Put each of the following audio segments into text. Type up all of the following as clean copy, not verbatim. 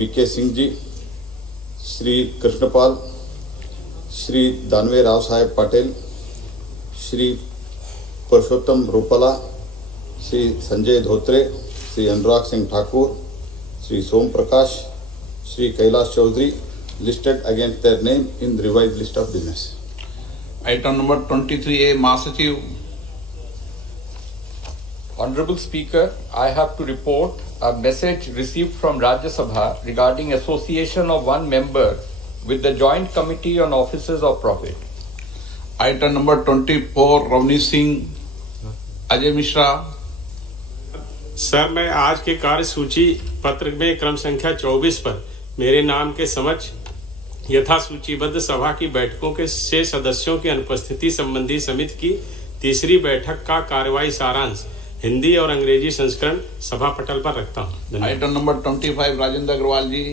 PK Singh ji, Shri Krishnapal, Shri Danve Rao Saheb Patel, Shri Purushottam Rupala, Shri Sanjay Dhotre, Shri Anurag Singh Thakur, Shri Som Prakash, Shri Kailash Chaudhary listed against their name in the revised list of business. Item number 23A, Masachiv. Honorable Speaker, I have to report a message received from Rajya Sabha regarding association of one member with the Joint Committee on Offices of Profit. Item number 24, Ravni Singh, Ajay Mishra. Sir, मैं आज के कार्य सूची पत्र में क्रम संख्या 24 पर मेरे नाम के समक्ष यथा सूचीबद्ध सभा की बैठकों के 6 सदस्यों की अनुपस्थिति संबंधी समिति की तीसरी बैठक का कार्यवाही सारांश हिंदी और अंग्रेजी संस्करण सभा पटल पर रखता हूं। आइटम नंबर 25, राजेंद्र अग्रवाल जी।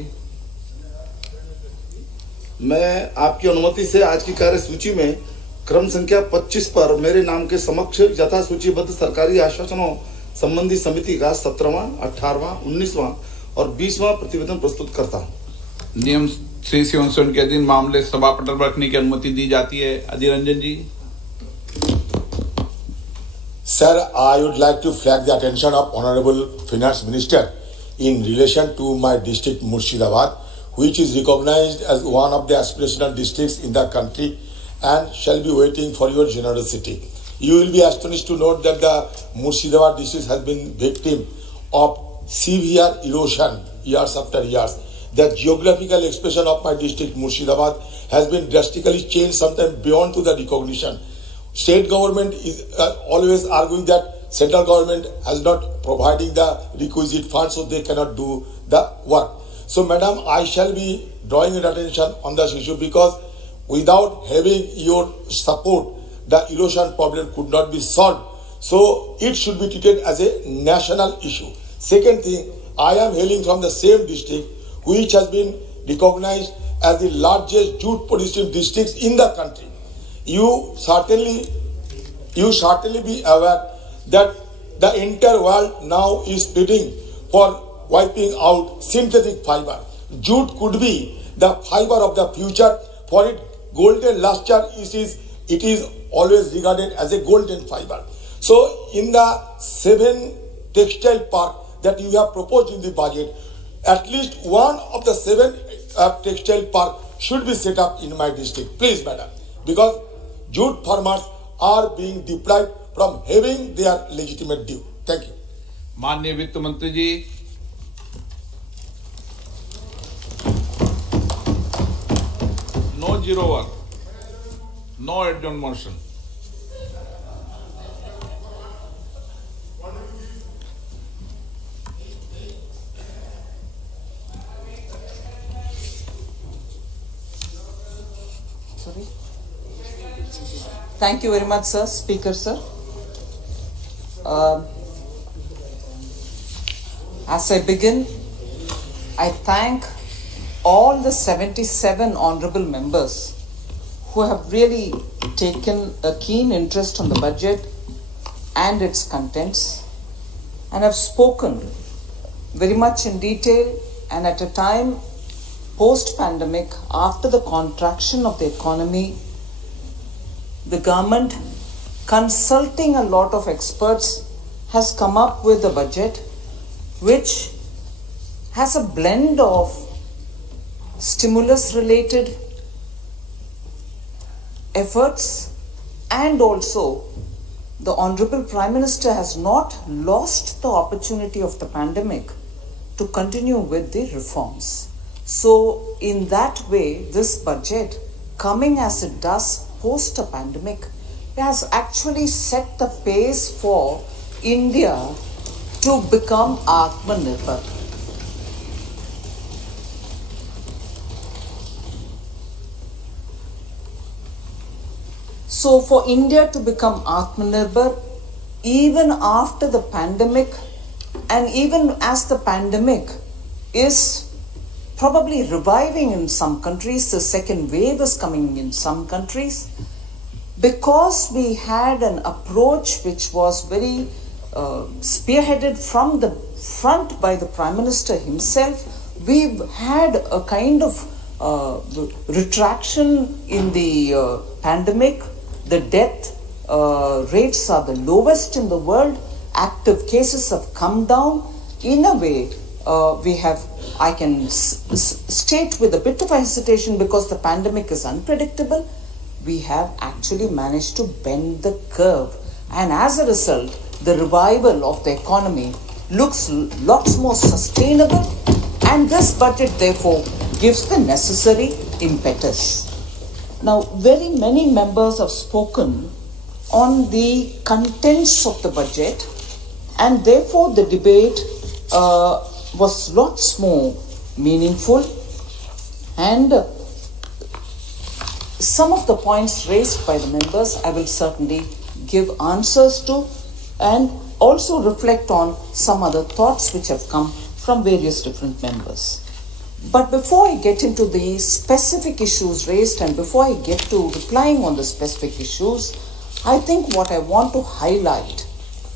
मैं आपकी अनुमति से आज की कार्य सूची में क्रम संख्या 25 पर मेरे नाम के समक्ष यथा सूचीबद्ध सरकारी आश्वासनों संबंधी समिति का 17वां, 18वां, 19वां और 20वां प्रतिवेदन प्रस्तुत करता हूं। नियम 377 के अधीन मामले सभा पटल पर रखने की अनुमति दी जाती है। अधीर रंजन जी। Sir, I would like to flag the attention of Honorable Finance Minister in relation to my district Murshidabad, which is recognized as one of the aspirational districts in the country and shall be waiting for your generosity. You will be astonished to note that the Murshidabad district has been victim of severe erosion years after years. The geographical expression of my district Murshidabad has been drastically changed, sometimes beyond to the recognition. State government is always arguing that central government has not providing the requisite funds, so they cannot do the work. So, madam, I shall be drawing your attention on this issue because without having your support, the erosion problem could not be solved. So, it should be treated as a national issue. Second thing, I am hailing from the same district which has been recognized as the largest jute producing districts in the country. You certainly be aware that the entire world now is bidding for wiping out synthetic fiber. Jute could be the fiber of the future. For its golden luster, it is always regarded as a golden fiber. So, in the 7 textile park that you have proposed in the budget, at least one of the 7 textile park should be set up in my district. Please, madam, because jute farmers are being deprived from having their legitimate due. Thank you. माननीय वित्त मंत्री जी। No 01, no adjourned motion. Thank you very much, sir. Speaker, sir. As I begin, I thank all the 77 honorable members who have really taken a keen interest on the budget and its contents and have spoken very much in detail and at a time post-pandemic, after the contraction of the economy, the government, consulting a lot of experts, has come up with a budget which has a blend of stimulus-related efforts, and also the Honorable Prime Minister has not lost the opportunity of the pandemic to continue with the reforms. So, in that way, this budget, coming as it does post a pandemic, has actually set the pace for India to become Atmanirbhar. So for India to become Atmanirbhar, even after the pandemic and even as the pandemic is probably reviving in some countries, the second wave is coming in some countries, because we had an approach which was very spearheaded from the front by the Prime Minister himself, we've had a kind of retraction in the pandemic. The death rates are the lowest in the world. Active cases have come down. In a way, I can state with a bit of hesitation, because the pandemic is unpredictable, we have actually managed to bend the curve. And as a result, the revival of the economy looks lots more sustainable, and this budget therefore gives the necessary impetus. Now, very many members have spoken on the contents of the budget, and therefore the debate was lots more meaningful, and some of the points raised by the members I will certainly give answers to, and also reflect on some other thoughts which have come from various different members. But before I get into the specific issues raised, and before I get to replying on the specific issues, I think what I want to highlight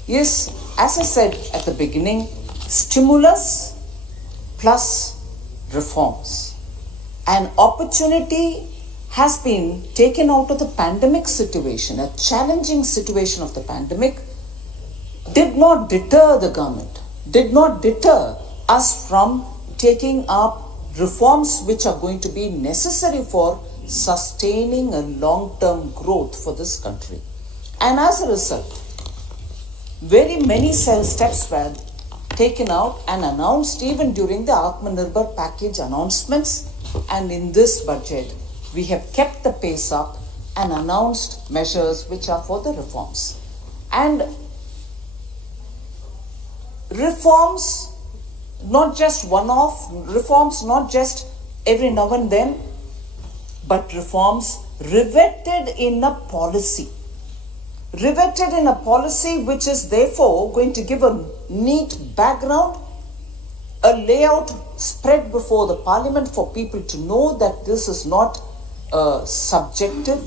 is, as I said at the beginning, stimulus plus reforms. An opportunity has been taken out of the pandemic situation. A challenging situation of the pandemic did not deter the government, did not deter us from taking up reforms which are going to be necessary for sustaining a long-term growth for this country. And as a result, very many steps were taken out and announced even during the Atmanirbhar package announcements, and in this budget we have kept the pace up and announced measures which are for the reforms. And reforms, not just one-off reforms, not just every now and then, but reforms riveted in a policy. Riveted in a policy which is therefore going to give a neat background, a layout spread before the parliament for people to know that this is not a subjective,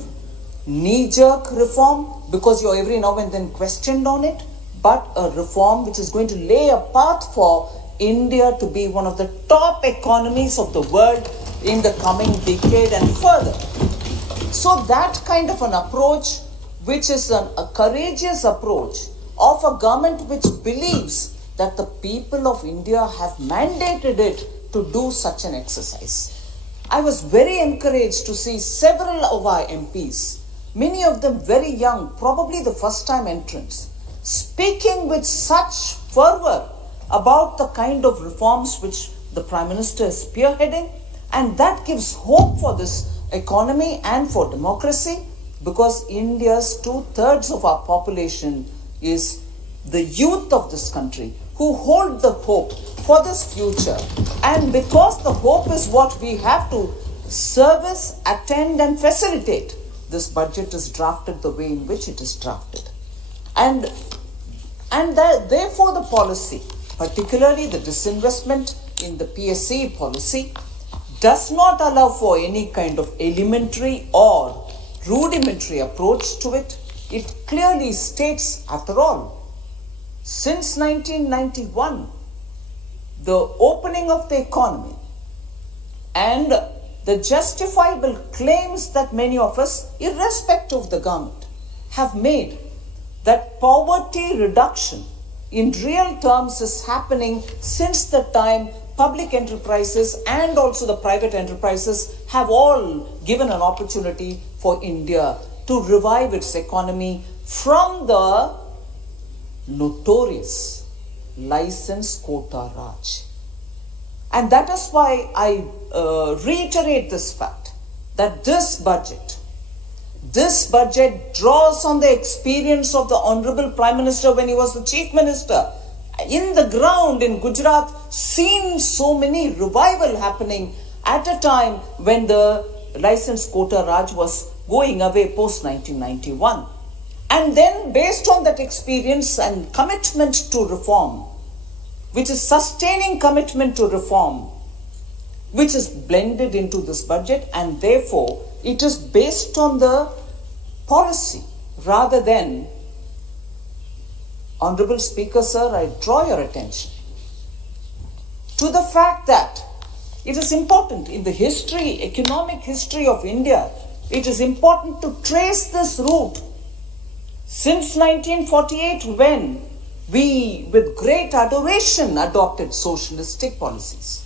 knee-jerk reform because you're every now and then questioned on it, but a reform which is going to lay a path for India to be one of the top economies of the world in the coming decade and further. So that kind of an approach, which is a courageous approach of a government which believes that the people of India have mandated it to do such an exercise. I was very encouraged to see several of our MPs, many of them very young, probably the first time entrants, speaking with such fervor about the kind of reforms which the Prime Minister is spearheading, and that gives hope for this economy and for democracy, because India's 2/3 of our population is the youth of this country who hold the hope for this future. And because the hope is what we have to service, attend and facilitate, this budget is drafted the way in which it is drafted. And therefore the policy, particularly the disinvestment in the PSA policy, does not allow for any kind of elementary or rudimentary approach to it. It clearly states, after all, since 1991, the opening of the economy and the justifiable claims that many of us, irrespective of the government, have made, that poverty reduction in real terms is happening since the time public enterprises and also the private enterprises have all given an opportunity for India to revive its economy from the notorious license quota Raj. And that is why I reiterate this fact, that this budget draws on the experience of the Honorable Prime Minister when he was the Chief Minister. In the ground in Gujarat, seen so many revival happening at a time when the license quota Raj was going away post 1991. And then based on that experience and commitment to reform, which is sustaining commitment to reform, which is blended into this budget, and therefore it is based on the policy rather than. Honorable Speaker, sir, I draw your attention to the fact that It is important in the history, economic history of India. It is important to trace this route. Since 1948, when we, with great adoration, adopted socialistic policies,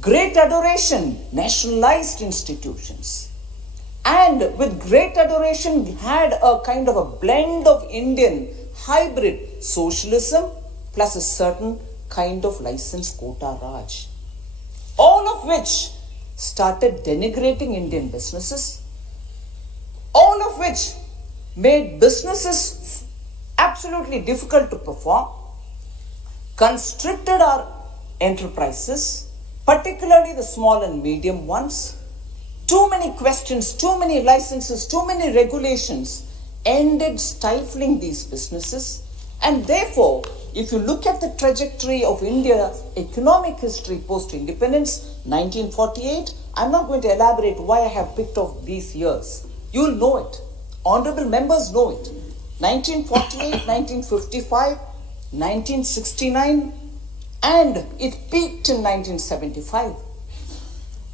great adoration, nationalized institutions, and with great adoration had a kind of a blend of Indian hybrid socialism plus a certain kind of license quota Raj. All of which started denigrating Indian businesses, all of which made businesses absolutely difficult to perform, constricted our enterprises, particularly the small and medium ones. Too many questions, too many licenses, too many regulations ended stifling these businesses. And therefore, if you look at the trajectory of India's economic history post-independence, 1948, I'm not going to elaborate why I have picked off these years. You'll know it. Honorable members know it. 1948, 1955, 1969, and it peaked in 1975.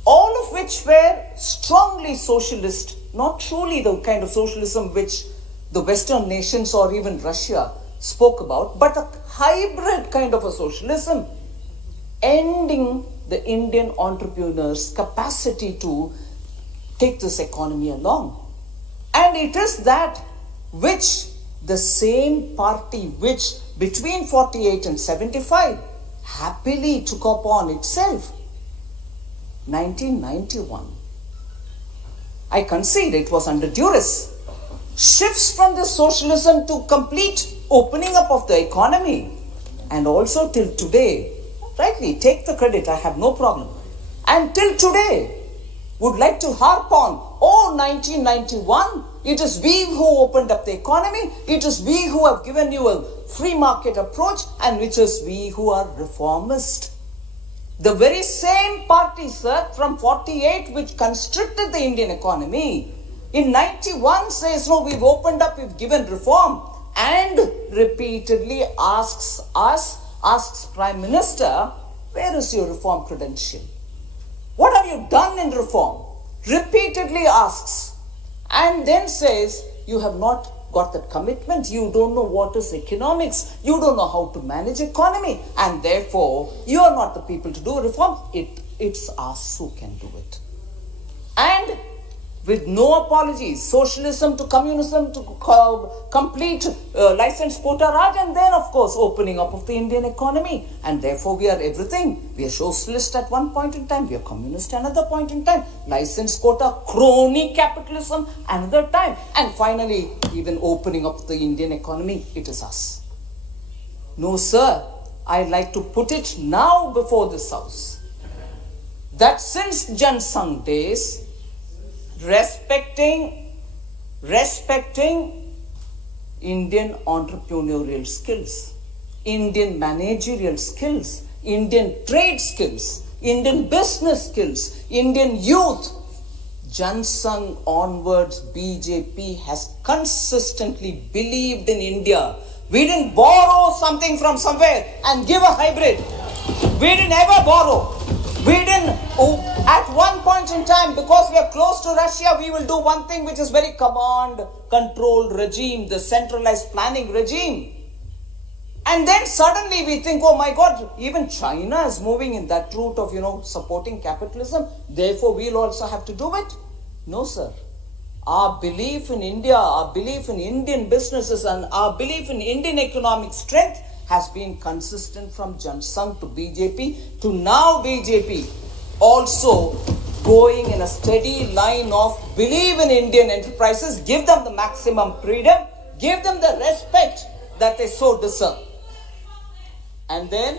All of which were strongly socialist, not truly the kind of socialism which the Western nations or even Russia spoke about, but a hybrid kind of a socialism, ending the Indian entrepreneurs' capacity to take this economy along. And it is that which the same party which between 48 and 75 happily took upon itself. 1991. I concede it was under duress. Shifts from the socialism to complete opening up of the economy, and also till today, rightly take the credit, I have no problem, and till today would like to harp on, 1991, it is we who opened up the economy, it is we who have given you a free market approach, and which is we who are reformist. The very same party, sir, from 48 which constricted the Indian economy, in 91 says, no, we've opened up, we've given reform, and repeatedly asks Prime Minister, where is your reform credential? What have you done in reform? Repeatedly asks, and then says, you have not got that commitment, you don't know what is economics, you don't know how to manage economy, and therefore you are not the people to do reform. It's us who can do it. And with no apologies, socialism to communism to complete license quota Raj, and then of course opening up of the Indian economy, and therefore we are everything. We are socialist at one point in time, we are communist another point in time, license quota, crony capitalism another time, and finally even opening up the Indian economy, it is us. No sir, I'd like to put it now before this house that since Jan Sangh days, respecting Indian entrepreneurial skills, Indian managerial skills, Indian trade skills, Indian business skills, Indian youth, Jan Sangh onwards, BJP has consistently believed in India. We didn't borrow something from somewhere and give a hybrid. We didn't ever borrow. We didn't, at one point in time, because we are close to Russia, we will do one thing which is very command-controlled regime, the centralized planning regime. And then suddenly we think, oh my God, even China is moving in that route of, supporting capitalism. Therefore, we'll also have to do it. No, sir. Our belief in India, our belief in Indian businesses, and our belief in Indian economic strength has been consistent from Jan Sangh to BJP to now BJP, also going in a steady line of believe in Indian enterprises, give them the maximum freedom, give them the respect that they so deserve. And then,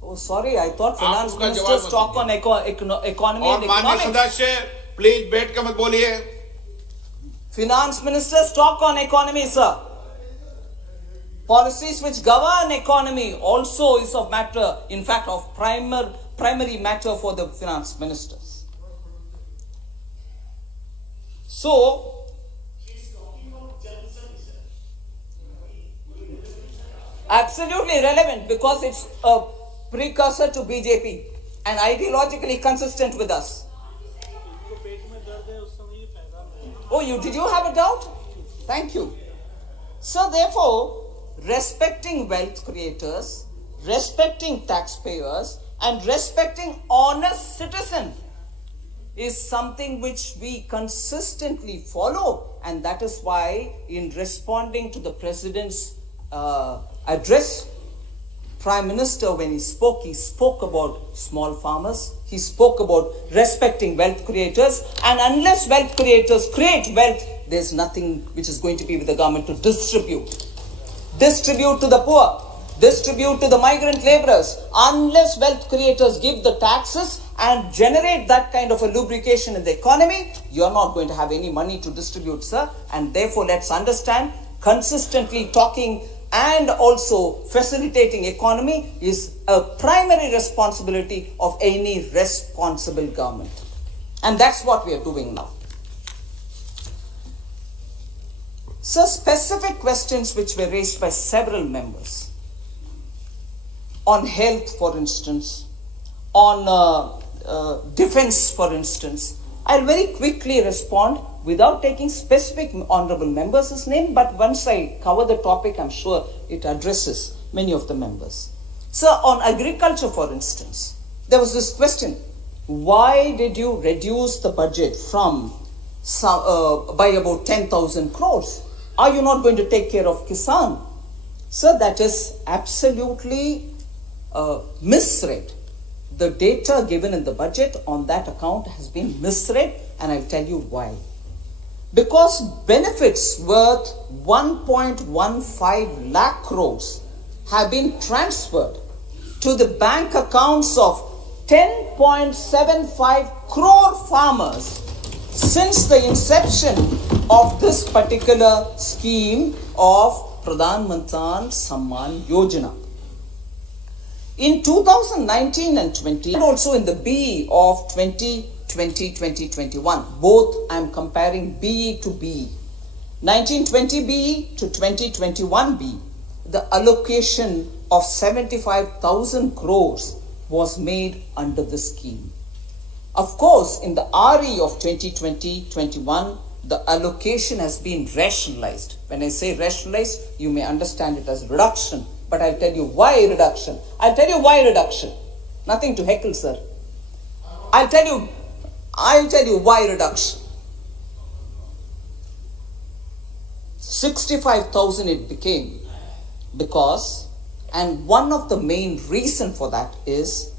oh sorry, I thought finance minister's talk on economy and economics. Please बैठ कर मत बोलिए. Finance minister's talk on economy, sir. Policies which govern economy also is of matter, in fact, of primary matter for the finance ministers. So, absolutely relevant because it's precursor to BJP and ideologically consistent with us. Oh, did you have a doubt? Thank you. So therefore, respecting wealth creators, respecting taxpayers, and respecting honest citizens is something which we consistently follow, and that is why in responding to the President's address, Prime Minister, when he spoke about small farmers, he spoke about respecting wealth creators, and unless wealth creators create wealth, there's nothing which is going to be with the government to distribute. Distribute to the poor, distribute to the migrant laborers. Unless wealth creators give the taxes and generate that kind of a lubrication in the economy, you're not going to have any money to distribute, sir. And therefore, let's understand, consistently talking and also facilitating economy is a primary responsibility of any responsible government. And that's what we are doing now. So specific questions which were raised by several members on health, for instance, on defense, for instance, I'll very quickly respond without taking specific honorable members' name, but once I cover the topic, I'm sure it addresses many of the members. So on agriculture, for instance, there was this question, why did you reduce the budget from by about 10,000 crores? Are you not going to take care of Kisan? So that is absolutely misread. The data given in the budget on that account has been misread, and I'll tell you why. Because benefits worth 1.15 lakh crores have been transferred to the bank accounts of 10.75 crore farmers since the inception of this particular scheme of Pradhan Mantri Samman Yojana. In 2019 and 20, and also in the BE of 2020-2021, both I am comparing BE to BE. 1920 BE to 2021 BE, the allocation of 75,000 crores was made under the scheme. Of course, in the RE of 2020-21, the allocation has been rationalized. When I say rationalized, you may understand it as reduction. But I'll tell you why reduction. Nothing to heckle, sir. I'll tell you why reduction. 65,000 it became because, and one of the main reason for that is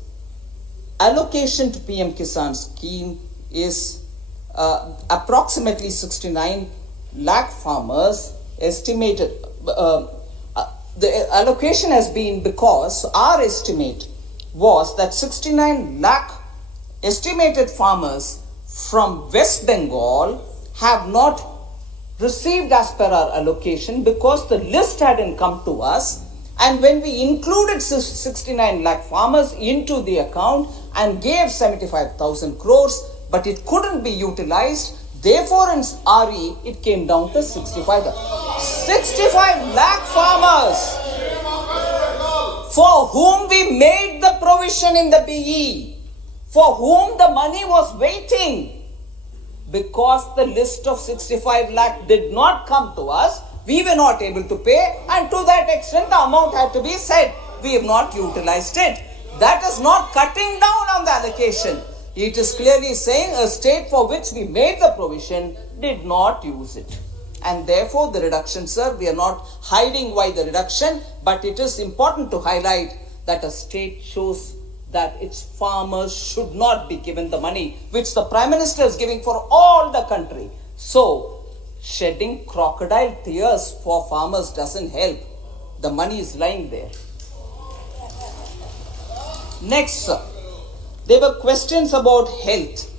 allocation to PM Kisan scheme is approximately 69 lakh farmers estimated. The allocation has been because our estimate was that 69 lakh estimated farmers from West Bengal have not received as per our allocation because the list hadn't come to us. And when we included 69 lakh farmers into the account and gave 75,000 crores, but it couldn't be utilized, therefore in RE it came down to 65 lakh farmers for whom we made the provision in the BE, for whom the money was waiting. Because the list of 65 lakh did not come to us, we were not able to pay, and to that extent the amount had to be said. We have not utilized it. That is not cutting down on the allocation. It is clearly saying a state for which we made the provision did not use it. And therefore the reduction, sir, we are not hiding why the reduction, but it is important to highlight that a state shows that its farmers should not be given the money which the Prime Minister is giving for all the country. So, shedding crocodile tears for farmers doesn't help. The money is lying there. Next, sir, there were questions about health.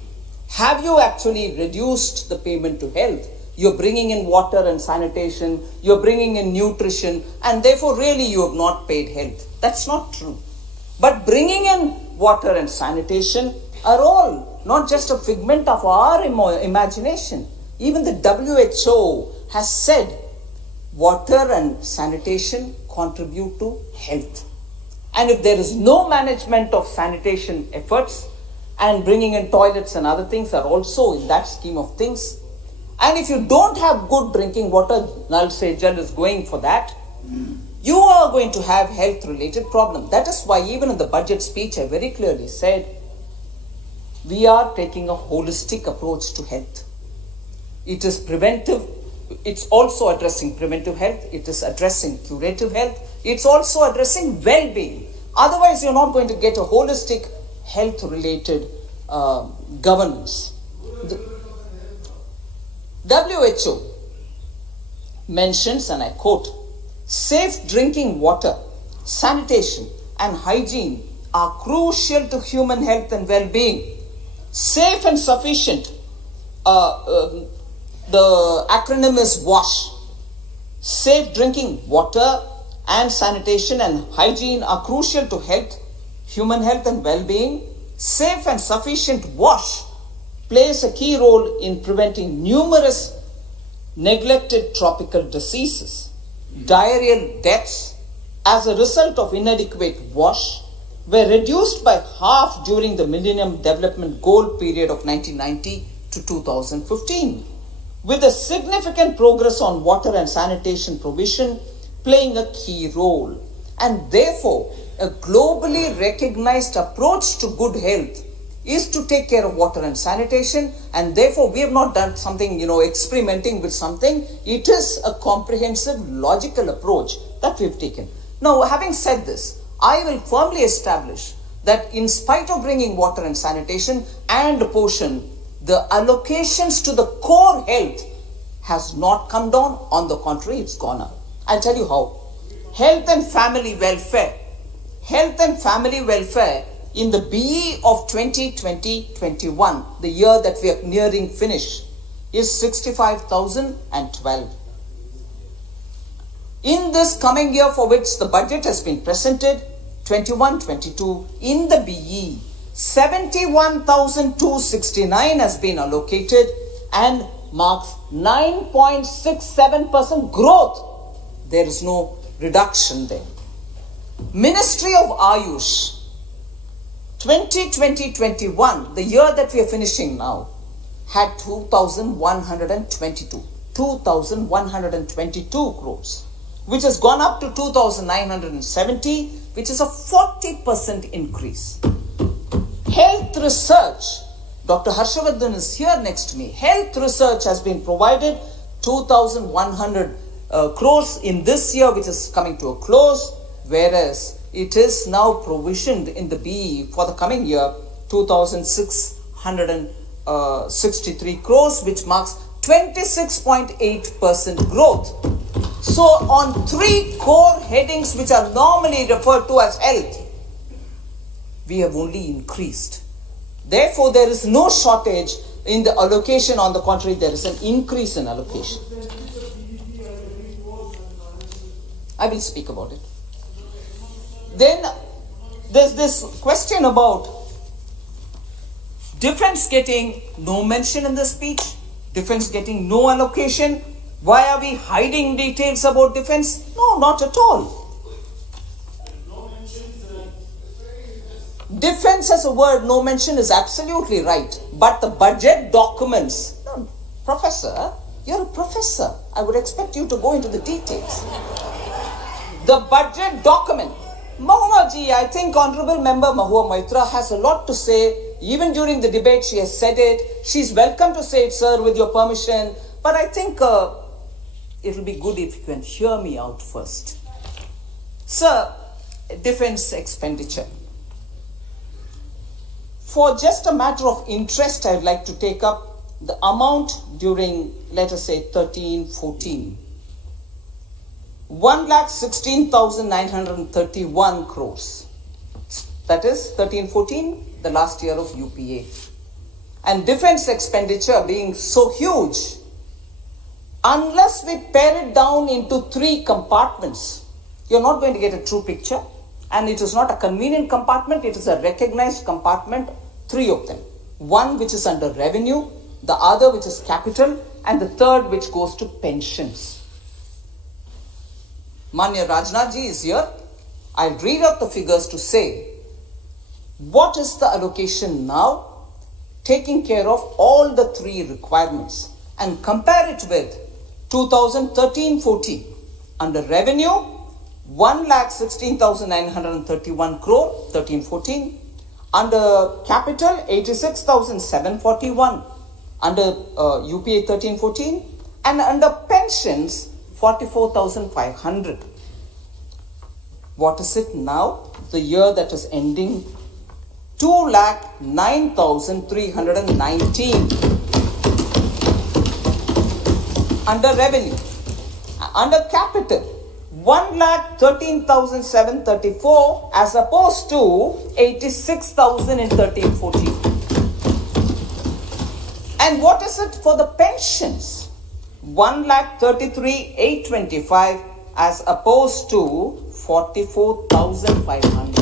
Have you actually reduced the payment to health? You're bringing in water and sanitation, you're bringing in nutrition, and therefore really you have not paid health. That's not true. But bringing in water and sanitation are all not just a figment of our imagination. Even the WHO has said water and sanitation contribute to health. And if there is no management of sanitation efforts, and bringing in toilets and other things are also in that scheme of things, and if you don't have good drinking water, Nal Se Jal is going for that, you are going to have health related problems. That is why even in the budget speech I very clearly said, we are taking a holistic approach to health. It is preventive, it's also addressing preventive health, it is addressing curative health, it's also addressing well-being. Otherwise you're not going to get a holistic health related governance. The WHO mentions, and I quote, safe drinking water, sanitation and hygiene are crucial to human health and well-being. Safe and sufficient, the acronym is WASH. Safe drinking water and sanitation and hygiene are crucial to health, human health and well-being. Safe and sufficient WASH plays a key role in preventing numerous neglected tropical diseases. Diarrheal deaths as a result of inadequate WASH were reduced by half during the Millennium Development Goal period of 1990 to 2015, with a significant progress on water and sanitation provision playing a key role. And therefore, a globally recognized approach to good health is to take care of water and sanitation, and therefore we have not done something, experimenting with something. It is a comprehensive, logical approach that we've taken. Now, having said this, I will firmly establish that in spite of bringing water and sanitation and portion, the allocations to the core health has not come down. On the contrary, it's gone up. I'll tell you how. Health and family welfare. Health and family welfare in the BE of 2020-21, the year that we are nearing finish, is 65,012. In this coming year for which the budget has been presented, 21-22, in the BE, 71,269 has been allocated and marks 9.67% growth. There is no reduction there. Ministry of Ayush, 2020-21, the year that we are finishing now, had 2,122 crores, which has gone up to 2,970, which is a 40% increase. Health research, Dr. Harshavardhan is here next to me. Health research has been provided 2,100 crores in this year, which is coming to a close, whereas it is now provisioned in the BE for the coming year 2,663 crores, which marks 26.8% growth. So on three core headings which are normally referred to as health, we have only increased. Therefore, there is no shortage in the allocation. On the contrary, there is an increase in allocation. I will speak about it. Then there's this question about defense getting no mention in the speech, defense getting no allocation. Why are we hiding details about defense? No, not at all. Defense as a word, no mention, is absolutely right. But the budget documents, no, Professor, you're a professor. I would expect you to go into the details. The budget document, Mahua ji, I think Honorable Member Mahua Maitra has a lot to say. Even during the debate, she has said it. She's welcome to say it, sir, with your permission. But I think it'll be good if you can hear me out first. Sir, defense expenditure. For just a matter of interest, I'd like to take up the amount during, let us say, 13-14. 1,16,931 crores. That is 13-14, the last year of UPA. And defense expenditure being so huge, unless we pare it down into three compartments, you're not going to get a true picture. And it is not a convenient compartment, it is a recognized compartment, three of them. One which is under revenue, the other which is capital, and the third which goes to pensions. Manya Rajnath ji is here. I'll read out the figures to say what is the allocation now, taking care of all the three requirements, and compare it with 2013-14. Under revenue, 1,16,931 crore, 13-14. Under capital, 86,741. Under UPA 13-14. And under pensions, 44,500. What is it now? The year that is ending, 2,09,319. Under revenue. Under capital, 1,13,734 as opposed to 86,000 in 13-14. And what is it for the pensions? 1,33,825 as opposed to 44,500.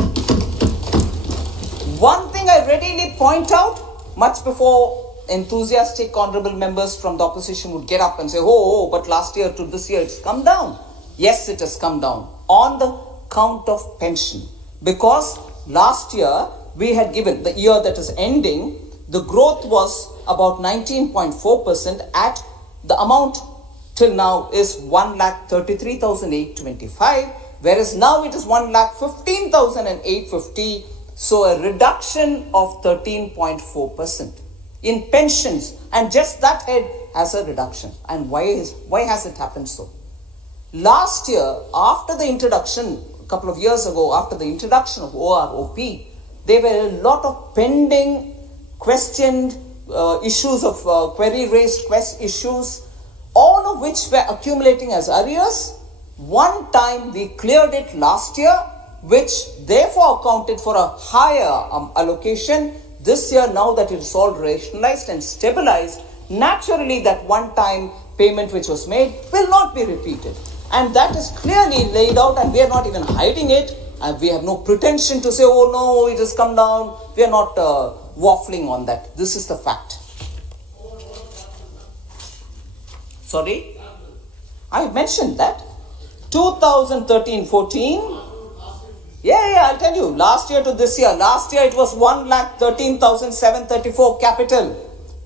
One thing I readily point out, much before enthusiastic honorable members from the opposition would get up and say, oh, but last year to this year it's come down. Yes, it has come down on the count of pension. Because last year we had given, the year that is ending, the growth was about 19.4% at the amount till now is 1,33,825, whereas now it is 1,15,850. So a reduction of 13.4% in pensions, and just that head has a reduction. And why has it happened so? Last year, after the introduction, a couple of years ago, after the introduction of OROP, there were a lot of pending, questioned issues of query raised issues, all of which were accumulating as arrears. One time we cleared it last year, which therefore accounted for a higher allocation. This year, now that it is all rationalized and stabilized, naturally that one-time payment which was made will not be repeated. And that is clearly laid out, and we are not even hiding it. And we have no pretension to say, oh no, it has come down. We are not waffling on that. This is the fact. Sorry? I mentioned that. 2013-14. Yeah, I'll tell you. Last year to this year. Last year it was 1,13,734 capital.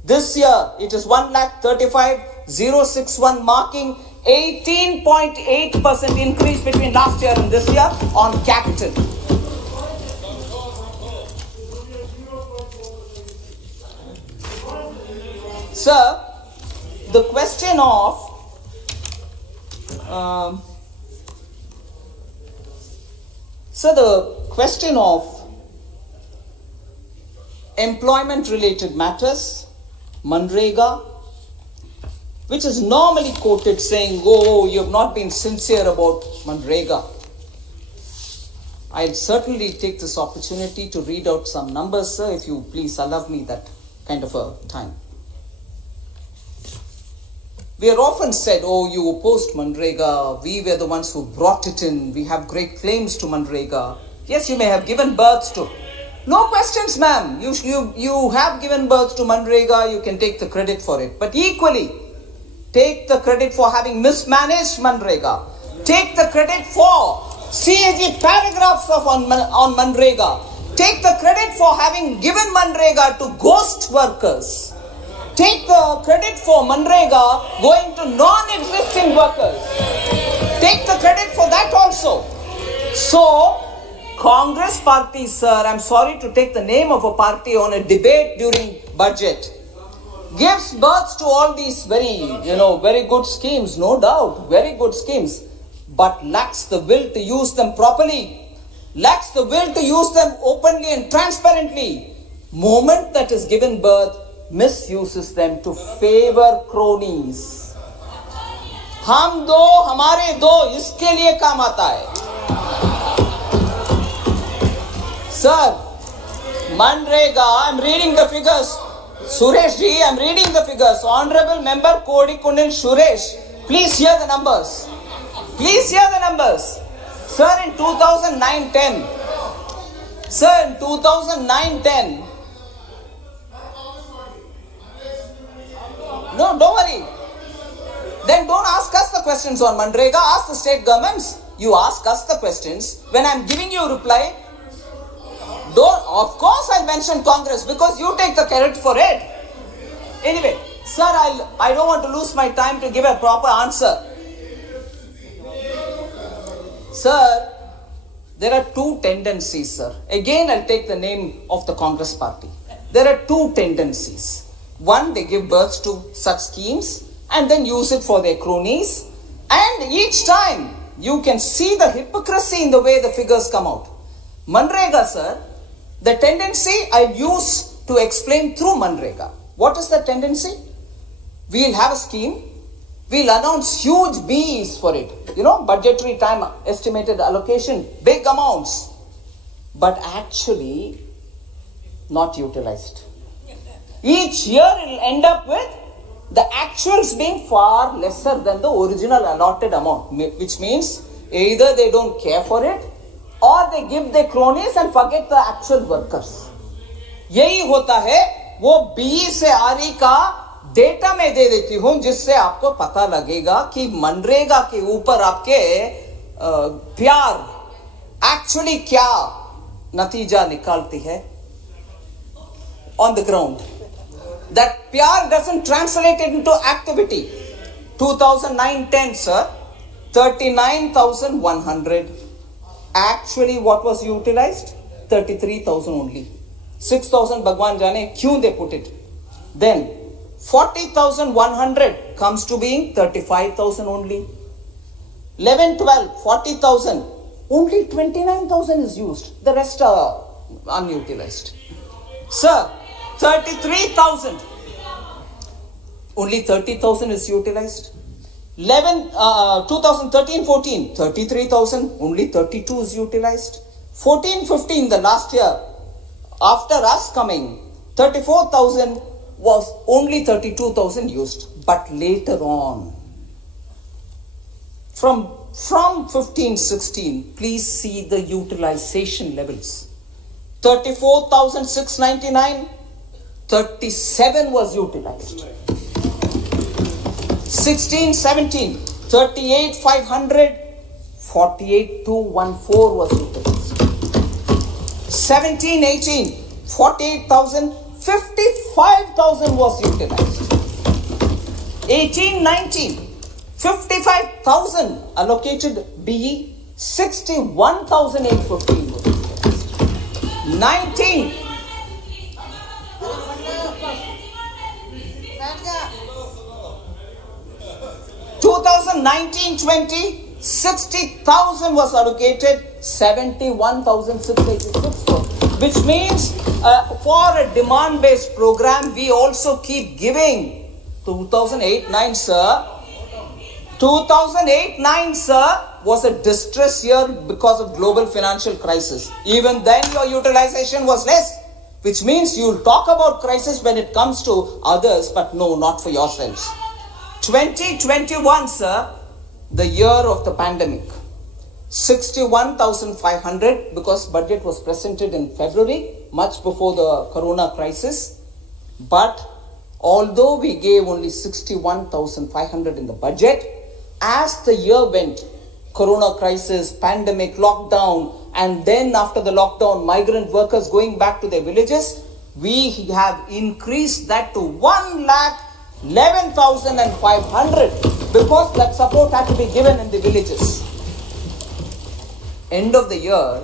This year it is 1,35,061, marking 18.8% increase between last year and this year on capital. Sir, the question of employment related matters, Manrega, which is normally quoted saying, oh, you have not been sincere about Manrega. I'll certainly take this opportunity to read out some numbers, sir, if you please allow me that kind of a time. We are often said, oh, you opposed Manrega, we were the ones who brought it in, we have great claims to Manrega. Yes, you may have given birth to. No questions, ma'am. You have given birth to Manrega, you can take the credit for it. But equally, take the credit for having mismanaged Manrega. Take the credit for CAG paragraphs on Manrega. Take the credit for having given Manrega to ghost workers. Take the credit for Manrega going to non-existing workers. Take the credit for that also. So, Congress party, sir, I'm sorry to take the name of a party on a debate during budget, gives birth to all these very good schemes, no doubt, very good schemes, but lacks the will to use them properly, lacks the will to use them openly and transparently. Moment that is given birth, misuses them to favor cronies. हम दो हमारे दो इसके लिए काम आता है. Sir, Manrega, I'm reading the figures. Suresh ji, I'm reading the figures. Honorable Member Kodikunil Suresh, please hear the numbers. Please hear the numbers. Sir, in 2009-10. Sir, in 2009-10. No, don't worry. Then don't ask us the questions on Manrega. Ask the state governments. you ask us the questions. When I'm giving you a reply, don't, of course I'll mention Congress because you take the credit for it. Anyway, sir, I don't want to lose my time to give a proper answer. Sir, there are two tendencies, sir. Again, I'll take the name of the Congress party. There are two tendencies. One, they give birth to such schemes and then use it for their cronies. And each time, you can see the hypocrisy in the way the figures come out. Manrega, sir, the tendency I use to explain through Manrega. What is the tendency? We'll have a scheme. We'll announce huge BEs for it. Budgetary time estimated allocation, big amounts. But actually, not utilized. Each year it will end up with the actuals being far lesser than the original allotted amount. Which means either they don't care for it or they give their cronies and forget the actual workers. यही होता है, वो BE से RE का data में दे देती हूं जिससे आपको पता लगेगा कि मनरेगा के ऊपर आपके प्यार एक्चुअली क्या नतीजा निकालती है on the ground. That pyar doesn't translate it into activity. 2009-10, sir, 39,100. Actually, what was utilized? 33,000 only. 6,000 Bhagwan Jane, kyun they put it? Then 40,100 comes to being 35,000 only. 11, 12, 40,000. Only 29,000 is used. The rest are unutilized. Sir, 33,000. Only 30,000 is utilized. 2013-14, 33,000. Only 32 is utilized. 14-15, the last year, after us coming, 34,000 was only 32,000 used. But later on, from 15-16, please see the utilization levels. 34,699, 37 was utilized. 16-17, 38,500, 48,214 was utilized. 17-18, 48,000, 55,000 was utilized. 18-19, 55,000 allocated BE, 61,815 was utilized. 19, 2019-20, 60,000 was allocated, 71,686 was. Which means for a demand-based program, we also keep giving. 2008-9, sir. 2008-9, sir, was a distress year because of global financial crisis. Even then, your utilization was less. Which means you'll talk about crisis when it comes to others, but no, not for yourselves. 2021, sir, the year of the pandemic. 61,500 because budget was presented in February, much before the corona crisis. But although we gave only 61,500 in the budget, as the year went, corona crisis, pandemic, lockdown, and then after the lockdown, migrant workers going back to their villages, we have increased that to 1,11,500 because that support had to be given in the villages. End of the year,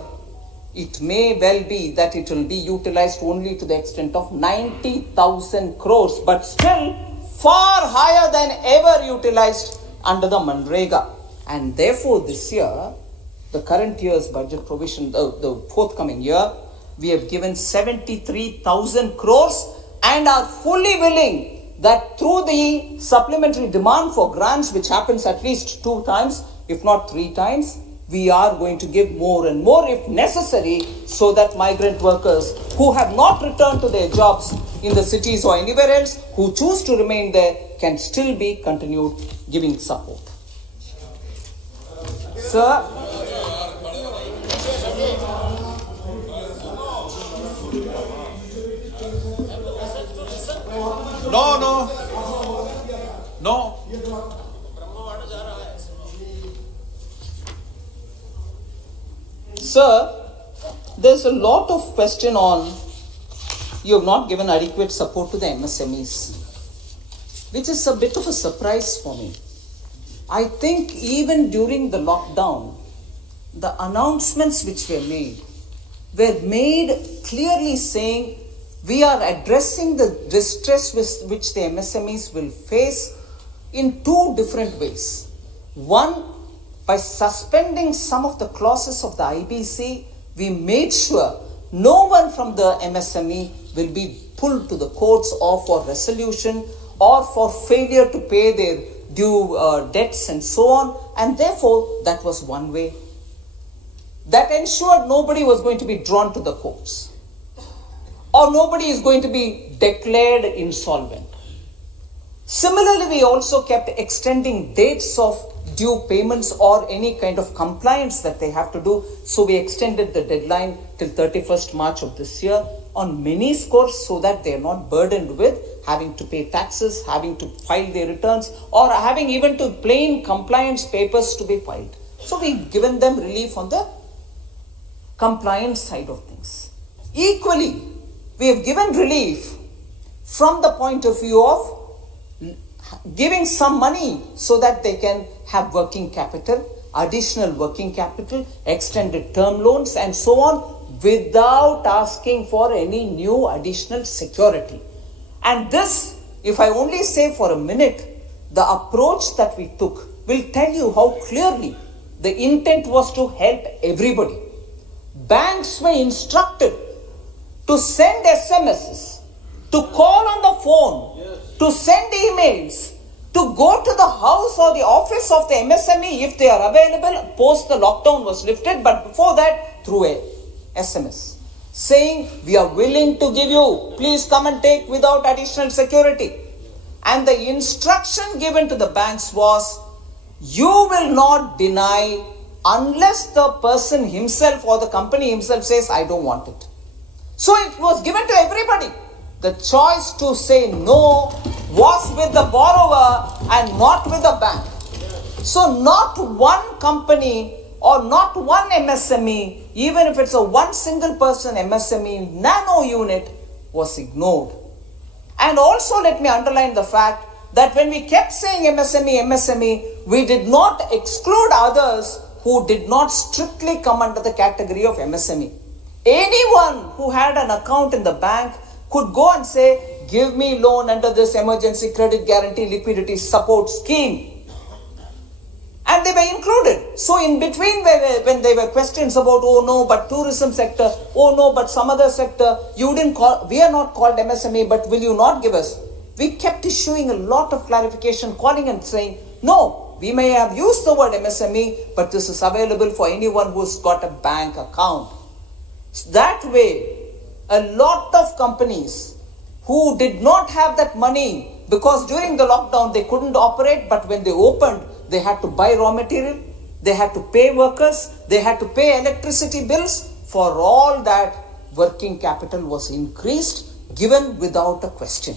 it may well be that it will be utilized only to the extent of 90,000 crores, but still far higher than ever utilized under the Manrega. And therefore this year, the current year's budget provision, the forthcoming year, we have given 73,000 crores and are fully willing that through the supplementary demand for grants, which happens at least 2 times, if not 3 times, we are going to give more and more if necessary so that migrant workers who have not returned to their jobs in the cities or anywhere else, who choose to remain there, can still be continued giving support. Sir, No. Sir, there's a lot of question on you have not given adequate support to the MSMEs, which is a bit of a surprise for me. I think even during the lockdown, the announcements which were made clearly saying we are addressing the distress which the MSMEs will face in two different ways. One, by suspending some of the clauses of the IBC, we made sure no one from the MSME will be pulled to the courts or for resolution or for failure to pay their due debts and so on. And therefore, that was one way. That ensured nobody was going to be drawn to the courts or nobody is going to be declared insolvent. Similarly, we also kept extending dates of due payments or any kind of compliance that they have to do. So we extended the deadline till 31st March of this year on many scores so that they are not burdened with having to pay taxes, having to file their returns or having even to plain compliance papers to be filed. So we've given them relief on the compliance side of things. Equally, we have given relief from the point of view of giving some money so that they can have working capital, additional working capital, extended term loans and so on without asking for any new additional security. And this, if I only say for a minute, the approach that we took will tell you how clearly the intent was to help everybody. Banks were instructed to send SMSs, to call on the phone, to send emails, to go to the house or the office of the MSME if they are available post the lockdown was lifted, but before that through a SMS saying we are willing to give you, please come and take without additional security. And the instruction given to the banks was you will not deny unless the person himself or the company himself says I don't want it. So it was given to everybody. The choice to say no was with the borrower and not with the bank. So not one company or not one MSME, even if it's a one single person MSME nano unit, was ignored. And also let me underline the fact that when we kept saying MSME, we did not exclude others who did not strictly come under the category of MSME. Anyone who had an account in the bank could go and say, give me loan under this emergency credit guarantee liquidity support scheme. And they were included. So in between when there were questions about, oh no, but tourism sector, oh no, but some other sector, you didn't call, we are not called MSME, but will you not give us? We kept issuing a lot of clarification, calling and saying, no, we may have used the word MSME, but this is available for anyone who's got a bank account. That way, a lot of companies who did not have that money because during the lockdown they couldn't operate, but when they opened, they had to buy raw material, they had to pay workers, they had to pay electricity bills. For all that, working capital was increased, given without a question.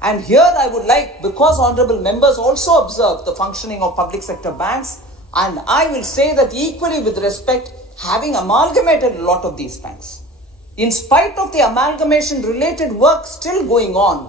And here I would like, because honorable members also observe the functioning of public sector banks, and I will say that equally with respect, having amalgamated a lot of these banks, in spite of the amalgamation related work still going on,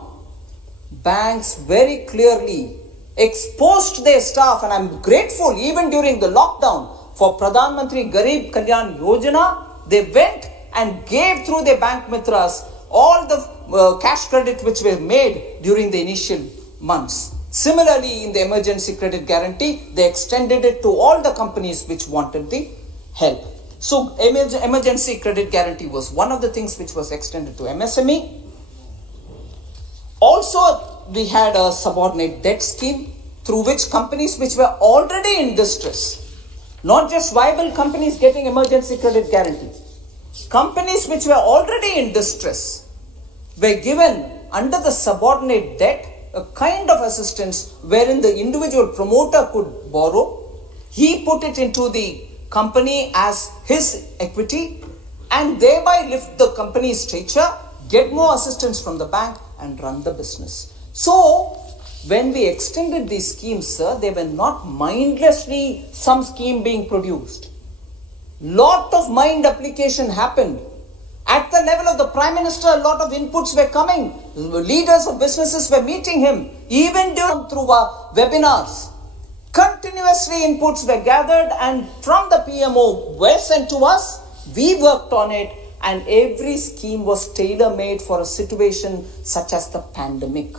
banks very clearly exposed their staff, and I'm grateful even during the lockdown for Pradhan Mantri Garib Kalyan Yojana. They went and gave through their bank mitras all the cash credit which were made during the initial months. Similarly, in the emergency credit guarantee, they extended it to all the companies which wanted the help. So emergency credit guarantee was one of the things which was extended to MSME. Also, we had a subordinate debt scheme through which companies which were already in distress, not just viable companies getting emergency credit guarantee, companies which were already in distress were given under the subordinate debt a kind of assistance wherein the individual promoter could borrow. He put it into the company as his equity and thereby lift the company's stature, get more assistance from the bank and run the business. So when we extended these schemes, sir, they were not mindlessly some scheme being produced. Lot of mind application happened. At the level of the Prime Minister, a lot of inputs were coming. Leaders of businesses were meeting him, even through webinars. Continuously inputs were gathered, and from the PMO were sent to us. We worked on it, and every scheme was tailor-made for a situation such as the pandemic.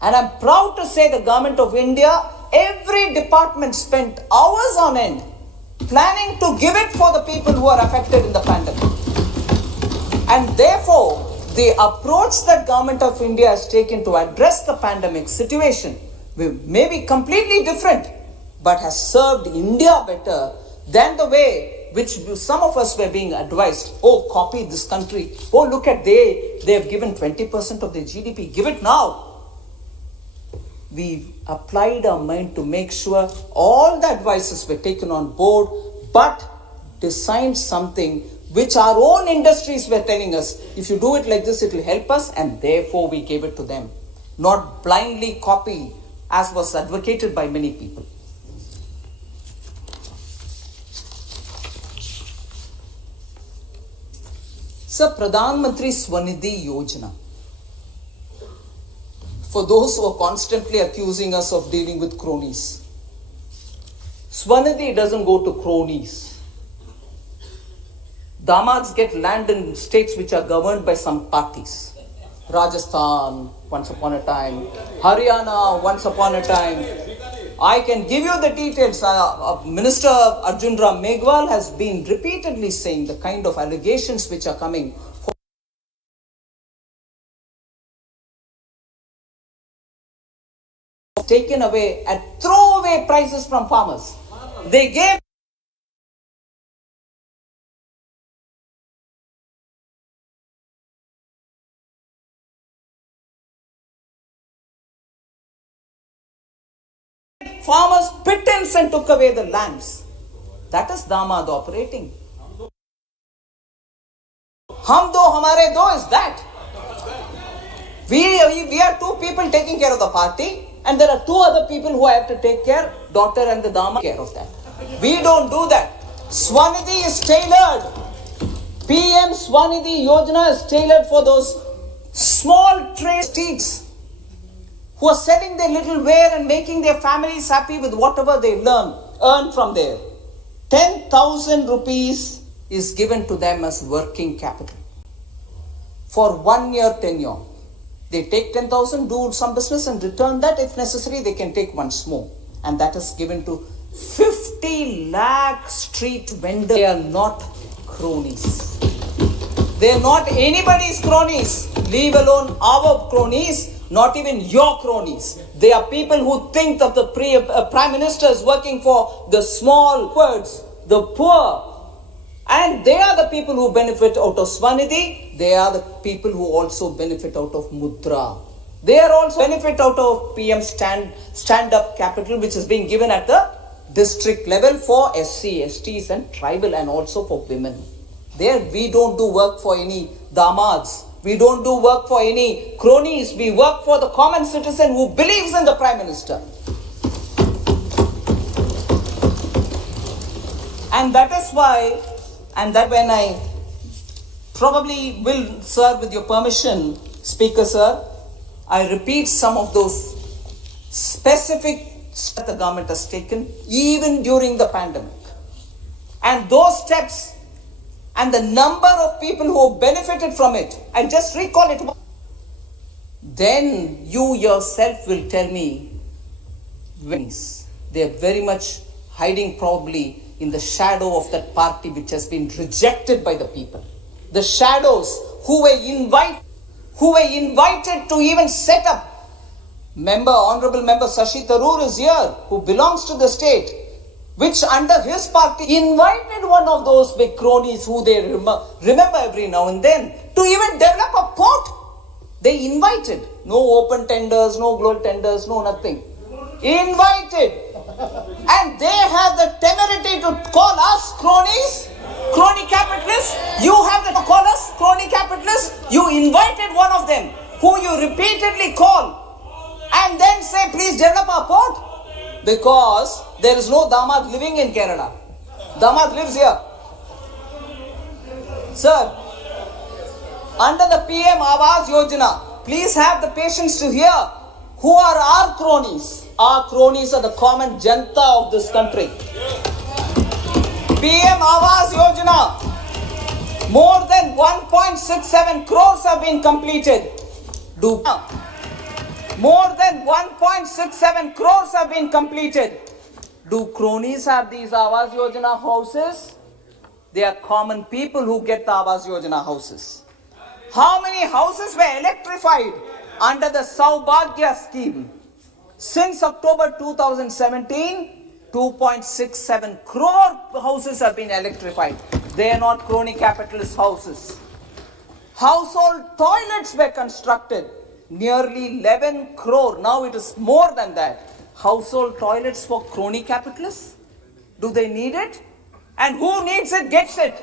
And I'm proud to say the Government of India, every department spent hours on end planning to give it for the people who are affected in the pandemic. And therefore, the approach that Government of India has taken to address the pandemic situation may be completely different, but has served India better than the way which some of us were being advised. Oh, copy this country. Oh, look at they have given 20% of their GDP. Give it now. We applied our mind to make sure all the advices were taken on board, but designed something which our own industries were telling us, if you do it like this, it will help us, and therefore we gave it to them. Not blindly copy, as was advocated by many people. Sir, Pradhan Mantri Swanidhi Yojana. For those who are constantly accusing us of dealing with cronies, Swanidhi doesn't go to cronies. Damads get land in states which are governed by some parties. Rajasthan, once upon a time. Haryana, once upon a time. I can give you the details. Minister Arjun Ram Meghwal has been repeatedly saying the kind of allegations which are coming taken away at throwaway prices from farmers. They gave farmers pittance and took away the lands. That is Damad operating. Hum do hamare do is that. We are two people taking care of the party, and there are two other people who have to take care, daughter and the Damad, care of that. We don't do that. Swanidhi is tailored. PM Swanidhi Yojana is tailored for those small trade streets who are selling their little ware and making their families happy with whatever they earn from there. 10,000 rupees is given to them as working capital for 1 year tenure. They take 10,000, do some business and return that. If necessary, they can take once more. And that is given to 50 lakh street vendors. They are not cronies. They are not anybody's cronies, leave alone our cronies. Not even your cronies. They are people who think that the Prime Minister is working for the small words, the poor. And they are the people who benefit out of Swanidhi. They are the people who also benefit out of Mudra. They are also benefit out of PM stand-up capital, which is being given at the district level for SC, STs and tribal, and also for women. There we don't do work for any damads. We don't do work for any cronies. We work for the common citizen who believes in the Prime Minister. And that is why, and that when I probably will, sir, with your permission, Speaker, sir, I repeat some of those specific steps that the government has taken even during the pandemic. And those steps and the number of people who benefited from it, I just recall it. Then you yourself will tell me when they are very much hiding probably in the shadow of that party which has been rejected by the people. The shadows who were invited to even set up. Honorable member Shashi Tharoor is here, who belongs to the state, which under his party invited one of those big cronies who they remember every now and then to even develop a port. They invited. No open tenders, no global tenders, no nothing. Invited. And they have the temerity to call us cronies, crony capitalists. You have to call us crony capitalists. You invited one of them who you repeatedly call and then say, please develop our port. Because there is no Damad living in Kerala. Damad lives here. Sir, under the PM Awas Yojana, please have the patience to hear who are our cronies. Our cronies are the common janta of this country. PM Awas Yojana, more than 1.67 crores have been completed. More than 1.67 crores have been completed. Do cronies have these Awas Yojana houses? They are common people who get the Awas Yojana houses. How many houses were electrified under the Saubhagya scheme? Since October 2017, 2.67 crore houses have been electrified. They are not crony capitalist houses. Household toilets were constructed. Nearly 11 crore. Now it is more than that. Household toilets for crony capitalists? Do they need it? And who needs it gets it.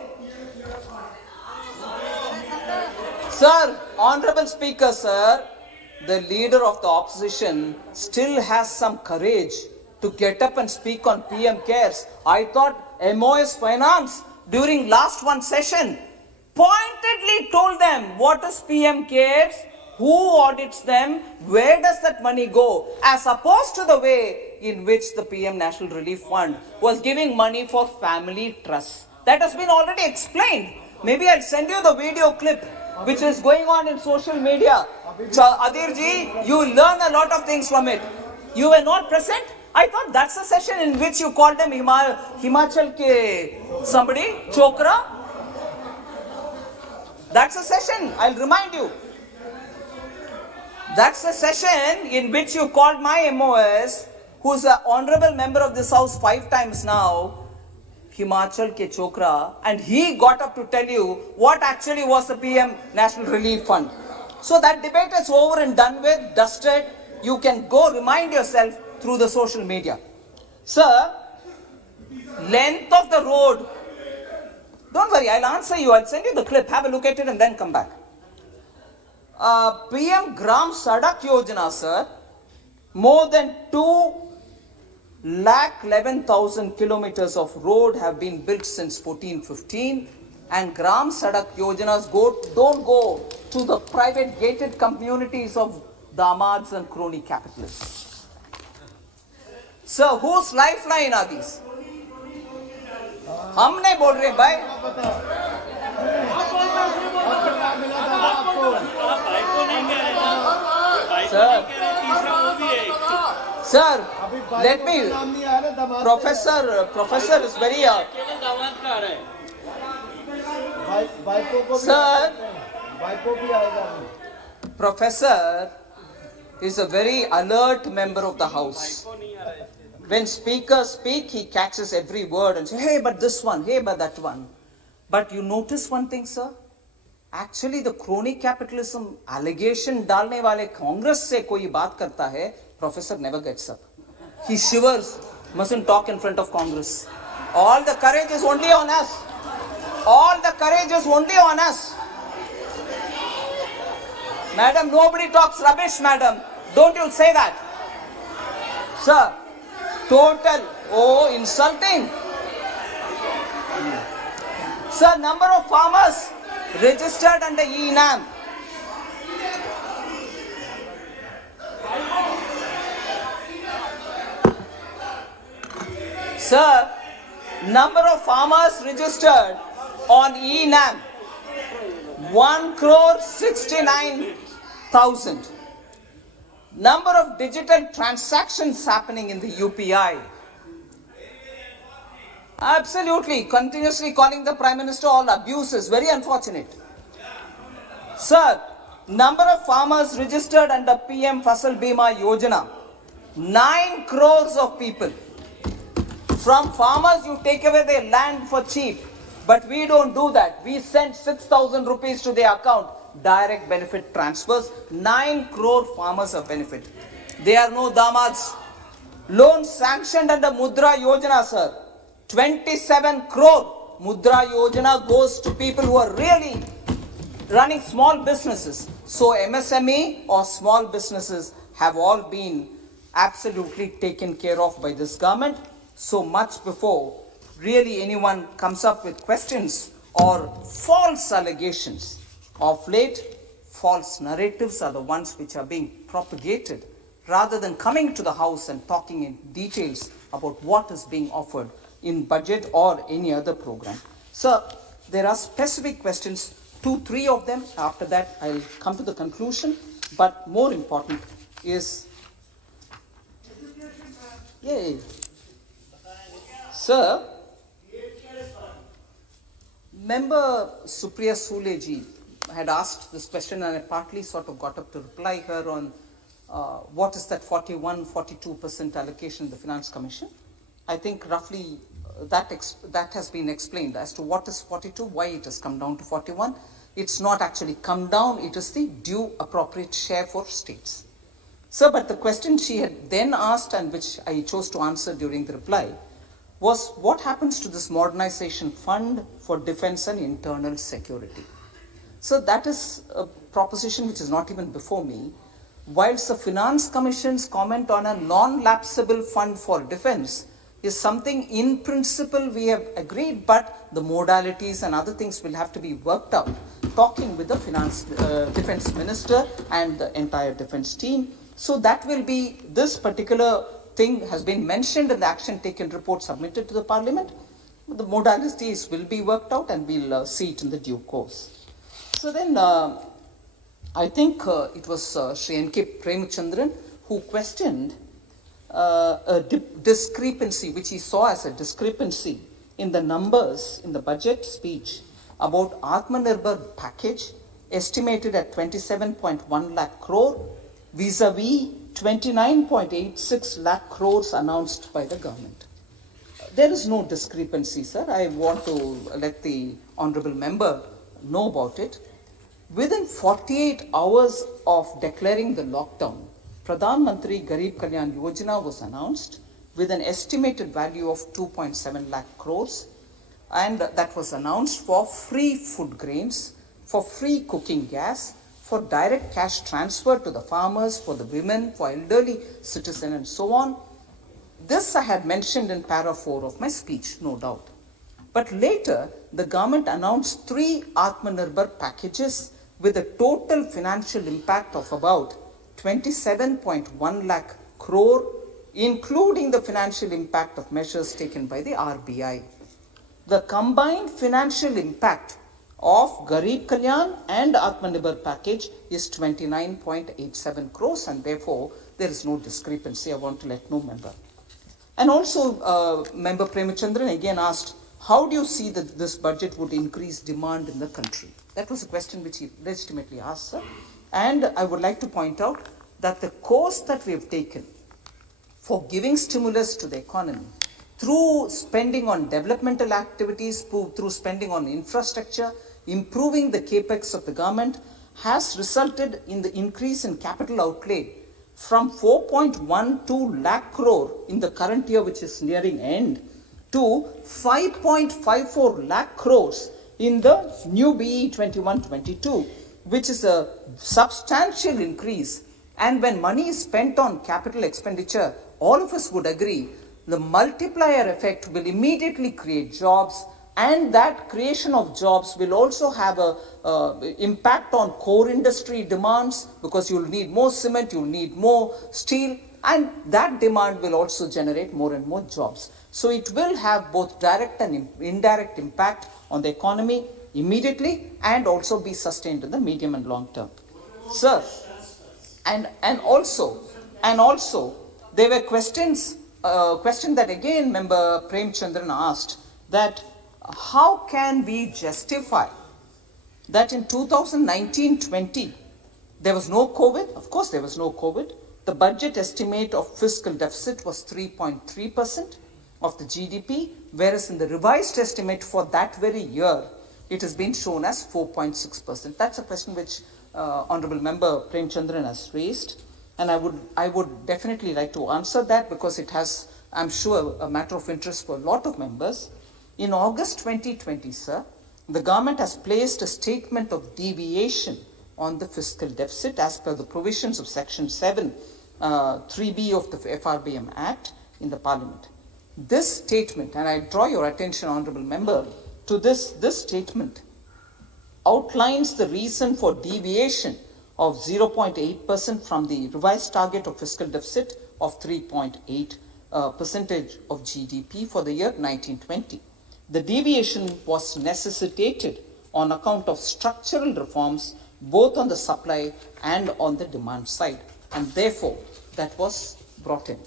Sir, Honorable Speaker, sir, the leader of the opposition still has some courage to get up and speak on PM Cares. I thought MOS Finance during last one session pointedly told them what is PM Cares, who audits them, where does that money go, as opposed to the way in which the PM National Relief Fund was giving money for family trusts. That has been already explained. Maybe I'll send you the video clip which is going on in social media. Adirji, you learn a lot of things from it. You were not present? I thought that's a session in which you called them Himachal ke somebody, Chokra. That's a session, I'll remind you. That's a session in which you called my MOS, who's an honorable member of this house 5 times now, Himachal ke Chokra, and he got up to tell you what actually was the PM National Relief Fund. So that debate is over and done with, dusted. You can go remind yourself through the social media. Sir, length of the road. Don't worry, I'll answer you. I'll send you the clip. Have a look at it and then come back. PM Gram Sadak Yojana, sir, more than 2,11,000 kilometers of road have been built since 14-15, and Gram Sadak Yojanas don't go to the private gated communities of damads and crony capitalists. Sir, whose lifeline are these? हम नहीं बोल रहे भाई. Sir, let me. Professor is very. Sir, Professor is a very alert member of the House. When speakers speak, he catches every word and says, hey, but this one, hey, but that one. But you notice one thing, sir? Actually, the crony capitalism allegation डालने वाले कांग्रेस से कोई बात करता है, Professor never gets up. He shivers, mustn't talk in front of Congress. All the courage is only on us. All the courage is only on us. Madam, nobody talks rubbish, madam. Don't you say that. Sir, total, insulting. Sir, number of farmers registered under E-NAM. Sir, number of farmers registered on E-NAM, 1,69,000. Number of digital transactions happening in the UPI. Absolutely, continuously calling the Prime Minister all abuses, very unfortunate. Sir, number of farmers registered under PM Fasal Bima Yojana, 9 crores of people. From farmers, you take away their land for cheap. But we don't do that. We send 6,000 rupees to their account. Direct benefit transfers. 9 crore farmers have benefit. There are no damads. Loans sanctioned under Mudra Yojana, sir. 27 crore. Mudra Yojana goes to people who are really running small businesses. So MSME or small businesses have all been absolutely taken care of by this government. So much before really anyone comes up with questions or false allegations. Of late, false narratives are the ones which are being propagated rather than coming to the House and talking in details about what is being offered in budget or any other program. So there are specific questions, 2-3 of them. After that, I'll come to the conclusion. But more important is, Sir, Member Supriya Suleji had asked this question, and I partly sort of got up to reply her on what is that 41-42% allocation in the Finance Commission. I think roughly that has been explained as to what is 42, why it has come down to 41. It's not actually come down, it is the due appropriate share for states. Sir, but the question she had then asked, and which I chose to answer during the reply, was what happens to this modernization fund for defense and internal security? So that is a proposition which is not even before me. Whilst the Finance Commission's comment on a non-lapsable fund for defense is something in principle we have agreed, but the modalities and other things will have to be worked out, talking with the defense minister and the entire defense team. So that will be, this particular thing has been mentioned in the action taken report submitted to the Parliament. The modalities will be worked out and we'll see it in the due course. So then I think it was Shri N.K. Premchandran who questioned a discrepancy, which he saw as a discrepancy in the numbers in the budget speech about Atmanirbhar package estimated at 27.1 lakh crore vis-a-vis 29.86 lakh crores announced by the government. There is no discrepancy, sir. I want to let the honorable member know about it. Within 48 hours of declaring the lockdown, Pradhan Mantri Garib Kalyan Yojana was announced with an estimated value of 2.7 lakh crores, and that was announced for free food grains, for free cooking gas, for direct cash transfer to the farmers, for the women, for elderly citizens and so on. This I had mentioned in para 4 of my speech, no doubt. But later, the government announced 3 Atmanirbhar packages with a total financial impact of about 27.1 lakh crore, including the financial impact of measures taken by the RBI. The combined financial impact of Garib Kalyan and Atmanirbhar package is 29.87 crores, and therefore there is no discrepancy. I want to let no member. And also Member Premchandran again asked, how do you see that this budget would increase demand in the country? That was a question which he legitimately asked, sir. And I would like to point out that the course that we have taken for giving stimulus to the economy through spending on developmental activities, through spending on infrastructure, improving the capex of the government, has resulted in the increase in capital outlay from 4.12 lakh crore in the current year, which is nearing end, to 5.54 lakh crores in the new BE 21-22, which is a substantial increase. And when money is spent on capital expenditure, all of us would agree the multiplier effect will immediately create jobs, and that creation of jobs will also have a impact on core industry demands, because you'll need more cement, you'll need more steel, and that demand will also generate more and more jobs. So it will have both direct and indirect impact on the economy immediately, and also be sustained in the medium and long term. Sir, and also there were questions that again Member Premchandran asked, that how can we justify that in 2019-20 there was no COVID? Of course there was no COVID. The budget estimate of fiscal deficit was 3.3% of the GDP, whereas in the revised estimate for that very year, it has been shown as 4.6%. That's a question which Honorable Member Premchandran has raised, and I would definitely like to answer that, because it has, I'm sure, a matter of interest for a lot of members. In August 2020, sir, the government has placed a statement of deviation on the fiscal deficit as per the provisions of Section 7, 3B of the FRBM Act in the Parliament. This statement, and I draw your attention, Honourable Member, to this statement outlines the reason for deviation of 0.8% from the revised target of fiscal deficit of 3.8% of GDP for the year 1920. The deviation was necessitated on account of structural reforms both on the supply and on the demand side, and therefore that was brought in.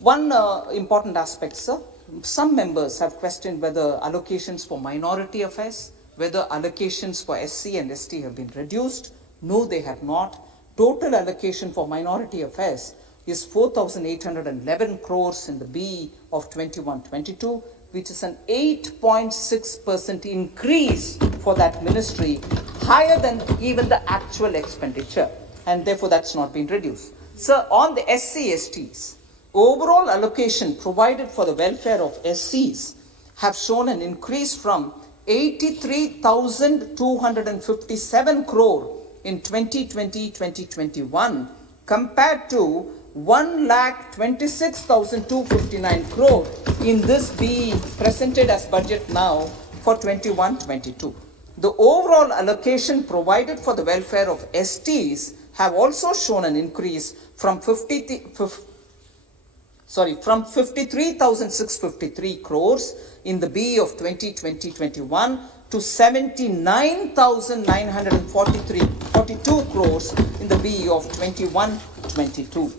One important aspect, sir, some members have questioned whether allocations for minority affairs, whether allocations for SC and ST have been reduced. No, they have not. Total allocation for minority affairs is 4,811 crores in the BE of 21-22, which is an 8.6% increase for that ministry, higher than even the actual expenditure, and therefore that's not been reduced. Sir, on the SC/STs, overall allocation provided for the welfare of SCs have shown an increase from 83,257 crore in 2020-2021 compared to 1,26,259 crore in this BE presented as budget now for 21-22. The overall allocation provided for the welfare of STs have also shown an increase from 53,653 crores in the BE of 2020-21 to 79,942 crores in the BE of 21-22.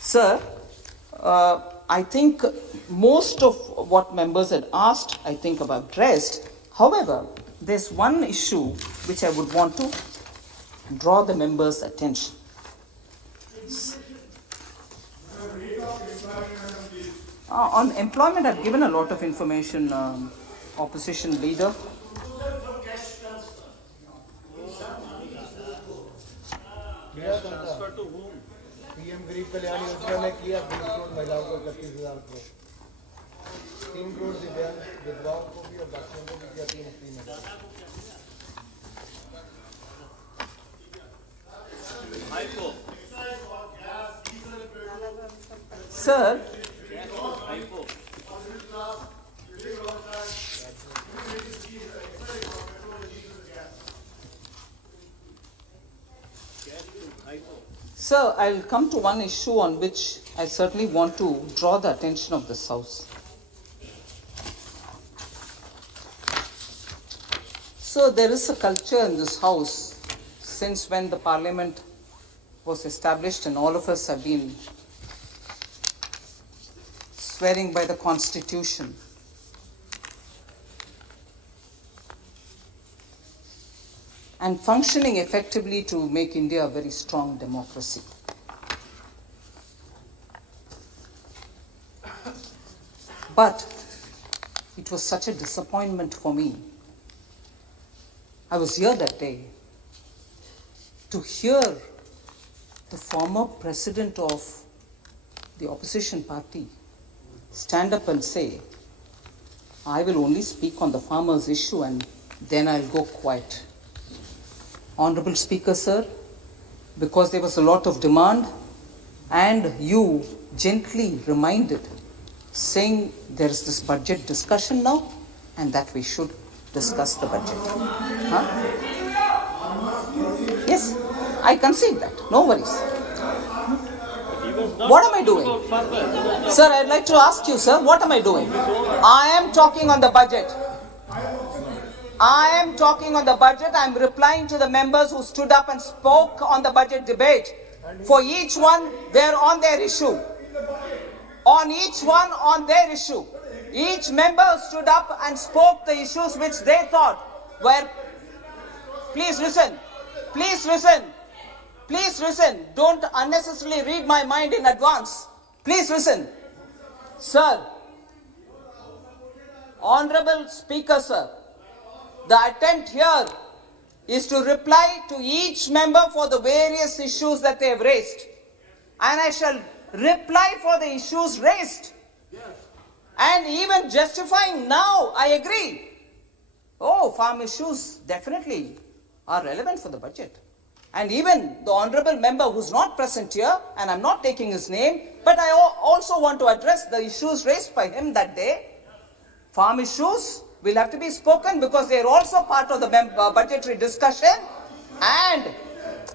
Sir, I think most of what members had asked, I think I've addressed. However, there's one issue which I would want to draw the members' attention. On employment, I've given a lot of information, opposition leader. PM Garib Kalyan योजना में किया 20 करोड़ महिलाओं को 31,000 करोड़ 3 करोड़ दिव्यांग विधवाओं को भी और बाकियों को भी किया 3,000। Sir, Sir, I'll come to one issue on which I certainly want to draw the attention of this House. So there is a culture in this House since when the Parliament was established, and all of us have been swearing by the Constitution. And functioning effectively to make India a very strong democracy. But it was such a disappointment for me. I was here that day to hear the former president of the opposition party stand up and say, I will only speak on the farmers' issue and then I'll go quiet. Honorable Speaker, sir, because there was a lot of demand and you gently reminded, saying there is this budget discussion now and that we should discuss the budget. Huh? Yes, I concede that. No worries. What am I doing? Sir, I'd like to ask you, sir, what am I doing? I am talking on the budget. I am talking on the budget. I am replying to the members who stood up and spoke on the budget debate. For each one, they're on their issue. On each one, on their issue. Each member stood up and spoke the issues which they thought were... Please listen. Please listen. Please listen. Don't unnecessarily read my mind in advance. Please listen. Sir, Honorable Speaker, sir, the attempt here is to reply to each member for the various issues that they have raised. And I shall reply for the issues raised. And even justifying now, I agree. Oh, farm issues definitely are relevant for the budget. And even the honorable member who's not present here, and I'm not taking his name, but I also want to address the issues raised by him that day. Farm issues, will have to be spoken because they are also part of the budgetary discussion. And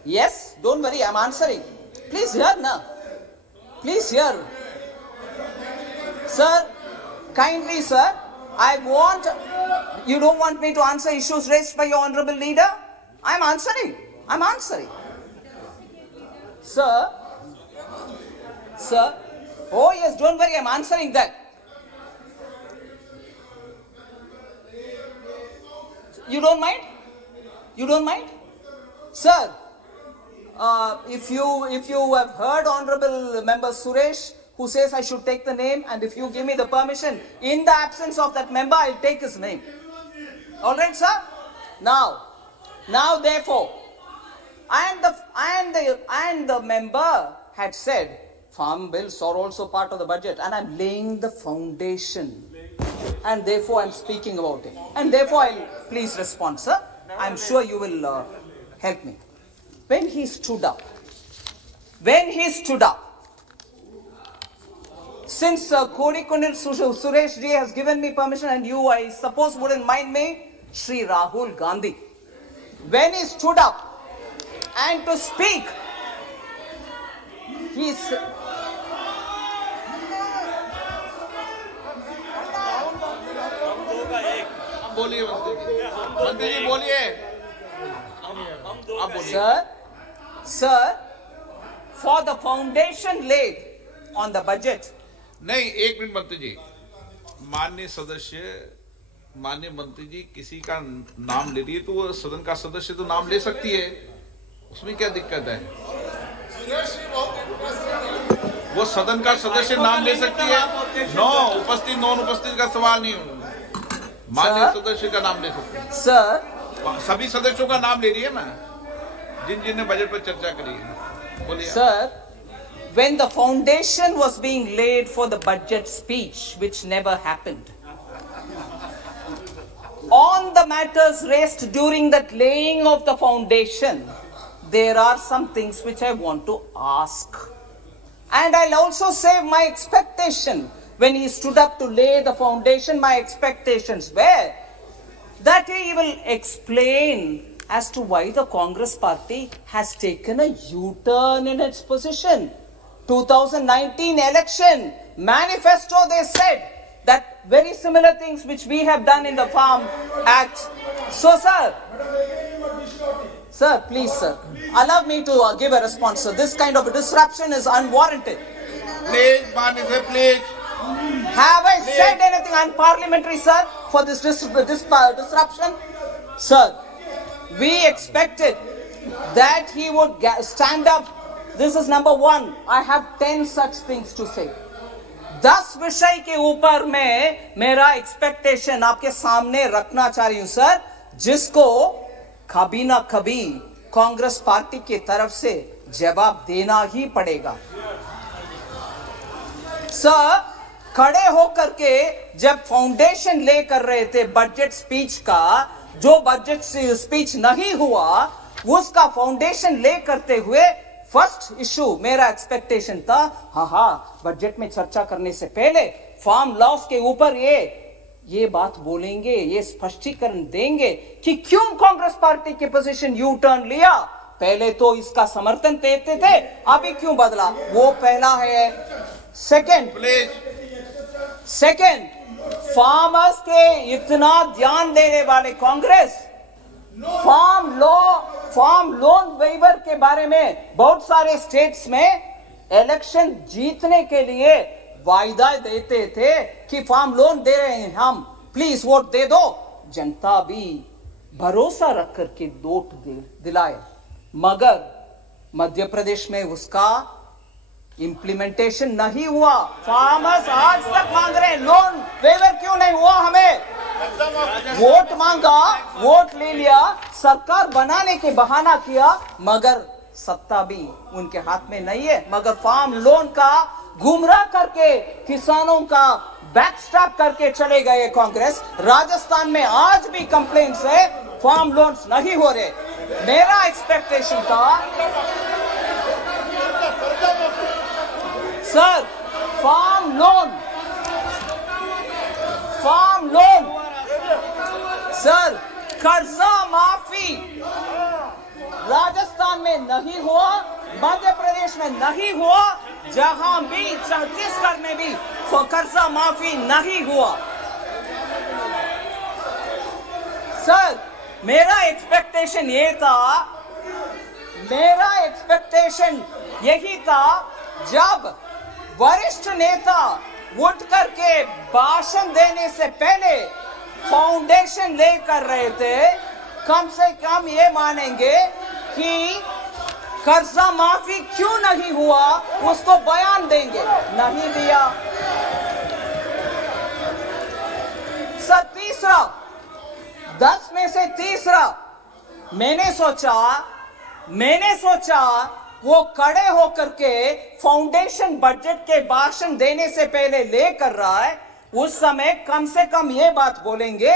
yes, don't worry, I'm answering. Please hear now. Please hear. Sir, kindly sir, you don't want me to answer issues raised by your honorable leader? I'm answering. Sir, oh yes, don't worry, I'm answering that. You don't mind? Sir, if you have heard Honorable Member Suresh, who says I should take the name, and if you give me the permission, in the absence of that member, I'll take his name. All right, sir? Now, therefore, and the member had said, farm bills are also part of the budget, and I'm laying the foundation. And therefore, I'm speaking about it. And therefore, I'll please respond, sir. I'm sure you will help me. When he stood up, since Kodikundil Suresh ji has given me permission, and you, I suppose, wouldn't mind me, Shri Rahul Gandhi, when he stood up and to speak, he's... बोलिए मंत्री जी बोलिए आप बोलिए Sir, for the foundation laid on the budget. नहीं, एक minute मंत्री जी, माननीय मंत्री जी किसी का नाम ले रही है तो वो सदन का सदस्य तो नाम ले सकती है, उसमें क्या दिक्कत है? वो सदन का सदस्य नाम ले सकती है। उपस्थित नॉन उपस्थित का सवाल नहीं, माननीय सदस्य का नाम ले सकते हैं। सर, सभी सदस्यों का नाम ले रही है ना, जिन बजट पर चर्चा करी है। बोलिए sir, when the foundation was being laid for the budget speech, which never happened, on the matters raised during that laying of the foundation, there are some things which I want to ask. And I'll also say my expectation. When he stood up to lay the foundation, my expectations were that he will explain as to why the Congress party has taken a U-turn in its position. 2019 election manifesto, they said that very similar things which we have done in the Farm Act. So sir, please sir, allow me to give a response. So this kind of a disruption is unwarranted. Please, Manager, please. Have I said anything unparliamentary, sir, for this disruption? Sir, we expected that he would stand up. This is number one. I have 10 such things to say. 10 विषय के ऊपर मैं मेरा expectation आपके सामने रखना चाह रही हूं सर, जिसको कभी ना कभी कांग्रेस पार्टी की तरफ से जवाब देना ही पड़ेगा। सर, खड़े होकर के जब फाउंडेशन ले कर रहे थे बजट स्पीच का, जो बजट स्पीच नहीं हुआ उसका फाउंडेशन ले करते हुए फर्स्ट इशू मेरा एक्सपेक्टेशन था, हाँ बजट में चर्चा करने से पहले फार्म लॉस के ऊपर ये बात बोलेंगे, ये स्पष्टीकरण देंगे कि क्यों कांग्रेस पार्टी की पोजीशन यू टर्न लिया। पहले तो इसका समर्थन देते थे, अभी क्यों बदला, वो पहला है। सेकंड, फार्मर्स के इतना ध्यान देने वाले कांग्रेस फार्म लोन वेवर के बारे में बहुत सारे स्टेट्स में इलेक्शन जीतने के लिए वायदा देते थे कि फार्म लोन दे रहे हैं हम, प्लीज वोट दे दो। जनता भी भरोसा रख करके वोट दिलाए, मगर मध्य प्रदेश में उसका इम्प्लीमेंटेशन नहीं हुआ। फार्मर्स आज तक मांग रहे हैं लोन वेवर, क्यों नहीं हुआ? हमें वोट मांगा, वोट ले लिया, सरकार बनाने के बहाना किया, मगर सत्ता भी उनके हाथ में नहीं है। मगर फार्म लोन का गुमराह करके किसानों का बैकस्टैप करके चले गए कांग्रेस। राजस्थान में आज भी कंप्लेंट्स है, फार्म लोन्स नहीं हो रहे। मेरा एक्सपेक्टेशन था सर, फार्म लोन सर, कर्जा माफी राजस्थान में नहीं हुआ, मध्य प्रदेश में नहीं हुआ, जहां भी छत्तीसगढ़ में भी कर्जा माफी नहीं हुआ। सर, मेरा एक्सपेक्टेशन यही था जब वरिष्ठ नेता उठ करके भाषण देने से पहले फाउंडेशन लेकर रहे थे, कम से कम ये मानेंगे कि कर्जा माफी क्यों नहीं हुआ, उसको बयान देंगे। नहीं दिया। सर, तीसरा, 10 में से तीसरा, मैंने सोचा वो खड़े होकर के फाउंडेशन बजट के भाषण देने से पहले लेकर रहा है, उस समय कम से कम ये बात बोलेंगे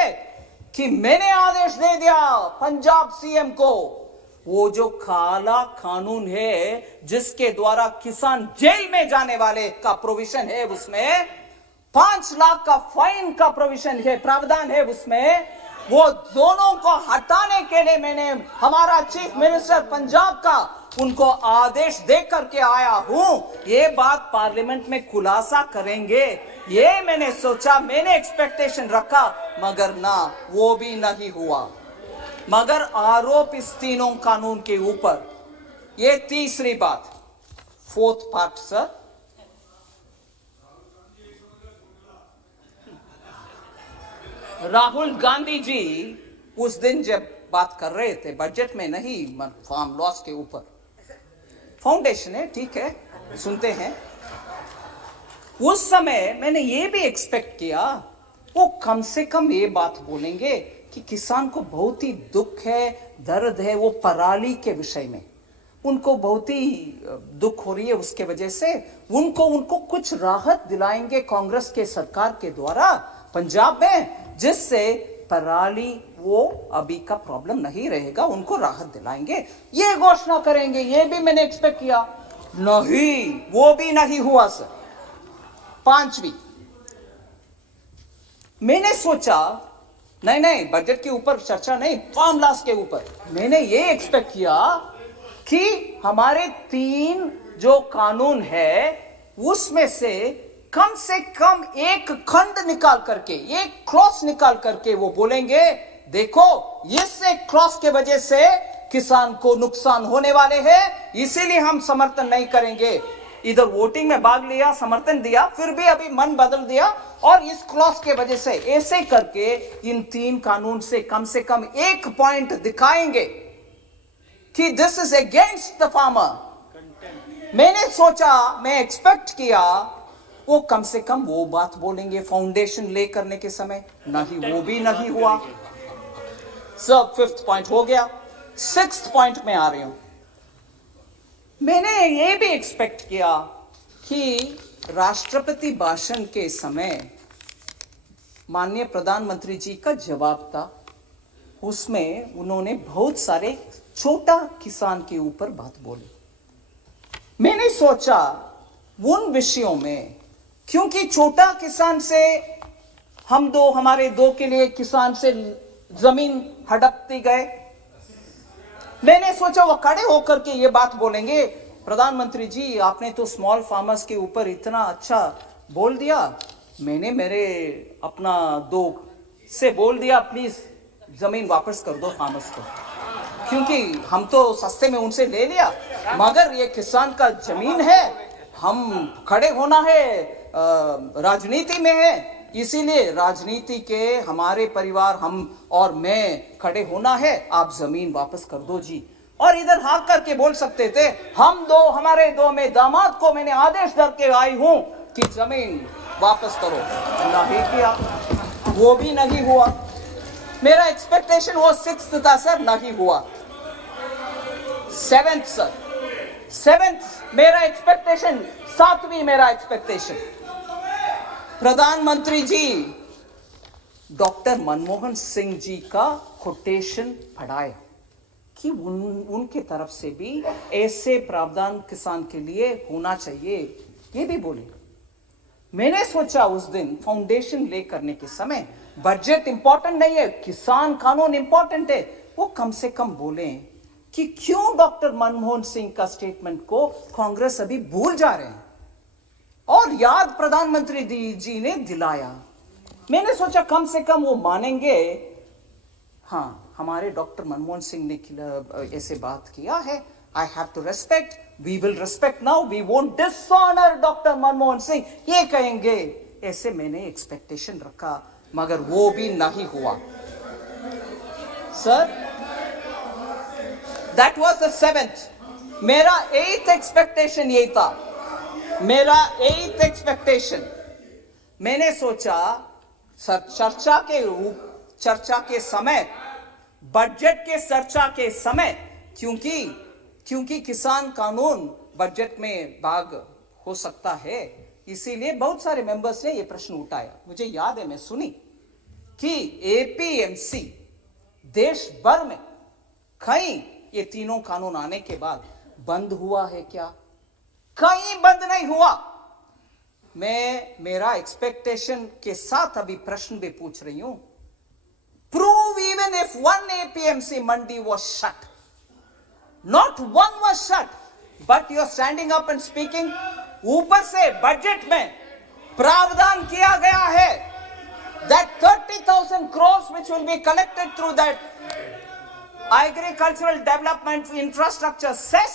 कि मैंने आदेश दे दिया पंजाब सीएम को, वो जो काला कानून है जिसके द्वारा किसान जेल में जाने वाले का प्रोविजन है, उसमें 5 लाख का फाइन का प्रोविजन है, प्रावधान है उसमें, वो दोनों को हटाने के लिए मैंने हमारा चीफ मिनिस्टर पंजाब का उनको आदेश दे करके आया हूं। ये बात पार्लियामेंट में खुलासा करेंगे, ये मैंने सोचा, मैंने एक्सपेक्टेशन रखा, मगर ना, वो भी नहीं हुआ। मगर आरोप इस तीनों कानून के ऊपर। ये तीसरी बात, 4th part sir, Rahul Gandhi ji उस दिन जब बात कर रहे थे बजट में नहीं, फार्म लॉस के ऊपर, फाउंडेशन है, ठीक है, सुनते हैं, उस समय मैंने ये भी एक्सपेक्ट किया वो कम से कम ये बात बोलेंगे कि किसान को बहुत ही दुख है, दर्द है, वो पराली के विषय में उनको बहुत ही दुख हो रही है, उसके वजह से उनको कुछ राहत दिलाएंगे कांग्रेस के सरकार के द्वारा पंजाब में, जिससे पराली वो अभी का प्रॉब्लम नहीं रहेगा, उनको राहत दिलाएंगे, ये घोषणा करेंगे। ये भी मैंने एक्सपेक्ट किया, नहीं, वो भी नहीं हुआ सर। 5वीं, मैंने सोचा नहीं, बजट के ऊपर चर्चा नहीं, फार्म लॉस के ऊपर मैंने ये एक्सपेक्ट किया कि हमारे 3 जो कानून है उसमें से कम एक खंड निकाल करके, एक क्रॉस निकाल करके वो बोलेंगे देखो इस क्रॉस के वजह से किसान को नुकसान होने वाले हैं, इसीलिए हम समर्थन नहीं करेंगे। इधर वोटिंग में भाग लिया, समर्थन दिया, फिर भी अभी मन बदल दिया और इस क्लॉज के वजह से ऐसे करके इन 3 कानून से कम एक पॉइंट दिखाएंगे कि this is against the farmer. मैंने सोचा, मैं एक्सपेक्ट किया वो कम से कम वो बात बोलेंगे फाउंडेशन ले करने के समय, नहीं, वो भी नहीं हुआ। सब 5th पॉइंट हो गया। 6th पॉइंट में आ रही हूं। मैंने ये भी एक्सपेक्ट किया कि राष्ट्रपति भाषण के समय माननीय प्रधानमंत्री जी का जवाब था, उसमें उन्होंने बहुत सारे छोटा किसान के ऊपर बात बोली। मैंने सोचा उन विषयों में, क्योंकि छोटा किसान से हमारे दो के लिए किसान से जमीन हड़पती गए, मैंने सोचा वो खड़े होकर के ये बात बोलेंगे, प्रधानमंत्री जी आपने तो स्मॉल फार्मर्स के ऊपर इतना अच्छा बोल दिया, मैंने मेरे अपना 2 से बोल दिया प्लीज जमीन वापस कर दो फार्मर्स को, क्योंकि हम तो सस्ते में उनसे ले लिया, मगर ये किसान का जमीन है, हम खड़े होना है, राजनीति में है, इसीलिए राजनीति के हमारे परिवार हम और मैं खड़े होना है, आप जमीन वापस कर दो जी। और इधर हाथ करके बोल सकते थे हमारे 2 में दामाद को मैंने आदेश दे के आई हूं कि जमीन वापस करो, नहीं किया, वो भी नहीं हुआ। मेरा एक्सपेक्टेशन वो 6th था सर, नहीं हुआ। 7th सर, 7th मेरा एक्सपेक्टेशन, 7वीं मेरा एक्सपेक्टेशन, प्रधानमंत्री जी डॉक्टर मनमोहन सिंह जी का कोटेशन पढ़ाया कि उनके तरफ से भी ऐसे प्रावधान किसान के लिए होना चाहिए, ये भी बोले। मैंने सोचा उस दिन फाउंडेशन ले करने के समय बजट इंपॉर्टेंट नहीं है, किसान कानून इंपॉर्टेंट है, वो कम से कम बोले कि क्यों डॉक्टर मनमोहन सिंह का स्टेटमेंट को कांग्रेस अभी भूल जा रहे हैं, और याद प्रधानमंत्री जी ने दिलाया। मैंने सोचा कम से कम वो मानेंगे, हाँ हमारे डॉक्टर मनमोहन सिंह ने ऐसे बात किया है, I have to respect, we will respect now, we won't dishonour doctor Manmohan Singh, ये कहेंगे, ऐसे मैंने एक्सपेक्टेशन रखा, मगर वो भी नहीं हुआ। Sir, that was the 7th, मेरा 8th एक्सपेक्टेशन यही था, मेरा 8th एक्सपेक्टेशन। मैंने सोचा सर चर्चा के समय, बजट के चर्चा के समय, क्योंकि किसान कानून बजट में भाग हो सकता है, इसीलिए बहुत सारे मेंबर्स ने यह प्रश्न उठाया। मुझे याद है, मैं सुनी कि एपीएमसी देश भर में कहीं ये तीनों कानून आने के बाद बंद हुआ है क्या? कहीं बंद नहीं हुआ। मैं मेरा एक्सपेक्टेशन के साथ अभी प्रश्न भी पूछ रही हूं, prove even if one APMC mandi was shut, not one was shut, but you are standing up and speaking, ऊपर से बजट में प्रावधान किया गया है that 30,000 crores which will be collected through that agricultural development infrastructure cess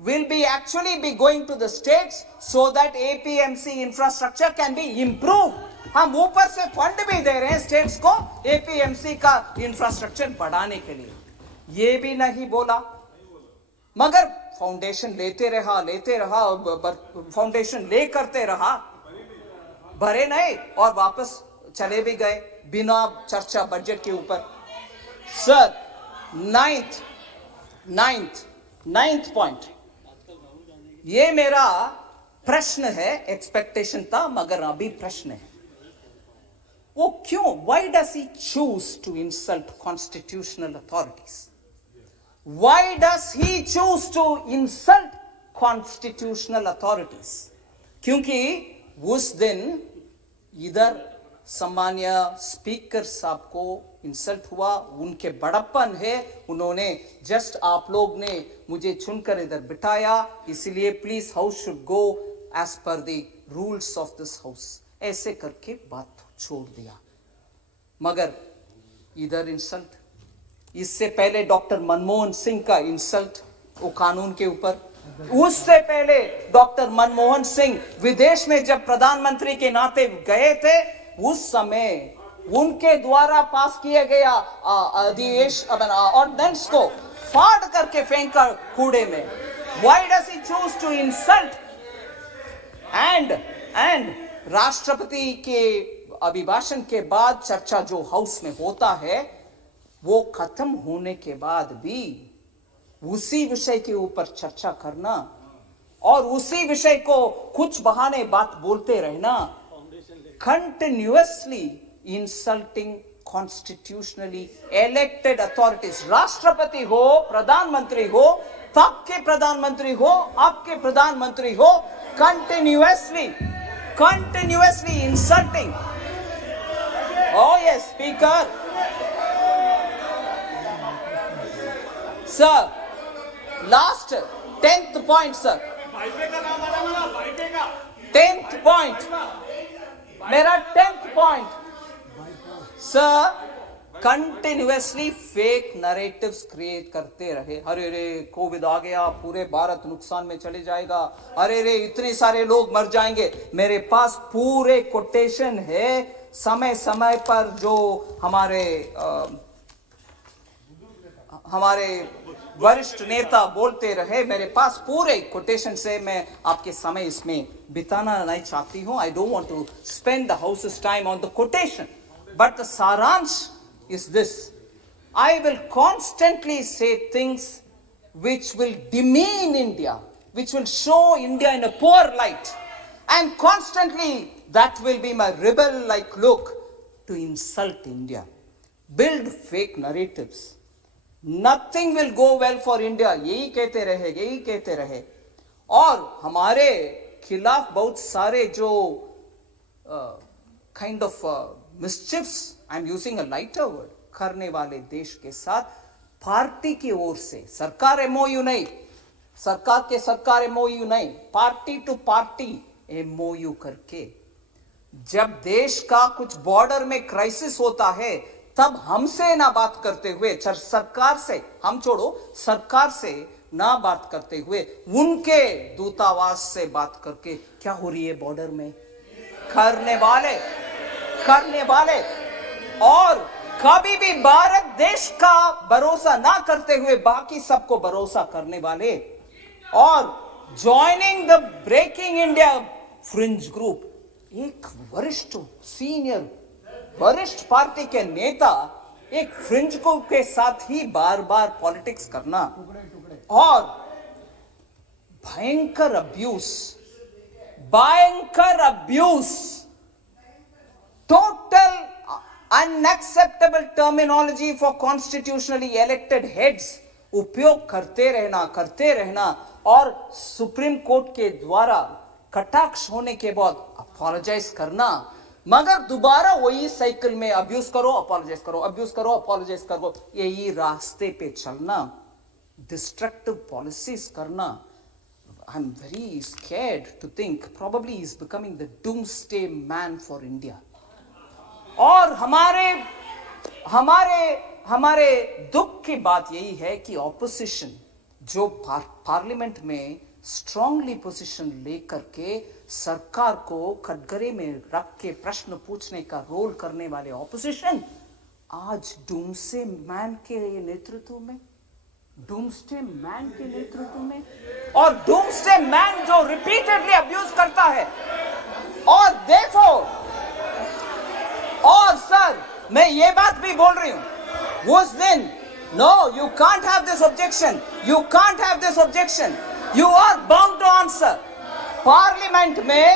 will be actually be going to the states so that APMC infrastructure can be improved. हम ऊपर से फंड भी दे रहे हैं स्टेट्स को एपीएमसी का इंफ्रास्ट्रक्चर बढ़ाने के लिए, ये भी नहीं बोला, मगर फाउंडेशन लेते रहा, फाउंडेशन ले करते रहा, भरे नहीं और वापस चले भी गए बिना चर्चा बजट के ऊपर। सर, 9th पॉइंट, ये मेरा प्रश्न है, एक्सपेक्टेशन था मगर अभी प्रश्न है, वो क्यों, why does he choose to insult constitutional authorities? Why does he choose to insult constitutional authorities? क्योंकि उस दिन इधर सम्मान्य स्पीकर साहब को इंसल्ट हुआ, उनके बड़प्पन है, उन्होंने जस्ट आप लोग ने मुझे चुनकर इधर बिठाया, इसलिए please house should go as per the rules of this house, ऐसे करके बात छोड़ दिया। मगर इधर इंसल्ट, इससे पहले डॉक्टर मनमोहन सिंह का इंसल्ट वो कानून के ऊपर, उससे पहले डॉक्टर मनमोहन सिंह विदेश में जब प्रधानमंत्री के नाते गए थे, उस समय उनके द्वारा पास किए गया ऑर्डिनेंस को फाड़ करके फेंका कूड़े में। Why does he choose to insult? And राष्ट्रपति के अभिभाषण के बाद चर्चा जो हाउस में होता है, वो खत्म होने के बाद भी उसी विषय के ऊपर चर्चा करना और उसी विषय को कुछ बहाने बात बोलते रहना, continuously insulting constitutionally elected authorities, राष्ट्रपति हो, प्रधानमंत्री हो, तब के प्रधानमंत्री हो, आपके प्रधानमंत्री हो, continuously insulting. Oh yes, speaker. Sir, last 10th point, sir. 10th point. मेरा 10th point. Sir, continuously fake narratives create करते रहे। अरे रे कोविड आ गया, पूरे भारत नुकसान में चले जाएगा, अरे रे इतने सारे लोग मर जाएंगे। मेरे पास पूरे कोटेशन है, समय समय पर जो हमारे वरिष्ठ नेता बोलते रहे, मेरे पास पूरे कोटेशन से, मैं आपके समय इसमें बिताना नहीं चाहती हूँ। I don't want to spend the house's time on the quotation, but the सारांश is this: I will constantly say things which will demean India, which will show India in a poor light, and constantly that will be my rebel-like look to insult India, build fake narratives. Nothing will go well for India, यही कहते रहे और हमारे खिलाफ बहुत सारे जो kind of mischiefs, I'm using a lighter word, करने वाले देश के साथ पार्टी की ओर से, सरकार एमओयू नहीं, सरकार एमओयू नहीं, पार्टी टू पार्टी एमओयू करके, जब देश का कुछ बॉर्डर में क्राइसिस होता है तब हमसे ना बात करते हुए, सरकार से हम छोड़ो, सरकार से ना बात करते हुए उनके दूतावास से बात करके क्या हो रही है बॉर्डर में, करने वाले और कभी भी भारत देश का भरोसा ना करते हुए बाकी सबको भरोसा करने वाले, और joining the breaking India fringe group, एक वरिष्ठ पार्टी के नेता एक फ्रिंज ग्रुप के साथ ही बार बार पॉलिटिक्स करना और भयंकर abuse, total unacceptable terminology for constitutionally elected heads उपयोग करते रहना और सुप्रीम कोर्ट के द्वारा कटाक्ष होने के बाद अपोलोजाइज करना, मगर दोबारा वही साइकिल में अब्यूज करो, अपोलोजाइज करो, यही रास्ते पे चलना, डिस्ट्रक्टिव पॉलिसीज करना. I am very scared to think probably he is becoming the doomsday man for India. और हमारे दुख की बात यही है कि ऑपोजिशन जो पार्लियामेंट में स्ट्रांगली पोजीशन लेकर के सरकार को कटघरे में रख के प्रश्न पूछने का रोल करने वाले ऑपोजिशन आज डूम्सडे मैन के नेतृत्व में और डूम्सडे मैन जो रिपीटेडली अब्यूज करता है, और देखो, और सर मैं ये बात भी बोल रही हूं उस दिन, no you can't have this objection, you are bound to answer. Parliament में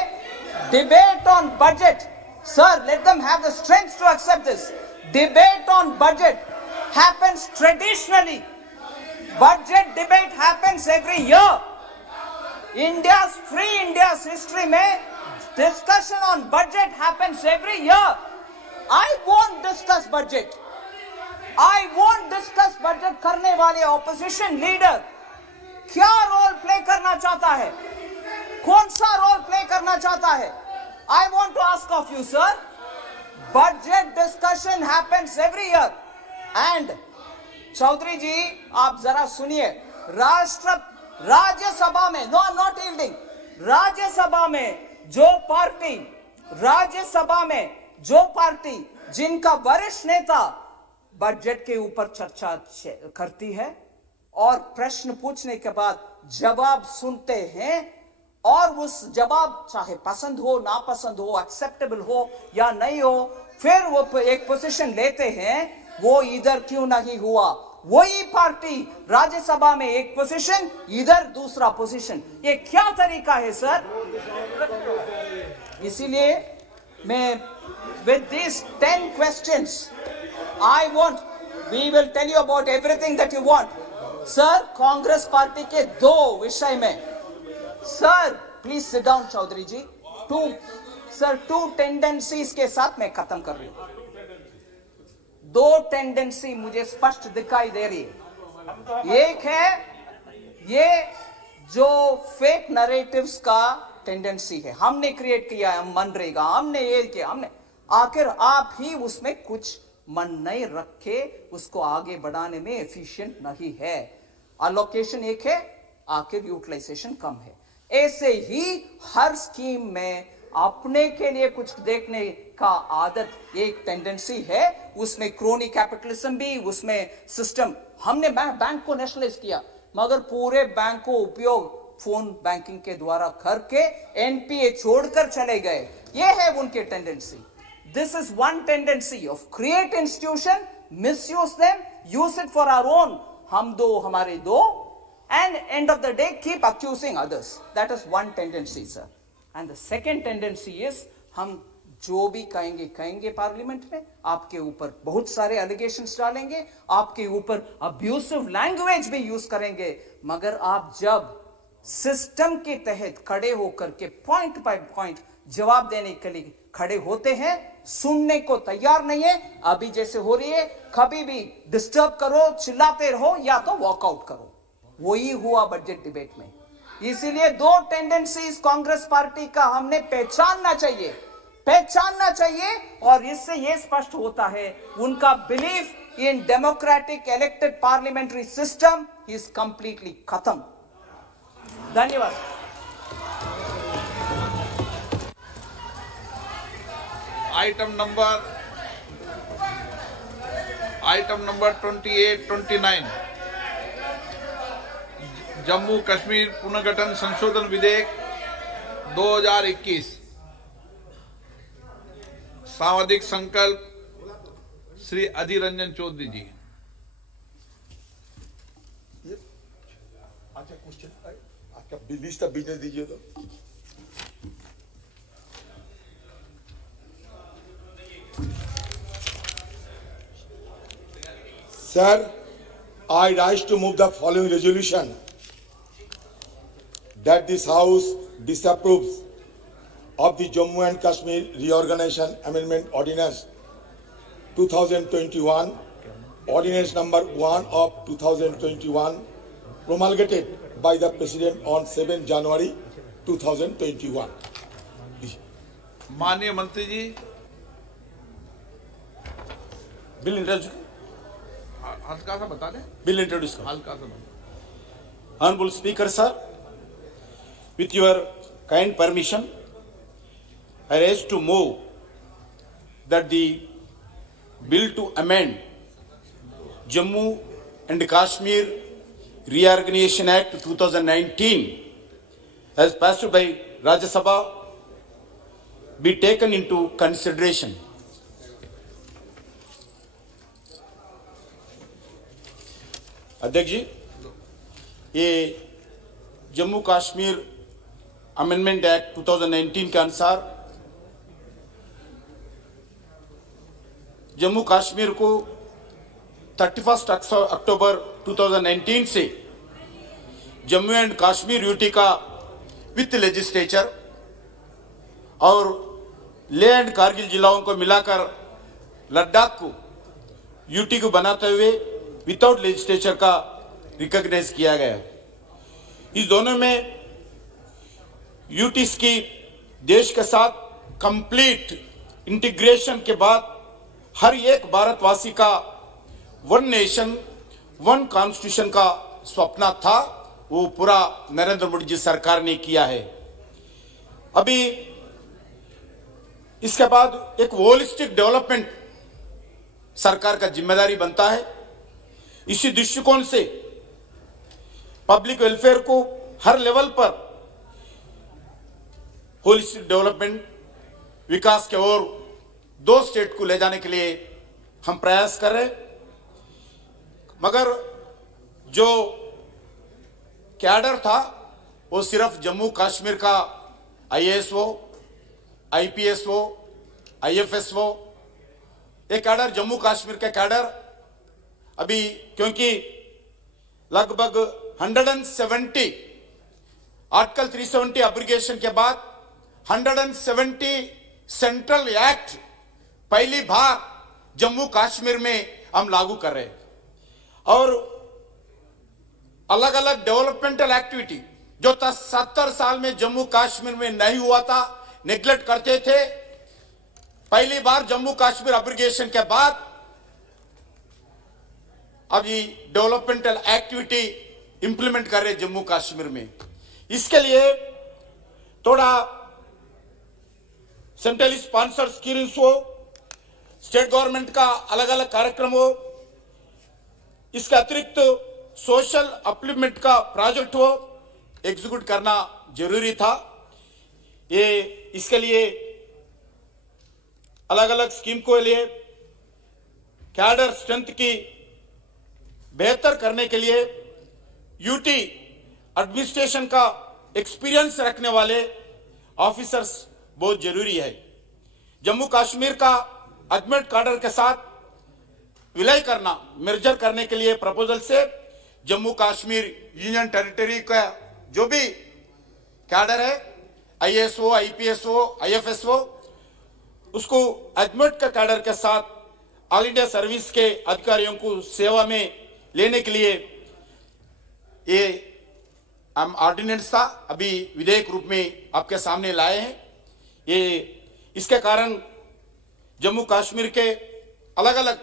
debate on budget, sir, let them have the strength to accept this. Debate on budget happens traditionally. Budget debate happens every year. India's history में discussion on budget happens every year. I won't discuss budget करने वाले opposition leader क्या role play करना चाहता है, कौन सा role play करना चाहता है? I want to ask of you, sir. Budget discussion happens every year. And Chaudhary जी आप जरा सुनिए, राज्यसभा में, no, I'm not yielding, Rajya Sabha जो पार्टी जिनका वरिष्ठ नेता बजट के ऊपर चर्चा करती है और प्रश्न पूछने के बाद जवाब सुनते हैं, और उस जवाब चाहे पसंद हो ना पसंद हो, एक्सेप्टेबल हो या नहीं हो, फिर वो एक पोजीशन लेते हैं, वो इधर क्यों नहीं हुआ? वही पार्टी राज्यसभा में एक पोजीशन, इधर दूसरा पोजीशन, ये क्या तरीका है सर? इसीलिए मैं with these 10 questions we will tell you about everything that you want. Sir, Congress party के दो विषय में, sir please sit down Chaudhary ji, two tendencies के साथ मैं खत्म कर रही हूं. दो टेंडेंसी मुझे स्पष्ट दिखाई दे रही है. एक है ये जो फेक नरेटिव्स का टेंडेंसी है, हमने क्रिएट किया है, मनरेगा हमने ये किया, हमने, आखिर आप ही उसमें कुछ मन नहीं रखे, उसको आगे बढ़ाने में एफिशिएंट नहीं है. अलोकेशन एक है, आखिर यूटिलाइजेशन कम है. ऐसे ही हर स्कीम में अपने के लिए कुछ देखने का आदत एक टेंडेंसी है, उसमें क्रोनी कैपिटलिज्म भी, उसमें सिस्टम, हमने बैंक को नेशनलाइज किया मगर पूरे बैंक को उपयोग फोन बैंकिंग के द्वारा करके एनपीए छोड़कर चले गए. ये है उनके tendency. This is one tendency of create institution, misuse them, use it for our own, हम दो हमारे दो, and end of the day keep accusing others. That is one tendency, sir. And the second tendency is हम जो भी कहेंगे parliament में, आपके ऊपर बहुत सारे एलिगेशंस डालेंगे, आपके ऊपर अब्यूसिव लैंग्वेज भी यूज करेंगे, मगर आप जब सिस्टम के तहत खड़े होकर के पॉइंट बाय पॉइंट जवाब देने के लिए खड़े होते हैं, सुनने को तैयार नहीं है। अभी जैसे हो रही है, कभी भी डिस्टर्ब करो, चिल्लाते रहो या तो वॉकआउट करो। वही हुआ बजट डिबेट में। इसीलिए दो टेंडेंसीज कांग्रेस पार्टी का हमने पहचानना चाहिए और इससे यह स्पष्ट होता है उनका belief in democratic elected parliamentary system is completely खत्म। धन्यवाद। आइटम नंबर 28-29 जम्मू कश्मीर पुनर्गठन संशोधन विधेयक 2021 सामाजिक संकल्प श्री अधीर रंजन चौधरी जी। अच्छा क्वेश्चन आपका लिस्ट ऑफ बिजनेस दीजिए तो। Sir, I rise to move the following resolution that this House disapproves of the Jammu and Kashmir Reorganization Amendment Ordinance 2021, Ordinance number 1 of 2021, promulgated by the President on 7 January 2021. माननीय मंत्री जी, bill introduce हल्का सा बता दें। Bill introduce हल्का सा Honorable Speaker, sir, with your kind permission, I rise to move that the bill to amend Jammu and Kashmir Reorganization Act 2019 as passed by Rajya Sabha be taken into consideration. अध्यक्ष जी, ये Jammu Kashmir amendment act 2019 के अनुसार जम्मू कश्मीर को 31 अक्टूबर 2019 से Jammu and Kashmir UT का वित्त legislature और ले एंड कारगिल जिलाओं को मिलाकर लद्दाख को यूटी को बनाते हुए विदाउट लेजिस्लेचर का रिकॉग्नाइज किया गया। इस दोनों में यूटीज की देश के साथ कंप्लीट इंटीग्रेशन के बाद हर एक भारतवासी का वन नेशन वन कॉन्स्टिट्यूशन का स्वप्न था, वो पूरा नरेंद्र मोदी जी सरकार ने किया है। अभी इसके बाद एक होलिस्टिक डेवलपमेंट सरकार का जिम्मेदारी बनता है। इसी दृष्टिकोण से पब्लिक वेलफेयर को हर लेवल पर होलिस्टिक डेवलपमेंट विकास के ओर दो स्टेट को ले जाने के लिए हम प्रयास कर रहे हैं। मगर जो कैडर था वो सिर्फ जम्मू कश्मीर का आईएएस हो, आईपीएस हो, आईएफएस हो, एक कैडर जम्मू कश्मीर के कैडर अभी क्योंकि लगभग 170 आर्टिकल 370 एब्रिगेशन के बाद 170 सेंट्रल एक्ट पहली बार जम्मू कश्मीर में हम लागू कर रहे हैं और अलग अलग डेवलपमेंटल एक्टिविटी जो 70 साल में जम्मू कश्मीर में नहीं हुआ था, नेग्लेक्ट करते थे, पहली बार जम्मू कश्मीर एब्रिगेशन के बाद अभी डेवलपमेंटल एक्टिविटी इंप्लीमेंट कर रहे जम्मू कश्मीर में। इसके लिए थोड़ा सेंट्रली स्पॉन्सर्ड स्कीम्स हो, स्टेट गवर्नमेंट का अलग अलग कार्यक्रम हो, इसके अतिरिक्त सोशल अपलिफ्टमेंट का प्रोजेक्ट हो, एग्जीक्यूट करना जरूरी था। ये इसके लिए अलग अलग स्कीम को लिए कैडर स्ट्रेंथ की बेहतर करने के लिए यूटी एडमिनिस्ट्रेशन का एक्सपीरियंस रखने वाले ऑफिसर्स बहुत जरूरी है। जम्मू कश्मीर का अजमेर कैडर के साथ विलय करना, मर्जर करने के लिए प्रपोजल से जम्मू कश्मीर यूनियन टेरिटरी का जो भी कैडर है, आईएएस हो, आईपीएस हो, आईएफएस हो, उसको अजमेट का कैडर के साथ ऑल इंडिया सर्विस के अधिकारियों को सेवा में लेने के लिए ये हम ऑर्डिनेंस था, अभी विधेयक रूप में आपके सामने लाए हैं। ये इसके कारण जम्मू कश्मीर के अलग अलग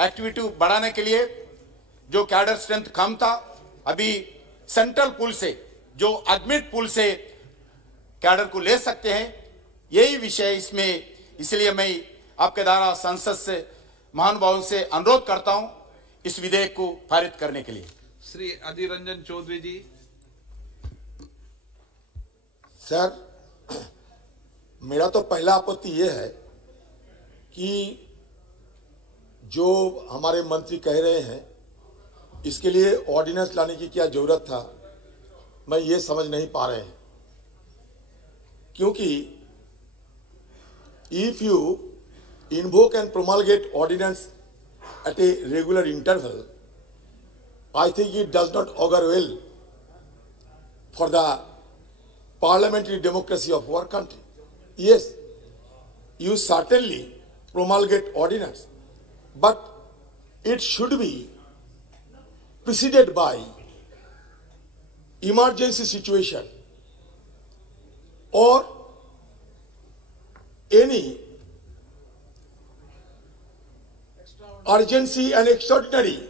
एक्टिविटी बढ़ाने के लिए जो कैडर स्ट्रेंथ कम था, अभी सेंट्रल पूल से, जो अजमेट पूल से कैडर को ले सकते हैं। यही विषय इसमें, इसलिए मैं आपके द्वारा संसद से महानुभावों से अनुरोध करता हूं इस विधेयक को पारित करने के लिए। श्री अधीर रंजन चौधरी जी। सर, मेरा तो पहला आपत्ति यह है कि जो हमारे मंत्री कह रहे हैं इसके लिए ऑर्डिनेंस लाने की क्या जरूरत था, मैं ये समझ नहीं पा रहे हैं। क्योंकि if you invoke and promulgate ordinance at a regular interval, I think it does not augur well for the parliamentary democracy of our country. Yes, you certainly promulgate ordinance, but it should be preceded by emergency situation or any urgency and extraordinary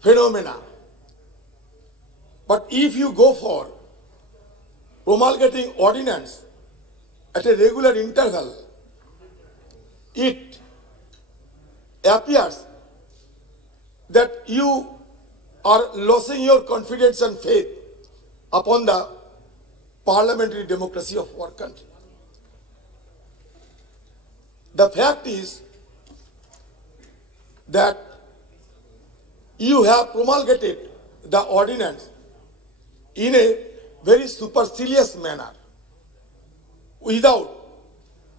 phenomena. But if you go for promulgating ordinance at a regular interval, it appears that you are losing your confidence and faith upon the parliamentary democracy of our country. The fact is that you have promulgated the ordinance in a very supercilious manner without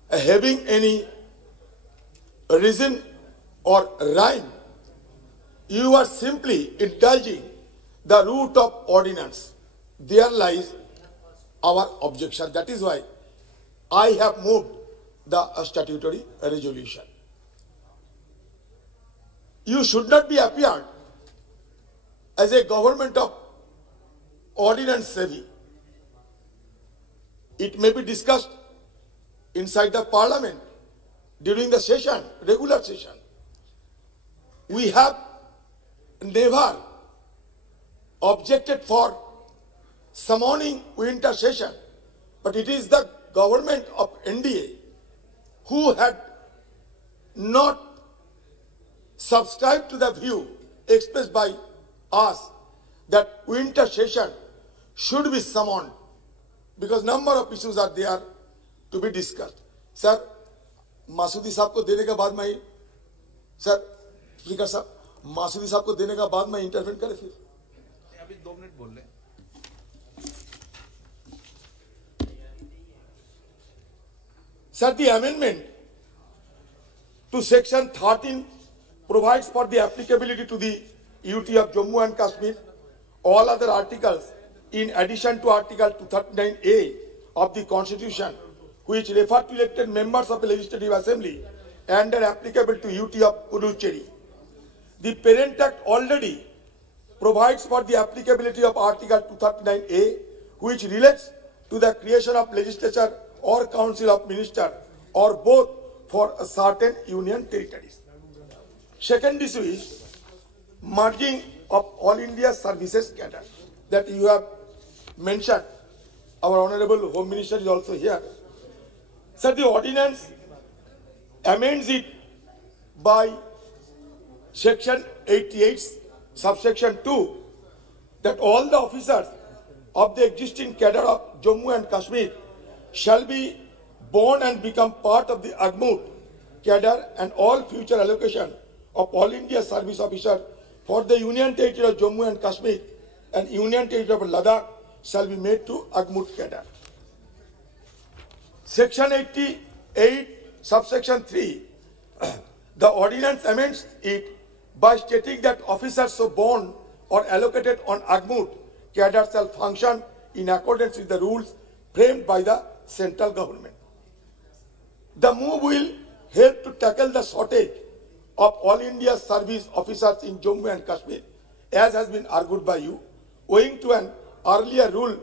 having any reason or rhyme. You are simply indulging the root of ordinance. There lies our objection. That is why I have moved the statutory resolution. You should not be appeared as a government of ordinance savvy. It may be discussed inside the parliament during the session, regular session. We have never objected for summoning winter session, but it is the government of NDA who had not subscribed to the view expressed by us that winter session should be summoned because number of issues are there to be discussed. Sir, मासूदी साहब को देने के बाद मैं, sir speaker साहब, मासूदी साहब को देने के बाद मैं इंटरवेंट करे फिर अभी 2 मिनट बोल रहे। Sir, the amendment to section 13 provides for the applicability to the UT of Jammu and Kashmir, all other articles in addition to Article 239A of the Constitution, which refer to elected members of the Legislative Assembly and are applicable to UT of Puducherry. The Parent Act already provides for the applicability of Article 239A, which relates to the creation of legislature or council of ministers or both for certain union territories. Second issue is merging of all India services cadre that you have mentioned. Our Honorable Home Minister is also here. Sir, the ordinance amends it by section 88, subsection 2, that all the officers of the existing cadre of Jammu and Kashmir shall be born and become part of the Agmut cadre, and all future allocation of all India service officers for the Union Territory of Jammu and Kashmir and Union Territory of Ladakh shall be made to Agmut cadre. Section 88, subsection 3, the ordinance amends it by stating that officers so born or allocated on Agmut cadre shall function in accordance with the rules framed by the central government. The move will help to tackle the shortage of all India service officers in Jammu and Kashmir, as has been argued by you, owing to an earlier rule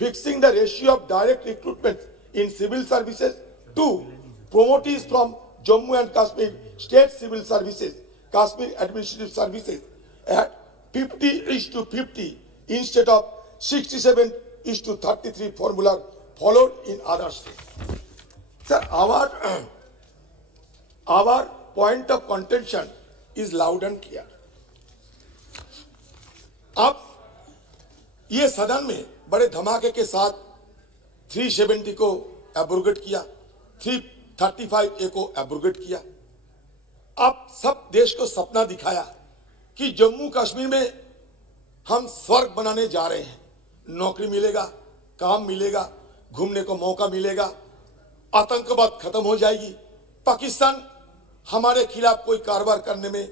fixing the ratio of direct recruitment in civil services to promotees from Jammu and Kashmir State Civil Services, Kashmir Administrative Services at 50:50 instead of 67:33 formula followed in other states. Sir, our point of contention is loud and clear. अब ये सदन में बड़े धमाके के साथ 370 को abrogate किया, 335A को एब्रोगेट किया। अब सब देश को सपना दिखाया कि जम्मू कश्मीर में हम स्वर्ग बनाने जा रहे हैं, नौकरी मिलेगा, काम मिलेगा, घूमने को मौका मिलेगा, आतंकवाद खत्म हो जाएगी, पाकिस्तान हमारे खिलाफ कोई कारोबार करने में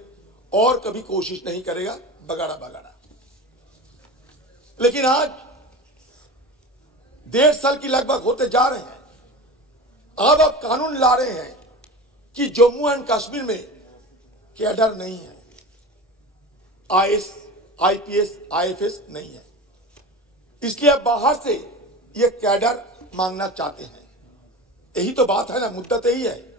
और कभी कोशिश नहीं करेगा, बगाड़ा बगाड़ा। लेकिन आज 1.5 साल की लगभग होते जा रहे हैं, अब आप कानून ला रहे हैं कि जम्मू एंड कश्मीर में कैडर नहीं है, IAS, IPS, IFS नहीं है, इसलिए आप बाहर से ये कैडर मांगना चाहते हैं। यही तो बात है ना, मुद्दा तो यही है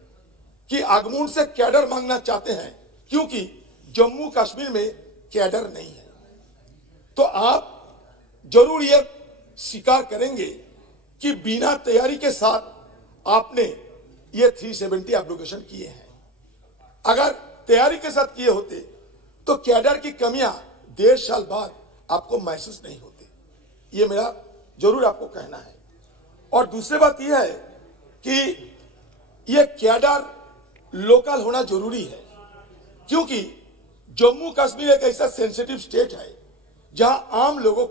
कि आगमन से कैडर मांगना चाहते हैं क्योंकि जम्मू कश्मीर में कैडर नहीं है। तो आप जरूर ये स्वीकार करेंगे कि बिना तैयारी के साथ आपने ये 370 एप्लीकेशन किए हैं। अगर तैयारी के साथ किए होते तो कैडर की कमियां 1.5 साल बाद आपको महसूस नहीं होती। ये मेरा जरूर आपको कहना है। और दूसरी बात यह है कि ये कैडर लोकल होना जरूरी है क्योंकि जम्मू कश्मीर एक ऐसा सेंसिटिव स्टेट है जहां आम लोगों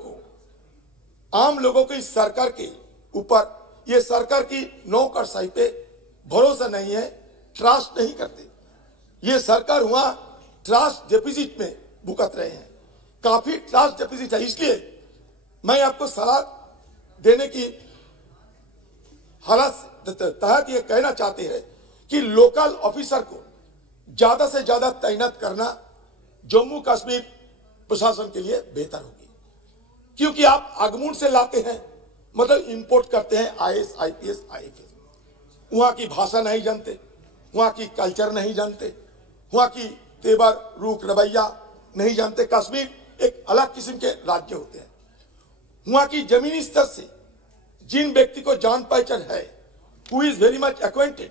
को इस सरकार के ऊपर, ये सरकार की नौकरशाही पे भरोसा नहीं है, ट्रस्ट नहीं करते। ये सरकार वहां ट्रस्ट डिपॉजिट में भुगत रहे हैं, काफी ट्रस्ट डिपॉजिट है। इसलिए मैं आपको सलाह देने की हालत तहत ये कहना चाहते हैं कि लोकल ऑफिसर को ज्यादा से ज्यादा तैनात करना जम्मू कश्मीर प्रशासन के लिए बेहतर होगी क्योंकि आप आगमन से लाते हैं, मतलब इंपोर्ट करते हैं IAS, IPS, IFS, वहां की भाषा नहीं जानते, वहां की कल्चर नहीं जानते, वहां की तेवर रूख रवैया नहीं जानते। कश्मीर एक अलग किस्म के राज्य होते हैं। वहां की जमीनी स्तर से जिन व्यक्ति को जान पहचान है, who is very much acquainted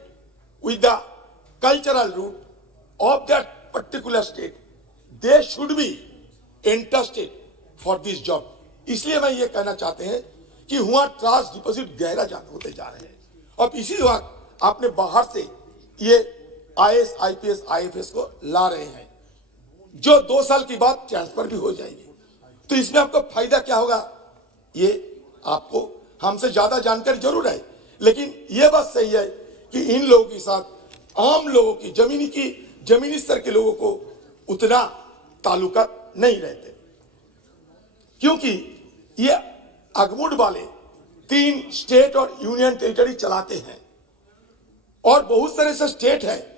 with the cultural root of that particular state, they should be interested for this job. इसलिए मैं ये कहना चाहते हैं कि वहां ट्रस्ट डिपॉजिट गहरा होते जा रहे हैं। अब इसी वक्त आपने बाहर से ये IAS, IPS, IFS को ला रहे हैं जो 2 साल के बाद ट्रांसफर भी हो जाएगी। तो इसमें आपको फायदा क्या होगा, ये आपको हमसे ज्यादा जानकारी जरूर है, लेकिन यह बात सही है कि इन लोगों के साथ आम लोगों की जमीनी स्तर के लोगों को उतना ताल्लुकात नहीं रहते क्योंकि ये आगमुड वाले 3 स्टेट और यूनियन टेरिटरी चलाते हैं और बहुत सारे ऐसे स्टेट है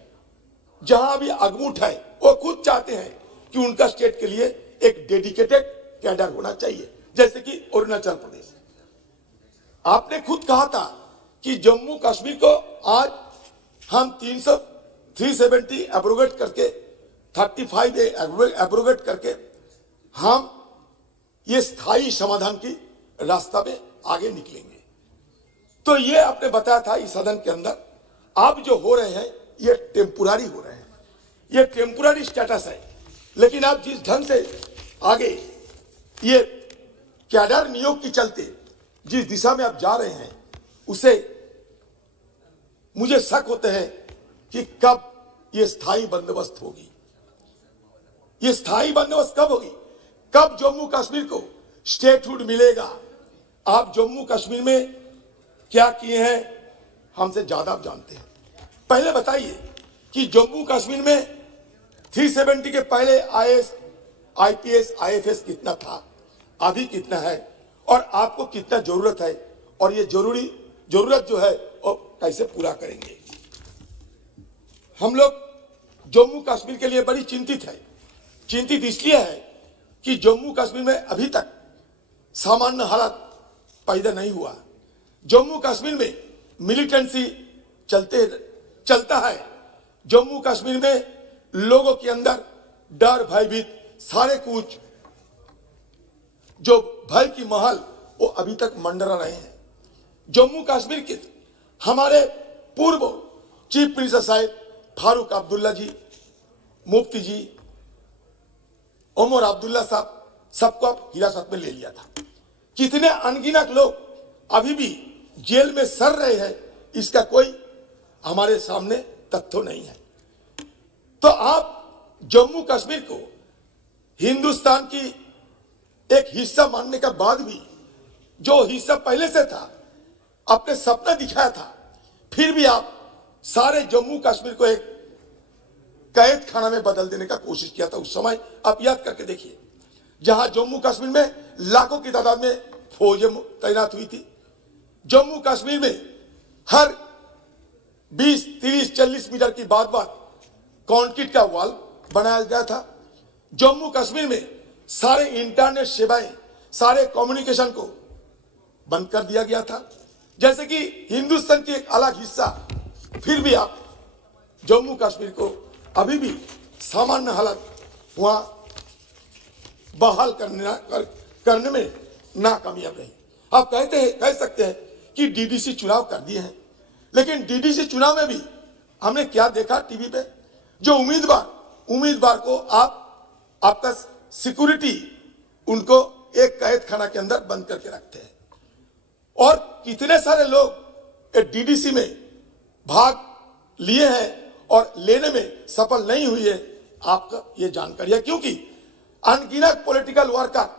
जहां भी आगमुट है, वो खुद चाहते हैं कि उनका स्टेट के लिए एक डेडिकेटेड कैडर होना चाहिए, जैसे कि अरुणाचल प्रदेश। आपने खुद कहा था कि जम्मू कश्मीर को आज हम 370 एब्रोगेट करके 35A एब्रोगेट करके हम ये स्थायी समाधान की रास्ता में आगे निकलेंगे। तो ये आपने बताया था इस सदन के अंदर। अब जो हो रहे हैं ये टेम्पुरारी हो रहे हैं, ये टेम्पुरारी स्टेटस है, लेकिन आप जिस ढंग से आगे ये कैडर नियोग की चलते जिस दिशा में आप जा रहे हैं उसे मुझे शक होते हैं कि कब ये स्थायी बंदोबस्त होगी। ये स्थायी बंदोबस्त कब होगी, कब जम्मू कश्मीर को स्टेटहुड मिलेगा। आप जम्मू कश्मीर में क्या किए हैं हमसे ज्यादा आप जानते हैं। पहले बताइए कि जम्मू कश्मीर में 370 के पहले IAS, IPS, IFS कितना था, अभी कितना है और आपको कितना जरूरत है और ये जरूरत जो है वो कैसे पूरा करेंगे। हम लोग जम्मू कश्मीर के लिए बड़ी चिंतित है। चिंतित इसलिए है कि जम्मू कश्मीर में अभी तक सामान्य हालात पैदा नहीं हुआ। जम्मू कश्मीर में मिलिटेंसी चलता है। जम्मू कश्मीर में लोगों के अंदर डर भयभीत सारे कुछ जो भय की महल वो अभी तक मंडरा रहे हैं। जम्मू कश्मीर के हमारे पूर्व चीफ मिनिस्टर साहिब फारूक अब्दुल्ला जी, मुफ्ती जी, उमर अब्दुल्ला साहब सबको अब हिरासत में ले लिया था। कितने अनगिनत लोग अभी भी जेल में सड़ रहे हैं, इसका कोई हमारे सामने तथ्य नहीं है। तो आप जम्मू कश्मीर को हिंदुस्तान की एक हिस्सा मानने के बाद भी जो हिस्सा पहले से था, आपने सपना दिखाया था, फिर भी आप सारे जम्मू कश्मीर को एक कैद खाना में बदल देने का कोशिश किया था। उस समय आप याद करके देखिए, जहां जम्मू कश्मीर में लाखों की तादाद में फौजें तैनात हुई थी। जम्मू कश्मीर में हर 20, 30, 40 मीटर की बात कंक्रीट का वॉल बनाया गया था। जम्मू कश्मीर में सारे इंटरनेट सेवाएं, सारे कम्युनिकेशन को बंद कर दिया गया था, जैसे कि हिंदुस्तान की एक अलग हिस्सा। फिर भी आप जम्मू कश्मीर को अभी भी सामान्य हालत वहां बहाल करने में नाकामयाब रही। आप कह सकते हैं कि डीडीसी चुनाव कर दिए हैं, लेकिन डीडीसी चुनाव में भी हमने क्या देखा टीवी पे, जो उम्मीदवार को आपका सिक्योरिटी उनको एक कैद खाना के अंदर बंद करके रखते हैं। और कितने सारे लोग डीडीसी में भाग लिए हैं और लेने में सफल नहीं हुई है, आपका ये जानकारी है। क्योंकि अनगिनत पॉलिटिकल वर्कर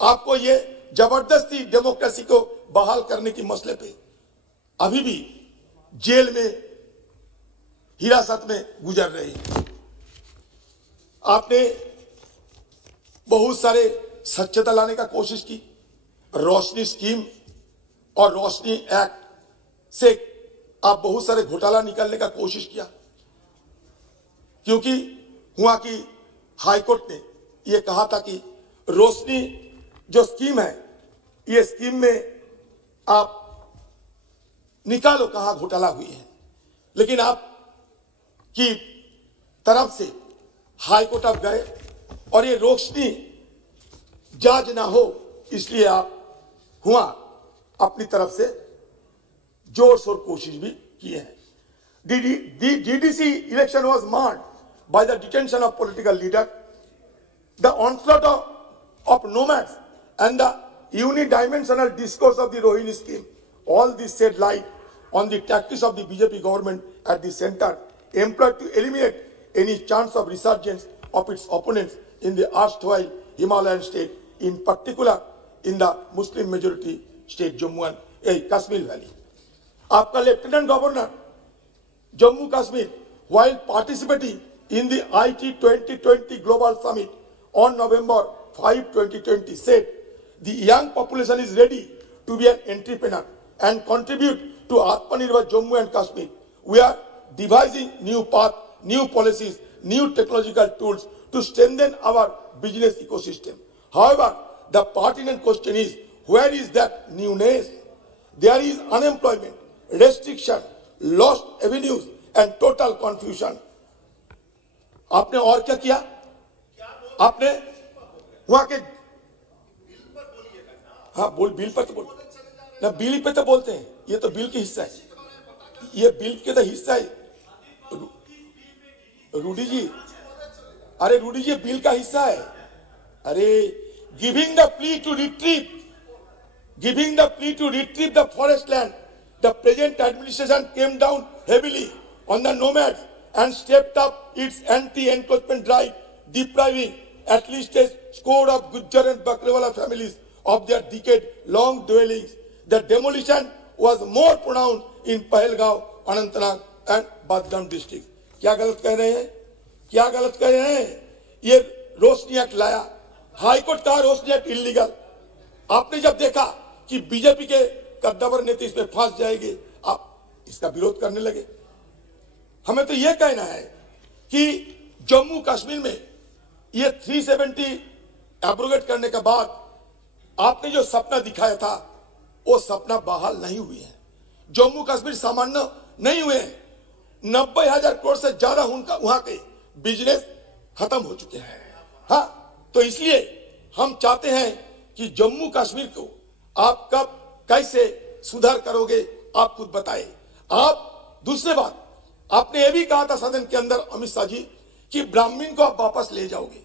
आपको ये जबरदस्ती डेमोक्रेसी को बहाल करने की मसले पे अभी भी जेल में हिरासत में गुजर रहे हैं। आपने बहुत सारे सच्चता लाने का कोशिश की। रोशनी स्कीम और रोशनी एक्ट से आप बहुत सारे घोटाला निकालने का कोशिश किया, क्योंकि वहां की हाईकोर्ट ने यह कहा था कि रोशनी जो स्कीम है, ये स्कीम में आप निकालो कहां घोटाला हुई है। लेकिन आप की तरफ से हाईकोर्ट आप गए और ये रोशनी जांच ना हो, इसलिए आप हुआ अपनी तरफ से जोर शोर कोशिश भी किए हैं। DDC election was marred by the detention of political leaders, the onslaught of nomads, and the unidimensional discourse of the Rohini scheme. All this shed light on the tactics of the BJP government at the center, employed to eliminate any chance of resurgence of its opponents in the erstwhile Himalayan state, in particular in the Muslim majority state Jammu and Kashmir Valley. आपका lieutenant governor Jammu Kashmir, while participating in the IT 2020 Global Summit on November 5, 2020, said the young population is ready to be an entrepreneur and contribute to Atmanirbhar Jammu and Kashmir. We are devising new path, new policies, new technological tools to strengthen our business ecosystem. However, the pertinent question is, where is that newness? There is unemployment, restriction, lost avenues and total confusion. आपने और क्या किया? आपने वहां के bill पर तो बोल ना, बिल पे तो बोलते हैं, ये तो बिल का हिस्सा है, ये बिल के तो हिस्सा है। रूडी जी, अरे रूडी जी, बिल का हिस्सा है। Are giving the plea to retrieve the forest land, the present administration came down heavily on the nomads and stepped up its anti-encroachment drive, depriving at least a score of Gujjar and Bakrewala families of their decade-long dwellings. The demolition was more pronounced in Pahalgaon, Anantnag and Badgaon districts. क्या गलत कह रहे हैं? ये रोशनी act लाया, high court कहा रोशनी act illegal. आपने जब देखा कि बीजेपी के कद्दावर नेता इसमें फंस जाएंगे, आप इसका विरोध करने लगे। हमें तो यह कहना है कि जम्मू कश्मीर में ये 370 एब्रोगेट करने के बाद आपने जो सपना दिखाया था वो सपना बहाल नहीं हुए हैं। जम्मू कश्मीर सामान्य नहीं हुए हैं। 90,000 करोड़ से ज्यादा उनका वहां के बिजनेस खत्म हो चुके हैं। हाँ, तो इसलिए हम चाहते हैं कि जम्मू कश्मीर को आप कब कैसे सुधार करोगे, आप खुद बताए। आप दूसरी बात, आपने ये भी कहा था सदन के अंदर अमित शाह जी कि ब्राह्मण को आप वापस ले जाओगे।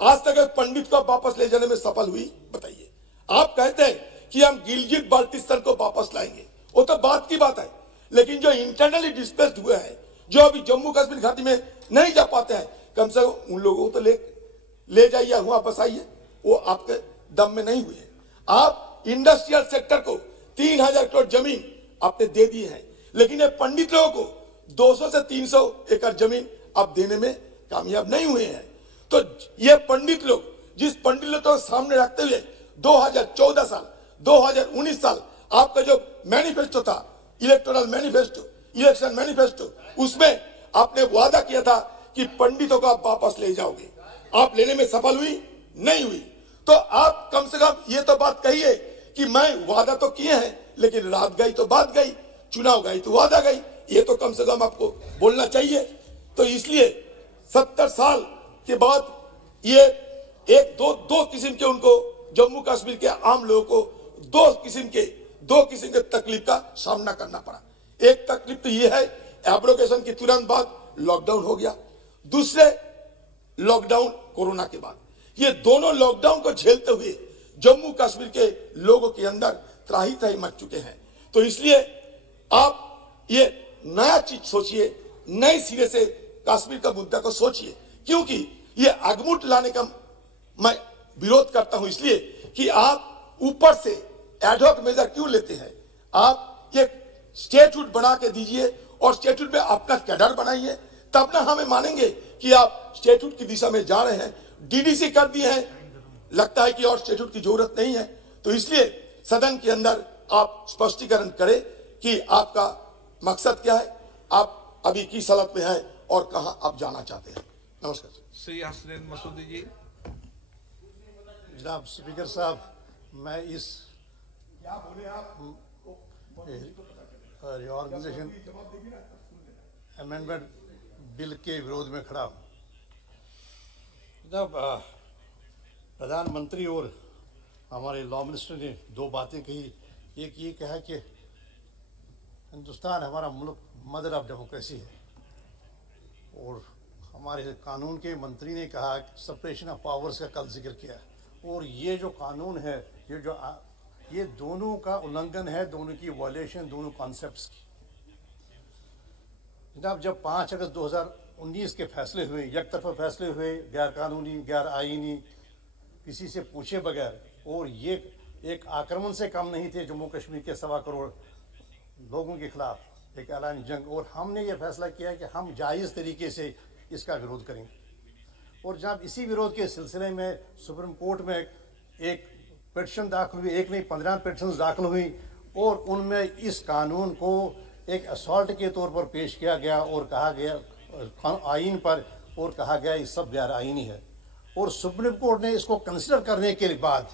आज तक एक पंडित को आप वापस ले जाने में सफल हुई, बताइए। आप कहते हैं कि हम गिलगित बाल्टिस्तान को वापस लाएंगे, वो तो बात की बात है, लेकिन जो इंटरनली डिस्प्लेस्ड हुए हैं, जो अभी जम्मू कश्मीर घाटी में नहीं जा पाते हैं, कम से कम उन लोगों को तो ले जाइए, वहां बसाइए। वो आपके दम में नहीं हुए। आप इंडस्ट्रियल सेक्टर को 3,000 करोड़ जमीन आपने दे दी है, लेकिन ये पंडित लोगों को 200 से 300 एकड़ जमीन आप देने में कामयाब नहीं हुए हैं। तो ये पंडित लोग, जिस पंडित लोग को सामने रखते हुए 2014 साल 2019 साल आपका जो मैनिफेस्टो था, इलेक्टोरल मैनिफेस्टो, इलेक्शन मैनिफेस्टो, उसमें आपने वादा किया था कि पंडितों को आप वापस ले जाओगे। आप लेने में सफल हुई नहीं हुई। तो आप कम से कम ये तो बात कहिए कि मैं वादा तो किए हैं, लेकिन रात गई तो बात गई, चुनाव गई तो वादा गई, ये तो कम से कम आपको बोलना चाहिए। तो इसलिए 70 साल के बाद ये एक दो किस्म के उनको जम्मू कश्मीर के आम लोगों को दो किस्म के तकलीफ का सामना करना पड़ा। एक तकलीफ तो ये है, एब्रोगेशन के तुरंत बाद लॉकडाउन हो गया, दूसरे लॉकडाउन कोरोना के बाद। ये दोनों लॉकडाउन को झेलते हुए जम्मू कश्मीर के लोगों के अंदर त्राही त्राही मच चुके हैं। तो इसलिए आप ये नया चीज सोचिए, नए सिरे से कश्मीर का मुद्दा को सोचिए, क्योंकि ये अगमुट लाने का मैं विरोध करता हूं, इसलिए कि आप ऊपर से एडहॉक मेजर क्यों लेते हैं। आप ये स्टेट्यूट बना के दीजिए और स्टेट्यूट में अपना कैडर बनाइए, तब ना हमें मानेंगे कि आप स्टेट्यूट की दिशा में जा रहे हैं। डीडीसी कर दिए हैं, लगता है कि और स्टेट्यूट की जरूरत नहीं है। तो इसलिए सदन के अंदर आप स्पष्टीकरण करें कि आपका मकसद क्या है, आप अभी किस हालत में हैं और कहां आप जाना चाहते हैं। नमस्कार। श्री हसनैन मसूदी जी। जनाब स्पीकर साहब, मैं इस रिऑर्गेनाइजेशन अमेंडमेंट बिल के विरोध में खड़ा हूँ। जब प्रधानमंत्री और हमारे लॉ मिनिस्टर ने दो बातें कही, एक ये कहा कि हिंदुस्तान हमारा मुल्क मदर ऑफ डेमोक्रेसी है, और हमारे कानून के मंत्री ने कहा सेपरेशन ऑफ पावर्स का कल जिक्र किया, और ये जो कानून है, ये दोनों का उल्लंघन है, दोनों की वायलेशन, दोनों कॉन्सेप्ट्स की। जनाब, जब 5 अगस्त 2019 के फैसले हुए, एक तरफा फैसले हुए, गैर कानूनी, गैर आईनी, किसी से पूछे बगैर, और ये एक आक्रमण से कम नहीं थे जम्मू कश्मीर के 1.25 करोड़ लोगों के खिलाफ एक ऐलानी जंग, और हमने ये फैसला किया कि हम जायज़ तरीके से इसका विरोध करेंगे। और जब इसी विरोध के सिलसिले में सुप्रीम कोर्ट में एक पिटीशन दाखिल हुई, एक नहीं 15 पिटीशन दाखिल हुई, और उनमें इस कानून को एक असॉल्ट के तौर पर पेश किया गया और कहा गया आइन पर, और कहा गया ये सब गैर आइनी है। और सुप्रीम कोर्ट ने इसको कंसिडर करने के बाद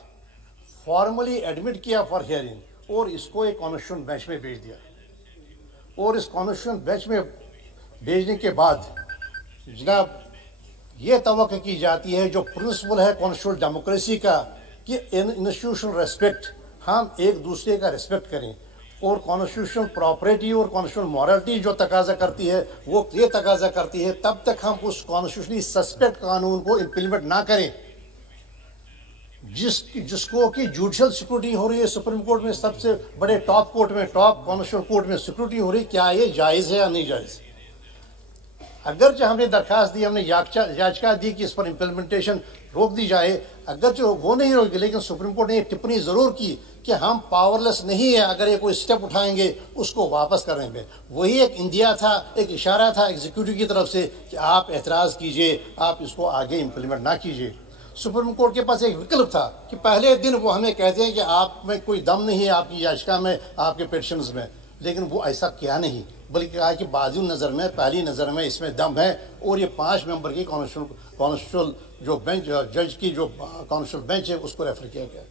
फॉर्मली एडमिट किया फॉर हियरिंग, और इसको एक कॉन्स्टिट्यूशन बेंच में भेज दिया। और इस कॉन्स्टिट्यूशन बेंच में भेजने के बाद जनाब ये तवक्को की जाती है, जो प्रिंसिपल है कॉन्स्टिट्यूशनल डेमोक्रेसी का, कि इंस्टीट्यूशनल रेस्पेक्ट, हम एक दूसरे का रेस्पेक्ट करें, और कॉन्स्टिट्यूशनल प्रॉपर्टी और कॉन्स्टिट्यूशनल मॉरलिटी जो तकाजा करती है, वो ये तकाजा करती है तब तक हम उस कॉन्स्टिट्यूशनली सस्पेक्ट कानून को इम्प्लीमेंट ना करें जिसको कि जुडिशल सिक्योरिटी हो रही है। सुप्रीम कोर्ट में, सबसे बड़े टॉप कोर्ट में, टॉप कॉन्स्टिट्यूशनल कोर्ट में सिक्योरिटी हो रही है, क्या ये जायज़ है या नहीं जायज़। अगर जो हमने दरखास्त दी, हमने याचिका दी कि इस पर इम्प्लीमेंटेशन रोक दी जाए, अगर जो वो नहीं रोकी, लेकिन सुप्रीम कोर्ट ने एक टिप्पणी ज़रूर की कि हम पावरलेस नहीं है, अगर ये कोई स्टेप उठाएंगे उसको वापस करेंगे। वही एक इंडिया था, एक इशारा था एग्जीक्यूटिव की तरफ से कि आप एतराज़ कीजिए, आप इसको आगे इम्प्लीमेंट ना कीजिए। सुप्रीम कोर्ट के पास एक विकल्प था कि पहले दिन वो हमें कहते हैं कि आप में कोई दम नहीं है आपकी याचिका में, आपके पिटीशंस में, लेकिन वो ऐसा किया नहीं। बल्कि कहा कि बाजू नज़र में, पहली नज़र में इसमें दम है। और ये 5 मेंबर की कॉन्स्टिट्यूशनल जो बेंच, जज की जो कॉन्स्टिट्यूशनल बेंच है, उसको रेफर किया गया।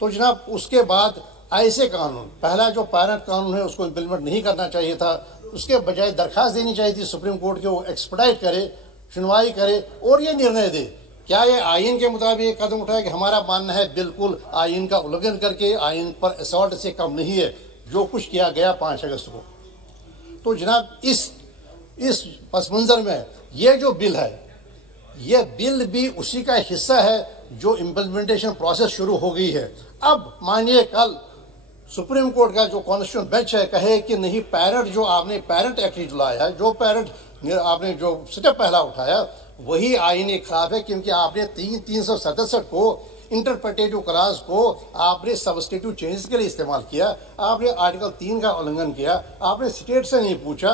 तो जनाब उसके बाद ऐसे कानून, पहला जो पैरेंट कानून है उसको इम्प्लीमेंट नहीं करना चाहिए था, उसके बजाय दरखास्त देनी चाहिए थी सुप्रीम कोर्ट के, वो एक्सपेडाइट करे, सुनवाई करे और ये निर्णय दे क्या ये आइन के मुताबिक कदम उठाए कि हमारा मानना है बिल्कुल आइन का उल्लंघन करके, आइन पर असॉल्ट से कम नहीं है जो कुछ किया गया 5 अगस्त को। तो जनाब इस पस मंज़र में ये जो बिल है, ये बिल भी उसी का हिस्सा है जो इम्प्लीमेंटेशन प्रोसेस शुरू हो गई है। अब मानिए कल सुप्रीम कोर्ट का जो कॉन्स्टिट्यूशन बेंच है कहे कि नहीं, पैरेंट जो आपने पैरेंट एक्ट जो लाया है, जो पैरेंट आपने जो स्टेप पहला उठाया वही आईनी खिलाफ है, क्योंकि आपने 367 को इंटरप्रेटेटिव क्लास को आपने सब्स्टिट्यूट चेंजेस के लिए इस्तेमाल किया, आपने आर्टिकल 3 का उल्लंघन किया, आपने स्टेट से नहीं पूछा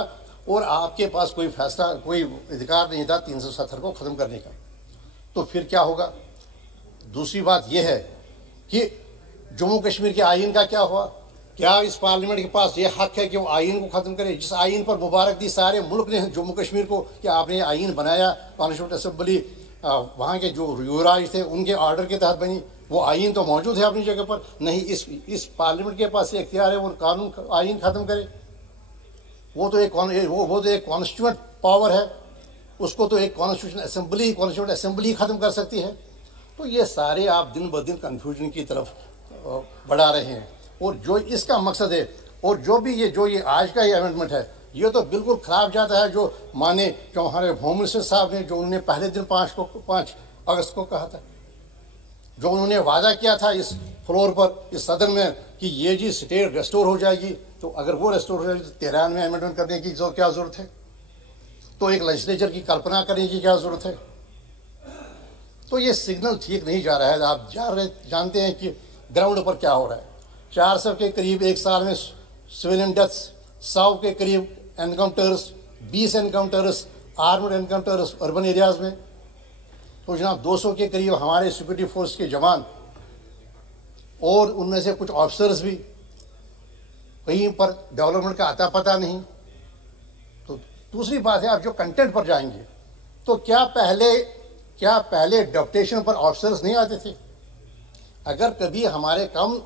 और आपके पास कोई फैसला, कोई अधिकार नहीं था 370 को ख़त्म करने का। तो फिर क्या होगा? दूसरी बात यह है कि जम्मू कश्मीर के आइन का क्या हुआ? क्या इस पार्लियामेंट के पास ये हक है कि वो आइन को ख़त्म करे, जिस आइन पर मुबारक दी सारे मुल्क ने जम्मू कश्मीर को कि आपने आइन बनाया, कॉन्स्टिट्यूंट असेंबली वहाँ के जो युवराज थे उनके ऑर्डर के तहत बनी, वो आइन तो मौजूद है अपनी जगह पर। नहीं, इस पार्लियामेंट के पास ये इख्तियार है वो कानून आइन ख़त्म करे। वो तो एक कॉन्स्टिट्यूंट पावर है, उसको तो एक कॉन्स्टिट्यूंट असेंबली ख़त्म कर सकती है। तो ये सारे आप दिन ब दिन कन्फ्यूजन की तरफ बढ़ा रहे हैं। और जो इसका मकसद है और जो ये आज का ये अमेंडमेंट है, ये तो बिल्कुल ख़राब जाता है। जो माने जो हमारे होम मिनिस्टर साहब ने, जो उन्होंने पहले दिन 5 अगस्त को कहा था, जो उन्होंने वादा किया था इस फ्लोर पर, इस सदन में कि ये जी स्टेट रेस्टोर हो जाएगी, तो अगर वो रेस्टोर हो जाएगी तो 93 अमेंडमेंट करने की क्या ज़रूरत है? तो एक लेजिस्लेचर की कल्पना करने की क्या ज़रूरत है? तो ये सिग्नल ठीक नहीं जा रहा है। आप जानते हैं कि ग्राउंड पर क्या हो रहा है। 400 के करीब एक साल में सिविलियन डेथ्स, 100 के करीब encounters, 20 encounters, armed encounters urban areas में। तो जनाब 200 के करीब हमारे सिक्योरिटी फोर्स के जवान और उनमें से कुछ ऑफिसर्स भी, कहीं पर डेवलपमेंट का आता पता नहीं। तो दूसरी बात है, आप जो कंटेंट पर जाएंगे तो क्या पहले डेप्यूटेशन पर ऑफिसर्स नहीं आते थे? अगर कभी हमारे कम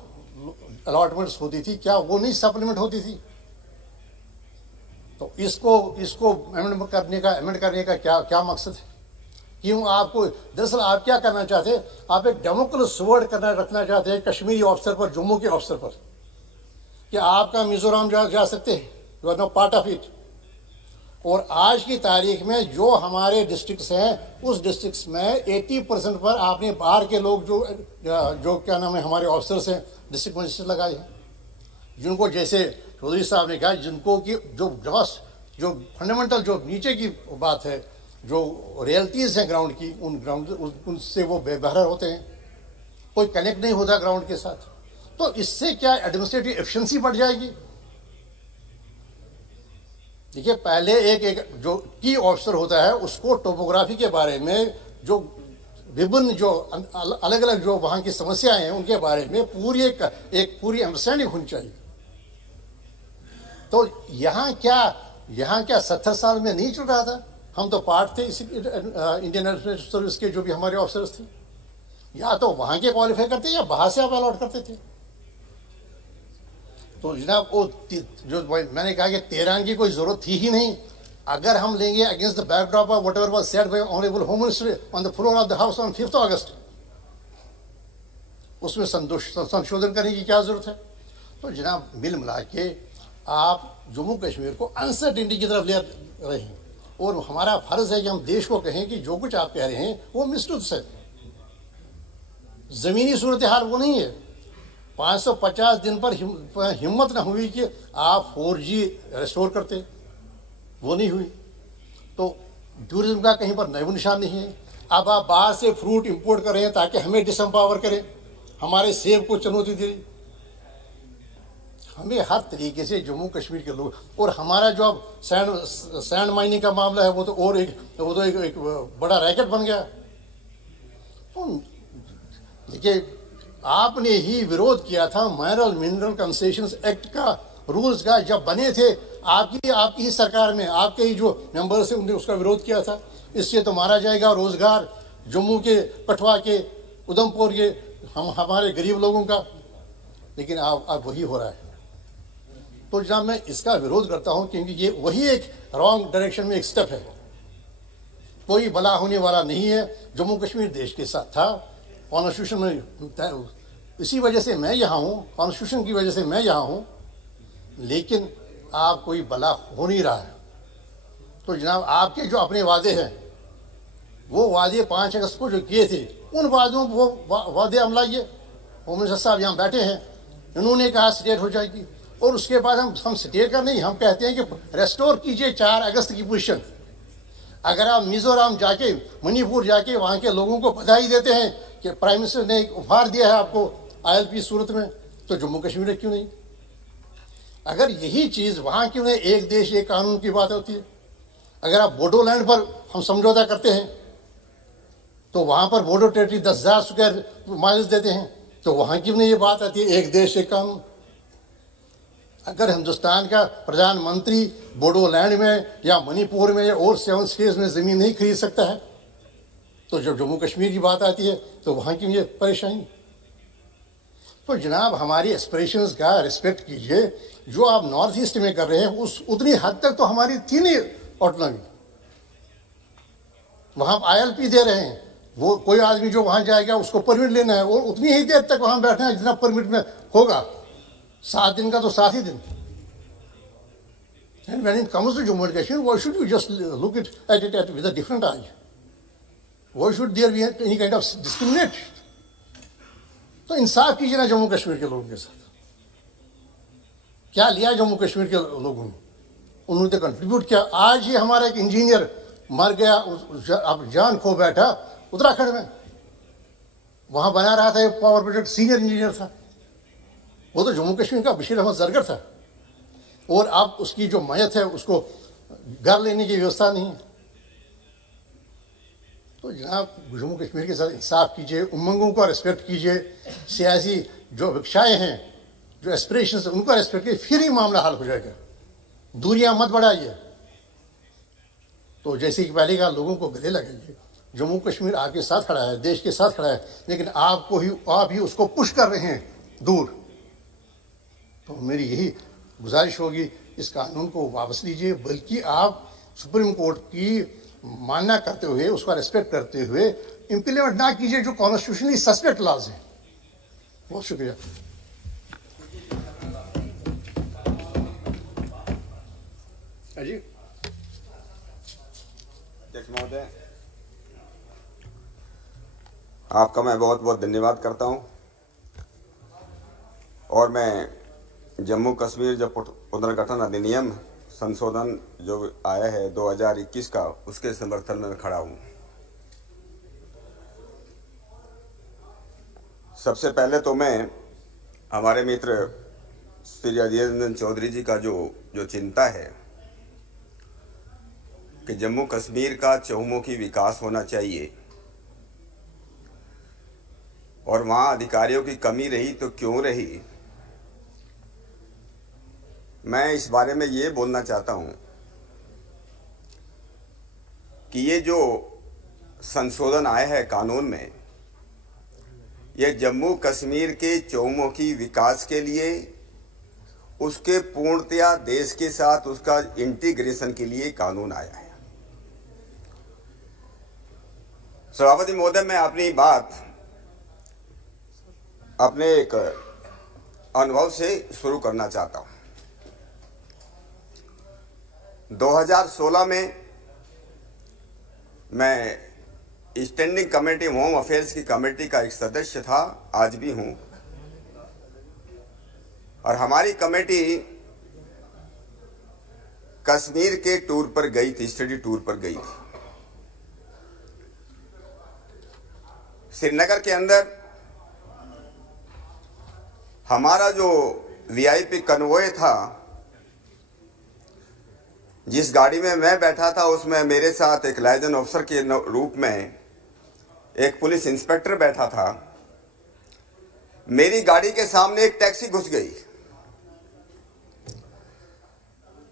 अलॉटमेंट्स होती थी, क्या वो नहीं सप्लीमेंट होती थी? तो इसको अमेंड करने का क्या मकसद है? क्यों आपको, दरअसल आप क्या करना चाहते हैं? आप एक डेमोक्रेटिक वर्ड रखना चाहते हैं कश्मीरी ऑफिसर पर, जम्मू के ऑफिसर पर, कि आपका मिजोरम जा सकते हैं, you are no part of it. और आज की तारीख में जो हमारे डिस्ट्रिक्ट्स हैं, उस डिस्ट्रिक्ट्स में 80% पर आपने बाहर के लोग जो क्या नाम है हमारे ऑफिसर्स हैं, डिस्ट्रिक्ट मजिस्ट्रेट लगाए हैं, जिनको जैसे चौधरी साहब ने कहा, जिनको कि जो फंडामेंटल जो नीचे की बात है, जो रियलिटीज़ हैं ग्राउंड की, उनसे वो बेबहर होते हैं, कोई कनेक्ट नहीं होता ग्राउंड के साथ। तो इससे क्या एडमिनिस्ट्रेटिव एफिशिएंसी बढ़ जाएगी? देखिए, पहले एक जो की ऑफिसर होता है उसको टोपोग्राफी के बारे में, जो विभिन्न जो अलग अलग जो वहाँ की समस्याएं हैं उनके बारे में पूरी अंडरस्टैंडिंग होनी चाहिए। तो यहाँ क्या 70 साल में नहीं चल रहा था? हम तो पार्ट थे इसी इंडियन एडमिनिस्ट्रेटिव सर्विस के, जो भी हमारे ऑफिसर्स थे, या तो वहाँ के क्वालिफाई करते या बाहर से आप अलॉट करते थे। तो जनाब वो जो मैंने कहा कि 13 की कोई ज़रूरत थी ही नहीं। अगर हम लेंगे against the backdrop of whatever was said bye honourable home minister on the floor of the house on 5 अगस्त, उसमें संशोधन करने की क्या ज़रूरत है? तो जनाब मिल मिला के आप जम्मू कश्मीर को अनसर्टेनिटी की तरफ ले रहे हैं, और हमारा फर्ज है कि हम देश को कहें कि जो कुछ आप कह रहे हैं वो मिसटूथ है, ज़मीनी सूरत हाल वो नहीं है। 550 दिन पर हिम्मत न हुई कि आप 4G रेस्टोर करते, वो नहीं हुई। तो टूरिज्म का कहीं पर नया निशान नहीं है। अब आप बाहर से फ्रूट इंपोर्ट कर रहे हैं ताकि हमें डिसएम्पावर करें, हमारे सेब को चुनौती दे। हमें हर तरीके से जम्मू कश्मीर के लोग, और हमारा जो अब सैंड माइनिंग का मामला है वो तो एक बड़ा रैकेट बन गया। तो देखिए, आपने ही विरोध किया था मिनरल कंसेशंस एक्ट का, रूल्स का जब बने थे। आपकी आपकी ही सरकार में आपके ही जो मेंबर्स हैं उन्होंने उसका विरोध किया था, इससे तो मारा जाएगा रोजगार जम्मू के, कठुआ के, उधमपुर के हमारे गरीब लोगों का। लेकिन अब वही हो रहा है। तो जनाब मैं इसका विरोध करता हूं क्योंकि ये वही एक रॉन्ग डायरेक्शन में एक स्टेप है। कोई भला होने वाला नहीं है। जम्मू कश्मीर देश के साथ था, कॉन्स्टिट्यूशन में, इसी वजह से मैं यहाँ हूँ, कॉन्स्टिट्यूशन की वजह से मैं यहाँ हूँ। लेकिन आप कोई भला हो नहीं रहा है। तो जनाब आपके जो अपने वादे हैं, वो वादे 5 अगस्त को जो किए थे, उन वादों वो वादे हम लाइए। होम मिनिस्टर साहब यहाँ बैठे हैं, इन्होंने कहा स्टेट हो जाएगी, और उसके बाद हम स्टेट का नहीं, हम कहते हैं कि रेस्टोर कीजिए 4 अगस्त की पोजीशन। अगर आप मिजोरम जाके, मणिपुर जाके वहाँ के लोगों को बधाई देते हैं कि प्राइम मिनिस्टर ने एक उपहार दिया है आपको ILP सूरत में, तो जम्मू कश्मीर में क्यों नहीं? अगर यही चीज़ वहाँ क्यों नहीं, एक देश एक कानून की बात होती है। अगर आप बोडोलैंड पर हम समझौता करते हैं तो वहाँ पर बोडो टेरिटरी 10,000 स्क्वायर माइल्स देते हैं, तो वहाँ क्यों नहीं ये बात आती है एक देश एक कानून? अगर हिंदुस्तान का प्रधानमंत्री बोडोलैंड में या मणिपुर में या और 7 स्टेट्स में ज़मीन नहीं खरीद सकता है, तो जब जम्मू कश्मीर की बात आती है तो वहाँ क्यों ये परेशानी? तो जनाब हमारी एस्पिरेशंस का रिस्पेक्ट कीजिए। जो आप नॉर्थ ईस्ट में कर रहे हैं उस उतनी हद तक तो हमारी थी नहीं ऑटोनॉमी। वहाँ ILP दे रहे हैं, वो कोई आदमी जो वहाँ जाएगा उसको परमिट लेना है, और उतनी ही देर तक वहाँ बैठना है जितना परमिट में होगा। 7 दिन का तो 7 ही दिन। And when it comes to Jammu and Kashmir, why should you just look at it with a different eye? Why should there be any kind of discrimination? तो इंसाफ कीजिए ना जम्मू कश्मीर के लोगों के साथ। क्या लिया जम्मू कश्मीर के लोगों ने? उन्होंने तो कंट्रीब्यूट किया। आज ही हमारा एक इंजीनियर मर गया, अब जान खो बैठा उत्तराखंड में। वहां बना रहा था एक पावर प्रोजेक्ट, सीनियर इंजीनियर था वो, तो जम्मू कश्मीर का बशीर अहमद जरगर था। और अब उसकी जो मैयत है उसको घर लेने की व्यवस्था नहीं है। तो जनाब जम्मू कश्मीर के साथ इंसाफ कीजिए, उमंगों का रिस्पेक्ट कीजिए, सियासी जो अपेक्षाएं हैं, जो एस्पिरेशंस हैं, उनका रिस्पेक्ट कीजिए, फिर ही मामला हल हो जाएगा। दूरियां मत बढ़ाइए। तो जैसे कि पहले कहा, लोगों को गले लगाइए। जम्मू कश्मीर आपके साथ खड़ा है, देश के साथ खड़ा है, लेकिन आप ही उसको पुश कर रहे हैं दूर। तो मेरी यही गुजारिश होगी, इस कानून को वापस लीजिए, बल्कि आप सुप्रीम कोर्ट की मानना करते हुए, उसका रिस्पेक्ट करते हुए इम्प्लीमेंट ना कीजिए जो कॉन्स्टिट्यूशनली सस्पेक्ट लॉज हैं। बहुत शुक्रिया। जी अध्यक्ष महोदय, आपका मैं बहुत बहुत धन्यवाद करता हूं। और मैं जम्मू कश्मीर जो पुनर्गठन अधिनियम संशोधन जो आया है 2021 का, उसके समर्थन में खड़ा हूं। सबसे पहले तो मैं हमारे मित्र श्री अधीर रंजन चौधरी जी का जो चिंता है कि जम्मू कश्मीर का चहुमुखी विकास होना चाहिए और वहाँ अधिकारियों की कमी रही तो क्यों रही, मैं इस बारे में ये बोलना चाहता हूँ कि ये जो संशोधन आया है कानून में, ये जम्मू कश्मीर के चहुमुखी विकास के लिए, उसके पूर्णतया देश के साथ उसका इंटीग्रेशन के लिए कानून आया है। सभापति महोदय, मैं अपनी बात अपने एक अनुभव से शुरू करना चाहता हूं। 2016 में मैं स्टैंडिंग कमेटी होम अफेयर्स की कमेटी का एक सदस्य था, आज भी हूं। और हमारी कमेटी कश्मीर के टूर पर गई थी, स्टडी टूर पर गई थी। श्रीनगर के अंदर हमारा जो वीआईपी कन्वॉय था, जिस गाड़ी में मैं बैठा था उसमें मेरे साथ एक लाइजन ऑफिसर के रूप में एक पुलिस इंस्पेक्टर बैठा था। मेरी गाड़ी के सामने एक टैक्सी घुस गई।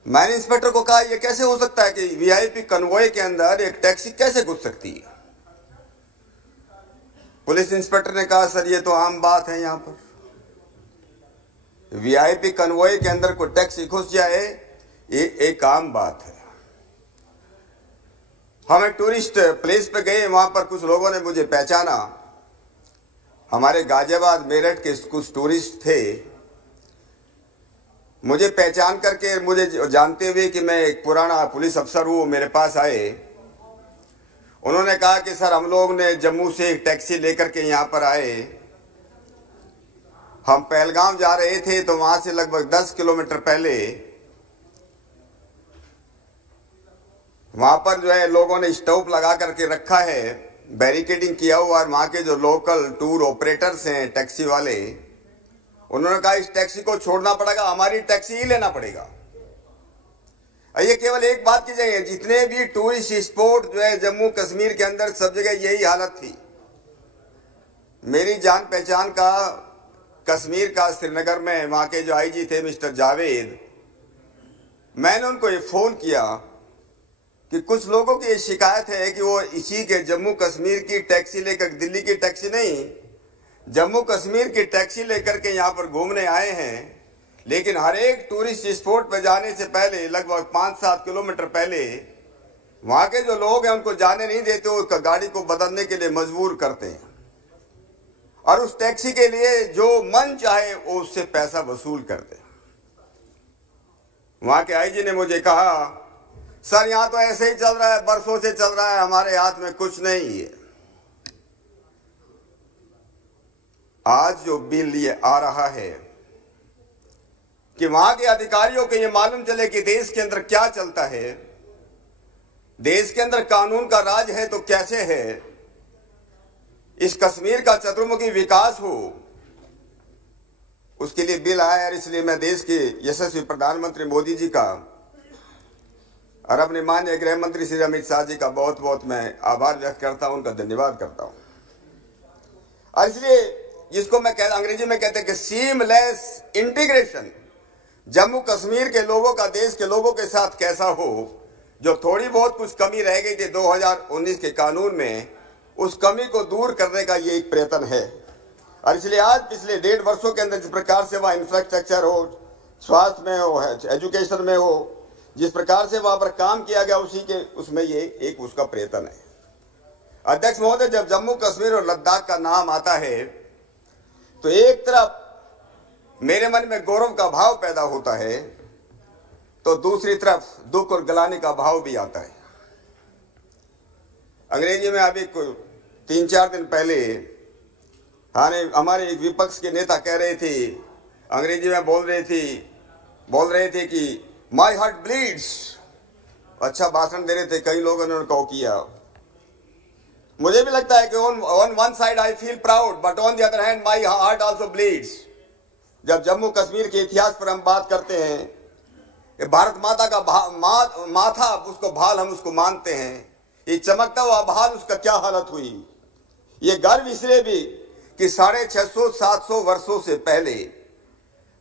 मैंने इंस्पेक्टर को कहा यह कैसे हो सकता है कि वीआईपी कन्वॉय के अंदर एक टैक्सी कैसे घुस सकती है? पुलिस इंस्पेक्टर ने कहा सर ये तो आम बात है, यहां पर वीआईपी कन्वॉय के अंदर कोई टैक्सी घुस जाए ये एक आम बात है। हम एक टूरिस्ट प्लेस पे गए, वहां पर कुछ लोगों ने मुझे पहचाना। हमारे गाजियाबाद मेरठ के कुछ टूरिस्ट थे, मुझे पहचान करके, मुझे जानते हुए कि मैं एक पुराना पुलिस अफसर हूं, मेरे पास आए। उन्होंने कहा कि सर हम लोग ने जम्मू से एक टैक्सी लेकर के यहाँ पर आए, हम पहलगाम जा रहे थे, तो वहां से लगभग 10 किलोमीटर पहले वहां पर जो है लोगों ने स्टॉप लगा करके रखा है, बैरिकेडिंग किया हुआ, और वहां के जो लोकल टूर ऑपरेटर्स हैं टैक्सी वाले, उन्होंने कहा इस टैक्सी को छोड़ना पड़ेगा, हमारी टैक्सी ही लेना पड़ेगा। ये केवल एक बात की जगह, जितने भी टूरिस्ट स्पॉट जो है जम्मू कश्मीर के अंदर सब जगह यही हालत थी। मेरी जान पहचान का कश्मीर का श्रीनगर में वहां के जो आईजी थे मिस्टर जावेद, मैंने उनको ये फोन किया कि कुछ लोगों की ये शिकायत है कि वो इसी के जम्मू कश्मीर की टैक्सी लेकर, दिल्ली की टैक्सी नहीं, जम्मू कश्मीर की टैक्सी लेकर के यहाँ पर घूमने आए हैं, लेकिन हर एक टूरिस्ट स्पॉट पर जाने से पहले लगभग 5-7 किलोमीटर पहले वहां के जो लोग हैं उनको जाने नहीं देते, वो गाड़ी को बदलने के लिए मजबूर करते हैं, और उस टैक्सी के लिए जो मन चाहे वो उससे पैसा वसूल करते हैं। वहां के आईजी ने मुझे कहा सर यहाँ तो ऐसे ही चल रहा है, बरसों से चल रहा है, हमारे हाथ में कुछ नहीं है। आज जो बिल ये आ रहा है कि वहां के अधिकारियों को ये मालूम चले कि देश के अंदर क्या चलता है, देश के अंदर कानून का राज है तो कैसे है, इस कश्मीर का चतुर्मुखी विकास हो, उसके लिए बिल आया। और इसलिए मैं देश के यशस्वी प्रधानमंत्री मोदी जी का और अपने माननीय गृह मंत्री श्री अमित शाह जी का बहुत बहुत मैं आभार व्यक्त करता हूं, उनका धन्यवाद करता हूं। और इसलिए जिसको मैं अंग्रेजी में कहते हैं कि सीमलेस इंटीग्रेशन जम्मू कश्मीर के लोगों का देश के लोगों के साथ कैसा हो, जो थोड़ी बहुत कुछ कमी रह गई थी 2019 के कानून में, उस कमी को दूर करने का ये एक प्रयत्न है। और इसलिए आज पिछले 1.5 वर्षों के अंदर जिस प्रकार से वहाँ इंफ्रास्ट्रक्चर हो, स्वास्थ्य में हो, एजुकेशन में हो, जिस प्रकार से वहां पर काम किया गया, उसी के उसमें ये एक उसका प्रयत्न है। अध्यक्ष महोदय, जब जम्मू कश्मीर और लद्दाख का नाम आता है तो एक तरफ मेरे मन में गौरव का भाव पैदा होता है, तो दूसरी तरफ दुख और गलानी का भाव भी आता है। अंग्रेजी में अभी 3-4 दिन पहले हमारे एक विपक्ष के नेता कह रहे थे, अंग्रेजी में बोल रहे थे कि माई हार्ट ब्लीड्स। अच्छा भाषण दे रहे थे, कई लोगों ने उनको किया। मुझे भी लगता है कि on one side I feel proud, but on the other hand my heart also bleeds. जब जम्मू कश्मीर के इतिहास पर हम बात करते हैं, भारत माता का माथा, उसको भाल हम उसको मानते हैं, ये चमकता हुआ भाल उसका क्या हालत हुई। ये गर्व इसलिए भी कि 650-700 वर्षों से पहले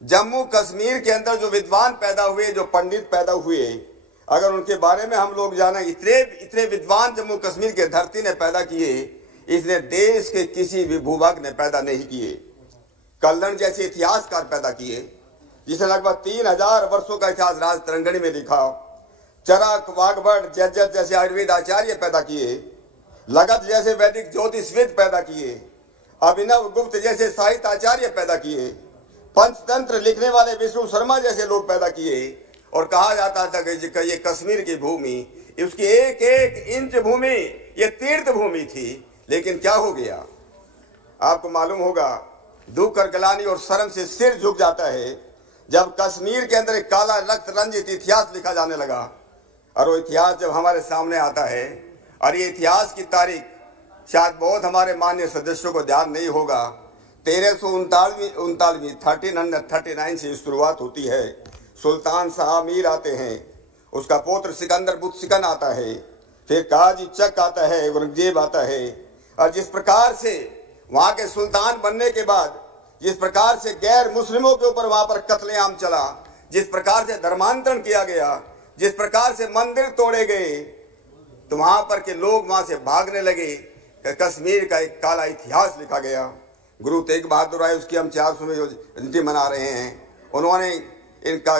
जम्मू कश्मीर के अंदर जो विद्वान पैदा हुए, जो पंडित पैदा हुए, अगर उनके बारे में हम लोग जाना, इतने विद्वान जम्मू कश्मीर के धरती ने पैदा किए, इसने देश के किसी भी भूभाग ने पैदा नहीं किए। कल्लण जैसे इतिहासकार पैदा किए, जिसने लगभग 3000 वर्षों का इतिहास राज तरंगणी में लिखा। चरक, वाघभट, जज्जत जैसे आयुर्वेद आचार्य पैदा किए, लगत जैसे वैदिक ज्योतिषविद पैदा किए, अभिनव गुप्त जैसे साहित्य आचार्य पैदा किए, पंचतंत्र लिखने वाले विष्णु शर्मा जैसे लोग पैदा किए। और कहा जाता था कि ये कश्मीर की भूमि, उसकी एक एक इंच भूमि ये तीर्थ भूमि थी। लेकिन क्या हो गया, आपको मालूम होगा, दुख और गलानी और शर्म से सिर झुक जाता है जब कश्मीर के अंदर एक काला रक्त रंजित इतिहास लिखा जाने लगा। और वो इतिहास जब हमारे सामने आता है, और ये इतिहास की तारीख शायद बहुत हमारे माननीय सदस्यों को ध्यान नहीं होगा, 1339 से शुरुआत होती है। सुल्तान शाह मीर आते हैं, उसका पुत्र सिकंदर बुत सिकन आता है, फिर काजी चक आता है, औरंगजेब आता है। और जिस प्रकार से वहाँ के सुल्तान बनने के बाद जिस प्रकार से गैर मुस्लिमों के ऊपर वहाँ पर कत्लेआम चला, जिस प्रकार से धर्मांतरण किया गया, जिस प्रकार से मंदिर तोड़े गए, तो वहां पर के लोग वहां से भागने लगे। कश्मीर का एक काला इतिहास लिखा गया। गुरु तेग बहादुर आए, उसकी हम 400वीं जयंती मना रहे हैं। उन्होंने इनका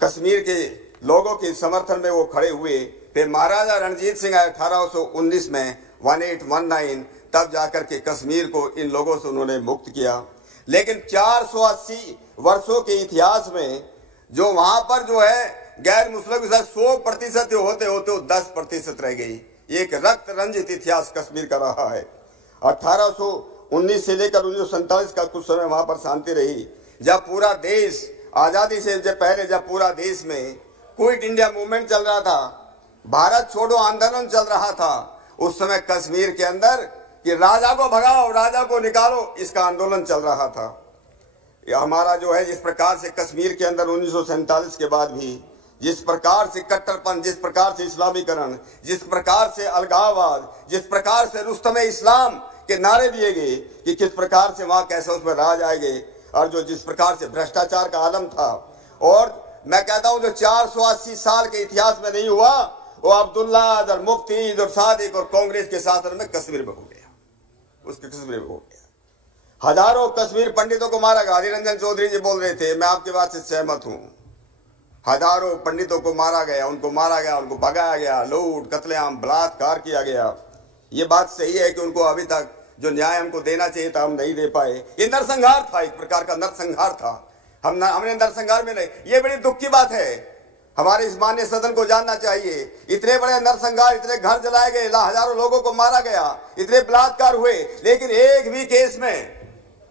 कश्मीर के लोगों के समर्थन में वो खड़े हुए। फिर महाराजा रणजीत सिंह आए 1819 में 1819, तब जाकर के कश्मीर को इन लोगों से उन्होंने मुक्त किया। लेकिन 480 वर्षों के इतिहास में जो वहां पर जो है गैर मुस्लिम के साथ 100% होते होते 10% रह गई। एक रक्त रंजित इतिहास कश्मीर का रहा है। 1819 से लेकर 1947 का कुछ समय वहां पर शांति रही, जब पूरा देश आजादी से पहले, जब पूरा देश में क्विट इंडिया मूवमेंट चल रहा था, भारत छोड़ो आंदोलन चल रहा था, उस समय कश्मीर के अंदर कि राजा को भगाओ, राजा को निकालो, इसका आंदोलन चल रहा था। ये हमारा जो है, जिस प्रकार से कश्मीर के अंदर 1947 के बाद भी जिस प्रकार से कट्टरपन, जिस प्रकार से इस्लामीकरण, जिस प्रकार से अलगाववाद, जिस प्रकार से रुस्तमे इस्लाम के नारे दिए गए कि किस प्रकार से वहां कैसे उसमें राज आएंगे, और जो जिस प्रकार से भ्रष्टाचार का आलम था, और मैं कहता हूं जो 480 साल के इतिहास में नहीं हुआ, वो अब्दुल्ला और मुफ्ती और सादिक और कांग्रेस के शासन में कश्मीर में हो गया, उसके कश्मीर में हो गया। हजारों कश्मीर पंडितों को मारा गया। हरि रंजन चौधरी जी बोल रहे थे, मैं आपकी बात से सहमत हूं। हजारों पंडितों को मारा गया, उनको भगाया गया, लूट, कत्लेआम, बलात्कार किया गया। ये बात सही है कि उनको अभी तक जो न्याय हमको देना चाहिए था हम नहीं दे पाए। ये नरसंहार था, एक प्रकार का नरसंहार था। हमने नरसंहार में नहीं, ये बड़ी दुख की बात है। हमारे इस माननीय सदन को जानना चाहिए, इतने बड़े नरसंहार, इतने घर जलाए गए, हजारों लोगों को मारा गया, इतने बलात्कार हुए, लेकिन एक भी केस में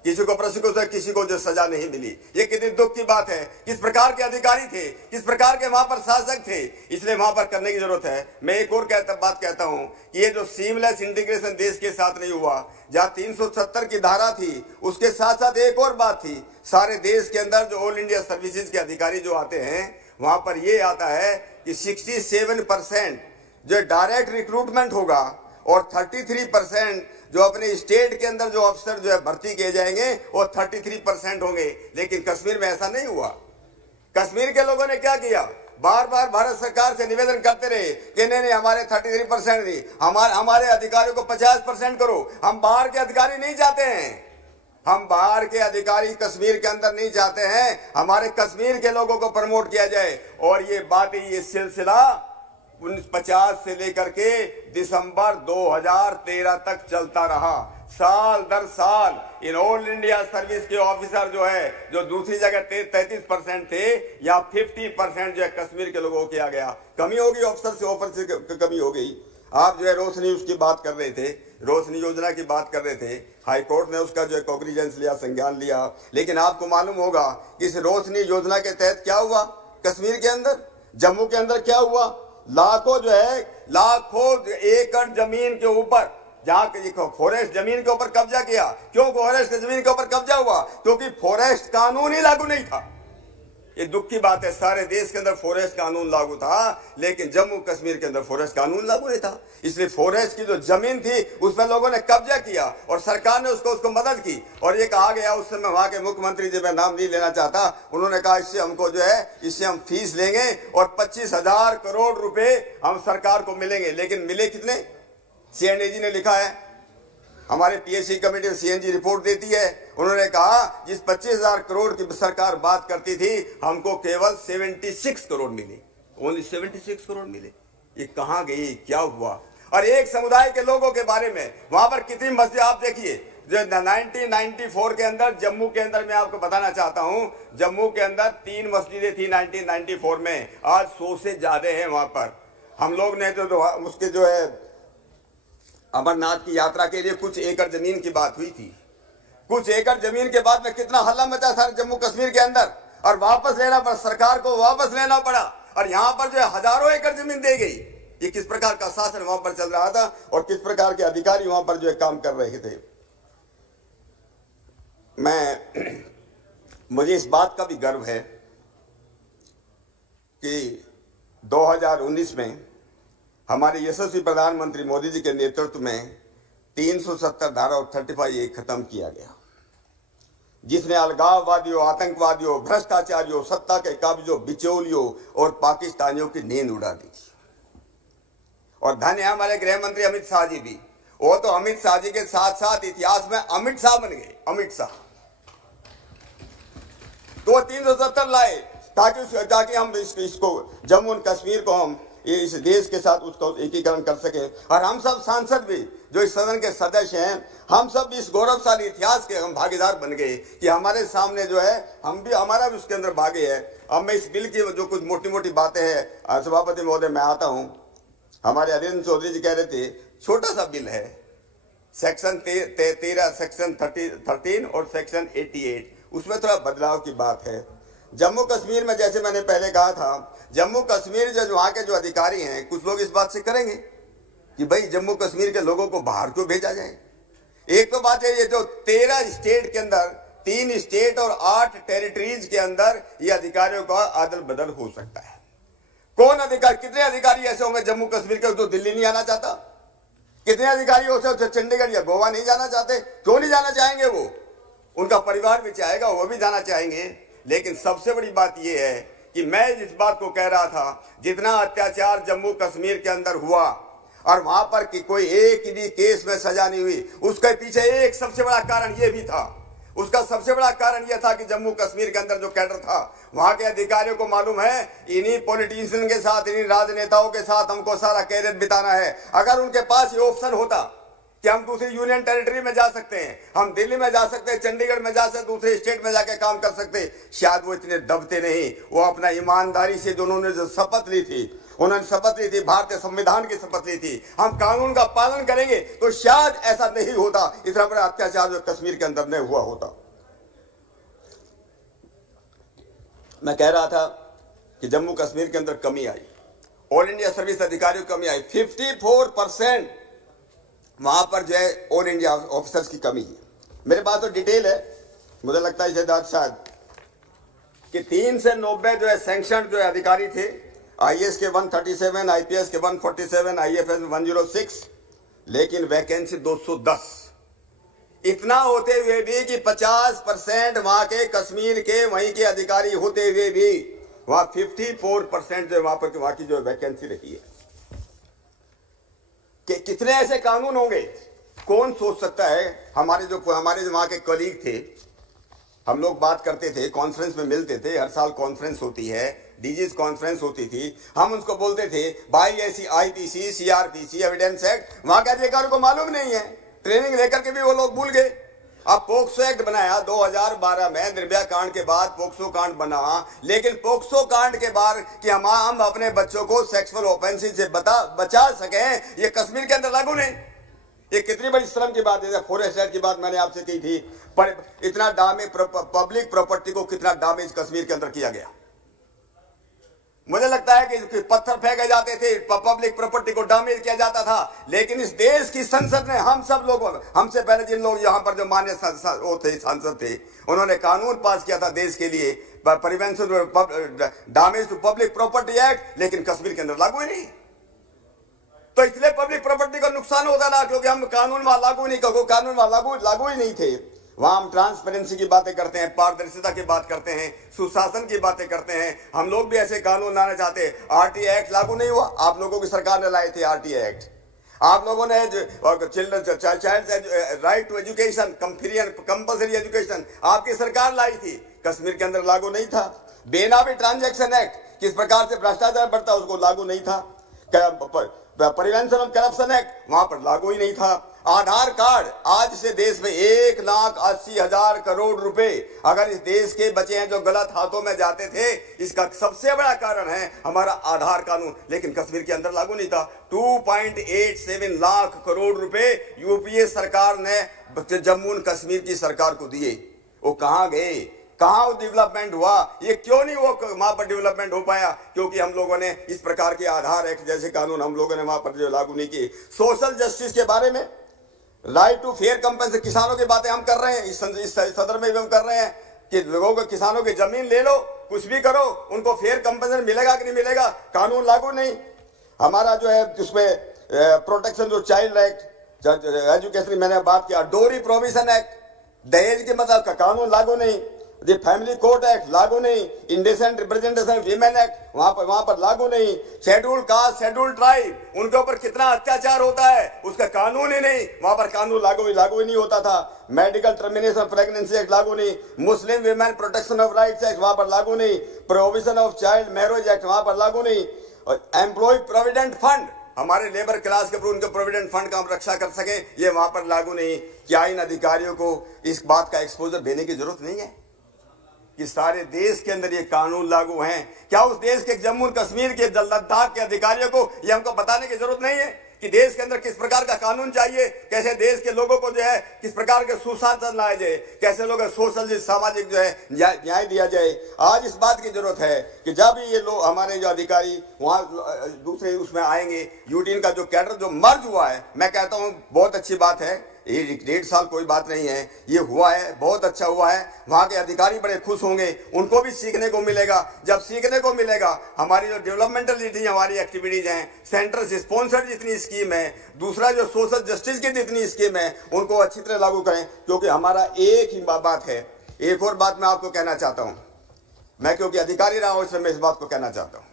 किसी को प्रोसिक्यूशन, किसी को जो सजा नहीं मिली। ये कितनी दुख की बात है। किस प्रकार के अधिकारी थे, किस प्रकार के वहां पर शासक थे, इसलिए वहां पर करने की जरूरत है। मैं एक और बात कहता हूं कि ये जो सीमलेस इंटीग्रेशन देश के साथ नहीं हुआ, जहां 370 की धारा थी, उसके साथ साथ एक और बात थी, सारे देश के अंदर जो ऑल इंडिया सर्विसेज के अधिकारी जो आते हैं, वहां पर ये आता है कि 67% जो डायरेक्ट रिक्रूटमेंट होगा और 33% जो अपने स्टेट के अंदर जो अफसर जो है भर्ती किए जाएंगे वो 33% होंगे। लेकिन कश्मीर में ऐसा नहीं हुआ। कश्मीर के लोगों ने क्या किया, बार बार भारत सरकार से निवेदन करते रहे कि नहीं हमारे 33% नहीं, हमारे अधिकारियों को 50% करो। हम बाहर के अधिकारी नहीं चाहते हैं, हम बाहर के अधिकारी कश्मीर के अंदर नहीं चाहते हैं, हमारे कश्मीर के लोगों को प्रमोट किया जाए। और ये बात, ये सिलसिला 1950 से लेकर के दिसंबर 2013 तक चलता रहा। साल दर साल इन ऑल इंडिया सर्विस के ऑफिसर जो है, जो दूसरी जगह 33% थे, या 50% जो है कश्मीर के लोगों को किया गया। कमी होगी, ऑफिसर से ऑफिसर कमी हो गई। आप जो है रोशनी उसकी बात कर रहे थे, रोशनी योजना की बात कर रहे थे, हाई कोर्ट ने उसका जो है कॉग्निजेंस लिया, संज्ञान लिया। लेकिन आपको मालूम होगा कि इस रोशनी योजना के तहत क्या हुआ कश्मीर के अंदर, जम्मू के अंदर क्या हुआ, लाखों एकड़ जमीन के ऊपर, जहां फॉरेस्ट जमीन के ऊपर कब्जा किया। क्यों फॉरेस्ट जमीन के ऊपर कब्जा हुआ? क्योंकि फॉरेस्ट कानून ही लागू नहीं था। ये दुख की बात है, सारे देश के अंदर फॉरेस्ट कानून लागू था, लेकिन जम्मू कश्मीर के अंदर फॉरेस्ट कानून लागू नहीं था। इसलिए फॉरेस्ट की जो जमीन थी उस पर लोगों ने कब्जा किया और सरकार ने उसको मदद की। और ये कहा गया उस समय वहां के मुख्यमंत्री, जी मैं नाम नहीं लेना चाहता, उन्होंने कहा इससे हमको जो है, इससे हम फीस लेंगे और 25,000 करोड़ रुपए हम सरकार को मिलेंगे। लेकिन मिले कितने? CNG ने लिखा है, हमारे PSC कमेटी में CNG रिपोर्ट देती है, उन्होंने कहा जिस 25,000 करोड़ की सरकार बात करती थी, हमको केवल 76 करोड़ मिले, ओनली 76 करोड़ मिले। ये कहां गई, क्या हुआ? और एक समुदाय के लोगों के बारे में वहां पर कितनी मस्जिद, आप देखिए जो 1994 के अंदर जम्मू के अंदर, मैं आपको बताना चाहता हूं, जम्मू के अंदर 3 मस्जिदें थी 1994 में, आज 100 से ज्यादा है वहां पर। हम लोग ने तो उसके जो है अमरनाथ की यात्रा के लिए कुछ एकड़ जमीन की बात हुई थी, कुछ एकड़ जमीन के बाद में कितना हल्ला मचा सारे जम्मू कश्मीर के अंदर, और वापस लेना पड़ा, सरकार को वापस लेना पड़ा, और यहाँ पर जो है हजारों एकड़ जमीन दे गई। ये किस प्रकार का शासन वहां पर चल रहा था और किस प्रकार के अधिकारी वहां पर जो है काम कर रहे थे। मुझे इस बात का भी गर्व है कि 2019 में हमारे यशस्वी प्रधानमंत्री मोदी जी के नेतृत्व में 370 धारा और 35A खत्म किया गया। जिसने अलगाववादियों, आतंकवादियों, भ्रष्टाचारियों, सत्ता के काबिजों, बिचौलियों और पाकिस्तानियों की नींद उड़ा दी। और धन्य है हमारे गृह मंत्री अमित शाह जी भी। वो तो अमित शाह जी के साथ साथ इतिहास में अमित शाह बन गए। अमित शाह तो 370 लाए ताकि हम इसको जम्मू और कश्मीर को हम इस देश के साथ उसको एकीकरण कर सके। और हम सब सांसद भी जो इस सदन के सदस्य हैं, हम सब भी इस गौरवशाली इतिहास के हम भागीदार बन गए कि हमारे सामने जो है हमारा भी उसके अंदर भागे है। अब मैं इस बिल की जो कुछ मोटी मोटी बातें हैं, सभापति महोदय मैं आता हूं। हमारे अरिंद चौधरी जी कह रहे थे छोटा सा बिल है, सेक्शन 13 सेक्शन 13 और सेक्शन 88, उसमें थोड़ा बदलाव की बात है। जम्मू कश्मीर में जैसे मैंने पहले कहा था, जम्मू कश्मीर जो वहाँ के जो अधिकारी हैं, कुछ लोग इस बात से करेंगे कि भाई जम्मू कश्मीर के लोगों को बाहर क्यों भेजा जाए। एक तो बात है, ये जो 13 स्टेट के अंदर 3 स्टेट और 8 टेरिटरीज के अंदर ये अधिकारियों का आदल बदल हो सकता है। कौन अधिकारी, कितने अधिकारी ऐसे होंगे जम्मू कश्मीर के जो दिल्ली नहीं आना चाहता? कितने अधिकारी होते चंडीगढ़ या गोवा नहीं जाना चाहते? क्यों नहीं जाना चाहेंगे? वो उनका परिवार भी चाहेगा, वो भी जाना चाहेंगे। लेकिन सबसे बड़ी बात यह है कि मैं इस बात को कह रहा था, जितना अत्याचार जम्मू कश्मीर के अंदर हुआ और वहां पर कि कोई एक भी केस में सजा नहीं हुई, उसके पीछे एक सबसे बड़ा कारण यह भी था। उसका सबसे बड़ा कारण यह था कि जम्मू कश्मीर के अंदर जो कैडर था, वहां के अधिकारियों को मालूम है इन्हीं पॉलिटिशियन के साथ, इन्हीं राजनेताओं के साथ हमको सारा कैरियर बिताना है। अगर उनके पास ये ऑप्शन होता कि हम दूसरी यूनियन टेरिटरी में जा सकते हैं, हम दिल्ली में जा सकते हैं, चंडीगढ़ में जा सकते, दूसरे स्टेट में जाके काम कर सकते, शायद वो इतने दबते नहीं। वो अपना ईमानदारी से जो उन्होंने जो शपथ ली थी, उन्होंने शपथ ली थी, भारतीय संविधान की शपथ ली थी, हम कानून का पालन करेंगे, तो शायद ऐसा नहीं होता, इतना बड़ा अत्याचार जो कश्मीर के अंदर नहीं हुआ होता। मैं कह रहा था कि जम्मू कश्मीर के अंदर कमी आई, ऑल इंडिया सर्विस अधिकारियों की कमी आई, 54% वहां पर जो है ऑल इंडिया ऑफिसर्स की कमी है। मेरे पास तो डिटेल है, मुझे लगता है शायद कि 3 से 90 जो है सैंक्शन जो है अधिकारी थे, आईएएस के 137, आईपीएस के 147, आईएफएस 106, लेकिन वैकेंसी 210। इतना होते हुए भी कि 50% वहां के कश्मीर के वहीं के अधिकारी होते हुए भी वहां 54% जो वहां पर वहां की जो वैकेंसी रही है। कि कितने ऐसे कानून होंगे, कौन सोच सकता है। हमारे जो वहां के कलीग थे, हम लोग बात करते थे, कॉन्फ्रेंस में मिलते थे, हर साल कॉन्फ्रेंस होती है, डीजीज कॉन्फ्रेंस होती थी, हम उसको बोलते थे भाई ऐसी आईपीसी, सीआरपीसी, एविडेंस एक्ट वहां के अधिकारियों को मालूम नहीं है, ट्रेनिंग लेकर के भी वो लोग भूल गए। अब पोक्सो एक्ट बनाया 2012 में, निर्भया कांड के बाद पोक्सो कांड बना, लेकिन पोक्सो कांड के बाद कि हम अपने बच्चों को सेक्सुअल ऑफेंसिव से बचा सकें, ये कश्मीर के अंदर लागू नहीं। ये कितनी बड़ी शर्म की बात है। फॉरेस्ट एक्ट की बात मैंने आपसे की थी, पर इतना डैमेज पब्लिक प्रॉपर्टी को कितना डैमेज कश्मीर के अंदर किया गया। मुझे लगता है कि पत्थर फेंके जाते थे, पब्लिक प्रॉपर्टी को डैमेज किया जाता था, लेकिन इस देश की संसद ने, हम सब लोगों, हमसे पहले जिन लोग यहाँ पर जो मान्य सांसद थे, उन्होंने कानून पास किया था देश के लिए, prevention damage to public property act, लेकिन कश्मीर के अंदर लागू ही नहीं। तो इसलिए पब्लिक प्रॉपर्टी का नुकसान होता ना, क्योंकि हम कानून वहां लागू नहीं, कानून वहां लागू ही नहीं थे। वहां हम ट्रांसपेरेंसी की बातें करते हैं, पारदर्शिता की बात करते हैं, सुशासन की बातें करते हैं। हम लोग भी ऐसे कानून लाना चाहते हैं। आरटीआई एक्ट लागू नहीं हुआ, आप लोगों की सरकार ने लाए थे आरटीआई एक्ट। आप लोगों ने child right to education, compulsory education आपकी सरकार लाई थी, कश्मीर के अंदर लागू नहीं था। बेनामी ट्रांजैक्शन एक्ट, किस प्रकार से भ्रष्टाचार बढ़ता उसको लागू नहीं था। प्रिवेंशन ऑफ करप्शन एक्ट वहां पर लागू ही नहीं था। आधार कार्ड, आज से देश में 1,80,000 करोड़ रुपए अगर इस देश के बचे हैं जो गलत हाथों में जाते थे, इसका सबसे बड़ा कारण है हमारा आधार कानून, लेकिन कश्मीर के अंदर लागू नहीं था। 2.87 लाख करोड़ रुपए यूपीए सरकार ने जम्मू एंड कश्मीर की सरकार को दिए। वो कहां गए, कहां डेवलपमेंट हुआ, ये क्यों नहीं वो वहां पर डेवलपमेंट हो पाया? क्योंकि हम लोगों ने इस प्रकार के आधार एक्ट जैसे कानून हम लोगों ने वहां पर जो लागू नहीं किए। सोशल जस्टिस के बारे में, राइट टू फेयर कंपनसेशन, किसानों की बातें हम कर रहे हैं, इस सदर में भी हम कर रहे हैं कि लोगों को, किसानों की जमीन ले लो, कुछ भी करो, उनको फेयर कंपनसेशन मिलेगा कि नहीं मिलेगा, कानून लागू नहीं। हमारा जो है उसमें प्रोटेक्शन जो चाइल्ड एक्ट, एजुकेशन मैंने बात किया, डोरी प्रोविजन एक्ट, दहेज के मतलब का कानून लागू नहीं, द फैमिली कोर्ट एक्ट लागू नहीं, इंडिसेंट रिप्रेजेंटेशन वीमेन एक्ट वहां पर लागू नहीं, शेड्यूल कास्ट शेड्यूल ट्राइब उनके ऊपर कितना अत्याचार होता है उसका कानून ही नहीं, वहां पर कानून लागू ही नहीं होता था। मेडिकल टर्मिनेशन प्रेगनेंसी एक्ट लागू नहीं, मुस्लिम women protection of rights act वहां पर लागू नहीं, provision of child marriage act वहां पर लागू नहीं, एम्प्लॉय प्रोविडेंट फंड हमारे लेबर क्लास के उनके प्रोविडेंट फंड का हम रक्षा कर सके ये वहां पर लागू नहीं। क्या इन अधिकारियों को इस बात का एक्सपोजर देने की जरूरत नहीं है कि सारे देश के अंदर ये कानून लागू हैं? क्या उस देश के जम्मू कश्मीर के लद्दाख के अधिकारियों को ये हमको बताने की जरूरत नहीं है कि देश के अंदर किस प्रकार का कानून चाहिए, कैसे देश के लोगों को जो है किस प्रकार के सुशासन लाया जाए, कैसे लोग सोशल सामाजिक जो है न्याय दिया जाए। आज इस बात की जरूरत है कि जब ये लोग हमारे जो अधिकारी वहां दूसरे उसमें आएंगे, यूटीन का जो कैडर जो मर्ज हुआ है, मैं कहता हूं बहुत अच्छी बात है, ये 1.5 साल कोई बात नहीं है, ये हुआ है बहुत अच्छा हुआ है। वहां के अधिकारी बड़े खुश होंगे, उनको भी सीखने को मिलेगा। जब सीखने को मिलेगा हमारी जो डेवलपमेंटल जितनी हमारी एक्टिविटीज हैं, सेंटर से स्पॉन्सर्ड जितनी स्कीम है, दूसरा जो सोशल जस्टिस की जितनी स्कीम है उनको अच्छी तरह लागू करें, क्योंकि हमारा एक ही बात है। एक और बात मैं आपको कहना चाहता हूं, मैं क्योंकि अधिकारी रहा हूं इसलिए मैं इस बात को कहना चाहता हूं।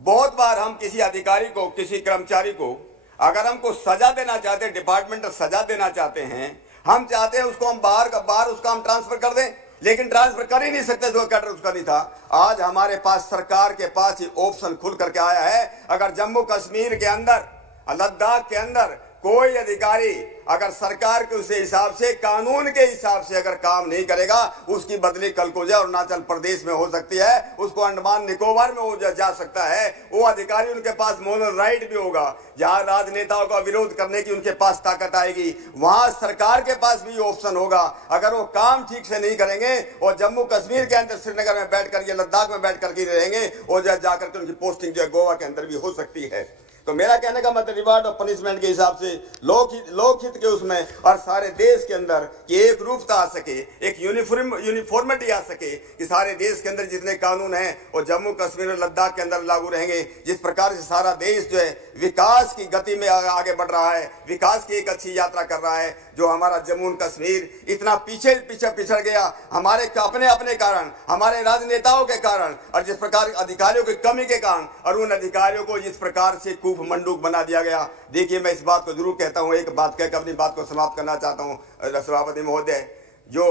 बहुत बार हम किसी अधिकारी को, किसी कर्मचारी को अगर हमको सजा देना चाहते हैं, डिपार्टमेंटल सजा देना चाहते हैं, हम चाहते हैं उसको हम बाहर उसका हम ट्रांसफर कर दें, लेकिन ट्रांसफर कर ही नहीं सकते जो कैडर उसका नहीं था। आज हमारे पास सरकार के पास ये ऑप्शन खुल करके आया है, अगर जम्मू कश्मीर के अंदर, लद्दाख के अंदर कोई अधिकारी अगर सरकार के उस हिसाब से, कानून के हिसाब से अगर काम नहीं करेगा, उसकी बदली कल को जाए अरुणाचल प्रदेश में हो सकती है, उसको अंडमान निकोबार में हो जा सकता है। वो अधिकारी उनके पास मोरल राइट भी होगा, जहां राजनेताओं का विरोध करने की उनके पास ताकत आएगी, वहां सरकार के पास भी ऑप्शन होगा। अगर वो काम ठीक से नहीं करेंगे और जम्मू कश्मीर के अंदर श्रीनगर में बैठ करके, लद्दाख में बैठ करके रहेंगे और जाकर के उनकी पोस्टिंग जो है गोवा के अंदर भी हो सकती है। तो मेरा कहने का मतलब रिवार्ड और पनिशमेंट के हिसाब से लोकहित के उसमें और सारे देश के अंदर कि एक रूपता आ सके, एक यूनिफॉर्मिटी आ सके कि सारे देश के अंदर जितने कानून हैं और जम्मू कश्मीर और लद्दाख के अंदर लागू रहेंगे। जिस प्रकार से सारा देश जो है विकास की गति में आगे बढ़ रहा है, विकास की एक अच्छी यात्रा कर रहा है, जो हमारा जम्मू कश्मीर इतना पीछे पिछड़ गया हमारे अपने कारण, हमारे राजनेताओं के कारण और जिस प्रकार अधिकारियों की कमी के कारण, और उन अधिकारियों को जिस प्रकार से मंडूक बना दिया गया। देखिए मैं इस बात को जरूर कहता हूं, एक बात कहकर अपनी बात को समाप्त करना चाहता हूं। सभापति महोदय, जो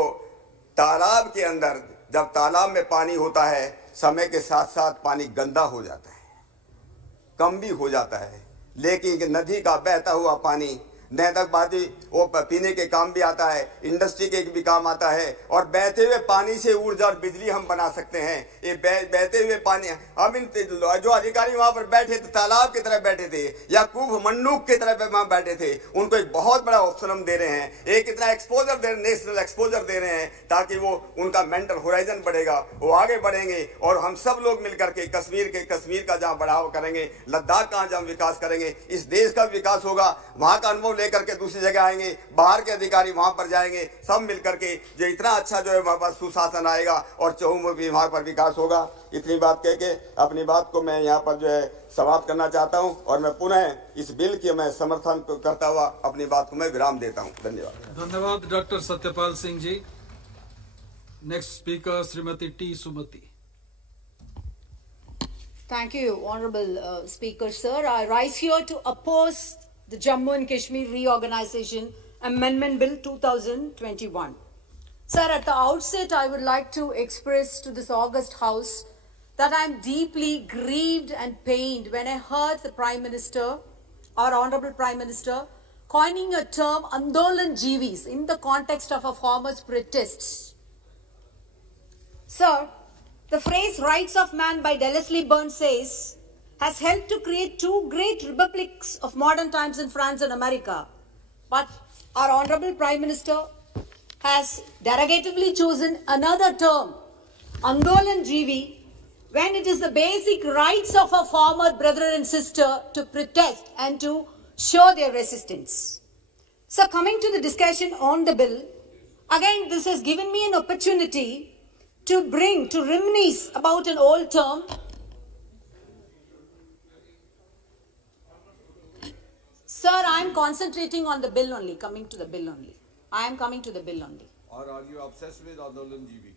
तालाब के अंदर जब तालाब में पानी होता है, समय के साथ साथ पानी गंदा हो जाता है, कम भी हो जाता है, लेकिन नदी का बहता हुआ पानी नहतकबाजी वो पीने के काम भी आता है, इंडस्ट्री के भी काम आता है, और बहते हुए पानी से ऊर्जा और बिजली हम बना सकते हैं। ये बहते हुए पानी हम इन जो अधिकारी वहां पर बैठे थे, तालाब की तरह बैठे थे या कुंभ मंडूक की तरह वहां बैठे थे, उनको एक बहुत बड़ा ऑप्शन हम दे रहे हैं, एक इतना एक्सपोजर दे, नेशनल एक्सपोजर दे रहे हैं, ताकि वो उनका मेंटल होराइजन बढ़ेगा, वो आगे बढ़ेंगे और हम सब लोग मिलकर के कश्मीर का जहाँ बढ़ावा करेंगे, लद्दाख का जहाँ विकास करेंगे, इस देश का विकास होगा। वहां का अनुभव लेकर के दूसरी जगह आएंगे, बाहर के अधिकारी वहां पर जाएंगे, सब मिलकर के जो इतना अच्छा जो है वहां पर सुशासन आएगा और चहुमुखी वहां पर विकास होगा। इतनी बात कह के अपनी बात को मैं यहाँ पर जो है समाप्त करना चाहता हूँ और मैं पुनः इस बिल की मैं समर्थन करता हुआ अपनी बात को मैं विराम देता हूँ। धन्यवाद। धन्यवाद doctor Satyapal Singh ji. Next speaker Shrimati T Sumathi. Thank you, Honorable Speaker, sir. I rise here to oppose the Jammu and Kashmir Reorganization Amendment Bill 2021. Sir, at the outset, I would like to express to this august House that I am deeply grieved and pained when I heard the Prime Minister, our Honorable Prime Minister, coining a term Andolan Jeevis in the context of a farmer's protests. Sir, the phrase rights of man by Leslie Burns says has helped to create two great republics of modern times in France and America. But our Honorable Prime Minister has derogatively chosen another term, Andolan Jeevi, when it is the basic rights of our farmer brother and sister to protest and to show their resistance. So coming to the discussion on the bill, again this has given me an opportunity to reminisce about an old term. Sir, I am concentrating on the bill only, coming to the bill only. I am coming to the bill only. Or are you obsessed with Andolan GB?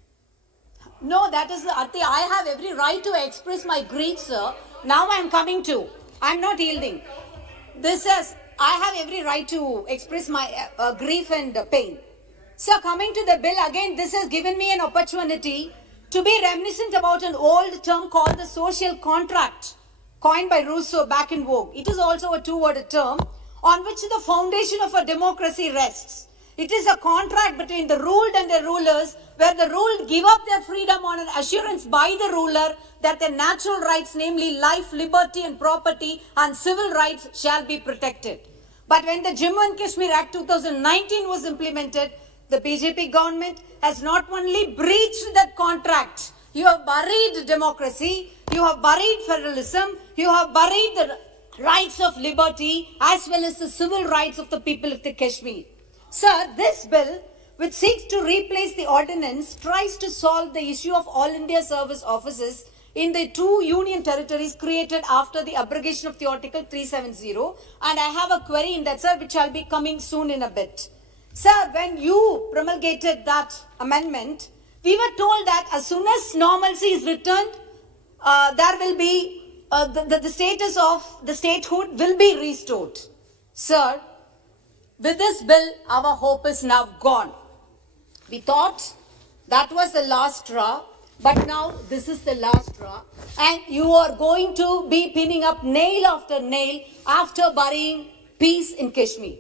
No, that is the Ati. I have every right to express my grief, sir. Now I am coming to. I am not yielding. This is. I have every right to express my grief and pain. Sir, coming to the bill again, this has given me an opportunity to be reminiscent about an old term called the social contract, coined by Rousseau back in vogue. It is also a two-worded term on which the foundation of a democracy rests. It is a contract between the ruled and the rulers, where the ruled give up their freedom on an assurance by the ruler that their natural rights, namely life, liberty and property and civil rights, shall be protected. But when the Jammu and Kashmir Act 2019 was implemented, the BJP government has not only breached that contract, you have buried democracy, you have buried federalism, you have buried the rights of liberty as well as the civil rights of the people of the Kashmir. Sir, this bill, which seeks to replace the ordinance, tries to solve the issue of All India Service Offices in the two union territories created after the abrogation of the Article 370. And I have a query in that, sir, which I'll be coming soon in a bit. Sir, when you promulgated that amendment, we were told that as soon as normalcy is returned, there will be the status of the statehood will be restored. Sir, with this bill, our hope is now gone. We thought that was the last straw, but now this is the last straw, and you are going to be pinning up nail after nail after burying peace in Kashmir.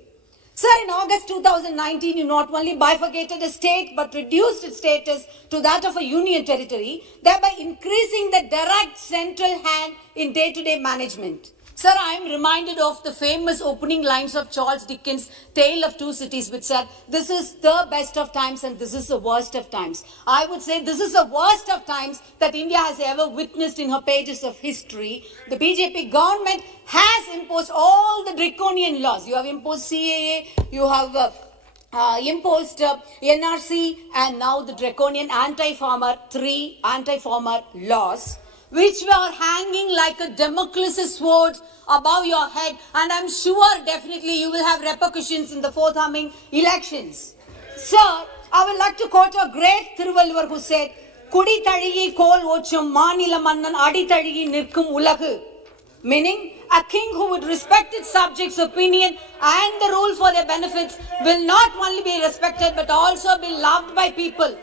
Sir, in August 2019, you not only bifurcated a state but reduced its status to that of a union territory, thereby increasing the direct central hand in day-to-day management. Sir, I am reminded of the famous opening lines of Charles Dickens' Tale of Two Cities, which said, this is the best of times and this is the worst of times. I would say this is the worst of times that India has ever witnessed in her pages of history. The BJP government has imposed all the draconian laws. You have imposed CAA, you have imposed NRC, and now the draconian anti-farmer laws, which were hanging like a Damocles sword above your head, and I'm sure definitely you will have repercussions in the forthcoming elections. Sir, I would like to quote a great Thiruvalluvar who said, Kudi tazhigi kol ochum manila mannan adi tazhigi nirkum ulagu. Meaning, a king who would respect its subjects' opinion and the rule for their benefits will not only be respected but also be loved by people.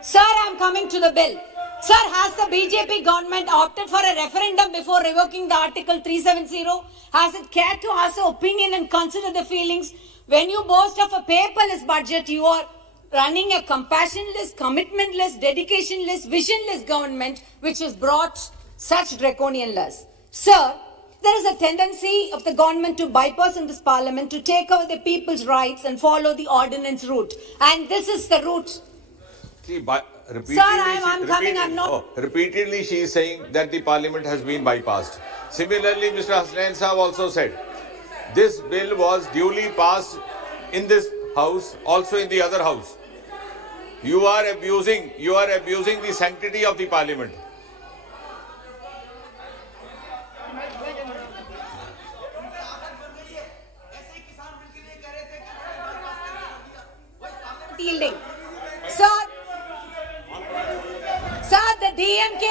Sir, I am coming to the bill. Sir, has the BJP government opted for a referendum before revoking the Article 370? Has it cared to ask the opinion and consider the feelings? When you boast of a paperless budget, you are running a compassionless, commitmentless, dedicationless, visionless government which has brought such draconian laws. Sir, there is a tendency of the government to bypass in this parliament to take over the people's rights and follow the ordinance route. And this is the route. See, Sir, I'm coming, I'm not... repeatedly she is saying that the parliament has been bypassed. Similarly, Mr. Hasnain Sahab also said, this bill was duly passed in this house, also in the other house. You are abusing the sanctity of the parliament. Yielding. Sir, the DMK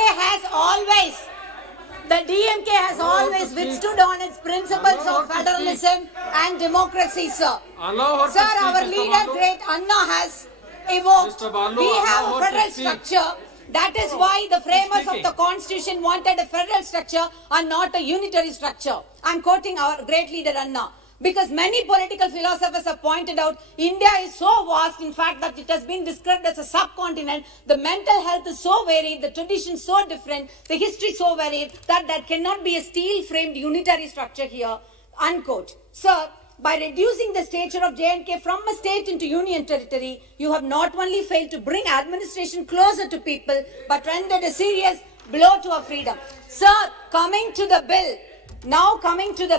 has always withstood on its principles of federalism and democracy, sir. Sir, our leader, great Anna, has evoked. We have a federal structure. That is why the framers of the constitution wanted a federal structure and not a unitary structure. I am quoting our great leader Anna. Because many political philosophers have pointed out, India is so vast, in fact, that it has been described as a subcontinent. The mental health is so varied, the traditions so different, the history so varied, that there cannot be a steel-framed unitary structure here, unquote. Sir, by reducing the stature of J&K from a state into union territory, you have not only failed to bring administration closer to people, but rendered a serious blow to our freedom. Sir, coming to the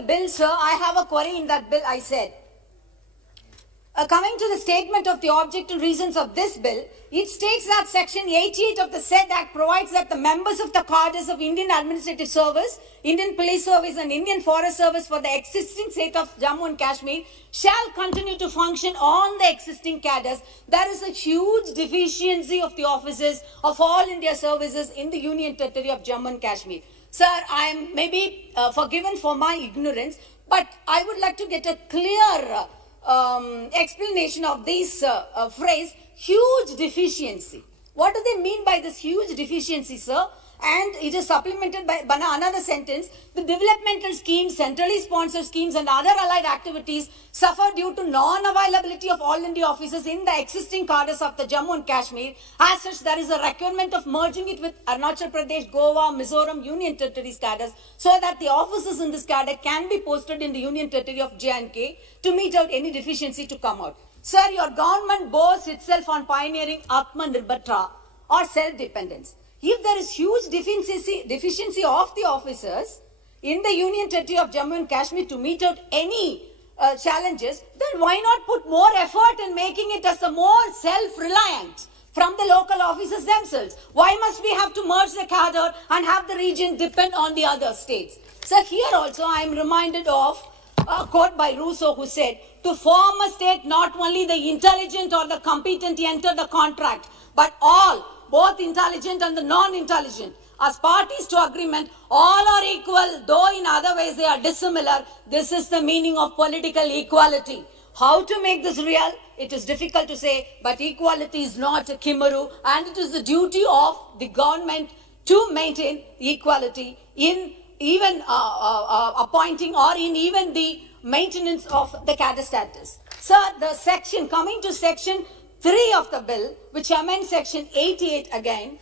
bill, sir, I have a query in that bill. I said, Coming to the statement of the object and reasons of this bill, it states that Section 88 of the said Act provides that the members of the cadres of Indian Administrative Service, Indian Police Service and Indian Forest Service for the existing state of Jammu and Kashmir shall continue to function on the existing cadres. There is a huge deficiency of the offices of all India services in the Union Territory of Jammu and Kashmir. Sir, I am maybe forgiven for my ignorance, but I would like to get a clear explanation of this phrase, huge deficiency. What do they mean by this huge deficiency, sir? And it is supplemented by another sentence. The developmental schemes, centrally sponsored schemes and other allied activities suffer due to non-availability of all India offices in the existing cadres of the Jammu and Kashmir. As such, there is a requirement of merging it with Arunachal Pradesh, Goa, Mizoram, Union Territories cadres so that the offices in this cadre can be posted in the Union Territory of J&K to meet out any deficiency to come out. Sir, your government boasts itself on pioneering Atmanirbhar or self-dependence. If there is huge deficiency of the officers in the Union Territory of Jammu and Kashmir to meet out any challenges, then why not put more effort in making it as a more self-reliant from the local officers themselves? Why must we have to merge the cadre and have the region depend on the other states? So here also I am reminded of a quote by Rousseau who said, to form a state not only the intelligent or the competent enter the contract, but all, both intelligent and the non-intelligent, as parties to agreement, all are equal, though in other ways they are dissimilar. This is the meaning of political equality. How to make this real? It is difficult to say, but equality is not a chimeru, and it is the duty of the government to maintain equality in even appointing or in even the maintenance of the cadre status. Sir, the section, coming to section 3 of the bill, which amends section 88 again,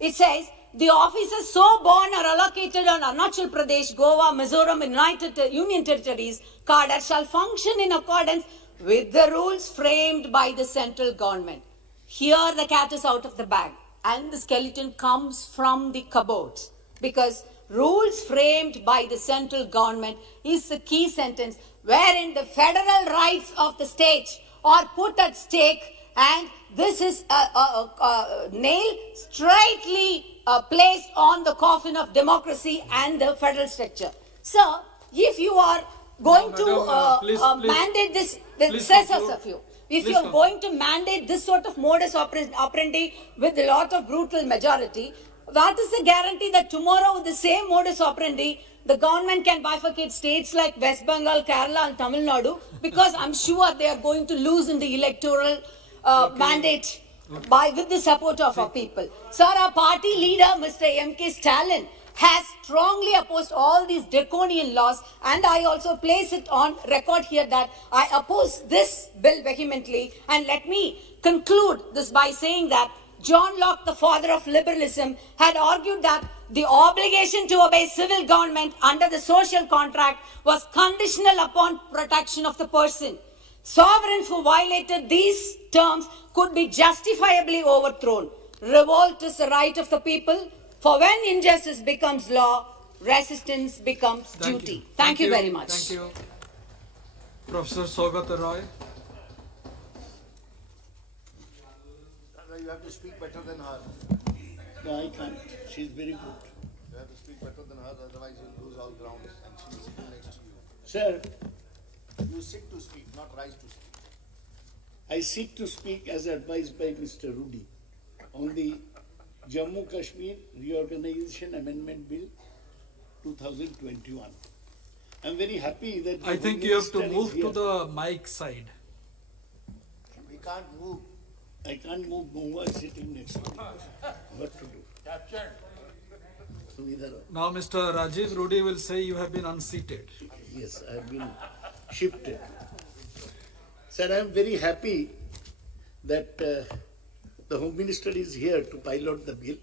it says, the officers so born are allocated on Arunachal Pradesh, Goa, Mizoram, and Union Territories cadre shall function in accordance with the rules framed by the central government. Here the cat is out of the bag and the skeleton comes from the cupboard, because rules framed by the central government is the key sentence wherein the federal rights of the states are put at stake, and this is a nail straightly placed on the coffin of democracy and the federal structure. Sir, if you are going to mandate this, if you are going to mandate this sort of modus operandi with a lot of brutal majority, what is the guarantee that tomorrow with the same modus operandi, the government can bifurcate states like West Bengal, Kerala and Tamil Nadu? Because I'm sure they are going to lose in the electoral mandate with the support of our people. Sir, our party leader, Mr. M.K. Stalin, has strongly opposed all these draconian laws, and I also place it on record here that I oppose this bill vehemently. And let me conclude this by saying that John Locke, the father of liberalism, had argued that the obligation to obey civil government under the social contract was conditional upon protection of the person. Sovereigns who violated these terms could be justifiably overthrown. Revolt is the right of the people, for when injustice becomes law, resistance becomes duty. Thank you very much. Thank you. Professor Saugata Roy. You have to speak better than her. No, I can't. She's very good. You have to speak better than her, otherwise you'll lose all grounds. And she's sitting next to you. Sir, you sit to speak, not rise to speak. I seek to speak as advised by Mr. Rudy on the Jammu Kashmir Reorganization Amendment Bill 2021. I'm very happy that I think you have to move to the mic side. We can't move. I can't move. Mohua is sitting next to me. What to do? Captured. Now Mr. Rajiv Rudy will say you have been unseated. Yes, I have been shifted. Sir, I am very happy that the Home Minister is here to pilot the bill.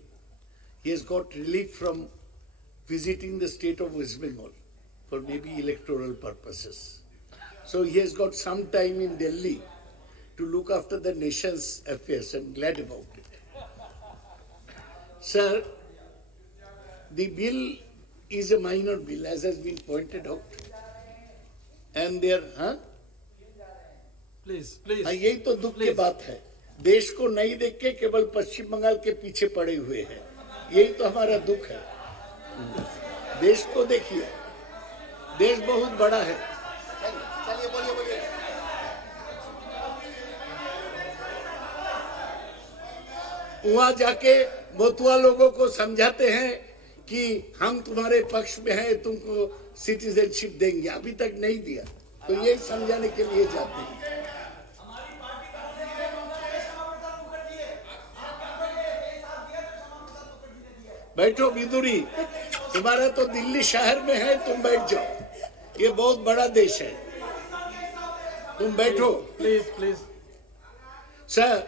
He has got relief from visiting the state of West Bengal for maybe electoral purposes. So he has got some time in Delhi to look after the nation's affairs. I'm glad about it. Sir, the bill is a minor bill, as has been pointed out. And there, Please, please. हाँ, यही तो दुख की बात है। देश को नहीं देख के केवल पश्चिम बंगाल के पीछे पड़े हुए हैं, यही तो हमारा दुख है। देश को देखिए, देश बहुत बड़ा है। चलिए बोलिए। वहां जाके मोतुआ लोगों को समझाते हैं कि हम तुम्हारे पक्ष में हैं, तुमको सिटीजनशिप देंगे, अभी तक नहीं दिया, तो ये समझाने के लिए जाते हैं। बैठो विदुरी, तुम्हारा तो दिल्ली शहर में है, तुम बैठ जाओ, ये बहुत बड़ा देश है, तुम बैठो। Please. Sir,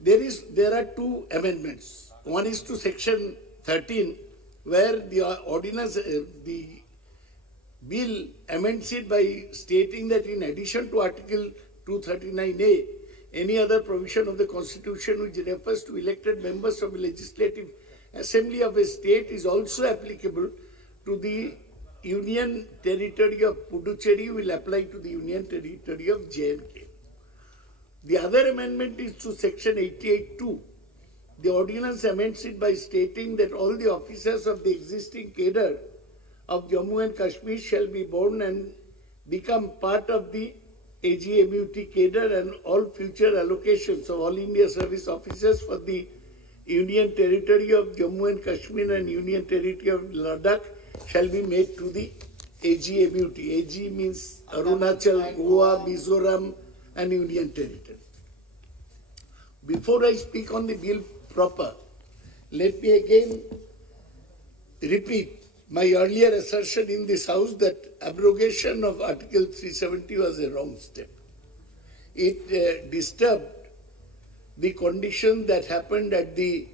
there are two amendments. One is to section 13, where the ordinance, the bill amends it by stating that in addition to Article 239A, any other provision of the Constitution which refers to elected members of the Legislative Assembly of a state is also applicable to the Union Territory of Puducherry will apply to the Union Territory of J&K. The other amendment is to section 88(2). The ordinance amends it by stating that all the officers of the existing cadre of Jammu and Kashmir shall be born and become part of the AGMUT cadre, and all future allocations of all India service officers for the Union Territory of Jammu and Kashmir and Union Territory of Ladakh shall be made to the AGMUT. AG means Arunachal, Goa, Mizoram and Union Territory. Before I speak on the bill proper, let me again repeat my earlier assertion in this House that abrogation of Article 370 was a wrong step. It disturbed the condition that happened at the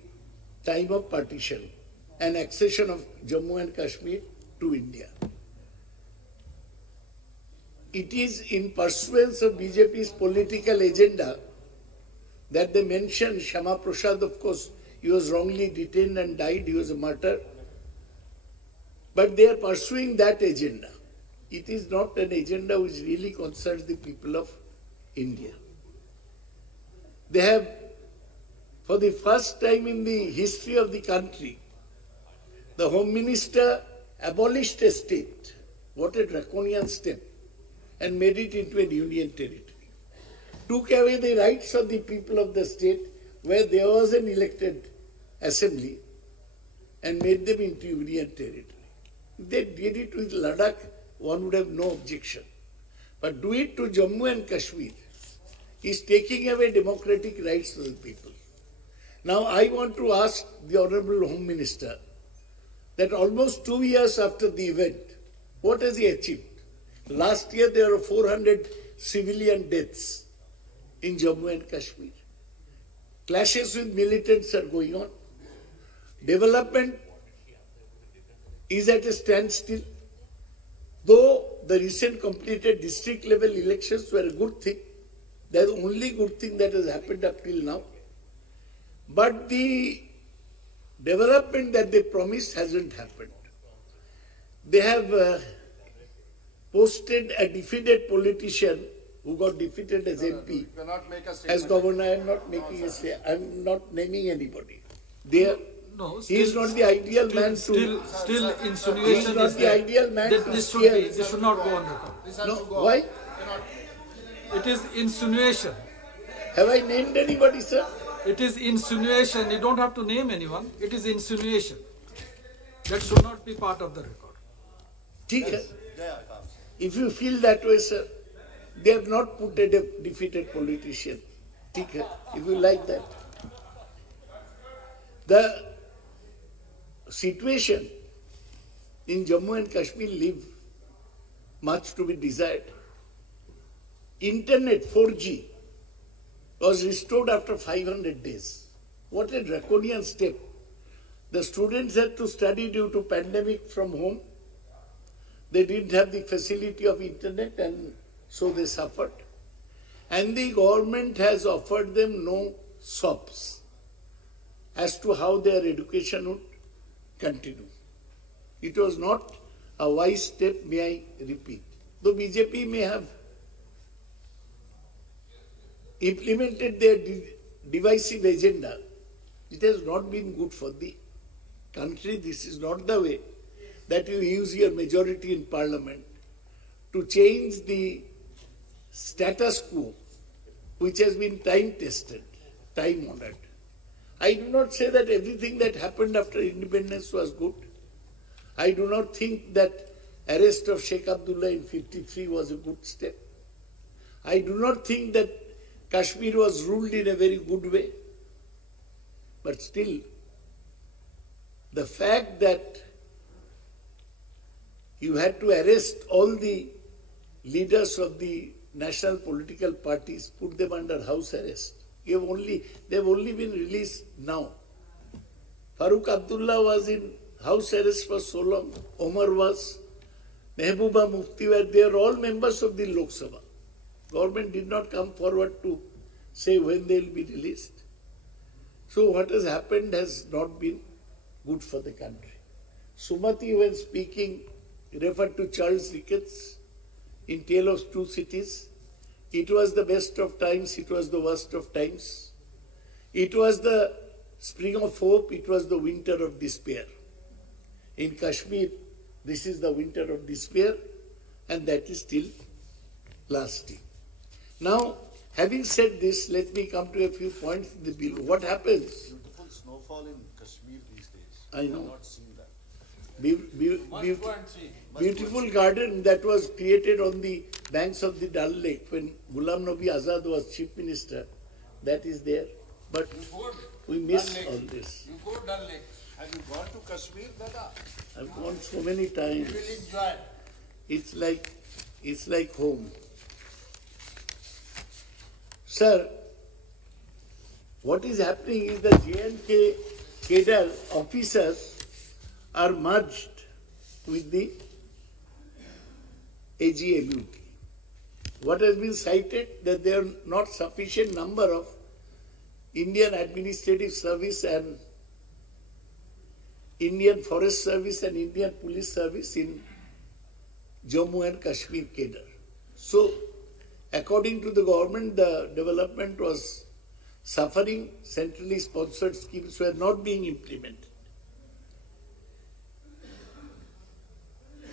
time of partition and accession of Jammu and Kashmir to India. It is in pursuance of BJP's political agenda that they mentioned Shama Prasad. Of course, he was wrongly detained and died, he was a martyr. But they are pursuing that agenda. It is not an agenda which really concerns the people of India. They have, for the first time in the history of the country, the Home Minister abolished a state. What a draconian step. And made it into a union territory. Took away the rights of the people of the state where there was an elected assembly and made them into union territory. If they did it with Ladakh, one would have no objection. But do it to Jammu and Kashmir is taking away democratic rights of the people. Now I want to ask the Honorable Home Minister that almost 2 years after the event, what has he achieved? Last year there were 400 civilian deaths in Jammu and Kashmir. Clashes with militants are going on. Development is at a standstill. Though the recent completed district level elections were a good thing, they are the only good thing that has happened up till now. But the development that they promised hasn't happened. They have posted a defeated politician who got defeated as MP, as governor. I am not making a say. I am not naming anybody. No, he is not the ideal man to. Still, insinuation He is not the ideal man to this steer. should not go on record. No, why? It is insinuation. Have I named anybody, sir? It is insinuation. You don't have to name anyone. It is insinuation. That should not be part of the record. ठीक है. If you feel that way, sir, they have not put a defeated politician. ठीक है. If you like that. The situation in Jammu and Kashmir leave much to be desired. Internet 4G was restored after 500 days. What a draconian step. The students had to study due to pandemic from home. They didn't have the facility of internet and so they suffered. And the government has offered them no SOPs as to how their education would continue. It was not a wise step, may I repeat. Though BJP may have implemented their divisive agenda, it has not been good for the country. This is not the way that you use your majority in parliament to change the status quo, which has been time tested, time honored. I do not say that everything that happened after independence was good. I do not think that arrest of Sheikh Abdullah in 53 was a good step. I do not think that Kashmir was ruled in a very good way. But still, the fact that you had to arrest all the leaders of the national political parties, put them under house arrest. They've only been released now. Farooq Abdullah was in house arrest for so long. Omar was, Mehbooba Mufti were, they are all members of the Lok Sabha. Government did not come forward to say when they will be released. So what has happened has not been good for the country. Sumati, when speaking, referred to Charles Dickens in Tale of Two Cities. It was the best of times, it was the worst of times. It was the spring of hope, it was the winter of despair. In Kashmir, this is the winter of despair, and that is still lasting. Now, having said this, let me come to a few points in the bill. What happens? Beautiful snowfall in Kashmir these days. I know. I've not seen that. Beautiful garden that was created on the banks of the Dal Lake when Ghulam Nabi Azad was chief minister, that is there. But we miss all this. You go Dal Lake. Have you gone to Kashmir, Dada? I've gone so many times. You will enjoy. It's like home. Sir, what is happening is the J&K cadre officers are merged with the AGMUT. What has been cited that there are not sufficient number of Indian Administrative Service and Indian Forest Service and Indian Police Service in Jammu and Kashmir cadre. So, according to the government, the development was suffering. Centrally sponsored schemes were not being implemented.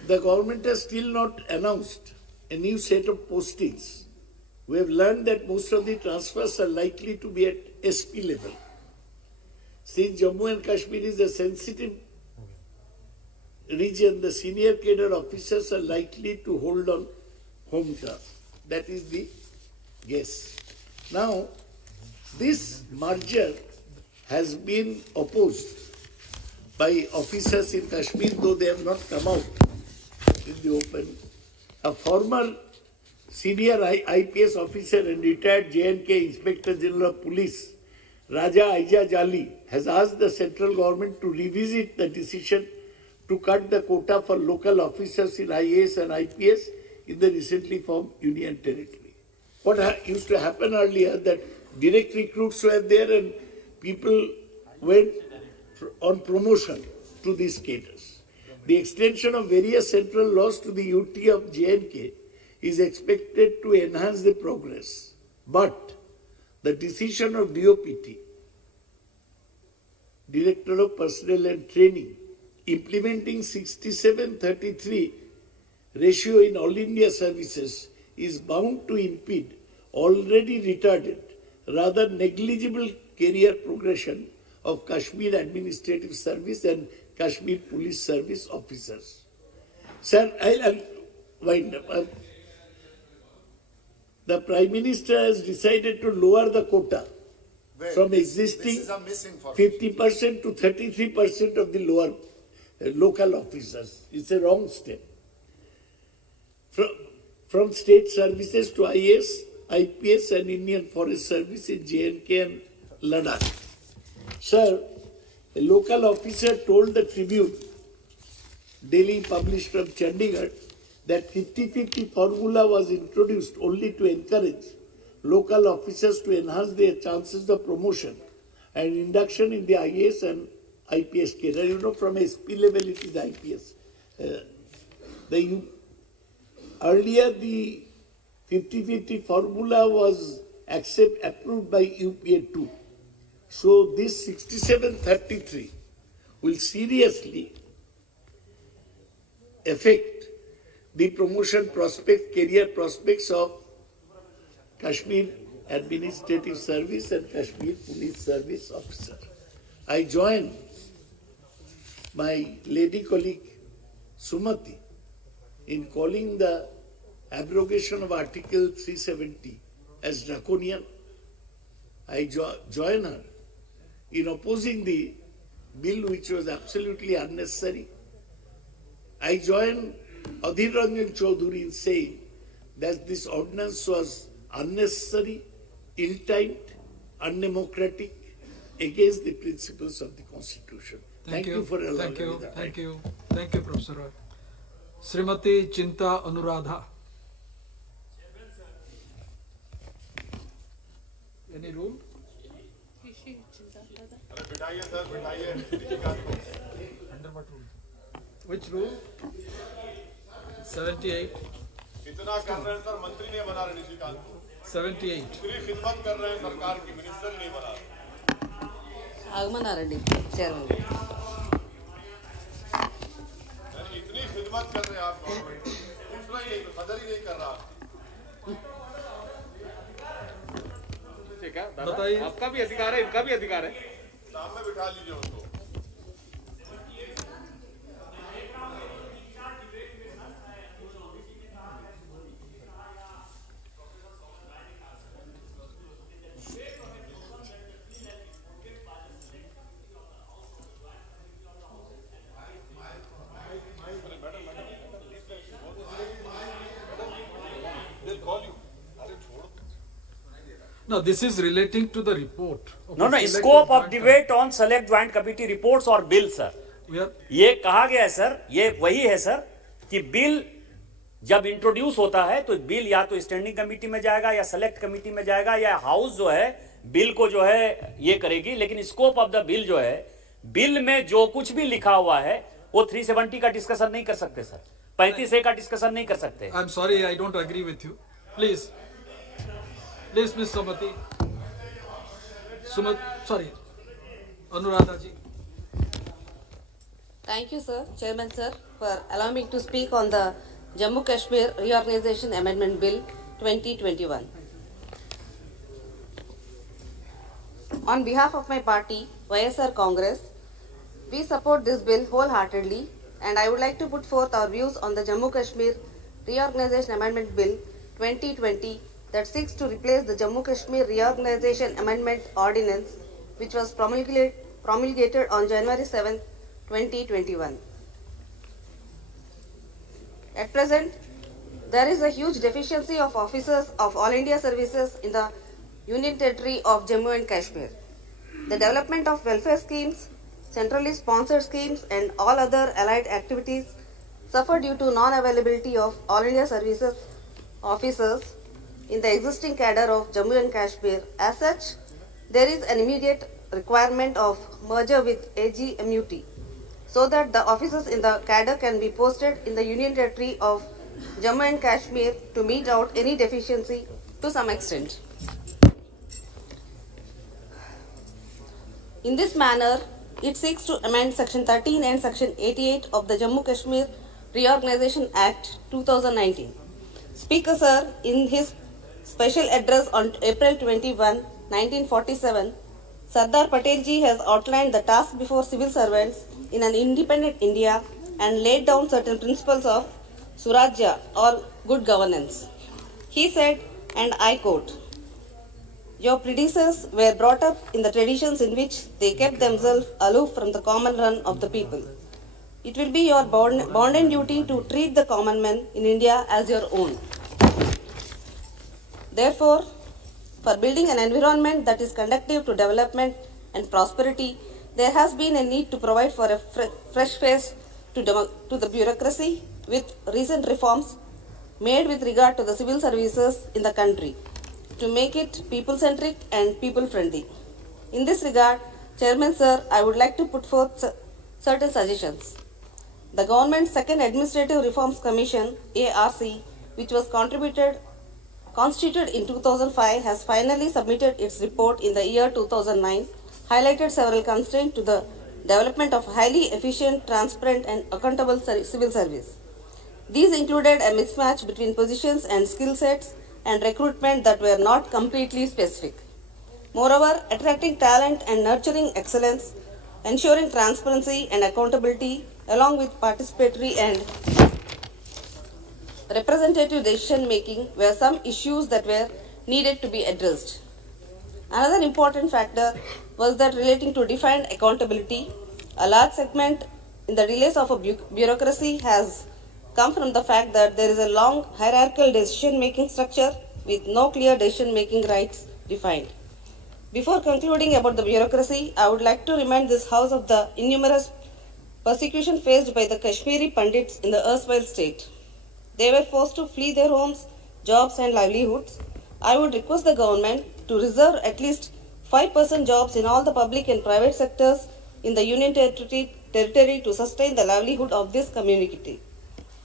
The government has still not announced a new set of postings. We have learned that most of the transfers are likely to be at SP level. Since Jammu and Kashmir is a sensitive region, the senior cadre officers are likely to hold on home turf. That is the guess. Now, this merger has been opposed by officers in Kashmir, though they have not come out in the open. A former senior IPS officer and retired J&K Inspector General of Police, Raja Aija Jali, has asked the central government to revisit the decision to cut the quota for local officers in IAS and IPS in the recently formed Union Territory. What used to happen earlier that direct recruits were there and people went on promotion to these cadres. The extension of various central laws to the UT of J&K is expected to enhance the progress. But the decision of DOPT, Director of Personnel and Training, implementing 67-33 ratio in all India services is bound to impede already retarded, rather negligible career progression of Kashmir Administrative Service and Kashmir Police Service officers. Sir, I'll wind up. The Prime Minister has decided to lower the quota from existing 50% to 33% of the lower local officers. It's a wrong step. From state services to IAS, IPS and Indian Forest Service in J&K and Ladakh. Sir, a local officer told the Tribune, daily published from Chandigarh, that 50-50 formula was introduced only to encourage local officers to enhance their chances of promotion and induction in the IAS and IPS cadre. You know, from SP level it is IPS. Earlier the 50-50 formula was accept approved by UPA 2. So this 6733 will seriously affect the promotion prospect, career prospects of Kashmir Administrative Service and Kashmir Police Service officer. I join my lady colleague Sumati in calling the abrogation of Article 370 as draconian. I join her in opposing the bill which was absolutely unnecessary. I join Adhir Ranjan Chaudhary in saying that this ordinance was unnecessary, ill-timed, undemocratic, against the principles of the Constitution. Thank you for allowing me the time. Thank you, Professor Roy. Srimati Chinta Anuradha. Any rule? Under what rule? Which rule? 78. इतना कर रहे हैं sir, मंत्री नहीं बना रहे निशिकांत को। 78. इतनी खिदमत कर रहे हैं सरकार की, मिनिस्टर नहीं बना रहे। आगमनारेड्डी चेयरमैन। इतनी खिदमत कर रहे हैं आप गवर्नमेंट, दूसरा ही नहीं, कदर ही नहीं कर रहा। बताइए। आपका भी अधिकार है, इनका भी अधिकार है। सामने बिठा लीजिए उनको। No, this is relating to the report. No, scope of debate on select joint committee reports or bill, sir. ये कहा गया है सर, ये वही है सर कि बिल जब इंट्रोड्यूस होता है तो बिल या तो स्टैंडिंग कमेटी में जाएगा या सेलेक्ट कमेटी में जाएगा या हाउस जो है बिल को जो है ये करेगी, लेकिन स्कोप ऑफ द बिल जो है, बिल में जो कुछ भी लिखा हुआ है वो 370 का डिस्कशन नहीं कर सकते सर, 35A का डिस्कशन नहीं कर सकते। I'm sorry, I don't agree with you. Please, Miss Sumati. Anuradha ji. Thank you, sir, Chairman sir, for allowing me to speak on the Jammu Kashmir Reorganization Amendment Bill 2021. On behalf of my party, YSR Congress, we support this bill wholeheartedly, and I would like to put forth our views on the Jammu Kashmir Reorganization Amendment Bill 2020 that seeks to replace the Jammu Kashmir Reorganization Amendment Ordinance, which was promulgated on January 7, 2021. At present, there is a huge deficiency of officers of All India services in the Union Territory of Jammu and Kashmir. The development of welfare schemes, centrally sponsored schemes, and all other allied activities suffer due to non-availability of All India services officers in the existing cadre of Jammu and Kashmir. As such, there is an immediate requirement of merger with AGMUT so that the officers in the cadre can be posted in the Union Territory of Jammu and Kashmir to meet out any deficiency to some extent. In this manner, it seeks to amend Section 13 and Section 88 of the Jammu Kashmir Reorganization Act 2019. Speaker sir, in his special address on April 21, 1947, Sardar Patel ji has outlined the task before civil servants in an independent India and laid down certain principles of Surajya or good governance. He said, and I quote, "Your predecessors were brought up in the traditions in which they kept themselves aloof from the common run of the people. It will be your bounden duty to treat the common man in India as your own. Therefore, for building an environment that is conducive to development and prosperity, there has been a need to provide for a fresh face to the bureaucracy with recent reforms made with regard to the civil services in the country to make it people-centric and people-friendly. In this regard, Chairman sir, I would like to put forth certain suggestions. The government's second Administrative Reforms Commission, ARC, which was constituted constituted in 2005, has finally submitted its report in the year 2009, highlighted several constraints to the development of highly efficient, transparent, and accountable civil service. These included a mismatch between positions and skill sets and recruitment that were not completely specific. Moreover, attracting talent and nurturing excellence, ensuring transparency and accountability, along with participatory and representative decision making, were some issues that were needed to be addressed. Another important factor was that relating to defined accountability, a large segment in the delays of a bureaucracy has come from the fact that there is a long hierarchical decision making structure with no clear decision making rights defined. Before concluding about the bureaucracy, I would like to remind this House of the innumerous persecution faced by the Kashmiri Pandits in the erstwhile state. They were forced to flee their homes, jobs, and livelihoods. I would request the government to reserve at least 5% jobs in all the public and private sectors in the Union Territory to sustain the livelihood of this community.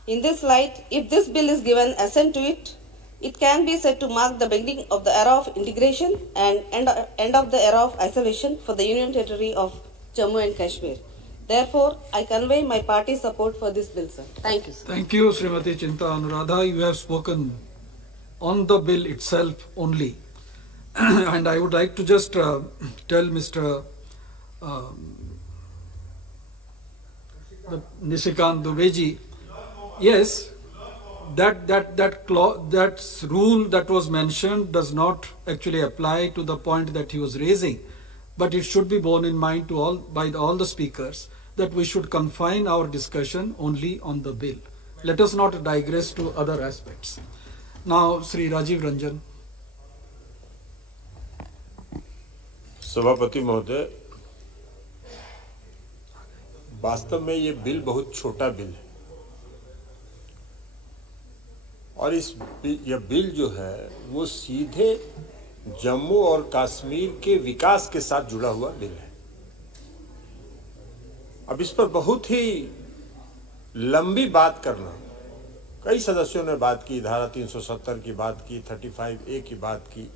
In this light, if this bill is given assent to it, it can be said to mark the beginning of the era of integration and end of the era of isolation for the Union Territory of Jammu and Kashmir. Therefore, I convey my party's support for this bill, sir. Thank you, sir. Thank you, Srimati Chinta Anuradha. You have spoken on the bill itself only. And I would like to just tell Mr. Nishikant Dubeji, yes, that rule that was mentioned does not actually apply to the point that he was raising, but it should be borne in mind by all the speakers that we should confine our discussion only on the bill. Let us not digress to other aspects. Now, Sri Rajiv Ranjan. सभापति महोदय, वास्तव में ये bill बहुत छोटा bill है और यह बिल जो है वो सीधे जम्मू और कश्मीर के विकास के साथ जुड़ा हुआ बिल है। अब इस पर बहुत ही लंबी बात करना, कई सदस्यों ने बात की, धारा 370 की बात की, 35A की बात की।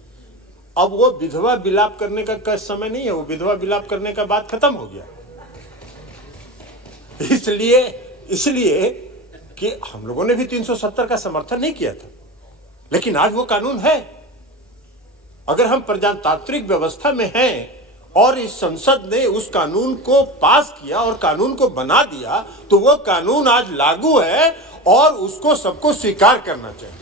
अब वो विधवा विलाप करने का समय नहीं है, वो विधवा विलाप करने का बात खत्म हो गया। इसलिए कि हम लोगों ने भी 370 का समर्थन नहीं किया था, लेकिन आज वो कानून है। अगर हम प्रजातांत्रिक व्यवस्था में हैं और इस संसद ने उस कानून को पास किया और कानून को बना दिया, तो वो कानून आज लागू है और उसको सबको स्वीकार करना चाहिए।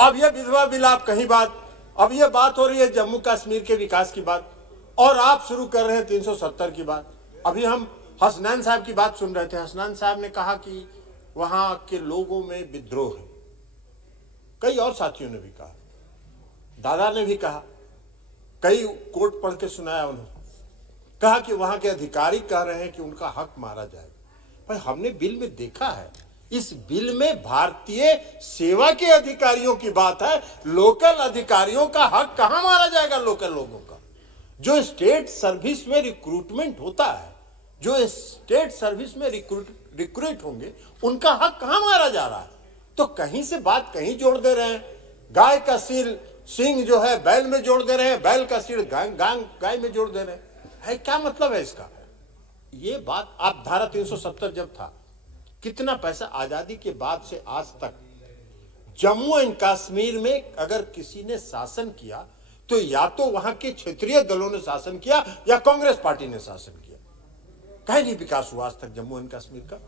अब यह विधवा विलाप कहीं बात, अब यह बात हो रही है जम्मू कश्मीर के विकास की बात, और आप शुरू कर रहे हैं 370 की बात। अभी हम हसनैन साहब की बात सुन रहे थे। हसनैन साहब ने कहा कि वहां के लोगों में विद्रोह है। कई और साथियों ने भी कहा, दादा ने भी कहा, कई कोर्ट पढ़ के सुनाया उन्होंने, कहा कि वहां के अधिकारी कह रहे हैं कि उनका हक मारा जाएगा। भाई, हमने बिल में देखा है, इस बिल में भारतीय सेवा के अधिकारियों की बात है। लोकल अधिकारियों का हक कहां मारा जाएगा? लोकल लोगों का जो स्टेट सर्विस में रिक्रूटमेंट होता है, जो स्टेट सर्विस में रिक्रूट होंगे, उनका हक कहां मारा जा रहा है? तो कहीं से बात कहीं जोड़ दे रहे हैं। गाय का सिंग जो है बैल में जोड़ दे रहे हैं, बैल का सिर गाय में जोड़ दे रहे हैं। क्या मतलब है इसका? ये बात, आप धारा 370 जब था, कितना पैसा आजादी के बाद से आज तक जम्मू एंड कश्मीर में अगर किसी ने शासन किया तो या तो वहां के क्षेत्रीय दलों ने शासन किया या कांग्रेस पार्टी ने शासन किया। कहीं नहीं विकास हुआ आज तक जम्मू एंड कश्मीर का।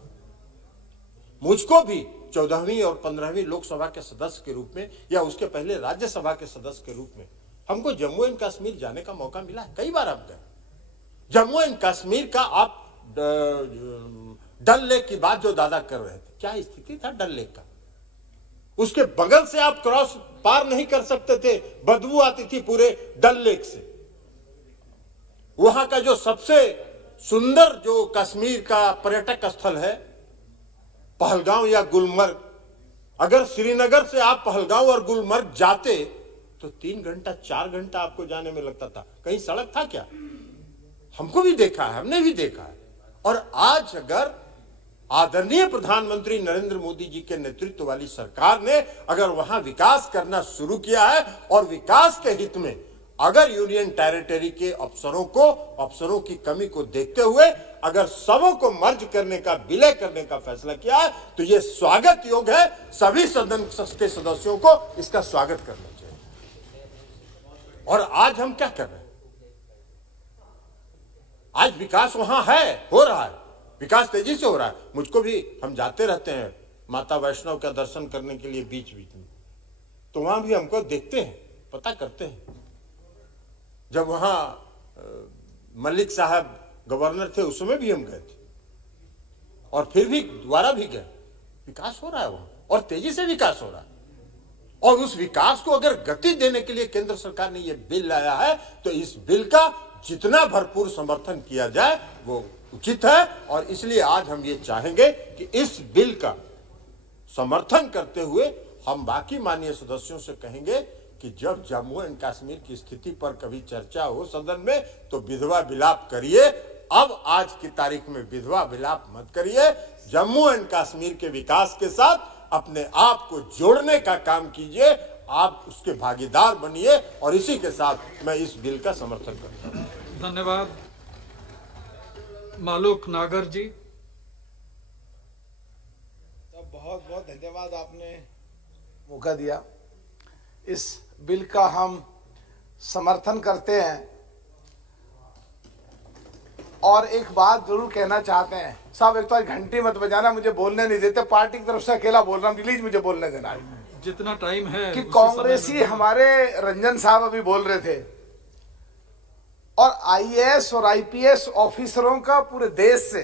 मुझको भी 14वीं और 15वीं लोकसभा के सदस्य के रूप में या उसके पहले राज्यसभा के सदस्य के रूप में हमको जम्मू एंड कश्मीर जाने का मौका मिला है। कई बार आप गए। जम्मू एंड कश्मीर का आप डल लेक की बात जो दादा कर रहे थे, क्या स्थिति था डल लेक का? उसके बगल से आप क्रॉस पार नहीं कर सकते थे, बदबू आती थी पूरे डल लेक से। वहां का जो सबसे सुंदर जो कश्मीर का पर्यटक स्थल है पहलगांव या गुलमर्ग, अगर श्रीनगर से आप पहलगांव और गुलमर्ग जाते तो 3 घंटा 4 घंटा आपको जाने में लगता था। कहीं सड़क था क्या? हमको भी देखा है, हमने भी देखा है। और आज अगर आदरणीय प्रधानमंत्री नरेंद्र मोदी जी के नेतृत्व वाली सरकार ने अगर वहां विकास करना शुरू किया है और विकास के हित में अगर यूनियन टेरिटरी के अफसरों की कमी को देखते हुए अगर सबों को मर्ज करने का, विलय करने का फैसला किया है तो ये स्वागत योग्य है। सभी सदन के सदस्यों को इसका स्वागत करना चाहिए। और आज हम क्या कर रहे हैं? आज विकास वहां है, हो रहा है, विकास तेजी से हो रहा है। मुझको भी, हम जाते रहते हैं माता वैष्णव का दर्शन करने के लिए बीच बीच में, तो वहां भी हमको देखते हैं, पता करते हैं। जब वहां मलिक साहब गवर्नर थे उस समय भी हम गए थे और फिर भी दोबारा भी गए। विकास हो रहा है वहां और तेजी से विकास हो रहा है। और उस विकास को अगर गति देने के लिए केंद्र सरकार ने यह बिल लाया है तो इस बिल का जितना भरपूर समर्थन किया जाए वो उचित है। और इसलिए आज हम ये चाहेंगे कि इस बिल का समर्थन करते हुए हम बाकी माननीय सदस्यों से कहेंगे कि जब जम्मू एंड कश्मीर की स्थिति पर कभी चर्चा हो सदन में तो विधवा विलाप करिए। अब आज की तारीख में विधवा विलाप मत करिए। जम्मू एंड कश्मीर के विकास के साथ अपने आप को जोड़ने का काम कीजिए, आप उसके भागीदार बनिए। और इसी के साथ मैं इस बिल का समर्थन करता हूं। धन्यवाद। मालूक नागर जी। तो बहुत बहुत धन्यवाद, आपने मौका दिया। इस बिल का हम समर्थन करते हैं और एक बात जरूर कहना चाहते हैं। साहब एक तो घंटी मत बजाना, मुझे बोलने नहीं देते। पार्टी की तरफ से अकेला बोल रहा हूँ, प्लीज मुझे बोलने देना। जितना टाइम है कि कांग्रेसी हमारे रंजन साहब अभी बोल रहे थे और आईएएस और आईपीएस ऑफिसरों का पूरे देश से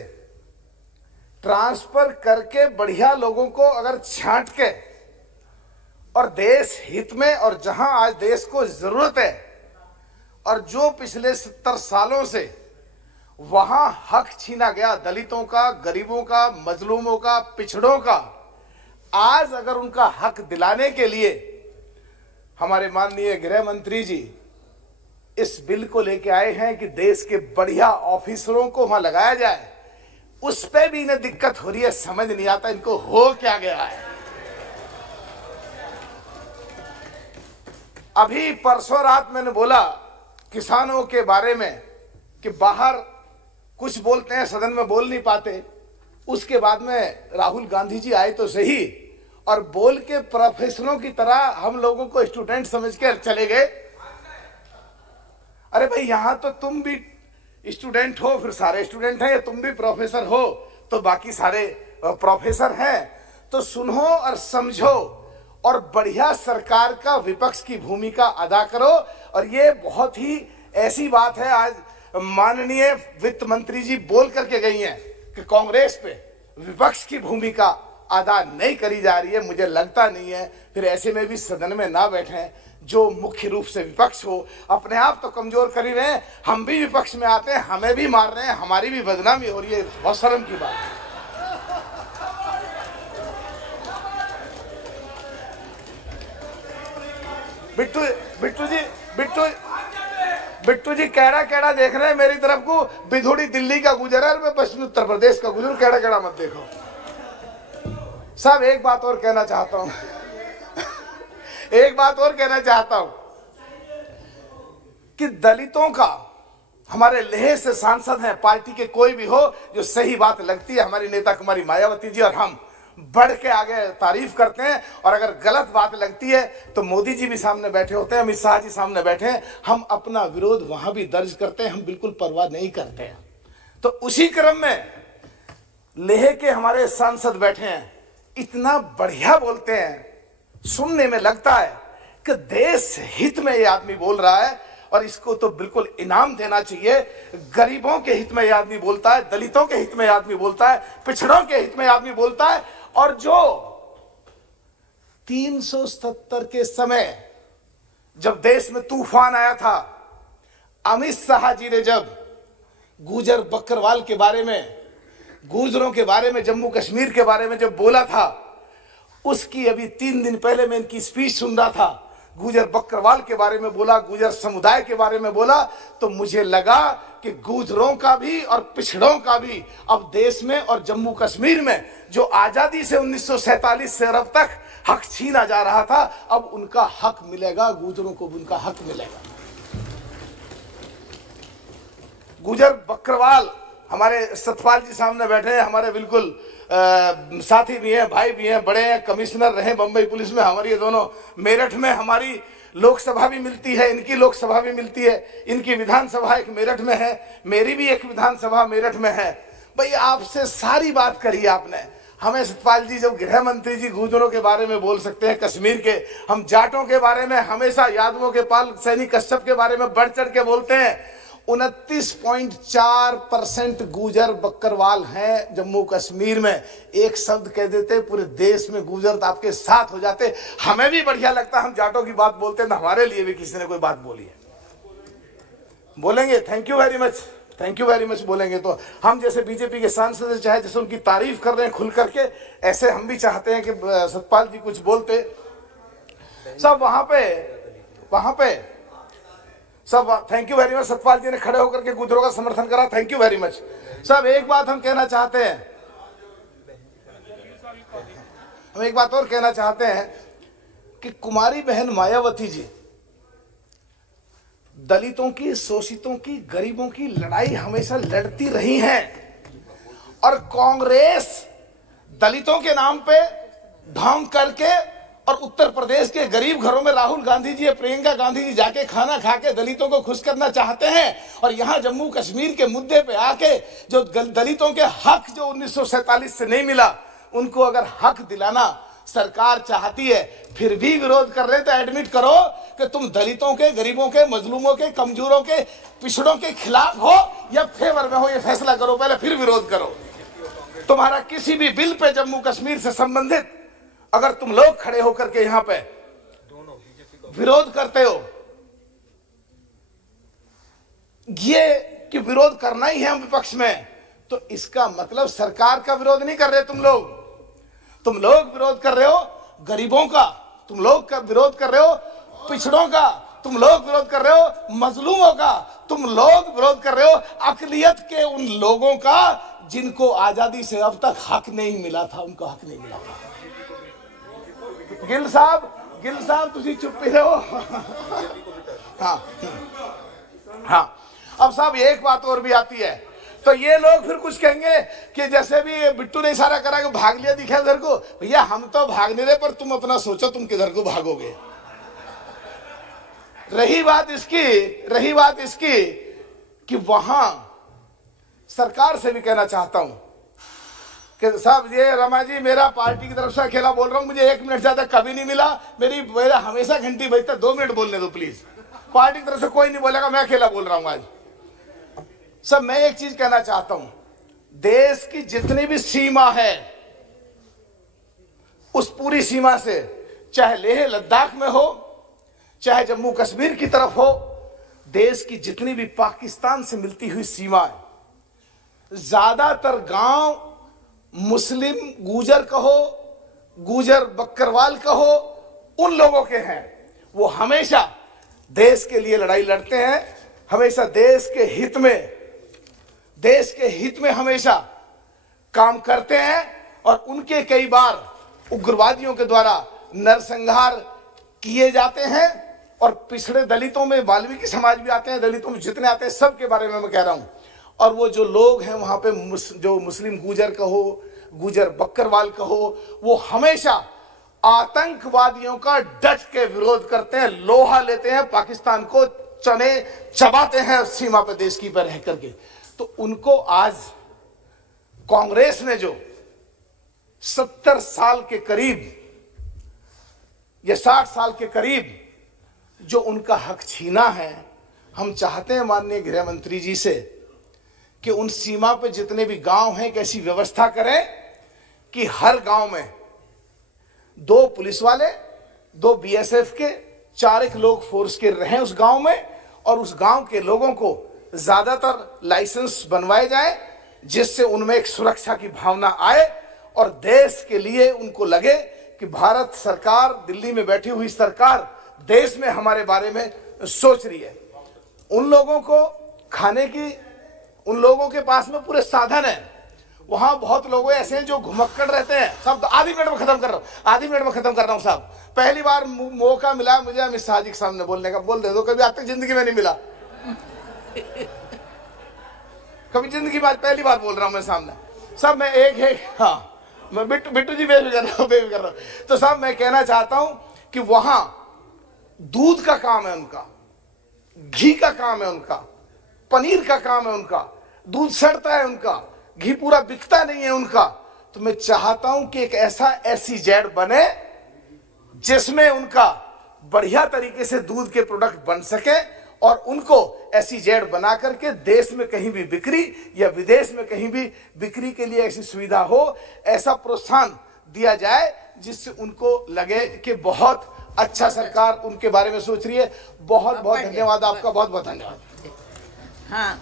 ट्रांसफर करके बढ़िया लोगों को अगर छांट के और देश हित में और जहां आज देश को जरूरत है और जो पिछले 70 सालों से वहां हक छीना गया दलितों का, गरीबों का, मजलूमों का, पिछड़ों का, आज अगर उनका हक दिलाने के लिए हमारे माननीय गृह मंत्री जी इस बिल को लेके आए हैं कि देश के बढ़िया ऑफिसरों को वहां लगाया जाए, उस पे भी इन्हें दिक्कत हो रही है। समझ नहीं आता इनको हो क्या गया है। अभी परसों रात मैंने बोला किसानों के बारे में कि बाहर कुछ बोलते हैं, सदन में बोल नहीं पाते। उसके बाद में राहुल गांधी जी आए तो सही और बोल के प्रोफेसरों की तरह हम लोगों को स्टूडेंट समझ के चले गए। अरे भाई, यहां तो तुम भी स्टूडेंट हो, फिर सारे स्टूडेंट हैं, या तुम भी प्रोफेसर हो तो बाकी सारे प्रोफेसर हैं। तो सुनो और समझो और बढ़िया सरकार का विपक्ष की भूमिका अदा करो। और ये बहुत ही ऐसी बात है, आज माननीय वित्त मंत्री जी बोल करके गई हैं कि कांग्रेस पे विपक्ष की भूमिका अदा नहीं करी जा रही है। मुझे लगता नहीं है फिर ऐसे में भी सदन में ना बैठे जो मुख्य रूप से विपक्ष हो। अपने आप तो कमजोर कर ही रहे हैं, हम भी विपक्ष में आते हैं, हमें भी मार रहे हैं, हमारी भी बदनामी हो रही है। बहुत शर्म की बात है। बिट्टू जी कैड़ा देख रहे हैं मेरी तरफ को। बिधुड़ी दिल्ली का गुजर है और मैं पश्चिमी उत्तर प्रदेश का गुजर। कैड़ा मत देखो साहब। एक बात और कहना चाहता हूं कि दलितों का हमारे लेह से सांसद हैं, पार्टी के कोई भी हो, जो सही बात लगती है हमारी नेता कुमारी मायावती जी और हम बढ़ के आगे तारीफ करते हैं। और अगर गलत बात लगती है तो मोदी जी भी सामने बैठे होते हैं, अमित शाह जी सामने बैठे हैं, हम अपना विरोध वहां भी दर्ज करते हैं, हम बिल्कुल परवाह नहीं करते हैं। तो उसी क्रम में लेह के हमारे सांसद बैठे हैं, इतना बढ़िया बोलते हैं, सुनने में लगता है कि देश हित में ये आदमी बोल रहा है और इसको तो बिल्कुल इनाम देना चाहिए। गरीबों के हित में ये आदमी बोलता है, दलितों के हित में आदमी बोलता है, पिछड़ों के हित में आदमी बोलता है। और जो 377 के समय जब देश में तूफान आया था, अमित शाह जी ने जब गुजर बकरवाल के बारे में, गुजरों के बारे में, जम्मू कश्मीर के बारे में जब बोला था, उसकी अभी 3 दिन पहले मैं इनकी स्पीच सुन रहा था गुजर बकरवाल के बारे में बोला, गुजर समुदाय के बारे में बोला, तो मुझे लगा कि गुजरों का भी और पिछड़ों का भी अब देश में और जम्मू कश्मीर में जो आजादी से 1947 से अब तक हक छीना जा रहा था, अब उनका हक मिलेगा, गुजरों को भी उनका हक मिलेगा। गुजर बकरवाल हमारे सतपाल जी सामने बैठे हैं, हमारे बिल्कुल साथी भी हैं, भाई भी हैं, बड़े हैं, कमिश्नर रहे बंबई पुलिस में, हमारी ये दोनों मेरठ में हमारी लोकसभा भी मिलती है, इनकी लोकसभा भी मिलती है, इनकी विधानसभा एक मेरठ में है, मेरी भी एक विधानसभा मेरठ में है। भाई आपसे सारी बात करी आपने, हमें सतपाल जी जब गृह मंत्री जी गुजरों के बारे में बोल सकते हैं, कश्मीर के, हम जाटों के बारे में हमेशा यादवों के पाल सैनिक कश्यप के बारे में बढ़ चढ़ के बोलते हैं। 29.4% गुजर बकरवाल हैं जम्मू कश्मीर में। एक शब्द कह देते पूरे देश में गुजर आपके साथ हो जाते। हमें भी बढ़िया लगता, हम जाटों की बात बोलते हैं, हमारे लिए भी किसी ने कोई बात बोली है बोलेंगे thank you very much, thank you very much बोलेंगे। तो हम जैसे बीजेपी के सांसद चाहे जैसे उनकी तारीफ कर रहे हैं खुल करके, ऐसे हम भी चाहते हैं कि सतपाल जी कुछ बोलते। सब वहां पे सब thank you very much. Satpal ji ने खड़े होकर के गुजरों का समर्थन करा, थैंक यू वेरी मच। सब एक बात हम कहना चाहते हैं, हम एक बात और कहना चाहते हैं कि कुमारी बहन मायावती जी दलितों की, शोषितों की, गरीबों की लड़ाई हमेशा लड़ती रही हैं, और कांग्रेस दलितों के नाम पे ढोंग करके और उत्तर प्रदेश के गरीब घरों में राहुल गांधी जी, प्रियंका गांधी जी जाके खाना खा के दलितों को खुश करना चाहते हैं, और यहाँ जम्मू कश्मीर के मुद्दे पे आके जो दलितों के हक जो 1947 से नहीं मिला, उनको अगर हक दिलाना सरकार चाहती है, फिर भी विरोध कर रहे, तो एडमिट करो कि तुम दलितों के, गरीबों के, मजलूमों के, कमजोरों के, पिछड़ों के खिलाफ हो या फेवर में हो, ये फैसला करो पहले, फिर विरोध करो। तुम्हारा किसी भी बिल पे जम्मू कश्मीर से संबंधित अगर तुम लोग खड़े होकर के यहां पे विरोध करते हो, ये कि विरोध करना ही है हम विपक्ष में, तो इसका मतलब सरकार का विरोध नहीं कर रहे तुम लोग विरोध कर रहे हो गरीबों का, तुम लोग का विरोध कर रहे हो पिछड़ों का, तुम लोग विरोध कर रहे हो मजलूमों का, तुम लोग विरोध कर रहे हो अकलियत के उन लोगों का जिनको आजादी से अब तक हक नहीं मिला था, उनको हक नहीं मिला था। गिल साहब तुझी चुप ही रहो। हाँ, अब साहब एक बात और भी आती है, तो ये लोग फिर कुछ कहेंगे कि जैसे भी बिट्टू ने इशारा करा कि भाग लिया दिखा इधर को, भैया हम तो भाग नहीं रहे, पर तुम अपना सोचो तुम किधर को भागोगे। रही बात इसकी कि वहां सरकार से भी कहना चाहता हूं कि साहब ये रमा जी मेरा पार्टी की तरफ से अकेला बोल रहा हूं, मुझे 1 मिनट ज्यादा कभी नहीं मिला, मेरा हमेशा घंटी बजता, 2 मिनट बोलने दो प्लीज। पार्टी की तरफ से कोई नहीं बोलेगा, मैं अकेला बोल रहा हूं आज। सब मैं एक चीज कहना चाहता हूं, देश की जितनी भी सीमा है उस पूरी सीमा से, चाहे लेह लद्दाख में हो, चाहे जम्मू कश्मीर की तरफ हो, देश की जितनी भी पाकिस्तान से मिलती हुई सीमाएं, ज्यादातर गांव मुस्लिम गुजर कहो, गुजर बकरवाल कहो, उन लोगों के हैं। वो हमेशा देश के लिए लड़ाई लड़ते हैं, हमेशा देश के हित में हमेशा काम करते हैं, और उनके कई बार उग्रवादियों के द्वारा नरसंहार किए जाते हैं। और पिछड़े दलितों में वाल्मीकि समाज भी आते हैं, दलितों में जितने आते हैं सब के बारे में मैं कह रहा हूं। और वो जो लोग हैं वहां पे जो मुस्लिम गुजर कहो, गुजर बकरवाल कहो, वो हमेशा आतंकवादियों का डट के विरोध करते हैं, लोहा लेते हैं, पाकिस्तान को चने चबाते हैं सीमा पे देश की पर रह करके। तो उनको आज कांग्रेस ने जो 70 साल के करीब या 60 साल के करीब जो उनका हक छीना है, हम चाहते हैं माननीय गृह मंत्री जी से कि उन सीमा पे जितने भी गांव हैं कैसी व्यवस्था करें कि हर गांव में 2 पुलिस वाले, 2 बीएसएफ के, 4 लोग फोर्स के रहें उस गांव में, और उस गांव के लोगों को ज्यादातर लाइसेंस बनवाए जाए, जिससे उनमें एक सुरक्षा की भावना आए और देश के लिए उनको लगे कि भारत सरकार, दिल्ली में बैठी हुई सरकार देश में हमारे बारे में सोच रही है। उन लोगों को खाने की, उन लोगों के पास में पूरे साधन है। वहां बहुत लोग ऐसे हैं जो घुमक्कड़ रहते हैं। सब आधी मिनट में खत्म कर रहा हूं, आधी मिनट में खत्म कर रहा हूं साहब। पहली बार मौका मिला मुझे अमित शाह जी के सामने बोलने का, बोल दे दो, कभी आज तक जिंदगी में नहीं मिला। कभी जिंदगी में आज पहली बार बोल रहा हूं मैं सामने। सब मैं एक हाँ, मैं बिट्टू जी बेफिक्र कर रहा हूं। तो साहब मैं कहना चाहता हूं कि वहां दूध का काम है उनका, घी का काम है उनका, पनीर का काम है उनका, दूध सड़ता है उनका, घी पूरा बिकता नहीं है उनका। तो मैं चाहता हूं कि एक ऐसा SEZ बने जिसमें उनका बढ़िया तरीके से दूध के प्रोडक्ट बन सके और उनको SEZ बना करके देश में कहीं भी बिक्री या विदेश में कहीं भी बिक्री के लिए ऐसी सुविधा हो, ऐसा प्रोत्साहन दिया जाए जिससे उनको लगे कि बहुत अच्छा सरकार उनके बारे में सोच रही है। बहुत बहुत धन्यवाद आपका, बहुत बहुत धन्यवाद। हाँ,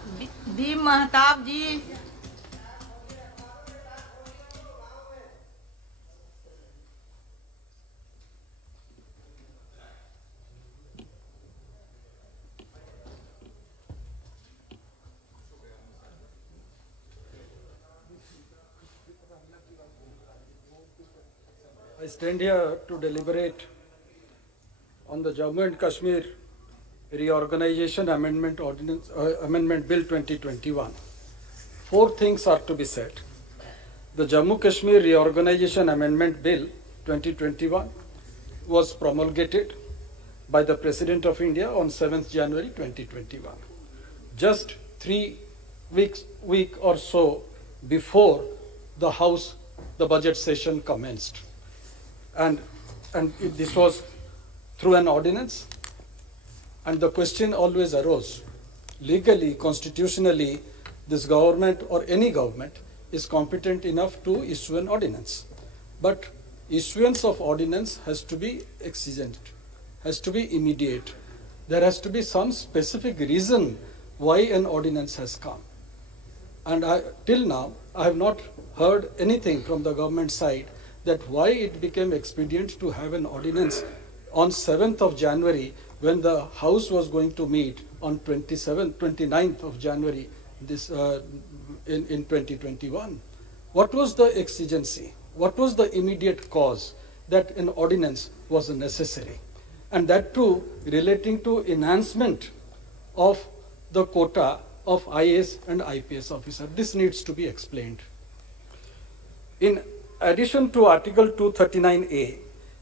B Mahtab ji. I stand here to deliberate on the Jammu and Kashmir Reorganization Amendment Ordinance, Amendment Bill 2021. 4 things are to be said. The Jammu Kashmir Reorganization Amendment Bill 2021 was promulgated by the President of India on 7th January 2021. Just 3 week or so before the House, the budget session commenced. And this was through an ordinance, and the question always arose, legally, constitutionally, this government or any government is competent enough to issue an ordinance. But issuance of ordinance has to be exigent, has to be immediate. There has to be some specific reason why an ordinance has come. And till now, I have not heard anything from the government side that why it became expedient to have an ordinance on 7th of January when the House was going to meet on 29th of January in 2021. What was the exigency? What was the immediate cause that an ordinance was necessary? And that too relating to enhancement of the quota of IAS and IPS officer. This needs to be explained. In addition to Article 239A,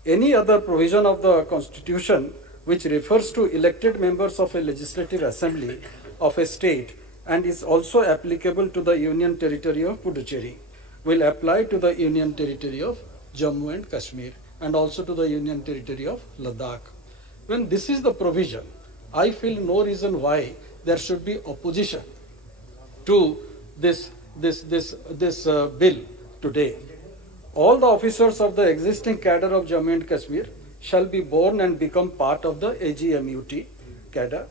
any other provision of the Constitution which refers to elected members of a legislative assembly of a state and is also applicable to the Union Territory of Puducherry will apply to the Union Territory of Jammu and Kashmir and also to the Union Territory of Ladakh. When this is the provision, I feel no reason why there should be opposition to this bill today. All the officers of the existing cadre of Jammu and Kashmir shall be born and become part of the AGMUT cadre,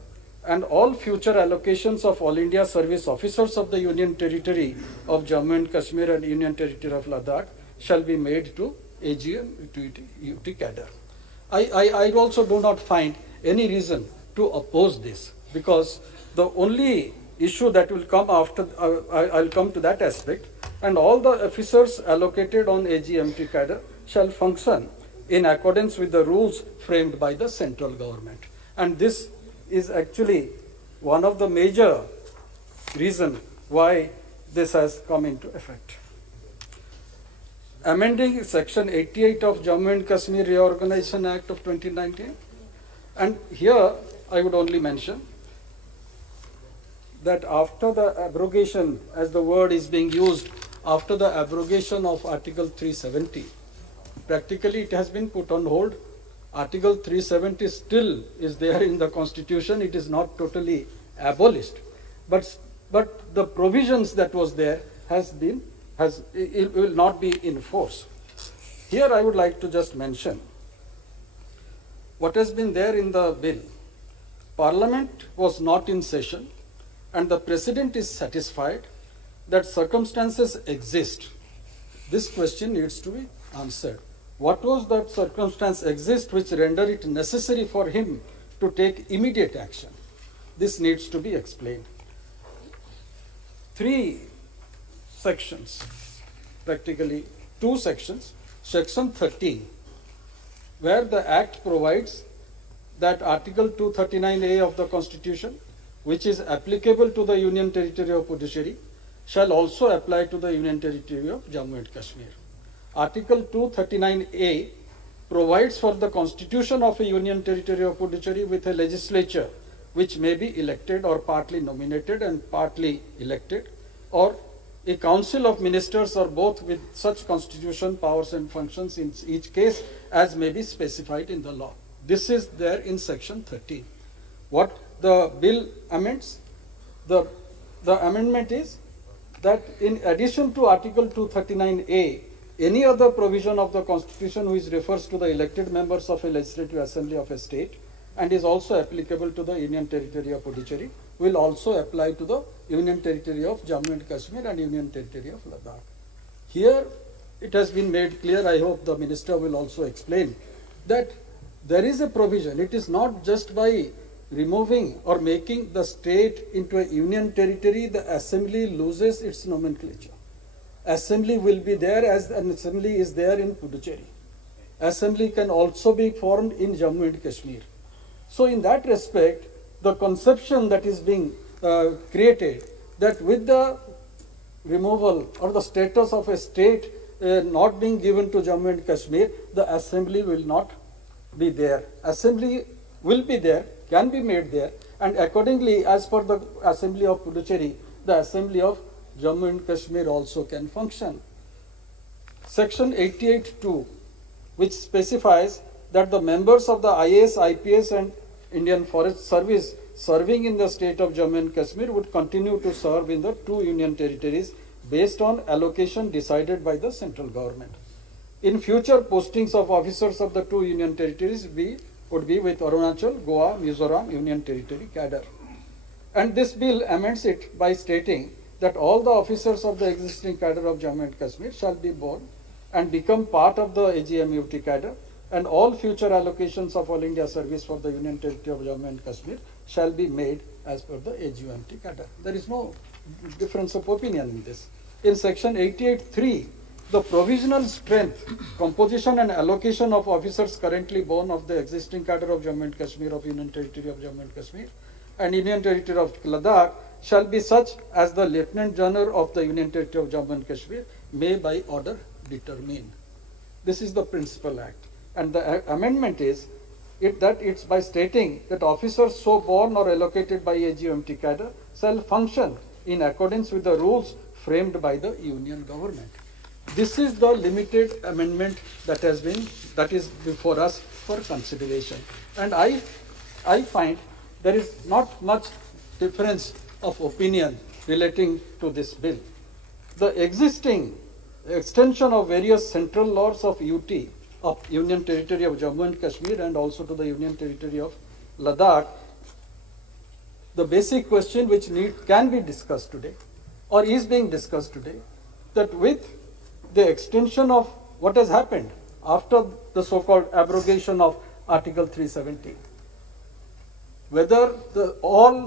and all future allocations of All India Service officers of the Union Territory of Jammu and Kashmir and Union Territory of Ladakh shall be made to AGMUT cadre. I also do not find any reason to oppose this, because the only issue that will come after, I'll come to that aspect, and all the officers allocated on AGMT cadre shall function in accordance with the rules framed by the central government. And this is actually one of the major reasons why this has come into effect. Amending Section 88 of Jammu and Kashmir Reorganization Act of 2019, and here I would only mention that after the abrogation, as the word is being used, after the abrogation of Article 370, practically it has been put on hold. Article 370 still is there in the Constitution. It is not totally abolished, but the provisions that was there it will not be in force. Here I would like to just mention what has been there in the bill. Parliament was not in session, and the President is satisfied that circumstances exist. This question needs to be answered. what was that circumstance exist which render it necessary for him to take immediate action? This needs to be explained. 3 sections, practically 2 sections. Section 13, where the Act provides that Article 239A of the Constitution, which is applicable to the Union Territory of Puducherry, shall also apply to the Union Territory of Jammu and Kashmir. Article 239A provides for the constitution of a Union Territory of Puducherry with a legislature which may be elected or partly nominated and partly elected, or a council of ministers or both with such constitution, powers and functions in each case as may be specified in the law. This is there in section 13. What the bill amends? The amendment is that in addition to Article 239A, any other provision of the Constitution which refers to the elected members of a legislative assembly of a state and is also applicable to the Union Territory of Puducherry will also apply to the Union Territory of Jammu and Kashmir and Union Territory of Ladakh. Here it has been made clear, I hope the Minister will also explain, that there is a provision. It is not just by removing or making the state into a Union Territory, the Assembly loses its nomenclature. Assembly will be there as an assembly is there in Puducherry. Assembly can also be formed in Jammu and Kashmir. So in that respect, the conception that is being created, that with the removal or the status of a state not being given to Jammu and Kashmir, the assembly will not be there. Assembly will be there, can be made there, and accordingly, as per the Assembly of Puducherry, the Assembly of Jammu and Kashmir also can function. Section 88(2), which specifies that the members of the IAS, IPS and Indian Forest Service serving in the state of Jammu and Kashmir would continue to serve in the 2 union territories based on allocation decided by the central government. In future, postings of officers of the 2 union territories would be with Arunachal, Goa, Mizoram Union Territory cadre. And this bill amends it by stating that all the officers of the existing cadre of Jammu and Kashmir shall be born and become part of the AGMUT cadre, and all future allocations of All India service for the Union Territory of Jammu and Kashmir shall be made as per the AGMT cadre. There is no difference of opinion in this. In section 88(3), the provisional strength, composition and allocation of officers currently born of the existing cadre of Jammu and Kashmir of Union Territory of Jammu and Kashmir and Union Territory of Ladakh shall be such as the Lieutenant General of the Union Territory of Jammu and Kashmir may by order determine. This is the principal act. And the amendment is that it's by stating that officers so born or allocated by AGMT cadre shall function in accordance with the rules framed by the union government. This is the limited amendment that is before us for consideration. And I find there is not much difference of opinion relating to this bill. The existing extension of various central laws of UT, of Union Territory of Jammu and Kashmir and also to the Union Territory of Ladakh, the basic question which can be discussed today or is being discussed today, that with the extension of what has happened after the so-called abrogation of Article 370, whether all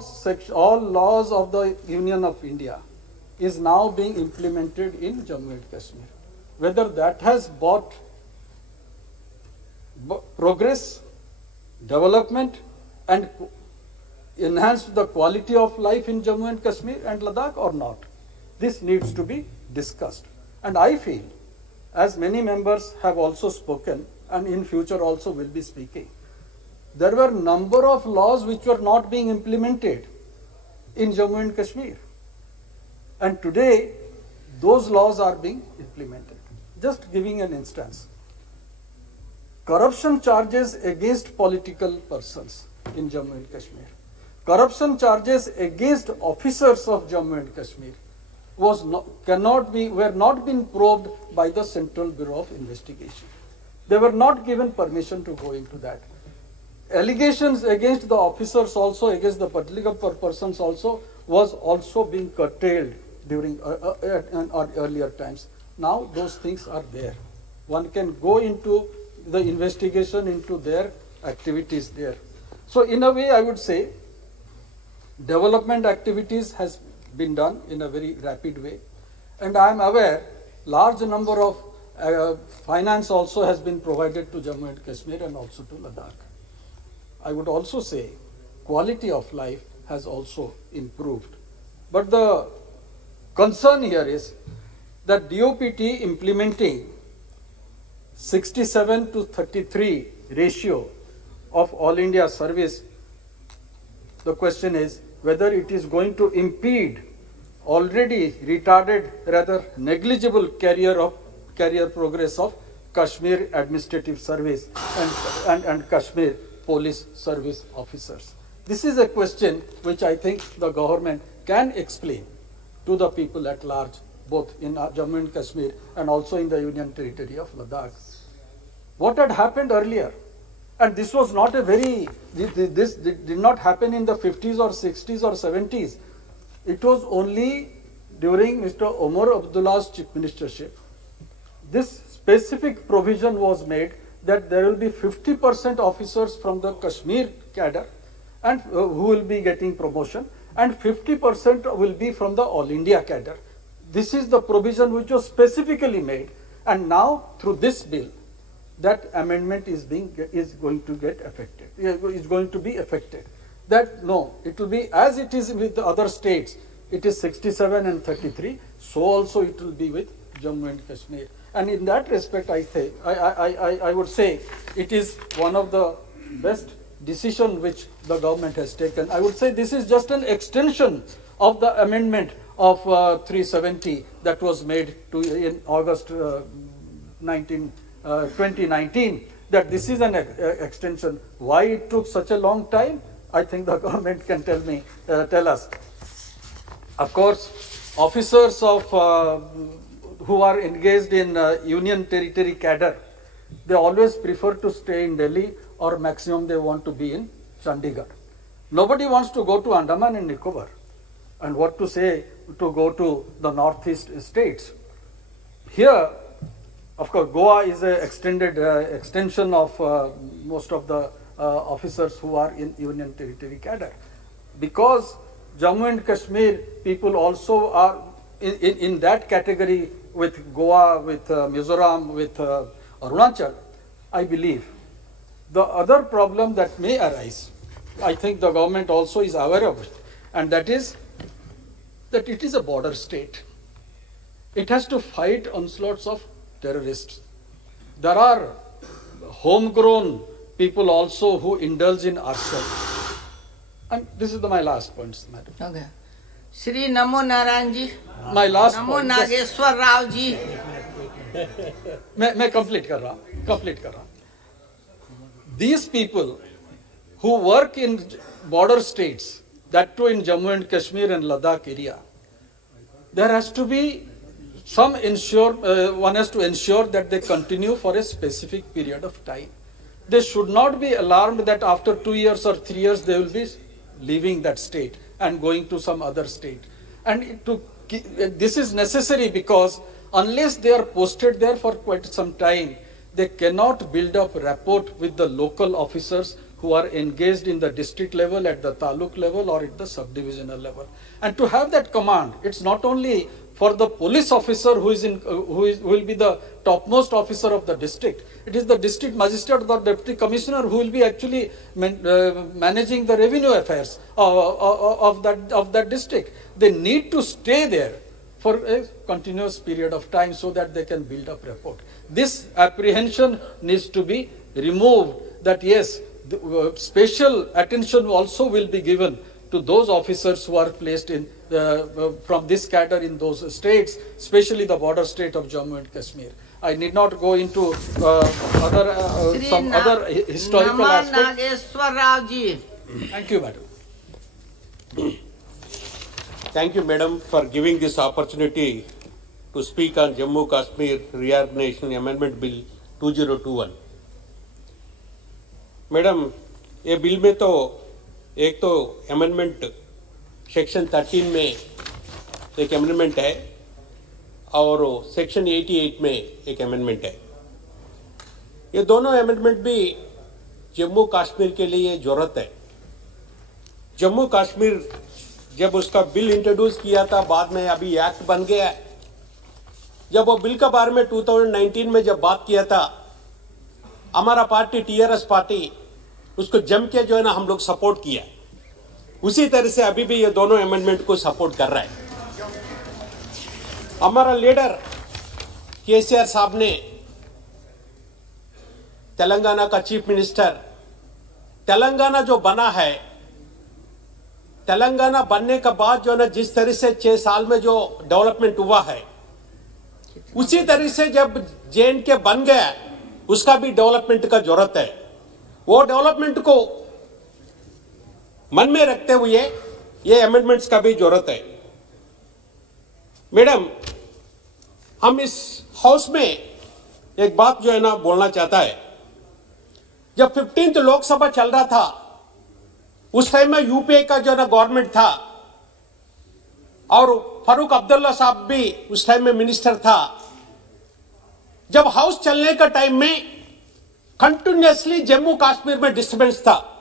laws of the Union of India is now being implemented in Jammu and Kashmir, whether that has brought progress, development and enhanced the quality of life in Jammu and Kashmir and Ladakh or not. This needs to be discussed. And I feel, as many members have also spoken and in future also will be speaking, there were a number of laws which were not being implemented in Jammu and Kashmir. And today, those laws are being implemented. Just giving an instance. Corruption charges against political persons in Jammu and Kashmir. Corruption charges against officers of Jammu and Kashmir were not being probed by the Central Bureau of Investigation. They were not given permission to go into that. Allegations against the officers also, against the political persons also, was also being curtailed during earlier times. Now those things are there. one can go into the investigation into their activities there. So in a way, I would say, development activities has been done in a very rapid way. And I am aware, large number of finance also has been provided to Jammu and Kashmir and also to Ladakh. I would also say, quality of life has also improved. But the concern here is that DOPT implementing 67:33 ratio of All India service, the question is whether it is going to impede already retarded, rather negligible career progress of Kashmir Administrative Service and Kashmir Police Service officers. This is a question which I think the government can explain to the people at large, both in Jammu and Kashmir and also in the Union Territory of Ladakh. What had happened earlier, and this was not a very, this did not happen in the 50s or 60s or 70s. It was only during Mr. Omar Abdullah's chief ministership. This specific provision was made that there will be 50% officers from the Kashmir cadre and who will be getting promotion, and 50% will be from the All India cadre. This is the provision which was specifically made, and now through this bill, that amendment is going to get affected. Is going to be affected. That no, it will be as it is with the other states. It is 67 and 33. So also it will be with Jammu and Kashmir. And in that respect, I would say it is one of the best decision which the government has taken. I would say this is just an extension of the amendment of 370 that was made in August 2019, that this is an extension. Why it took such a long time? I think the government can tell us. Of course, officers of who are engaged in Union Territory cadre, they always prefer to stay in Delhi, or maximum they want to be in Chandigarh. Nobody wants to go to Andaman and Nicobar, and what to say to go to the northeast states. Here, of course, Goa is an extension of most of the officers who are in Union Territory cadre. Because Jammu and Kashmir people also are in that category with Goa, with Mizoram, with Arunachal, I believe. The other problem that may arise, I think the government also is aware of it, and that is that it is a border state. It has to fight onslaughts of terrorists. There are homegrown people also who indulge in arson. And this is my last point, madam. Okay. Shri Namo Narayan ji. My last Namo point. Nageshwar Rao ji. मैं complete कर रहा हूँ. These people who work in border states, that too in Jammu and Kashmir and Ladakh area, there has to be one has to ensure that they continue for a specific period of time. They should not be alarmed that after 2 years or 3 years they will be leaving that state and going to some other state. And this is necessary because unless they are posted there for quite some time, they cannot build up rapport with the local officers who are engaged in the district level, at the taluk level, or at the subdivisional level. And to have that command, it's not only for the police officer who will be the topmost officer of the district. It is the district magistrate or the deputy commissioner who will be actually managing the revenue affairs of that district. They need to stay there for a continuous period of time so that they can build up rapport. This apprehension needs to be removed, that yes, special attention also will be given to those officers who are placed in from this cadre in those states, especially the border state of Jammu and Kashmir. I need not go into some other historical aspects. Nageshwar Rao ji. Thank you, madam. Thank you, madam, for giving this opportunity to speak on Jammu Kashmir Reorganization Amendment Bill 2021. Madam, ये bill में तो एक तो amendment section 13 में एक amendment है और section 88 में एक अमेंडमेंट है. ये दोनों अमेंडमेंट भी जम्मू कश्मीर के लिए जरूरत है। जम्मू कश्मीर जब उसका बिल इंट्रोड्यूस किया था, बाद में अभी एक्ट बन गया है। जब वो बिल के बारे में 2019 में जब बात किया था, हमारा पार्टी टीआरएस पार्टी उसको जम के जो है ना हम लोग सपोर्ट किया। उसी तरह से अभी भी ये दोनों अमेंडमेंट को सपोर्ट कर रहा है। हमारा लीडर केसीआर साहब ने, तेलंगाना का चीफ मिनिस्टर, तेलंगाना जो बना है, तेलंगाना बनने के बाद जो है ना जिस तरह से 6 साल में जो डेवलपमेंट हुआ है, उसी तरह से जब जे.एंड.के बन गया उसका भी डेवलपमेंट का जरूरत है। वो डेवलपमेंट को मन में रखते हुए ये अमेंडमेंट्स का भी जरूरत है। मैडम, हम इस हाउस में एक बात जो है ना बोलना चाहता है। जब 15th लोकसभा चल रहा था, उस टाइम में यूपीए का जो है ना गवर्नमेंट था और फारूक अब्दुल्ला साहब भी उस टाइम में मिनिस्टर था। जब हाउस चलने का टाइम में कंटिन्यूअसली जम्मू कश्मीर में डिस्टर्बेंस था,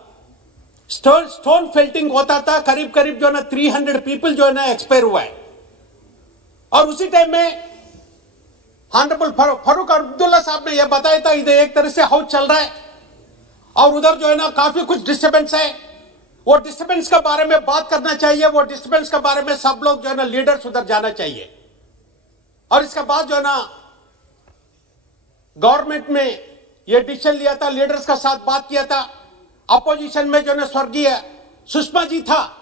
स्टोन फेल्टिंग होता था, करीब करीब जो है ना 300 पीपल जो है ना एक्सपायर हुआ है। और उसी टाइम में ऑनरेबल फारूक अब्दुल्ला साहब ने यह बताया था, इधर एक तरह से हाउस चल रहा है और उधर जो है ना काफी कुछ डिस्टर्बेंस है। वो डिस्टर्बेंस के बारे में बात करना चाहिए, वो डिस्टर्बेंस के बारे में सब लोग जो है ना लीडर्स उधर जाना चाहिए। और इसके बाद जो है ना गवर्नमेंट में यह डिसीजन लिया था, लीडर्स का साथ बात किया था। अपोजिशन में जो है ना स्वर्गीय सुषमा जी था,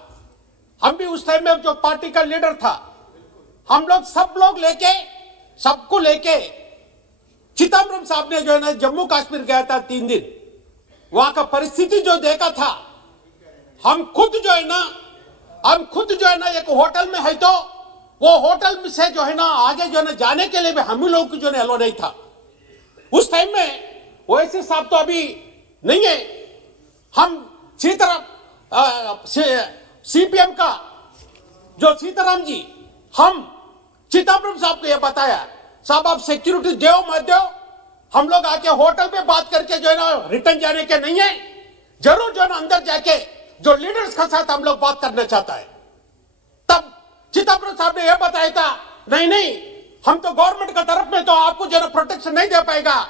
हम भी उस टाइम में जो पार्टी का लीडर था, हम लोग सब लोग लेके सबको लेके चिदम्बरम साहब ने जो है ना जम्मू कश्मीर गया था 3 दिन। वहां का परिस्थिति जो देखा था, हम खुद जो है ना एक होटल में है, तो वो होटल में से जो है ना आगे जो है ना जाने के लिए भी हम लोगों को जो है अलो नहीं था। उस टाइम में ओवैसी साहब तो अभी नहीं है। हम सीपीएम का जो सीताराम जी, हम चिदम्बरम साहब को यह बताया, साहब आप सिक्योरिटी दो मत दो, हम लोग आके होटल पे बात करके जो है ना रिटर्न जाने के नहीं है, जरूर जो है ना अंदर जाके जो लीडर्स के साथ हम लोग बात करना चाहता है। तब चिदम्बरम साहब ने यह बताया था, नहीं हम तो गवर्नमेंट का तरफ में तो आपको जो है ना प्रोटेक्शन नहीं दे पाएगा।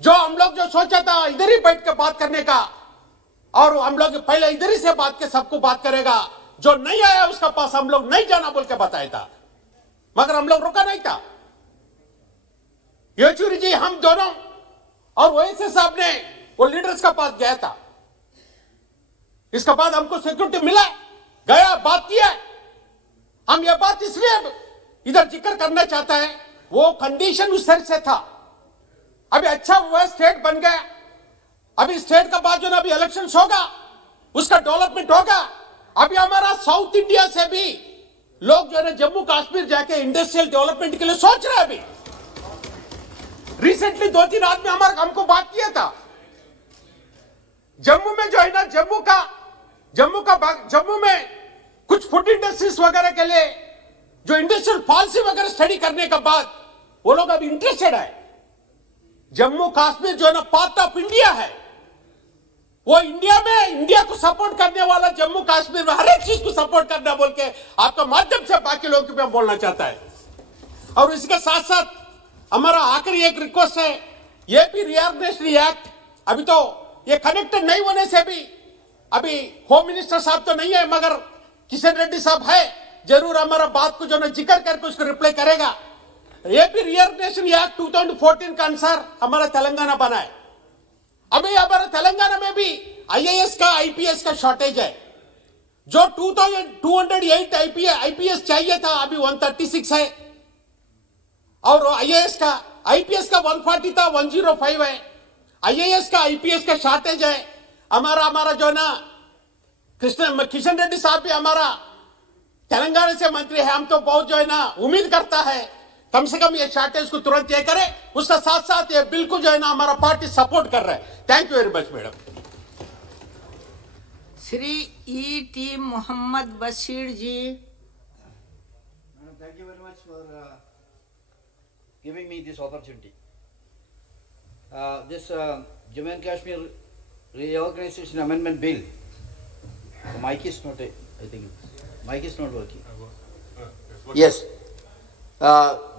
जो हम लोग जो सोचा था इधर ही बैठ के बात करने का, और हम लोग पहले इधर ही से बात के सबको बात करेगा, जो नहीं आया उसका पास हम लोग नहीं जाना बोल के बताया था, मगर हम लोग रुका नहीं था। येचुरी जी, हम दोनों और ओवैसी साहब ने वो लीडर्स का पास गया था। इसके बाद हमको सिक्योरिटी मिला, गया, बात किया। हम ये बात इसलिए इधर जिक्र करना चाहता है, वो कंडीशन उस तरह से था। अभी अच्छा हुआ, स्टेट बन गया। अभी स्टेट का बाद जो ना अभी इलेक्शन होगा, उसका डेवलपमेंट होगा। अभी हमारा साउथ इंडिया से भी लोग जो है ना जम्मू कश्मीर जाके इंडस्ट्रियल डेवलपमेंट के लिए सोच रहे हैं। अभी रिसेंटली 2-3 आदमी हमको बात किया था, जम्मू में जो है ना जम्मू में कुछ फूड इंडस्ट्रीज वगैरह के लिए जो इंडस्ट्रियल पॉलिसी वगैरह स्टडी करने के बाद वो लोग अभी इंटरेस्टेड है। जम्मू कश्मीर जो है ना पार्ट ऑफ इंडिया है, वो इंडिया में इंडिया को सपोर्ट करने वाला जम्मू कश्मीर में हर एक चीज को सपोर्ट करना बोल के आपका माध्यम से बाकी लोगों को भी बोलना चाहता है। और इसके साथ साथ हमारा आखिरी एक रिक्वेस्ट है, एपी रीऑर्गेनाइजेशन एक्ट अभी तो ये कनेक्टेड नहीं होने से भी अभी होम मिनिस्टर साहब तो नहीं है, मगर किशन रेड्डी साहब है, जरूर हमारा बात को जो ना जिक्र करके उसको रिप्लाई करेगा। एपी रीऑर्गेनाइजेशन एक्ट 2014 का अनुसार हमारा तेलंगाना बना है। अभी हमारा तेलंगाना में भी आईएएस का आईपीएस का शॉर्टेज है। जो 2208 आईपीएस चाहिए था अभी 136 है, और आईएएस का आईपीएस का 140 था, 105 है। आईएएस का आईपीएस का शॉर्टेज है। हमारा जो ना किशन रेड्डी साहब भी हमारा तेलंगाना से मंत्री है। हम तो बहुत जो है ना उम्मीद करता है कम से कम ये शॉर्टेज को तुरंत ये करे। उसका साथ साथ ये बिल्कुल जो है ना हमारा पार्टी सपोर्ट कर रहा है। Thank you very much madam. Shri E.T. Mohammed Basheer ji. Thank you very much for giving me this opportunity. This Jammu and Kashmir Reorganization Amendment Bill. The mic is not, I think, mic is not working. Yes.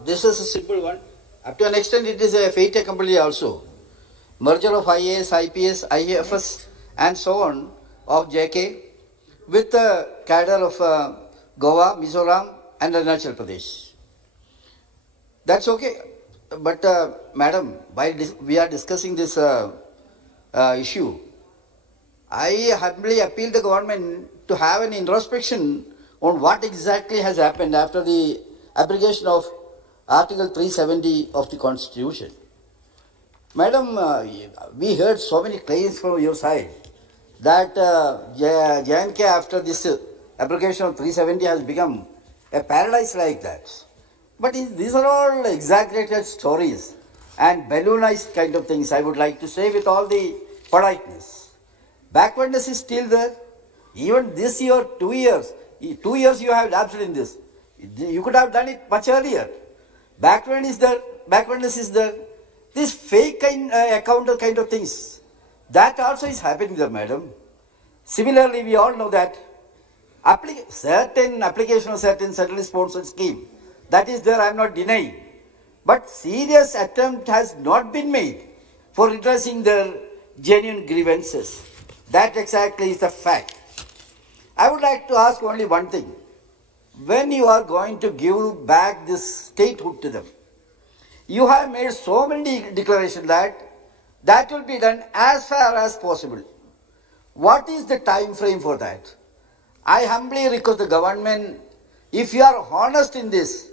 This is a simple one. Up to an extent, it is a fait accompli also. Merger of IAS, IPS, IFS, and so on of JK with the cadre of Goa, Mizoram, and Arunachal Pradesh. That's okay. But, madam, while we are discussing this issue, I humbly appeal the government to have an introspection on what exactly has happened after the abrogation of Article 370 of the Constitution. Madam, we heard so many claims from your side that J&K after this abrogation of 370 has become a paradise like that. But these are all exaggerated stories and balloonized kind of things, I would like to say with all the politeness. Backwardness is still there. Even this year, 2 years you have lapsed in this. You could have done it much earlier. Backwardness is there. This fake account kind of things, that also is happening there, madam. Similarly, we all know that certain application of certain centrally sponsored scheme, that is there, I am not denying. But serious attempt has not been made for redressing their genuine grievances. That exactly is the fact. I would like to ask only one thing. When you are going to give back this statehood to them, you have made so many declarations that will be done as far as possible. What is the time frame for that? I humbly request the government, if you are honest in this,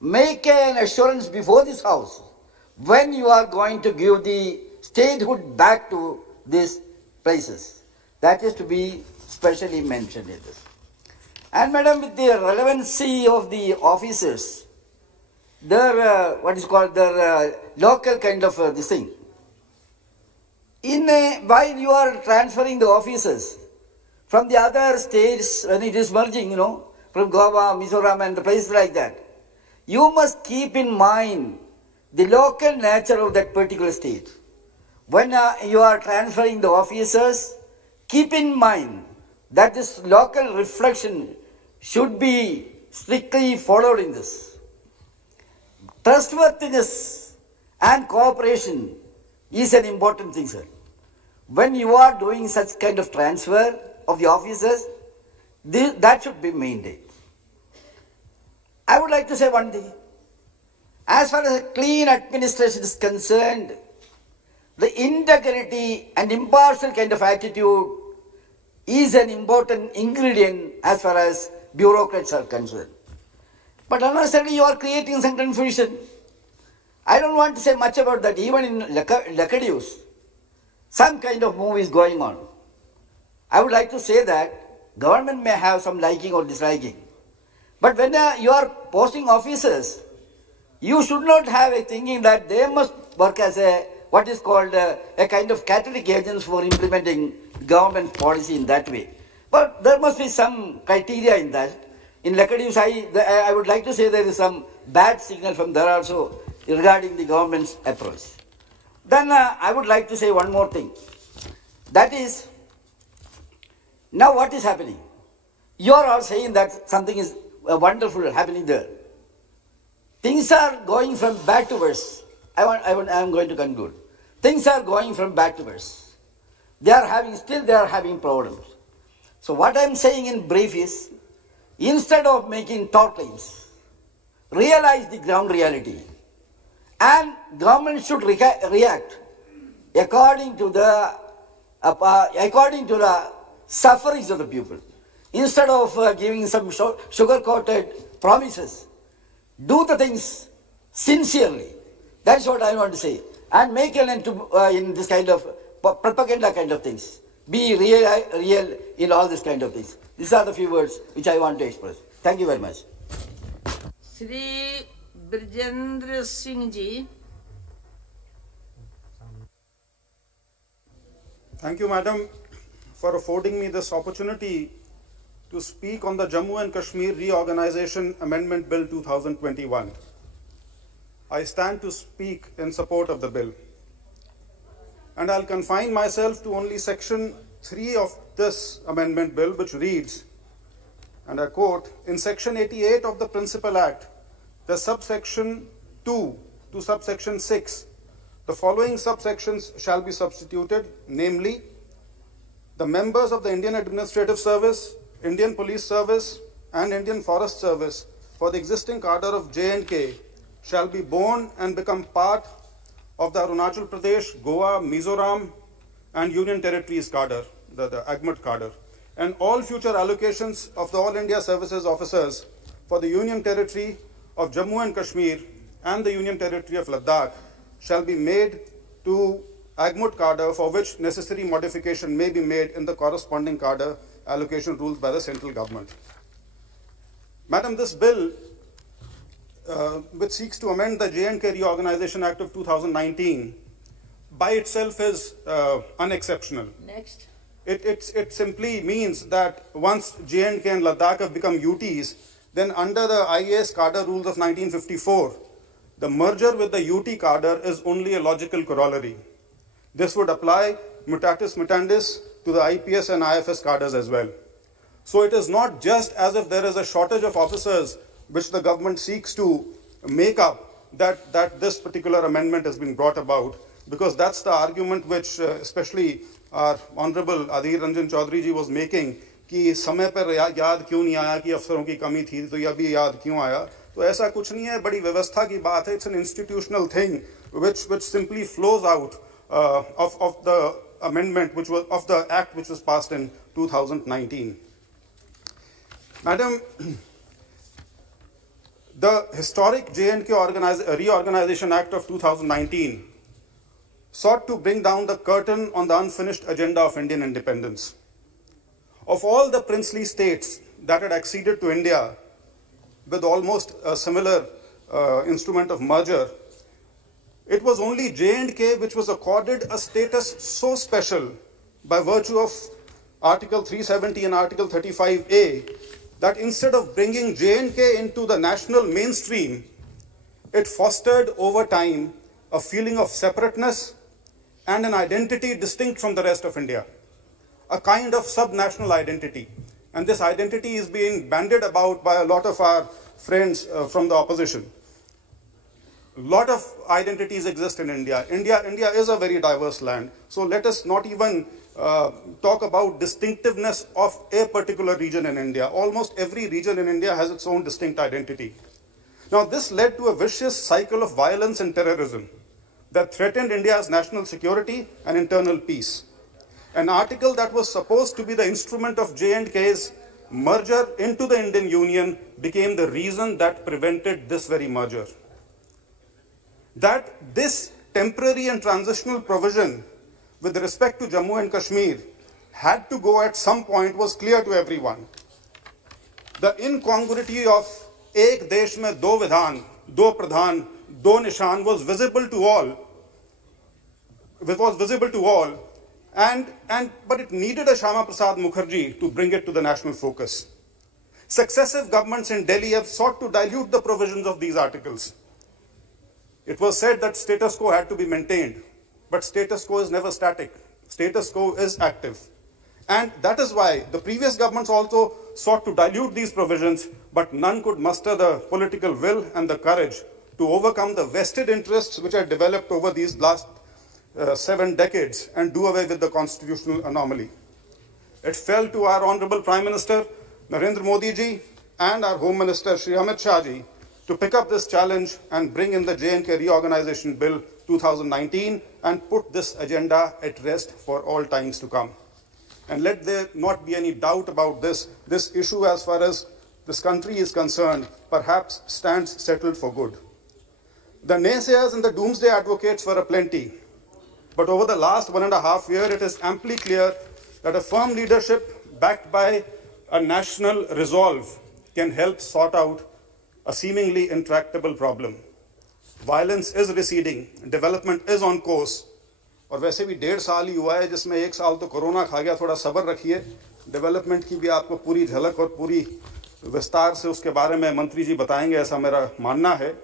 make an assurance before this house when you are going to give the statehood back to these places. That is to be specially mentioned in this. And madam, with the relevancy of the officers, their their local kind of this thing. While you are transferring the officers from the other states, when it is merging, from Goa, Mizoram and the places like that, you must keep in mind the local nature of that particular state. When you are transferring the officers, keep in mind that this local reflection should be strictly followed in this. Trustworthiness and cooperation is an important thing, sir. When you are doing such kind of transfer of the officers, that should be maintained. I would like to say one thing. As far as a clean administration is concerned, the integrity and impartial kind of attitude is an important ingredient as far as bureaucrats are concerned. But unnecessarily you are creating some confusion. I don't want to say much about that. Even in Lakadius, some kind of move is going on. I would like to say that government may have some liking or disliking. But when you are posting officers, you should not have a thinking that they must work as what is called a kind of catalytic agents for implementing government policy in that way. But there must be some criteria in that. In Lakadius, I would like to say there is some bad signal from there also regarding the government's approach. Then I would like to say one more thing. That is, now what is happening? You are all saying that something is wonderful happening there. Things are going from bad to worse. I am going to conclude. Things are going from bad to worse. They are having problems. So what I am saying in brief is, instead of making tall claims, realize the ground reality. And government should react according to the sufferings of the people. Instead of giving some sugar-coated promises, do the things sincerely. That's what I want to say. And make an end to in this kind of propaganda kind of things. Be real in all this kind of things. These are the few words which I want to express. Thank you very much. Shri Birjendra Singh ji. Thank you, madam, for affording me this opportunity to speak on the Jammu and Kashmir Reorganization Amendment Bill 2021. I stand to speak in support of the bill. and I'll confine myself to only section 3 of this amendment bill, which reads, and I quote, in section 88 of the Principal Act, the subsection 2 to subsection 6, the following subsections shall be substituted, namely, the members of the Indian Administrative Service, Indian Police Service, and Indian Forest Service for the existing cadre of J&K shall be born and become part of the Arunachal Pradesh, Goa, Mizoram, and Union Territories cadre, the AGMAT cadre, and all future allocations of the All India Services officers for the Union Territory of Jammu and Kashmir and the Union Territory of Ladakh shall be made to AGMAT cadre, for which necessary modification may be made in the corresponding cadre allocation rules by the central government. Madam, this bill, which seeks to amend the J&K Reorganization Act of 2019, by itself is unexceptional. Next. It simply means that once J&K and Ladakh have become UTs, then under the IAS cadre rules of 1954, the merger with the UT cadre is only a logical corollary. This would apply mutatis mutandis to the IPS and IFS cadres as well. So it is not just as if there is a shortage of officers which the government seeks to make up that this particular amendment has been brought about, because that's the argument which especially our Honorable Adhir Ranjan Chaudhary ji was making, कि समय पर याद क्यों नहीं आया कि अफसरों की कमी थी तो ये अभी याद क्यों आया. तो ऐसा कुछ नहीं है, बड़ी व्यवस्था की बात है. It's an institutional thing which simply flows out of the amendment which was of the act which was passed in 2019. Madam, the historic J&K Reorganization Act of 2019 sought to bring down the curtain on the unfinished agenda of Indian independence. Of all the princely states that had acceded to India with almost a similar instrument of merger, it was only J&K which was accorded a status so special by virtue of Article 370 and Article 35A that instead of bringing J&K into the national mainstream, it fostered over time a feeling of separateness and an identity distinct from the rest of India, a kind of sub-national identity. And this identity is being bandied about by a lot of our friends from the opposition. A lot of identities exist in India. India is a very diverse land. So let us not even talk about distinctiveness of a particular region in India. Almost every region in India has its own distinct identity. Now, this led to a vicious cycle of violence and terrorism that threatened India's national security and internal peace. An article that was supposed to be the instrument of J&K's merger into the Indian Union became the reason that prevented this very merger. That this temporary and transitional provision with respect to Jammu and Kashmir had to go at some point was clear to everyone. The incongruity of Ek Desh Mein Do Vidhan, Do Pradhan, Do Nishan was visible to all. But it needed a Shama Prasad Mukherjee to bring it to the national focus. Successive governments in Delhi have sought to dilute the provisions of these articles. It was said that status quo had to be maintained, but status quo is never static. Status quo is active. And that is why the previous governments also sought to dilute these provisions, but none could muster the political will and the courage to overcome the vested interests which had developed over these last 7 decades and do away with the constitutional anomaly. It fell to our Honorable Prime Minister Narendra Modi ji and our Home Minister Shri Amit Shah ji to pick up this challenge and bring in the J&K Reorganization Bill 2019 and put this agenda at rest for all times to come. And let there not be any doubt about this issue as far as this country is concerned, perhaps stands settled for good. The naysayers and the doomsday advocates were aplenty, but over the last 1.5 years, it is amply clear that a firm leadership backed by a national resolve can help sort out a seemingly intractable problem. Violence is receding, development is on course, और वैसे भी 1.5 साल ही हुआ है जिसमें 1 साल तो corona खा गया. थोड़ा सब्र रखिए. डेवलपमेंट की भी आपको पूरी झलक और पूरी विस्तार से उसके बारे में मंत्री जी बताएंगे, ऐसा मेरा मानना है.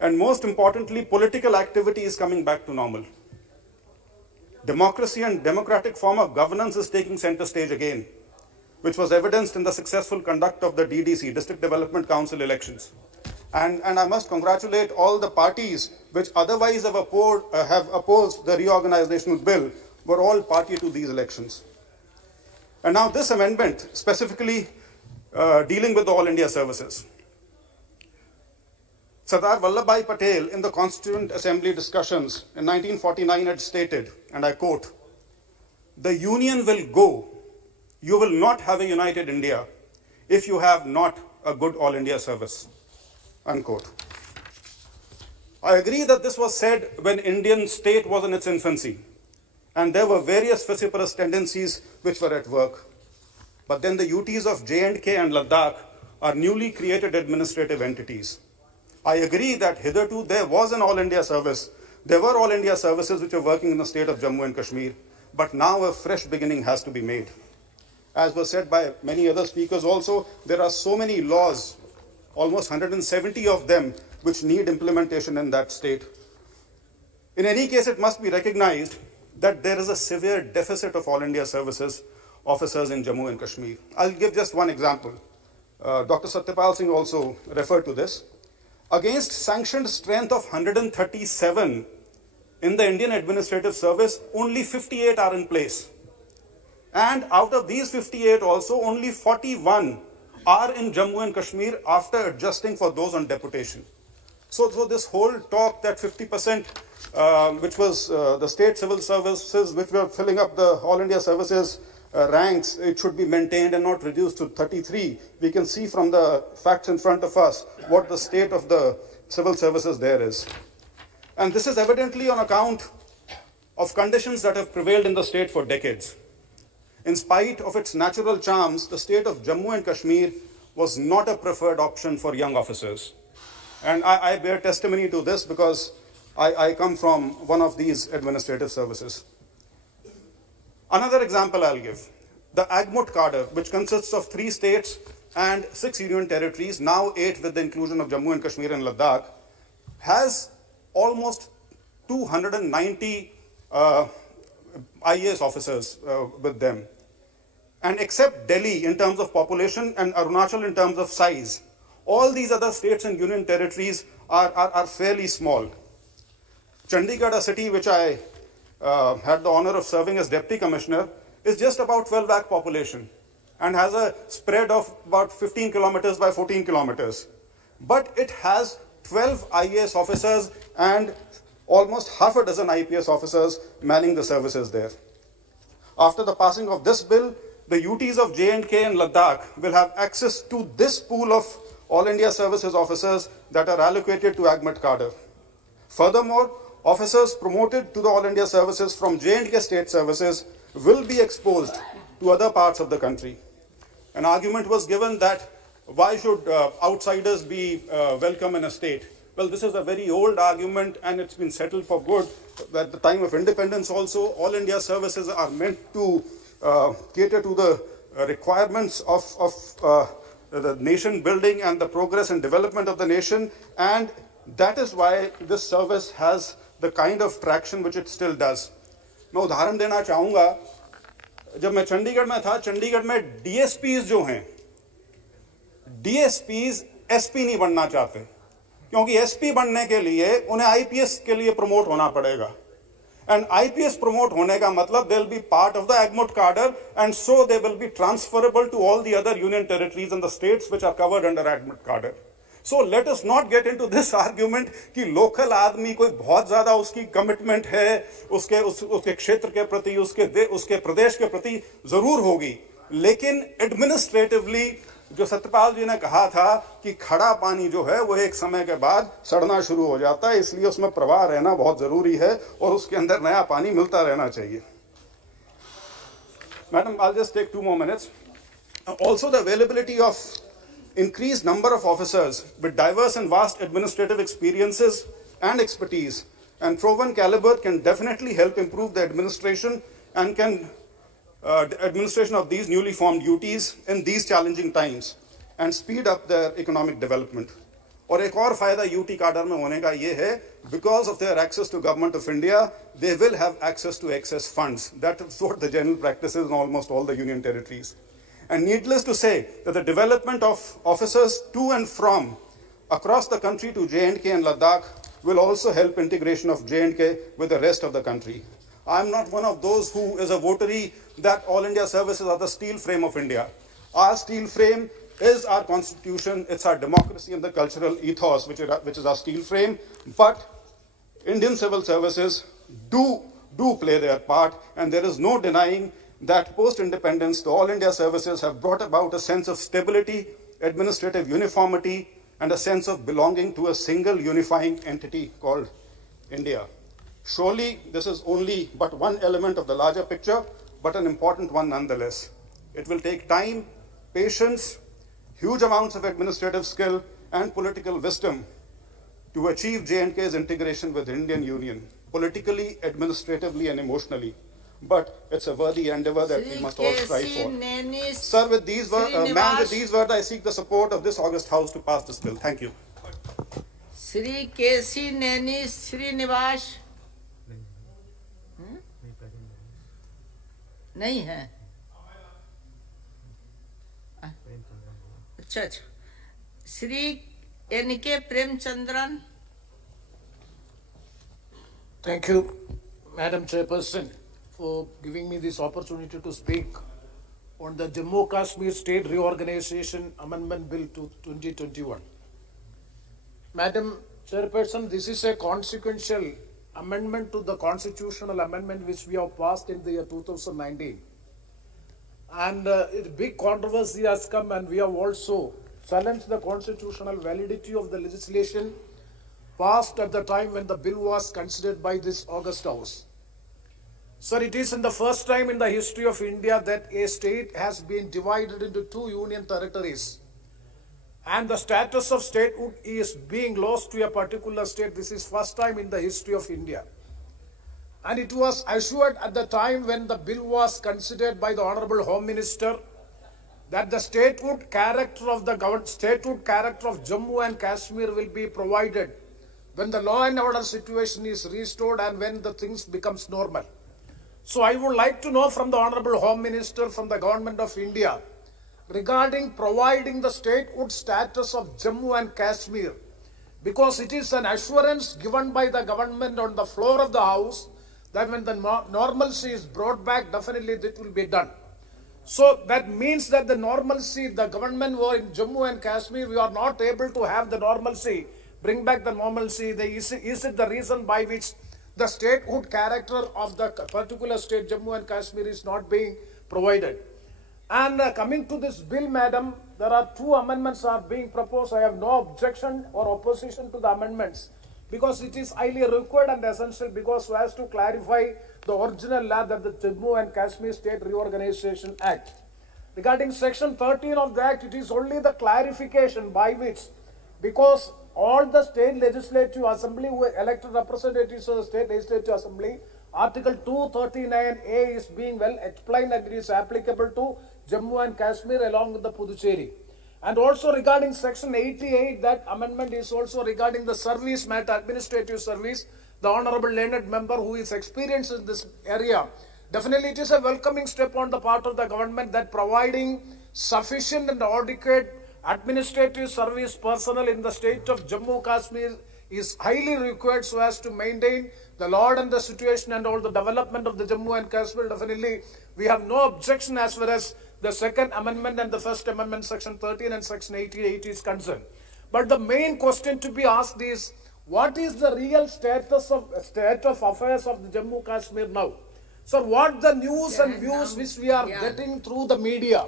And most importantly, political activity is coming back to normal. Democracy and democratic form of governance is taking center stage again, which was evidenced in the successful conduct of the DDC, District Development Council elections. And I must congratulate all the parties which otherwise have opposed the reorganizational bill were all party to these elections. And now this amendment, specifically dealing with the All India services. Sardar Vallabhbhai Patel in the Constituent Assembly discussions in 1949 had stated, and I quote, "The union will go. You will not have a united India if you have not a good All India service." Unquote. I agree that this was said when Indian state was in its infancy, and there were various vociferous tendencies which were at work. But then the UTs of J&K and Ladakh are newly created administrative entities. I agree that hitherto there was an All India service. There were All India services which were working in the state of Jammu and Kashmir, but now a fresh beginning has to be made. As was said by many other speakers also, there are so many laws, almost 170 of them, which need implementation in that state. In any case, it must be recognized that there is a severe deficit of All India services officers in Jammu and Kashmir. I'll give just one example. Dr. Satyapal Singh also referred to this. Against sanctioned strength of 137 in the Indian Administrative Service, only 58 are in place. And out of these 58 also, only 41 are in Jammu and Kashmir after adjusting for those on deputation. So this whole talk that 50%, which was the state civil services, which were filling up the All India services ranks, it should be maintained and not reduced to 33. We can see from the facts in front of us what the state of the civil services there is. And this is evidently on account of conditions that have prevailed in the state for decades. In spite of its natural charms, the state of Jammu and Kashmir was not a preferred option for young officers. And I bear testimony to this because I come from one of these administrative services. Another example I'll give. The AGMUT cadre, which consists of 3 states and 6 union territories, now 8 with the inclusion of Jammu and Kashmir and Ladakh, has almost 290 IAS officers with them. And except Delhi in terms of population and Arunachal in terms of size, all these other states and union territories are fairly small. Chandigarh, a city which I had the honor of serving as Deputy Commissioner, is just about 12 lakh population and has a spread of about 15 kilometers by 14 kilometers. But it has 12 IAS officers and almost half a dozen IPS officers manning the services there. After the passing of this bill, the UTs of J&K and Ladakh will have access to this pool of All India Services officers that are allocated to AGMUT cadre. Furthermore, officers promoted to the All India Services from J&K state services will be exposed to other parts of the country. An argument was given that why should outsiders be welcome in a state? Well, this is a very old argument and it's been settled for good. At the time of independence also, All India Services are meant to cater to the requirements of the nation building and the progress and development of the nation, and that is why this service has the kind of traction which it still does. मैं उदाहरण देना चाहूँगा, जब मैं चंडीगढ़ में था, चंडीगढ़ में DSPs जो हैं, DSPs SP नहीं बनना चाहते, क्योंकि SP बनने के लिए उन्हें IPS के लिए प्रमोट होना पड़ेगा. And IPS promote होने का मतलब they'll be part of the AGMUT cadre, and so they will be transferable to all the other union territories and the states which are covered under AGMUT cadre. So let us not get into this argument कि local आदमी कोई बहुत ज़्यादा उसकी commitment है उसके क्षेत्र के प्रति उसके प्रदेश के प्रति ज़रूर होगी, लेकिन administratively जो सत्यपाल जी ने कहा था कि खड़ा पानी जो है वो एक समय के बाद सड़ना शुरू हो जाता है, इसलिए उसमें प्रवाह रहना बहुत जरूरी है और उसके अंदर नया पानी मिलता रहना चाहिए. Madam, I'll just take 2 more minutes. Also, the availability of increased number of officers with diverse and vast administrative experiences and expertise and proven caliber can definitely help improve the administration and administration of these newly formed UTs in these challenging times and speed up their economic development. और एक और फायदा UT cadre में होने का ये है, because of their access to government of India, they will have access to excess funds. That is what the general practice is in almost all the union territories. And needless to say that the development of officers to and from across the country to J&K and Ladakh will also help integration of J&K with the rest of the country. I am not one of those who is a votary that all India services are the steel frame of India. Our steel frame is our constitution, it's our democracy and the cultural ethos which is our steel frame. But Indian civil services do play their part, and there is no denying that post-independence, the All India services have brought about a sense of stability, administrative uniformity, and a sense of belonging to a single unifying entity called India. Surely this is only but one element of the larger picture, but an important one nonetheless. It will take time, patience, huge amounts of administrative skill and political wisdom to achieve J&K's integration with the Indian Union, politically, administratively and emotionally. But it's a worthy endeavor that we must all strive for. Sir, with these words, I seek the support of this august House to pass this bill. Thank you. Shri केसी नैनी श्रीनिवास नहीं है। अच्छा, Shri NK. Premachandran. Thank you, Madam Chairperson, for giving me this opportunity to speak on the Jammu Kashmir State Reorganization Amendment Bill to 2021. Madam Chairperson, this is a consequential amendment to the constitutional amendment which we have passed in the year 2019. And a big controversy has come, and we have also challenged the constitutional validity of the legislation passed at the time when the bill was considered by this august House. Sir, it is in the first time in the history of India that a state has been divided into two union territories, and the status of statehood is being lost to a particular state. This is first time in the history of India. And it was assured at the time when the bill was considered by the Honorable Home Minister that the statehood character of Jammu and Kashmir will be provided when the law and order situation is restored and when the things becomes normal. So I would like to know from the Honorable Home Minister, from the Government of India, regarding providing the statehood status of Jammu and Kashmir, because it is an assurance given by the government on the floor of the House that when the normalcy is brought back, definitely that will be done. So that means that the normalcy, the government were in Jammu and Kashmir, we are not able to have the normalcy, bring back the normalcy. Is it the reason by which the statehood character of the particular state, Jammu and Kashmir, is not being provided? And coming to this bill, Madam, there are two amendments are being proposed. I have no objection or opposition to the amendments because it is highly required and essential, because so as to clarify the original law, that the Jammu and Kashmir State Reorganization Act. Regarding section 13 of the act, it is only the clarification by which, because all the state legislative assembly who elected representatives of the state legislative assembly, Article 239A is being well explained and it is applicable to Jammu and Kashmir along with the Puducherry. And also regarding section 88, that amendment is also regarding the service matter, administrative service. The honorable learned member who is experienced in this area, definitely it is a welcoming step on the part of the government that providing sufficient and adequate administrative service personnel in the state of Jammu Kashmir is highly required so as to maintain the law and the situation and all the development of the Jammu and Kashmir. Definitely we have no objection as far as the second amendment and the first amendment, section 13 and section 88 is concerned. But the main question to be asked is, what is the real state of affairs of the Jammu Kashmir now? So what the news and views which we are getting through the media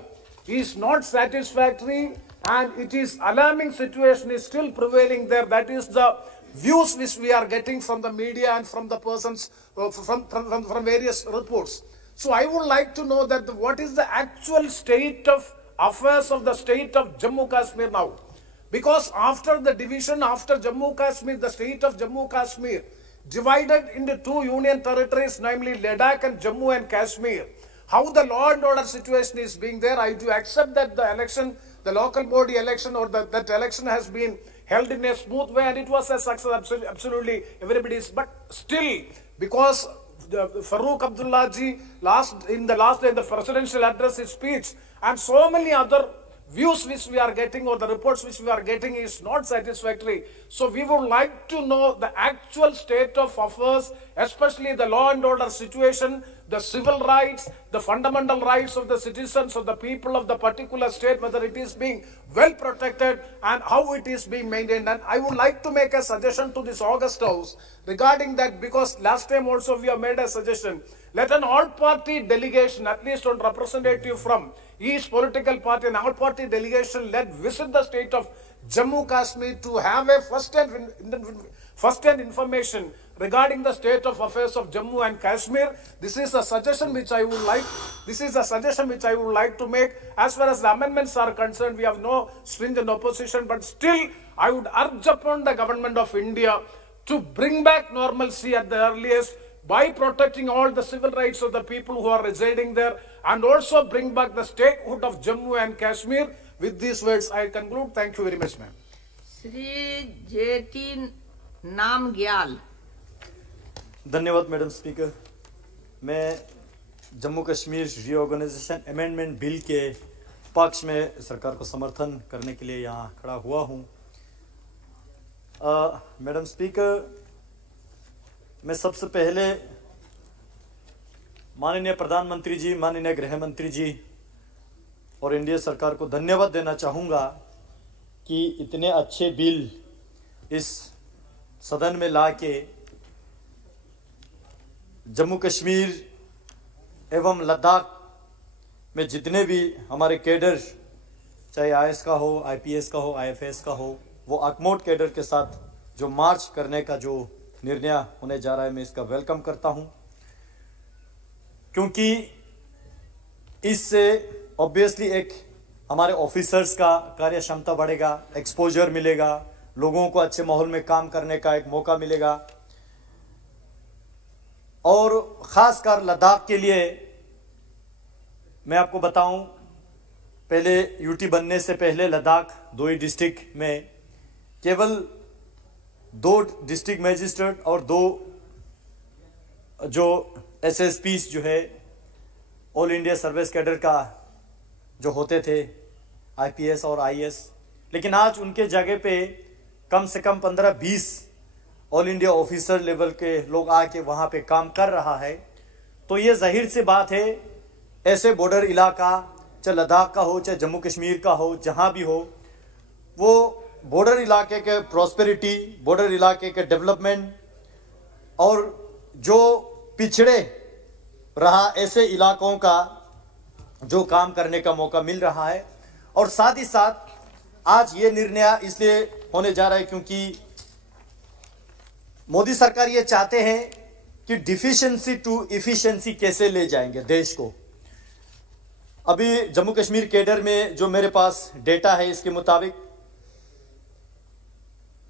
is not satisfactory, and it is alarming situation is still prevailing there. That is the views which we are getting from the media and from the persons, from various reports. So I would like to know that what is the actual state of affairs of the state of Jammu Kashmir now? Because after the division, after Jammu Kashmir, the state of Jammu Kashmir divided into two union territories, namely Ladakh and Jammu and Kashmir. How the law and order situation is being there, I do accept that the election, the local body election or that election has been held in a smooth way, and it was a success. Absolutely, everybody's. But still, because Farooq Abdullah ji in the last day in the presidential address, his speech, and so many other views which we are getting or the reports which we are getting is not satisfactory. So we would like to know the actual state of affairs, especially the law and order situation, the civil rights, the fundamental rights of the citizens of the people of the particular state, whether it is being well protected and how it is being maintained. And I would like to make a suggestion to this August House regarding that, because last time also we have made a suggestion. Let an all-party delegation, at least one representative from each political party, an all-party delegation let visit the state of Jammu Kashmir to have a first-hand information regarding the state of affairs of Jammu and Kashmir. This is a suggestion which I would like. This is a suggestion which I would like to make. As far as the amendments are concerned, we have no stringent opposition, but still, I would urge upon the government of India to bring back normalcy at the earliest by protecting all the civil rights of the people who are residing there, and also bring back the statehood of Jammu and Kashmir. With these words, I conclude. Thank you very much, ma'am. Shri J.T. Namgyal. धन्यवाद madam speaker. मैं Jammu Kashmir reorganisation amendment bill के पक्ष में सरकार को समर्थन करने के लिए यहाँ खड़ा हुआ हूँ। मैडम स्पीकर, मैं सबसे पहले माननीय प्रधानमंत्री जी, माननीय गृह मंत्री जी और एनडीए सरकार को धन्यवाद देना चाहूँगा कि इतने अच्छे बिल इस सदन में ला के जम्मू कश्मीर एवं लद्दाख में जितने भी हमारे कैडर, चाहे आईएएस का हो, आईपीएस का हो, आईएफएस का हो, वो अकमोट कैडर के साथ जो मार्च करने का जो निर्णय होने जा रहा है, मैं इसका वेलकम करता हूं, क्योंकि इससे ऑब्वियसली एक हमारे ऑफिसर्स का कार्य क्षमता बढ़ेगा, एक्सपोजर मिलेगा, लोगों को अच्छे माहौल में काम करने का एक मौका मिलेगा। और ख़ासकर लद्दाख के लिए मैं आपको बताऊं, पहले यूटी बनने से पहले लद्दाख 2 ही डिस्ट्रिक्ट में केवल 2 डिस्ट्रिक्ट मजिस्ट्रेट और 2 जो एसएसपीस जो है ऑल इंडिया सर्विस कैडर का जो होते थे, आईपीएस और आईएएस, लेकिन आज उनके जगह पे कम से कम 15-20 ऑल इंडिया ऑफिसर लेवल के लोग आके वहाँ पे काम कर रहा है। तो ये जाहिर सी बात है, ऐसे बॉर्डर इलाका, चाहे लद्दाख का हो, चाहे जम्मू कश्मीर का हो, जहाँ भी हो, वो बॉर्डर इलाके के प्रॉस्पेरिटी, बॉर्डर इलाके के डेवलपमेंट और जो पिछड़े रहा ऐसे इलाकों का जो काम करने का मौका मिल रहा है। और साथ ही साथ आज ये निर्णय इसलिए होने जा रहा है क्योंकि मोदी सरकार ये चाहते हैं कि डिफिशिएंसी टू इफिशिएंसी कैसे ले जाएंगे देश को। अभी जम्मू कश्मीर कैडर में जो मेरे पास डेटा है, इसके मुताबिक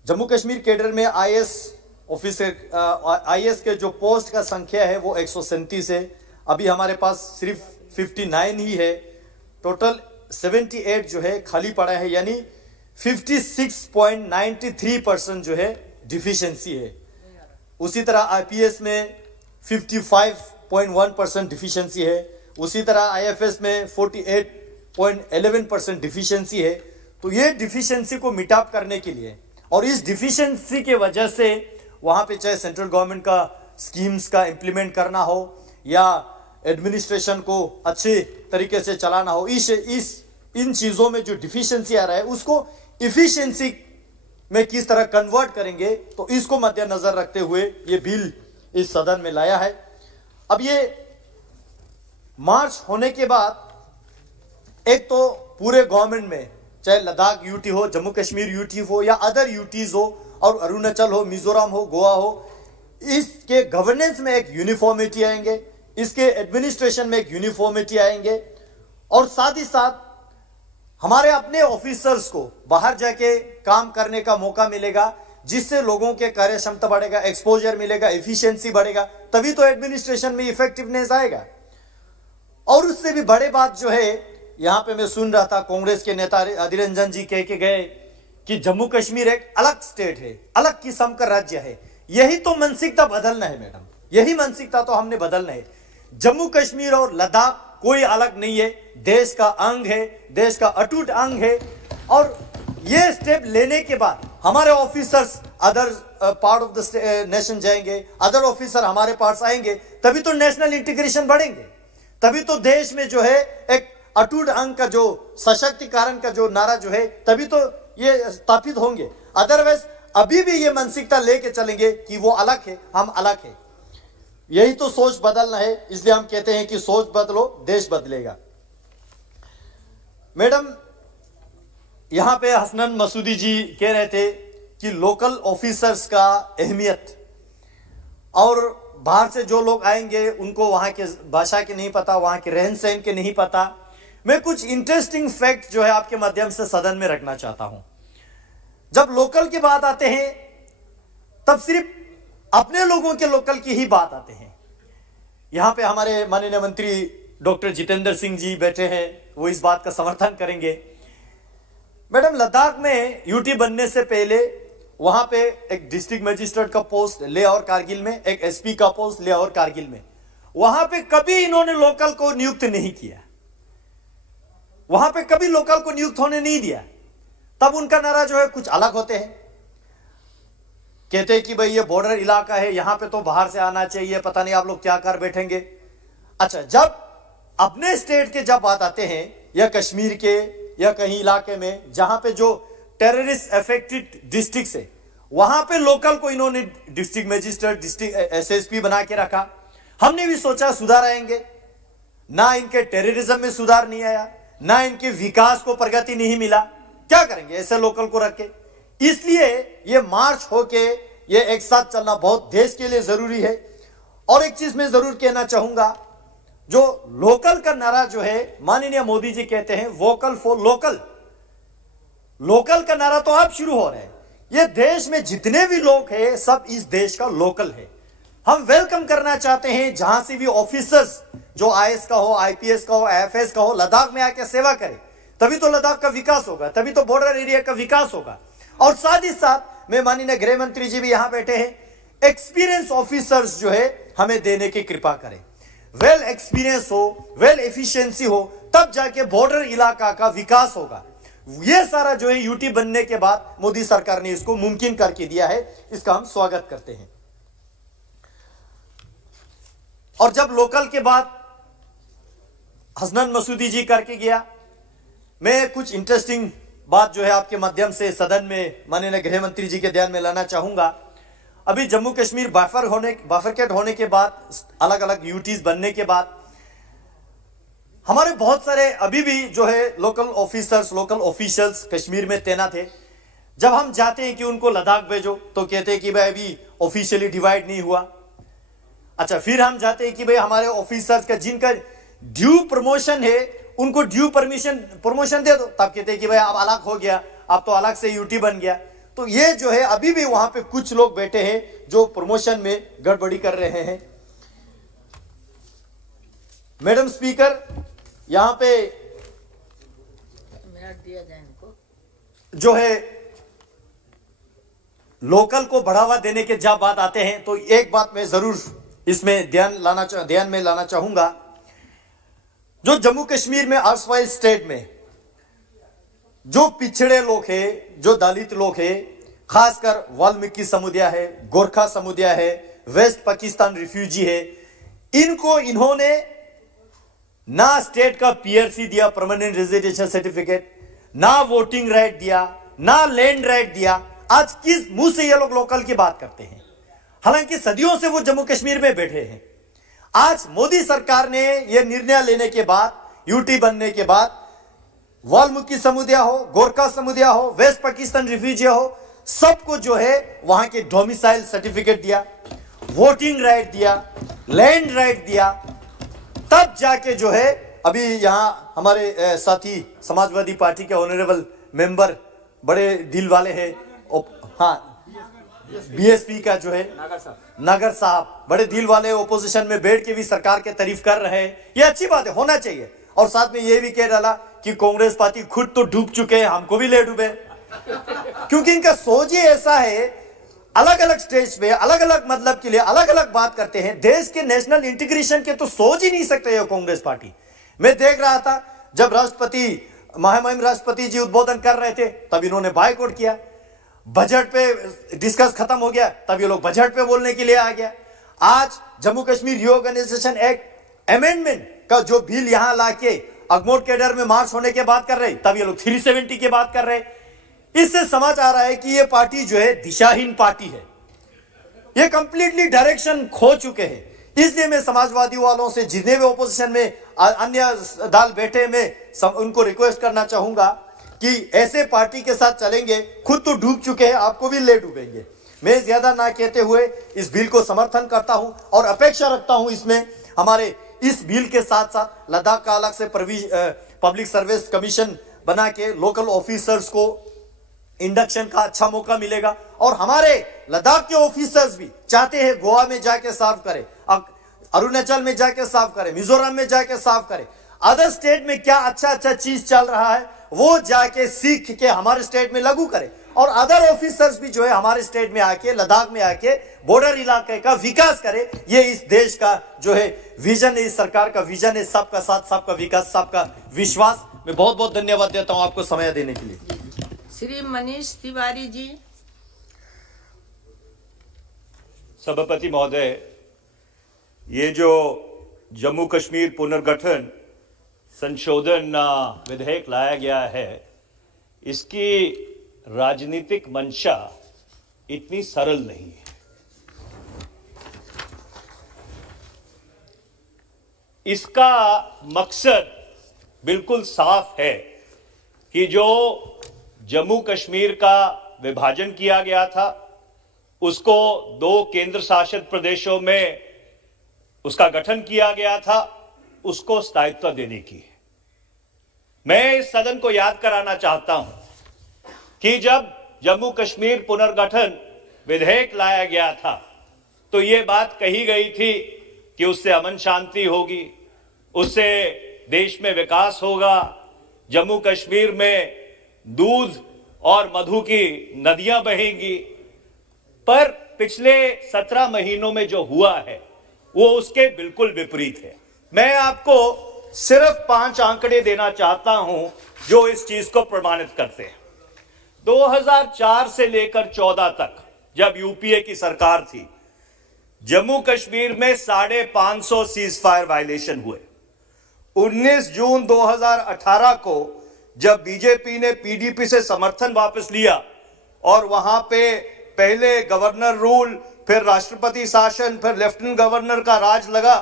जम्मू कश्मीर कैडर में आईएएस ऑफिसर, आईएएस के जो पोस्ट का संख्या है वो 137 है। अभी हमारे पास सिर्फ 59 ही है। टोटल 78 जो है खाली पड़ा है, यानी 56.93% जो है डिफिशिएंसी है। उसी तरह आईपीएस में 55.1% डिफिशिएंसी है। उसी तरह आईएफएस में 48.11% डिफिशिएंसी है। तो ये डिफिशिएंसी को मिटाप करने के लिए, और इस डिफिशिएंसी के वजह से वहाँ पे चाहे सेंट्रल गवर्नमेंट का स्कीम्स का इम्प्लीमेंट करना हो या एडमिनिस्ट्रेशन को अच्छे तरीके से चलाना हो, इन चीज़ों में जो डिफिशिएंसी आ रहा है उसको इफिशिएंसी में किस तरह कन्वर्ट करेंगे, तो इसको मद्देनजर रखते हुए ये बिल इस सदन में लाया है। अब ये मार्च होने के बाद एक तो पूरे गवर्नमेंट में, चाहे लद्दाख यूटी हो, जम्मू कश्मीर यूटी हो या अदर यूटीज हो, और अरुणाचल हो, मिजोरम हो, गोवा हो, इसके गवर्नेंस में एक यूनिफॉर्मिटी आएंगे, इसके एडमिनिस्ट्रेशन में एक यूनिफॉर्मिटी आएंगे, और साथ ही साथ हमारे अपने ऑफिसर्स को बाहर जाके काम करने का मौका मिलेगा, जिससे लोगों के कार्य क्षमता बढ़ेगा, एक्सपोजर मिलेगा, एफिशिएंसी बढ़ेगा, तभी तो एडमिनिस्ट्रेशन में इफेक्टिवनेस आएगा। और उससे भी बड़े बात जो है, यहाँ पे मैं सुन रहा था कांग्रेस के नेता अधीर रंजन जी कह के गए कि जम्मू कश्मीर एक अलग स्टेट है, अलग किस्म का राज्य है। यही तो मानसिकता बदलना है मैडम, यही मानसिकता तो हमने बदलना है। जम्मू कश्मीर और लद्दाख कोई अलग नहीं है, देश का अंग है, देश का अटूट अंग है। और ये स्टेप लेने के बाद हमारे officers other part of the nation जाएंगे, अदर ऑफिसर हमारे पास आएंगे, तभी तो नेशनल इंटीग्रेशन बढ़ेंगे, तभी तो देश में जो है एक अटूट अंग का जो सशक्तिकरण का जो नारा जो है तभी तो ये स्थापित होंगे। अदरवाइज अभी भी ये मानसिकता लेके चलेंगे कि वो अलग है, हम अलग है। यही तो सोच बदलना है, इसलिए हम कहते हैं कि सोच बदलो देश बदलेगा। मैडम, यहां पे हसनैन मसूदी जी कह रहे थे कि लोकल ऑफिसर्स का अहमियत, और बाहर से जो लोग आएंगे उनको वहां के भाषा के नहीं पता, वहां के रहन सहन के नहीं पता। मैं कुछ इंटरेस्टिंग फैक्ट जो है आपके माध्यम से सदन में रखना चाहता हूं। जब लोकल की बात आते हैं तब सिर्फ अपने लोगों के लोकल की ही बात आते हैं। यहां पे हमारे माननीय मंत्री डॉक्टर जितेंद्र सिंह जी बैठे हैं, वो इस बात का समर्थन करेंगे। मैडम, लद्दाख में यूटी बनने से पहले वहां पे एक डिस्ट्रिक्ट मजिस्ट्रेट का पोस्ट लेह और कारगिल में, एक एसपी का पोस्ट लेह और कारगिल में, वहां पे कभी इन्होंने लोकल को नियुक्त नहीं किया, वहां पे कभी लोकल को नियुक्त होने नहीं दिया। तब उनका नारा जो है कुछ अलग होते हैं, कहते हैं कि भाई ये बॉर्डर इलाका है, यहां पे तो बाहर से आना चाहिए, पता नहीं आप लोग क्या कर बैठेंगे। अच्छा, जब अपने स्टेट के जब बात आते हैं या कश्मीर के या कहीं इलाके में जहां पे जो टेररिस्ट अफेक्टेड डिस्ट्रिक्ट है, वहां पे लोकल को इन्होंने डिस्ट्रिक्ट मजिस्ट्रेट, डिस्ट्रिक्ट एसएसपी बना के रखा। हमने भी सोचा सुधार आएंगे, ना इनके टेररिज्म में सुधार नहीं आया, ना इनके विकास को प्रगति नहीं मिला। क्या करेंगे ऐसे लोकल को रख के? इसलिए ये मार्च होके ये एक साथ चलना बहुत देश के लिए जरूरी है। और एक चीज मैं जरूर कहना चाहूंगा, जो लोकल का नारा जो है माननीय मोदी जी कहते हैं वोकल फॉर लोकल, लोकल का नारा तो अब शुरू हो रहा है। ये देश में जितने भी लोग हैं सब इस देश का लोकल है। हम वेलकम करना चाहते हैं जहां से भी ऑफिसर्स, जो आईएएस का हो, आईपीएस का हो, आईएफएस का हो, लद्दाख में आके सेवा करे, तभी तो लद्दाख का विकास होगा, तभी तो बॉर्डर एरिया का विकास होगा। और साथ ही साथ मैं माननीय गृह मंत्री जी भी यहां बैठे हैं, एक्सपीरियंस ऑफिसर्स जो है हमें देने की कृपा करें। वेल एक्सपीरियंस हो, वेल एफिशिएंसी हो, तब जाके बॉर्डर इलाका का विकास होगा। यह सारा जो है यूटी बनने के बाद मोदी सरकार ने इसको मुमकिन करके दिया है, इसका हम स्वागत करते हैं। और जब लोकल के बाद हसनैन मसूदी जी करके गया, मैं कुछ इंटरेस्टिंग बात जो है आपके माध्यम से सदन में माननीय गृह मंत्री जी के ध्यान में लाना चाहूंगा। अभी जम्मू कश्मीर बाइफरकेट होने के बाद, अलग अलग यूटीज बनने के बाद, हमारे बहुत सारे अभी भी जो है local officers, local officials Kashmir में तैनात है। जब हम जाते हैं कि उनको लद्दाख भेजो तो कहते हैं कि भाई अभी ऑफिशियली डिवाइड नहीं हुआ। अच्छा, फिर हम जाते हैं कि भाई हमारे ऑफिसर्स का जिनका ड्यू प्रमोशन है उनको ड्यू प्रमोशन दे दो, तब कहते हैं कि भाई अब अलग हो गया, अब तो अलग से यूटी बन गया। तो ये जो है अभी भी वहां पे कुछ लोग बैठे हैं जो प्रमोशन में गड़बड़ी कर रहे हैं। मैडम स्पीकर, यहां पे दिया जाए इनको, जो है लोकल को बढ़ावा देने के जब बात आते हैं तो एक बात मैं जरूर इसमें ध्यान में लाना चाहूंगा। जो जम्मू कश्मीर में अर्सवाइल स्टेट में जो पिछड़े लोग हैं, जो दलित लोग हैं, खासकर वाल्मीकि समुदाय है, गोरखा समुदाय है, वेस्ट पाकिस्तान रिफ्यूजी है, इनको इन्होंने ना स्टेट का पीआरसी दिया, परमानेंट रेजिडेंशियल सर्टिफिकेट, ना वोटिंग राइट दिया, ना लैंड राइट दिया। आज किस मुंह से ये लोग लोकल की बात करते हैं? हालांकि सदियों से वो जम्मू कश्मीर में बैठे हैं। आज मोदी सरकार ने यह निर्णय लेने के बाद, यूटी बनने के बाद, वाल्मीकि समुदाय हो, गोरखा समुदाय हो, वेस्ट पाकिस्तान रिफ्यूजी हो, सबको जो है वहां के डोमिसाइल सर्टिफिकेट दिया, वोटिंग राइट दिया, लैंड राइट दिया। तब जाके जो है अभी यहां हमारे साथी समाजवादी पार्टी के ऑनरेबल मेंबर, बड़े दिल वाले हैं, हाँ बीएसपी का जो है नगर साहब, बड़े दिल वाले ओपोजिशन में बैठ के भी सरकार के तारीफ कर रहे हैं। ये अच्छी बात है, होना चाहिए। और साथ में ये भी कह डाला कि कांग्रेस पार्टी खुद तो डूब चुके हैं, हमको भी ले डूबे। क्योंकि इनका सोच ही ऐसा है, अलग अलग स्टेज पे अलग अलग मतलब के लिए अलग अलग बात करते हैं। देश के नेशनल इंटीग्रेशन के तो सोच ही नहीं सकते ये कांग्रेस पार्टी। मैं देख रहा था जब राष्ट्रपति महामहिम राष्ट्रपति जी उद्बोधन कर रहे थे तब इन्होंने बायकॉट किया। बजट पे डिस्कस खत्म हो गया तब ये लोग बजट पे बोलने के लिए आ गया। आज Jammu Kashmir reorganisation act amendment का जो बिल यहां लाके अगमोट कैडर में मार्च होने के बात कर रहे तब ये लोग 370 की बात कर रहे। इससे समझ आ रहा है कि ये पार्टी जो है दिशाहीन पार्टी है, ये कंप्लीटली डायरेक्शन खो चुके हैं। इसलिए मैं समाजवादी वालों से जितने भी ओपोजिशन में अन्य दल बैठे में उनको रिक्वेस्ट करना चाहूंगा कि ऐसे पार्टी के साथ चलेंगे, खुद तो डूब चुके हैं, आपको भी ले डूबेंगे। मैं ज्यादा ना कहते हुए इस बिल को समर्थन करता हूं और अपेक्षा रखता हूं इसमें हमारे इस बिल के साथ साथ लद्दाख का अलग से पब्लिक सर्विस कमीशन बना के लोकल ऑफिसर्स को इंडक्शन का अच्छा मौका मिलेगा। और हमारे लद्दाख के ऑफिसर्स भी चाहते हैं गोवा में जाके सर्व करें, अरुणाचल में जाके सर्व करें, मिजोरम में जाके सर्व करें। अदर स्टेट में क्या अच्छा अच्छा चीज चल रहा है वो जाके सीख के हमारे स्टेट में लागू करें। और अदर ऑफिसर्स भी जो है हमारे स्टेट में आके लद्दाख में आके बॉर्डर इलाके का विकास करे। ये इस देश का जो है विजन है, इस सरकार का विजन है, सबका साथ सबका विकास सबका विश्वास। मैं बहुत बहुत धन्यवाद देता हूं आपको समय देने के लिए। श्री मनीष तिवारी जी। सभापति महोदय, ये जो जम्मू कश्मीर पुनर्गठन संशोधन विधेयक लाया गया है, इसकी राजनीतिक मंशा इतनी सरल नहीं है। इसका मकसद बिल्कुल साफ है कि जो जम्मू कश्मीर का विभाजन किया गया था उसको 2 केंद्र शासित प्रदेशों में उसका गठन किया गया था, उसको स्थायित्व देने की है। मैं इस सदन को याद कराना चाहता हूं कि जब जम्मू कश्मीर पुनर्गठन विधेयक लाया गया था तो यह बात कही गई थी कि उससे अमन शांति होगी, उससे देश में विकास होगा, जम्मू कश्मीर में दूध और मधु की नदियां बहेंगी। पर पिछले 17 महीनों में जो हुआ है वो उसके बिल्कुल विपरीत है। मैं आपको सिर्फ 5 आंकड़े देना चाहता हूं जो इस चीज को प्रमाणित करते हैं। 2004 से लेकर 14 तक जब यूपीए की सरकार थी, जम्मू कश्मीर में 550 सीज फायर वायलेशन हुए। 19 जून 2018 को जब बीजेपी ने पीडीपी से समर्थन वापस लिया और वहां पे पहले गवर्नर रूल, फिर राष्ट्रपति शासन, फिर लेफ्टिनेंट गवर्नर का राज लगा,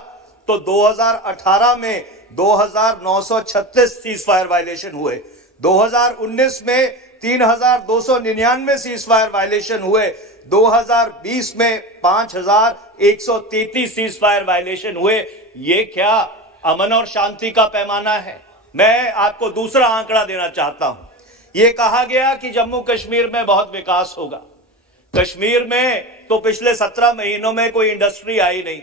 तो 2018 में 2936 सीज फायर वायलेशन हुए। 2019 में 3299 सीज फायर वायलेशन हुए। 2020 में 5133 सीज फायर वायलेशन हुए। ये क्या अमन और शांति का पैमाना है? मैं आपको दूसरा आंकड़ा देना चाहता हूं। यह कहा गया कि जम्मू कश्मीर में बहुत विकास होगा। कश्मीर में तो पिछले 17 महीनों में कोई इंडस्ट्री आई नहीं,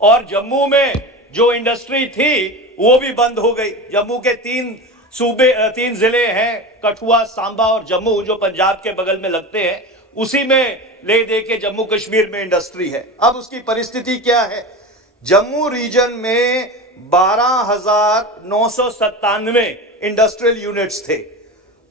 और जम्मू में जो इंडस्ट्री थी वो भी बंद हो गई। जम्मू के 3 जिले हैं, कठुआ, सांबा और जम्मू, जो पंजाब के बगल में लगते हैं, उसी में ले दे के जम्मू कश्मीर में इंडस्ट्री है। अब उसकी परिस्थिति क्या है? जम्मू रीजन में 12,997 इंडस्ट्रियल यूनिट्स थे,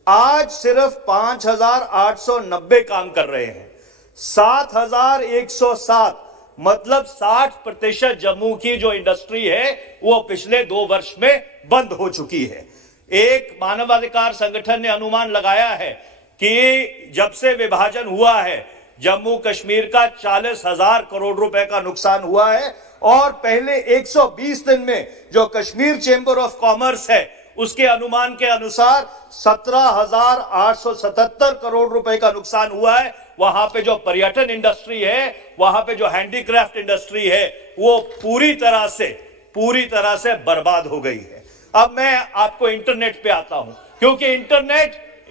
आज सिर्फ 5,890 काम कर रहे हैं। 7,107 मतलब 60% जम्मू की जो इंडस्ट्री है वो पिछले 2 वर्ष में बंद हो चुकी है। एक मानवाधिकार संगठन ने अनुमान लगाया है कि जब से विभाजन हुआ है जम्मू कश्मीर का 40,000 करोड़ रुपए का नुकसान हुआ है, और पहले 120 दिन में जो कश्मीर चेंबर ऑफ कॉमर्स है उसके अनुमान के अनुसार 17,877 करोड़ रुपए का नुकसान हुआ है। वहां पे जो पर्यटन इंडस्ट्री है, वहां पे जो हैंडीक्राफ्ट इंडस्ट्री है, वो पूरी तरह से बर्बाद हो गई है। अब मैं आपको इंटरनेट पे आता हूं, क्योंकि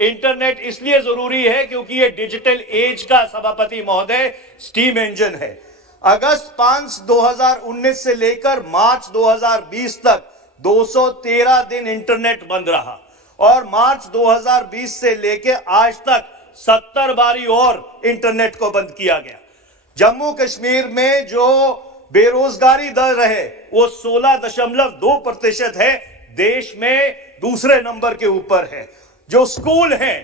इंटरनेट इसलिए जरूरी है क्योंकि ये डिजिटल एज का, सभापति महोदय, स्टीम इंजन है। अगस्त 5, 2019 से लेकर मार्च 2020 तक 213 दिन इंटरनेट बंद रहा, और मार्च 2020 से लेके आज तक 70 बारी और इंटरनेट को बंद किया गया। जम्मू कश्मीर में जो बेरोजगारी दर है वो 16.2% है, देश में दूसरे नंबर के ऊपर है। जो स्कूल हैं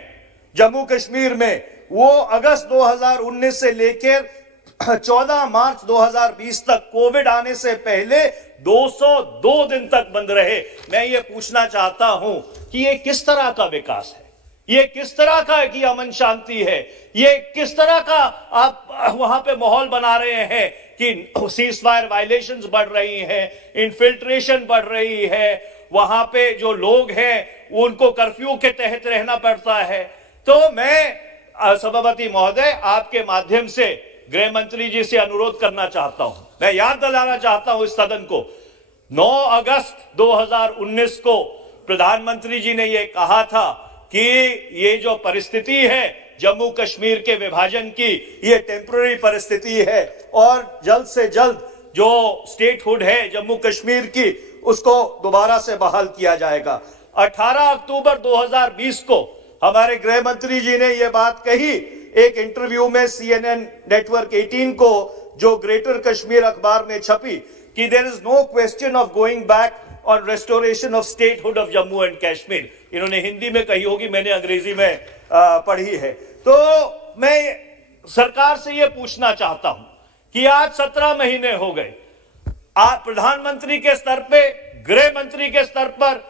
जम्मू कश्मीर में वो अगस्त 2019 से लेकर 14 मार्च 2020 तक कोविड आने से पहले 202 दिन तक बंद रहे। मैं ये पूछना चाहता हूं कि ये किस तरह का विकास है, ये किस तरह का की अमन शांति है, ये किस तरह का आप वहां पे माहौल बना रहे हैं कि सीज फायर वायलेशंस बढ़ रही हैं, इन्फिल्ट्रेशन बढ़ रही है, वहां पे जो लोग हैं उनको कर्फ्यू के तहत रहना पड़ता है। तो मैं सभापति महोदय आपके माध्यम से गृह मंत्री जी से अनुरोध करना चाहता हूं, मैं याद दिलाना चाहता हूं इस सदन को, 9 अगस्त 2019 को प्रधानमंत्री जी ने यह कहा था कि ये जो परिस्थिति है जम्मू कश्मीर के विभाजन की, ये टेम्पररी परिस्थिति है और जल्द से जल्द जो स्टेटहुड है जम्मू कश्मीर की उसको दोबारा से बहाल किया जाएगा। 18 अक्टूबर 2020 को हमारे गृह मंत्री जी ने यह बात कही एक इंटरव्यू में CNN नेटवर्क 18 को, जो ग्रेटर कश्मीर अखबार में छपी, कि there is no question of going back on restoration of statehood of Jammu and Kashmir. इन्होंने हिंदी में कही होगी, मैंने अंग्रेजी में पढ़ी है। तो मैं सरकार से यह पूछना चाहता हूं कि आज 17 महीने हो गए, आप प्रधानमंत्री के स्तर पे, गृह मंत्री के स्तर पर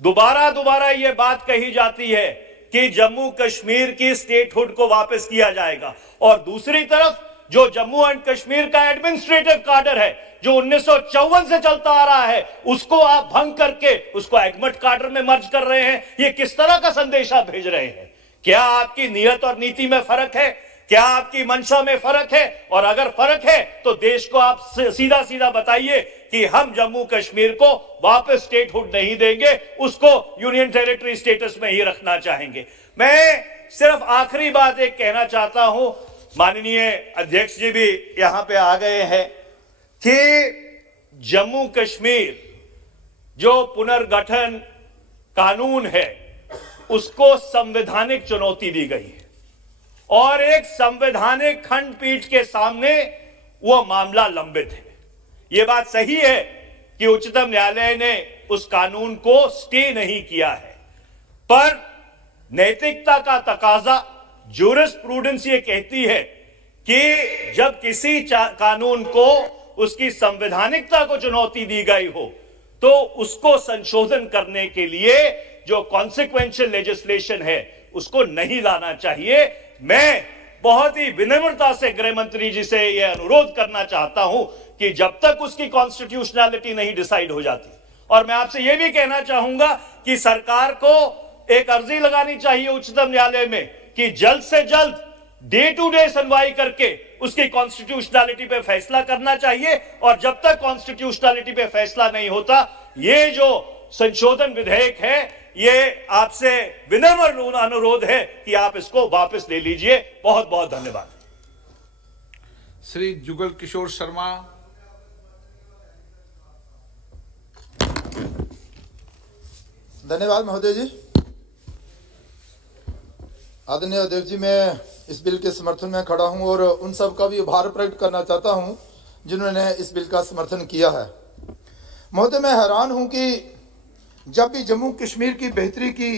दोबारा यह बात कही जाती है कि जम्मू कश्मीर की स्टेटहुड को वापस किया जाएगा, और दूसरी तरफ जो जम्मू एंड कश्मीर का एडमिनिस्ट्रेटिव कार्डर है जो 1954 से चलता आ रहा है, उसको आप भंग करके उसको एगमट कार्डर में मर्ज कर रहे हैं। ये किस तरह का संदेश आप भेज रहे हैं? क्या आपकी नियत और नीति में फर्क है? क्या आपकी मंशा में फर्क है? और अगर फर्क है तो देश को आप सीधा सीधा बताइए कि हम जम्मू कश्मीर को वापस स्टेटहुड नहीं देंगे, उसको यूनियन टेरिटरी स्टेटस में ही रखना चाहेंगे। मैं सिर्फ आखिरी बात एक कहना चाहता हूं, माननीय अध्यक्ष जी भी यहां पे आ गए हैं, कि जम्मू कश्मीर जो पुनर्गठन कानून है उसको संवैधानिक चुनौती दी गई है और एक संवैधानिक खंडपीठ के सामने वो मामला लंबित है। ये बात सही है कि उच्चतम न्यायालय ने उस कानून को स्टे नहीं किया है, पर नैतिकता का तकाजा, ज्यूरिस्प्रूडेंस ये कहती है कि जब किसी कानून को उसकी संवैधानिकता को चुनौती दी गई हो तो उसको संशोधन करने के लिए जो कॉन्सिक्वेंशियल लेजिस्लेशन है उसको नहीं लाना चाहिए। मैं बहुत ही विनम्रता से गृह मंत्री जी से यह अनुरोध करना चाहता हूं कि जब तक उसकी कॉन्स्टिट्यूशनैलिटी नहीं डिसाइड हो जाती, और मैं आपसे यह भी कहना चाहूंगा कि सरकार को एक अर्जी लगानी चाहिए उच्चतम न्यायालय में कि जल्द से जल्द डे टू डे सुनवाई करके उसकी कॉन्स्टिट्यूशनैलिटी पे फैसला करना चाहिए। और जब तक कॉन्स्टिट्यूशनैलिटी पे फैसला नहीं होता, ये जो संशोधन विधेयक है, ये आपसे विनम्र अनुरोध है कि आप इसको वापस ले लीजिए। बहुत बहुत धन्यवाद। श्री जुगल किशोर शर्मा। धन्यवाद महोदय जी। आदरणीय अध्यक्ष जी, मैं इस बिल के समर्थन में खड़ा हूं और उन सब का भी आभार प्रकट करना चाहता हूं जिन्होंने इस बिल का समर्थन किया है। महोदय, मैं हैरान हूं कि जब भी जम्मू कश्मीर की बेहतरी की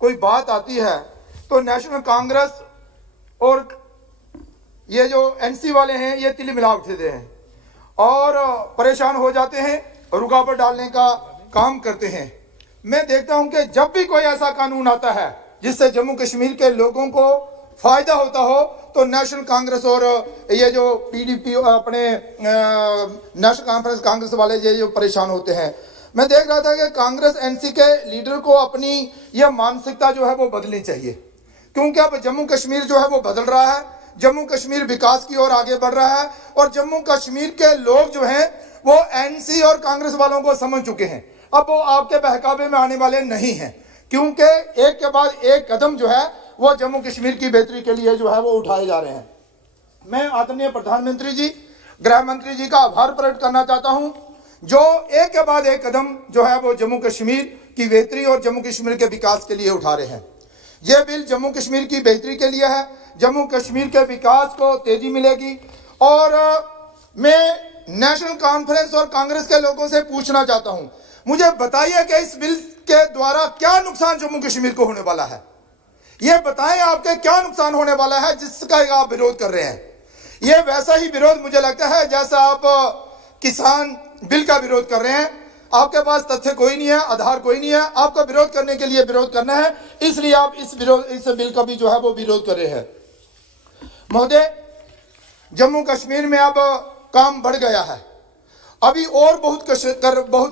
कोई बात आती है तो नेशनल कांग्रेस और ये जो एनसी वाले हैं ये तिल मिला उठते हैं और परेशान हो जाते हैं, रुकावट डालने का काम करते हैं। मैं देखता हूं कि जब भी कोई ऐसा कानून आता है जिससे जम्मू कश्मीर के लोगों को फायदा होता हो तो नेशनल कांग्रेस और ये जो पीडीपी अपने नेशनल कॉन्फ्रेंस कांग्रेस वाले ये जो परेशान होते हैं। मैं देख रहा था कि कांग्रेस एनसी के लीडर को अपनी यह मानसिकता जो है वो बदलनी चाहिए, क्योंकि अब जम्मू कश्मीर जो है वो बदल रहा है, जम्मू कश्मीर विकास की ओर आगे बढ़ रहा है और जम्मू कश्मीर के लोग जो हैं वो एनसी और कांग्रेस वालों को समझ चुके हैं। अब वो आपके बहकावे में आने वाले नहीं हैं, क्योंकि एक के बाद एक कदम जो है वो जम्मू कश्मीर की बेहतरी के लिए जो है वो उठाए जा रहे हैं। मैं आदरणीय प्रधानमंत्री जी, गृह मंत्री जी का आभार प्रकट करना चाहता हूं, जो एक के बाद एक कदम जो है वो जम्मू कश्मीर की बेहतरी और जम्मू कश्मीर के विकास के लिए उठा रहे हैं। यह बिल जम्मू कश्मीर की बेहतरी के लिए है, जम्मू कश्मीर के विकास को तेजी मिलेगी। और मैं नेशनल कॉन्फ्रेंस और कांग्रेस के लोगों से पूछना चाहता हूं, मुझे बताइए कि इस बिल के द्वारा क्या नुकसान जम्मू कश्मीर को होने वाला है। यह बताएं आपके क्या नुकसान होने वाला है जिसका आप विरोध कर रहे हैं। यह वैसा ही विरोध मुझे लगता है जैसा आप किसान बिल का विरोध कर रहे हैं। आपके पास तथ्य कोई नहीं है, आधार कोई नहीं है, आपका विरोध करने के लिए विरोध करना है, इसलिए आप इस बिल का भी जो है वो विरोध कर रहे हैं। महोदय, जम्मू कश्मीर में अब काम बढ़ गया है, अभी और बहुत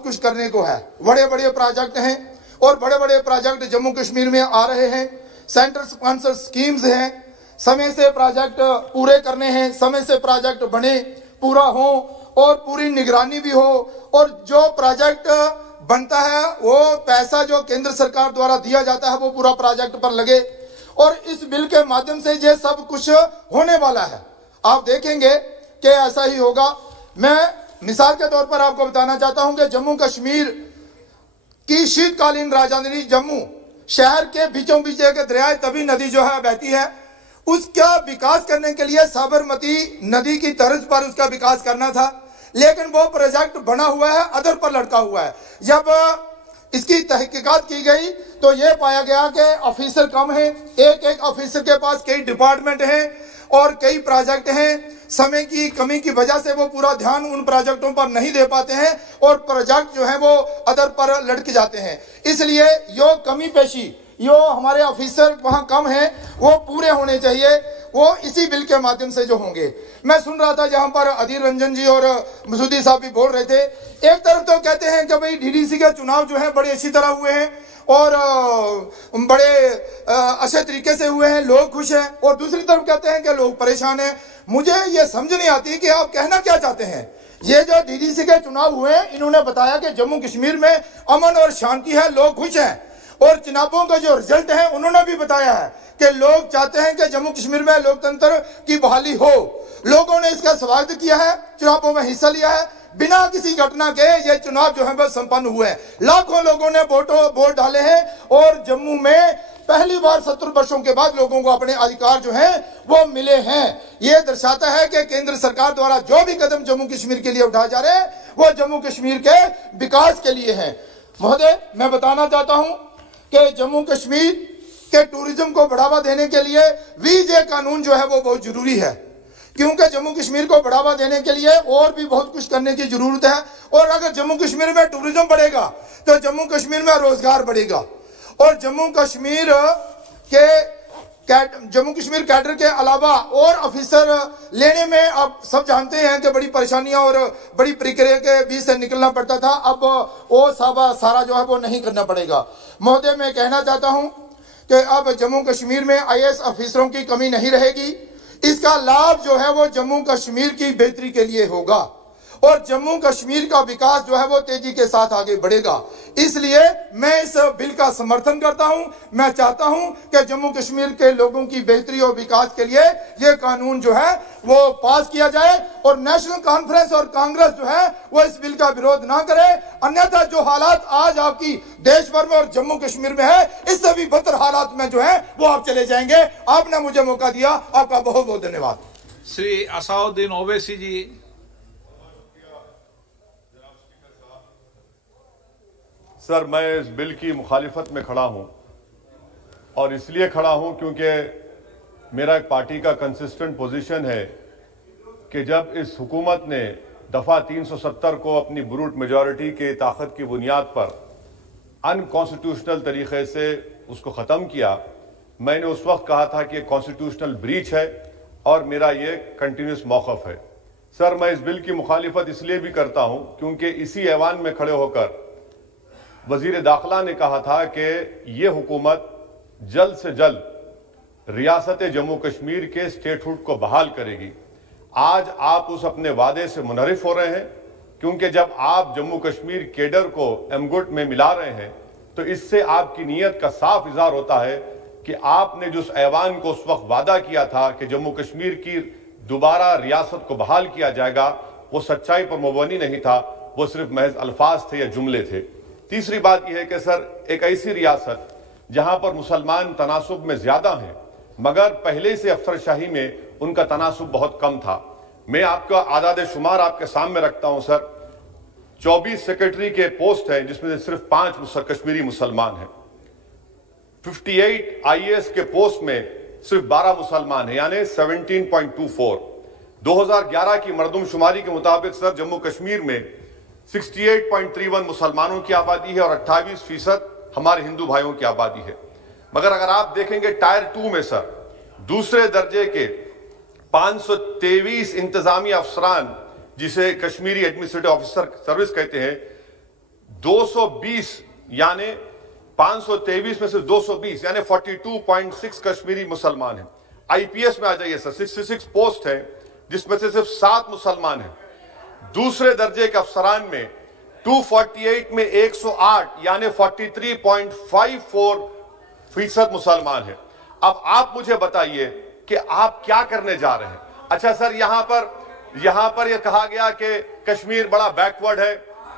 कुछ करने को है। बड़े बड़े प्रोजेक्ट हैं और बड़े बड़े प्रोजेक्ट जम्मू कश्मीर में आ रहे हैं। सेंटर स्पॉन्सर स्कीम्स हैं, समय से प्रोजेक्ट पूरे करने हैं, समय से प्रोजेक्ट बने, पूरा हो और पूरी निगरानी भी हो, और जो प्रोजेक्ट बनता है वो पैसा जो केंद्र सरकार द्वारा दिया जाता है वो पूरा प्रोजेक्ट पर लगे। और इस बिल के माध्यम से ये सब कुछ होने वाला है, आप देखेंगे कि ऐसा ही होगा। मैं मिसाल के तौर पर आपको बताना चाहता हूं कि जम्मू कश्मीर की शीतकालीन राजधानी जम्मू शहर के बीचों बीच एक दरियाए तवी नदी जो है बहती है, उसका विकास करने के लिए साबरमती नदी की तर्ज पर उसका विकास करना था, लेकिन वो प्रोजेक्ट बना हुआ है, अधर पर लटका हुआ है। जब इसकी तहकीकात की गई तो ये पाया गया कि ऑफिसर कम है, एक ऑफिसर के पास कई डिपार्टमेंट हैं और कई प्रोजेक्ट हैं। समय की कमी की वजह से वो पूरा ध्यान उन प्रोजेक्टों पर नहीं दे पाते हैं और प्रोजेक्ट जो है वो अदर पर लटक जाते हैं। इसलिए यो कमी पेशी, यो हमारे ऑफिसर वहां कम हैं, वो पूरे होने चाहिए, वो इसी बिल के माध्यम से जो होंगे। मैं सुन रहा था जहां पर अधीर रंजन जी और मसूदी साहब भी बोल रहे थे, एक तरफ तो कहते हैं कि भाई डीडीसी के चुनाव जो है बड़े अच्छी तरह हुए हैं और बड़े अच्छे तरीके से हुए हैं, लोग खुश हैं, और दूसरी तरफ कहते हैं कि लोग परेशान हैं। मुझे ये समझ नहीं आती कि आप कहना क्या चाहते हैं। ये जो डीडीसी के चुनाव हुए हैं, इन्होंने बताया कि जम्मू कश्मीर में अमन और शांति है, लोग खुश हैं, और चुनावों का जो रिजल्ट है उन्होंने भी बताया है कि लोग चाहते हैं कि जम्मू कश्मीर में लोकतंत्र की बहाली हो। लोगों ने इसका स्वागत किया है, चुनावों में हिस्सा लिया है, बिना किसी घटना के ये चुनाव जो है वह संपन्न हुए हैं। लाखों लोगों ने वोट डाले हैं और जम्मू में पहली बार 70 वर्षों के बाद लोगों को अपने अधिकार जो हैं वो मिले हैं। ये दर्शाता है कि केंद्र सरकार द्वारा जो भी कदम जम्मू कश्मीर के लिए उठाए जा रहे हैं वो जम्मू कश्मीर के विकास के लिए हैं। महोदय, मैं बताना चाहता हूं कि जम्मू कश्मीर के टूरिज्म को बढ़ावा देने के लिए वीजे कानून जो है वो बहुत जरूरी है, क्योंकि जम्मू कश्मीर को बढ़ावा देने के लिए और भी बहुत कुछ करने की जरूरत है। और अगर जम्मू कश्मीर में टूरिज्म बढ़ेगा तो जम्मू कश्मीर में रोजगार बढ़ेगा, और जम्मू कश्मीर कैडर के अलावा और ऑफिसर लेने में आप सब जानते हैं कि बड़ी परेशानियां और बड़ी प्रक्रिया के बीच से निकलना पड़ता था। अब वो सारा जो है वो नहीं करना पड़ेगा। महोदय, मैं कहना चाहता हूं कि अब जम्मू कश्मीर में आईएएस ऑफिसरों की कमी नहीं रहेगी। इसका लाभ जो है वो जम्मू कश्मीर की बेहतरी के लिए होगा और जम्मू कश्मीर का विकास जो है वो तेजी के साथ आगे बढ़ेगा। इसलिए मैं इस बिल का समर्थन करता हूं। मैं चाहता हूं कि जम्मू कश्मीर के लोगों की बेहतरी और विकास के लिए ये कानून जो है वो पास किया जाए और नेशनल कॉन्फ्रेंस और कांग्रेस जो है वो इस बिल का विरोध ना करे। अन्यथा जो हालात आज आपकी देश भर में और जम्मू कश्मीर में है, इससे भी बदतर हालात में जो है वो आप चले जाएंगे। आपने मुझे मौका दिया, आपका बहुत बहुत धन्यवाद। श्री असाउद्दीन ओवैसी जी। सर, मैं इस बिल की मुखालिफत में खड़ा हूं और इसलिए खड़ा हूं क्योंकि मेरा एक पार्टी का कंसिस्टेंट पोजीशन है कि जब इस हुकूमत ने दफ़ा 370 को अपनी ब्रूट मेजॉरिटी के ताकत की बुनियाद पर अनकॉन्स्टिट्यूशनल तरीके से उसको ख़त्म किया, मैंने उस वक्त कहा था कि कॉन्स्टिट्यूशनल ब्रीच है और मेरा ये कंटिन्यूस मौक़िफ़ है। सर, मैं इस बिल की मुखालिफत इसलिए भी करता हूं क्योंकि इसी ऐवान में खड़े होकर वजीर दाखिला ने कहा था कि ये हुकूमत जल्द से जल्द रियासत जम्मू कश्मीर के स्टेटहुड को बहाल करेगी। आज आप उस अपने वादे से मुनहरिफ हो रहे हैं, क्योंकि जब आप जम्मू कश्मीर केडर को एमगुट में मिला रहे हैं तो इससे आपकी नीयत का साफ इजहार होता है कि आपने जो उस ऐवान को उस वक्त वादा किया था कि जम्मू कश्मीर की दोबारा रियासत को बहाल किया जाएगा, वो सच्चाई पर मुबनी नहीं था, वो सिर्फ महज अल्फाज थे या जुमले थे। तीसरी बात यह है कि सर एक ऐसी रियासत जहां पर मुसलमान तनासुब में ज्यादा हैं मगर पहले से अफसरशाही में उनका तनासुब बहुत कम था। मैं आपका आदाद शुमार आपके सामने रखता हूं सर। 24 सेक्रेटरी के पोस्ट हैं जिसमें से सिर्फ 5 कश्मीरी मुसलमान हैं। 58 आईएएस के पोस्ट में सिर्फ 12 मुसलमान हैं, यानी 17.24। 2011 की मरदमशुमारी के मुताबिक सर जम्मू कश्मीर में 68.31 मुसलमानों की आबादी है और 28% हमारे हिंदू भाइयों की आबादी है। मगर अगर आप देखेंगे टायर 2 में सर दूसरे दर्जे के 523 इंतजामी अफसरान जिसे कश्मीरी एडमिनिस्ट्रेटिव ऑफिसर सर्विस कहते हैं, 220 यानी 523 में से 220 यानी 42.6 कश्मीरी मुसलमान हैं। आईपीएस में आ जाइए सर, 66 पोस्ट है जिसमें से सिर्फ 7 मुसलमान हैं। दूसरे दर्जे के अफसरान में 248 में 108 यानी 43.54% मुसलमान हैं। अब आप मुझे बताइए कि आप क्या करने जा रहे हैं। अच्छा सर, यहां पर यह कहा गया कि कश्मीर बड़ा बैकवर्ड है।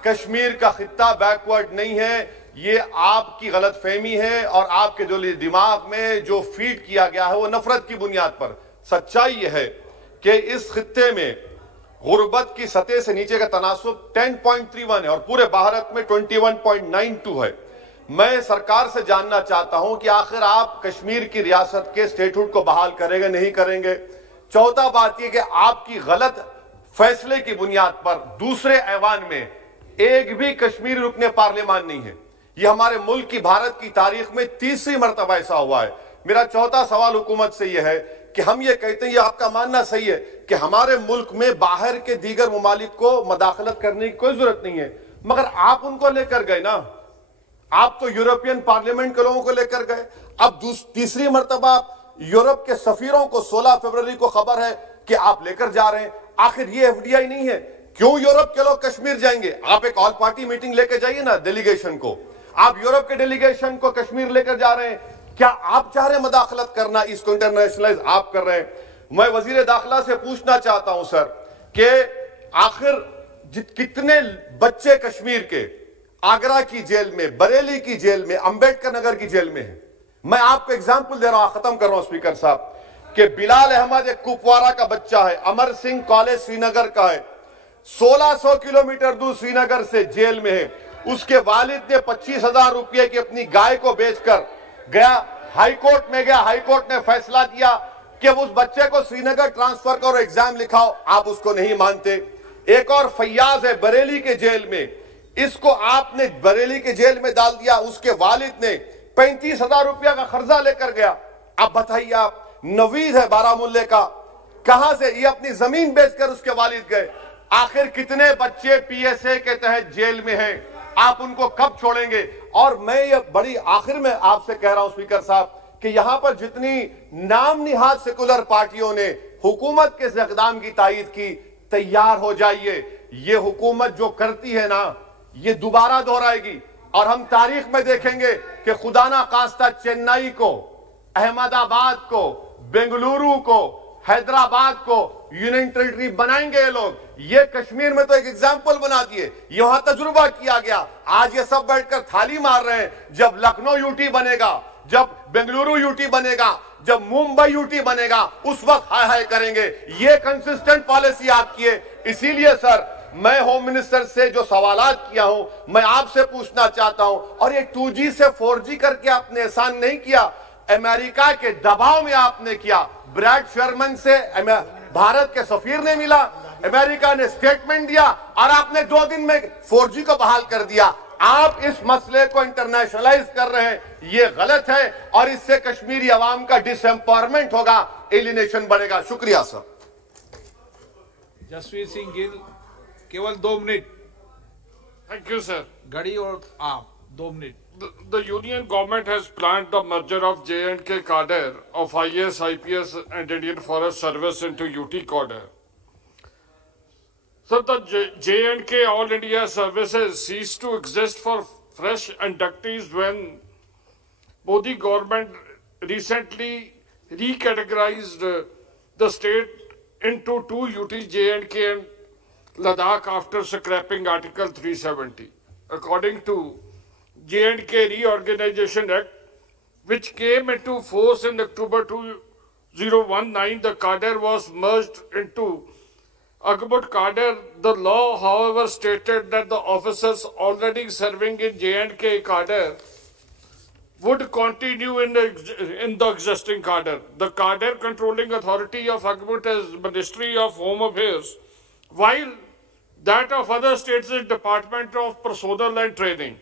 कश्मीर का खित्ता बैकवर्ड नहीं है, ये आपकी गलतफहमी है और आपके जो दिमाग में जो फीड किया गया है वो नफरत की बुनियाद पर। सच्चाई यह है कि इस खित्ते में गुर्बत की सतह से नीचे का तनासुब 10.31 है और पूरे भारत में 21.92 है। मैं सरकार से जानना चाहता हूं कि आखिर आप कश्मीर की रियासत के स्टेटहुड को बहाल करेंगे नहीं करेंगे। चौथा बात यह कि आपकी गलत फैसले की बुनियाद पर दूसरे ऐवान में एक भी कश्मीरी रुकने पार्लियामान नहीं है। यह हमारे मुल्क की भारत की तारीख में तीसरी मर्तबा ऐसा हुआ है। मेरा चौथा सवाल हुकूमत से यह है कि हम ये कहते हैं, ये आपका मानना सही है कि हमारे मुल्क में बाहर के दीगर ममालिक को मदाखलत करने की कोई जरूरत नहीं है, मगर आप उनको लेकर गए ना, आप तो यूरोपियन पार्लियामेंट के लोगों को लेकर गए। अब तीसरी मर्तबा यूरोप के सफीरों को 16 फरवरी को खबर है कि आप लेकर जा रहे हैं। आखिर ये एफडीआई नहीं है, क्यों यूरोप के लोग कश्मीर जाएंगे? आप एक ऑल पार्टी मीटिंग लेकर जाइए ना डेलीगेशन को। आप यूरोप के डेलीगेशन को कश्मीर लेकर जा रहे हैं, क्या आप चाह रहे हैं मदाखलत करना? इसको इंटरनेशनलाइज आप कर रहे हैं। मैं वजीर दाखिला से पूछना चाहता हूं सर कि आखिर कितने बच्चे कश्मीर के आगरा की जेल में, बरेली की जेल में, अंबेडकर नगर की जेल में हैं? मैं आपको एग्जाम्पल दे रहा हूं, खत्म कर रहा हूं स्पीकर साहब, कि बिलाल अहमद एक कुपवारा का बच्चा है, अमर सिंह कॉलेज श्रीनगर का है, 1600 किलोमीटर दूर श्रीनगर से जेल में है। उसके वालिद ने 25,000 रुपये की अपनी गाय को बेचकर गया, हाईकोर्ट में गया, हाईकोर्ट ने फैसला दिया कि उस बच्चे को श्रीनगर ट्रांसफर करो, एग्जाम लिखाओ। आप उसको नहीं मानते। एक और फैयाज है बरेली के जेल में, इसको आपने बरेली के जेल में डाल दिया। उसके वालिद ने 35,000 रुपया का कर्जा लेकर गया। अब बताइए आप, नवीद है बारामुल्ले का, कहां से ये अपनी जमीन बेचकर उसके वालिद गए। आखिर कितने बच्चे पीएसए के तहत जेल में हैं? आप उनको कब छोड़ेंगे? और मैं ये बड़ी आखिर में आपसे कह रहा हूं स्पीकर साहब कि यहां पर जितनी नाम निहाद सेकुलर पार्टियों ने हुकूमत के इस इक़दाम की तायीद की, तैयार हो जाइए। ये हुकूमत जो करती है ना, ये दोबारा दोहराएगी और हम तारीख में देखेंगे कि खुदा ना खास्ता चेन्नई को, अहमदाबाद को, बेंगलुरु को, हैदराबाद को यूनियन टेरिटरी बनाएंगे ये लोग। ये कश्मीर में तो एक एग्जाम्पल बना दिए, यहां तजुर्बा किया गया। आज ये सब बैठकर थाली मार रहे हैं। जब लखनऊ यूटी बनेगा, जब बेंगलुरु यूटी बनेगा, जब मुंबई यूटी बनेगा, उस वक्त हाय हाय करेंगे। ये कंसिस्टेंट पॉलिसी आपकी है। इसीलिए सर, मैं होम मिनिस्टर से जो सवालात किया हूं, मैं आपसे पूछना चाहता हूं। और ये 2G से 4G करके आपने एहसान नहीं किया, अमेरिका के दबाव में आपने किया। ब्रैड शर्मन से भारत के सफीर ने मिला, अमेरिका ने स्टेटमेंट दिया और आपने 2 दिन में 4G को बहाल कर दिया। आप इस मसले को इंटरनेशनलाइज कर रहे हैं, ये गलत है और इससे कश्मीरी अवाम का डिसएम्पावरमेंट होगा, एलिनेशन बढ़ेगा। शुक्रिया सर। जसवीर सिंह गिल, केवल 2 मिनट। Thank you sir. घड़ी और आप 2 minute. The union government has planned the merger of J&K cadre of IAS, IPS and Indian Forest Service into UT cadre. So the J&K All India services ceased to exist for fresh inductees when Modi government recently recategorized the state into 2 UT, J&K and Ladakh after scrapping Article 370. According to J&K Reorganization Act, which came into force in October 2019. The cadre was merged into Agbut cadre. The law, however, stated that the officers already serving in J&K cadre would continue in the existing cadre. The cadre controlling authority of Agbut is Ministry of Home Affairs, while that of other states is Department of Personnel and Training.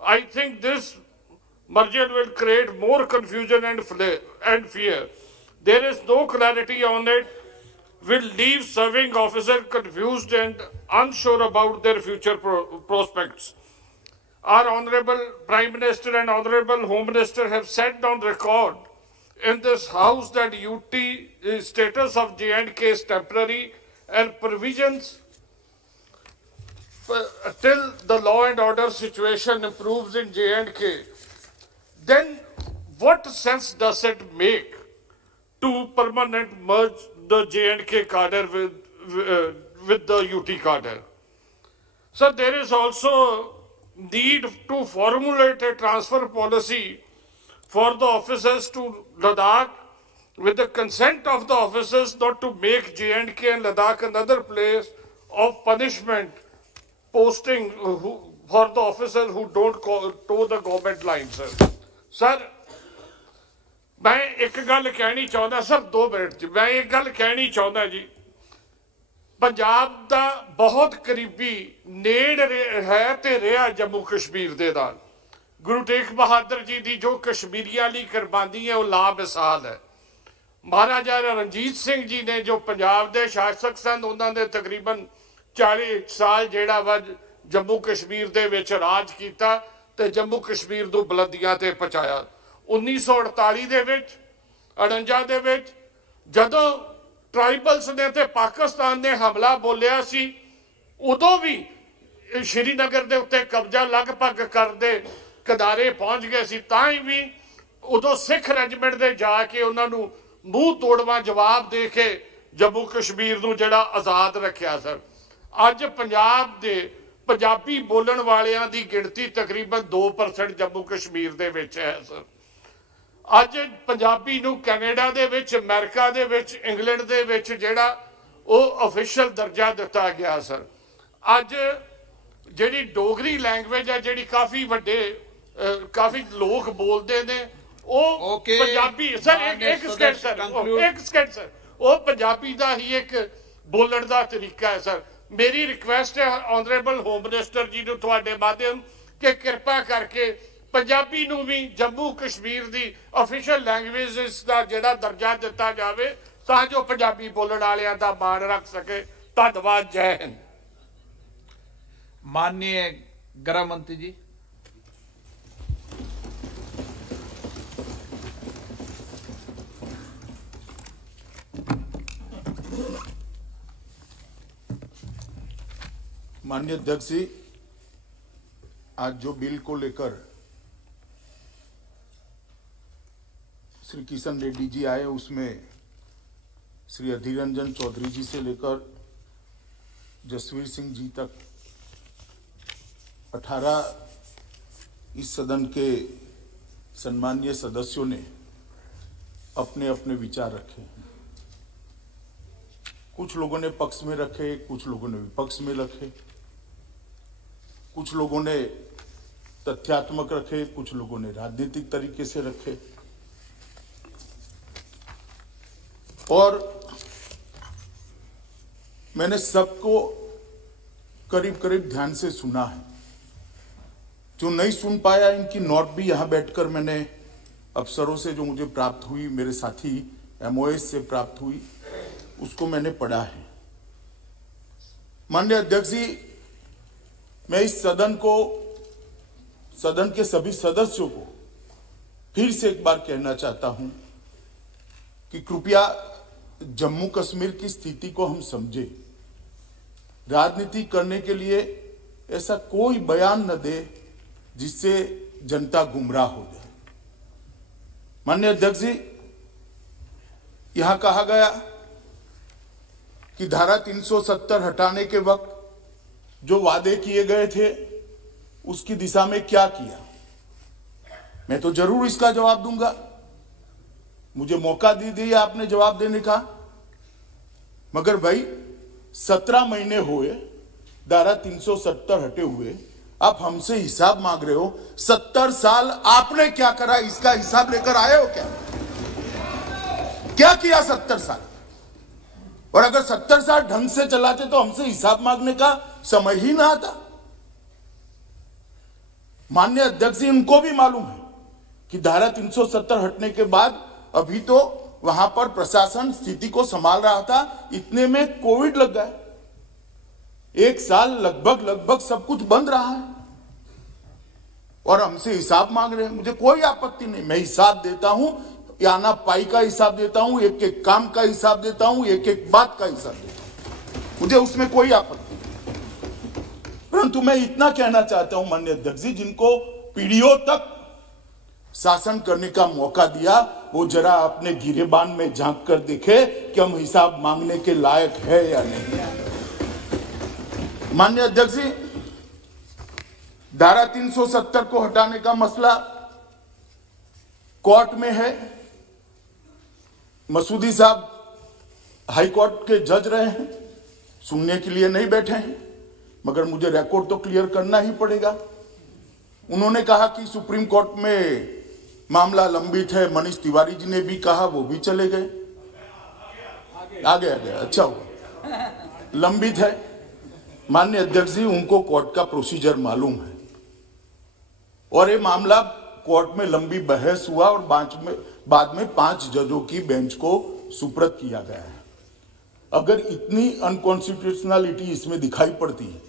I think this merger will create more confusion and fear. There is no clarity on it, will leave serving officers confused and unsure about their future prospects. Our Honorable Prime Minister and Honorable Home Minister have said on record in this House that UT status of J&K is temporary and provisions till the law and order situation improves in J&K. Then what sense does it make to permanent merge the J&K cadre with the UT cadre? So there is also need to formulate a transfer policy for the officers to Ladakh with the consent of the officers, not to make J&K and Ladakh another place of punishment posting for the officers who don't toe the government line, sir. Sir, मैं एक गल कहनी चाहता sir 2 minute मैं एक गल कहनी चाहता जी पंजाब दा बहुत करीबी नेड़ है ते रहा जम्मू कश्मीर दे नाल गुरु तेग बहादुर जी दी जो कश्मीरियां ली कुर्बानी है वो लामिसाल है महाराजा रणजीत सिंह जी ने जो पंजाब दे शासक सन उन्हां दे तकरीबन 40 साल जेड़ा वा जम्मू कश्मीर दे विच राज कीता ते जम्मू कश्मीर नूं बुलंदियां ते पहुंचाया 1948 दे विच 49 दे विच जदों ट्राइबल्स ने ते पाकिस्तान ने हमला बोलिया सी उदों भी श्रीनगर दे उत्ते कब्जा लगभग करदे कदारे पहुंच गए सी तां भी उदों सिख रेजिमेंट दे जाके उन्हां नूं मूंह तोड़वा जवाब दे के जम्मू कश्मीर नूं जिहड़ा आज़ाद रखिया सर अज पंजाब दे पंजाबी बोलण वालियां दी गिणती तकरीबन 2% जम्मू कश्मीर दे विच है सर अज पंजाबी नूं कैनेडा दे विच अमेरिका दे विच इंग्लैंड दे विच जिहड़ा ਉਹ ऑफिशियल दर्जा दिता गया सर अज ਜਿਹੜੀ डोगरी लैंग्वेज है ਜਿਹੜੀ काफ़ी ਵੱਡੇ काफ़ी लोग बोलते ने ਉਹ पंजाबी सर एक सेकंड सर ਉਹ पंजाबी ਦਾ ਹੀ ਇੱਕ बोलण ਦਾ तरीका है सर मेरी रिक्वेस्ट है ऑनरेबल होम मिनिस्टर जी ਨੂੰ ਤੁਹਾਡੇ माध्यम कि कृपा करके पंजाबी ਨੂੰ भी जम्मू कश्मीर ਦੀ ऑफिशियल लैंग्वेज ਦਾ ਜਿਹੜਾ दर्जा ਦਿੱਤਾ ਜਾਵੇ ਤਾਂ ਜੋ पंजाबी बोलण वालियां ਦਾ ਮਾਣ ਰੱਖ सके धन्यवाद जय हिंद माननीय गृह मंत्री जी माननीय अध्यक्ष जी आज जो बिल को लेकर श्री किशन रेड्डी जी आए उसमें श्री अधीर रंजन चौधरी जी से लेकर जसवीर सिंह जी तक 18 इस सदन के सम्मानीय सदस्यों ने अपने अपने विचार रखे कुछ लोगों ने पक्ष में रखे कुछ लोगों ने विपक्ष में रखे कुछ लोगों ने तथ्यात्मक रखे कुछ लोगों ने राजनीतिक तरीके से रखे और मैंने सबको करीब करीब ध्यान से सुना है जो नहीं सुन पाया इनकी नोट भी यहां बैठकर मैंने अफसरों से जो मुझे प्राप्त हुई मेरे साथी एमओएस से प्राप्त हुई उसको मैंने पढ़ा है माननीय अध्यक्ष जी मैं इस सदन के सभी सदस्यों को फिर से एक बार कहना चाहता हूं कि कृपया जम्मू कश्मीर की स्थिति को हम समझे राजनीति करने के लिए ऐसा कोई बयान न दे जिससे जनता गुमराह हो जाए माननीय अध्यक्ष जी यहां कहा गया कि धारा 370 हटाने के वक्त जो वादे किए गए थे उसकी दिशा में क्या किया? मैं तो जरूर इसका जवाब दूंगा। मुझे मौका दे दिया आपने जवाब देने का। मगर भाई 17 महीने हुए, धारा 370 हटे हुए, आप हमसे हिसाब मांग रहे हो। 70 साल आपने क्या करा, इसका हिसाब लेकर आए हो क्या? क्या किया 70 साल? और अगर 70 साल ढंग से चलाते तो हमसे हिसाब मांगने का समय ही ना आता। माननीय अध्यक्ष जी, उनको भी मालूम है कि धारा 370 हटने के बाद अभी तो वहां पर प्रशासन स्थिति को संभाल रहा था, इतने में कोविड लग गया। 1 साल लगभग सब कुछ बंद रहा है और हमसे हिसाब मांग रहे हैं। मुझे कोई आपत्ति नहीं, मैं हिसाब देता हूं, आना पाई का हिसाब देता हूं, एक एक काम का हिसाब देता हूं, एक एक बात का हिसाब देता हूं, मुझे उसमें कोई आपत्ति नहीं। परंतु मैं इतना कहना चाहता हूं माननीय अध्यक्ष जी, जिनको पीढ़ियों तक शासन करने का मौका दिया, वो जरा अपने गिरेबान में झांक कर देखे कि हम हिसाब मांगने के लायक है या नहीं। माननीय अध्यक्ष जी, धारा 370 को हटाने का मसला कोर्ट में है। मसूदी साहब हाई कोर्ट के जज रहे हैं, सुनने के लिए नहीं बैठे हैं, मगर मुझे रिकॉर्ड तो क्लियर करना ही पड़ेगा। उन्होंने कहा कि सुप्रीम कोर्ट में मामला लंबित है। मनीष तिवारी जी ने भी कहा, वो भी चले गए, आगे अच्छा हुआ, लंबित है। माननीय अध्यक्ष जी, उनको कोर्ट का प्रोसीजर मालूम है और ये मामला कोर्ट में लंबी बहस हुआ और बाद में 5 जजों की बेंच को सुपुर्द किया गया है। अगर इतनी अनकॉन्स्टिट्यूशनलिटी इसमें दिखाई पड़ती है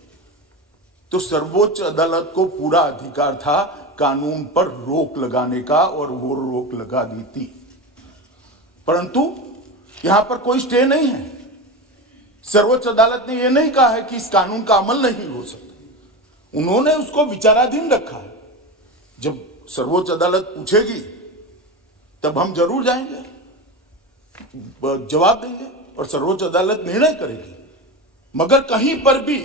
तो सर्वोच्च अदालत को पूरा अधिकार था कानून पर रोक लगाने का, और वो रोक लगा दी थी। परंतु यहां पर कोई स्टे नहीं है। सर्वोच्च अदालत ने यह नहीं कहा है कि इस कानून का अमल नहीं हो सकता, उन्होंने उसको विचाराधीन रखा है। जब सर्वोच्च अदालत पूछेगी तब हम जरूर जाएंगे, जवाब देंगे और सर्वोच्च अदालत निर्णय करेगी। मगर कहीं पर भी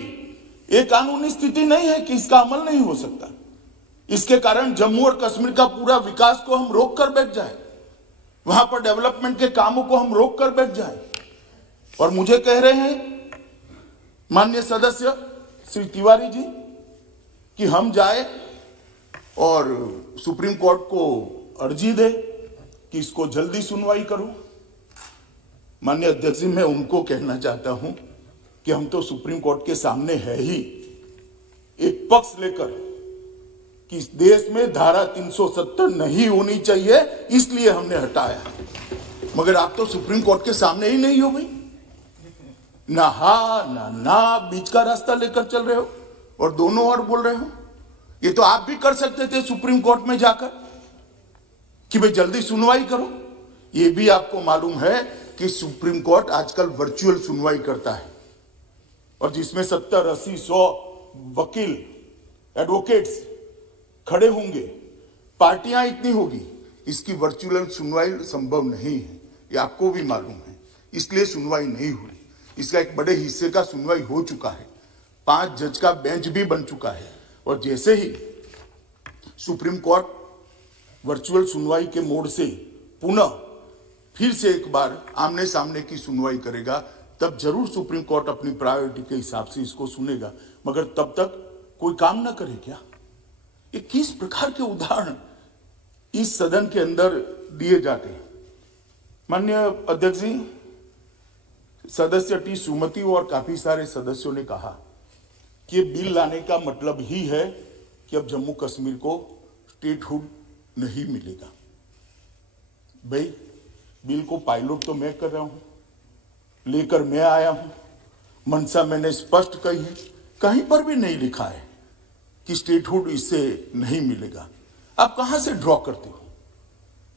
एक कानूनी स्थिति नहीं है कि इसका अमल नहीं हो सकता। इसके कारण जम्मू और कश्मीर का पूरा विकास को हम रोक कर बैठ जाए, वहां पर डेवलपमेंट के कामों को हम रोक कर बैठ जाए। और मुझे कह रहे हैं माननीय सदस्य श्री तिवारी जी कि हम जाए और सुप्रीम कोर्ट को अर्जी दे कि इसको जल्दी सुनवाई करो। माननीय अध्यक्ष जी, मैं उनको कहना चाहता हूं कि हम तो सुप्रीम कोर्ट के सामने है ही, एक पक्ष लेकर कि इस देश में धारा 370 नहीं होनी चाहिए, इसलिए हमने हटाया। मगर आप तो सुप्रीम कोर्ट के सामने ही नहीं हो भाई, ना हा ना बीच का रास्ता लेकर चल रहे हो और दोनों ओर बोल रहे हो। ये तो आप भी कर सकते थे सुप्रीम कोर्ट में जाकर कि भाई जल्दी सुनवाई करो। ये भी आपको मालूम है कि सुप्रीम कोर्ट आजकल वर्चुअल सुनवाई करता है और जिसमें 70, 80, 100 वकील, एडवोकेट्स खड़े होंगे, पार्टियां इतनी होगी, इसकी वर्चुअल सुनवाई संभव नहीं है। ये आपको भी मालूम है, इसलिए सुनवाई नहीं हुई। इसका एक बड़े हिस्से का सुनवाई हो चुका है, 5 जज का बेंच भी बन चुका है और जैसे ही सुप्रीम कोर्ट वर्चुअल सुनवाई के मोड से पुनः फिर से एक बार आमने सामने की सुनवाई करेगा, तब जरूर सुप्रीम कोर्ट अपनी प्रायोरिटी के हिसाब से इसको सुनेगा। मगर तब तक कोई काम ना करे क्या? ये किस प्रकार के उदाहरण इस सदन के अंदर दिए जाते हैं? माननीय अध्यक्ष जी, सदस्य टी सुमति और काफी सारे सदस्यों ने कहा कि बिल लाने का मतलब ही है कि अब जम्मू कश्मीर को स्टेटहुड नहीं मिलेगा। भाई, बिल को पायलट तो मैं कर रहा हूं, लेकर मैं आया हूं, मंशा मैंने स्पष्ट कही है, कहीं पर भी नहीं लिखा है कि स्टेटहुड इससे नहीं मिलेगा। आप कहां से ड्रॉ करते हो?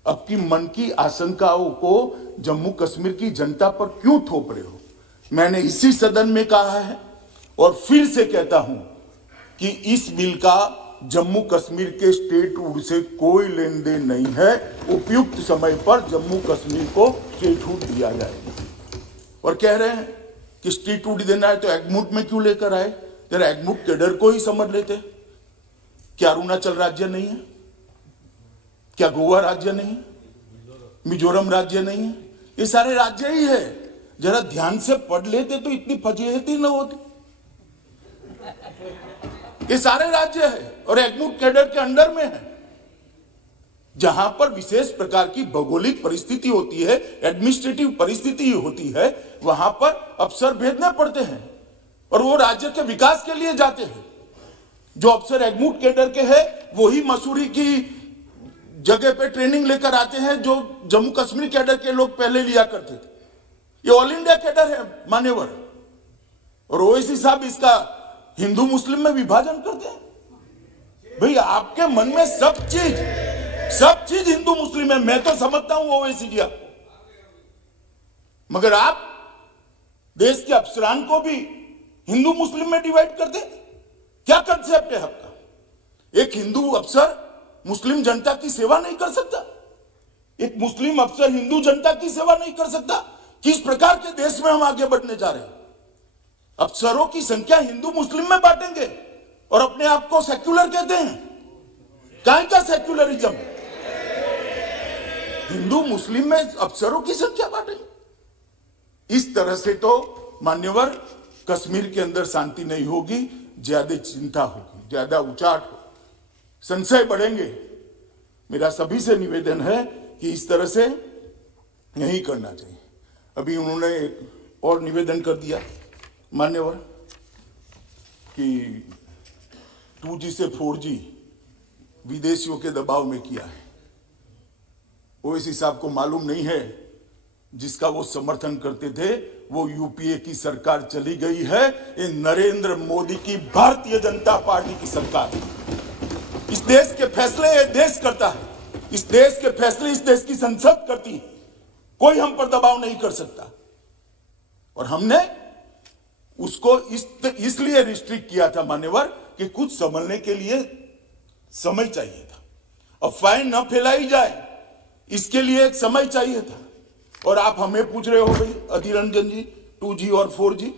आपकी मन की आशंकाओं को जम्मू कश्मीर की जनता पर क्यों थोप रहे हो? मैंने इसी सदन में कहा है और फिर से कहता हूं कि इस बिल का जम्मू कश्मीर के स्टेटहुड से कोई लेन देन नहीं है। उपयुक्त समय पर जम्मू कश्मीर को स्टेटहुड दिया जाएगा। और कह रहे हैं कि स्टेटहुड देना है तो एगमूट में क्यों लेकर आए? जरा एगमूट कैडर को ही समझ लेते। क्या अरुणाचल राज्य नहीं है? क्या गोवा राज्य नहीं है? मिजोरम राज्य नहीं है? ये सारे राज्य ही है। जरा ध्यान से पढ़ लेते तो इतनी फजीहत ही न होती। ये सारे राज्य है और एग्मूट कैडर के अंडर में है। जहां पर विशेष प्रकार की भौगोलिक परिस्थिति होती है, एडमिनिस्ट्रेटिव परिस्थिति होती है, वहां पर अफसर भेजने पड़ते हैं और वो राज्य के विकास के लिए जाते हैं। जो अफसर एग्मूट कैडर के हैं वही मसूरी की जगह पे ट्रेनिंग लेकर आते हैं जो जम्मू कश्मीर कैडर के लोग पहले लिया करते थे। ये ऑल इंडिया कैडर है मान्यवर। और ओवैसी साहब इसका हिंदू मुस्लिम में विभाजन करते हैं। भाई आपके मन में सब चीज हिंदू मुस्लिम है, मैं तो समझता हूं ओवैसी जी आपको, मगर आप देश के अफसरान को भी हिंदू मुस्लिम में डिवाइड कर दे। क्या कंसेप्ट है आपका? एक हिंदू अफसर मुस्लिम जनता की सेवा नहीं कर सकता? एक मुस्लिम अफसर हिंदू जनता की सेवा नहीं कर सकता? किस प्रकार के देश में हम आगे बढ़ने जा रहे हैं? अफसरों की संख्या हिंदू मुस्लिम में बांटेंगे और अपने आप को सेक्युलर कहते हैं। काहे का सेक्युलरिज्म? हिंदू मुस्लिम में अफसरों की संख्या बांटेंगे। इस तरह से तो मान्यवर कश्मीर के अंदर शांति नहीं होगी, ज्यादा चिंता होगी, ज्यादा उचाट होगी, संशय बढ़ेंगे। मेरा सभी से निवेदन है कि इस तरह से नहीं करना चाहिए। अभी उन्होंने एक और निवेदन कर दिया मान्यवर कि 2G से 4G विदेशियों के दबाव में किया है। ओवैसी साहब को मालूम नहीं है जिसका वो समर्थन करते थे वो यूपीए की सरकार चली गई है। ये नरेंद्र मोदी की भारतीय जनता पार्टी की सरकार। इस देश के फैसले ये देश करता है, इस देश के फैसले इस देश की संसद करती है। कोई हम पर दबाव नहीं कर सकता। और हमने उसको इसलिए रिस्ट्रिक्ट किया था मान्यवर कि कुछ संभलने के लिए समय चाहिए था। अफवाहें न फैलाई जाए इसके लिए एक समय चाहिए था। और आप हमें पूछ रहे हो भाई अधीर रंजन जी 2G और 4G,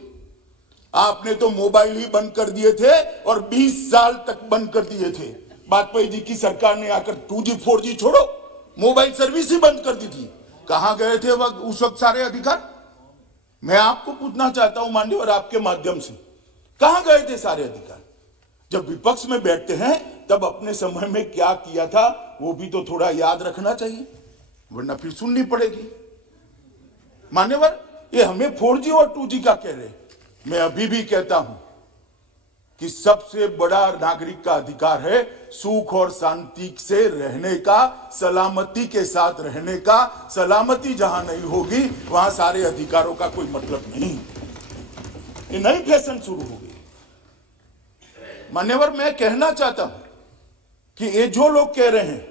आपने तो मोबाइल ही बंद कर दिए थे और 20 साल तक बंद कर दिए थे। वाजपेयी जी की सरकार ने आकर 2G 4G छोड़ो, मोबाइल सर्विस ही बंद कर दी थी। कहां गए थे उस वक्त सारे अधिकार? मैं आपको पूछना चाहता हूं माननीय और आपके माध्यम से, कहां गए थे सारे अधिकार? जब विपक्ष में बैठते हैं तब अपने समय में क्या किया था वो भी तो थोड़ा याद रखना चाहिए, वरना फिर सुननी पड़ेगी। मान्यवर ये हमें 4G और 2G का कह रहे, मैं अभी भी कहता हूं कि सबसे बड़ा नागरिक का अधिकार है सुख और शांति से रहने का, सलामती के साथ रहने का। सलामती जहां नहीं होगी वहां सारे अधिकारों का कोई मतलब नहीं। ये नई फैशन शुरू हो गई। मान्यवर मैं कहना चाहता हूं कि ये जो लोग कह रहे हैं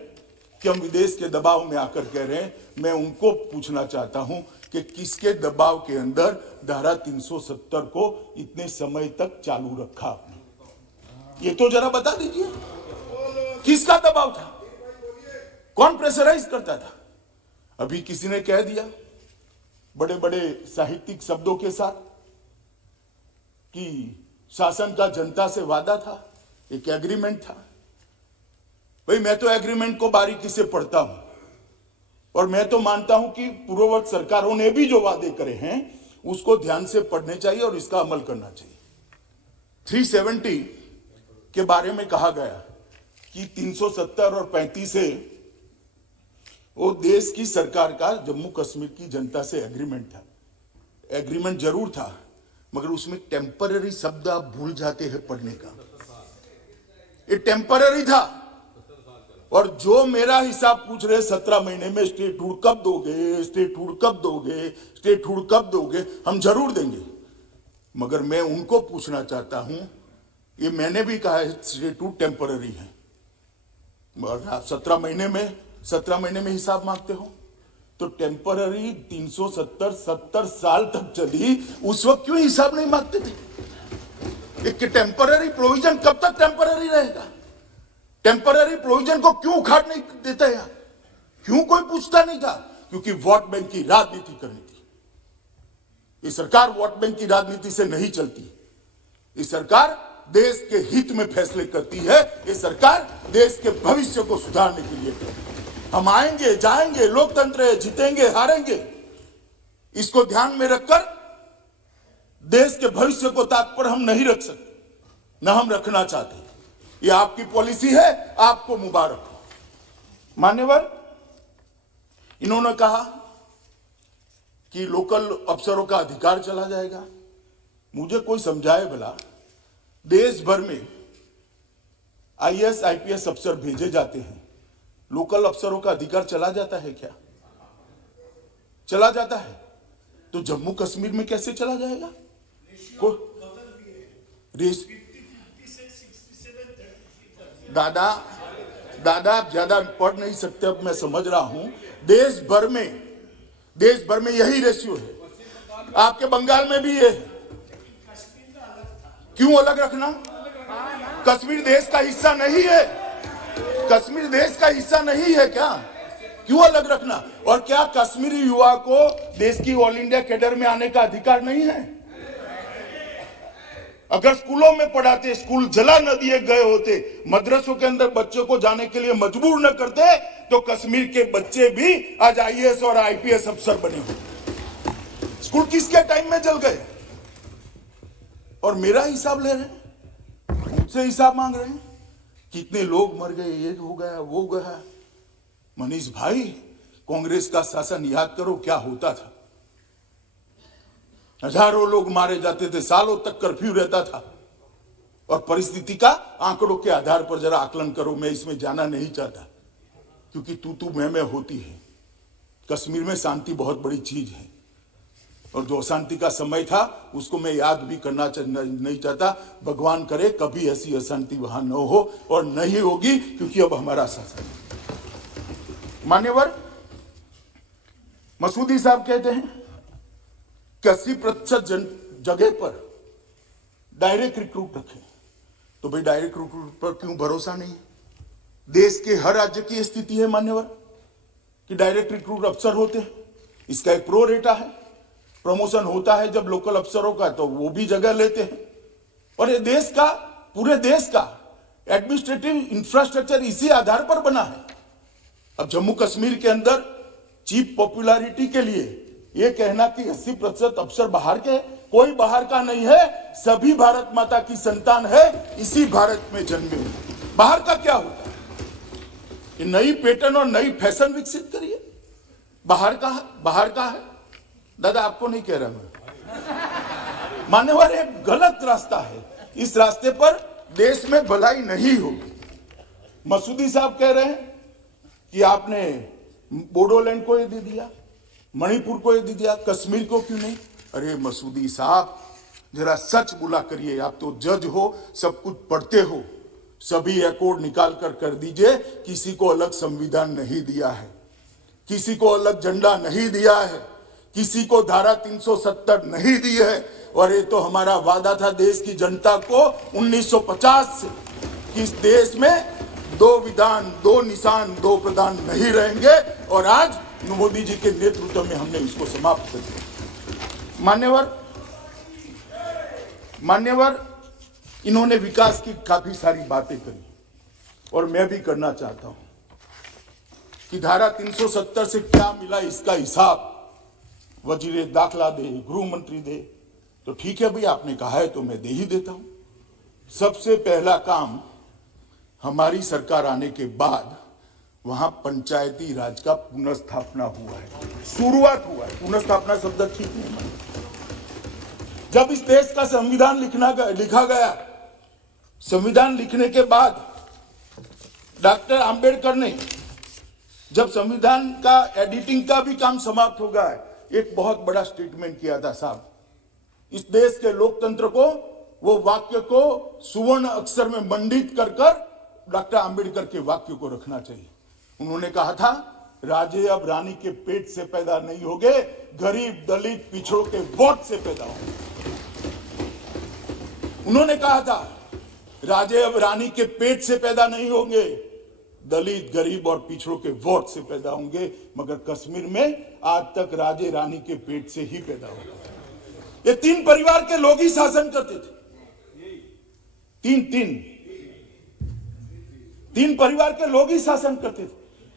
कि हम विदेश के दबाव में आकर कह रहे हैं, मैं उनको पूछना चाहता हूं कि किसके दबाव के अंदर धारा 370 को इतने समय तक चालू रखा आपने? ये तो जरा बता दीजिए, किसका दबाव था? कौन प्रेशराइज करता था? अभी किसी ने कह दिया बड़े बड़े साहित्यिक शब्दों के साथ कि शासन का जनता से वादा था, एक एग्रीमेंट था। भाई मैं तो एग्रीमेंट को बारीकी से पढ़ता हूं और मैं तो मानता हूं कि पूर्ववर्ती सरकारों ने भी जो वादे करे हैं उसको ध्यान से पढ़ने चाहिए और इसका अमल करना चाहिए। 370 के बारे में कहा गया कि 370 और 35 से वो देश की सरकार का जम्मू कश्मीर की जनता से एग्रीमेंट था। एग्रीमेंट जरूर था मगर उसमें टेम्पररी शब्द आप भूल जाते हैं पढ़ने का। ये टेम्पररी था। और जो मेरा हिसाब पूछ रहे 17 महीने में स्टेटहुड कब दोगे, स्टेटहुड कब दोगे, स्टेटहुड कब दोगे, हम जरूर देंगे। मगर मैं उनको पूछना चाहता हूं, ये मैंने भी कहा है स्टेटहुड टेम्पररी है, मगर आप 17 महीने में हिसाब मांगते हो तो टेम्पररी 370 साल तक चली, उस वक्त क्यों हिसाब नहीं मांगते थे? एक टेम्पररी प्रोविजन कब तक टेम्पररी रहेगा? टेम्पररी प्रोविजन को क्यों उखाड़ नहीं देता यार? क्यों कोई पूछता नहीं था? क्योंकि वोट बैंक की राजनीति करनी थी। ये सरकार वोट बैंक की राजनीति से नहीं चलती। ये सरकार देश के हित में फैसले करती है। ये सरकार देश के भविष्य को सुधारने के लिए करती है। हम आएंगे जाएंगे, लोकतंत्र है, जीतेंगे हारेंगे, इसको ध्यान में रखकर देश के भविष्य को ताक पर हम नहीं रख सकते, न हम रखना चाहते। ये आपकी पॉलिसी है, आपको मुबारक हो। मान्यवर, इन्होंने कहा कि लोकल अफसरों का अधिकार चला जाएगा। मुझे कोई समझाए भला, देश भर में आईएएस आईपीएस अफसर भेजे जाते हैं, लोकल अफसरों का अधिकार चला जाता है क्या? चला जाता है तो जम्मू कश्मीर में कैसे चला जाएगा? दादा आप ज्यादा पढ़ नहीं सकते, अब मैं समझ रहा हूं। देश भर में यही रेशियो है। आपके बंगाल में भी ये है। क्यों अलग रखना? कश्मीर देश का हिस्सा नहीं है। कश्मीर देश का हिस्सा नहीं है क्या? क्यों अलग रखना? और क्या कश्मीरी युवा को देश की ऑल इंडिया कैडर में आने का अधिकार नहीं है? अगर स्कूलों में पढ़ाते, स्कूल जला न दिए गए होते, मदरसों के अंदर बच्चों को जाने के लिए मजबूर न करते, तो कश्मीर के बच्चे भी आज आईएएस और आईपीएस अफसर बने होते। स्कूल किसके टाइम में जल गए? और मेरा हिसाब ले रहे हैं, मुझसे हिसाब मांग रहे हैं। कितने लोग मर गए, ये हो गया वो हो गया। मनीष भाई, कांग्रेस का शासन याद करो क्या होता था। हजारों लोग मारे जाते थे, सालों तक कर्फ्यू रहता था। और परिस्थिति का आंकड़ों के आधार पर जरा आकलन करो। मैं इसमें जाना नहीं चाहता, क्योंकि तू मैं होती है। कश्मीर में शांति बहुत बड़ी चीज है, और जो अशांति का समय था उसको मैं याद भी करना नहीं चाहता। भगवान करे कभी ऐसी अशांति वहां न हो, और नहीं होगी, क्योंकि अब हमारा शासन। मान्यवर, मसूदी साहब कहते हैं कि 80% जगह पर डायरेक्ट रिक्रूट रखें। तो भाई डायरेक्ट रिक्रूट पर क्यों भरोसा नहीं? देश के हर राज्य की स्थिति है मान्यवर कि डायरेक्ट रिक्रूट अफसर होते हैं। इसका एक प्रो रेटा है। प्रमोशन होता है जब लोकल अफसरों का, तो वो भी जगह लेते हैं। और ये देश का, पूरे देश का एडमिनिस्ट्रेटिव इंफ्रास्ट्रक्चर इसी आधार पर बना है। अब जम्मू कश्मीर के अंदर चीप पॉपुलैरिटी के लिए ये कहना कि 80% अफसर बाहर के, कोई बाहर का नहीं है, सभी भारत माता की संतान है, इसी भारत में जन्मे हुए। बाहर का क्या होता है? ये नई पैटर्न और नई फैशन विकसित करिए। बाहर का है। दादा आपको नहीं कह रहा मैं, मान्यवर, एक गलत रास्ता है। इस रास्ते पर देश में भलाई नहीं होगी। मसूदी साहब कह रहे हैं कि आपने बोडोलैंड को ये दे दिया, मणिपुर को ये दे दिया, कश्मीर को क्यों नहीं? अरे मसूदी साहब, जरा सच बोला करिए। आप तो जज हो, सब कुछ पढ़ते हो। सभी अकॉर्ड निकाल कर दीजिए। किसी को अलग संविधान नहीं दिया है, किसी को अलग झंडा नहीं दिया है, किसी को धारा 370 नहीं दी है। और ये तो हमारा वादा था देश की जनता को 1950 से कि इस देश में 2 विधान, 2 निशान, 2 प्रधान नहीं रहेंगे। और आज मोदी जी के नेतृत्व में हमने इसको समाप्त कर दिया। मान्यवर, इन्होंने विकास की काफी सारी बातें करी, और मैं भी करना चाहता हूं कि धारा 370 से क्या मिला इसका हिसाब वजीर दाखिला दे, गृह मंत्री दे। तो ठीक है भाई, आपने कहा है तो मैं दे ही देता हूं। सबसे पहला काम हमारी सरकार आने के बाद वहां पंचायती राज का पुनर्स्थापना हुआ है, शुरुआत हुआ है। पुनर्स्थापना शब्द ठीक नहीं। जब इस देश का संविधान लिखा गया, संविधान लिखने के बाद डॉक्टर आंबेडकर ने, जब संविधान का एडिटिंग का भी काम समाप्त हो गया, एक बहुत बड़ा स्टेटमेंट किया था। साहब, इस देश के लोकतंत्र को, वो वाक्य को सुवर्ण अक्षर में मंडित कर डॉक्टर आंबेडकर के वाक्य को रखना चाहिए। उन्होंने कहा था, राजे अब रानी के पेट से पैदा नहीं होंगे, गरीब दलित पिछड़ों के वोट से पैदा होंगे। उन्होंने कहा था, राजे अब रानी के पेट से पैदा नहीं होंगे, दलित गरीब और पिछड़ों के वोट से पैदा होंगे। मगर कश्मीर में आज तक राजे रानी के पेट से ही पैदा होगा। ये 3 परिवार के लोग ही शासन करते थे। तीन परिवार के लोग ही शासन करते थे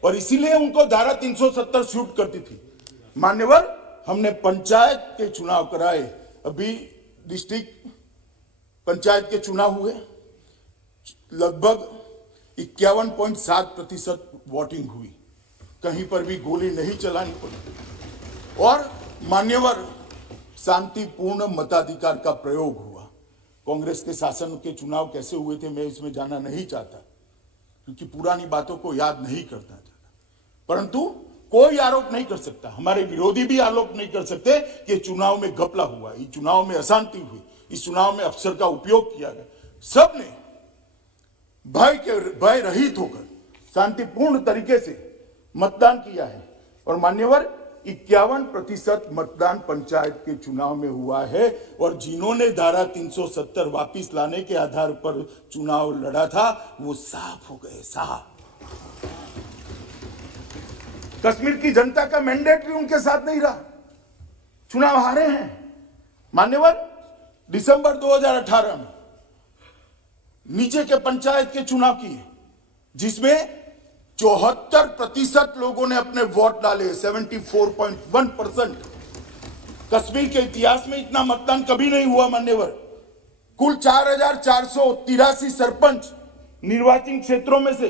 और इसीलिए उनको धारा 370 शूट करती थी। मान्यवर, हमने पंचायत के चुनाव कराए, अभी डिस्ट्रिक्ट पंचायत के चुनाव हुए, लगभग 51.7% वोटिंग हुई, कहीं पर भी गोली नहीं चलानी पड़ी और मान्यवर शांतिपूर्ण मताधिकार का प्रयोग हुआ। कांग्रेस के शासन के चुनाव कैसे हुए थे मैं इसमें जाना नहीं चाहता, क्योंकि पुरानी बातों को याद नहीं करना चाहता, परंतु कोई आरोप नहीं कर सकता, हमारे विरोधी भी आरोप नहीं कर सकते कि चुनाव में घपला हुआ, इस चुनाव में अशांति हुई, इस चुनाव में अफसर का उपयोग किया गया। सबने भय रहित होकर शांतिपूर्ण तरीके से मतदान किया है और मान्यवर 51% मतदान पंचायत के चुनाव में हुआ है और जिन्होंने धारा 370 वापिस लाने के आधार पर चुनाव लड़ा था वो साफ हो गए, साफ। कश्मीर की जनता का मैंडेट भी उनके साथ नहीं रहा, चुनाव हारे हैं। मान्यवर, दिसंबर 2018 में नीचे के पंचायत के चुनाव किए, जिसमें 74% लोगों ने अपने वोट डाले, 74.1%। कश्मीर के इतिहास में इतना मतदान कभी नहीं हुआ मान्यवर। कुल 4,483 सरपंच निर्वाचित क्षेत्रों में से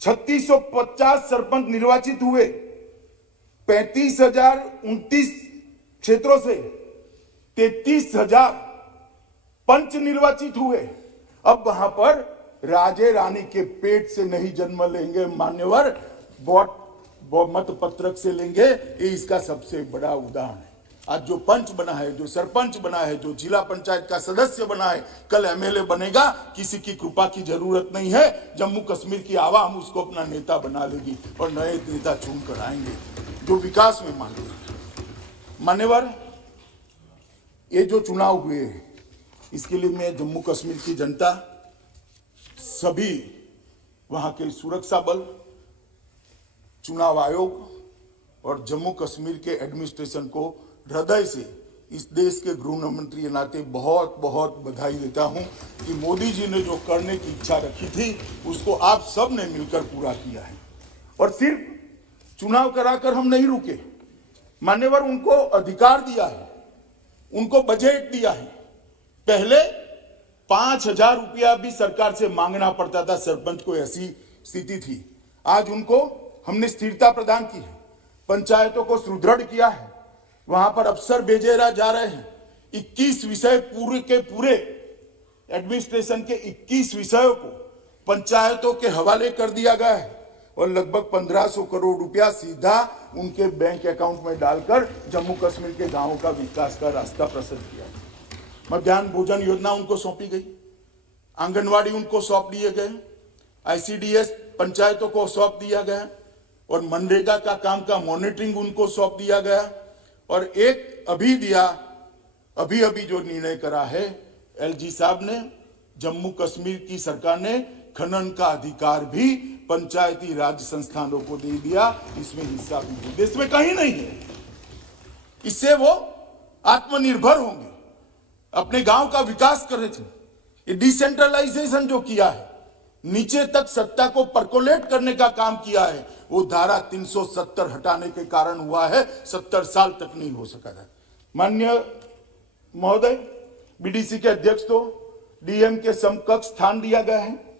3650 सरपंच निर्वाचित हुए, 35,029 क्षेत्रों से 33,000 पंच निर्वाचित हुए। अब वहां पर राजे रानी के पेट से नहीं जन्म लेंगे मान्यवर, वोट मत पत्रक से लेंगे, ये इसका सबसे बड़ा उदाहरण है। आज जो पंच बना है, जो सरपंच बना है, जो जिला पंचायत का सदस्य बना है, कल एमएलए बनेगा, किसी की कृपा की जरूरत नहीं है। जम्मू कश्मीर की आवाम उसको अपना नेता बना लेगी और नए नेता चुन कर आएंगे जो विकास में मानेंगे। मान्यवर, ये जो चुनाव हुए इसके लिए मैं जम्मू कश्मीर की जनता, सभी वहां के सुरक्षा बल, चुनाव आयोग और जम्मू कश्मीर के एडमिनिस्ट्रेशन को हृदय से इस देश के गृह मंत्री के नाते बहुत बहुत बधाई देता हूं कि मोदी जी ने जो करने की इच्छा रखी थी उसको आप सब ने मिलकर पूरा किया है। और सिर्फ चुनाव कराकर हम नहीं रुके मान्यवर, उनको अधिकार दिया है, उनको बजट दिया है। पहले 5,000 रुपया भी सरकार से मांगना पड़ता था, सरपंच को ऐसी स्थिति थी। आज उनको हमने स्थिरता प्रदान की है, पंचायतों को सुदृढ़ किया है, वहां पर अफसर भेजे जा रहे हैं। 21 विषय पूरे के पूरे एडमिनिस्ट्रेशन के 21 विषयों को पंचायतों के हवाले कर दिया गया है और लगभग 1,500 करोड़ रुपया सीधा उनके बैंक अकाउंट में डालकर जम्मू कश्मीर के गांवों का विकास का रास्ता प्रशस्त किया। मध्याह्न भोजन योजना उनको सौंपी गई, आंगनवाड़ी उनको सौंप दिए गए, ICDS पंचायतों को सौंप दिया गया और मनरेगा का काम का मॉनिटरिंग उनको सौंप दिया गया। और एक अभी जो निर्णय करा है LG साहब ने, जम्मू कश्मीर की सरकार ने खनन का अधिकार भी पंचायती राज संस्थानों को दे दिया, इसमें हिस्सा भी देश में कहीं नहीं है। इससे वो आत्मनिर्भर होंगे, अपने गांव का विकास कर रहे थे। ये डिसेंट्रलाइजेशन जो किया है, नीचे तक सत्ता को परकोलेट करने का काम किया है, वो धारा 370 हटाने के कारण हुआ है। 70 साल तक नहीं हो सका था। माननीय महोदय, BDC के अध्यक्ष को DM के समकक्ष स्थान दिया गया है।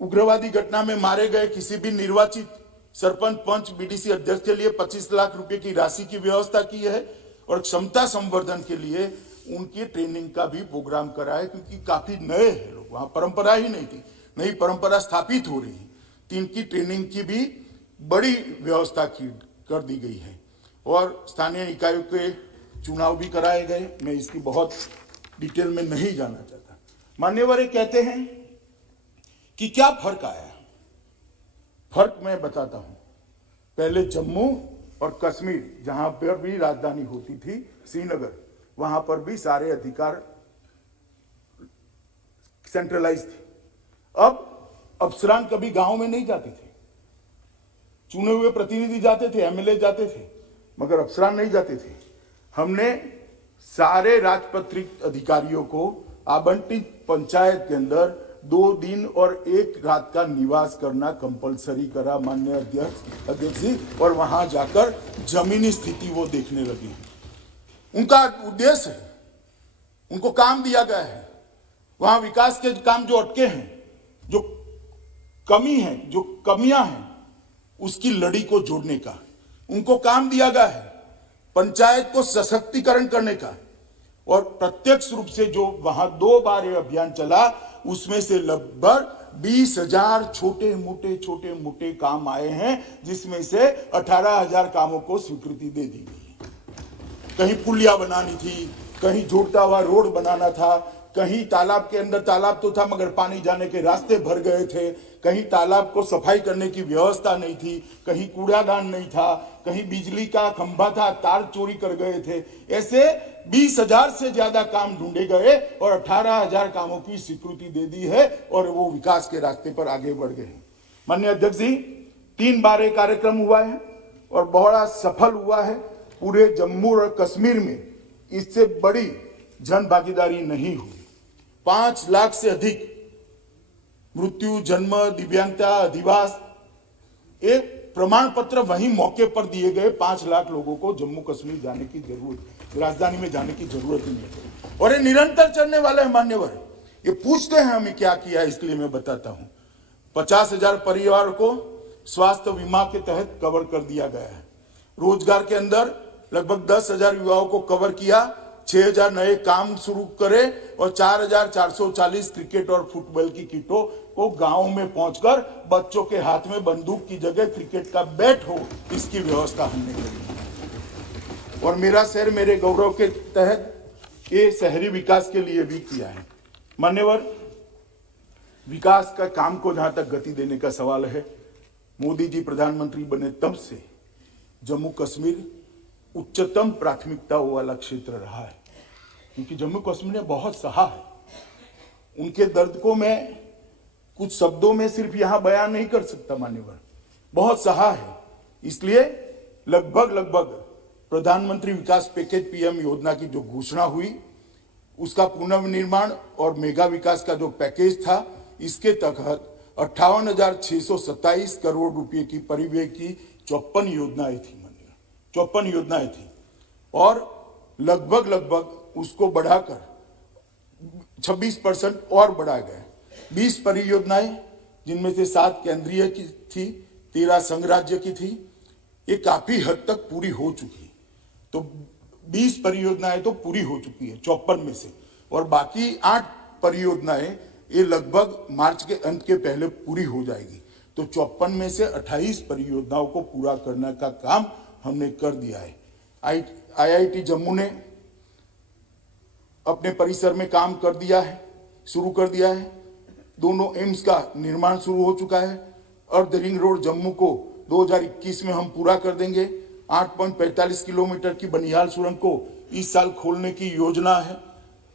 उग्रवादी घटना में मारे गए किसी भी निर्वाचित सरपंच, पंच, BDC अध्यक्ष के लिए 25 लाख रुपए की राशि की व्यवस्था की है और क्षमता संवर्धन के लिए उनकी ट्रेनिंग का भी प्रोग्राम करा है, क्योंकि काफी नए हैं लोग, वहां परंपरा ही नहीं थी, नई परंपरा स्थापित हो रही है। इनकी ट्रेनिंग की भी बड़ी व्यवस्था कर दी गई है और स्थानीय इकाइयों के चुनाव भी कराए गए। मैं इसकी बहुत डिटेल में नहीं जाना चाहता। मान्यवर, ये कहते हैं कि क्या फर्क आया। फर्क मैं बताता हूं। पहले जम्मू और कश्मीर, जहां पर भी राजधानी होती थी श्रीनगर, वहां पर भी सारे अधिकार सेंट्रलाइज थे। अब अफसरान कभी गांव में नहीं जाते थे, चुने हुए प्रतिनिधि जाते थे, MLA जाते थे, मगर अफसरान नहीं जाते थे। हमने सारे राजपत्रित अधिकारियों को आवंटित पंचायत के अंदर 2 दिन और 1 रात का निवास करना कंपलसरी करा माननीय अध्यक्ष जी, और वहां जाकर जमीनी स्थिति वो देखने लगी। उनका उद्देश्य है, उनको काम दिया गया है, वहां विकास के काम जो अटके हैं, जो कमी है, जो कमियां हैं, उसकी लड़ी को जोड़ने का उनको काम दिया गया है, पंचायत को सशक्तिकरण करने का। और प्रत्यक्ष रूप से जो वहां 2 बार ये अभियान चला, उसमें से लगभग 20,000 छोटे मोटे काम आए हैं, जिसमें से 18,000 कामों को स्वीकृति दे दी गई। कहीं पुलिया बनानी थी, कहीं जोड़ता हुआ रोड बनाना था, कहीं तालाब के अंदर तालाब तो था मगर पानी जाने के रास्ते भर गए थे, कहीं तालाब को सफाई करने की व्यवस्था नहीं थी, कहीं कूड़ादान नहीं था, कहीं बिजली का खंभा था, तार चोरी कर गए थे। ऐसे 20,000 से ज्यादा काम ढूंढे गए और 18,000 कामों की स्वीकृति दे दी है और वो विकास के रास्ते पर आगे बढ़ गए। माननीय अध्यक्ष जी, 3 बार ये कार्यक्रम हुआ है और बड़ा सफल हुआ है। पूरे जम्मू और कश्मीर में इससे बड़ी जन भागीदारी नहीं हुई। 5 लाख से अधिक मृत्यु, जन्म, दिव्यांगता, अधिवास, एक प्रमाण पत्र वहीं मौके पर दिए गए। 5 लाख लोगों को जम्मू कश्मीर जाने की जरूरत, राजधानी में जाने की जरूरत नहीं है। और ये निरंतर चलने वाला है मान्यवर। ये पूछते हैं हमें क्या किया, इसलिए मैं बताता हूं। 50,000 परिवार को स्वास्थ्य बीमा के तहत कवर कर दिया गया है। रोजगार के अंदर लगभग 10,000 युवाओं को कवर किया, 6,000 नए काम शुरू करे और 4,440 क्रिकेट और फुटबॉल की किटों को गांव में पहुंचकर बच्चों के हाथ में बंदूक की जगह क्रिकेट का बैट हो, इसकी व्यवस्था हमने करी। और मेरा शहर मेरे गौरव के तहत ये शहरी विकास के लिए भी किया है। मान्यवर, विकास का काम को जहां तक गति देने का सवाल है, मोदी जी प्रधानमंत्री बने तब से जम्मू कश्मीर उच्चतम प्राथमिकता वाला क्षेत्र रहा है, क्योंकि जम्मू कश्मीर ने बहुत सहा है। उनके दर्द को मैं कुछ शब्दों में सिर्फ यहां बयान नहीं कर सकता मान्यवर, बहुत सहा है। इसलिए लगभग प्रधानमंत्री विकास पैकेज पीएम योजना की जो घोषणा हुई, उसका पुनर्निर्माण और मेगा विकास का जो पैकेज था, इसके तहत 58,627 करोड़ रुपए की परिव्यय की 54 योजनाएं थी। 54 योजनाएं थी और लगभग उसको बढ़ाकर 26% और बढ़ाया गया। 20 परियोजनाएं, जिनमें से 7 केंद्रीय की थी, 13 संघ राज्य की थी, ये काफी हद तक पूरी हो चुकी है। तो 20 परियोजनाएं तो पूरी हो चुकी है 54 में से, और बाकी 8 परियोजनाएं ये लगभग मार्च के अंत के पहले पूरी हो जाएगी। तो 54 में से 28 परियोजनाओं को पूरा करने का काम हमने कर दिया है। आईआईटी जम्मू ने अपने परिसर में काम कर दिया है, शुरू कर दिया है। दोनों एम्स का निर्माण शुरू हो चुका है। अर्ध रिंग रोड जम्मू को 2021 में हम पूरा कर देंगे। 8.45 किलोमीटर की बनिहाल सुरंग को इस साल खोलने की योजना है।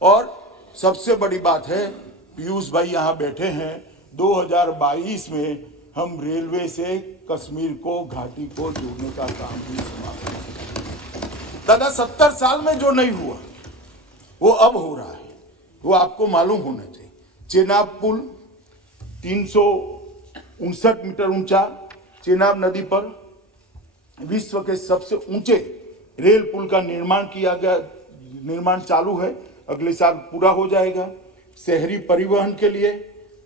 और सबसे बड़ी बात है, पीयूष भाई यहाँ बैठे हैं, 2022 में हम रेलवे से कश्मीर को, घाटी को जोड़ने का काम भी समाप्त करेंगे। दादा 70 साल में जो नहीं हुआ वो अब हो रहा है, वो आपको मालूम होना चाहिए। चेनाब पुल 359 मीटर ऊंचा, चेनाब नदी पर विश्व के सबसे ऊंचे रेल पुल का निर्माण किया गया, निर्माण चालू है, अगले साल पूरा हो जाएगा। शहरी परिवहन के लिए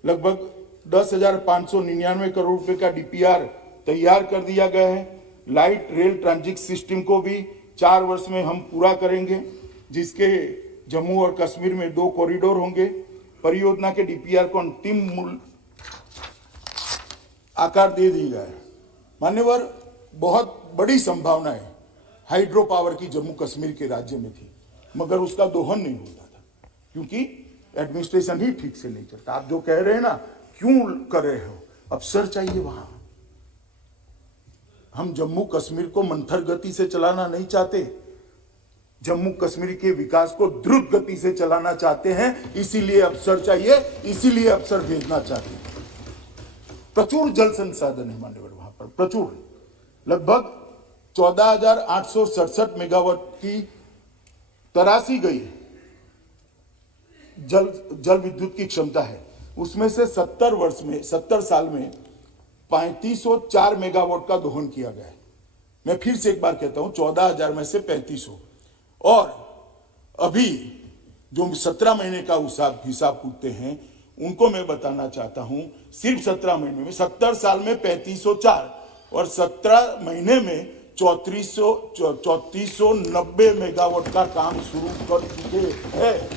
लगभग 10,599 करोड़ रुपए का डीपीआर तैयार कर दिया गया है। लाइट रेल ट्रांजिट सिस्टम को भी 4 वर्ष में हम पूरा करेंगे, जिसके जम्मू और कश्मीर में 2 कॉरिडोर होंगे। परियोजना के डीपीआर को अंतिम मूल आकार दे दी गया है। मान्यवर, बहुत बड़ी संभावनाएं हाइड्रो पावर की जम्मू कश्मीर के राज्य में थी, मगर उसका दोहन नहीं होता था, क्योंकि एडमिनिस्ट्रेशन ही ठीक से नहीं चलता। आप जो कह रहे हैं ना, क्यों कर रहे हो, अफसर चाहिए वहां। हम जम्मू कश्मीर को मंथर गति से चलाना नहीं चाहते, जम्मू कश्मीर के विकास को द्रुत गति से चलाना चाहते हैं। इसीलिए अफसर चाहिए, इसीलिए अफसर भेजना चाहते हैं। प्रचुर जल संसाधन है मान्यवर वहां पर, प्रचुर। लगभग 14,867 मेगावाट की तराशी गई जल विद्युत की क्षमता है, उसमें से 70 साल में 3504 मेगावाट का दोहन किया गया है। मैं फिर से एक बार कहता हूं, 14,000 में से 3500। और अभी जो 17 महीने का हिसाब पूछते हैं, उनको मैं बताना चाहता हूं, सिर्फ 17 महीने में 70 साल में 3504 और 17 महीने में 3490 मेगावाट का काम शुरू कर चुके हैं।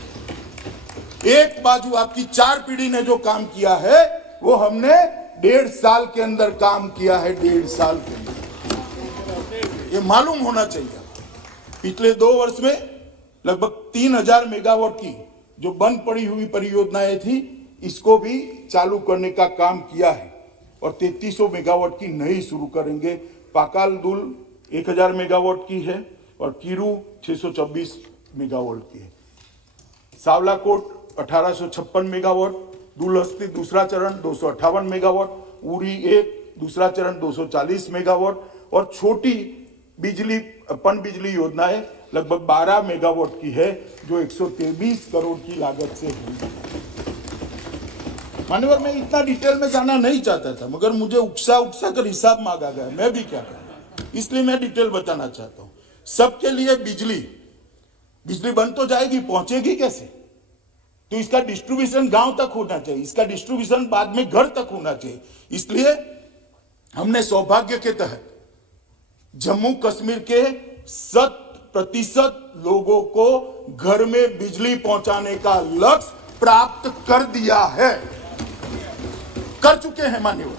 एक बाजू आपकी 4 पीढ़ी ने जो काम किया है, वो हमने 1.5 साल के अंदर काम किया है। 1.5 साल के अंदर ये मालूम होना चाहिए। पिछले 2 वर्ष में लगभग 3000 मेगावाट की जो बंद पड़ी हुई परियोजनाएं थी, इसको भी चालू करने का काम किया है और 3300 मेगावाट की नई शुरू करेंगे। पाकालदुल 1000 मेगावाट की है और कीरू 624 मेगावाट की है। सावलाकोट 1856 मेगावाट, दुलहस्ती दूसरा चरण 258 मेगावाट, उरी 1 दूसरा चरण 240 मेगावाट और छोटी पन बिजली योजनाएं लगभग 12 मेगावाट की है, जो 123 करोड़ की लागत से होगी। मान्यवर, मैं इतना डिटेल में जाना नहीं चाहता था, मगर मुझे उकसा कर हिसाब मांगा गया, मैं भी क्या करूं, इसलिए मैं डिटेल बताना चाहता हूं। सबके लिए बिजली बंद तो जाएगी, पहुंचेगी कैसे? तो इसका डिस्ट्रीब्यूशन गांव तक होना चाहिए, इसका डिस्ट्रीब्यूशन बाद में घर तक होना चाहिए। इसलिए हमने सौभाग्य के तहत जम्मू कश्मीर के 100% लोगों को घर में बिजली पहुंचाने का लक्ष्य प्राप्त कर दिया है, कर चुके हैं मान्यवर।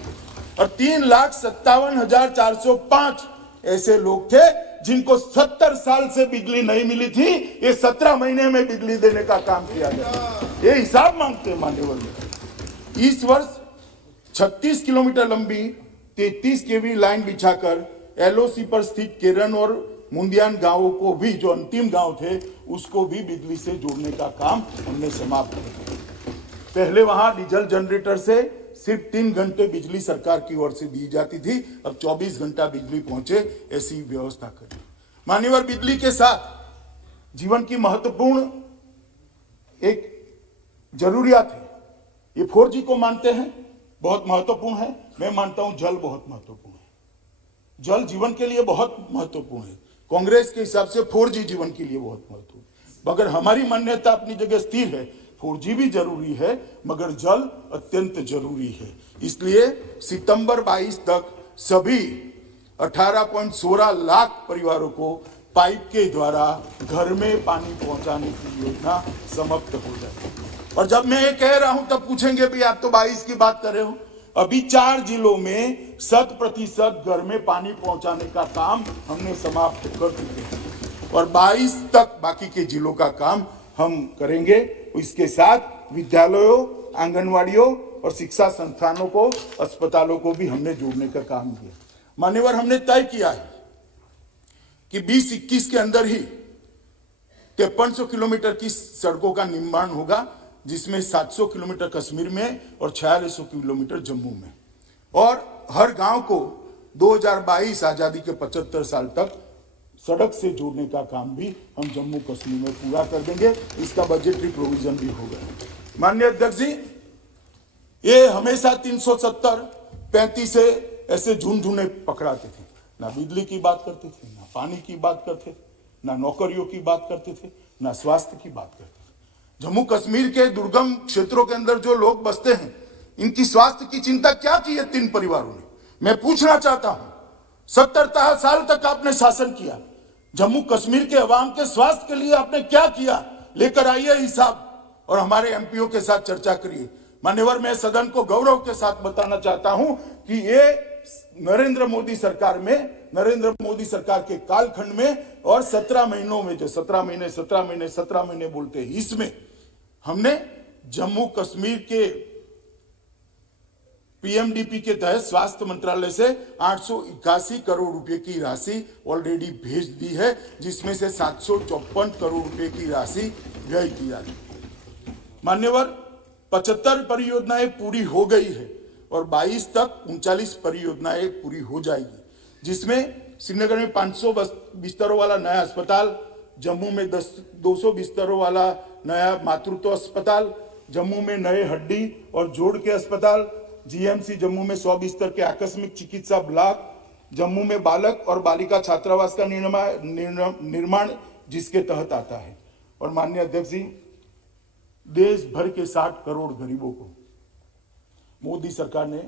और 3,57,405 ऐसे लोग थे जिनको 70 साल से बिजली नहीं मिली थी, ये 17 महीने में बिजली देने का काम किया गया। ये हिसाब मांगते हैं मान्यवर। इस वर्ष 36 किलोमीटर लंबी 33 केवी लाइन बिछाकर एलओसी पर स्थित केरन और मुंदियान गांवों को भी, जो अंतिम गांव थे, उसको भी बिजली से जोड़ने का काम हमने समाप्त कर दिया। पहले वहां डीजल जनरेटर से सिर्फ 3 घंटे बिजली सरकार की ओर से दी जाती थी, अब 24 घंटा बिजली पहुंचे, ऐसी व्यवस्था करी। मान्यवर, बिजली के साथ जीवन की महत्वपूर्ण एक जरूरियात है। ये 4G को मानते हैं, बहुत महत्वपूर्ण है। मैं मानता हूं जल बहुत महत्वपूर्ण है। जल जीवन के लिए बहुत महत्वपूर्ण है। कांग्रेस के हिसाब से 4G जीवन के लिए बहुत महत्वपूर्ण है, मगर हमारी मान्यता अपनी जगह स्थिर है। 4G भी जरूरी है, मगर जल अत्यंत जरूरी है। इसलिए सितंबर 22 तक सभी 18.16 लाख परिवारों को पाइप के द्वारा घर में पानी पहुंचाने की योजना समाप्त हो जाएगी। और जब मैं ये कह रहा हूं तब पूछेंगे भी आप तो 22 की बात कर रहे हो। अभी 4 जिलों में 100% घर में पानी पहुंचाने का काम हमने समाप्त कर चुके हैं और 22 तक बाकी के जिलों का काम हम करेंगे। इसके साथ विद्यालयों, आंगनवाड़ियों और शिक्षा संस्थानों को, अस्पतालों को भी हमने जोड़ने का काम किया। मान्यवर, हमने तय किया है कि 2021 के अंदर ही 5300 किलोमीटर की सड़कों का निर्माण होगा, जिसमें 700 किलोमीटर कश्मीर में और 4600 किलोमीटर जम्मू में। और हर गांव को 2022 आजादी के 75 साल तक सड़क से जोड़ने का काम भी हम जम्मू कश्मीर में पूरा कर देंगे। इसका बजटरी प्रोविजन भी होगा। माननीय अध्यक्ष जी, ये हमेशा 370, 35 से ऐसे झुनझुने पकड़ाते थे। ना बिजली की बात करते थे, ना पानी की बात करते थे, ना नौकरियों की बात करते थे, ना स्वास्थ्य की बात करते थे। जम्मू कश्मीर के दुर्गम क्षेत्रों के अंदर जो लोग बसते हैं, इनकी स्वास्थ्य की चिंता क्या की है 3 परिवारों ने? मैं पूछना चाहता हूं, 70 साल तक आपने शासन किया, जम्मू कश्मीर के अवाम के स्वास्थ्य के लिए आपने क्या किया? लेकर आइए हिसाब और हमारे एमपीओ के साथ चर्चा करिए। मान्यवर, मैं सदन को गौरव के साथ बताना चाहता हूं कि ये नरेंद्र मोदी सरकार के कालखंड में और 17 महीनों में, जो 17 महीने बोलते हैं, इसमें हमने जम्मू कश्मीर के पीएमडीपी के तहत स्वास्थ्य मंत्रालय से 881 करोड़ रुपए की राशि ऑलरेडी भेज दी है, जिसमें से 754 करोड़ रुपए की राशि व्यय की जा रही है। मान्यवर, 75 परियोजनाएं पूरी हो गई है और 22 तक 39 परियोजनाएं पूरी हो जाएगी, जिसमें श्रीनगर में 500 बिस्तरों वाला नया अस्पताल, जम्मू में 200 बिस्तरों वाला नया मातृत्व अस्पताल, जम्मू में नए हड्डी और जोड़ के अस्पताल, जीएमसी जम्मू में 100 बिस्तर के आकस्मिक चिकित्सा ब्लॉक, जम्मू में बालक और बालिका छात्रावास का निर्माण जिसके तहत आता है। और माननीय अध्यक्ष जी, देश भर के 60 करोड़ गरीबों को मोदी सरकार ने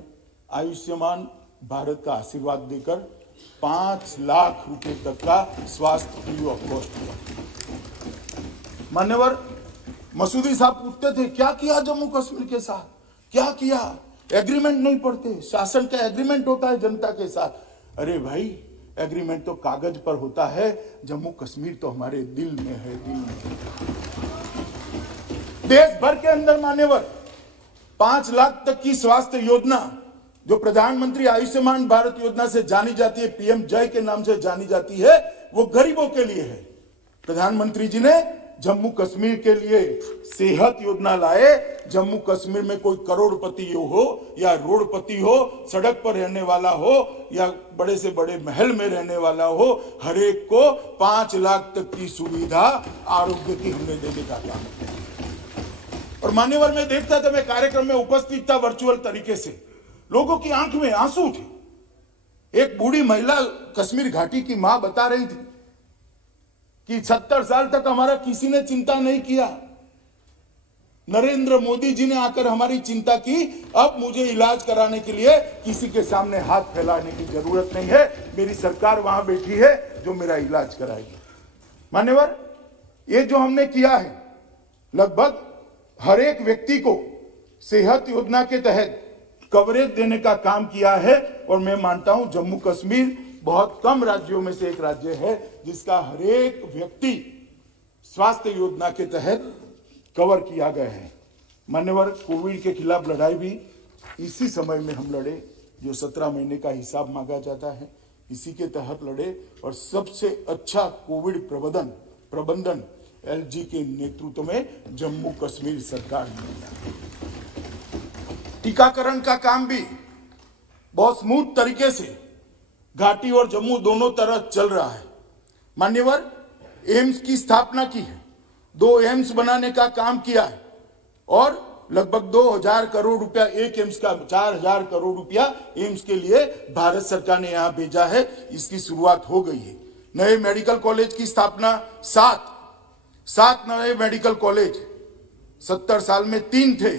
आयुष्मान भारत का आशीर्वाद देकर 5 लाख रुपए तक का स्वास्थ्य फ्री ऑफ कॉस्ट दिया। मान्यवर मसूदी साहब पूछते थे क्या किया जम्मू कश्मीर के साथ, क्या किया? एग्रीमेंट नहीं पढ़ते, शासन का एग्रीमेंट होता है जनता के साथ। अरे भाई, एग्रीमेंट तो कागज पर होता है, जम्मू कश्मीर तो हमारे दिल में है, दिल में। देश भर के अंदर मान्यवर 5 लाख तक की स्वास्थ्य योजना जो प्रधानमंत्री आयुष्मान भारत योजना से जानी जाती है, पीएम जय के नाम से जानी जाती है, वो गरीबों के लिए है। प्रधानमंत्री जी ने जम्मू कश्मीर के लिए सेहत योजना लाए। जम्मू कश्मीर में कोई करोड़पति हो या रोडपति हो, सड़क पर रहने वाला हो या बड़े से बड़े महल में रहने वाला हो, हर एक को 5 लाख तक की सुविधा आरोग्य की हमने देने का काम किया। और मान्यवर मैं देखता था, मैं कार्यक्रम में उपस्थित था वर्चुअल तरीके से, लोगों की आंख में आंसू थे। एक बूढ़ी महिला कश्मीर घाटी की मां बता रही थी कि 70 साल तक हमारा किसी ने चिंता नहीं किया, नरेंद्र मोदी जी ने आकर हमारी चिंता की, अब मुझे इलाज कराने के लिए किसी के सामने हाथ फैलाने की जरूरत नहीं है, मेरी सरकार वहां बैठी है जो मेरा इलाज कराएगी। मान्यवर, ये जो हमने किया है, लगभग हर एक व्यक्ति को सेहत योजना के तहत कवरेज देने का काम किया है। और मैं मानता हूं जम्मू कश्मीर बहुत कम राज्यों में से एक राज्य है जिसका हर एक व्यक्ति स्वास्थ्य योजना के तहत कवर किया गया है। मान्यवर, कोविड के खिलाफ लड़ाई भी इसी समय में हम लड़े, जो 17 महीने का हिसाब मांगा जाता है, इसी के तहत लड़े। और सबसे अच्छा कोविड प्रबंधन एलजी के नेतृत्व में जम्मू कश्मीर सरकार ने किया। टीकाकरण का काम भी बहुत स्मूथ तरीके से घाटी और जम्मू दोनों तरफ चल रहा है। मान्यवर, एम्स की स्थापना की है, 2 एम्स बनाने का काम किया है और लगभग 2000 करोड़ रुपया एक एम्स का, 4000 करोड़ रुपया एम्स के लिए भारत सरकार ने यहां भेजा है। इसकी शुरुआत हो गई है। नए मेडिकल कॉलेज की स्थापना, 7 नए मेडिकल कॉलेज, 70 साल में 3 थे,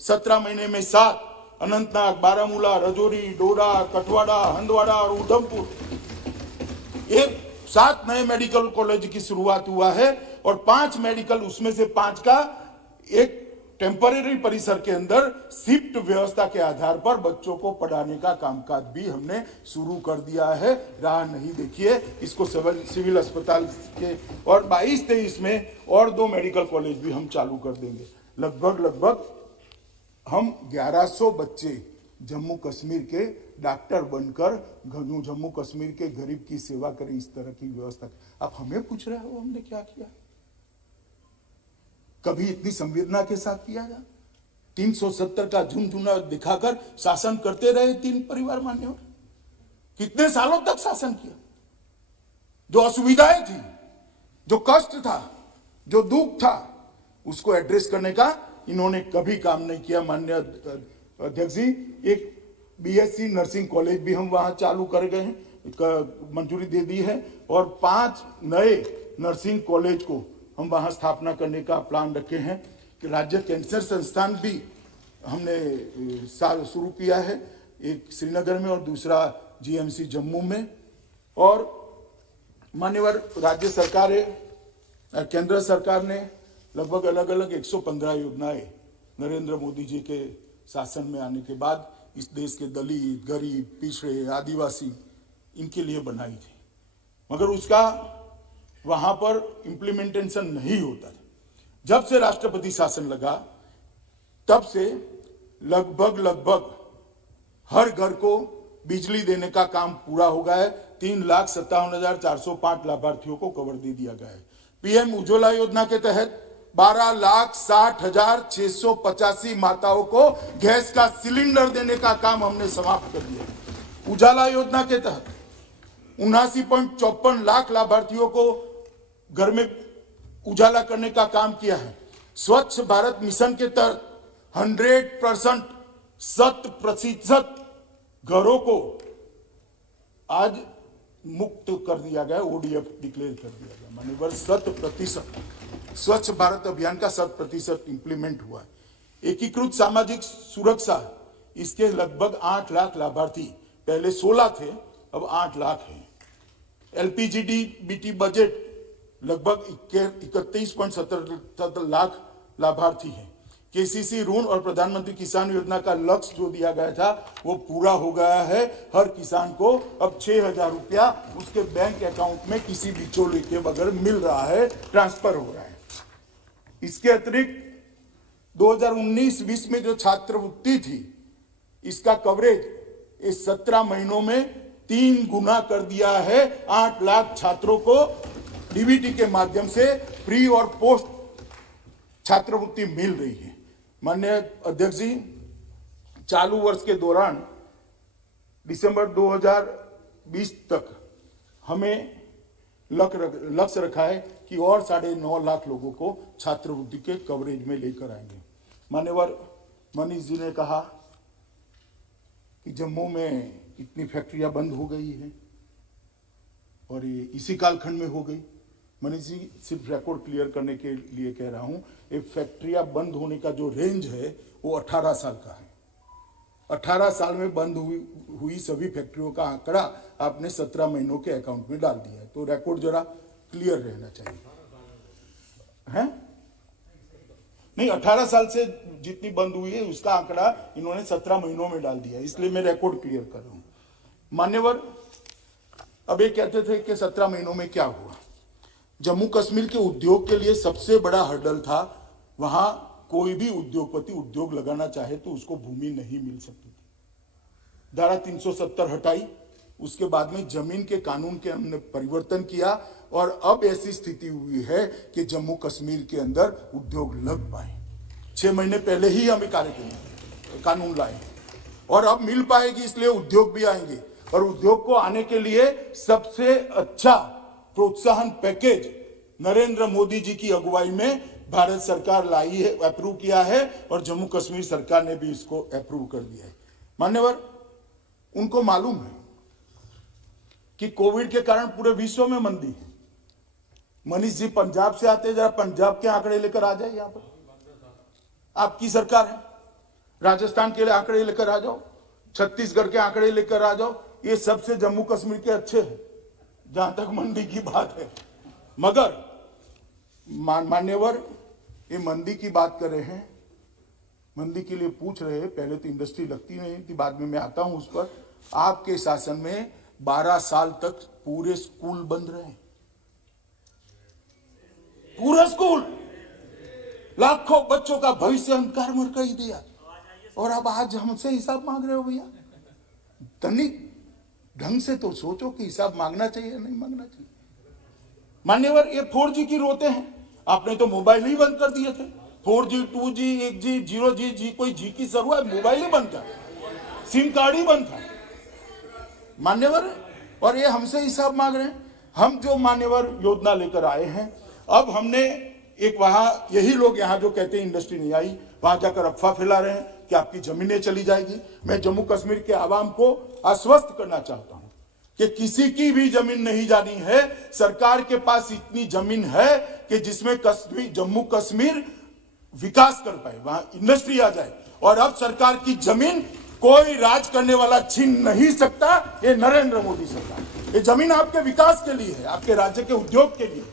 17 महीने में 7, अनंतनाग, बारामूला, रजौरी, डोडा, कठवाड़ा, हंदवाड़ा और उधमपुर, ये 7 नए मेडिकल कॉलेज की शुरुआत हुआ है। और 5 मेडिकल, उसमें से 5 का एक टेम्परेरी परिसर के अंदर शिफ्ट व्यवस्था के आधार पर बच्चों को पढ़ाने का कामकाज भी हमने शुरू कर दिया है। राह नहीं देखिए, इसको सिविल अस्पताल के, और 22-23 में और 2 मेडिकल कॉलेज भी हम चालू कर देंगे। लगभग हम 1100 बच्चे जम्मू कश्मीर के डॉक्टर बनकर जम्मू कश्मीर के गरीब की सेवा करें, इस तरह की व्यवस्था। आप हमें पूछ रहे हो हमने क्या किया? कभी इतनी संवेदना के साथ किया था? 370 का झुनझुना दिखाकर शासन करते रहे 3 परिवार मान्यवर। कितने सालों तक शासन किया? जो असुविधाएं थी, जो कष्ट था, जो दुख था, उसको एड्रेस करने का इन्होंने कभी काम नहीं किया। माननीय अध्यक्ष जी, एक बीएससी नर्सिंग कॉलेज भी हम वहां चालू कर गए हैं, मंजूरी दे दी है, और 5 नए नर्सिंग कॉलेज को हम वहां स्थापना करने का प्लान रखे हैं। कि राज्य कैंसर संस्थान भी हमने शुरू किया है, एक श्रीनगर में और दूसरा जीएमसी जम्मू में। और मान्यवर, राज्य सरकार, केंद्र सरकार ने लगभग अलग 115 योजनाएं नरेंद्र मोदी जी के शासन में आने के बाद इस देश के दलित, गरीब, पिछड़े, आदिवासी, इनके लिए बनाई थी, मगर उसका वहां पर इम्प्लीमेंटेशन नहीं होता था। जब से राष्ट्रपति शासन लगा, तब से लगभग हर घर को बिजली देने का काम पूरा हो गया है। 3,57,405 लाभार्थियों को कवर दे दिया गया है। पीएम उज्ज्वला योजना के तहत 12,60,685 माताओं को गैस का सिलेंडर देने का काम हमने समाप्त कर दिया। उजाला योजना के तहत 79.54 लाख लाभार्थियों को घर में उजाला करने का काम किया है। स्वच्छ भारत मिशन के तहत 100% 100% घरों को आज मुक्त कर दिया गया, ओडीएफ डिक्लेयर कर दिया गया। मान्यवर 100% स्वच्छ भारत अभियान का 100% इंप्लीमेंट हुआ है। एकीकृत सामाजिक सुरक्षा, इसके लगभग 8 लाख लाभार्थी, पहले 16 थे, अब 8 लाख हैं। एलपीजीडी बीटी बजट लगभग 31.77 लाख लाभार्थी हैं। केसीसी ऋण और प्रधानमंत्री किसान योजना का लक्ष्य जो दिया गया था वो पूरा हो गया है। हर किसान को अब 6,000 रुपया उसके बैंक अकाउंट में किसी बिचौलिए के बगैर मिल रहा है, ट्रांसफर हो रहा है। इसके अतिरिक्त 2019-20 में जो छात्रवृत्ति थी, इसका कवरेज इस 17 महीनों में 3 गुना कर दिया है। 8 लाख छात्रों को डीबीटी के माध्यम से प्री और पोस्ट छात्रवृत्ति मिल रही है। माननीय अध्यक्ष जी, चालू वर्ष के दौरान दिसंबर 2020 तक हमें लक्ष्य रखा है कि और 9.5 लाख लोगों को छात्रवृत्ति के कवरेज में लेकर आएंगे। मान्यवर मनीष जी ने कहा कि जम्मू में इतनी फैक्ट्रियां बंद हो गई है और ये इसी कालखंड में हो गई। मनीष जी, सिर्फ रिकॉर्ड क्लियर करने के लिए कह रहा हूं, ये फैक्ट्रियां बंद होने का जो रेंज है वो 18 साल का है। 18 साल में बंद हुई सभी फैक्ट्रियों का आंकड़ा आपने 17 महीनों के अकाउंट में डाल दिया है, तो रिकॉर्ड जरा क्लियर रहना चाहिए, है? नहीं, 18 साल से जितनी बंद हुई है उसका आंकड़ा इन्होंने 17 महीनों में डाल दिया, इसलिए मैं रिकॉर्ड क्लियर कर रहा हूं। मान्यवर, अब ये कहते थे कि 17 महीनों में क्या हुआ। जम्मू कश्मीर के उद्योग के लिए सबसे बड़ा हर्डल था, वहां कोई भी उद्योगपति उद्योग लगाना चाहे तो उसको भूमि नहीं मिल सकती थी। धारा 370 हटाई, उसके बाद में जमीन के कानून के हमने परिवर्तन किया और अब ऐसी स्थिति हुई है कि जम्मू कश्मीर के अंदर उद्योग लग पाए। 6 महीने पहले ही हम कानून लाए और अब मिल पाएगी, इसलिए उद्योग भी आएंगे। और उद्योग को आने के लिए सबसे अच्छा प्रोत्साहन पैकेज नरेंद्र मोदी जी की अगुवाई में भारत सरकार लाई है, अप्रूव किया है और जम्मू कश्मीर सरकार ने भी इसको अप्रूव कर दिया है। मान्यवर, उनको मालूम है कि कोविड के कारण पूरे विश्व में मंदी है। मनीष जी पंजाब से आते, जरा पंजाब के आंकड़े लेकर आ जाए। यहां पर आपकी सरकार है, राजस्थान के लिए आंकड़े लेकर आ जाओ, छत्तीसगढ़ के आंकड़े लेकर आ जाओ। ये सबसे जम्मू कश्मीर के अच्छे हैं जहां तक मंदी की बात है। मगर मान्यवर, ये मंदी की बात कर रहे हैं, मंदी के लिए पूछ रहे हैं। पहले तो इंडस्ट्री लगती नहीं थी, बाद में मैं आता हूं उस पर। आपके शासन में 12 साल तक पूरे स्कूल बंद रहे, पूरा स्कूल, लाखों बच्चों का भविष्य अंधकार में कर दिया और अब आज हमसे हिसाब मांग रहे हो। भैया, तनिक ढंग से तो सोचो कि हिसाब मांगना चाहिए नहीं मांगना चाहिए। मान्यवर, ये 4G की रोते हैं, आपने तो मोबाइल ही बंद कर दिए थे। 4G, 2G, 1G, 0G, कोई जी की जरूरत, मोबाइल ही बंद था, सिम कार्ड ही बंद था। मान्यवर, और ये हमसे हिसाब मांग रहे हैं। हम जो मान्यवर योजना लेकर आए हैं, अब हमने एक वहां, यही लोग यहाँ जो कहते हैं इंडस्ट्री नहीं आई, वहां जाकर अफवाह फैला रहे हैं कि आपकी जमीनें चली जाएगी। मैं जम्मू कश्मीर के आवाम को आश्वस्त करना चाहता हूं कि किसी की भी जमीन नहीं जानी है। सरकार के पास इतनी जमीन है कि जिसमें जम्मू कश्मीर विकास कर पाए, वहां इंडस्ट्री आ जाए। और अब सरकार की जमीन कोई राज करने वाला छीन नहीं सकता। ये नरेंद्र मोदी सरकार, ये जमीन आपके विकास के लिए है, आपके राज्य के उद्योग के लिए।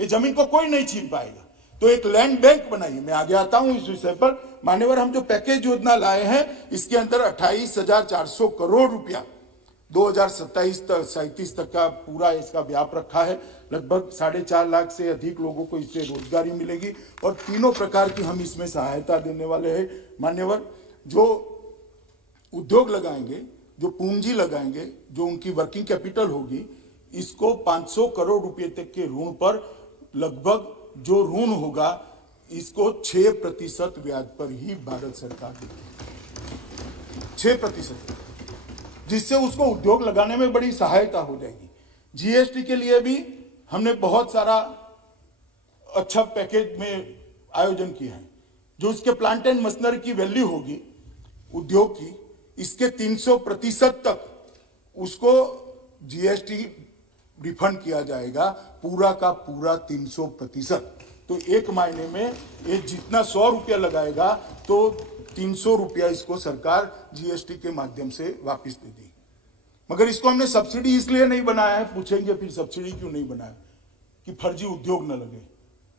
ये जमीन को कोई नहीं छीन पाएगा। तो एक लैंड बैंक बनाइए। मैं आगे आता हूं इस विषय पर। मान्यवर, हम जो पैकेज योजना लाए हैं, इसके अंदर 28,400 करोड़ रुपया 2027-37 तक का पूरा इसका व्याप रखा है। लगभग 4.5 लाख से अधिक लोगों को इससे रोजगारी मिलेगी और तीनों प्रकार की हम इसमें सहायता देने वाले हैं। मान्यवर, जो उद्योग लगाएंगे, जो पूंजी लगाएंगे, जो उनकी वर्किंग कैपिटल होगी, इसको 500 करोड़ रुपए तक के ऋण पर लगभग जो ऋण होगा इसको 6% ब्याज पर ही भारत सरकार देगी, 6%, जिससे उसको उद्योग लगाने में बड़ी सहायता हो जाएगी। जीएसटी के लिए भी हमने बहुत सारा अच्छा पैकेज में आयोजन किया है। जो इसके प्लांट एंड मशीनरी की वैल्यू होगी उद्योग की, इसके 300% तक उसको जीएसटी रिफंड किया जाएगा, पूरा का पूरा 300%। तो एक महीने में ये जितना 100 रुपया लगाएगा तो 300 रुपया इसको सरकार जीएसटी के माध्यम से वापस दे दी। मगर इसको हमने सब्सिडी इसलिए नहीं बनाया है, पूछेंगे फिर सब्सिडी क्यों नहीं बनाया, कि फर्जी उद्योग न लगे।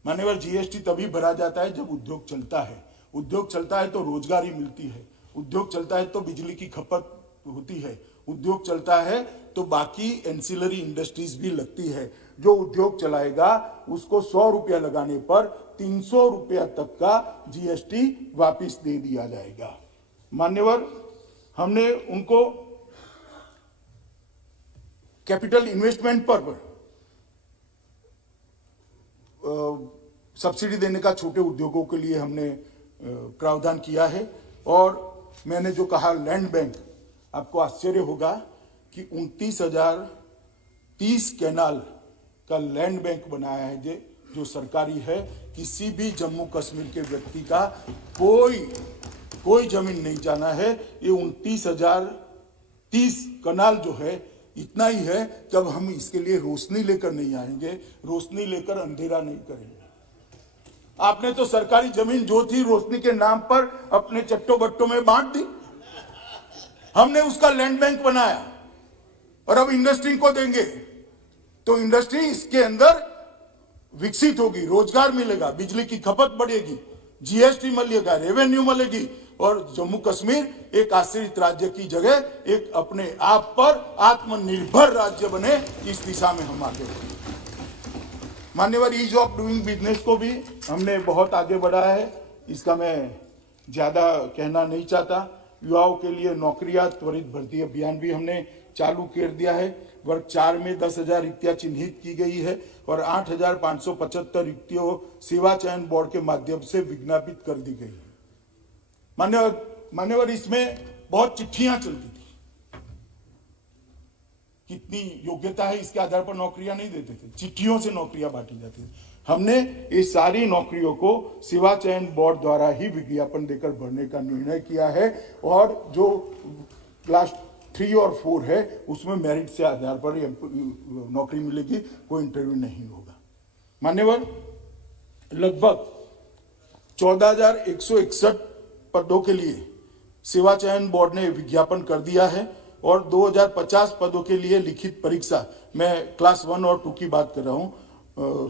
मान्यवर, जीएसटी तभी भरा जाता है जब उद्योग चलता है। उद्योग चलता है तो रोजगारी मिलती है, उद्योग चलता है तो बिजली की खपत होती है, उद्योग चलता है तो बाकी एंसिलरी इंडस्ट्रीज भी लगती है। जो उद्योग चलाएगा उसको 100 रुपया लगाने पर 300 रुपया तक का जीएसटी वापस दे दिया जाएगा। मान्यवर, हमने उनको कैपिटल इन्वेस्टमेंट पर सब्सिडी देने का छोटे उद्योगों के लिए हमने प्रावधान किया है। और मैंने जो कहा लैंड बैंक, आपको आश्चर्य होगा कि 29,030 कैनाल का लैंड बैंक बनाया है जो सरकारी है। किसी भी जम्मू कश्मीर के व्यक्ति का कोई जमीन नहीं जाना है। ये 29,030 कैनाल जो है इतना ही है कि अब हम इसके लिए रोशनी लेकर नहीं आएंगे, रोशनी लेकर अंधेरा नहीं करेंगे। आपने तो सरकारी जमीन जो थी रोशनी के नाम पर अपने चट्टो बट्टों में बांट दी। हमने उसका लैंड बैंक बनाया और अब इंडस्ट्री को देंगे तो इंडस्ट्री इसके अंदर विकसित होगी, रोजगार मिलेगा, बिजली की खपत बढ़ेगी, जीएसटी मिलेगा, रेवेन्यू मिलेगी और जम्मू कश्मीर एक आश्रित राज्य की जगह एक अपने आप पर आत्मनिर्भर राज्य बने, इस दिशा में हम आगे बढ़े। मान्यवर, ईज ऑफ डूइंग बिजनेस को भी हमने बहुत आगे बढ़ाया है, इसका मैं ज्यादा कहना नहीं चाहता। युवाओं के लिए नौकरियां त्वरित भर्ती अभियान भी हमने चालू कर दिया है। वर्ग 4 में 10,000 रिक्तियां चिन्हित की गई है और 8,575 रिक्तियों सेवा चयन बोर्ड के माध्यम से विज्ञापित कर दी गई है। मान्यवर, इसमें बहुत चिट्ठियां चलती थी, कितनी योग्यता है इसके आधार पर नौकरियां नहीं देते थे, चिट्ठियों से नौकरियां बांटी जाती थी। हमने इस सारी नौकरियों को सेवा चयन बोर्ड द्वारा ही विज्ञापन देकर भरने का निर्णय किया है और जो क्लास 3 और 4 है उसमें मेरिट से आधार पर नौकरी मिलेगी, कोई इंटरव्यू नहीं होगा। मान्यवर, लगभग 14,161 पदों के लिए सेवा चयन बोर्ड ने विज्ञापन कर दिया है और 2,050 पदों के लिए लिखित परीक्षा, मैं क्लास 1 और 2 की बात कर रहा हूं,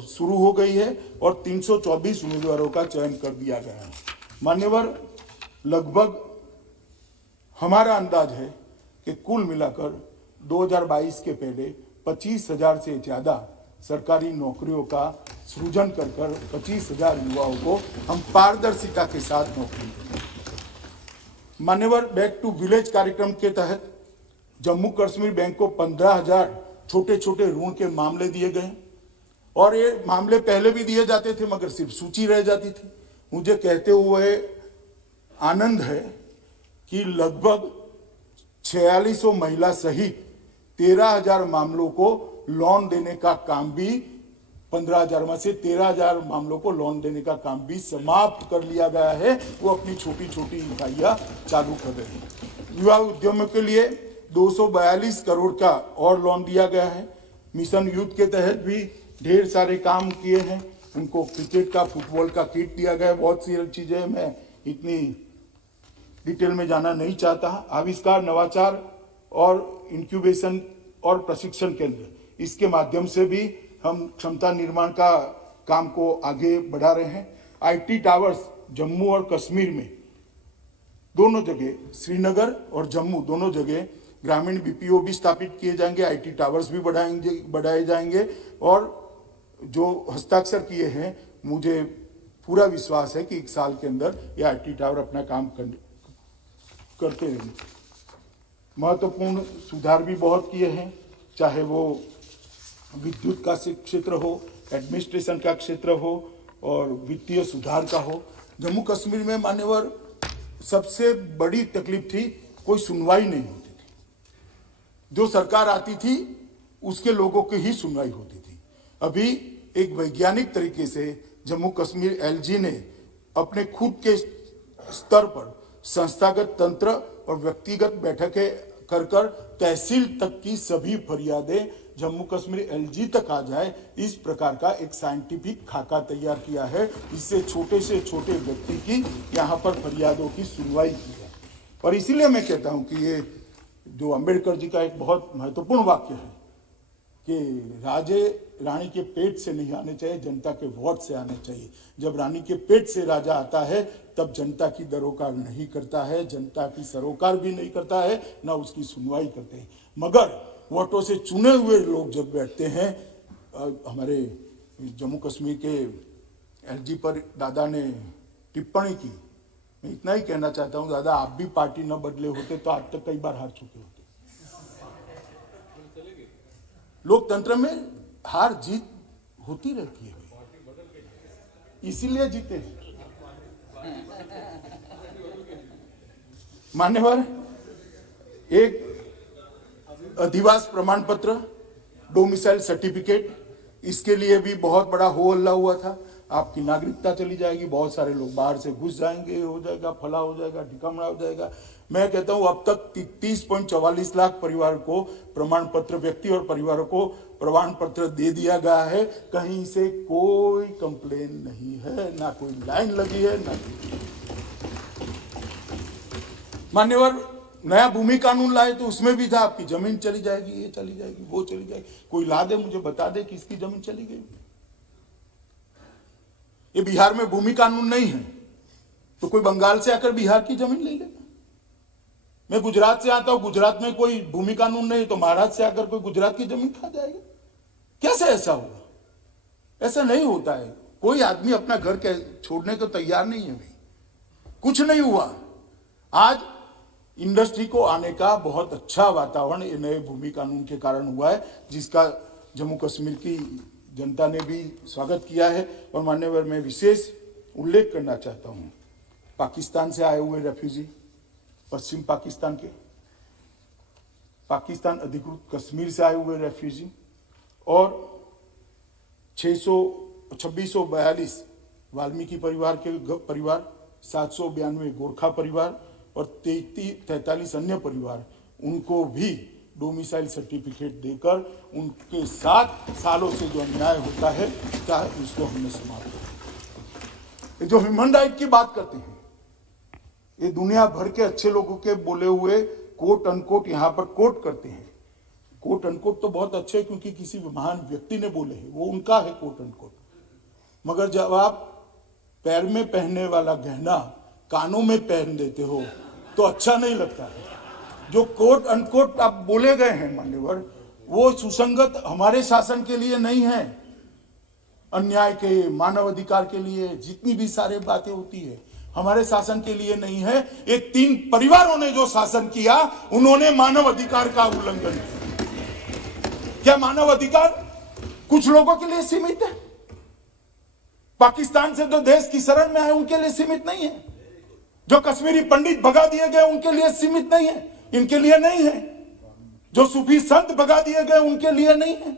शुरू हो गई है और 324 उम्मीदवारों का चयन कर दिया गया है। मान्यवर, लगभग हमारा अंदाज है कि कुल मिलाकर 2022 के पहले 25,000 से ज्यादा सरकारी नौकरियों का सृजन कर 25,000 युवाओं को हम पारदर्शिता के साथ नौकरी देंगे। मान्यवर, बैक टू विलेज कार्यक्रम के तहत जम्मू कश्मीर बैंक को 15,000 छोटे छोटे ऋण के मामले दिए गए और ये मामले पहले भी दिए जाते थे मगर सिर्फ सूची रह जाती थी। मुझे कहते हुए आनंद है कि लगभग 4600 महिला सहित 13,000 मामलों को लोन देने का काम भी 15,000 में से 13,000 मामलों को लोन देने का काम भी समाप्त कर लिया गया है। वो अपनी छोटी छोटी इकाइयां चालू कर रहे हैं। युवा उद्यमों के लिए 242 करोड़ का और लोन दिया गया है। मिशन यूथ के तहत भी ढेर सारे काम किए हैं। उनको क्रिकेट का, फुटबॉल का किट दिया गया है। बहुत सी चीजें मैं इतनी डिटेल में जाना नहीं चाहता। आविष्कार, नवाचार और इंक्यूबेशन और प्रशिक्षण केंद्र, इसके माध्यम से भी हम क्षमता निर्माण का काम को आगे बढ़ा रहे हैं। आईटी टावर्स जम्मू और कश्मीर में दोनों जगह, श्रीनगर और जम्मू दोनों जगह ग्रामीण बीपीओ भी स्थापित किए जाएंगे, आईटी टावर्स भी बढ़ाए जाएंगे और जो हस्ताक्षर किए हैं मुझे पूरा विश्वास है कि 1 साल के अंदर ये आईटी टावर अपना काम करते रहेंगे। महत्वपूर्ण सुधार भी बहुत किए हैं, चाहे वो विद्युत का क्षेत्र हो, एडमिनिस्ट्रेशन का क्षेत्र हो और वित्तीय सुधार का हो। जम्मू कश्मीर में मान्यवर सबसे बड़ी तकलीफ थी, कोई सुनवाई नहीं होती थी। जो सरकार आती थी उसके लोगों की ही सुनवाई होती थी। अभी एक वैज्ञानिक तरीके से जम्मू कश्मीर एलजी ने अपने खुद के स्तर पर संस्थागत तंत्र और व्यक्तिगत बैठकें कर कर तहसील तक की सभी फरियादें जम्मू कश्मीर एलजी तक आ जाए, इस प्रकार का एक साइंटिफिक खाका तैयार किया है, जिससे छोटे से छोटे व्यक्ति की यहाँ पर फरियादों की सुनवाई की जाए। और इसीलिए मैं कहता हूँ कि ये जो अंबेडकर जी का एक बहुत महत्वपूर्ण वाक्य है कि राजे रानी के पेट से नहीं आने चाहिए, जनता के वोट से आने चाहिए। जब रानी के पेट से राजा आता है तब जनता की दरोकार नहीं करता है, जनता की सरोकार भी नहीं करता है, ना उसकी सुनवाई करते हैं। मगर वोटों से चुने हुए लोग जब बैठते हैं, हमारे जम्मू कश्मीर के एलजी पर दादा ने टिप्पणी की, मैं इतना ही कहना चाहता हूँ, दादा आप भी पार्टी न बदले होते तो आज तक कई बार हार चुके होते। लोकतंत्र में हार जीत होती रहती है, इसीलिए जीते हैं। मान्यवर, एक अधिवास प्रमाण पत्र, डोमिसाइल सर्टिफिकेट, इसके लिए भी बहुत बड़ा हो हल्ला हुआ था। आपकी नागरिकता चली जाएगी, बहुत सारे लोग बाहर से घुस जाएंगे, हो जाएगा, फला हो जाएगा, ठिकाना हो जाएगा। मैं कहता हूं अब तक 30.44 लाख परिवार को प्रमाण पत्र, व्यक्ति और परिवारों को प्रमाण पत्र दे दिया गया है। कहीं से कोई कंप्लेन नहीं है, ना कोई लाइन लगी है, ना। मान्यवर, नया भूमि कानून लाए तो उसमें भी था आपकी जमीन चली जाएगी, ये चली जाएगी, वो चली जाएगी। कोई ला दे, मुझे बता दे कि इसकी जमीन चली गई। ये बिहार में भूमि कानून नहीं है तो कोई बंगाल से आकर बिहार की जमीन ले लेगा। मैं गुजरात से आता हूं, गुजरात में कोई भूमि कानून नहीं तो महाराष्ट्र से आकर कोई गुजरात की जमीन खा जाएगा। कैसे ऐसा होगा? ऐसा नहीं होता है। कोई आदमी अपना घर छोड़ने को तैयार नहीं है भाई। कुछ नहीं हुआ। आज इंडस्ट्री को आने का बहुत अच्छा वातावरण ये नए भूमि कानून के कारण हुआ है, जिसका जम्मू कश्मीर की जनता ने भी स्वागत किया है। और मान्यवर, मैं विशेष उल्लेख करना चाहता हूं पाकिस्तान से आए हुए रेफ्यूजी, पश्चिम पाकिस्तान के, पाकिस्तान अधिकृत कश्मीर से आए हुए रेफ्यूजी और 2642 वाल्मीकि परिवार के परिवार, 792 गोरखा परिवार और 43 अन्य परिवार, उनको भी डोमिसाइल सर्टिफिकेट देकर उनके साथ सालों से जो अन्याय होता है उसको हमने समाप्त किया। जो ह्यूमन राइट की बात करते हैं, ये दुनिया भर के अच्छे लोगों के बोले हुए कोट अनकोट यहाँ पर कोट करते हैं। कोट अनकोट तो बहुत अच्छे है क्योंकि किसी महान व्यक्ति ने बोले हैं, वो उनका है कोट अनकोट। मगर जब आप पैर में पहनने वाला गहना कानों में पहन देते हो तो अच्छा नहीं लगता है। जो कोट अनकोट आप बोले गए हैं मान्यवर, वो सुसंगत हमारे शासन के लिए नहीं है। अन्याय के, मानव अधिकार के लिए जितनी भी सारे बातें होती है, हमारे शासन के लिए नहीं है। ये 3 परिवारों ने जो शासन किया, उन्होंने मानव अधिकार का उल्लंघन किया। क्या मानव अधिकार कुछ लोगों के लिए सीमित है? पाकिस्तान से जो देश की शरण में आए उनके लिए सीमित नहीं है। जो कश्मीरी पंडित भगा दिए गए उनके लिए सीमित नहीं है, इनके लिए नहीं है। जो सूफी संत भगा दिए गए उनके लिए नहीं है।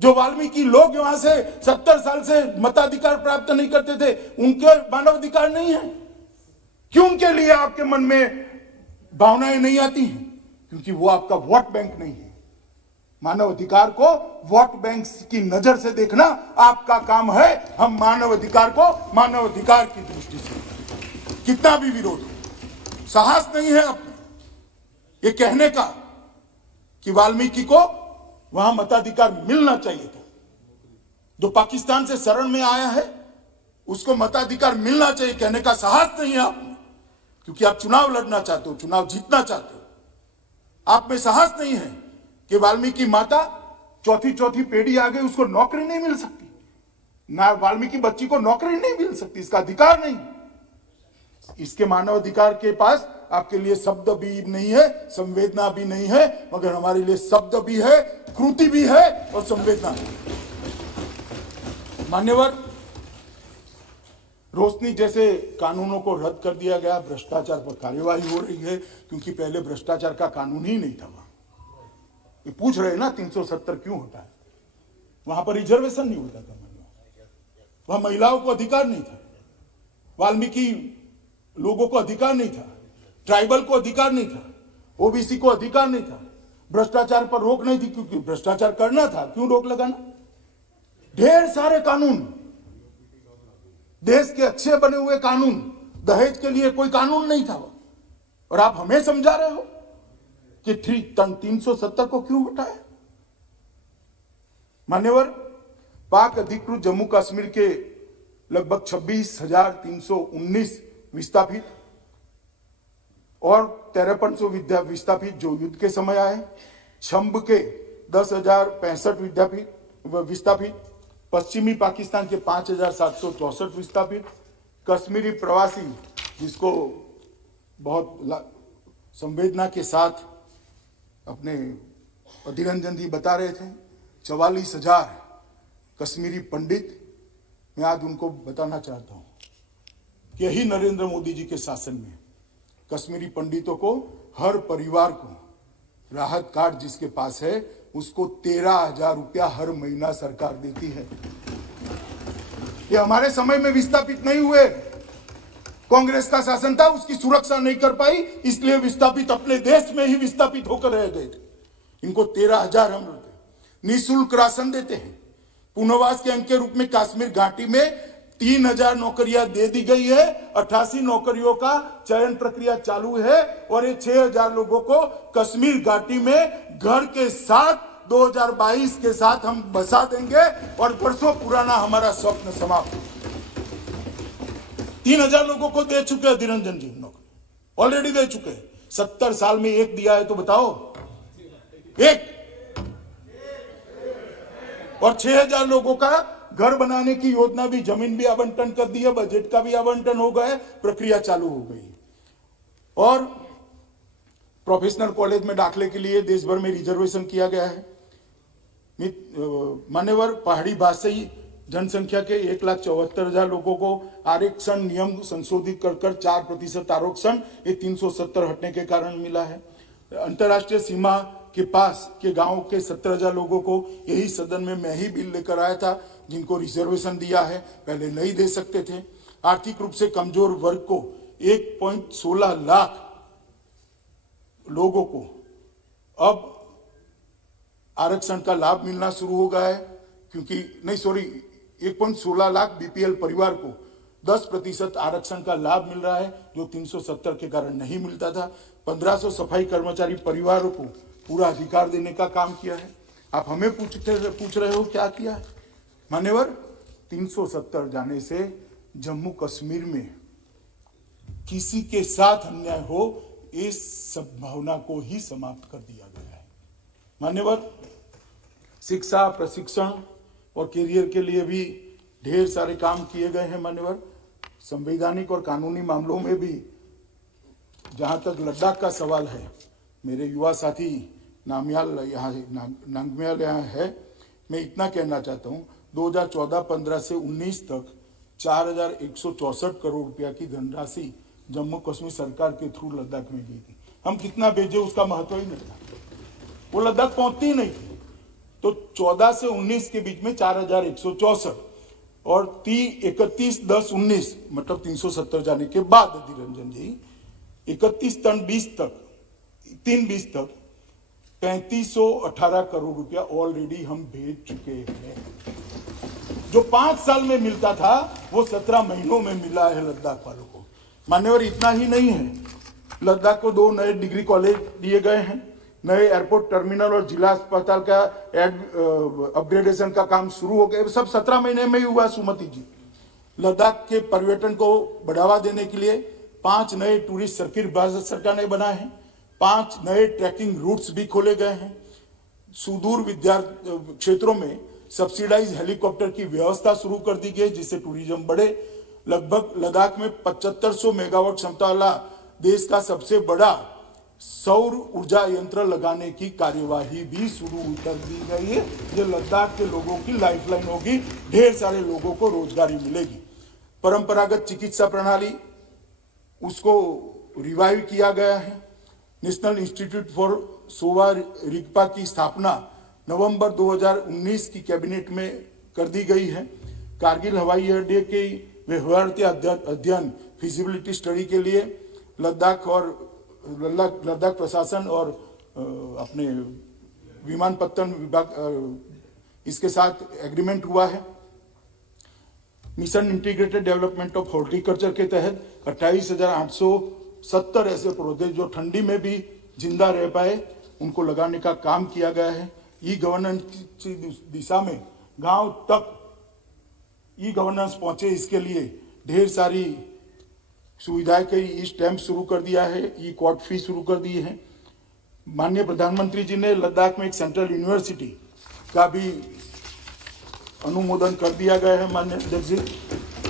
जो वाल्मीकि लोग वहां से 70 साल से मताधिकार प्राप्त नहीं करते थे, उनके मानव अधिकार नहीं है। क्यों उनके लिए आपके मन में भावनाएं नहीं आती हैं? क्योंकि वो आपका वोट बैंक नहीं है। मानव अधिकार को वोट बैंक की नजर से देखना आपका काम है। हम मानव अधिकार को मानव अधिकार की दृष्टि से, कितना भी विरोध हो, साहस नहीं है अपने ये कहने का कि वाल्मीकि को वहां मताधिकार मिलना चाहिए था। जो पाकिस्तान से शरण में आया है उसको मताधिकार मिलना चाहिए कहने का साहस नहीं है आप में, क्योंकि आप चुनाव लड़ना चाहते हो, चुनाव जीतना चाहते हो। आप में साहस नहीं है कि वाल्मीकि माता चौथी पीढ़ी आ गई, उसको नौकरी नहीं मिल सकती, ना वाल्मीकि बच्ची को नौकरी नहीं मिल सकती, इसका अधिकार नहीं। इसके मानव अधिकार के पास आपके लिए शब्द भी नहीं है, संवेदना भी नहीं है, मगर हमारे लिए शब्द भी है, कृति भी है और संवेदना भी। मान्यवर, रोशनी जैसे कानूनों को रद्द कर दिया गया, भ्रष्टाचार पर कार्यवाही हो रही है, क्योंकि पहले भ्रष्टाचार का कानून ही नहीं था। वहां ये पूछ रहे ना 370 क्यों होता है, वहां पर रिजर्वेशन नहीं होता था। वहां महिलाओं को अधिकार नहीं था, वाल्मीकि लोगों को अधिकार नहीं था, ट्राइबल को अधिकार नहीं था, ओबीसी को अधिकार नहीं था, भ्रष्टाचार पर रोक नहीं थी, क्योंकि भ्रष्टाचार करना था, क्यों रोक लगाना। ढेर सारे कानून, देश के अच्छे बने हुए कानून, दहेज के लिए कोई कानून नहीं था, और आप हमें समझा रहे हो कि 370 को क्यों हटाया। मान्यवर, पाक अधिकृत जम्मू कश्मीर के लगभग 26,319 विस्थापित और 5300 विस्थापित जो युद्ध के समय आए, छंब के 10,065 विस्थापित, पश्चिमी पाकिस्तान के 5,764 विस्थापित, कश्मीरी प्रवासी जिसको बहुत संवेदना के साथ अपने अधिरंजन जी बता रहे थे, 44,000 कश्मीरी पंडित। मैं आज उनको बताना चाहता हूं कि यही नरेंद्र मोदी जी के शासन में कश्मीरी पंडितों को, हर परिवार को राहत कार्ड जिसके पास है उसको 13,000 रुपया हर महीना सरकार देती है। ये हमारे समय में विस्थापित नहीं हुए, कांग्रेस का शासन था, उसकी सुरक्षा नहीं कर पाई, इसलिए विस्थापित अपने देश में ही विस्थापित होकर रह गए थे। इनको 13,000 हम देते, निःशुल्क राशन देते हैं। पुनर्वास के अंक के रूप में कश्मीर घाटी में 3,000 नौकरियां दे दी गई है, 88 नौकरियों का चयन प्रक्रिया चालू है, और ये 6,000 लोगों को कश्मीर घाटी में घर के साथ 2022 के साथ हम बसा देंगे, और वर्षों पुराना हमारा स्वप्न समाप्त। 3,000 लोगों को दे चुके हैं निरंजन जी नौकरी, ऑलरेडी दे चुके हैं। 70 साल में एक दिया है तो बताओ, एक। और 6,000 लोगों का घर बनाने की योजना भी, जमीन भी आवंटन कर दी है, बजट का भी आवंटन हो गया, प्रक्रिया चालू हो गई। और प्रोफेशनल कॉलेज में दाखिले के लिए देश भर में रिजर्वेशन किया गया है। मान्यवर, पहाड़ी भाषी जनसंख्या के 1,74,000 लोगों को आरक्षण नियम संशोधित कर 4% आरक्षण, ये 370 हटने के कारण मिला है। अंतर्राष्ट्रीय सीमा के पास के गांव के 17,000 लोगों को यही सदन में मैं ही बिल लेकर आया था, जिनको रिजर्वेशन दिया है, पहले नहीं दे सकते थे। आर्थिक रूप से कमजोर वर्ग को 1.16 लाख लोगों को अब आरक्षण का लाभ मिलना शुरू हो गया है, क्योंकि 1.16 लाख बीपीएल परिवार को 10% आरक्षण का लाभ मिल रहा है, जो 370 के कारण नहीं मिलता था। 1,500 सफाई कर्मचारी परिवारों को पूरा अधिकार देने का काम किया है। आप हमें पूछ रहे हो क्या किया है। मान्यवर, 370 जाने से जम्मू कश्मीर में किसी के साथ अन्याय हो, इस संभावना को ही समाप्त कर दिया गया है। मान्यवर, शिक्षा, प्रशिक्षण और करियर के लिए भी ढेर सारे काम किए गए हैं। मान्यवर, संवैधानिक और कानूनी मामलों में भी, जहां तक लद्दाख का सवाल है, मेरे युवा साथी नामयाल यहाँ है, मैं इतना कहना चाहता हूँ, 2014-15 से 19 तक 4,164 करोड़ रुपया की धनराशि जम्मू कश्मीर सरकार के थ्रू लद्दाख में गई थी। हम कितना भेजे उसका महत्व ही नहीं था, वो लद्दाख पहुंचती ही नहीं थी। तो 14 से 19 के बीच में 4,164 और 31/10/19 मतलब 370 जाने के बाद निरंजन जी 31/3/20 तक 3/20 तक 3,518 करोड़ रुपया ऑलरेडी हम भेज चुके हैं। जो 5 साल में मिलता था वो 17 महीनों में मिला है लद्दाख वालों को। मान्यवर, इतना ही नहीं है, लद्दाख को 2 नए डिग्री कॉलेज दिए गए हैं, नए एयरपोर्ट टर्मिनल और जिला अस्पताल का अपग्रेडेशन का काम शुरू हो गया। सब 17 महीने में ही हुआ। सुमति जी, लद्दाख के पर्यटन को बढ़ावा देने के लिए 5 नए टूरिस्ट सर्किट भारत सरकार ने बनाए हैं, 5 नए ट्रैकिंग रूट्स भी खोले गए हैं। सुदूर क्षेत्रों में सब्सिडाइज हेलीकॉप्टर की व्यवस्था शुरू कर दी गई, जिससे टूरिज्म बढ़े। लगभग लद्दाख में 7500 मेगावाट क्षमता वाला देश का सबसे बड़ा सौर ऊर्जा यंत्र लगाने की कार्यवाही भी शुरू कर दी गई है। ये लद्दाख के लोगों की लाइफलाइन होगी, ढेर सारे लोगों को रोजगारी मिलेगी। परंपरागत चिकित्सा प्रणाली उसको रिवाइव किया गया है। National institute for Sowa Rigpa की स्थापना नवंबर 2019 की कैबिनेट में कर दी गई है। कारगिल हवाई अड्डे के व्यवहार्य अध्ययन फिजिबिलिटी स्टडी के लिए लद्दाख प्रशासन और अपने विमानपत्तन विभाग इसके साथ एग्रीमेंट हुआ है। Mission integrated development of horticulture के तहत 28,870 ऐसे पौधे जो ठंडी में भी जिंदा रह पाए उनको लगाने का काम किया गया है। ई गवर्नेंस की दिशा में गांव तक ई गवर्नेंस पहुंचे, इसके लिए ढेर सारी सुविधाएं कई ई स्टैम्प शुरू कर दिया है, ई कोर्ट फी शुरू कर दी है। माननीय प्रधानमंत्री जी ने लद्दाख में एक सेंट्रल यूनिवर्सिटी का भी अनुमोदन कर दिया गया है। माननीय अध्यक्ष जी,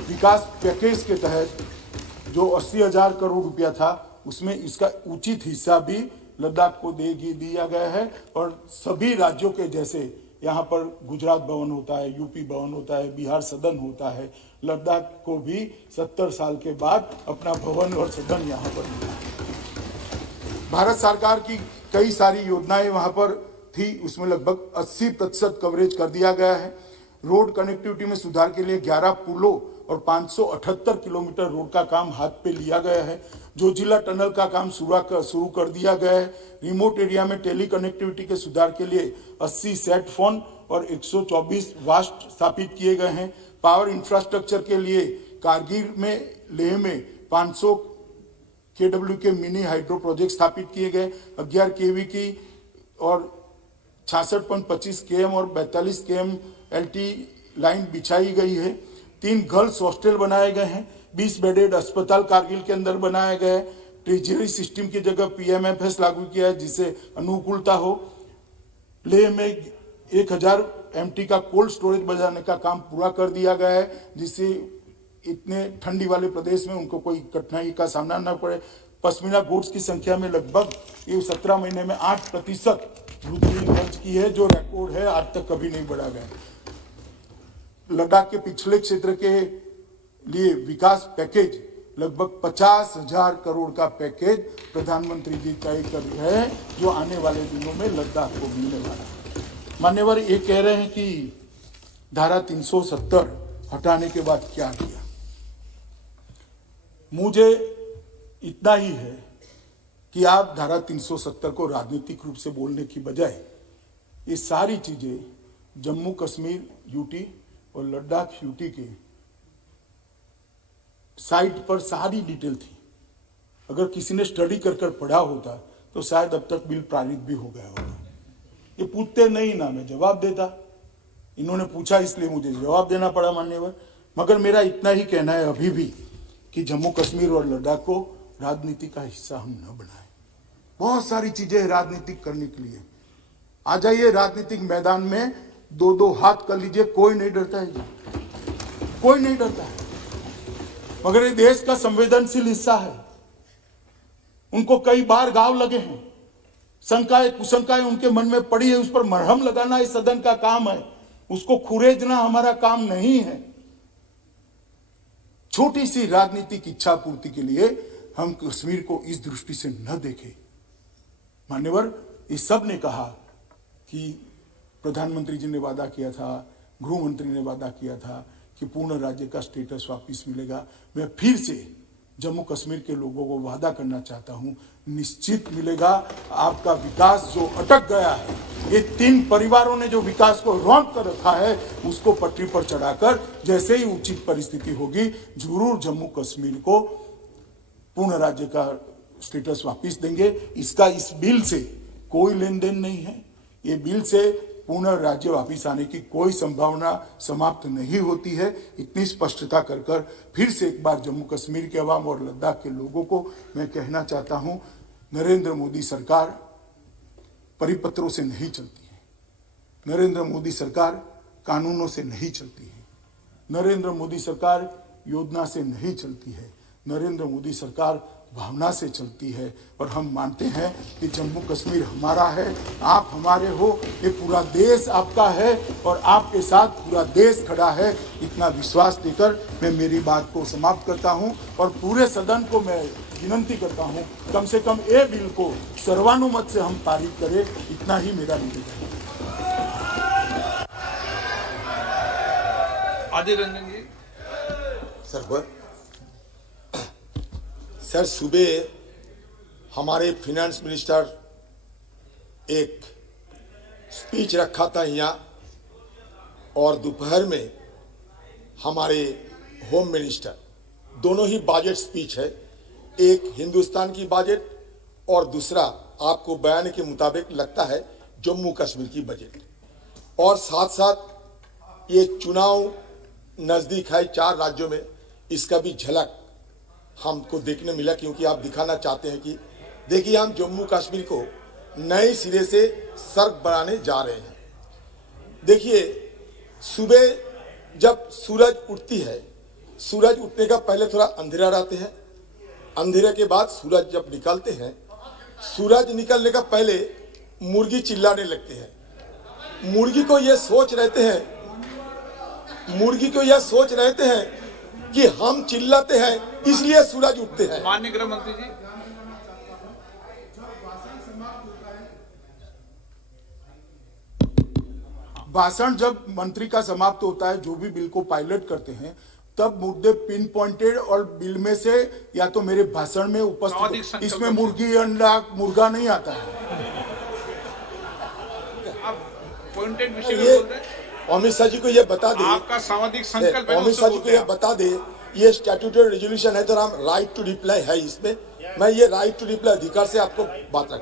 विकास पैकेज के तहत जो 80,000 करोड़ रुपया था उसमें इसका उचित हिस्सा भी लद्दाख को दिया गया है। और सभी राज्यों के जैसे यहाँ पर गुजरात भवन होता है, यूपी भवन होता है, बिहार सदन होता है, लद्दाख को भी 70 साल के बाद अपना भवन और सदन यहाँ पर मिला। भारत सरकार की कई सारी योजनाएं वहाँ पर थी, उसमें लगभग 80% कवरेज कर दिया गया है। रोड कनेक्टिविटी में सुधार के लिए 11 पुलों और 578 किलोमीटर रोड का काम हाथ पे लिया गया है। जो जिला टनल का काम शुरू कर दिया गया है। रिमोट एरिया में टेली कनेक्टिविटी के सुधार के लिए 80 सेट फोन और 124 वास्ट स्थापित किए गए हैं। पावर इंफ्रास्ट्रक्चर के लिए कारगिल में, लेह में 500 KW के मिनी हाइड्रो प्रोजेक्ट स्थापित किए गए। 11 kV की और 66.25 km और 42 km LT लाइन बिछाई गई है। 3 गर्ल्स हॉस्टल बनाए गए हैं। 20 बेडेड अस्पताल कारगिल के अंदर बनाया गया है। ट्रेजरी सिस्टम की जगह PMFS लागू किया है जिससे अनुकूलता हो। लेह में 1000 MT का कोल्ड स्टोरेज बनाने का काम पूरा कर दिया गया है जिससे इतने ठंडी वाले प्रदेश में उनको कोई कठिनाई का सामना न पड़े। पश्मीना गुड्स की संख्या में लगभग 17 महीने में 8% वृद्धि दर्ज की है, जो रिकॉर्ड है, आज तक कभी नहीं बढ़ा गया। लद्दाख के पिछले क्षेत्र के लिए विकास पैकेज लगभग 50,000 करोड़ का पैकेज प्रधानमंत्री जी तय कर रहे हैं जो आने वाले दिनों में लद्दाख को मिलने वाला है। मान्यवर ये कह रहे हैं कि धारा 370 हटाने के बाद क्या किया। मुझे इतना ही है कि आप धारा 370 को राजनीतिक रूप से बोलने की बजाय ये सारी चीजें जम्मू कश्मीर यूटी और लद्दाख यूटी के साइट पर सारी डिटेल थी। अगर किसी ने स्टडी कर पढ़ा होता तो शायद अब तक बिल पारित भी हो गया होगा। ये पूछते नहीं ना मैं जवाब देता, इन्होंने पूछा इसलिए मुझे जवाब देना पड़ा मान्यवर। मगर मेरा इतना ही कहना है अभी भी कि जम्मू कश्मीर और लद्दाख को राजनीति का हिस्सा हम न बनाएं। बहुत सारी चीजें राजनीतिक करने के लिए आ जाइए राजनीतिक मैदान में, 2-2 हाथ कर लीजिए, कोई नहीं डरता है जी, कोई नहीं डरता है। मगर ये देश का संवेदनशील हिस्सा है, उनको कई बार घाव लगे हैं, शंकाएं कुशंकाएं उनके मन में पड़ी है, उस पर मरहम लगाना इस सदन का काम है, उसको खुरेदना हमारा काम नहीं है। छोटी सी राजनीतिक इच्छा पूर्ति के लिए हम कश्मीर को इस दृष्टि से न देखें। मान्यवर, इस सब ने कहा कि प्रधानमंत्री जी ने वादा किया था, गृह मंत्री ने वादा किया था कि पूर्ण राज्य का स्टेटस वापस मिलेगा। मैं फिर से जम्मू कश्मीर के लोगों को वादा करना चाहता हूं, निश्चित मिलेगा। आपका विकास जो अटक गया है, ये 3 परिवारों ने जो विकास को रोक कर रखा है, उसको पटरी पर चढ़ाकर जैसे ही उचित परिस्थिति होगी जरूर जम्मू कश्मीर को पूर्ण राज्य का स्टेटस वापस देंगे। इसका इस बिल से कोई लेन देन नहीं है। ये बिल से पूर्ण राज्य वापस आने की कोई संभावना समाप्त नहीं होती है। इतनी स्पष्टता कर फिर से एक बार जम्मू कश्मीर के अवाम और लद्दाख के लोगों को मैं कहना चाहता हूं, नरेंद्र मोदी सरकार परिपत्रों से नहीं चलती है, नरेंद्र मोदी सरकार कानूनों से नहीं चलती है, नरेंद्र मोदी सरकार योजना से नहीं चलती है, नरेंद्र मोदी सरकार भावना से चलती है। और हम मानते हैं कि जम्मू कश्मीर हमारा है, आप हमारे हो, ये पूरा देश आपका है और आपके साथ पूरा देश खड़ा है। इतना विश्वास देकर मैं मेरी बात को समाप्त करता हूं और पूरे सदन को मैं विनंती करता हूं, कम से कम ये बिल को सर्वानुमत से हम पारित करें। इतना ही मेरा निवेदन है। आदिर रंजन जी। सर सुबह हमारे फिनेंस मिनिस्टर एक स्पीच रखा था यहाँ, और दोपहर में हमारे होम मिनिस्टर, दोनों ही बजट स्पीच है, एक हिंदुस्तान की बजट और दूसरा आपको बयान के मुताबिक लगता है जम्मू कश्मीर की बजट। और साथ साथ ये चुनाव नजदीक है 4 राज्यों में, इसका भी झलक हमको देखने मिला, क्योंकि आप दिखाना चाहते हैं कि देखिए हम जम्मू कश्मीर को नए सिरे से सर्ग बनाने जा रहे हैं। देखिए सुबह जब सूरज उठती है, सूरज उठने का पहले थोड़ा अंधेरा रहते हैं, अंधेरे के बाद सूरज जब निकलते हैं, सूरज निकलने का पहले मुर्गी चिल्लाने लगते हैं। मुर्गी को ये सोच रहते हैं कि हम चिल्लाते हैं इसलिए सूरज उठते हैं। माननीय गृह मंत्री जी। भाषण जब मंत्री का समाप्त होता है, जो भी बिल को पायलट करते हैं, तब मुद्दे पिन पॉइंटेड और बिल में से या तो मेरे भाषण में उपस्थित, इसमें मुर्गी अंडा मुर्गा नहीं आता है। आप पॉइंटेड विषय में बोल रहे हैं। अमित शाह जी को ये बता दे, आपका सामाजिक संकल्प है, अमित शाह जी को ये बता दे, ये स्टैट्यूटरी रेजोल्यूशन है तो हम राइट टू रिप्लाई है इसमें। मैं ये राइट टू रिप्लाई अधिकार से आपको बात रख,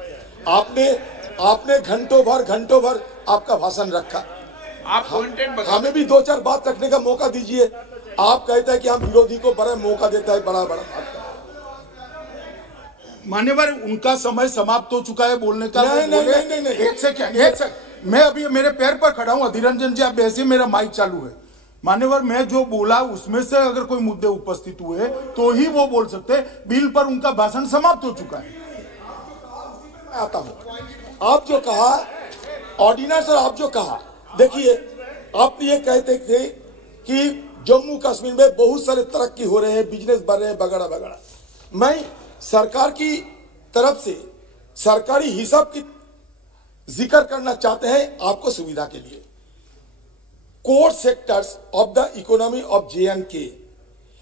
आपने घंटों भर आपका भाषण रखा। आप पॉइंटेड बता, हमें भी 2-4 बात रखने का मौका दीजिए। आप कहते हैं कि हम विरोधी को बड़ा मौका देता है, बड़ा मान्यवर उनका समय समाप्त हो चुका है बोलने का। नहीं, एक सेकंड, मैं अभी मेरे पैर पर खड़ा हूं। अधीर रंजन जी, आप ऐसे मेरा माइक चालू है। मान्यवर मैं जो बोला उसमें से अगर कोई मुद्दे उपस्थित हुए तो ही वो बोल सकते हैं। बिल पर उनका भाषण समाप्त हो चुका है। आता हूं, आप जो कहा ऑर्डिनेंस और आप जो कहा, देखिए आप ये कहते थे कि जम्मू कश्मीर में बहुत सारे तरक्की हो रहे हैं, बिजनेस बढ़ रहे हैं, वगैरह। मैं सरकार की तरफ से सरकारी हिसाब की जिक्र करना चाहते हैं आपको सुविधा के लिए। Core sectors of the economy of J&K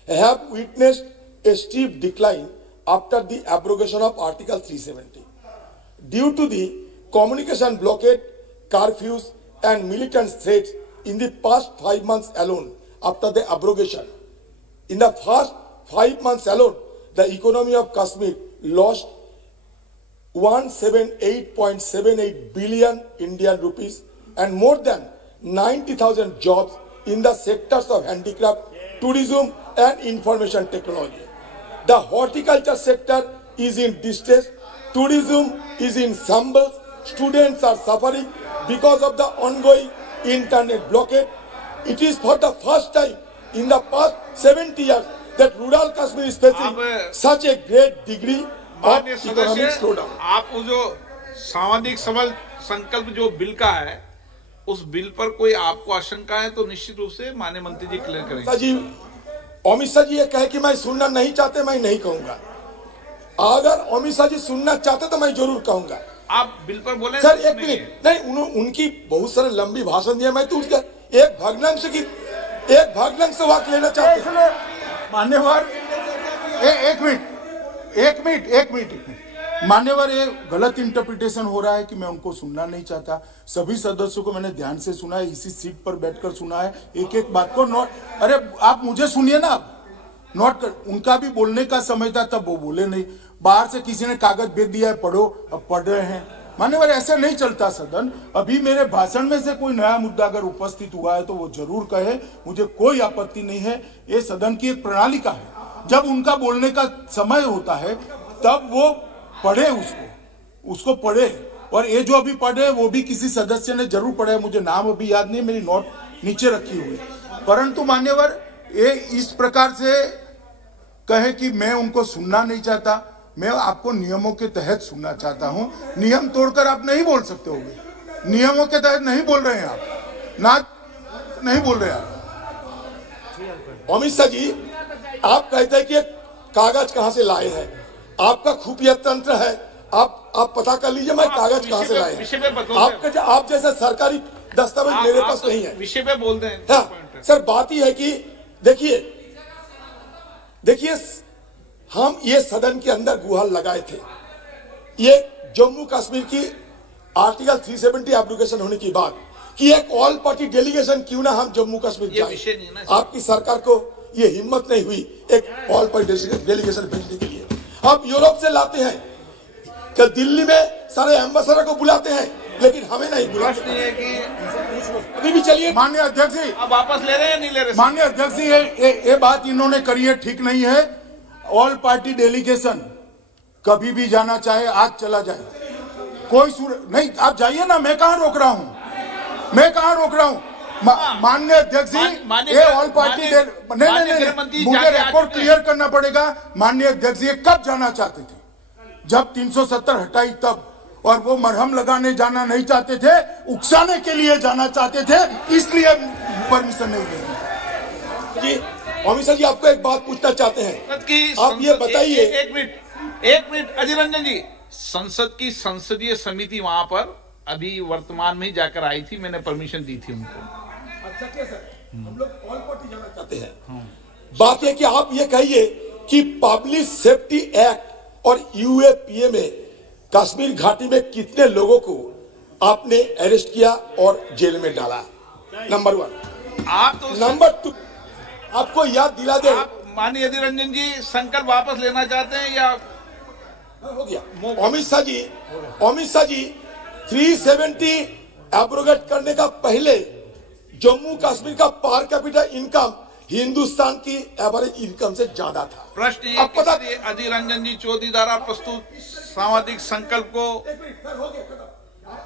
have witnessed a steep decline after the abrogation of Article 370 due to the communication blockade, curfews and militant threats in the past 5 months alone. After the abrogation, in the first 5 months alone, the economy of Kashmir lost 178.78 billion Indian rupees and more than 90,000 jobs in the sectors of handicraft, tourism and information technology. The horticulture sector is in distress, tourism is in shambles, students are suffering because of the ongoing internet blockade. It is for the first time in the past 70 years that rural Kashmir is facing such a great degree of economic slowdown. आप जो सामाजिक सबल संकल्प जो bill का है, उस bill पर कोई आपको आशंका है तो निश्चित रूप से माननीय मंत्री जी क्लियर करेंगे। जी अमित शाह जी ये कहे कि मैं सुनना नहीं चाहते, मैं नहीं कहूंगा। अगर अमित शाह जी सुनना चाहते तो मैं जरूर कहूंगा। आप बिल पर बोले सर, एक मिनट, नहीं उनकी बहुत सारे लंबी भाषण दिया, मैं तो उसका एक भग्नांश से वाक्य लेना चाहते हैं। मान्यवर एक मिनट मान्यवर, ये गलत इंटरप्रिटेशन हो रहा है कि मैं उनको सुनना नहीं चाहता। सभी सदस्यों को मैंने ध्यान से सुना है, इसी सीट पर बैठकर सुना है, एक बात को नोट। अरे आप मुझे सुनिए ना, नोट कर। उनका भी बोलने का समय था तब वो बोले नहीं, बाहर से किसी ने कागज भेज दिया है पढ़ो, अब पढ़ रहे हैं। मान्यवर ऐसे नहीं चलता सदन। अभी मेरे भाषण में से कोई नया मुद्दा अगर उपस्थित हुआ है तो वो जरूर कहे, मुझे कोई आपत्ति नहीं है। ये सदन की एक प्रणाली का है, जब उनका बोलने का समय होता है तब वो पढ़े, उसको पढ़े। और ये जो अभी पढ़े वो भी किसी सदस्य ने जरूर पढ़े, मुझे नाम अभी याद नहीं, मेरी नोट नीचे रखी हुई। परंतु मान्यवर ये इस प्रकार से कहे कि मैं उनको सुनना नहीं चाहता, मैं आपको नियमों के तहत सुनना चाहता हूं। नियम तोड़कर आप नहीं बोल सकते होगे, नियमों के तहत नहीं बोल रहे हैं आप, ना नहीं बोल रहे आप। अमित शाह जी, आप कहते हैं कि कागज कहां से लाए हैं, आपका खुफिया तंत्र है, आप पता कर लीजिए मैं कागज कहां से लाया विषय पे आपका आप जैसा सरकारी दस्तावेज मेरे पास नहीं है। विषय पे बोल दें। हाँ सर, बात ही है कि देखिए हम ये सदन के अंदर गुहार लगाए थे, ये जम्मू कश्मीर की आर्टिकल 370 एप्लीकेशन होने की बात कि एक ऑल पार्टी डेलीगेशन क्यों ना हम जम्मू कश्मीर जाए। आपकी सरकार को ये हिम्मत नहीं हुई एक ऑल पार्टी डेलीगेशन भेजने के लिए। आप यूरोप से लाते हैं, कल दिल्ली में सारे एम्बेसडर को बुलाते हैं, लेकिन हमें नहीं बुलाते। अभी भी चलिए माननीय अध्यक्ष जी, अब वापस ले रहे हैं नहीं ले रहे? माननीय अध्यक्ष जी, ये बात इन्होंने करी है, ठीक नहीं है। ऑल पार्टी डेलीगेशन कभी भी जाना चाहे आज चला जाए, कोई नहीं। आप जाइए ना, मैं कहां रोक रहा हूं, माननीय अध्यक्ष जी, ये ऑल पार्टी नहीं, मुझे रिकॉर्ड क्लियर करना पड़ेगा। माननीय अध्यक्ष जी, कब जाना चाहते थे? जब 370 हटाई तब, और वो मरहम लगाने जाना नहीं चाहते थे, उकसाने के लिए जाना चाहते थे, इसलिए परमिशन नहीं दी जी। अमित शाह जी, आपको एक बात पूछना चाहते हैं, आप ये बताइए। एक मिनट अधीर रंजन जी, संसद की संसदीय समिति वहां पर अभी वर्तमान में ही जाकर आई थी, मैंने परमिशन दी थी उनको। अच्छा क्या सर, हम लोग ऑल पार्टी जाना चाहते हैं। बात है कि आप ये कहिए कि पब्लिक सेफ्टी एक्ट और यूएपीए में कश्मीर घाटी में कितने लोगों को आपने अरेस्ट किया और जेल में डाला? नंबर 1। आप तो नंबर 2, आपको याद दिला दे, माननीय अधीर रंजन जी संकल्प वापस लेना चाहते हैं या हो गया? अमित शाह जी 370 एब्रोगेट करने का पहले जम्मू कश्मीर का पर कैपिटा इनकम हिंदुस्तान की एवरेज इनकम से ज्यादा था। प्रश्न अधीर रंजन जी चौधरी द्वारा प्रस्तुत सामाजिक संकल्प को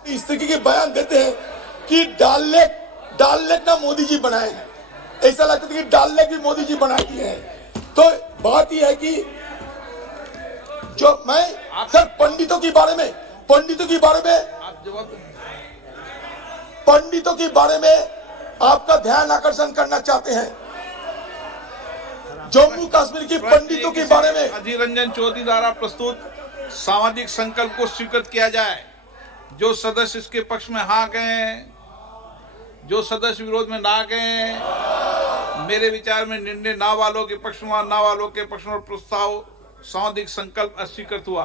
इस तरीके के बयान देते हैं कि डाल लेक ना मोदी जी बनाए हैं, ऐसा लगता है कि डाल लेक भी मोदी जी बनाए दिए हैं। तो बात यह है कि जो मैं सर पंडितों के बारे में आपका ध्यान आकर्षण करना चाहते हैं। जम्मू कश्मीर की पंडितों के बारे में अधीर रंजन चौधरी द्वारा प्रस्तुत सामाजिक संकल्प को स्वीकृत किया जाए। जो सदस्य इसके पक्ष में हाँ कहें, जो सदस्य विरोध में ना कहें, मेरे विचार में निर्णय ना वालों के पक्ष में, ना वालों के पक्ष में प्रस्ताव सामाजिक संकल्प अस्वीकृत हुआ।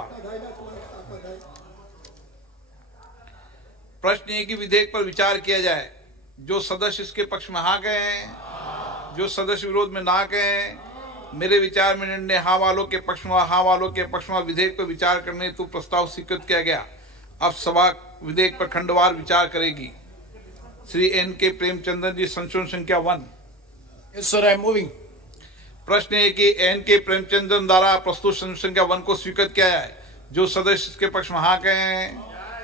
प्रश्न है कि विधेयक पर विचार किया जाए। जो सदस्य इसके पक्ष में हाँ कहें, जो सदस्य विरोध में ना कहें, मेरे विचार में निर्णय हाँ वालों के पक्ष में, हाँ वालों के पक्ष में विधेयक पर विचार करने हेतु प्रस्ताव स्वीकृत किया गया। अब सभा विधेयक पर खंडवार विचार करेगी। श्री N.K. प्रेमचंद्रन जी, संशोधन संख्या 1। Yes, sir, I am moving. प्रश्न है कि N.K. प्रेमचंद्रन द्वारा प्रस्तुत संशोधन संख्या 1 को स्वीकृत किया है। जो सदस्य इसके पक्ष में हाँ कहें,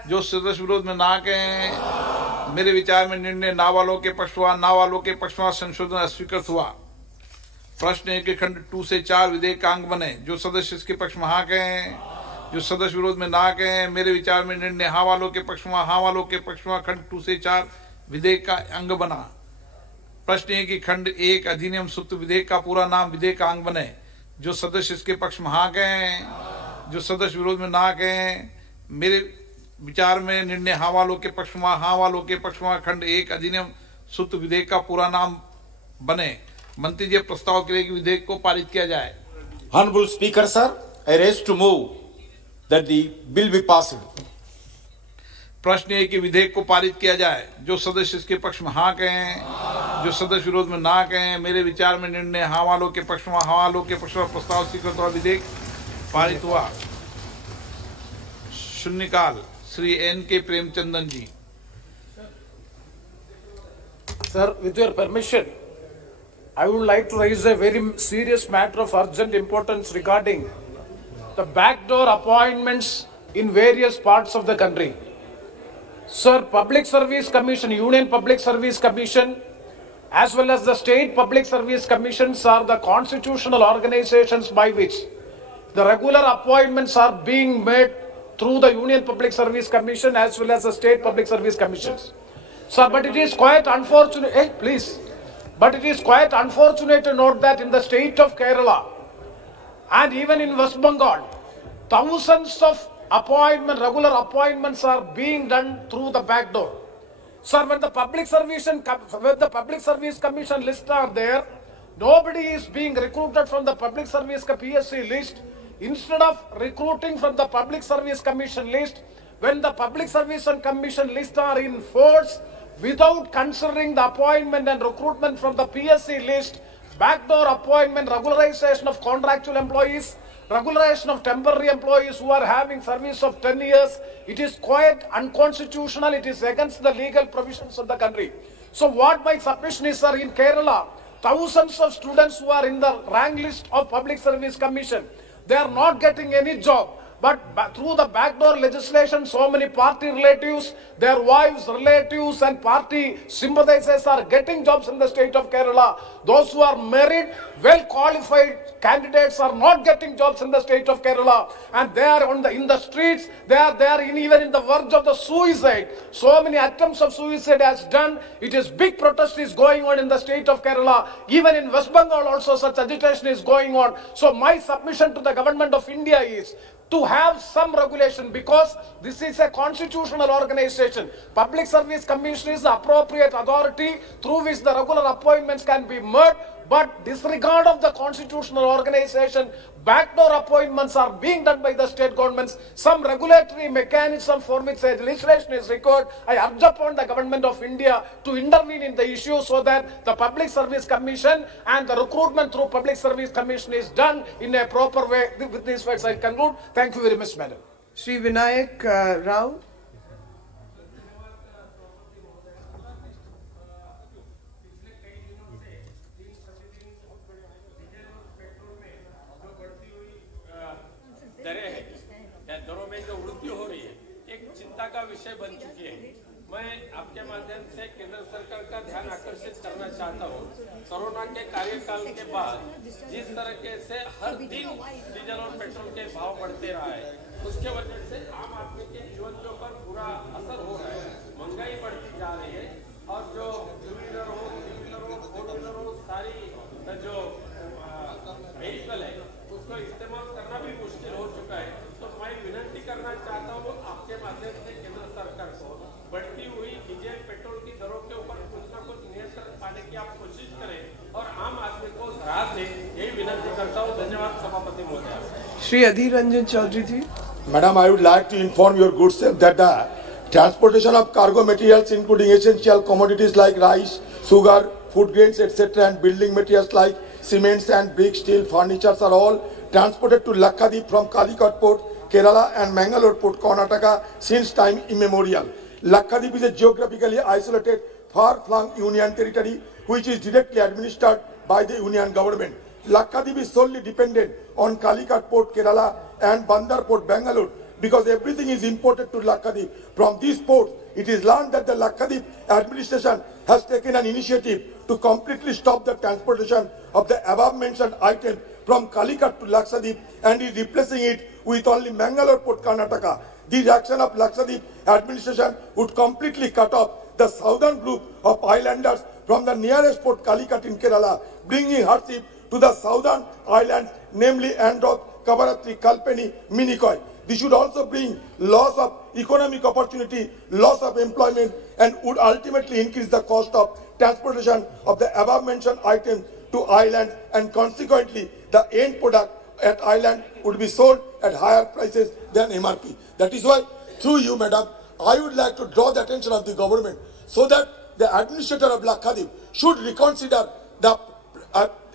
जो सदस्य विरोध में ना कहें, मेरे विचार में निर्णय ना वालों के पक्ष में, ना वालों के पक्ष में संशोधन अस्वीकृत हुआ। प्रश्न है कि खंड 2 से 4 विधेयक का अंग बने। जो सदस्य इसके पक्ष में हाँ कहें, जो सदस्य विरोध में ना कहें, मेरे विचार में निर्णय हाँ वालों के पक्ष में, हाँ वालों के पक्ष में खंड 2 से 4 विधेयक का अंग बना। प्रश्न है कि खंड 1 अधिनियम सूत्र विधेयक का पूरा नाम विधेयक का अंग बने। जो सदस्य इसके पक्ष में हाँ कहें, जो सदस्य विरोध में ना कहें, मेरे विचार में निर्णय हाँ वालों के पक्ष में, हाँ वालों के पक्ष में खंड 1 अधिनियम सूत्र विधेयक का पूरा नाम बने। मंत्री जी प्रस्ताव के लिए विधेयक को पारित किया जाए। Honorable Speaker, sir, I raise to move that the bill be passed. प्रश्न है कि विधेयक को पारित किया जाए। जो सदस्य इसके पक्ष में हाँ कहें, जो सदस्य विरोध में ना कहें, मेरे विचार में निर्णय हाँ वालों के पक्ष में, हाँ वालों के पक्ष में प्रस्ताव स्वीकृत हुआ, विधेयक पारित हुआ। शून्यकाल Shri N.K. Premachandran ji. Sir, with your permission, I would like to raise a very serious matter of urgent importance regarding the backdoor appointments in various parts of the country. Sir, Public Service Commission, Union Public Service Commission, as well as the State Public Service Commissions are the constitutional organizations by which the regular appointments are being made through the Union Public Service Commission as well as the State Public Service Commissions. Sir, but it is quite unfortunate, but it is quite unfortunate to note that in the state of Kerala and even in West Bengal, thousands of regular appointments are being done through the back door. Sir, when the Public Service Commission lists are there, nobody is being recruited from the Public Service PSC list. Instead of recruiting from the Public Service Commission list, when the Public Service and Commission list are in force, without considering the appointment and recruitment from the PSC list, backdoor appointment, regularization of contractual employees, regularization of temporary employees who are having service of 10 years, it is quite unconstitutional. It is against the legal provisions of the country. So what my submission is, sir, in Kerala, thousands of students who are in the rank list of Public Service Commission, they are not getting any job. But through the backdoor legislation, so many party relatives, their wives, relatives and party sympathizers are getting jobs in the state of Kerala. Those who are married, well-qualified candidates are not getting jobs in the state of Kerala. And they are in the streets, they are even in the verge of the suicide. So many attempts of suicide has done. It is big protest is going on in the state of Kerala. Even in West Bengal also such agitation is going on. So my submission to the government of India is to have some regulation, because this is a constitutional organization. Public Service Commission is the appropriate authority through which the regular appointments can be made, but disregard of the constitutional organization, backdoor appointments are being done by the state governments. Some regulatory mechanism for which legislation is required. I urge upon the government of India to intervene in the issue so that the Public Service Commission and the recruitment through Public Service Commission is done in a proper way. With these words I conclude. Thank you very much, madam. Shri Vinayak Rao. दरें हैं या दरों में जो वृद्धि हो रही है एक चिंता का विषय बन चुकी है। मैं आपके माध्यम से केंद्र सरकार का ध्यान आकर्षित करना चाहता हूँ। कोरोना के कार्यकाल के बाद जिस तरह से हर दिन डीजल और पेट्रोल के भाव बढ़ते रहा है, उसके वजह से आम आदमी के जीवन के ऊपर बुरा असर हो रहा है। महंगाई बढ़ती जा रही है और जो टू व्हीलर हो, थ्री व्हीलर हो, फोर व्हीलर हो, सारी जो व्हीकल है उसको इस्तेमाल करना भी मुश्किल हो चुका है। तो मैं विनती करना चाहता हूँ आपके माध्यम से केंद्र सरकार को बढ़ती हुई डीजल पेट्रोल की दरों के ऊपर कुछ न कुछ नियंत्रण पाने की आप कोशिश करें और आम आदमी को राहत दें, यही विनती करता हूँ। धन्यवाद सभापति महोदय। Shri Adhir Ranjan Chaudhary ji. Madam, I would like to inform your good self that the transportation of cargo materials including essential commodities like rice, sugar, food grains, etc. and building materials like cements and brick, steel, furniture are all transported to Lakshadweep from Calicut Port, Kerala and Mangalore Port, Karnataka since time immemorial. Lakshadweep is a geographically isolated, far-flung union territory which is directly administered by the union government. Lakshadweep is solely dependent on Calicut Port, Kerala and Bandar Port, Bangalore, because everything is imported to Lakshadweep. From these ports, it is learned that the Lakshadweep administration has taken an initiative to completely stop the transportation of the above mentioned items from Calicut to Lakshadweep and is replacing it with only Mangalore Port, Karnataka. This action of Lakshadweep administration would completely cut off the southern group of islanders from the nearest port Calicut in Kerala, bringing hardship to the southern islands, namely Androth, Kavaratri, Kalpeni, Minikoi. This should also bring loss of economic opportunity, loss of employment, and would ultimately increase the cost of transportation of the above mentioned items to islands, and consequently the end product at island would be sold at higher prices than MRP. That is why, through you, madam, I would like to draw the attention of the government so that the administrator of Lakshadweep should reconsider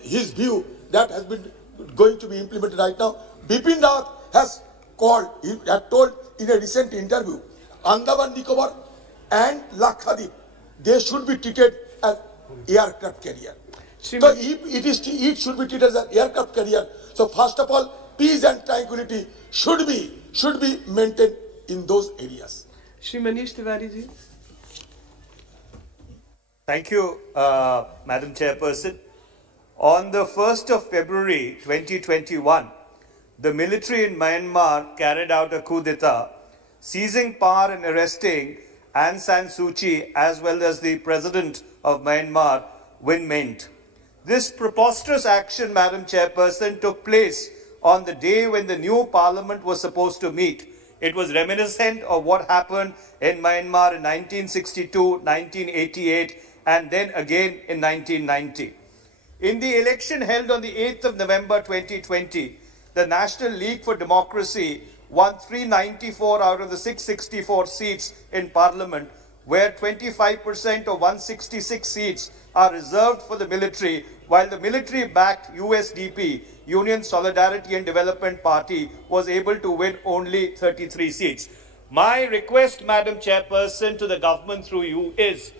his view that has been going to be implemented right now. Bipin Rawat has told in a recent interview, Andaman Nicobar and Lakshadweep, they should be treated as aircraft carrier. So if it should be treated as an aircraft carrier. So first of all, peace and tranquility should be maintained in those areas. Shri Manish Tiwari ji. Thank you, Madam Chairperson. On the 1st of February 2021, the military in Myanmar carried out a coup d'etat, seizing power and arresting Aung San Suu Kyi as well as the President of Myanmar, Win Myint. This preposterous action, Madam Chairperson, took place on the day when the new parliament was supposed to meet It was reminiscent of what happened in Myanmar in 1962, 1988, and then again in 1990. In the election held on the 8th of November 2020, the National League for Democracy won 394 out of the 664 seats in Parliament, where 25% of 166 seats are reserved for the military, while the military-backed USDP, Union Solidarity and Development Party, was able to win only 33 seats. My request, Madam Chairperson, to the government through you is,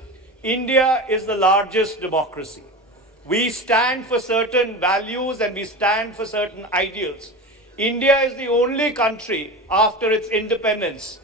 India is the largest democracy. We stand for certain values and we stand for certain ideals. India is the only country after its independence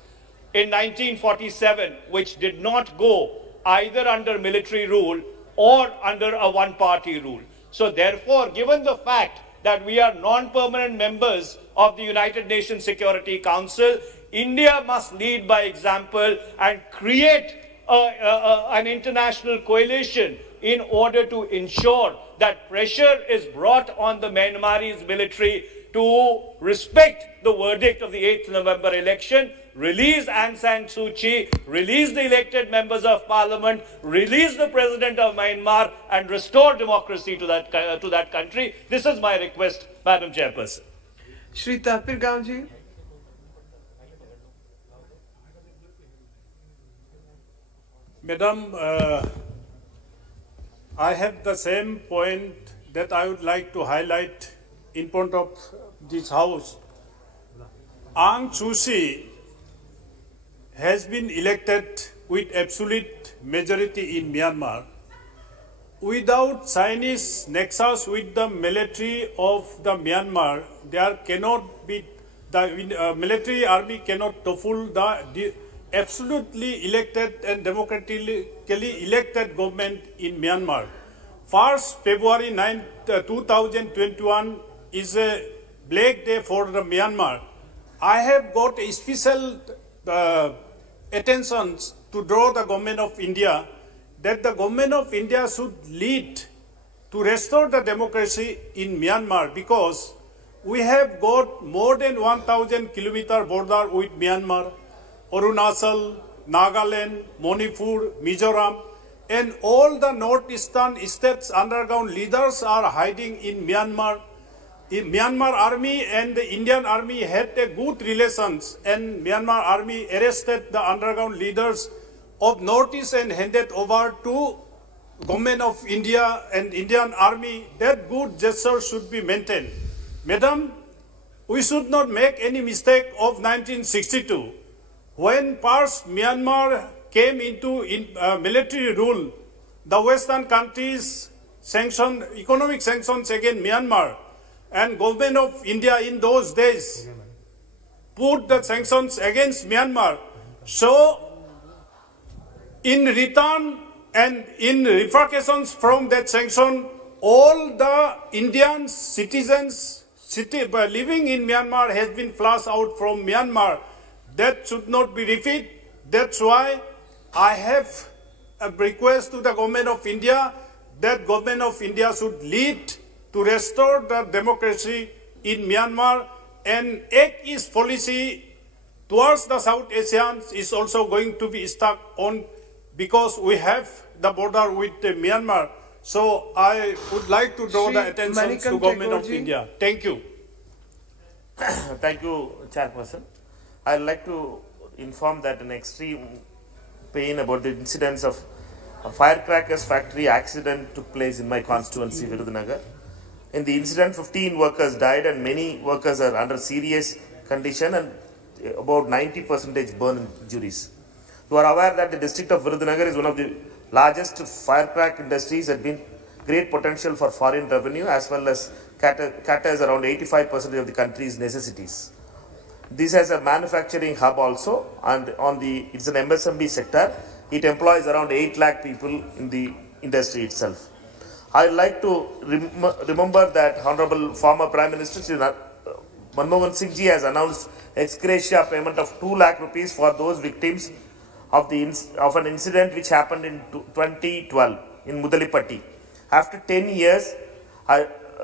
in 1947 which did not go either under military rule or under a one-party rule. So therefore, given the fact that we are non-permanent members of the United Nations Security Council, India must lead by example and create an international coalition in order to ensure that pressure is brought on the Myanmarese military to respect the verdict of the 8th November election, release Aung San Suu Kyi, release the elected members of parliament, release the president of Myanmar, and restore democracy to that country. This is my request, Madam Chairperson. Shri Tapir Gaonji. Madam, I have the same point that I would like to highlight in front of this House. Aung San Suu Kyi has been elected with absolute majority in Myanmar. Without Chinese nexus with the military of the Myanmar, there cannot be, the military army cannot topple the absolutely elected and democratically elected government in Myanmar. 1st February 2021 is a black day for the Myanmar. I have got a special attention to draw the government of India that the government of India should lead to restore the democracy in Myanmar, because we have got more than 1,000 kilometer border with Myanmar, Arunachal, Nagaland, Manipur, Mizoram, and all the northeastern states underground leaders are hiding in Myanmar. Myanmar army and the Indian army had a good relations, and Myanmar army arrested the underground leaders of northeast and handed over to government of India and Indian army. That good gesture should be maintained. Madam, we should not make any mistake of 1962. When first Myanmar came into military rule, the Western countries sanctioned economic sanctions against Myanmar, and government of India in those days put the sanctions against Myanmar. So, in return and in repercussions from that sanction, all the Indian citizens living in Myanmar has been flushed out from Myanmar. That should not be repeated. That's why I have a request to the government of India that government of India should lead to restore the democracy in Myanmar, and Act East policy towards the South Asians is also going to be stuck on, because we have the border with Myanmar. So I would like to draw the attention to government of India. Thank you. Thank you, Chairperson. I'd like to inform that an extreme pain about the incidents of a firecrackers factory accident took place in my constituency, Virudhunagar. In the incident, 15 workers died and many workers are under serious condition, and about 90% burn injuries. You are aware that the district of Virudhunagar is one of the largest firecrack industries, and been great potential for foreign revenue, as well as caters around 85% of the country's necessities. This has a manufacturing hub also, and it's an MSME sector. It employs around 8 lakh people in the industry itself. I would like to remember that Honorable former Prime Minister Manmohan Singh ji has announced ex gratia payment of 2 lakh rupees for those victims of an incident which happened in 2012 in Mudalipatti. After 10 years,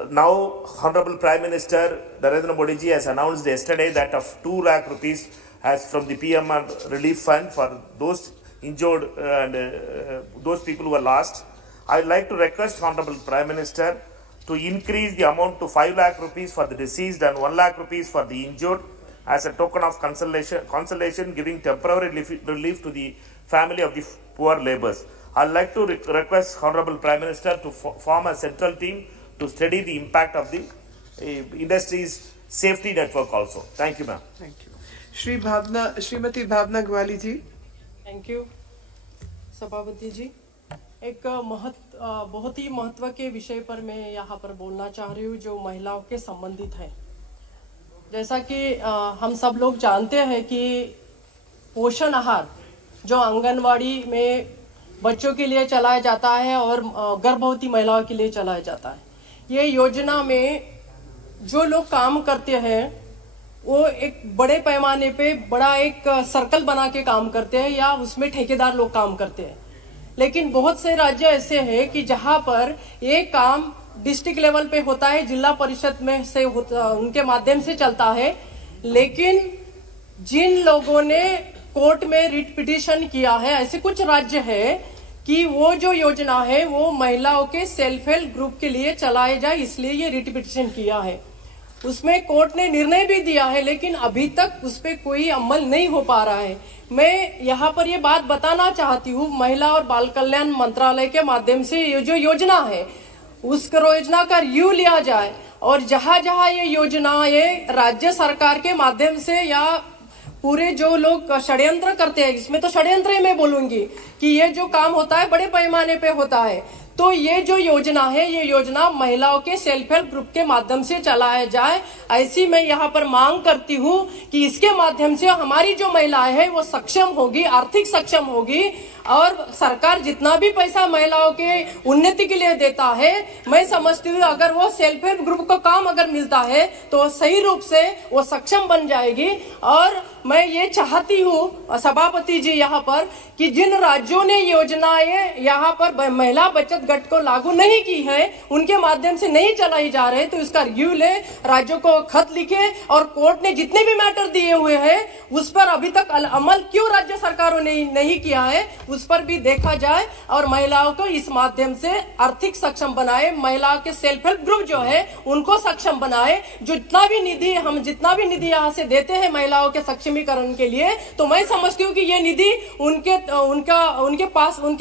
now Honorable Prime Minister Narendra Modi ji has announced yesterday that of 2 lakh rupees as from the PM relief fund for those injured and those people who were lost. I would like to request Honorable Prime Minister to increase the amount to 5 lakh rupees for the deceased and 1 lakh rupees for the injured as a token of consolation, giving temporary relief to the family of the poor laborers. I would like to request Honorable Prime Minister to form a central team to study the impact of the industry's safety network also. Thank you, ma'am. Thank you. Shrimati Bhavna Gawali ji. Thank you सभापति जी. एक बहुत ही महत्व के विषय पर मैं यहाँ पर बोलना चाह रही हूँ जो महिलाओं के संबंधित है. जैसा कि हम सब लोग जानते हैं कि पोषण आहार जो आंगनवाड़ी में बच्चों के लिए चलाया जाता है और गर्भवती महिलाओं के लिए चलाया जाता है. ये योजना में जो लोग काम करते हैं वो एक बड़े पैमाने पे बड़ा एक सर्कल बना के काम करते हैं या उसमें ठेकेदार लोग काम करते हैं. लेकिन बहुत से राज्य ऐसे हैं कि जहां पर ये काम डिस्ट्रिक्ट लेवल पे होता है, जिला परिषद में से उनके माध्यम से चलता है. लेकिन जिन लोगों ने कोर्ट में रिट पिटीशन किया है, ऐसे कुछ राज्य है कि वो जो योजना है वो महिलाओं के सेल्फ हेल्प ग्रुप के लिए चलाए जाए, इसलिए ये रिट पिटीशन किया है. उसमें कोर्ट ने निर्णय भी दिया है लेकिन अभी तक उस पर कोई अमल नहीं हो पा रहा है. मैं यहाँ पर ये बात बताना चाहती हूँ, महिला और बाल कल्याण मंत्रालय के माध्यम से ये जो योजना है उस योजना का रिव्यू लिया जाए और जहाँ जहाँ ये योजना ये राज्य सरकार के माध्यम से या पूरे जो लोग षड्यंत्र करते हैं, इसमें तो षड्यंत्र ही मैं बोलूंगी कि ये जो काम होता है बड़े पैमाने पे होता है, तो ये जो योजना है ये योजना महिलाओं के सेल्फ हेल्प ग्रुप के माध्यम से चलाया जाए. ऐसी मैं यहाँ पर मांग करती हूँ कि इसके माध्यम से हमारी जो महिलाएं हैं वो सक्षम होगी, आर्थिक सक्षम होगी और सरकार जितना भी पैसा महिलाओं के उन्नति के लिए देता है, मैं समझती हूँ अगर वो सेल्फ हेल्प ग्रुप को काम अगर मिलता है तो सही रूप से वो सक्षम बन जाएगी. और मैं ये चाहती हूँ सभापति जी यहाँ पर कि जिन राज्यों ने योजनाएं यहाँ पर महिला बचत गट को लागू नहीं की है, उनके माध्यम से नहीं चलाई जा रहे, तो इसका रिव्यू ले, राज्यों को खत लिखे और कोर्ट ने जितने भी मैटर दिए हुए हैं उस पर अभी तक अमल क्यों राज्य सरकारों ने नहीं किया है उस पर भी देखा जाए और महिलाओं को इस माध्यम से आर्थिक सक्षम बनाए. महिलाओं के सेल्फ हेल्प ग्रुप जो है उनको सक्षम बनाए. जितना भी निधि यहाँ से देते हैं महिलाओं के सक्षमीकरण के लिए, तो मैं समझती हूँ कि ये निधि उनके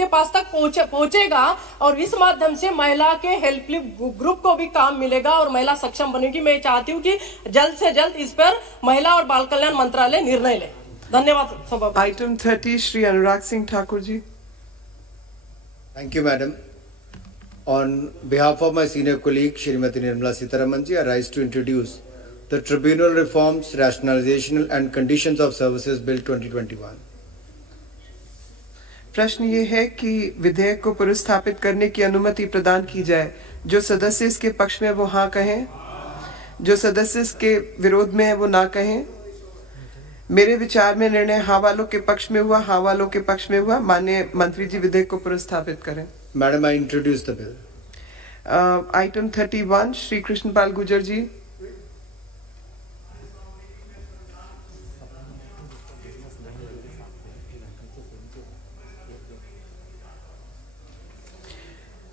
पास तक पहुंचेगा और इस माध्यम से महिला के हेल्प ग्रुप को भी काम मिलेगा और महिला सक्षम बनेगी. मैं चाहती हूँ कि जल्द से जल्द इस पर महिला और बाल कल्याण मंत्रालय निर्णय ले. धन्यवाद. Item 30 Shri Anurag Singh Thakur ji. Thank you, madam. On behalf of my senior colleague, Shrimati Nirmala Sitharaman ji, I rise to introduce the Tribunal Reforms, Rationalization and Conditions of Services Bill 2021. प्रश्न ये है कि विधेयक को पुनर्स्थापित करने की अनुमति प्रदान की जाए. जो सदस्य इसके पक्ष में वो हाँ कहें, जो सदस्य इसके विरोध में है वो ना कहें. मेरे विचार में निर्णय हाँ वालों के पक्ष में हुआ, हाँ वालों के पक्ष में हुआ. माननीय मंत्री जी विधेयक को पुनर्स्थापित करें. Madam, I introduce the bill. Item 31 Shri Krishanpal Gurjar ji.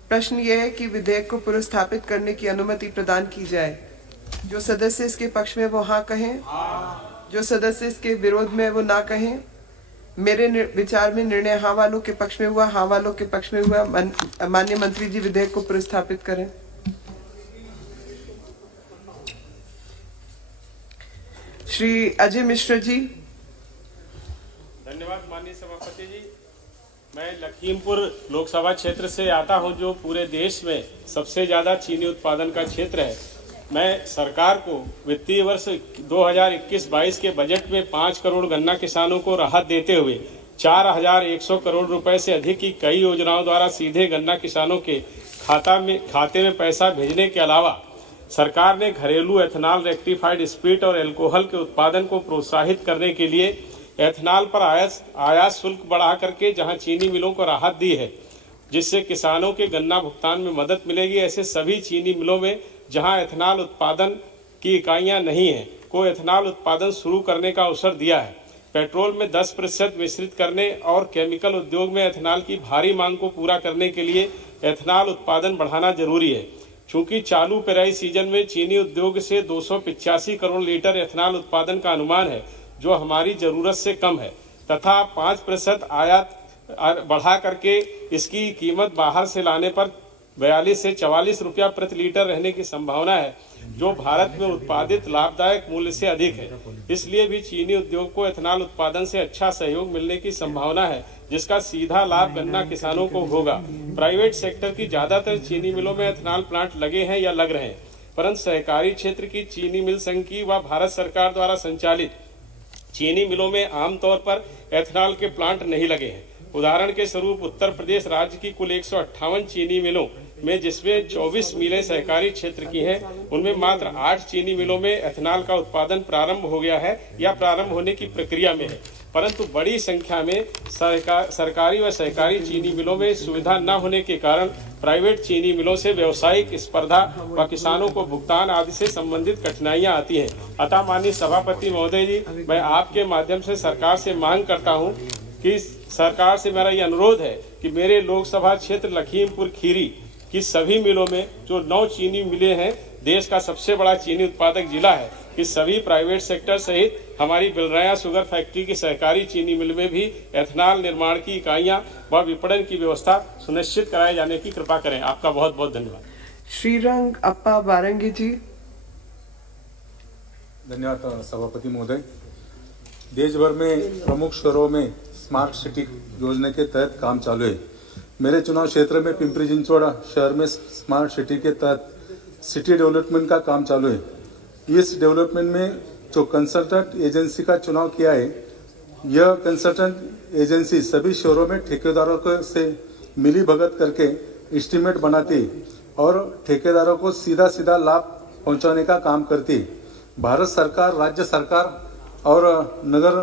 प्रश्न ये है कि विधेयक को पुनर्स्थापित करने की अनुमति प्रदान की जाए. जो सदस्य इसके पक्ष में वो हाँ कहें, जो सदस्य इसके विरोध में वो ना कहें. मेरे विचार में निर्णय हाँ वालों के पक्ष में हुआ, हाँ वालों के पक्ष में हुआ. माननीय मंत्री जी विधेयक को पुनर्स्थापित करें. श्री अजय मिश्र जी. धन्यवाद माननीय सभापति जी. मैं लखीमपुर लोकसभा क्षेत्र से आता हूं जो पूरे देश में सबसे ज़्यादा चीनी उत्पादन का क्षेत्र है. मैं सरकार को वित्तीय वर्ष 2021-22 के बजट में 5 करोड़ गन्ना किसानों को राहत देते हुए 4,100 करोड़ रुपए से अधिक की कई योजनाओं द्वारा सीधे गन्ना किसानों के खाते में पैसा भेजने के अलावा सरकार ने घरेलू एथनॉल, रेक्टिफाइड स्पिरिट और एल्कोहल के उत्पादन को प्रोत्साहित करने के लिए एथनॉल पर आयात शुल्क बढ़ा करके जहां चीनी मिलों को राहत दी है, जिससे किसानों के गन्ना भुगतान में मदद मिलेगी. ऐसे सभी चीनी मिलों में जहां एथनॉल उत्पादन की इकाइयां नहीं हैं को एथनॉल उत्पादन शुरू करने का अवसर दिया है. पेट्रोल में 10% मिश्रित करने और केमिकल उद्योग में एथेनॉल की भारी मांग को पूरा करने के लिए एथेनॉल उत्पादन बढ़ाना जरूरी है। चूंकि चालू पेराई सीजन में चीनी उद्योग से 285 करोड़ लीटर एथेनॉल उत्पादन का अनुमान है, जो हमारी जरूरत से कम है, तथा 5% आयात बढ़ा करके इसकी कीमत बाहर से लाने पर 42 से 44 रुपया प्रति लीटर रहने की संभावना है, जो भारत में उत्पादित लाभदायक मूल्य से अधिक है। इसलिए भी चीनी उद्योग को एथेनॉल उत्पादन से अच्छा सहयोग मिलने की संभावना है, जिसका सीधा लाभ गन्ना किसानों को होगा। प्राइवेट सेक्टर की ज्यादातर चीनी मिलों में एथेनॉल प्लांट लगे हैं या लग रहे हैं, परंतु सहकारी क्षेत्र की चीनी मिल संघ की व भारत सरकार द्वारा संचालित चीनी मिलों में आमतौर पर एथेनॉल के प्लांट नहीं लगे हैं। उदाहरण के स्वरूप उत्तर प्रदेश राज्य की कुल 158 चीनी मिलों में, जिसमें 24 मिलें सहकारी क्षेत्र की हैं, उनमें मात्र 8 चीनी मिलों में एथेनॉल का उत्पादन प्रारंभ हो गया है या प्रारंभ होने की प्रक्रिया में है, परंतु बड़ी संख्या में सरकारी व सहकारी चीनी मिलों में सुविधा न होने के कारण प्राइवेट चीनी मिलों से व्यावसायिक स्पर्धा व किसानों को भुगतान आदि से संबंधित कठिनाइयां आती हैं। अतः माननीय सभापति महोदय जी, मैं आपके माध्यम से सरकार से मांग करता हूं कि सरकार से मेरा ये अनुरोध है कि मेरे लोकसभा क्षेत्र लखीमपुर खीरी की सभी मिलों में, जो 9 चीनी मिलें हैं, देश का सबसे बड़ा चीनी उत्पादक जिला है, कि सभी प्राइवेट सेक्टर सहित हमारी बिलराया शुगर फैक्ट्री की सहकारी चीनी मिल में भी एथेनॉल निर्माण की इकाइयां व विपणन की व्यवस्था सुनिश्चित कराए जाने की कृपा करें। आपका बहुत बहुत धन्यवाद। श्रीरंग अप्पा बारंगी जी। धन्यवाद सभापति महोदय। देश भर में प्रमुख शहरों में स्मार्ट सिटी योजना के तहत काम चालू है। मेरे चुनाव क्षेत्र में पिंपरी चिंचवड़ शहर में स्मार्ट सिटी के तहत सिटी डेवलपमेंट का काम चालू है। इस डेवलपमेंट में जो कंसल्टेंट एजेंसी का चुनाव किया है, यह कंसल्टेंट एजेंसी सभी शहरों में ठेकेदारों को से मिली भगत करके एस्टीमेट बनाती और ठेकेदारों को सीधा सीधा लाभ पहुंचाने का काम करती। भारत सरकार, राज्य सरकार और नगर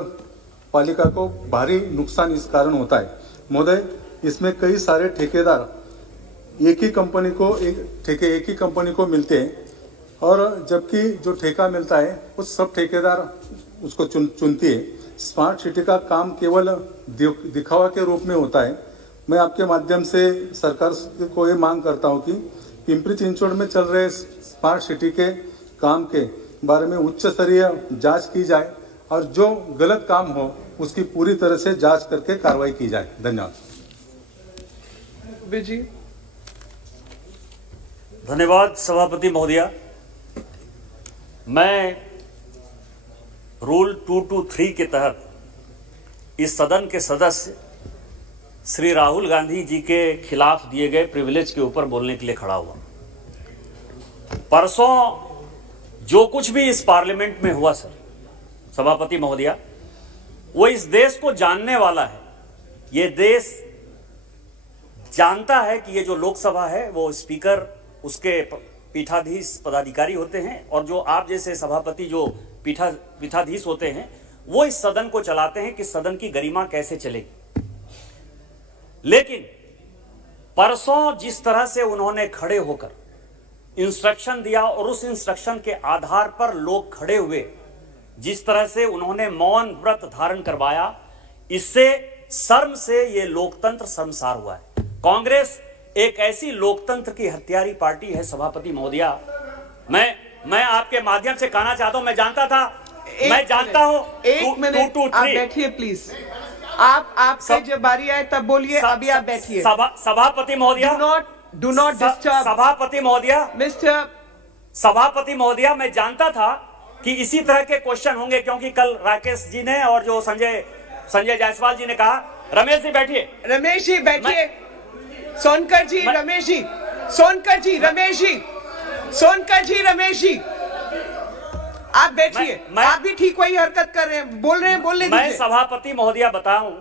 पालिका को भारी नुकसान इस कारण होता है। महोदय, इसमें कई सारे ठेकेदार एक ही कंपनी को मिलते हैं, और जबकि जो ठेका मिलता है वो सब ठेकेदार उसको चुनती है। स्मार्ट सिटी का काम केवल दिखावा के रूप में होता है। मैं आपके माध्यम से सरकार को ये मांग करता हूँ कि पिंपरी चिंचवड़ में चल रहे स्मार्ट सिटी के काम के बारे में उच्च स्तरीय जांच की जाए और जो गलत काम हो उसकी पूरी तरह से जांच करके कार्रवाई की जाए। धन्यवाद। धन्यवाद सभापति महोदया। मैं रूल 223 के तहत इस सदन के सदस्य श्री राहुल गांधी जी के खिलाफ दिए गए प्रिविलेज के ऊपर बोलने के लिए खड़ा हुआ। परसों जो कुछ भी इस पार्लियामेंट में हुआ सर, सभापति महोदया, वो इस देश को जानने वाला है। ये देश जानता है कि ये जो लोकसभा है वो स्पीकर उसके पीठाधीश पदाधिकारी होते हैं, और जो आप जैसे सभापति जो पीठाधीश होते हैं वो इस सदन को चलाते हैं कि सदन की गरिमा कैसे चलेगी। लेकिन परसों जिस तरह से उन्होंने खड़े होकर इंस्ट्रक्शन दिया और उस इंस्ट्रक्शन के आधार पर लोग खड़े हुए, जिस तरह से उन्होंने मौन व्रत धारण करवाया, इससे शर्म से ये लोकतंत्र शर्मसार हुआ है। कांग्रेस एक ऐसी लोकतंत्र की हत्यारी पार्टी है सभापति महोदया। मैं आपके माध्यम से कहना चाहता हूं, मैं जानता हूं। एक मिनट आप बैठिए प्लीज। आपसे जब बारी आए तब बोलिए, अभी आप बैठिए। सभापति महोदया, डू नॉट डिस्टर्ब। सभापति महोदया, मिस्टर सभापति महोदया, मैं जानता था कि इसी तरह के क्वेश्चन होंगे, क्योंकि कल राकेश जी ने और जो संजय जायसवाल जी ने कहा। रमेश जी बैठिए। रमेश जी बैठिए। सोनकर जी, रमेश जी, सोनकर जी, रमेश जी, सोनकर जी, रमेश जी, आप बैठिए। आप भी ठीक वही हरकत कर रहे हैं, बोलने दीजिए। मैं सभापति महोदया बताऊं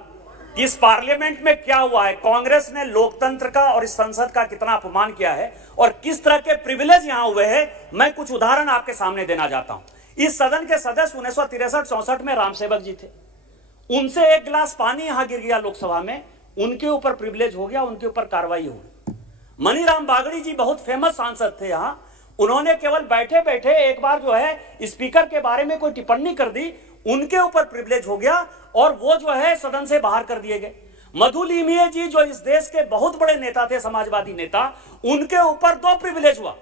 कि इस पार्लियामेंट में क्या हुआ है, कांग्रेस ने लोकतंत्र का और इस संसद का कितना अपमान किया है और किस तरह के प्रिविलेज यहां हुए हैं। मैं कुछ उदाहरण आपके सामने देना चाहता हूं। इस सदन के सदस्य 1963-64 में रामसेवक जी थे, उनसे एक गिलास पानी यहां गिर गया लोकसभा में, उनके ऊपर प्रिविलेज हो गया, उनके ऊपर कार्रवाई हो गई। मनीराम बागड़ी जी बहुत फेमस सांसद थे यहां, उन्होंने केवल बैठे बैठे एक बार जो है स्पीकर के बारे में कोई टिप्पणी कर दी, उनके ऊपर प्रिविलेज हो गया और वो जो है सदन से बाहर कर दिए गए। मधुलिमिये जी जो इस देश के बहुत बड़े नेता थे, समाजवादी नेता, उनके ऊपर 2 प्रिविलेज हुआ।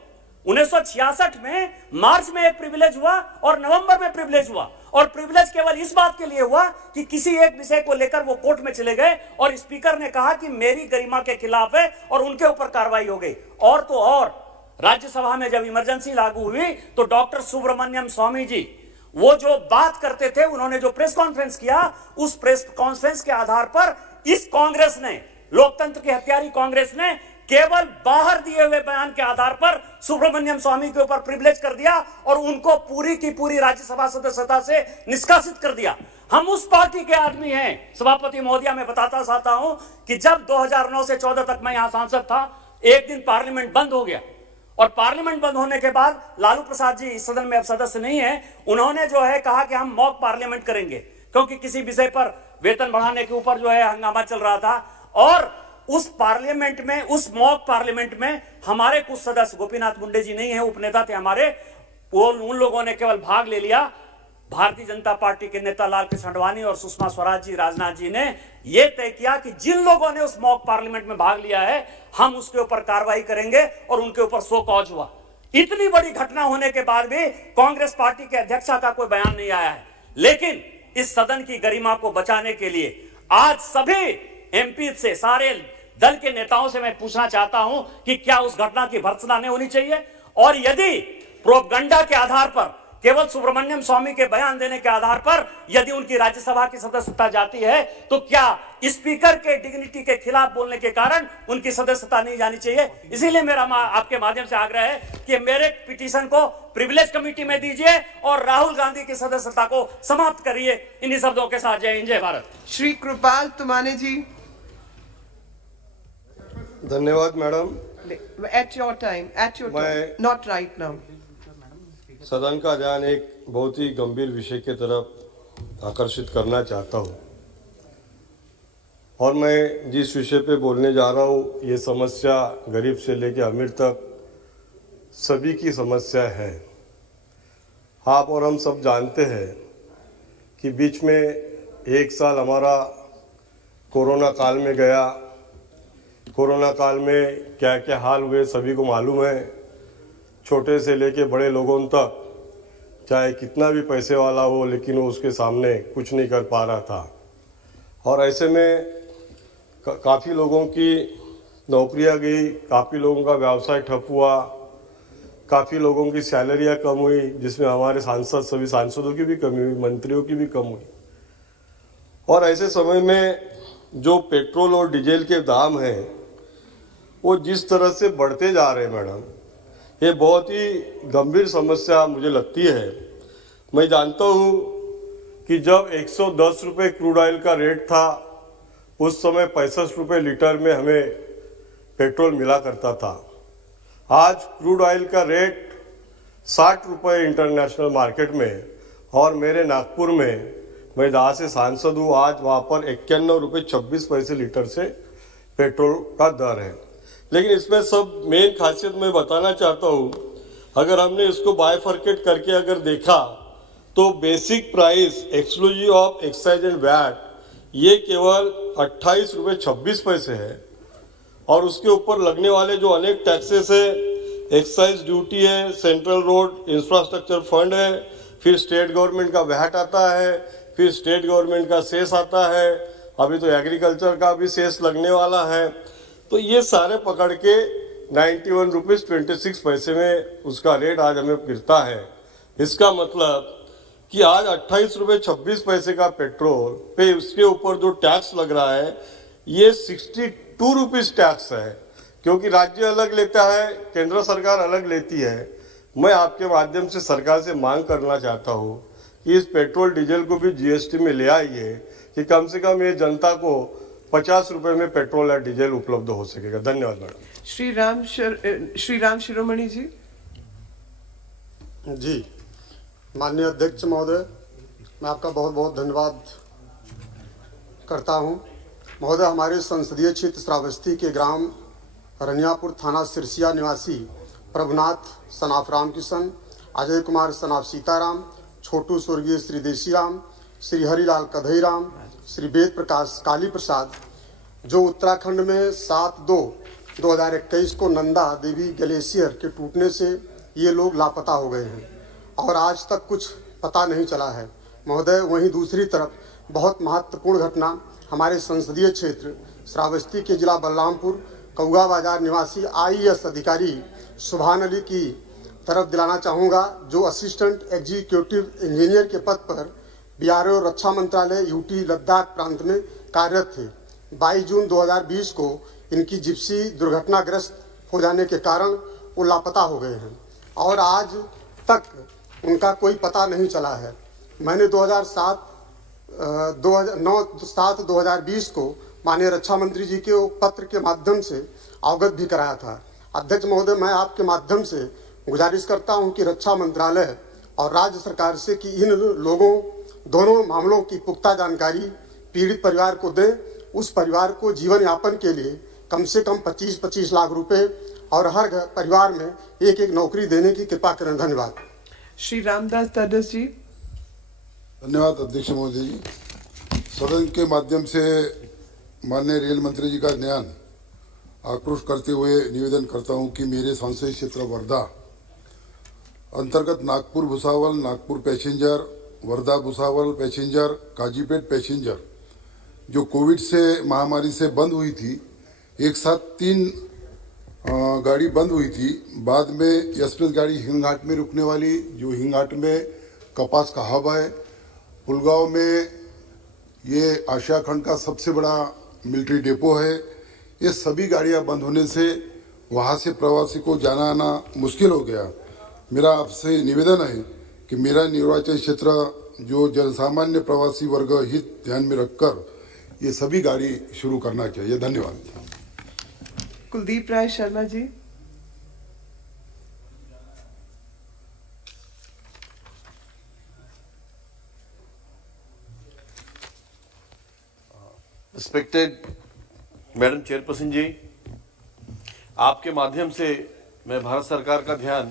1966 में मार्च में एक प्रिविलेज हुआ और नवंबर में प्रिविलेज हुआ, और प्रिविलेज केवल इस बात के लिए हुआ कि किसी एक विषय को लेकर वो कोर्ट में चले गए और स्पीकर ने कहा कि मेरी गरिमा के खिलाफ है और उनके ऊपर कार्रवाई हो गई। और तो और राज्यसभा में जब इमरजेंसी लागू हुई तो डॉक्टर सुब्रमण्यम स्वामी जी वो जो बात करते थे, उन्होंने जो प्रेस कॉन्फ्रेंस किया, उस प्रेस कॉन्फ्रेंस के आधार पर इस कांग्रेस ने, लोकतंत्र की हत्यारी कांग्रेस ने, केवल बाहर दिए हुए बयान के आधार पर सुब्रमण्यम स्वामी के ऊपर प्रिविलेज कर दिया और उनको पूरी की पूरी राज्यसभा सदस्यता से निष्कासित कर दिया। हम उस पार्टी के आदमी हैं। सभापति महोदया, मैं बताता चाहता हूं कि जब 2009 से 14 तक मैं यहां सांसद था, एक दिन पार्लियामेंट बंद हो गया और पार्लियामेंट बंद होने के बाद लालू प्रसाद जी इस सदन में अब सदस्य नहीं है, उन्होंने जो है कहा कि हम मॉक पार्लियामेंट करेंगे, क्योंकि किसी विषय पर वेतन बढ़ाने के ऊपर जो है हंगामा चल रहा था। और उस पार्लियामेंट में, उस मॉक पार्लियामेंट में हमारे कुछ सदस्य, गोपीनाथ मुंडे जी नहीं है, उपनेता थे हमारे, वो उन लोगों ने केवल भाग ले लिया। भारतीय जनता पार्टी के नेता लाल कृष्ण आडवाणी और सुषमा स्वराज जी, राजनाथ जी ने यह तय किया कि जिन लोगों ने उस मॉक पार्लियामेंट में भाग लिया है हम उसके ऊपर कार्रवाई करेंगे और उनके ऊपर शो कॉज हुआ। इतनी बड़ी घटना होने के बाद भी कांग्रेस पार्टी के अध्यक्षा का कोई बयान नहीं आया है। लेकिन इस सदन की गरिमा को बचाने के लिए आज सभी एमपी से, सारे दल के नेताओं से मैं पूछना चाहता हूं कि क्या उस घटना की भर्त्सना नहीं होनी चाहिए, और यदि प्रोपगंडा के आधार पर, केवल सुब्रमण्यम स्वामी के बयान देने के आधार पर यदि उनकी राज्यसभा की सदस्यता जाती है तो क्या स्पीकर के डिग्निटी के खिलाफ बोलने के कारण उनकी सदस्यता नहीं जानी चाहिए। इसीलिए मेरा आपके माध्यम से आग्रह है कि मेरे पिटीशन को प्रिविलेज कमेटी में दीजिए और राहुल गांधी की सदस्यता को समाप्त करिए। इन्हीं शब्दों के साथ जय हिंद, जय भारत। श्री कृपाल तुमाने जी। धन्यवाद madam. At your time, not right now. सदन का ध्यान एक बहुत ही गंभीर विषय की तरफ आकर्षित करना चाहता हूं, और मैं जिस विषय पे बोलने जा रहा हूं ये समस्या गरीब से लेकर अमीर तक सभी की समस्या है। आप और हम सब जानते हैं कि बीच में एक साल हमारा कोरोना काल में गया। कोरोना काल में क्या क्या हाल हुए सभी को मालूम है। छोटे से लेके बड़े लोगों तक, चाहे कितना भी पैसे वाला हो, लेकिन वो उसके सामने कुछ नहीं कर पा रहा था। और ऐसे में काफ़ी लोगों की नौकरियां गई, काफ़ी लोगों का व्यवसाय ठप हुआ, काफ़ी लोगों की सैलरियां कम हुई, जिसमें हमारे सांसद, सभी सांसदों की भी कमी हुई, मंत्रियों की भी कम हुई। और ऐसे समय में जो पेट्रोल और डीजल के दाम हैं वो जिस तरह से बढ़ते जा रहे हैं मैडम, ये बहुत ही गंभीर समस्या मुझे लगती है। मैं जानता हूँ कि जब 110 रुपये क्रूड ऑयल का रेट था उस समय 65 रुपये लीटर में हमें पेट्रोल मिला करता था। आज क्रूड ऑयल का रेट 60 रुपये इंटरनेशनल मार्केट में, और मेरे नागपुर में, मैं जहाँ से सांसद हूँ, आज वहाँ पर 91 रुपये 26 पैसे लीटर से पेट्रोल का दर है। लेकिन इसमें सब मेन खासियत मैं बताना चाहता हूँ, अगर हमने इसको बायफर्केट करके अगर देखा तो basic price exclusive of excise and VAT ये केवल 28 रुपये 26 पैसे है, और उसके ऊपर लगने वाले जो अनेक टैक्सेस है, एक्साइज ड्यूटी है, सेंट्रल रोड इंफ्रास्ट्रक्चर फंड है, फिर स्टेट गवर्नमेंट का वैट आता है, फिर स्टेट गवर्नमेंट का सेस आता है, अभी तो एग्रीकल्चर का भी सेस लगने वाला है। तो ये सारे पकड़ के 91 रुपीज़ 26 पैसे में उसका रेट आज हमें गिरता है। इसका मतलब कि आज 28 रुपये 26 पैसे का पेट्रोल पे उसके ऊपर जो टैक्स लग रहा है ये 62 रुपीज़ टैक्स है, क्योंकि राज्य अलग लेता है, केंद्र सरकार अलग लेती है। मैं आपके माध्यम से सरकार से मांग करना चाहता हूँ कि इस पेट्रोल डीजल को भी जीएसटी में ले आइए कि कम से कम ये जनता को 50 रुपए में पेट्रोल या डीजल उपलब्ध हो सकेगा। धन्यवाद मैडम। श्री राम शिरोमणि जी। जी, माननीय अध्यक्ष महोदय, मैं आपका बहुत बहुत धन्यवाद करता हूं। महोदय, हमारे संसदीय क्षेत्र श्रावस्ती के ग्राम रनियापुर थाना सिरसिया निवासी प्रभुनाथ सनाफ राम किशन, अजय कुमार सनाफ सीताराम, छोटू स्वर्गीय श्री देशी राम, श्री हरिलाल कधईराम, श्री वेद प्रकाश काली प्रसाद, जो उत्तराखंड में 7/2/2021 को नंदा देवी ग्लेशियर के टूटने से ये लोग लापता हो गए हैं और आज तक कुछ पता नहीं चला है। महोदय, वहीं दूसरी तरफ बहुत महत्वपूर्ण घटना हमारे संसदीय क्षेत्र श्रावस्ती के जिला बलरामपुर कौगा बाजार निवासी IAS अधिकारी सुभान अली की तरफ दिलाना चाहूँगा, जो असिस्टेंट एग्जीक्यूटिव इंजीनियर के पद पर BRO रक्षा मंत्रालय UT लद्दाख प्रांत में कार्यरत थे। 22 जून 2020 को इनकी जिप्सी दुर्घटनाग्रस्त हो जाने के कारण वो लापता हो गए हैं और आज तक उनका कोई पता नहीं चला है। मैंने 9/7/2020 को माननीय रक्षा मंत्री जी के पत्र के माध्यम से अवगत भी कराया था। अध्यक्ष महोदय, मैं आपके माध्यम से गुजारिश करता हूं कि रक्षा मंत्रालय और राज्य सरकार से कि इन लोगों दोनों मामलों की पुख्ता जानकारी पीड़ित परिवार को दें, उस परिवार को जीवन यापन के लिए कम से कम 25-25 लाख रुपए और हर परिवार में एक नौकरी देने की कृपा करें। धन्यवाद। श्री रामदास तडस जी। धन्यवाद अध्यक्ष महोदय जी। सदन के माध्यम से माननीय रेल मंत्री जी का ध्यान आक्रोश करते हुए निवेदन करता हूं कि मेरे संसदीय क्षेत्र वर्धा अंतर्गत Nagpur Bhusawal Nagpur passenger, Wardha Bhusawal passenger, Kazipet passenger जो कोविड से महामारी से बंद हुई थी, एक साथ 3 गाड़ी बंद हुई थी। बाद में एक्सप्रेस गाड़ी हिंगघाट में रुकने वाली, जो हिंगघाट में कपास का हब है, पुलगांव में ये आशिया खंड का सबसे बड़ा मिलिट्री डिपो है। ये सभी गाड़ियां बंद होने से वहां से प्रवासी को जाना आना मुश्किल हो गया। मेरा आपसे निवेदन है कि मेरा निर्वाचन क्षेत्र जो जनसामान्य प्रवासी वर्ग हित ध्यान में रखकर ये सभी गाड़ी शुरू करना चाहिए। धन्यवाद। Kuldeep Rai Sharma ji. Respected madam chairperson जी, आपके माध्यम से मैं भारत सरकार का ध्यान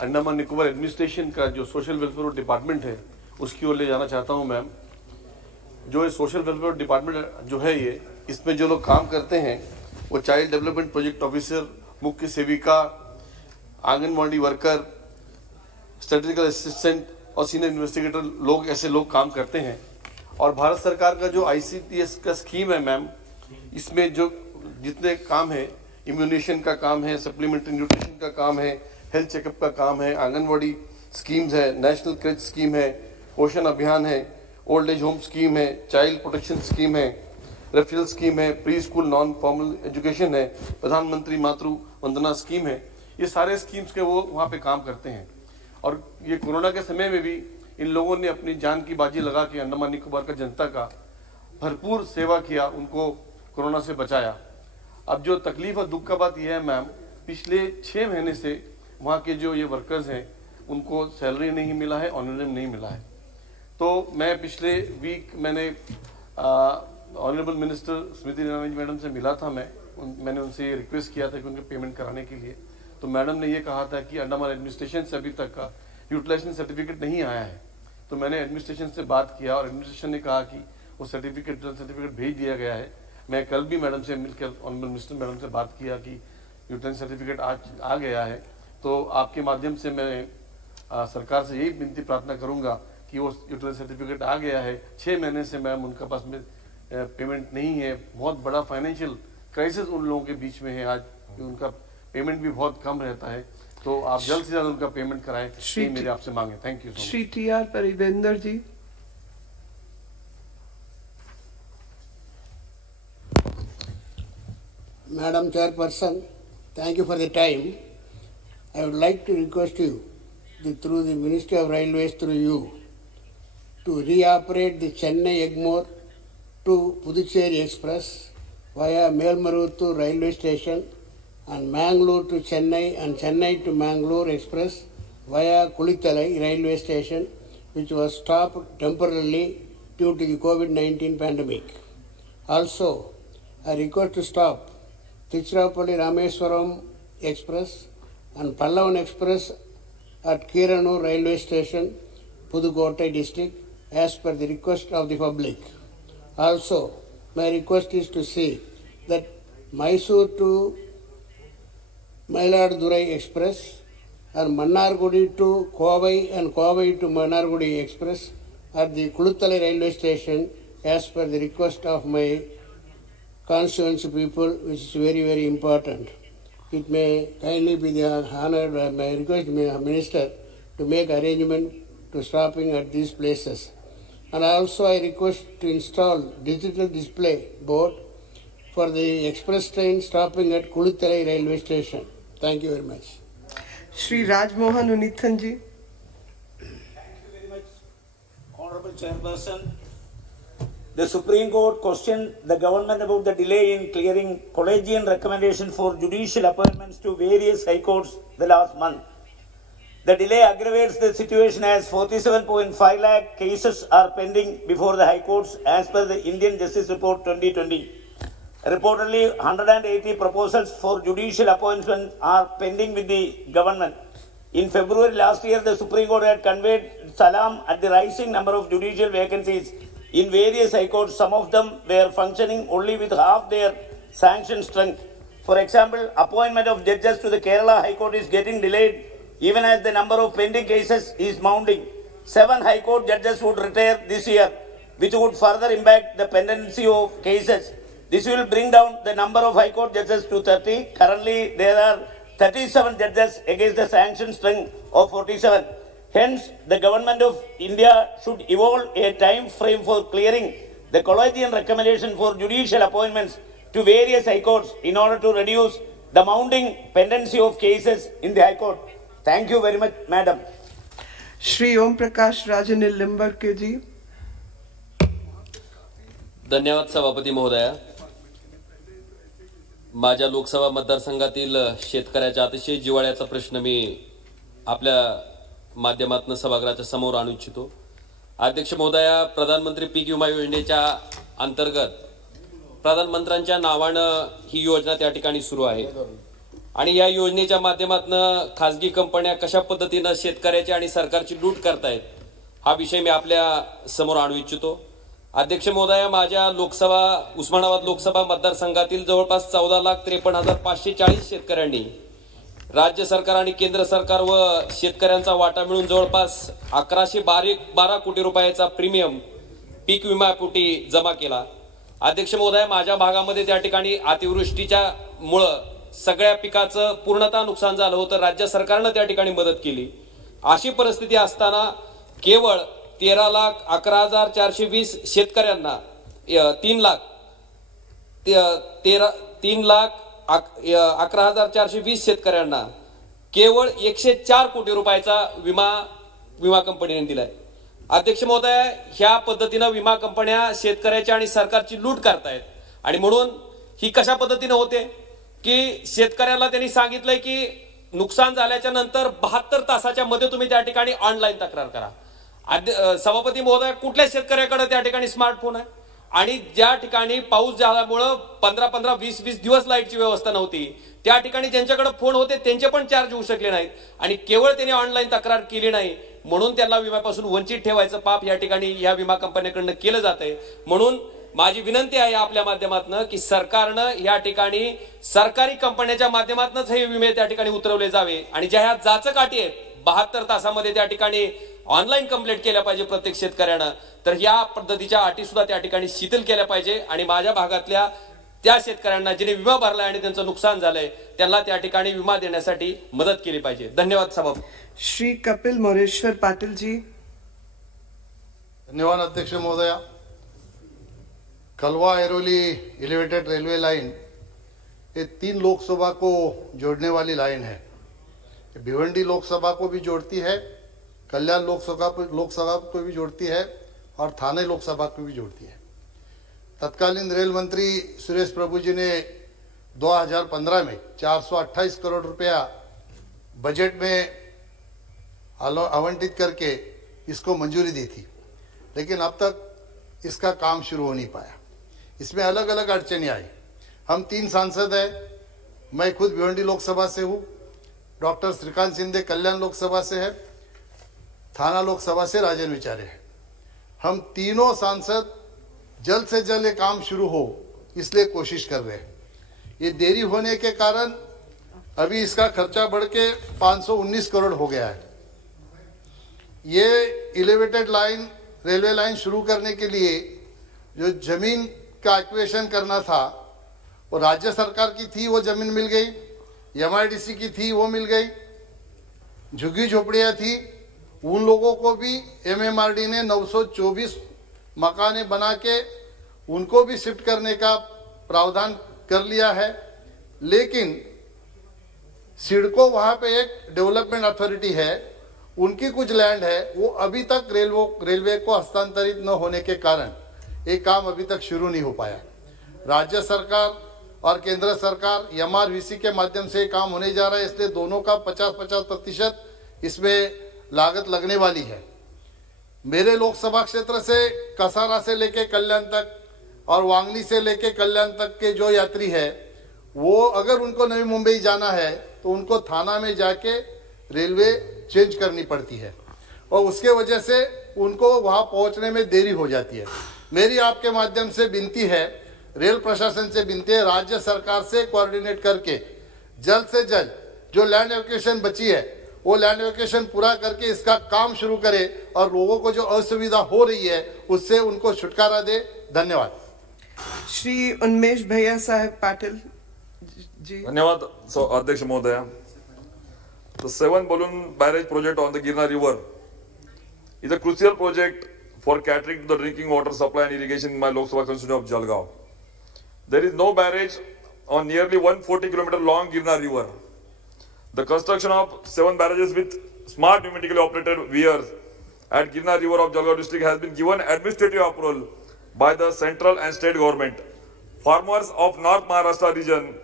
अंडमान निकोबार एडमिनिस्ट्रेशन का जो सोशल वेलफेयर डिपार्टमेंट है उसकी ओर ले जाना चाहता हूं। मैम, जो ये सोशल वेलफेयर डिपार्टमेंट जो है ये, इसमें जो लोग काम करते हैं वो चाइल्ड डेवलपमेंट प्रोजेक्ट ऑफिसर, मुख्य सेविका, आंगनवाड़ी वर्कर, स्टैटिस्टिकल असिस्टेंट और सीनियर इन्वेस्टिगेटर लोग, ऐसे लोग काम करते हैं। और भारत सरकार का जो ICPS का स्कीम है मैम, इसमें जो जितने काम है, इम्यूनेशन का काम है, सप्लीमेंट्री न्यूट्रिशन का काम है, हेल्थ चेकअप का काम है, आंगनवाड़ी स्कीम्स है, नेशनल क्रेच स्कीम है, पोषण अभियान है, ओल्ड एज होम स्कीम है, चाइल्ड प्रोटेक्शन स्कीम है, रेफरल स्कीम है, pre school non formal education है, प्रधानमंत्री मातृ वंदना स्कीम है, ये सारे स्कीम्स के वो वहाँ पे काम करते हैं। और ये कोरोना के समय में भी इन लोगों ने अपनी जान की बाजी लगा के अंडमान निकोबार का जनता का भरपूर सेवा किया, उनको कोरोना से बचाया। अब जो तकलीफ और दुख का बात यह है मैम, पिछले 6 महीने से वहाँ के जो ये वर्कर्स हैं उनको सैलरी नहीं मिला है, ऑनरेबल नहीं मिला है। तो मैं पिछले वीक मैंने honourable minister Smriti Irani madam से मिला था। मैंने उनसे ये रिक्वेस्ट किया था कि उनके पेमेंट कराने के लिए। तो मैडम ने ये कहा था कि अंडमान एडमिनिस्ट्रेशन से अभी तक का यूटिलाइजेशन सर्टिफिकेट नहीं आया है। तो मैंने एडमिनिस्ट्रेशन से बात किया और एडमिनिस्ट्रेशन ने कहा कि वो सर्टिफिकेट भेज दिया गया है। मैं कल भी मैडम से मिलकर ऑनरेबल मिनिस्टर मैडम से बात किया कि यूटिलाइजेशन सर्टिफिकेट आज आ गया है। तो आपके माध्यम से मैं सरकार से यही विनती प्रार्थना करूंगा कि वो यूटिलाइजेशन सर्टिफिकेट आ गया है। 6 महीने से मैम उनका पास में पेमेंट नहीं है। बहुत बड़ा फाइनेंशियल क्राइसिस उन लोगों के बीच में है आज, उनका पेमेंट भी बहुत कम रहता है। तो आप जल्द से जल्द उनका पेमेंट कराएं, यही मेरे आपसे मांगे। Thank you so much. Shri TR Paarivendhar ji. Madam Chairperson, thank you for the time. I would like to request you, through the Ministry of Railways, through you, to reoperate the Chennai Egmore to Puducherry Express via Melmarutu Railway Station and Mangalore to Chennai and Chennai to Mangalore Express via Kulithalai Railway Station, which was stopped temporarily due to the COVID-19 pandemic. Also, I request to stop Tiruchirappalli Rameswaram Express and Pallavan Express at Kiranur Railway Station, Pudukkottai district, as per the request of the public. Also, my request is to say that Mysore to Mayiladurai Express and Mannargudi to Kovai and Kovai to Mannargudi Express at the Kulutale railway station as per the request of my constituency people, which is very, very important. It may kindly be the honored by my request, Minister, to make arrangement to stopping at these places. And also I request to install digital display board for the express train stopping at Kulutale railway station. Thank you very much. Shri Rajmohan Unithan ji. Honorable Chairperson, the Supreme Court questioned the government about the delay in clearing collegian recommendation for judicial appointments to various high courts the last month. The delay aggravates the situation as 47.5 lakh cases are pending before the high courts as per the Indian Justice Report 2020. Reportedly, 180 proposals for judicial appointments are pending with the government. In February last year, the Supreme Court had conveyed salam at the rising number of judicial vacancies in various high courts. Some of them were functioning only with half their sanctioned strength. For example, appointment of judges to the Kerala High Court is getting delayed even as the number of pending cases is mounting. 7 High Court judges would retire this year, which would further impact the pendency of cases. This will bring down the number of High Court judges to 30. Currently, there are 37 judges against the sanctioned strength of 47. Hence, the Government of India should evolve a time frame for clearing the collegian recommendation for judicial appointments to various High Courts in order to reduce the mounting pendency of cases in the High Court. Thank you very much, Madam. Shri Om Prakash Rajanil Limbarke ji. धन्यवाद सभापती महोदया. माझ्या लोकसभा मतदारसंघातील शेतकऱ्याचा अतिशय जिव्हाळ्याचा प्रश्न मी आपल्या माध्यमातून सभागृहाच्या समोर आणू इच्छितो. अध्यक्ष महोदया, प्रधानमंत्री पीक विमा योजनेच्या अंतर्गत प्रधानमंत्र्यांच्या नावानं ही योजना त्या ठिकाणी सुरू आहे आणि या योजनेच्या माध्यमातून खासगी कंपन्या कशा पद्धतीने शेतकऱ्याची आणि सरकारची लूट करतायत हा विषय मी आपल्या समोर आणू इच्छितो. अध्यक्ष महोदया, माझ्या उस्मानाबाद लोकसभा मतदारसंघातील जवळपास 14,53,540 शेतकऱ्यांनी राज्य सरकार आणि केंद्र सरकार व शेतकऱ्यांचा वाटा मिळून जवळपास 1112 कोटी रुपयाचा प्रीमियम पीक विम्यापोटी जमा केला. अध्यक्ष महोदया, माझ्या भागामध्ये त्या ठिकाणी अतिवृष्टीच्या मुळे सगळ्या पिकाचं पूर्णतः नुकसान झालं होतं. राज्य सरकारनं त्या ठिकाणी मदत केली. अशी परिस्थिती असताना केवळ 13,11,420 शेतकऱ्यांना 3,11,420 शेतकऱ्यांना केवळ 104 कोटी रुपयाचा विमा कंपनीने दिलाय. अध्यक्ष महोदय, ह्या पद्धतीने विमा कंपन्या शेतकऱ्याची आणि सरकारची लूट करतायत आणि म्हणून ही कशा पद्धतीने होते की शेतकऱ्याला त्यांनी सांगितलंय की नुकसान झाल्याच्या नंतर 72 तासाच्या मध्ये तुम्ही त्या ठिकाणी ऑनलाईन तक्रार करा. सभापती महोदय, कुठल्या शेतकऱ्याकडे त्या ठिकाणी स्मार्टफोन आहे आणि ज्या ठिकाणी पाऊस झाल्यामुळं 15-15, 20-20 दिवस लाईटची व्यवस्था नव्हती, त्या ठिकाणी ज्यांच्याकडे फोन होते त्यांचे पण चार्ज होऊ शकले नाहीत आणि केवळ त्यांनी ऑनलाईन तक्रार केली नाही म्हणून त्यांना विम्यापासून वंचित ठेवायचं पाप या ठिकाणी या विमा कंपन्यांकडून केलं जातंय. म्हणून माझी विनंती आहे आपल्या माध्यमातून की सरकारनं या ठिकाणी सरकारी कंपन्यांच्या माध्यमातूनच हे विमे त्या ठिकाणी उतरवले जावे आणि ज्या ह्या जाचक अटी आहेत 72 तासामध्ये त्या ठिकाणी ऑनलाईन कंप्लेंट केल्या पाहिजे प्रत्येक शेतकऱ्यानं, तर या पद्धतीच्या अटी सुद्धा त्या ठिकाणी शिथिल केल्या पाहिजे आणि माझ्या भागातल्या त्या शेतकऱ्यांना जिने विमा भरलाय आणि त्यांचं नुकसान झालंय त्यांना त्या ठिकाणी विमा देण्यासाठी मदत केली पाहिजे. धन्यवाद सभापती. श्री कपिल मोरेश्वर पाटिल जी. धन्यवाद अध्यक्ष महोदया. कलवा एरोली एलिवेटेड रेलवे लाइन ये 3 लोकसभा को जोड़ने वाली लाइन है. भिवंडी लोकसभा को भी जोड़ती है, कल्याण लोकसभा को भी जोड़ती है और थाने लोकसभा को भी जोड़ती है. तत्कालीन रेल मंत्री सुरेश प्रभु जी ने 2015 में 428 करोड़ रुपया बजट में आवंटित करके इसको मंजूरी दी थी, लेकिन अब तक इसका काम शुरू हो नहीं पाया. इसमें अलग अलग अड़चनें आई. हम 3 सांसद हैं, मैं खुद भिवंडी लोकसभा से हूँ, डॉक्टर श्रीकांत शिंदे कल्याण लोकसभा से है, थाना लोकसभा से राजन विचारे हैं. हम तीनों सांसद जल्द से जल्द ये काम शुरू हो इसलिए कोशिश कर रहे हैं। ये देरी होने के कारण अभी इसका खर्चा बढ़ के 519 करोड़ हो गया है। ये एलिवेटेड लाइन रेलवे लाइन शुरू करने के लिए जो जमीन का एक्विजिशन करना था वो राज्य सरकार की थी, वो जमीन मिल गई। MIDC की थी, वो मिल गई। झुग्गी झोपड़ियाँ थी, उन लोगों को भी MMRD ने 924 मकाने बना के उनको भी शिफ्ट करने का प्रावधान कर लिया है। लेकिन सिडको वहाँ पे एक डेवलपमेंट अथॉरिटी है, उनकी कुछ लैंड है, वो अभी तक रेलवे को हस्तांतरित न होने के कारण ये काम अभी तक शुरू नहीं हो पाया। राज्य सरकार और केंद्र सरकार MRVC के माध्यम से काम होने जा रहा है, इसलिए दोनों का 50-50% इसमें लागत लगने वाली है। मेरे लोकसभा क्षेत्र से कसारा से लेके कल्याण तक और वांगनी से लेके कल्याण तक के जो यात्री है, वो अगर उनको नवी मुंबई जाना है तो उनको थाना में जाके रेलवे चेंज करनी पड़ती है और उसके वजह से उनको वहां पहुंचने में देरी हो जाती है। मेरी आपके माध्यम से विनती है, रेल प्रशासन से विनती है, राज्य सरकार से कोऑर्डिनेट करके जल्द से जल्द जो लैंड एलोकेशन बची है वो लैंड एलोकेशन पूरा करके इसका काम शुरू करे और लोगों को जो असुविधा हो रही है उससे उनको छुटकारा दे। धन्यवाद। श्री उन्मेष भैया साहब पाटिल जी। धन्यवाद अध्यक्ष महोदय। The 7 balloon barrage project on the Girna River is a crucial project for catering to the drinking water supply and irrigation in my Lok Sabha constituency of Jalgaon. There is no barrage on nearly 140 km long Girna River. The construction of 7 barrages with smart pneumatically operated weirs at Girna River of Jalgaon district has been given administrative approval by the central and state government. Farmers of North Maharashtra region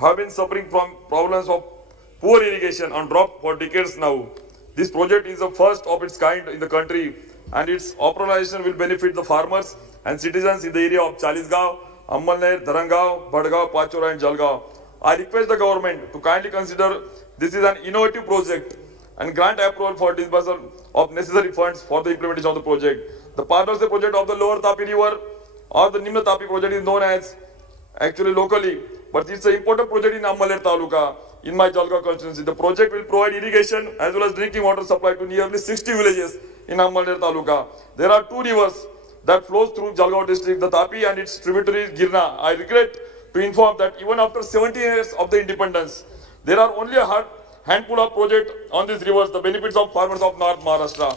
have been suffering from problems of poor irrigation and drought for decades now. This project is the first of its kind in the country and its operationalization will benefit the farmers and citizens in the area of Chalisgaon, Ammalner, Dharangaon, Bhadgaon, Pachora and Jalgaon. I request the government to kindly consider this is an innovative project and grant approval for disbursal of necessary funds for the implementation of the project. The partnership project of the Lower Tapi River or the Nimna Tapi project is known as actually locally, but it's an important project in Ammalner Taluka in my Jalgaon constituency. The project will provide irrigation as well as drinking water supply to nearly 60 villages in Ammalner Taluka. There are 2 rivers that flows through Jalgaon district, the Tapi and its tributary Girna. I regret to inform that even after 70 years of the independence, there are only a handful of projects on these rivers, the benefits of farmers of North Maharashtra.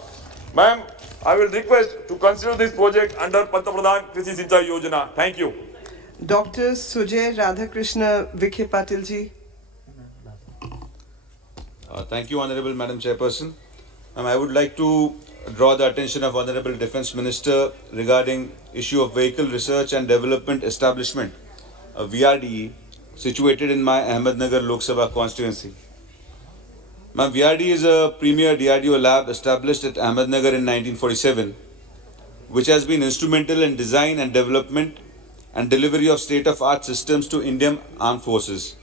Ma'am, I will request to consider this project under Panta Pradhan Krishi Sinchai Yojana. Thank you. Dr. Sujay Radhakrishna Vikhe Patil ji. Thank you, Honorable Madam Chairperson. I would like to draw the attention of Honorable Defence Minister regarding issue of Vehicle Research and Development Establishment, VRDE, situated in my Ahmednagar Lok Sabha constituency. VRDE is a premier DRDO lab established at Ahmednagar in 1947, which has been instrumental in design and development and delivery of state-of-art systems to Indian Armed Forces.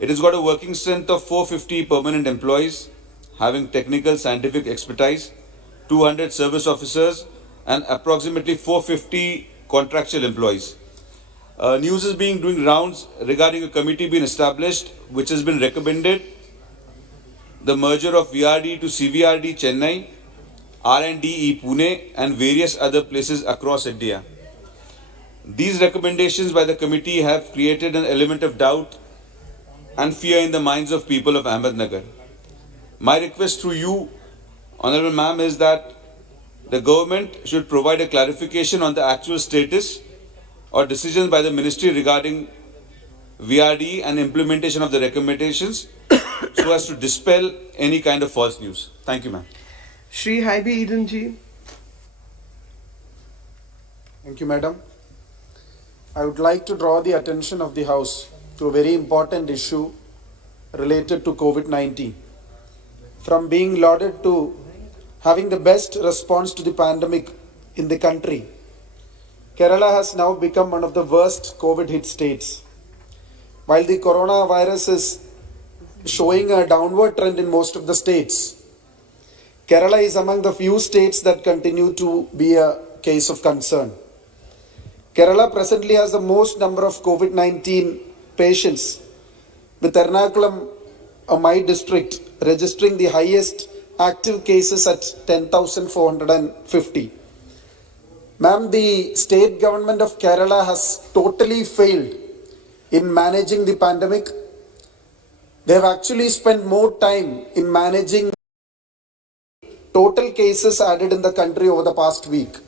It has got a working strength of 450 permanent employees having technical scientific expertise, 200 service officers and approximately 450 contractual employees. News is doing rounds regarding a committee being established which has been recommended the merger of VRD to CVRD Chennai, R&DE Pune and various other places across India. These recommendations by the committee have created an element of doubt and fear in the minds of people of Ahmednagar. My request through you, Honorable Ma'am, is that the government should provide a clarification on the actual status or decisions by the ministry regarding VRD and implementation of the recommendations so as to dispel any kind of false news. Thank you, ma'am. Shri Haibi Eden ji. Thank you, madam. I would like to draw the attention of the House to a very important issue related to COVID-19. From being lauded to having the best response to the pandemic in the country, Kerala has now become one of the worst COVID-hit states. While the coronavirus is showing a downward trend in most of the states, Kerala is among the few states that continue to be a case of concern. Kerala presently has the most number of COVID-19 patients, with Ernakulam, my district, registering the highest active cases at 10,450. Ma'am, the state government of Kerala has totally failed in managing the pandemic. They have actually spent more time in managing total cases added in the country over the past week.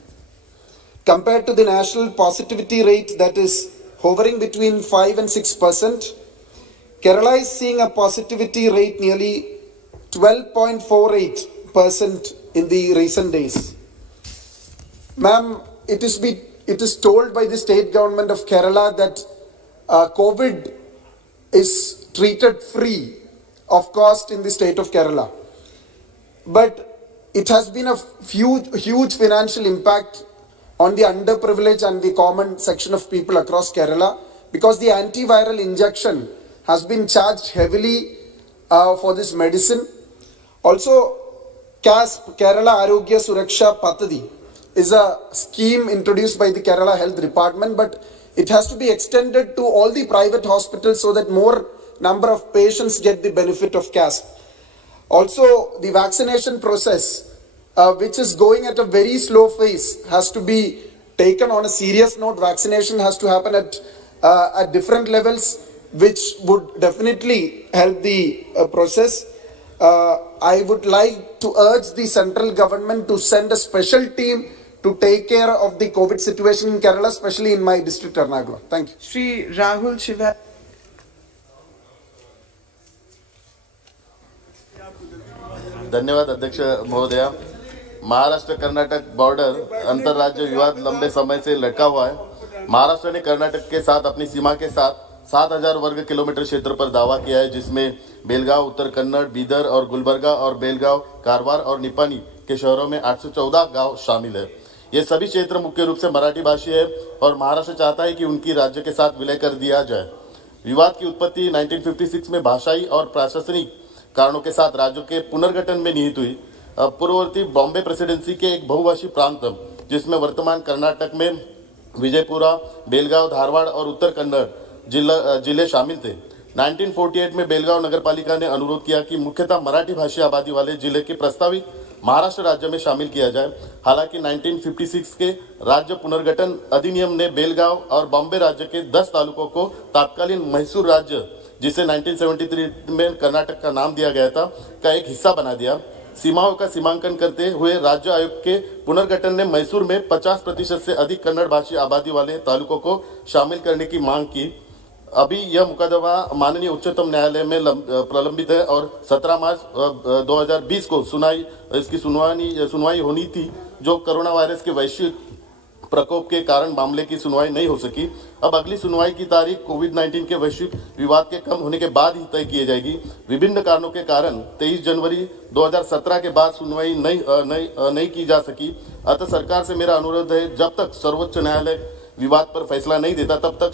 Compared to the national positivity rate that is hovering between 5 and 6%, Kerala is seeing a positivity rate nearly 12.48% in the recent days. Ma'am, it is told by the state government of Kerala that COVID is treated free of cost in the state of Kerala. But it has been a huge financial impact on the underprivileged and the common section of people across Kerala, because the antiviral injection has been charged heavily for this medicine. Also, CASP, Kerala Arogya Suraksha Pathadi, is a scheme introduced by the Kerala Health Department, but it has to be extended to all the private hospitals so that more number of patients get the benefit of CASP. Also, the vaccination process, which is going at a very slow pace, has to be taken on a serious note. Vaccination has to happen at different levels, which would definitely help the process. I would like to urge the central government to send a special team to take care of the COVID situation in Kerala, especially in my district, Ernakulam. Thank you. Shri Rahul Shiva. धन्यवाद अध्यक्ष महोदया। Maharashtra Karnataka border अंतर्राज्य विवाद लंबे समय से लटका हुआ है। महाराष्ट्र ने कर्नाटक के साथ अपनी सीमा के साथ 7,000 वर्ग किलोमीटर क्षेत्र पर दावा किया है, जिसमें बेलगांव, उत्तर कन्नड़, बीदर और गुलबर्गा और बेलगांव, कारवार और निपानी के शहरों में 814 गांव शामिल है। ये सभी क्षेत्र मुख्य रूप से मराठी भाषी है और महाराष्ट्र चाहता है कि उनकी राज्य के साथ विलय कर दिया जाए। विवाद की उत्पत्ति 1956 में भाषाई और प्रशासनिक कारणों के साथ राज्यों के पुनर्गठन में निहित हुई। पूर्ववर्ती बॉम्बे प्रेसिडेंसी के एक बहुभाषी प्रांत, जिसमें वर्तमान कर्नाटक में विजयपुरा, बेलगांव, धारवाड़ और उत्तर कन्नड़ जिले शामिल थे। 1948 में बेलगांव नगरपालिका ने अनुरोध किया कि मुख्यतः मराठी भाषी आबादी वाले जिले के प्रस्तावित महाराष्ट्र राज्य में शामिल किया जाए। हालांकि 1956 के राज्य पुनर्गठन अधिनियम ने बेलगांव और बॉम्बे राज्य के 10 तालुकों को तत्कालीन मैसूर राज्य, जिसे 1973 में कर्नाटक का नाम दिया गया था, का एक हिस्सा बना दिया। सीमाओं का सीमांकन करते हुए राज्य आयोग के पुनर्गठन ने मैसूर में 50% से अधिक कन्नड़ भाषी आबादी वाले तालुकों को शामिल करने की मांग की। अभी यह मुकदमा माननीय उच्चतम न्यायालय में प्रलंबित है और 17 मार्च 2020 को इसकी सुनवाई होनी थी, जो कोरोना वायरस के वैश्विक प्रकोप के कारण मामले की सुनवाई नहीं हो सकी। अब अगली सुनवाई की तारीख कोविड-19 के वैश्विक विवाद के कम होने के बाद ही तय की जाएगी। विभिन्न कारणों के कारण 23 जनवरी 2017 के बाद सुनवाई नहीं की जा सकी। अतः सरकार से मेरा अनुरोध है, जब तक सर्वोच्च न्यायालय विवाद पर फैसला नहीं देता, तब तक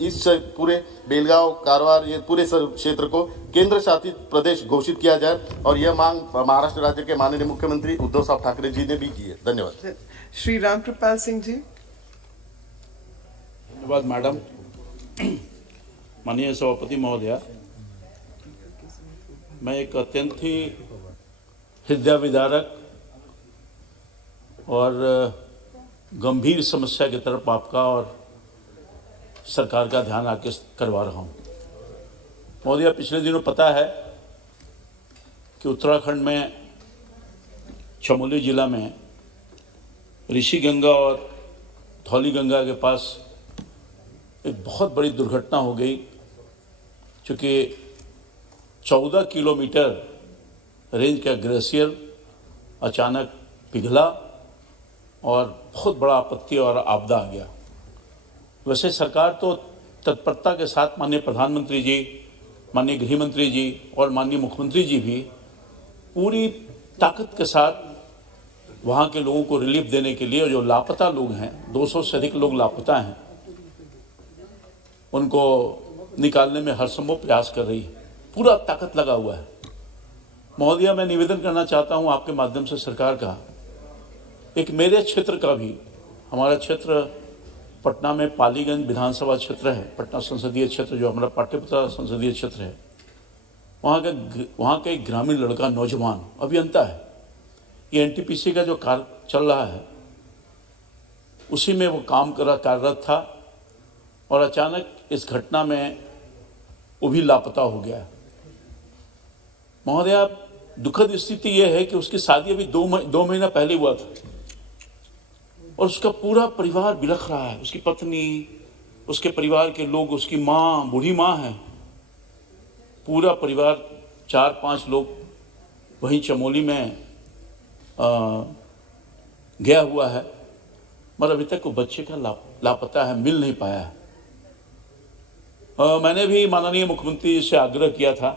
इस पूरे बेलगांव, कारवार, ये पूरे क्षेत्र को केंद्र शासित प्रदेश घोषित किया जाए। और यह मांग महाराष्ट्र राज्य के माननीय मुख्यमंत्री उद्धव साहब ठाकरे जी ने भी की है। धन्यवाद। श्री रामकृपाल सिंह जी। धन्यवाद मैडम। माननीय सभापति महोदया, मैं एक अत्यंत ही हृदय विदारक और गंभीर समस्या की तरफ आपका और सरकार का ध्यान आकृष्ट करवा रहा हूँ। महोदया, पिछले दिनों पता है कि उत्तराखंड में चमोली जिला में ऋषि गंगा और धौली गंगा के पास एक बहुत बड़ी दुर्घटना हो गई, चूँकि 14 किलोमीटर रेंज का ग्लेशियर अचानक पिघला और बहुत बड़ा आपत्ति और आपदा आ गया। वैसे सरकार तो तत्परता के साथ माननीय प्रधानमंत्री जी, माननीय गृह मंत्री जी और माननीय मुख्यमंत्री जी भी पूरी ताकत के साथ वहाँ के लोगों को रिलीफ देने के लिए, जो लापता लोग हैं, 200 से अधिक लोग लापता हैं, उनको निकालने में हर संभव प्रयास कर रही है। पूरा ताकत लगा हुआ है। महोदया, मैं निवेदन करना चाहता हूं आपके माध्यम से सरकार का, एक मेरे क्षेत्र का भी, हमारा क्षेत्र पटना में पालीगंज विधानसभा क्षेत्र है, पटना संसदीय क्षेत्र जो हमारा पाटलिपुत्र संसदीय क्षेत्र है, वहाँ का एक ग्रामीण लड़का, नौजवान अभियंता है, ये एनटीपीसी का जो कार्य चल रहा है उसी में वो कार्यरत था और अचानक इस घटना में वो भी लापता हो गया। महोदया, दुखद स्थिति ये है कि उसकी शादी अभी दो महीना पहले हुआ था और उसका पूरा परिवार बिलख रहा है। उसकी पत्नी, उसके परिवार के लोग, उसकी माँ, बूढ़ी माँ है, पूरा परिवार 4-5 लोग वहीं चमोली में गया हुआ है, मगर अभी तक वो बच्चे का लापता है, मिल नहीं पाया है। मैंने भी माननीय मुख्यमंत्री से आग्रह किया था,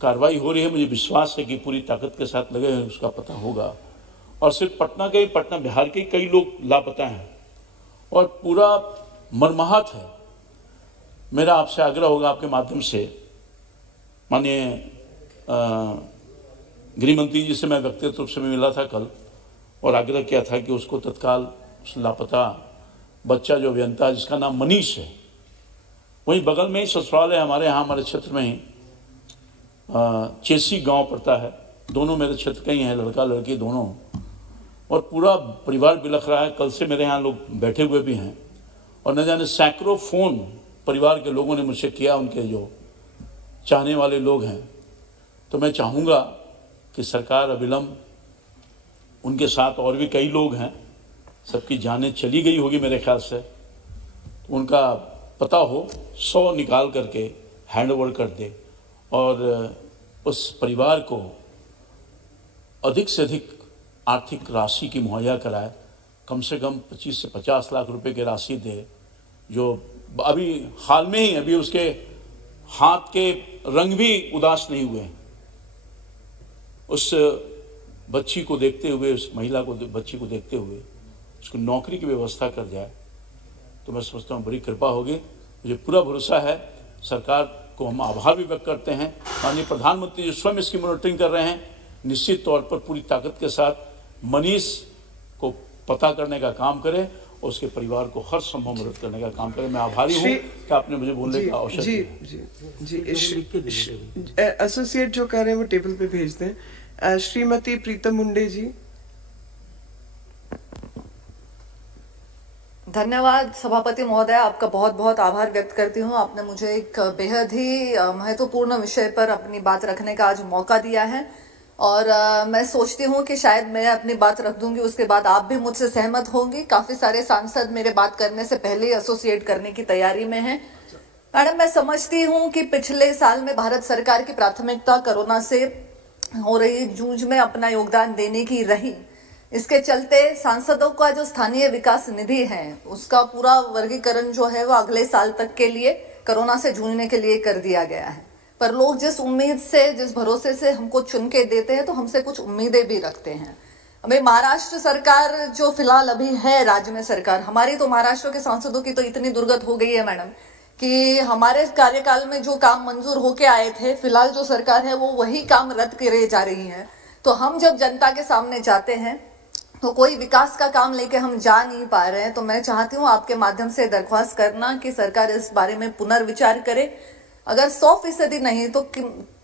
कार्रवाई हो रही है, मुझे विश्वास है कि पूरी ताकत के साथ लगे हैं, उसका पता होगा। और सिर्फ पटना बिहार के कई लोग लापता हैं और पूरा मर्माहत है। मेरा आपसे आग्रह होगा आपके माध्यम से, माननीय गृह मंत्री जी से मैं व्यक्तिगत रूप से मिला था कल और आग्रह किया था कि उसको तत्काल उस लापता बच्चा जो अभियंता है जिसका नाम मनीष है, वहीं बगल में ही ससुराल है हमारे यहाँ, हमारे क्षेत्र में ही चेसी गांव पड़ता है, दोनों मेरे क्षेत्र के ही हैं, लड़का लड़की दोनों, और पूरा परिवार बिलख रहा है। कल से मेरे यहाँ लोग बैठे हुए भी हैं और न जाने सैकड़ों फ़ोन परिवार के लोगों ने मुझसे किया, उनके जो चाहने वाले लोग हैं। तो मैं चाहूँगा कि सरकार अविलंब, उनके साथ और भी कई लोग हैं, सबकी जानें चली गई होगी मेरे ख्याल से, तो उनका पता हो 100 निकाल करके हैंड ओवर कर दे और उस परिवार को अधिक से अधिक आर्थिक राशि की मुहैया कराए, कम से कम 25 से 50 लाख रुपए की राशि दे, जो अभी हाल में ही अभी उसके हाथ के रंग भी उदास नहीं हुए। उस बच्ची को देखते हुए, उस महिला को, बच्ची को देखते हुए उसको नौकरी की व्यवस्था कर जाए तो मैं समझता हूँ बड़ी कृपा होगी। मुझे पूरा भरोसा है, सरकार को हम आभार भी व्यक्त करते हैं। माननीय प्रधानमंत्री जी स्वयं इसकी मॉनिटरिंग कर रहे हैं, निश्चित तौर पर पूरी ताकत के साथ मनीष को पता करने का काम करें और उसके परिवार को हर संभव मदद करने का काम करें। मैं आभारी हूँ कि आपने मुझे बोलने का अवसर दिया। एसोसिएट जो कह रहे हैं वो टेबल पे भेज दें। श्रीमती प्रीतम मुंडे जी। धन्यवाद सभापति महोदय, आपका बहुत बहुत आभार व्यक्त करती हूँ। आपने मुझे एक बेहद ही महत्वपूर्ण विषय पर अपनी बात रखने का आज मौका दिया है और मैं सोचती हूँ कि शायद मैं अपनी बात रख दूंगी, उसके बाद आप भी मुझसे सहमत होंगी। काफ़ी सारे सांसद मेरे बात करने से पहले ही एसोसिएट करने की तैयारी में हैं। मैडम, मैं समझती हूँ कि पिछले साल में भारत सरकार की प्राथमिकता कोरोना से हो रही जूझ में अपना योगदान देने की रही। इसके चलते सांसदों का जो स्थानीय विकास निधि है उसका पूरा वर्गीकरण जो है वो अगले साल तक के लिए कोरोना से जूझने के लिए कर दिया गया है। पर लोग जिस उम्मीद से, जिस भरोसे से हमको चुन के देते हैं तो हमसे कुछ उम्मीदें भी रखते हैं। हमें महाराष्ट्र सरकार जो फिलहाल अभी है राज्य में सरकार, हमारी तो महाराष्ट्र के सांसदों की तो इतनी दुर्गत हो गई है मैडम कि हमारे कार्यकाल में जो काम मंजूर होके आए थे, फिलहाल जो सरकार है वो वही काम रद्द करे जा रही है। तो हम जब जनता के सामने जाते हैं तो कोई विकास का काम लेके हम जा नहीं पा रहे हैं। तो मैं चाहती हूँ आपके माध्यम से दरख्वास्त करना कि सरकार इस बारे में पुनर्विचार करे। अगर 100% नहीं तो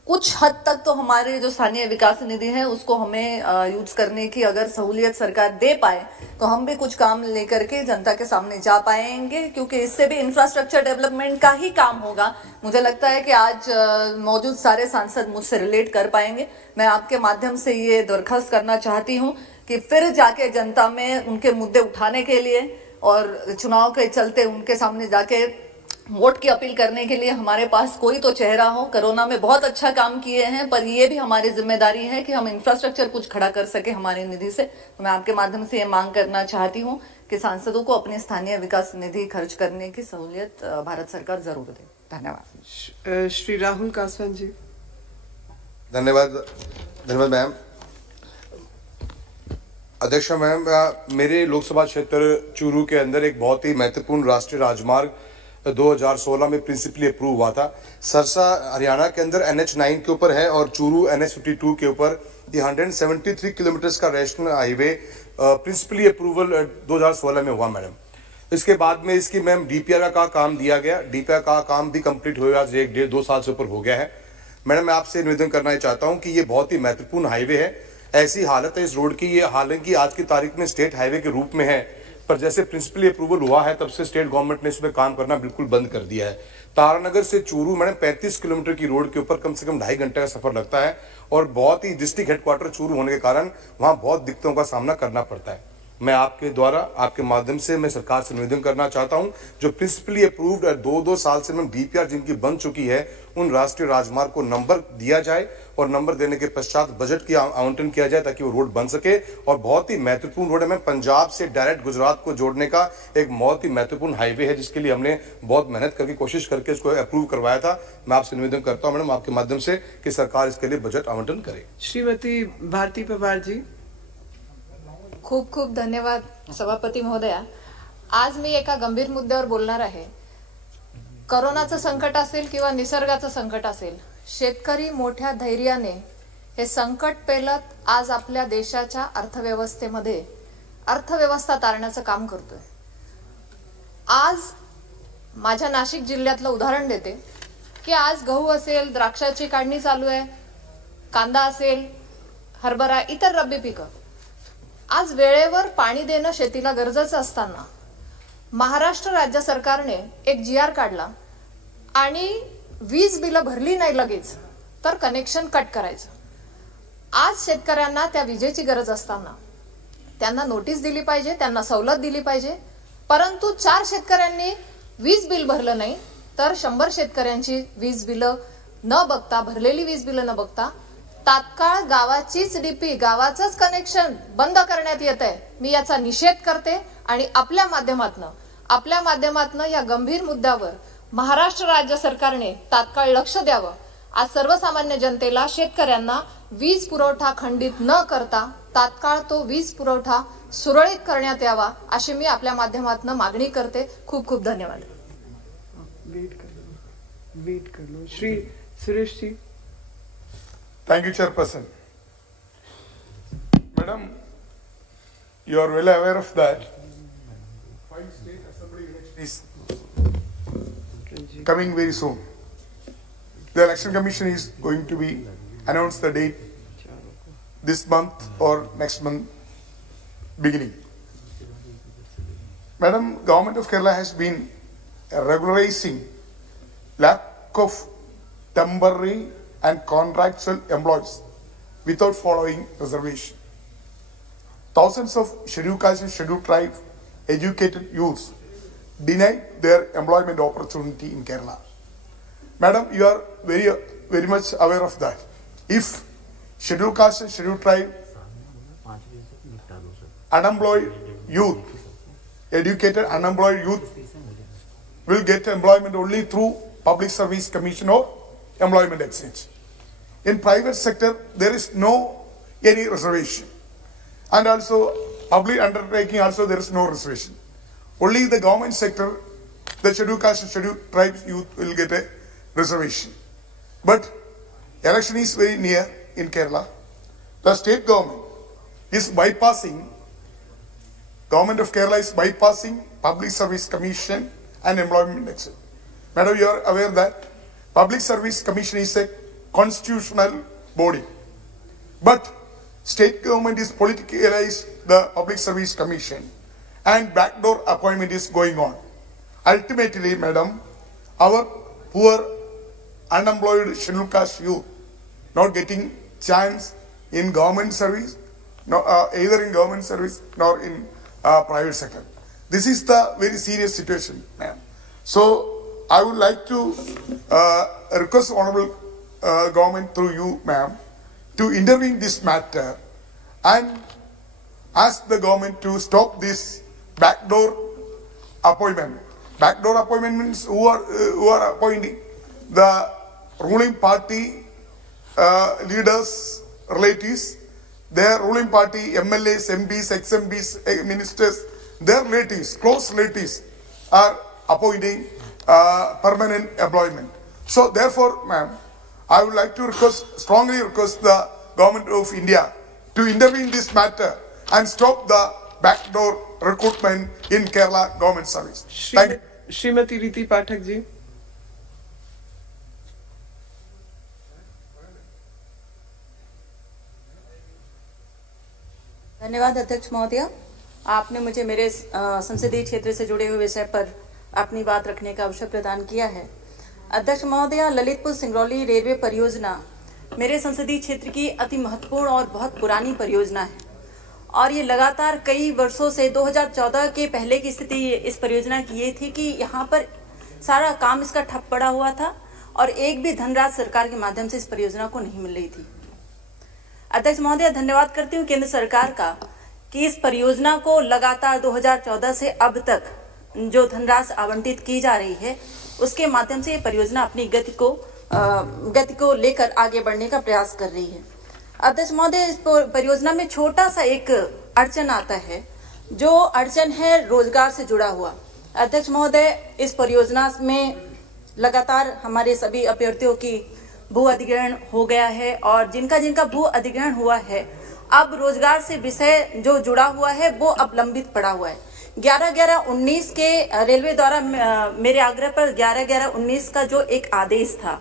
कुछ हद तक तो हमारे जो स्थानीय विकास निधि है उसको हमें यूज करने की अगर सहूलियत सरकार दे पाए तो हम भी कुछ काम लेकर के जनता के सामने जा पाएंगे, क्योंकि इससे भी इंफ्रास्ट्रक्चर डेवलपमेंट का ही काम होगा। मुझे लगता है कि आज मौजूद सारे सांसद मुझसे रिलेट कर पाएंगे। मैं आपके माध्यम से ये दरखास्त करना चाहती हूँ कि फिर जाके जनता में उनके मुद्दे उठाने के लिए और चुनाव के चलते उनके सामने जाके वोट की अपील करने के लिए हमारे पास कोई तो चेहरा हो। कोरोना में बहुत अच्छा काम किए हैं, पर ये भी हमारी जिम्मेदारी है कि हम इंफ्रास्ट्रक्चर कुछ खड़ा कर सके हमारे निधि से। तो मैं आपके माध्यम से ये मांग करना चाहती हूँ कि सांसदों को अपने स्थानीय विकास निधि खर्च करने की सहूलियत भारत सरकार जरूर दे। धन्यवाद। श्री राहुल कासवान जी। धन्यवाद मैम। अध्यक्ष मैम, मेरे लोकसभा क्षेत्र चूरू के अंदर एक बहुत ही महत्वपूर्ण राष्ट्रीय राजमार्ग 2016 में प्रिंसिपली अप्रूव हुआ था। सरसा हरियाणा के अंदर NH9 के ऊपर है और चूरू NH52 के ऊपर ये 173 किलोमीटर का नेशनल हाईवे प्रिंसिपली अप्रूवल 2016 में हुआ मैडम। इसके बाद में इसकी मैम DPR का काम दिया गया। DPR का काम भी कंप्लीट हुआ, आज 1-1.5-2 साल से ऊपर हो गया है। मैडम मैं आपसे निवेदन करना चाहता हूं कि ये बहुत ही महत्वपूर्ण हाईवे है। ऐसी हालत है इस रोड की, ये हालांकि आज की तारीख में स्टेट हाईवे के रूप में है, पर जैसे प्रिंसिपली अप्रूवल हुआ है तब से स्टेट गवर्नमेंट ने इस पर काम करना बिल्कुल बंद कर दिया है। तारानगर से चूरू मैडम 35 किलोमीटर की रोड के ऊपर कम से कम 2.5 घंटे का सफर लगता है और बहुत ही डिस्ट्रिक्ट हेडक्वार्टर चूरू होने के कारण वहां बहुत दिक्कतों का सामना करना पड़ता है। मैं आपके द्वारा आपके माध्यम से मैं सरकार से निवेदन करना चाहता हूं, जो प्रिंसिपली अप्रूव्ड 2-2 साल से मैम DPR जिनकी बन चुकी है उन राष्ट्रीय राजमार्ग को नंबर दिया जाए और नंबर देने के पश्चात बजट की आवंटन किया जाए ताकि वो रोड बन सके। और बहुत ही महत्वपूर्ण रोड है, मैं पंजाब से डायरेक्ट गुजरात को जोड़ने का एक बहुत ही महत्वपूर्ण हाईवे है, जिसके लिए हमने बहुत मेहनत करके कोशिश करके इसको अप्रूव करवाया था। मैं आपसे निवेदन करता हूँ मैडम आपके माध्यम से कि सरकार इसके लिए बजट आवंटन करे। श्रीमती भारती पवार जी। खूप खूप धन्यवाद सभापती महोदया। आज मी एका गंभीर मुद्द्यावर बोलणार आहे। कोरोनाचं संकट असेल किंवा निसर्गाचं संकट असेल, शेतकरी मोठ्या धैर्याने हे संकट पेलत आज आपल्या देशाच्या अर्थव्यवस्थेमध्ये अर्थव्यवस्था तारण्याचं काम करतोय। आज माझ्या नाशिक जिल्ह्यातलं उदाहरण देते की आज गहू असेल, द्राक्षाची काढणी चालू आहे, कांदा असेल, हरभरा, इतर रब्बी पिकं। आज वेळेवर पाणी देणं शेतीला गरजेचं असताना महाराष्ट्र राज्य सरकारने एक GR काढला आणि वीज बिलं भरली नाही लगेच तर कनेक्शन कट करायचं। आज शेतकऱ्यांना त्या विजेची गरज असताना त्यांना नोटीस दिली पाहिजे, त्यांना सवलत दिली पाहिजे, परंतु 4 शेतकऱ्यांनी वीज बिल भरलं नाही तर 100 शेतकऱ्यांची वीज बिलं न बघता, भरलेली वीज बिलं न बघता तात्काळ गावाचीच DP, गावाचंच कनेक्शन बंद करण्यात येत आहे। मी याचा निषेध करते आणि आपल्या माध्यमातून या गंभीर मुद्द्यावर महाराष्ट्र राज्य सरकारने तात्काळ लक्ष द्यावं। आज सर्वसामान्य जनतेला, शेतकऱ्यांना वीज पुरवठा खंडित न करता तात्काळ तो वीज पुरवठा सुरळीत करण्यात यावा अशी मी आपल्या माध्यमातून मागणी करते। खूप खूप धन्यवाद। वेट कर लो। Shri Suresh ji. Thank you, Chairperson. Madam, you are well aware of that. 5 state assembly elections is coming very soon. The election commission is going to be announced the date this month or next month beginning. Madam, Government of Kerala has been regularizing lack of temporary and contractual employees without following reservation. Thousands of scheduled caste and scheduled tribe educated youths denied their employment opportunity in Kerala. Madam, you are very much aware of that. If scheduled caste and scheduled tribe unemployed youth, educated unemployed youth will get employment only through Public Service Commission or employment exchange. In private sector, there is no any reservation, and also public undertaking also there is no reservation. Only the government sector, the scheduled caste and scheduled tribes youth will get a reservation. But election is very near in Kerala. The state government is bypassing. Government of Kerala is bypassing Public Service Commission and employment exchange. Madam, you are aware that Public Service Commission is a constitutional body, but state government is politicized the Public Service Commission and backdoor appointment is going on. Ultimately, madam, our poor unemployed scheduled caste youth not getting chance in government service, no, either in government service nor in private sector. This is the very serious situation, ma'am. So I would like to request honorable government through you, ma'am, to intervene this matter and ask the government to stop this backdoor appointment. Backdoor appointment means who are appointing the ruling party leaders, relatives, their ruling party MLAs, MPs, ex-MPs, ministers, their relatives, close relatives are appointing permanent employment. So therefore, ma'am, I would like to strongly request the government of India to intervene in this matter and stop the backdoor recruitment in Kerala government service. Thank you. Shrimati रीति पाठक जी। धन्यवाद अध्यक्ष महोदय, आपने मुझे मेरे संसदीय क्षेत्र से जुड़े हुए विषय पर अपनी बात रखने का अवसर प्रदान किया है। अध्यक्ष महोदय, ललितपुर सिंगरौली रेलवे परियोजना मेरे संसदीय क्षेत्र की अति महत्वपूर्ण और बहुत पुरानी परियोजना है और ये लगातार कई वर्षों से 2014 के पहले की स्थिति इस परियोजना की ये थी कि यहाँ पर सारा काम इसका ठप पड़ा हुआ था और एक भी धनराशि सरकार के माध्यम से इस परियोजना को नहीं मिल रही थी। अध्यक्ष महोदय, धन्यवाद करती हूँ केंद्र सरकार का कि इस परियोजना को लगातार 2014 से अब तक जो धनराशि आवंटित की जा रही है उसके माध्यम से ये परियोजना अपनी गति को लेकर आगे बढ़ने का प्रयास कर रही है। अध्यक्ष महोदय, इस परियोजना में छोटा सा एक अड़चन आता है, जो अड़चन है रोजगार से जुड़ा हुआ। अध्यक्ष महोदय, इस परियोजना में लगातार हमारे सभी अभ्यर्थियों की भू अधिग्रहण हो गया है और जिनका भू अधिग्रहण हुआ है, अब रोजगार से विषय जो जुड़ा हुआ है वो अब लंबित पड़ा हुआ है। 11/11/19 के रेलवे द्वारा मेरे आग्रह पर 11/11/19 का जो एक आदेश था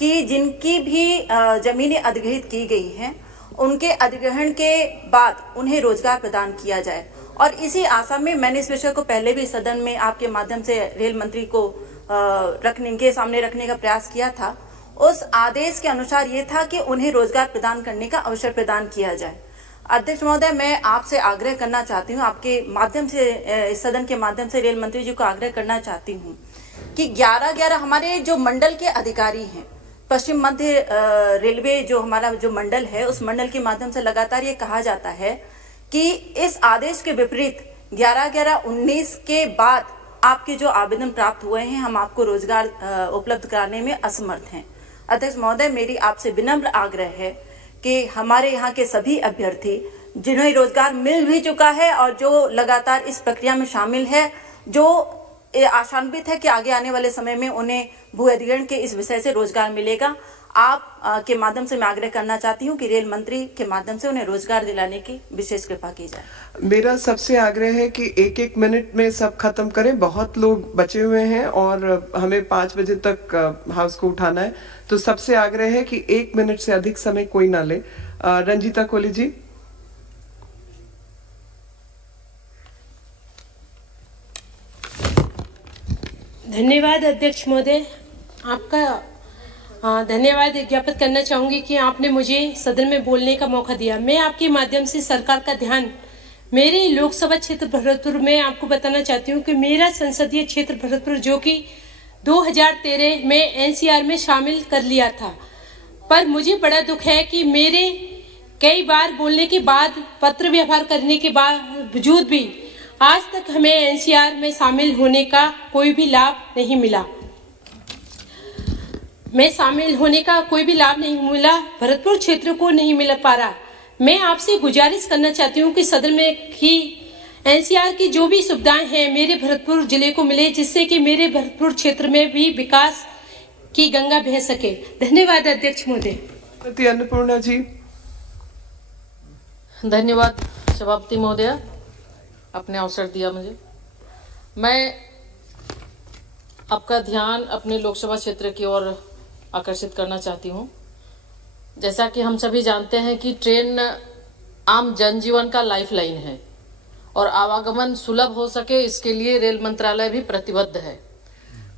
कि जिनकी भी जमीनें अधिग्रहित की गई हैं उनके अधिग्रहण के बाद उन्हें रोजगार प्रदान किया जाए और इसी आशा में मैंने इस विषय को पहले भी सदन में आपके माध्यम से रेल मंत्री को सामने रखने का प्रयास किया था। उस आदेश के अनुसार ये था कि उन्हें रोजगार प्रदान करने का अवसर प्रदान किया जाए। अध्यक्ष महोदय, मैं आपसे आग्रह करना चाहती हूँ, आपके माध्यम से इस सदन के माध्यम से रेल मंत्री जी को आग्रह करना चाहती हूँ कि 11/11 हमारे जो मंडल के अधिकारी हैं, पश्चिम मध्य रेलवे जो हमारा जो मंडल है, उस मंडल के माध्यम से लगातार ये कहा जाता है कि इस आदेश के विपरीत 11/11/19 के बाद आपके जो आवेदन प्राप्त हुए हैं, हम आपको रोजगार उपलब्ध कराने में असमर्थ हैं। अध्यक्ष महोदय, मेरी आपसे विनम्र आग्रह है कि हमारे यहाँ के सभी अभ्यर्थी जिन्हें रोजगार मिल भी चुका है और जो लगातार इस प्रक्रिया में शामिल है, जो आशान्वित है कि आगे आने वाले समय में उन्हें भू अधिग्रहण के इस विषय से रोजगार मिलेगा, आप के माध्यम से मैं आग्रह करना चाहती हूं कि रेल मंत्री के माध्यम से उन्हें रोजगार दिलाने की विशेष कृपा की जाए। मेरा सबसे आग्रह है कि 1-1 मिनट में सब खत्म करें, बहुत लोग बचे हुए हैं और हमें 5 बजे तक हाउस को उठाना है, तो सबसे आग्रह है कि 1 मिनट से अधिक समय कोई ना ले। रंजीता कोहली जी। धन्यवाद अध्यक्ष महोदय, आपका धन्यवाद ज्ञापित करना चाहूंगी कि आपने मुझे सदन में बोलने का मौका दिया। मैं आपके माध्यम से सरकार का ध्यान मेरे लोकसभा क्षेत्र भरतपुर में आपको बताना चाहती हूं कि मेरा संसदीय क्षेत्र भरतपुर जो कि 2013 में एनसीआर में शामिल कर लिया था, पर मुझे बड़ा दुख है कि मेरे कई बार बोलने के बाद, पत्र व्यवहार करने के बावजूद भी आज तक हमें एनसीआर में शामिल होने का कोई भी लाभ नहीं मिला। भरतपुर क्षेत्र को नहीं मिल पा रहा। मैं आपसे गुजारिश करना चाहती हूँ कि सदन में ही एनसीआर की जो भी सुविधाएं हैं मेरे भरतपुर जिले को मिले, जिससे कि मेरे भरतपुर क्षेत्र में भी विकास की गंगा बह सके। धन्यवाद अध्यक्ष महोदय। अन्नपूर्णा जी। धन्यवाद सभापति महोदय, आपने अवसर दिया मुझे। मैं आपका ध्यान अपने लोकसभा क्षेत्र की ओर आकर्षित करना चाहती हूँ। जैसा कि हम सभी जानते हैं कि ट्रेन आम जनजीवन का लाइफलाइन है और आवागमन सुलभ हो सके इसके लिए रेल मंत्रालय भी प्रतिबद्ध है।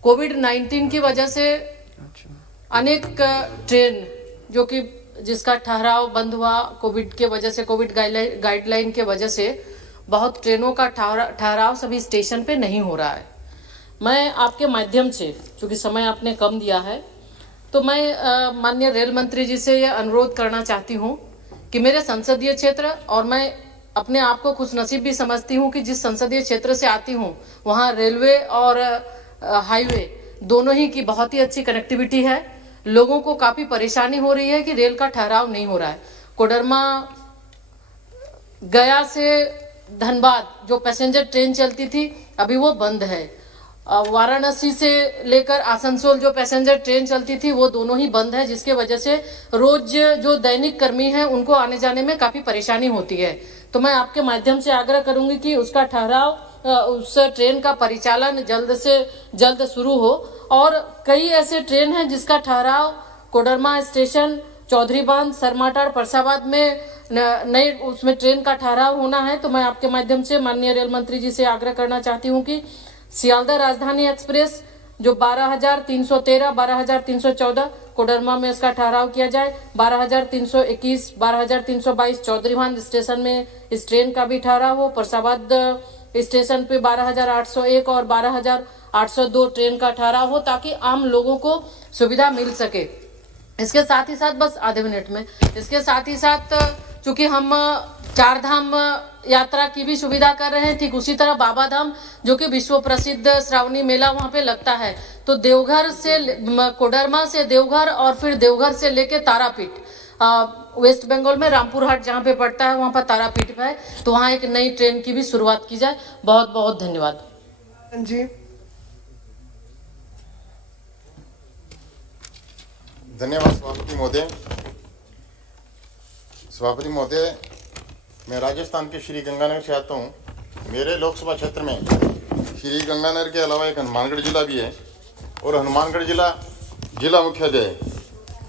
कोविड-19 की वजह से अनेक ट्रेन जो कि जिसका ठहराव बंद हुआ कोविड के वजह से, कोविड गाइडलाइन के वजह से बहुत ट्रेनों का ठहराव सभी स्टेशन पे नहीं हो रहा है। मैं आपके माध्यम से, चूंकि समय आपने कम दिया है, तो मैं माननीय रेल मंत्री जी से यह अनुरोध करना चाहती हूँ कि मेरे संसदीय क्षेत्र, और मैं अपने आप को खुशनसीब भी समझती हूँ कि जिस संसदीय क्षेत्र से आती हूँ वहाँ रेलवे और हाईवे दोनों ही की बहुत ही अच्छी कनेक्टिविटी है। लोगों को काफ़ी परेशानी हो रही है कि रेल का ठहराव नहीं हो रहा है। कोडरमा गया से धनबाद जो पैसेंजर ट्रेन चलती थी अभी वो बंद है वाराणसी से लेकर आसनसोल जो पैसेंजर ट्रेन चलती थी वो दोनों ही बंद है, जिसके वजह से रोज जो दैनिक कर्मी हैं उनको आने जाने में काफी परेशानी होती है। तो मैं आपके माध्यम से आग्रह करूंगी कि उसका ठहराव, उस ट्रेन का परिचालन जल्द से जल्द शुरू हो। और कई ऐसे ट्रेन हैं जिसका ठहराव कोडरमा स्टेशन, चौधरी बांध, सरमाटाड़, परसाबाद में नए उसमें ट्रेन का ठहराव होना है। तो मैं आपके माध्यम से माननीय रेल मंत्री जी से आग्रह करना चाहती हूँ कि सियालदह राजधानी एक्सप्रेस जो 12,313, 12,314 कोडरमा में इसका ठहराव किया जाए, 12,321, 12,322 चौधरी बांध स्टेशन में इस ट्रेन का भी ठहराव हो, परसाबाद स्टेशन पे 12,801 और 12,802 ट्रेन का ठहराव हो, ताकि आम लोगों को सुविधा मिल सके। इसके साथ ही साथ, बस आधे मिनट में, इसके साथ ही साथ चूंकि हम 4 धाम यात्रा की भी सुविधा कर रहे हैं, ठीक उसी तरह बाबा धाम जो कि विश्व प्रसिद्ध श्रावणी मेला वहां पे लगता है, तो देवघर से, कोडरमा से देवघर और फिर देवघर से लेके तारापीठ, वेस्ट बंगाल में रामपुर हाट जहाँ पे पड़ता है वहां पर तारापीठ है, तो वहाँ एक नई ट्रेन की भी शुरुआत की जाए। बहुत बहुत धन्यवाद जी। धन्यवाद सभापति महोदय। सभापति महोदय, मैं राजस्थान के श्री गंगानगर से आता हूँ। मेरे लोकसभा क्षेत्र में श्री गंगानगर के अलावा एक हनुमानगढ़ जिला भी है और हनुमानगढ़ जिला मुख्यालय है।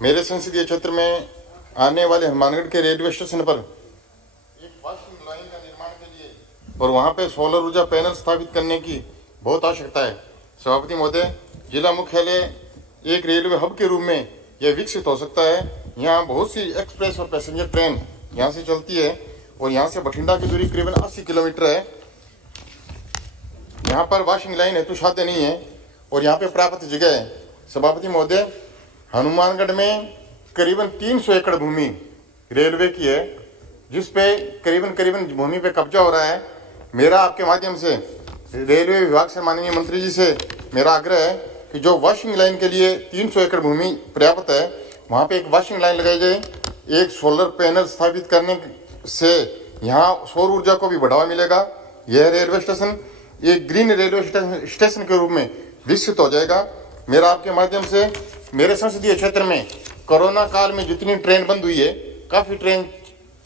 मेरे संसदीय क्षेत्र में आने वाले हनुमानगढ़ के रेलवे स्टेशन पर एक वॉशिंग लाइन का निर्माण के लिए और वहाँ पे सोलर ऊर्जा पैनल स्थापित करने की बहुत आवश्यकता है। सभापति महोदय, जिला मुख्यालय एक रेलवे हब के रूप में यह विकसित हो सकता है। यहाँ बहुत सी एक्सप्रेस और पैसेंजर ट्रेन यहाँ से चलती है और यहाँ से बठिंडा की दूरी करीबन 80 किलोमीटर है। यहाँ पर वॉशिंग लाइन हेतु साध्य नहीं है और यहाँ पे पर्याप्त जगह है। सभापति महोदय, हनुमानगढ़ में करीबन 300 एकड़ भूमि रेलवे की है, जिस पे करीबन भूमि पे कब्जा हो रहा है। मेरा आपके माध्यम से रेलवे विभाग से माननीय मंत्री जी से मेरा आग्रह है कि जो वॉशिंग लाइन के लिए 300 एकड़ भूमि पर्याप्त है, वहाँ पे एक वॉशिंग लाइन लगाई जाए। एक सोलर पैनल स्थापित करने से यहाँ सौर ऊर्जा को भी बढ़ावा मिलेगा। यह रेलवे स्टेशन एक ग्रीन रेलवे स्टेशन के रूप में विकसित हो जाएगा। मेरा आपके माध्यम से मेरे संसदीय क्षेत्र में कोरोना काल में जितनी ट्रेन बंद हुई है, काफ़ी ट्रेन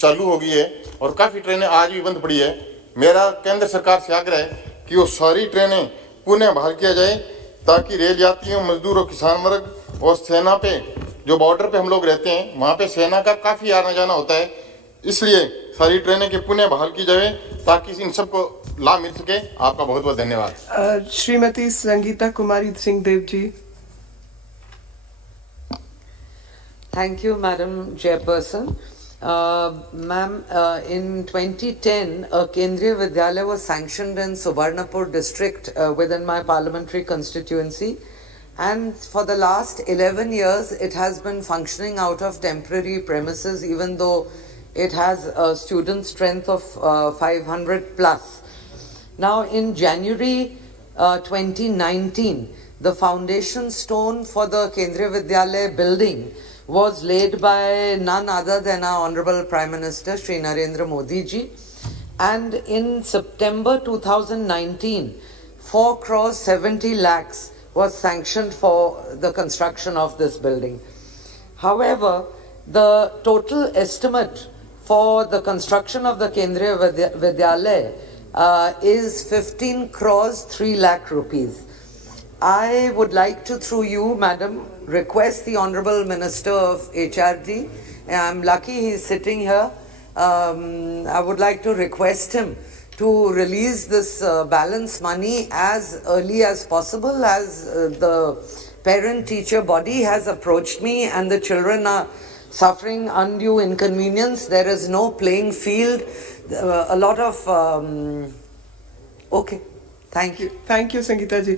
चालू हो गई है और काफ़ी ट्रेनें आज भी बंद पड़ी है। मेरा केंद्र सरकार से आग्रह है कि वो सारी ट्रेनें पुनः बहाल किया जाए, ताकि रेल यात्रियों, मजदूरों, किसान वर्ग और सेना पे, जो बॉर्डर पे हम लोग रहते हैं, वहाँ पे सेना का काफ़ी आना जाना होता है। इसलिए सारी ट्रेनें के पुनः बहाल की जाए ताकि इन सबको लाभ मिल सके। आपका बहुत बहुत धन्यवाद। Shrimati Sangeeta Kumari Singh Dev ji. Thank you, Madam Chairperson. Ma'am, in 2010, a Kendriya Vidyalaya was sanctioned in Subarnapur district within my parliamentary constituency. And for the last 11 years, it has been functioning out of temporary premises, even though it has a student strength of 500 plus. Now, in January 2019, the foundation stone for the Kendriya Vidyalaya building was laid by none other than our Honorable Prime Minister Shri Narendra Modi ji. And in September 2019, 4 crores 70 lakhs was sanctioned for the construction of this building. However, the total estimate for the construction of the Kendriya Vidyalaya is 15 crores 3 lakh rupees. I would like to, through you, Madam, request the Honorable Minister of HRD. I'm lucky he's sitting here. I would like to request him to release this balance money as early as possible, as the parent-teacher body has approached me and the children are suffering undue inconvenience. There is no playing field. A lot of... okay. Thank you Sangeeta ji.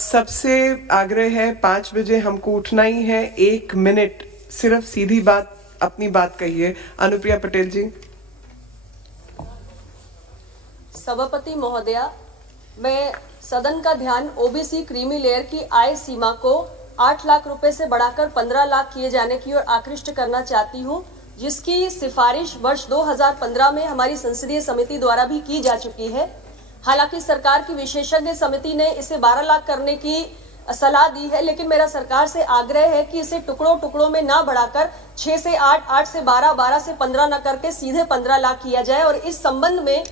सबसे आग्रह है 5 बजे हमको उठना ही है। 1 minute सिर्फ सीधी बात, अपनी बात कहिए। अनुप्रिया पटेल जी। सभापति महोदया, मैं सदन का ध्यान ओबीसी क्रीमी लेयर की आय सीमा को 8 लाख रुपए से बढ़ाकर 15 लाख किए जाने की ओर आकृष्ट करना चाहती हूं, जिसकी सिफारिश वर्ष 2015 में हमारी संसदीय समिति द्वारा भी की जा चुकी है। हालांकि सरकार की विशेषज्ञ समिति ने इसे 12 लाख करने की सलाह दी है, लेकिन मेरा सरकार से आग्रह है कि इसे टुकड़ों टुकड़ों में ना बढ़ाकर 6 से 8, 8 से 12, 12 से 15 न करके सीधे 15 लाख किया जाए। और इस संबंध में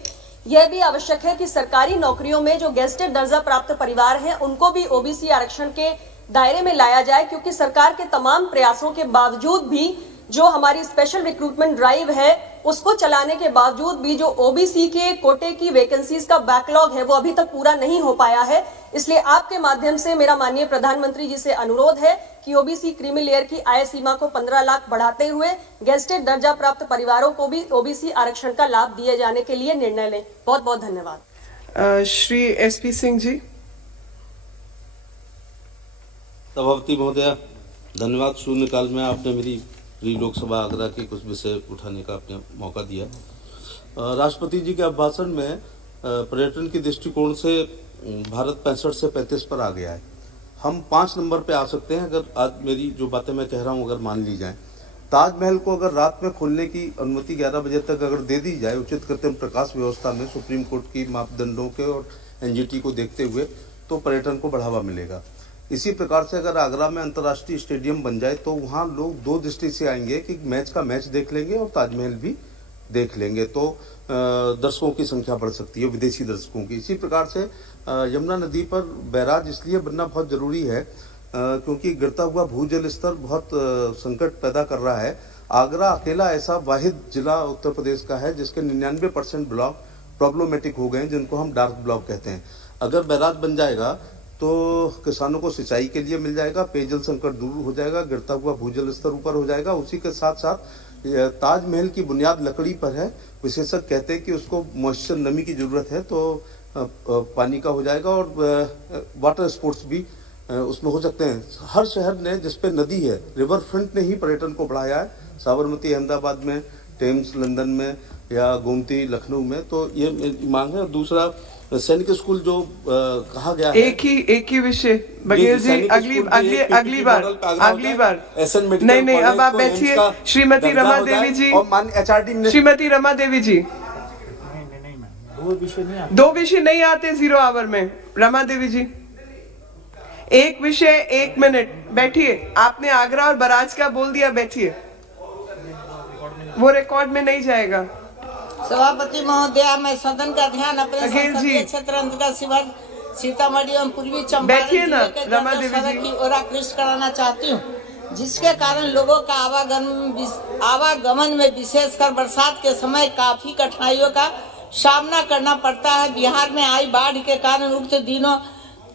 यह भी आवश्यक है कि सरकारी नौकरियों में जो गेस्टेड दर्जा प्राप्त परिवार हैं उनको भी ओबीसी आरक्षण के दायरे में लाया जाए, क्योंकि सरकार के तमाम प्रयासों के बावजूद भी जो हमारी स्पेशल रिक्रूटमेंट ड्राइव है उसको चलाने के बावजूद भी जो ओबीसी के कोटे की वैकेंसीज का बैकलॉग है वो अभी तक पूरा नहीं हो पाया है। इसलिए आपके माध्यम से मेरा माननीय प्रधानमंत्री जी से अनुरोध है कि ओबीसी क्रीमी लेयर की आय सीमा को 15 लाख बढ़ाते हुए गेस्टेड दर्जा प्राप्त परिवारों को भी ओबीसी आरक्षण का लाभ दिए जाने के लिए निर्णय लें। बहुत बहुत धन्यवाद। श्री एसपी सिंह जी। सभापति महोदया, धन्यवाद। शून्यकाल में आपने मेरी लोकसभा आगरा के कुछ विषय उठाने का आपने मौका दिया। राष्ट्रपति जी के अभिभाषण में पर्यटन के दृष्टिकोण से भारत 65 से 35 पर आ गया है। हम 5 नंबर पे आ सकते हैं अगर आज मेरी जो बातें मैं कह रहा हूँ अगर मान ली जाए। ताजमहल को अगर रात में खोलने की अनुमति 11 बजे तक अगर दे दी जाए उचित कृत्रिम प्रकाश व्यवस्था में सुप्रीम कोर्ट की मापदंडों के और एनजीटी को देखते हुए, तो पर्यटन को बढ़ावा मिलेगा। इसी प्रकार से अगर आगरा में अंतर्राष्ट्रीय स्टेडियम बन जाए तो वहाँ लोग 2 दृष्टि से आएंगे कि मैच का मैच देख लेंगे और ताजमहल भी देख लेंगे, तो दर्शकों की संख्या बढ़ सकती है, विदेशी दर्शकों की। इसी प्रकार से यमुना नदी पर बैराज इसलिए बनना बहुत जरूरी है क्योंकि गिरता हुआ भूजल स्तर बहुत संकट पैदा कर रहा है। आगरा अकेला ऐसा वाहिद जिला उत्तर प्रदेश का है जिसके 99% ब्लॉक प्रॉब्लमेटिक हो गए हैं, जिनको हम डार्क ब्लॉक कहते हैं। अगर बैराज बन जाएगा तो किसानों को सिंचाई के लिए मिल जाएगा, पेयजल संकट दूर हो जाएगा, गिरता हुआ भूजल स्तर ऊपर हो जाएगा। उसी के साथ साथ ताजमहल की बुनियाद लकड़ी पर है। विशेषज्ञ कहते हैं कि उसको मॉइस्चर नमी की जरूरत है, तो पानी का हो जाएगा और वाटर स्पोर्ट्स भी उसमें हो सकते हैं। हर शहर ने जिसपे नदी है, रिवर फ्रंट ने ही पर्यटन को बढ़ाया है। साबरमती अहमदाबाद में, टेम्स लंदन में या गोमती लखनऊ में, तो ये मांग है। और दूसरा सैनिक स्कूल जो कहा गया है, एक ही विषय बघेल जी, अगली बार नहीं, अब आप बैठिए। श्रीमती रमा देवी जी, श्रीमती रमा देवी जी, 2 विषय नहीं आते 0 आवर में। रमा देवी जी, एक विषय 1 मिनट, बैठिए। आपने आगरा और बराज का बोल दिया, बैठिए, वो रिकॉर्ड में नहीं जाएगा। सभापति महोदया, मैं सदन का ध्यान अपने संसदीय क्षेत्र अंतर्गत शिवहर, सीतामढ़ी एवं पूर्वी चंपारण जिले के जर्जर सड़क की ओर आकृष्ट कराना चाहती हूँ, जिसके कारण लोगों का आवागमन में विशेषकर बरसात के समय काफी कठिनाइयों का सामना करना पड़ता है। बिहार में आई बाढ़ के कारण उक्त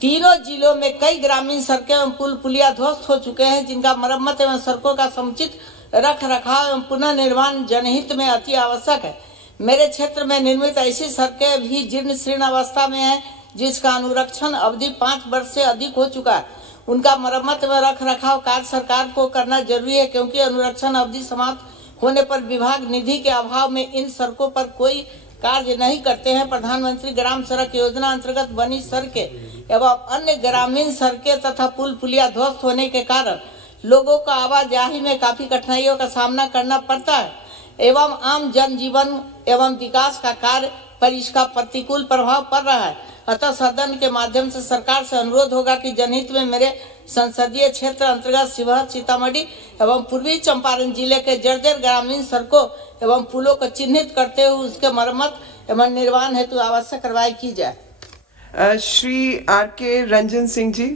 तीनों जिलों में कई ग्रामीण सड़कें एवं पुल पुलिया ध्वस्त हो चुके हैं, जिनका मरम्मत एवं सड़कों का समुचित रख रखाव एवं पुनर्निर्माण जनहित में अति आवश्यक है। मेरे क्षेत्र में निर्मित ऐसी सड़कें भी जीर्ण शीर्ण अवस्था में है, जिसका अनुरक्षण अवधि 5 वर्ष से अधिक हो चुका है। उनका मरम्मत व रख रखाव कार्य सरकार को करना जरूरी है, क्योंकि अनुरक्षण अवधि समाप्त होने पर विभाग निधि के अभाव में इन सड़कों पर कोई कार्य नहीं करते हैं। प्रधानमंत्री ग्राम सड़क योजना अंतर्गत बनी सड़कें एवं अन्य ग्रामीण सड़कें तथा पुल पुलिया ध्वस्त होने के कारण लोगों को आवाजाही में काफी कठिनाइयों का सामना करना पड़ता है एवं आम जनजीवन एवं विकास का कार्य पर इसका प्रतिकूल प्रभाव पड़ रहा है। अतः सदन के माध्यम से सरकार से अनुरोध होगा कि जनहित में मेरे संसदीय क्षेत्र अंतर्गत शिवहर, सीतामढ़ी एवं पूर्वी चंपारण जिले के जर्जर ग्रामीण सड़कों एवं पुलों को चिन्हित करते हुए उसके मरम्मत एवं निर्माण हेतु आवश्यक कार्रवाई की जाए। श्री आर.के. Ranjan Singh ji.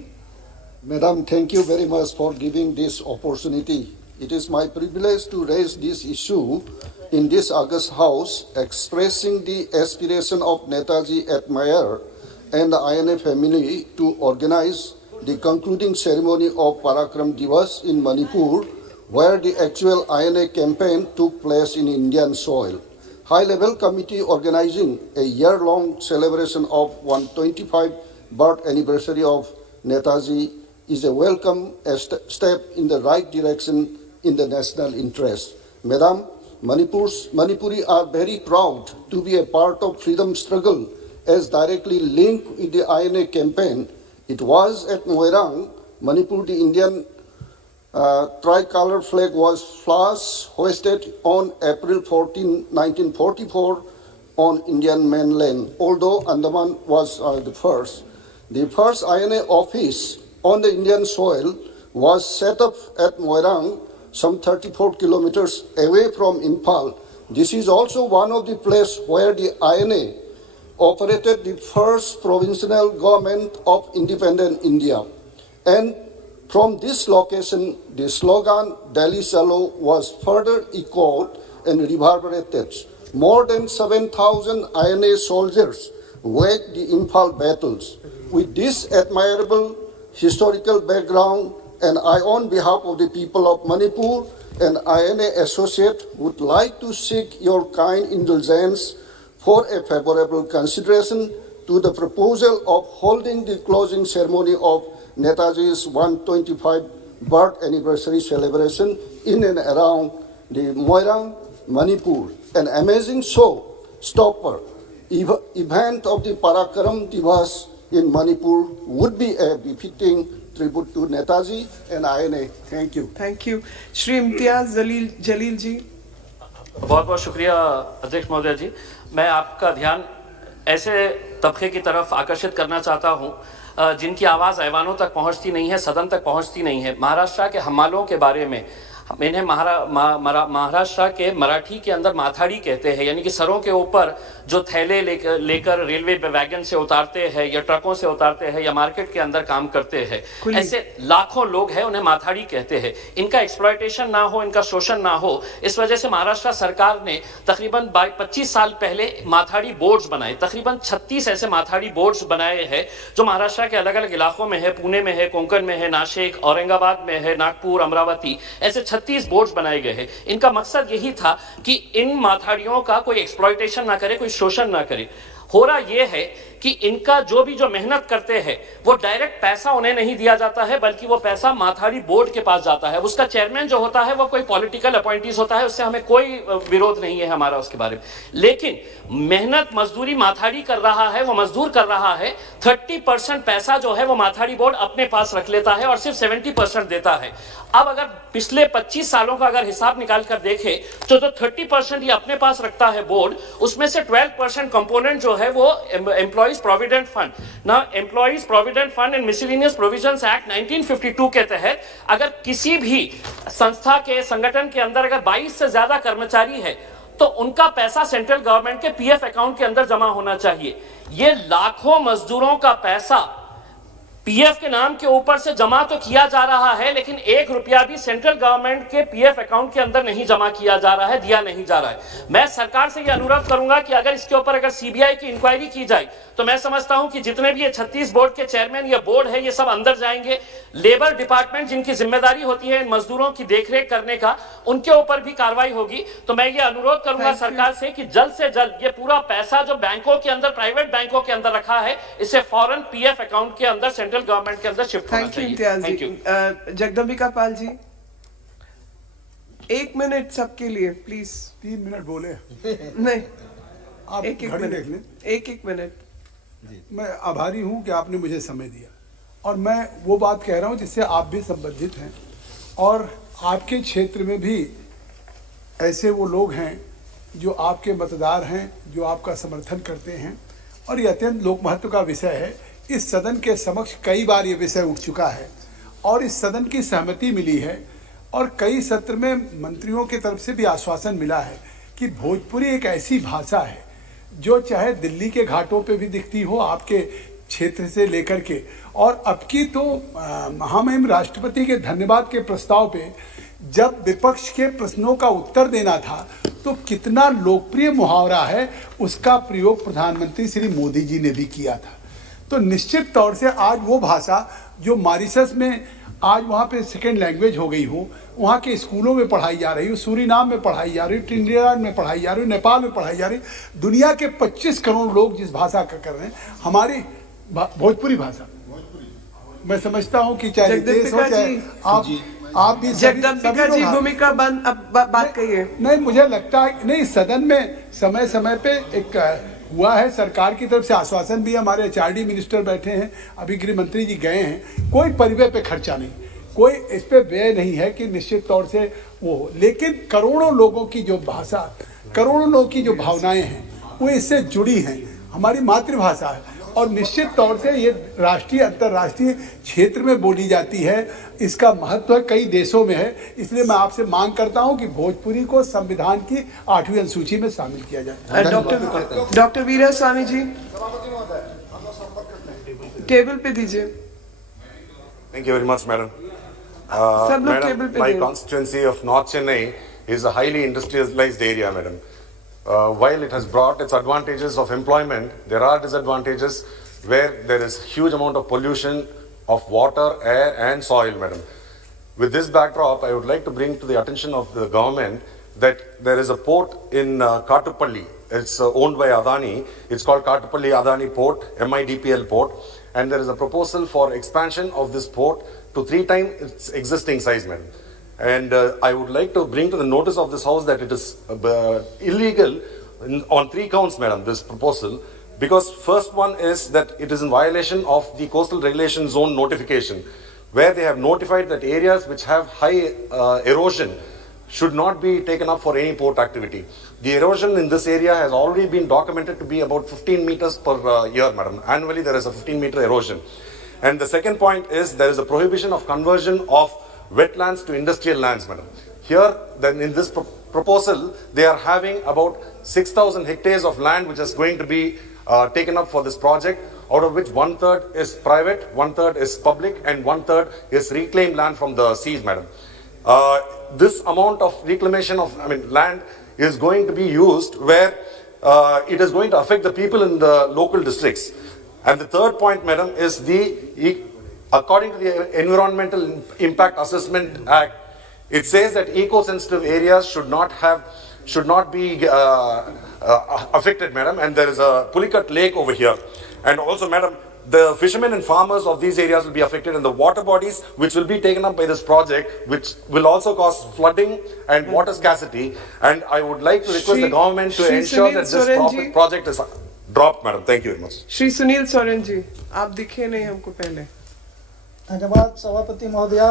Madam, thank you very much for giving this opportunity. It is my privilege to raise this issue in this August House, expressing the aspiration of Netaji admirer and the INA family to organize the concluding ceremony of Parakram Divas in Manipur, where the actual INA campaign took place in Indian soil. High-level committee organizing a year-long celebration of 125th birth anniversary of Netaji is a welcome step in the right direction in the national interest. Madam, Manipuri are very proud to be a part of freedom struggle as directly linked with the INA campaign. It was at Moirang, Manipur, the Indian tricolor flag was first hoisted on April 14, 1944 on Indian mainland, although Andaman was the first. The first INA office on the Indian soil was set up at Moirang, some 34 kilometers away from Imphal. This is also one of the places where the INA operated the first provincial government of independent India. And from this location, the slogan Delhi Chalo was further echoed and reverberated. More than 7,000 INA soldiers waged the Imphal battles. With this admirable historical background, and I, on behalf of the people of Manipur and INA Associate, would like to seek your kind indulgence for a favorable consideration to the proposal of holding the closing ceremony of Netaji's 125th birth anniversary celebration in and around the Moirang, Manipur. An amazing showstopper event of the Parakaram Divas in Manipur would be a befitting tribute to Netaji and INA. Thank you. Thank you. Shri Imtiaz Jalil ji. बहुत बहुत शुक्रिया अध्यक्ष महोदय जी। मैं आपका ध्यान ऐसे तबके की तरफ आकर्षित करना चाहता हूं जिनकी आवाज़ ऐवानों तक पहुंचती नहीं है, सदन तक पहुंचती नहीं है। महाराष्ट्र के हमालों के बारे में इन्हें महाराष्ट्र के मराठी के अंदर माथाड़ी कहते हैं, यानी कि सरों के ऊपर जो थैले लेकर रेलवे वैगन से उतारते हैं या ट्रकों से उतारते हैं या मार्केट के अंदर काम करते हैं, ऐसे लाखों लोग हैं, उन्हें माथाड़ी कहते हैं। इनका एक्सप्लॉयटेशन ना हो, इनका शोषण ना हो, इस वजह से महाराष्ट्र सरकार ने तकरीबन 25 साल पहले माथाड़ी बोर्ड्स बनाए। तकरीबन 36 ऐसे माथाड़ी बोर्ड्स बनाए हैं जो महाराष्ट्र के अलग अलग इलाकों में है, पुणे में है, कोंकण में है, नासिक, औरंगाबाद में है, नागपुर, अमरावती, ऐसे 36 बोर्ड्स बनाए गए हैं। इनका मकसद यही था कि इन माथाड़ियों का कोई एक्सप्लॉयटेशन ना करे, कोई शोषण ना करे। हो रहा यह है कि इनका जो मेहनत करते हैं वो डायरेक्ट पैसा उन्हें नहीं दिया जाता है, बल्कि वो पैसा माथाड़ी बोर्ड के पास जाता है। उसका चेयरमैन जो होता है वो कोई पॉलिटिकल अपॉइंटीज होता है, उससे हमें कोई विरोध नहीं है हमारा उसके बारे में। लेकिन मेहनत मजदूरी माथाड़ी कर रहा है, वो मजदूर कर रहा है, 30% पैसा जो है वो माथाड़ी बोर्ड अपने पास रख लेता है और सिर्फ 70% देता है। अब अगर पिछले 25 सालों का अगर हिसाब निकाल कर देखें तो 30% ये अपने पास रखता है बोर्ड, उसमें से 12% कंपोनेंट जो है वो एम्प्लॉइज प्रोविडेंट फंड ना, employees provident fund and miscellaneous provisions act 1952 के तहत अगर किसी भी संस्था के संगठन के अंदर अगर 22 से ज्यादा कर्मचारी है तो उनका पैसा सेंट्रल गवर्नमेंट के पीएफ अकाउंट के अंदर जमा होना चाहिए। ये लाखों मजदूरों का पैसा पीएफ के नाम के ऊपर से जमा तो किया जा रहा है, लेकिन 1 रुपया भी सेंट्रल गवर्नमेंट के पीएफ अकाउंट के अंदर नहीं जमा किया जा रहा है, दिया नहीं जा रहा है। मैं सरकार से यह अनुरोध करूंगा कि अगर इसके ऊपर अगर सीबीआई की इंक्वायरी की जाए तो मैं समझता हूं कि जितने भी ये 36 बोर्ड के चेयरमैन या बोर्ड है ये सब अंदर जाएंगे। लेबर डिपार्टमेंट जिनकी जिम्मेदारी होती है इन मजदूरों की देखरेख करने का, उनके ऊपर भी कार्रवाई होगी। तो मैं ये अनुरोध करूंगा सरकार से कि जल्द से जल्द ये पूरा पैसा जो बैंकों के अंदर, प्राइवेट बैंकों के अंदर रखा है, इसे फौरन पीएफ अकाउंट के अंदर सेंट्रल गवर्नमेंट के अंदर शिफ्ट होना चाहिए। Thank you. Jagdambika Pal ji, 1 minute सबके लिए प्लीज। 3 मिनट बोले नहीं, आप एक घड़ी देख लें। 1 मिनट। मैं आभारी हूं कि आपने मुझे समय दिया, और मैं वो बात कह रहा हूं जिससे आप भी संबंधित हैं, और आपके क्षेत्र में भी ऐसे वो लोग हैं जो आपके मतदार हैं, जो आपका समर्थन करते हैं, और ये अत्यंत लोक महत्व का विषय है। इस सदन के समक्ष कई बार ये विषय उठ चुका है और इस सदन की सहमति मिली है, और कई सत्र में मंत्रियों की तरफ से भी आश्वासन मिला है कि भोजपुरी एक ऐसी भाषा है जो चाहे दिल्ली के घाटों पे भी दिखती हो, आपके क्षेत्र से लेकर के। और अब की तो महामहिम राष्ट्रपति के धन्यवाद के प्रस्ताव पे जब विपक्ष के प्रश्नों का उत्तर देना था तो कितना लोकप्रिय मुहावरा है, उसका प्रयोग प्रधानमंत्री श्री मोदी जी ने भी किया था। तो निश्चित तौर से आज वो भाषा जो मॉरिशस में आज वहाँ पे सेकेंड लैंग्वेज हो गई हो, वहाँ के स्कूलों में पढ़ाई जा रही हो, सूरीनाम में पढ़ाई जा रही हो, ट्रिनिडाद में पढ़ाई जा रही हो, नेपाल में पढ़ाई जा रही, दुनिया के 25 करोड़ लोग जिस भाषा का कर रहे हैं, हमारी भोजपुरी भाषा, मैं समझता हूँ कि चाहे देश हो चाहे आप भी जगदम्बिका जी भूमिका बंद। अब बात कहिए। नहीं, मुझे लगता है नहीं, सदन में समय समय पे एक हुआ है, सरकार की तरफ से आश्वासन भी, हमारे एचआरडी मिनिस्टर बैठे हैं, अभी गृह मंत्री जी गए हैं, कोई परिव्यय पे खर्चा नहीं, कोई इस पे व्यय नहीं है कि निश्चित तौर से वो हो। लेकिन करोड़ों लोगों की जो भाषा, करोड़ों लोगों की जो भावनाएं हैं, वो इससे जुड़ी हैं, हमारी मातृभाषा है और निश्चित तौर से ये राष्ट्रीय अंतर्राष्ट्रीय क्षेत्र में बोली जाती है। इसका महत्व कई देशों में है, इसलिए मैं आपसे मांग करता हूं कि भोजपुरी को संविधान की 8वीं अनुसूची में शामिल किया जाए। डॉक्टर वीरा स्वामी जी टेबल पे दीजिए। Thank you very much, madam. सब लोग टेबल Madam, पे my दें। constituency of North Chennai is a highly industrialized area, madam. While it has brought its advantages of employment, there are disadvantages where there is huge amount of pollution of water, air and soil, madam. With this backdrop, I would like to bring to the attention of the government that there is a port in Kattupalli. It's owned by Adani. It's called Kattupalli Adani Port, MIDPL Port. And there is a proposal for expansion of this port to 3 times its existing size, madam. And I would like to bring to the notice of this house that it is illegal on 3 counts, madam, this proposal. Because first one is that it is in violation of the coastal regulation zone notification, where they have notified that areas which have high erosion should not be taken up for any port activity. The erosion in this area has already been documented to be about 15 meters per year, madam. Annually there is a 15-meter erosion. And the second point is there is a prohibition of conversion of wetlands to industrial lands, madam. Here, then in this proposal, they are having about 6,000 hectares of land which is going to be taken up for this project, out of which 1/3 is private, 1/3 is public, and 1/3 is reclaimed land from the seas, madam. This amount of reclamation of land is going to be used where it is going to affect the people in the local districts. And the third point, madam, is according to the Environmental Impact Assessment Act, it says that eco-sensitive areas should not be affected, madam. And there is a Pulikat Lake over here. And also, madam, the fishermen and farmers of these areas will be affected, and the water bodies which will be taken up by this project, which will also cause flooding and water scarcity. And I would like to request the government to ensure that this project is dropped, madam. Thank you very much. Shri Sunil Soren ji, आप दिखे नहीं हमको पहले। धन्यवाद सभापति महोदया।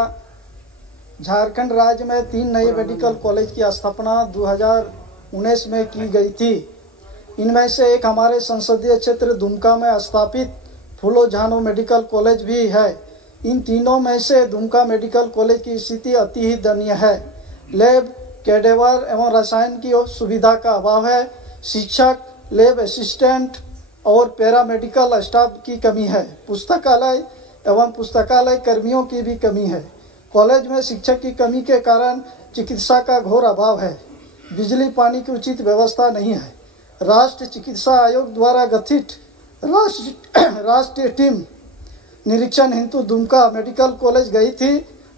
झारखंड राज्य में 3 नए मेडिकल कॉलेज की स्थापना 2019 में की गई थी। इनमें से एक हमारे संसदीय क्षेत्र दुमका में स्थापित फूलो झानो मेडिकल कॉलेज भी है। इन तीनों में से दुमका मेडिकल कॉलेज की स्थिति अति ही दयनीय है। लैब, कैडेवर एवं रसायन की सुविधा का अभाव है। शिक्षक, लैब असिस्टेंट और पैरामेडिकल स्टाफ की कमी है। पुस्तकालय एवं पुस्तकालय कर्मियों की भी कमी है। कॉलेज में शिक्षक की कमी के कारण चिकित्सा का घोर अभाव है। बिजली पानी की उचित व्यवस्था नहीं है। राष्ट्रीय चिकित्सा आयोग द्वारा गठित राष्ट्रीय टीम निरीक्षण हेतु दुमका मेडिकल कॉलेज गई थी।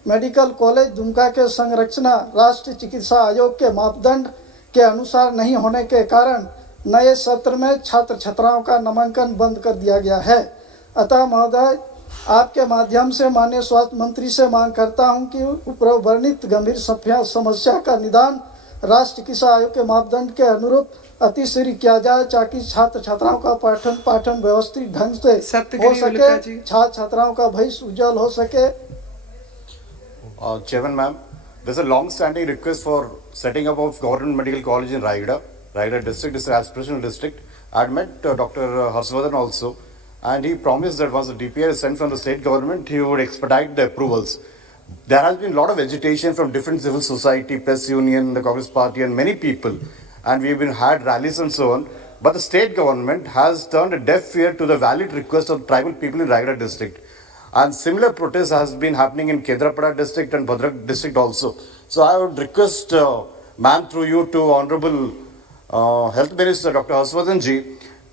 मेडिकल कॉलेज दुमका के संरचना राष्ट्रीय चिकित्सा आयोग के मापदंड के अनुसार नहीं होने के कारण नए सत्र में छात्र छात्राओं का नामांकन बंद कर दिया गया है। अतः महोदय, आपके माध्यम से माननीय स्वास्थ्य मंत्री से मांग करता हूं कि उपवर्णित गंभीर समस्या का निदान राष्ट्रीय चिकित्सा आयोग के मापदंड के अनुरूप अतिशीघ्र किया जाए, ताकि छात्र छात्राओं का पाठन व्यवस्थित ढंग से हो सके, छात्र छात्राओं का भविष्य उज्जवल हो सके। Chairman, ma'am, there's a long-standing request for setting up of government medical college in Raigada district is an aspirational district. I had met Dr. Harshavardhan also, and he promised that once the DPR is sent from the state government, he would expedite the approvals. There has been a lot of agitation from different civil society, press union, the Congress party, and many people, and we've had rallies and so on. But the state government has turned a deaf ear to the valid request of tribal people in Raigada district. And similar protests has been happening in Kedrapada district and Bhadrak district also. So I would request, ma'am, through you to Honorable Health Minister Dr. Harshavardhan ji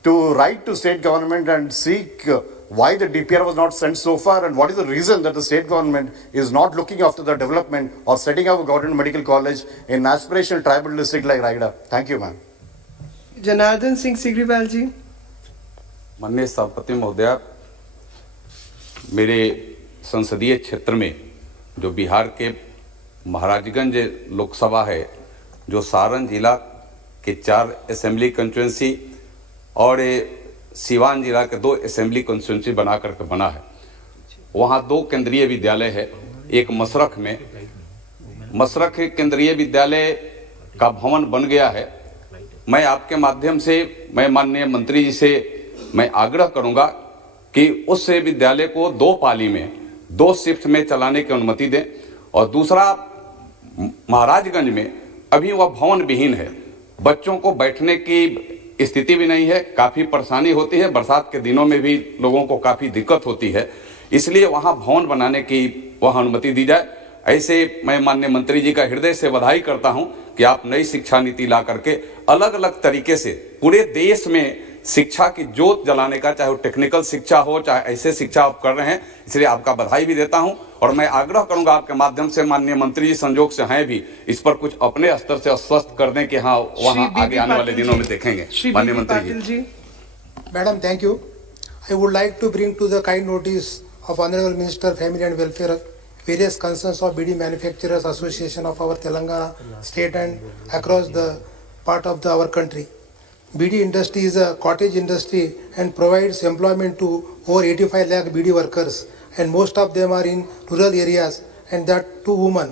to write to state government and seek why the DPR was not sent so far, and what is the reason that the state government is not looking after the development or setting up a government medical college in aspirational tribal district like Raigada. Thank you, ma'am. Janardan Singh Sigriwal जी। माननीय सभापति महोदया, मेरे संसदीय क्षेत्र में जो बिहार के महाराजगंज लोकसभा है, जो सारण जिला के 4 असेंबली कंस्टिट्यूंसी और सिवान जिला के 2 असेंबली कंस्टिट्यूंसी बना करके बना है। वहाँ 2 केंद्रीय विद्यालय है। एक मसरख में, मसरख केंद्रीय विद्यालय का भवन बन गया है, मैं आपके माध्यम से मैं माननीय मंत्री जी से मैं आग्रह करूंगा कि उस विद्यालय को 2 पाली में 2 शिफ्ट में चलाने की अनुमति दें। और दूसरा, महाराजगंज में अभी वह भवन विहीन है, बच्चों को बैठने की स्थिति भी नहीं है, काफ़ी परेशानी होती है, बरसात के दिनों में भी लोगों को काफ़ी दिक्कत होती है, इसलिए वहाँ भवन बनाने की वह अनुमति दी जाए। ऐसे मैं माननीय मंत्री जी का हृदय से बधाई करता हूं कि आप नई शिक्षा नीति ला करके अलग अलग तरीके से पूरे देश में शिक्षा की जोत जलाने का, चाहे वो टेक्निकल शिक्षा हो चाहे ऐसे शिक्षा आप कर रहे हैं, इसलिए आपका बधाई भी देता हूं। और मैं आग्रह करूंगा आपके माध्यम से, माननीय मंत्री जी संजोग से हैं भी, इस पर कुछ अपने स्तर से आश्वस्त कर दें कि हाँ वहाँ आगे आने वाले दिनों में देखेंगे। माननीय मंत्री जी। Madam, thank you. I would like to bring to the kind notice of Honorable Minister Family and Welfare various concerns of BD Manufacturers Association of our Telangana state and across the part of our country. BD industry is a cottage industry and provides employment to over 85 lakh BD workers, and most of them are in rural areas, and that to women.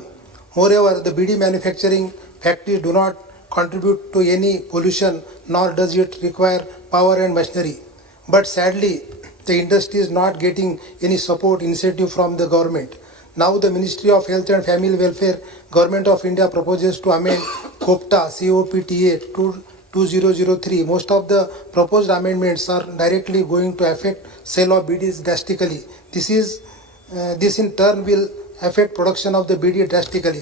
Moreover, the BD manufacturing factories do not contribute to any pollution, nor does it require power and machinery. But sadly, the industry is not getting any support incentive from the government. Now the Ministry of Health and Family Welfare, Government of India proposes to amend COPTA, COPTA 2003. Most of the proposed amendments are directly going to affect sale of BDs drastically. This in turn will affect production of the BD drastically.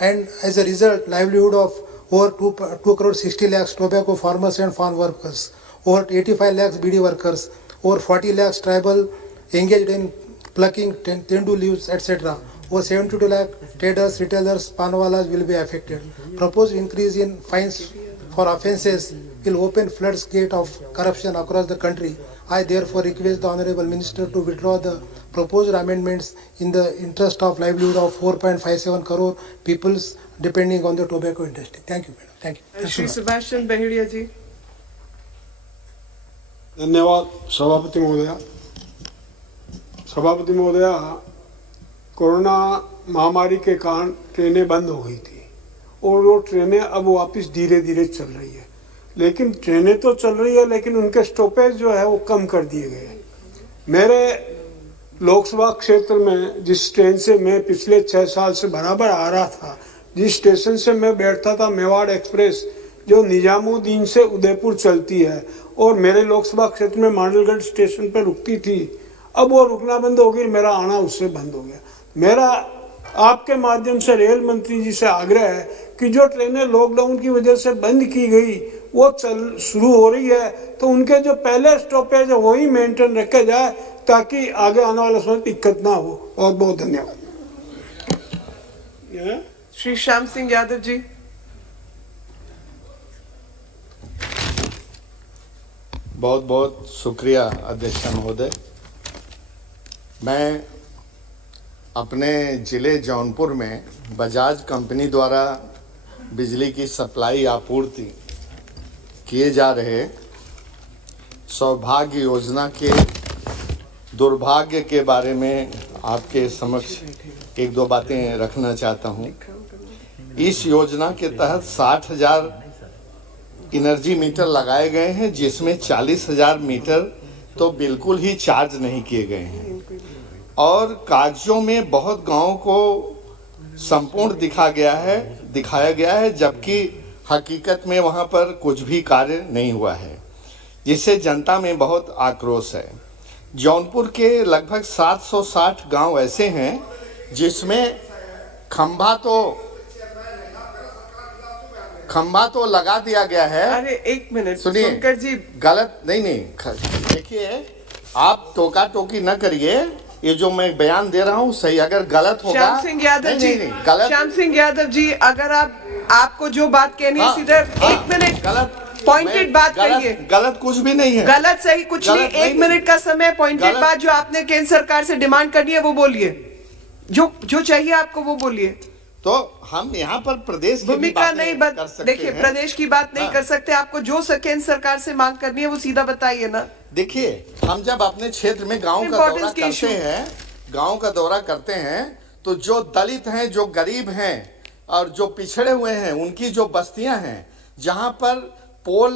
And as a result, livelihood of over 2 crore 60 lakhs tobacco farmers and farm workers, over 85 lakhs BD workers, over 40 lakhs tribal engaged in plucking tendu leaves, etc. Over 72 lakh traders, retailers, panwalas will be affected. Proposed increase in fines for offences will open floodgate of corruption across the country. I therefore request the Honourable Minister to withdraw the proposed amendments in the interest of livelihood of 4.57 crore peoples depending on the tobacco industry. Thank you, madam. Thank you. Shri Subhash Chandra Baheria ji. धन्यवाद सभापति महोदया। सभापति महोदया, corona महामारी के कारण ट्रेनें बंद हो गई थी और वो ट्रेनें अब वापस धीरे धीरे चल रही है, लेकिन ट्रेनें तो चल रही है लेकिन उनके स्टॉपेज जो है वो कम कर दिए गए। मेरे लोकसभा क्षेत्र में जिस ट्रेन से मैं पिछले 6 साल से बराबर आ रहा था, जिस स्टेशन से मैं बैठता था, मेवाड़ एक्सप्रेस जो निजामुद्दीन से उदयपुर चलती है और मेरे लोकसभा क्षेत्र में मांडलगढ़ स्टेशन पर रुकती थी, अब वो रुकना बंद हो गई, मेरा आना उससे बंद हो गया। मेरा आपके माध्यम से रेल मंत्री जी से आग्रह है कि जो ट्रेनें लॉकडाउन की वजह से बंद की गई वो शुरू हो रही है, तो उनके जो पहले स्टॉपेज है वही मेंटेन रखे जाए ताकि आगे आने वाले समय दिक्कत ना हो। बहुत बहुत धन्यवाद। श्री श्याम सिंह यादव जी। बहुत बहुत शुक्रिया अध्यक्ष महोदय। मैं अपने ज़िले जौनपुर में बजाज कंपनी द्वारा बिजली की सप्लाई आपूर्ति किए जा रहे सौभाग्य योजना के दुर्भाग्य के बारे में आपके समक्ष 1-2 बातें रखना चाहता हूं। इस योजना के तहत 60,000 एनर्जी मीटर लगाए गए हैं, जिसमें 40,000 मीटर तो बिल्कुल ही चार्ज नहीं किए गए हैं और कागजों में बहुत गांवों को संपूर्ण दिखाया गया है जबकि हकीकत में वहां पर कुछ भी कार्य नहीं हुआ है, जिससे जनता में बहुत आक्रोश है। जौनपुर के लगभग 760 गांव ऐसे हैं जिसमें खंभा तो लगा दिया गया है। अरे 1 मिनट सुनिए, शंकर जी गलत नहीं देखिए, आप टोका टोकी न करिए, ये जो मैं बयान दे रहा हूँ सही, अगर गलत होगा। श्याम सिंह यादव जी, गलत। श्याम सिंह यादव जी, अगर आपको जो बात कहनी है सीधे 1 मिनट गलत पॉइंटेड बात करिए। गलत कुछ भी नहीं है, गलत सही कुछ नहीं, 1 मिनट का समय, पॉइंटेड बात जो आपने केंद्र सरकार से डिमांड करनी है वो बोलिए, जो चाहिए आपको वो बोलिए। तो हम यहाँ पर प्रदेश की भूमिका नहीं कर सकते। देखिए, प्रदेश की बात नहीं कर सकते, आपको जो केंद्र सरकार से मांग करनी है वो सीधा बताइए ना। देखिए, हम जब अपने क्षेत्र में गांव का दौरा करते हैं तो जो दलित हैं, जो गरीब हैं और जो पिछड़े हुए हैं, उनकी जो बस्तियां हैं, जहां पर पोल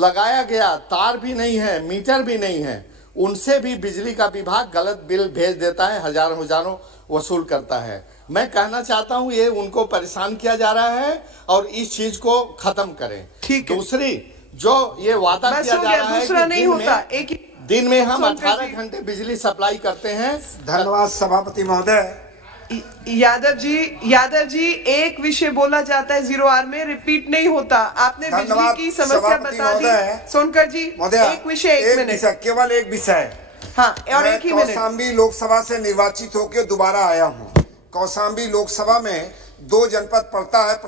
लगाया गया, तार भी नहीं है, मीटर भी नहीं है, उनसे भी बिजली का विभाग गलत बिल भेज देता है, हजारों वसूल करता है। मैं कहना चाहता हूं ये उनको परेशान किया जा रहा है और इस चीज को खत्म करें। दूसरी जो ये वादा किया जा रहा है कि दिन में हम 18 घंटे बिजली सप्लाई करते हैं। धन्यवाद सभापति महोदय। यादव जी एक विषय बोला जाता है 0 आवर में, रिपीट नहीं होता। आपने बिजली की समस्या बता दी। सोनकर जी एक विषय, एक मिनट, केवल एक विषय। हाँ, और एक ही मिनट। कौशाम्बी लोकसभा से निर्वाचित होकर दोबारा आया हूँ। कौशाम्बी लोकसभा में 2 जनपद पड़ता है।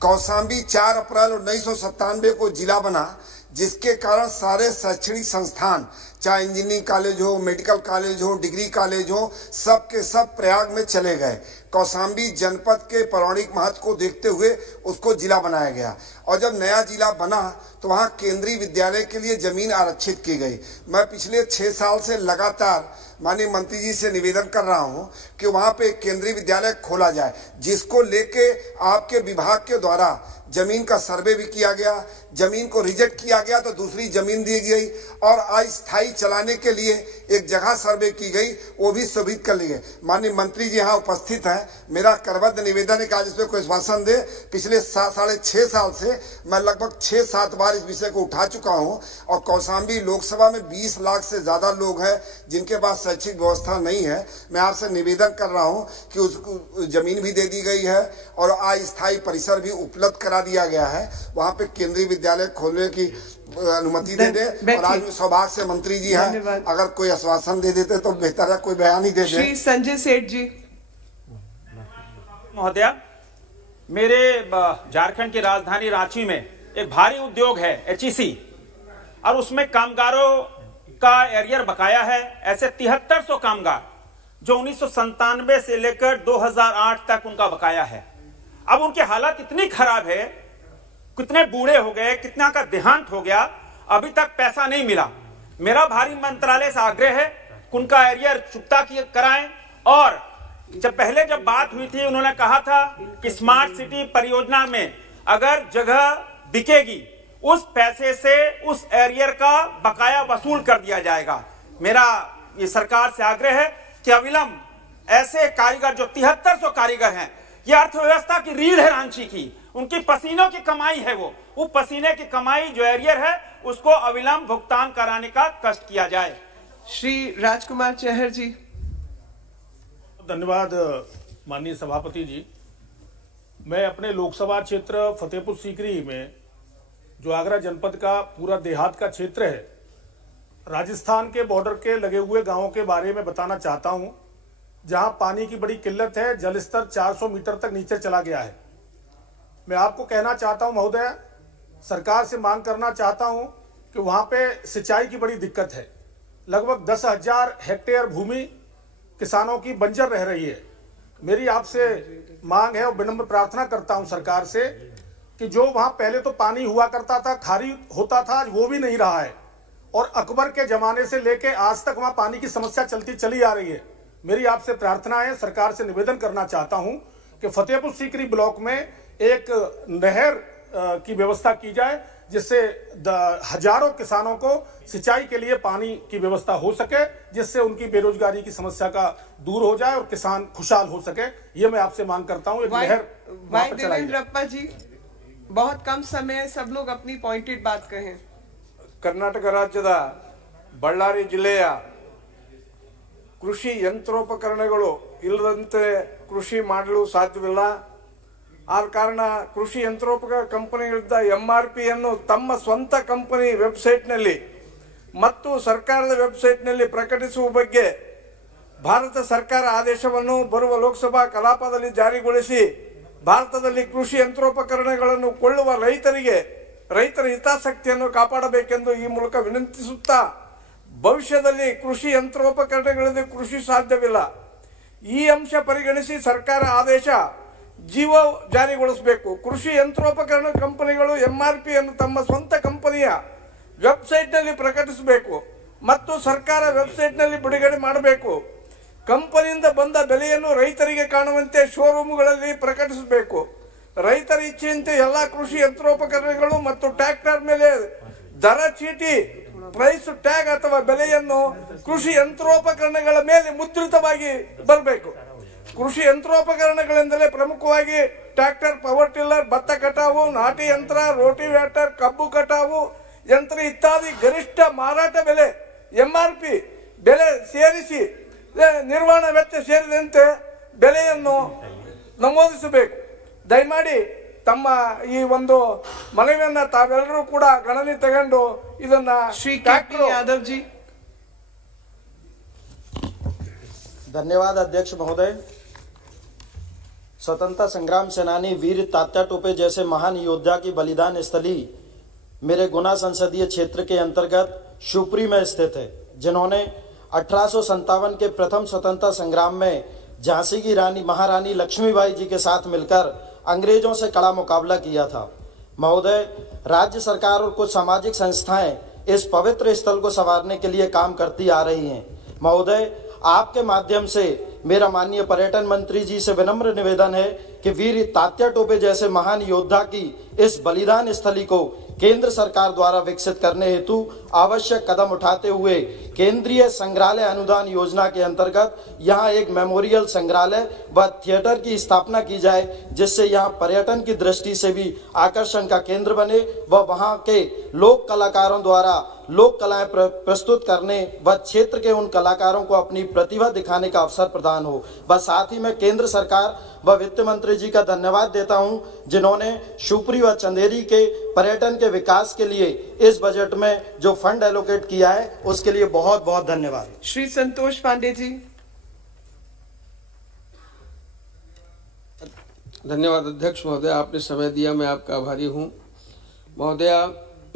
कौशाम्बी 4 अप्रैल 1997 को जिला बना, जिसके कारण सारे शैक्षणिक संस्थान, चाहे इंजीनियरिंग कॉलेज हो, मेडिकल कॉलेज हो, डिग्री कॉलेज हो, सब के सब प्रयाग में चले गए। कौशाम्बी जनपद के पौराणिक महत्व को देखते हुए उसको जिला बनाया गया और जब नया जिला बना तो वहाँ केंद्रीय विद्यालय के लिए जमीन आरक्षित की गई। मैं पिछले 6 साल से लगातार माननीय मंत्री जी से निवेदन कर रहा हूँ कि वहाँ पे केंद्रीय विद्यालय खोला जाए, जिसको लेके आपके विभाग के द्वारा जमीन का सर्वे भी किया गया, जमीन को रिजेक्ट किया गया तो दूसरी जमीन दी गई और अस्थायी चलाने के लिए एक जगह सर्वे की गई, वो भी स्वीकृत कर ली गई। माननीय मंत्री जी यहाँ उपस्थित हैं, मेरा करबद्ध निवेदन है कि आज इस पर कोई आश्वासन दे। पिछले 6.5 साल से मैं लगभग 6-7 बार इस विषय को उठा चुका हूँ और कौशाम्बी लोकसभा में 20 लाख से ज्यादा लोग हैं जिनके पास शैक्षिक व्यवस्था नहीं है। मैं आपसे निवेदन कर रहा हूँ कि उसको जमीन भी दे दी गई है और अस्थायी परिसर भी उपलब्ध करा दिया गया है, वहाँ पे केंद्रीय विद्यालय खोलने की अनुमति दे दे। और आज सौभाग्य से मंत्री जी हैं, अगर कोई आश्वासन दे देते तो बेहतर है, कोई बयान ही दे दे। श्री संजय सेठ जी। महोदया, मेरे झारखंड की राजधानी रांची में एक भारी उद्योग है HEC और उसमें कामगारों का एरियर बकाया है। ऐसे 7300 कामगार जो 1997 से लेकर 2008 तक उनका बकाया है। अब उनकी हालत इतनी खराब है, कितने बूढ़े हो गए, कितना का देहांत हो गया, अभी तक पैसा नहीं मिला। मेरा भारी मंत्रालय से आग्रह है कि उनका एरियर चुकता कराएं। और जब बात हुई थी, उन्होंने कहा था कि स्मार्ट सिटी परियोजना में अगर जगह बिकेगी उस पैसे से उस एरियर का बकाया वसूल कर दिया जाएगा। मेरा ये सरकार से आग्रह है कि अविलंब ऐसे कारीगर जो 7300 कारीगर हैं, ये अर्थव्यवस्था की रीढ़ है रांची की, उनकी पसीनों की कमाई है, वो पसीने की कमाई जो एरियर है उसको अविलंब भुगतान कराने का कष्ट किया जाए। श्री राजकुमार चहर जी। धन्यवाद माननीय सभापति जी। मैं अपने लोकसभा क्षेत्र फतेहपुर सीकरी में, जो आगरा जनपद का पूरा देहात का क्षेत्र है, राजस्थान के बॉर्डर के लगे हुए गांवों के बारे में बताना चाहता हूं, जहां पानी की बड़ी किल्लत है। जल स्तर 400 मीटर तक नीचे चला गया है। मैं आपको कहना चाहता हूं महोदय, सरकार से मांग करना चाहता हूं कि वहां पे सिंचाई की बड़ी दिक्कत है। लगभग 10,000 हेक्टेयर भूमि किसानों की बंजर रह रही है। मेरी आपसे मांग है और विनम्र प्रार्थना करता हूं सरकार से कि जो वहां पहले तो पानी हुआ करता था, खारी होता था, आज वो भी नहीं रहा है और अकबर के जमाने से लेके आज तक वहां पानी की समस्या चलती चली आ रही है। मेरी आपसे प्रार्थना है, सरकार से निवेदन करना चाहता हूं कि फतेहपुर सीकरी ब्लॉक में एक नहर की व्यवस्था की जाए, जिससे हजारों किसानों को सिंचाई के लिए पानी की व्यवस्था हो सके, जिससे उनकी बेरोजगारी की समस्या का दूर हो जाए और किसान खुशहाल हो सके। ये मैं आपसे मांग करता हूं, एक नहर वहां पर चलाई जाए। देवेंद्रप्पा जी, बहुत कम समय है, सब लोग अपनी पॉइंटेड बात कहें। ಕರ್ನಾಟಕ ರಾಜ್ಯದ ಬಳ್ಳಾರಿ ಜಿಲ್ಲೆಯ ಕೃಷಿ ಯಂತ್ರೋಪಕರಣಗಳು ಇಲ್ಲದಂತೆ ಕೃಷಿ ಮಾಡಲು ಸಾಧ್ಯವಿಲ್ಲ. ಆ ಕಾರಣ ಕೃಷಿ ಯಂತ್ರೋಪಕರಣ ಕಂಪನಿಗಳಿಂದ MRP ಅನ್ನು ತಮ್ಮ ಸ್ವಂತ ಕಂಪನಿ ವೆಬ್ಸೈಟ್ನಲ್ಲಿ ಮತ್ತು ಸರ್ಕಾರದ ವೆಬ್ಸೈಟ್ನಲ್ಲಿ ಪ್ರಕಟಿಸುವ ಬಗ್ಗೆ ಭಾರತ ಸರ್ಕಾರ ಆದೇಶವನ್ನು ಬರುವ ಲೋಕಸಭಾ ಕಲಾಪದಲ್ಲಿ ಜಾರಿಗೊಳಿಸಿ ಭಾರತದಲ್ಲಿ ಕೃಷಿ ಯಂತ್ರೋಪಕರಣಗಳನ್ನು ಕೊಳ್ಳುವ ರೈತರ ಹಿತಾಸಕ್ತಿಯನ್ನು ಕಾಪಾಡಬೇಕೆಂದು ಈ ಮೂಲಕ ವಿನಂತಿಸುತ್ತಾ, ಭವಿಷ್ಯದಲ್ಲಿ ಕೃಷಿ ಯಂತ್ರೋಪಕರಣಗಳಿಂದ ಕೃಷಿ ಸಾಧ್ಯವಿಲ್ಲ. ಈ ಅಂಶ ಪರಿಗಣಿಸಿ ಸರ್ಕಾರ ಆದೇಶ ಜೀವ ಜಾರಿಗೊಳಿಸಬೇಕು. ಕೃಷಿ ಯಂತ್ರೋಪಕರಣ ಕಂಪನಿಗಳು MRP ಅನ್ನು ತಮ್ಮ ಸ್ವಂತ ಕಂಪನಿಯ ವೆಬ್ಸೈಟ್ನಲ್ಲಿ ಪ್ರಕಟಿಸಬೇಕು ಮತ್ತು ಸರ್ಕಾರ ವೆಬ್ಸೈಟ್ನಲ್ಲಿ ಬಿಡುಗಡೆ ಮಾಡಬೇಕು. ಕಂಪನಿಯಿಂದ ಬಂದ ಬೆಲೆಯನ್ನು ರೈತರಿಗೆ ಕಾಣುವಂತೆ ಶೋರೂಮ್ಗಳಲ್ಲಿ ಪ್ರಕಟಿಸಬೇಕು. ರೈತರ ಇಚ್ಛೆಯಂತೆ ಎಲ್ಲ ಕೃಷಿ ಯಂತ್ರೋಪಕರಣಗಳು ಮತ್ತು ಟ್ರ್ಯಾಕ್ಟರ್ ಮೇಲೆ ದರ ಚೀಟಿ ಪ್ರೈಸ್ ಟ್ಯಾಗ್ ಅಥವಾ ಬೆಲೆಯನ್ನು ಕೃಷಿ ಯಂತ್ರೋಪಕರಣಗಳ ಮೇಲೆ ಮುದ್ರಿತವಾಗಿ ಬರಬೇಕು. ಕೃಷಿ ಯಂತ್ರೋಪಕರಣಗಳೆಂದರೆ ಪ್ರಮುಖವಾಗಿ ಟ್ರ್ಯಾಕ್ಟರ್, ಪವರ್ ಟಿಲ್ಲರ್, ಭತ್ತ ಕಟಾವು, ನಾಟಿ ಯಂತ್ರ, ರೋಟಿವೇಟರ್, ಕಬ್ಬು ಕಟಾವು ಯಂತ್ರ ಇತ್ಯಾದಿ ಗರಿಷ್ಠ ಮಾರಾಟ ಬೆಲೆ MRP ಬೆಲೆ ಸೇರಿಸಿ ನಿರ್ವಹಣಾ ವೆಚ್ಚ ಸೇರಿದಂತೆ ಬೆಲೆಯನ್ನು ನಮೂದಿಸಬೇಕು. ದಯಮಾಡಿ ತಮ್ಮ ಈ ಒಂದು ಮನವಿಯನ್ನ ತಾವೆಲ್ಲರೂ ಕೂಡ ಗಣನೆ ತಗೊಂಡು ಇದನ್ನ श्री यादव जी। धन्यवाद अध्यक्ष महोदय। स्वतंत्रता संग्राम सेनानी वीर तात्या टोपे जैसे महान योद्धा की बलिदान स्थली मेरे गुना संसदीय क्षेत्र के अंतर्गत शिवपुरी में स्थित है, जिन्होंने 1857 के प्रथम स्वतंत्रता संग्राम में झांसी की रानी महारानी लक्ष्मीबाई जी के साथ मिलकर अंग्रेजों से कड़ा मुकाबला किया था। महोदय, राज्य सरकार और कुछ सामाजिक संस्थाएं इस पवित्र स्थल को संवारने के लिए काम करती आ रही हैं। महोदय, आपके माध्यम से मेरा माननीय पर्यटन मंत्री जी से विनम्र निवेदन है कि वीर तात्या टोपे जैसे महान योद्धा की इस बलिदान स्थली को केंद्र सरकार द्वारा विकसित करने हेतु आवश्यक कदम उठाते हुए केंद्रीय संग्रहालय अनुदान योजना के अंतर्गत यहाँ एक मेमोरियल संग्रहालय व थिएटर की स्थापना की जाए, जिससे यहाँ पर्यटन की दृष्टि से भी आकर्षण का केंद्र बने व वहाँ के लोक कलाकारों द्वारा लोक कलाएं प्रस्तुत करने व क्षेत्र के उन कलाकारों को अपनी प्रतिभा दिखाने का अवसर प्रदान हो। बस साथ ही मैं केंद्र सरकार व वित्त मंत्री जी का धन्यवाद देता हूं, जिन्होंने शिवपुरी व चंदेरी के पर्यटन के विकास के लिए इस बजट में जो फंड एलोकेट किया है उसके लिए बहुत बहुत धन्यवाद। श्री संतोष पांडे जी। धन्यवाद अध्यक्ष महोदय, आपने समय दिया, मैं आपका आभारी हूँ। महोदया,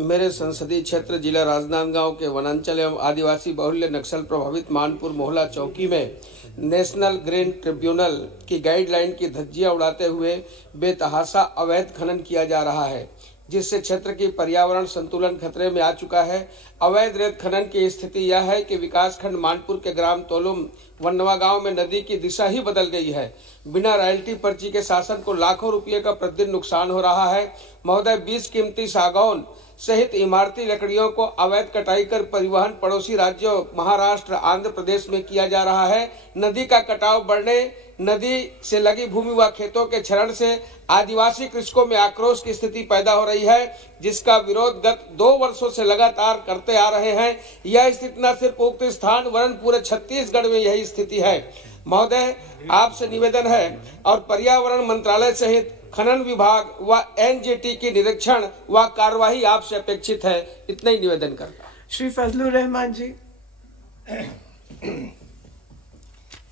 मेरे संसदीय क्षेत्र जिला राजनांदगांव के वनांचल एवं आदिवासी बहुल्य नक्सल प्रभावित मानपुर मोहला चौकी में नेशनल ग्रीन ट्रिब्यूनल की गाइडलाइन की धज्जियां उड़ाते हुए बेतहाशा अवैध खनन किया जा रहा है, जिससे क्षेत्र की पर्यावरण संतुलन खतरे में आ चुका है। अवैध रेत खनन की स्थिति यह है कि विकासखंड मानपुर के ग्राम तोलुम वन्नवा गांव में नदी की दिशा ही बदल गई है। बिना रॉयल्टी पर्ची के शासन को लाखों रुपये का प्रतिदिन नुकसान हो रहा है। महोदय, 20 कीमती सागौन सहित इमारती लकड़ियों को अवैध कटाई कर परिवहन पड़ोसी राज्यों महाराष्ट्र, आंध्र प्रदेश में किया जा रहा है। नदी का कटाव बढ़ने, नदी से लगी भूमि व खेतों के क्षरण से आदिवासी कृषकों में आक्रोश की स्थिति पैदा हो रही है, जिसका विरोध गत 2 वर्षों से लगातार करते आ रहे हैं। यह स्थिति न सिर्फ उक्त स्थान वरन पूरे छत्तीसगढ़ में यही स्थिति है। महोदय, आपसे निवेदन है और पर्यावरण मंत्रालय सहित खनन विभाग व NGT की निरीक्षण व कार्यवाही आपसे अपेक्षित है। इतना ही निवेदन करता। श्री फजलुर रहमान जी।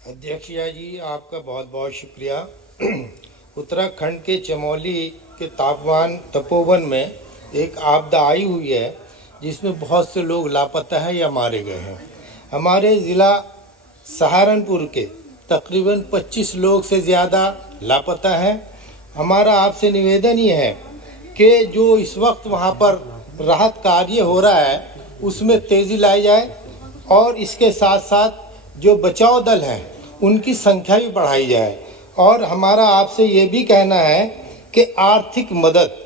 अध्यक्ष जी, आपका बहुत बहुत शुक्रिया। उत्तराखंड के चमोली के तपोवन में एक आपदा आई हुई है, जिसमें बहुत से लोग लापता हैं या मारे गए हैं। हमारे ज़िला सहारनपुर के तकरीबन 25 लोग से ज़्यादा लापता हैं। हमारा आपसे निवेदन ये है कि जो इस वक्त वहाँ पर राहत कार्य हो रहा है उसमें तेज़ी लाई जाए और इसके साथ साथ जो बचाव दल हैं उनकी संख्या भी बढ़ाई जाए। और हमारा आपसे ये भी कहना है कि आर्थिक मदद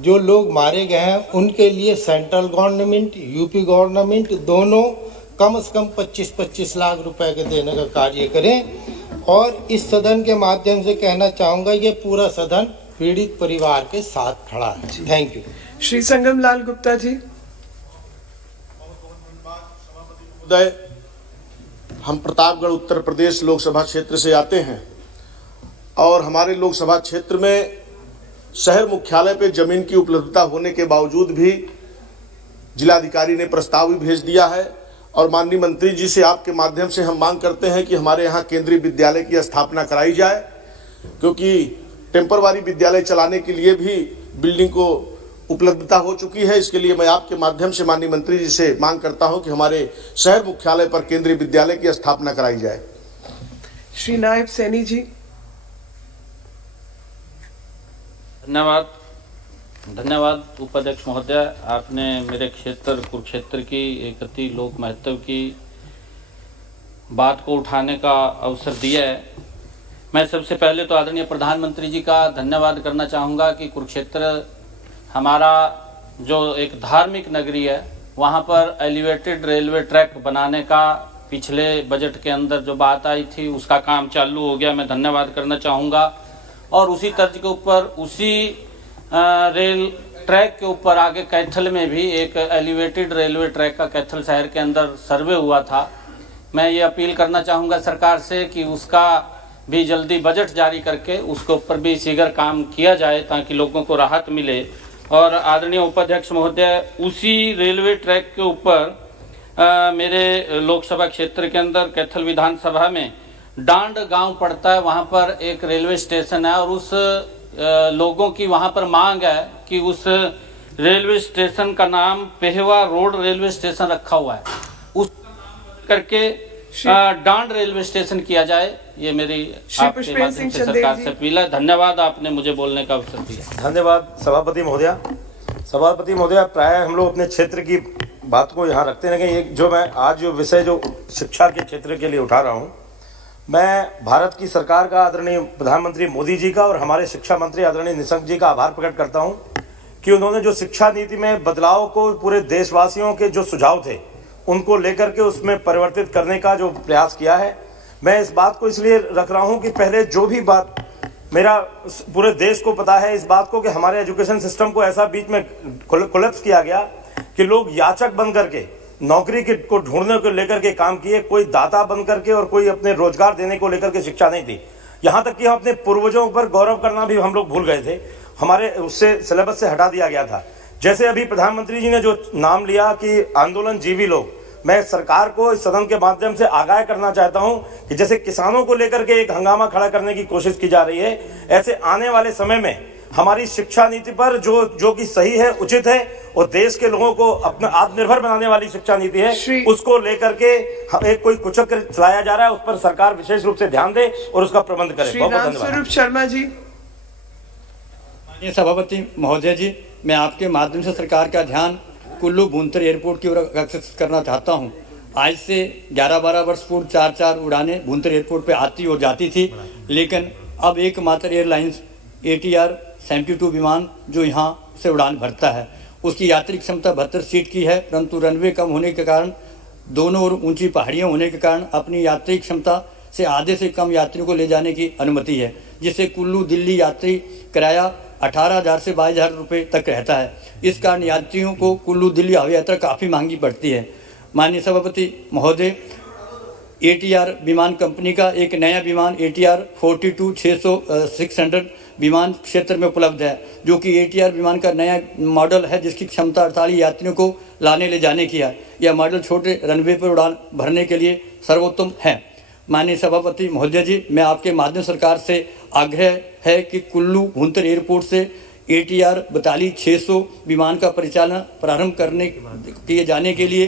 जो लोग मारे गए हैं उनके लिए सेंट्रल गवर्नमेंट, यूपी गवर्नमेंट दोनों कम से कम 25-25 लाख रुपए के देने का कार्य करें। और इस सदन के माध्यम से कहना चाहूँगा ये पूरा सदन पीड़ित परिवार के साथ खड़ा है। Thank you. श्री संगम लाल गुप्ता जी। महोदय, हम प्रतापगढ़ उत्तर प्रदेश लोकसभा क्षेत्र से आते हैं और हमारे लोकसभा क्षेत्र में शहर मुख्यालय पे जमीन की उपलब्धता होने के बावजूद भी जिलाधिकारी ने प्रस्ताव भी भेज दिया है और माननीय मंत्री जी से आपके माध्यम से हम मांग करते हैं कि हमारे यहाँ केंद्रीय विद्यालय की स्थापना कराई जाए, क्योंकि टेम्परवारी विद्यालय चलाने के लिए भी बिल्डिंग को उपलब्धता हो चुकी है। इसके लिए मैं आपके माध्यम से माननीय मंत्री जी से मांग करता हूं कि हमारे शहर मुख्यालय पर केंद्रीय विद्यालय की स्थापना कराई जाए। श्री नायब सैनी जी। धन्यवाद उपाध्यक्ष महोदय, आपने मेरे क्षेत्र कुरुक्षेत्र की एक अति लोक महत्व की बात को उठाने का अवसर दिया है। मैं सबसे पहले तो आदरणीय प्रधानमंत्री जी का धन्यवाद करना चाहूँगा कि कुरुक्षेत्र हमारा जो एक धार्मिक नगरी है, वहाँ पर एलिवेटेड रेलवे ट्रैक बनाने का पिछले बजट के अंदर जो बात आई थी उसका काम चालू हो गया। मैं धन्यवाद करना चाहूँगा। और उसी तर्ज के ऊपर उसी रेल ट्रैक के ऊपर आगे कैथल में भी एक एलिवेटेड रेलवे ट्रैक का कैथल शहर के अंदर सर्वे हुआ था। मैं ये अपील करना चाहूँगा सरकार से कि उसका भी जल्दी बजट जारी करके उसके ऊपर भी शीघ्र काम किया जाए ताकि लोगों को राहत मिले। और आदरणीय उपाध्यक्ष महोदय, उसी रेलवे ट्रैक के ऊपर मेरे लोकसभा क्षेत्र के अंदर कैथल विधानसभा में डांड गांव पड़ता है, वहाँ पर एक रेलवे स्टेशन है और उस लोगों की वहाँ पर मांग है कि उस रेलवे स्टेशन का नाम पेहवा रोड रेलवे स्टेशन रखा हुआ है, उस करके डांड रेलवे स्टेशन किया जाए। ये मेरी आपके माध्यम से सरकार से अपील है। धन्यवाद, आपने मुझे बोलने का अवसर दिया। धन्यवाद सभापति महोदया। सभापति महोदया, प्राय हम लोग अपने क्षेत्र की बात को यहाँ रखते हैं कि जो मैं आज जो विषय जो शिक्षा के क्षेत्र के लिए उठा रहा हूँ, मैं भारत की सरकार का, आदरणीय प्रधानमंत्री मोदी जी का और हमारे शिक्षा मंत्री आदरणीय निशंक जी का आभार प्रकट करता हूँ कि उन्होंने जो शिक्षा नीति में बदलाव को पूरे देशवासियों के जो सुझाव थे उनको लेकर के उसमें परिवर्तित करने का जो प्रयास किया है। मैं इस बात को इसलिए रख रहा हूँ कि पहले जो भी बात मेरा पूरे देश को पता है इस बात को कि हमारे एजुकेशन सिस्टम को ऐसा बीच में कोलैप्स किया गया कि लोग याचक बन करके नौकरी को ढूंढने को लेकर के काम किए, कोई दाता बन करके और कोई अपने रोजगार देने को लेकर के शिक्षा नहीं थी। यहाँ तक कि हम अपने पूर्वजों पर गौरव करना भी हम लोग भूल गए थे, हमारे उससे सिलेबस से हटा दिया गया था। जैसे अभी प्रधानमंत्री जी ने जो नाम लिया कि आंदोलन जीवी लोग, मैं सरकार को इस सदन के माध्यम से आगाह करना चाहता हूं कि जैसे किसानों को लेकर के एक हंगामा खड़ा करने की कोशिश की जा रही है, ऐसे आने वाले समय में हमारी शिक्षा नीति पर जो कि सही है, उचित है और देश के लोगों को अपना आत्मनिर्भर बनाने वाली शिक्षा नीति है, उसको लेकर के एक कोई कुचक्र चलाया जा रहा है, उस पर सरकार विशेष रूप से ध्यान दे और उसका प्रबंध करे। बहुत बहुत धन्यवाद। शर्मा जी। सभापति महोदय जी, मैं आपके माध्यम से सरकार का ध्यान कुल्लू भूंतर एयरपोर्ट की ओर आकर्षित करना चाहता हूं। आज से 11-12 वर्ष पूर्व 4 उड़ानें भूंतर एयरपोर्ट पे आती और जाती थी, लेकिन अब एकमात्र एयरलाइंस ATR 72 विमान जो यहां से उड़ान भरता है, उसकी यात्री क्षमता 72 सीट की है, परंतु रनवे कम होने के कारण, दोनों ओर ऊंची पहाड़ियां होने के कारण अपनी यात्री क्षमता से आधे से कम यात्रियों को ले जाने की अनुमति है, जिससे कुल्लू दिल्ली यात्री किराया 18,000 से 22,000 रुपये तक रहता है। इस कारण यात्रियों को कुल्लू दिल्ली हवाई यात्रा काफ़ी महंगी पड़ती है। माननीय सभापति महोदय, ATR विमान कंपनी का एक नया विमान ATR 42-600 विमान क्षेत्र में उपलब्ध है, जो कि ATR विमान का नया मॉडल है, जिसकी क्षमता 48 यात्रियों को लाने ले जाने की है। यह मॉडल छोटे रनवे पर उड़ान भरने के लिए सर्वोत्तम है। माननीय सभापति महोदय जी, मैं आपके माध्यम सरकार से आग्रह है कि कुल्लू भूंतर एयरपोर्ट से ATR 42-600 विमान का परिचालन प्रारंभ किए जाने के लिए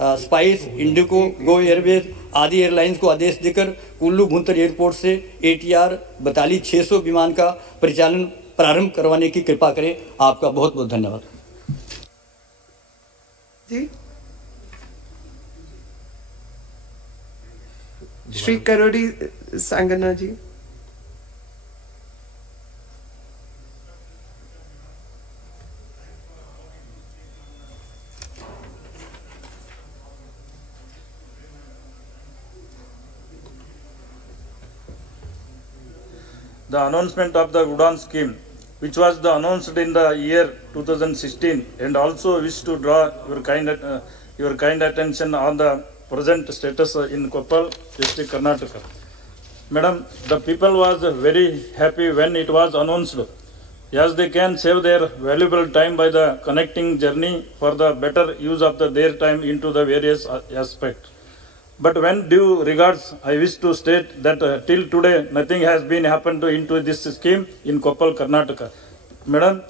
स्पाइस, इंडिको, गो एयरवेज आदि एयरलाइंस को आदेश देकर कुल्लू भूंतर एयरपोर्ट से ATR 42-600 विमान का परिचालन प्रारंभ करवाने की कृपा करें। आपका बहुत बहुत धन्यवाद जी। श्री करोड़ी सांगना जी। The announcement of the Udan scheme, which was announced in the year 2016, and also wish to draw your kind attention on the present status in Koppal district, Karnataka. Madam, the people was very happy when it was announced, as they can save their valuable time by the connecting journey for the better use of their time into the various aspects. But when due regards, I wish to state that till today nothing has been happened into this scheme in Koppal, Karnataka. Madam,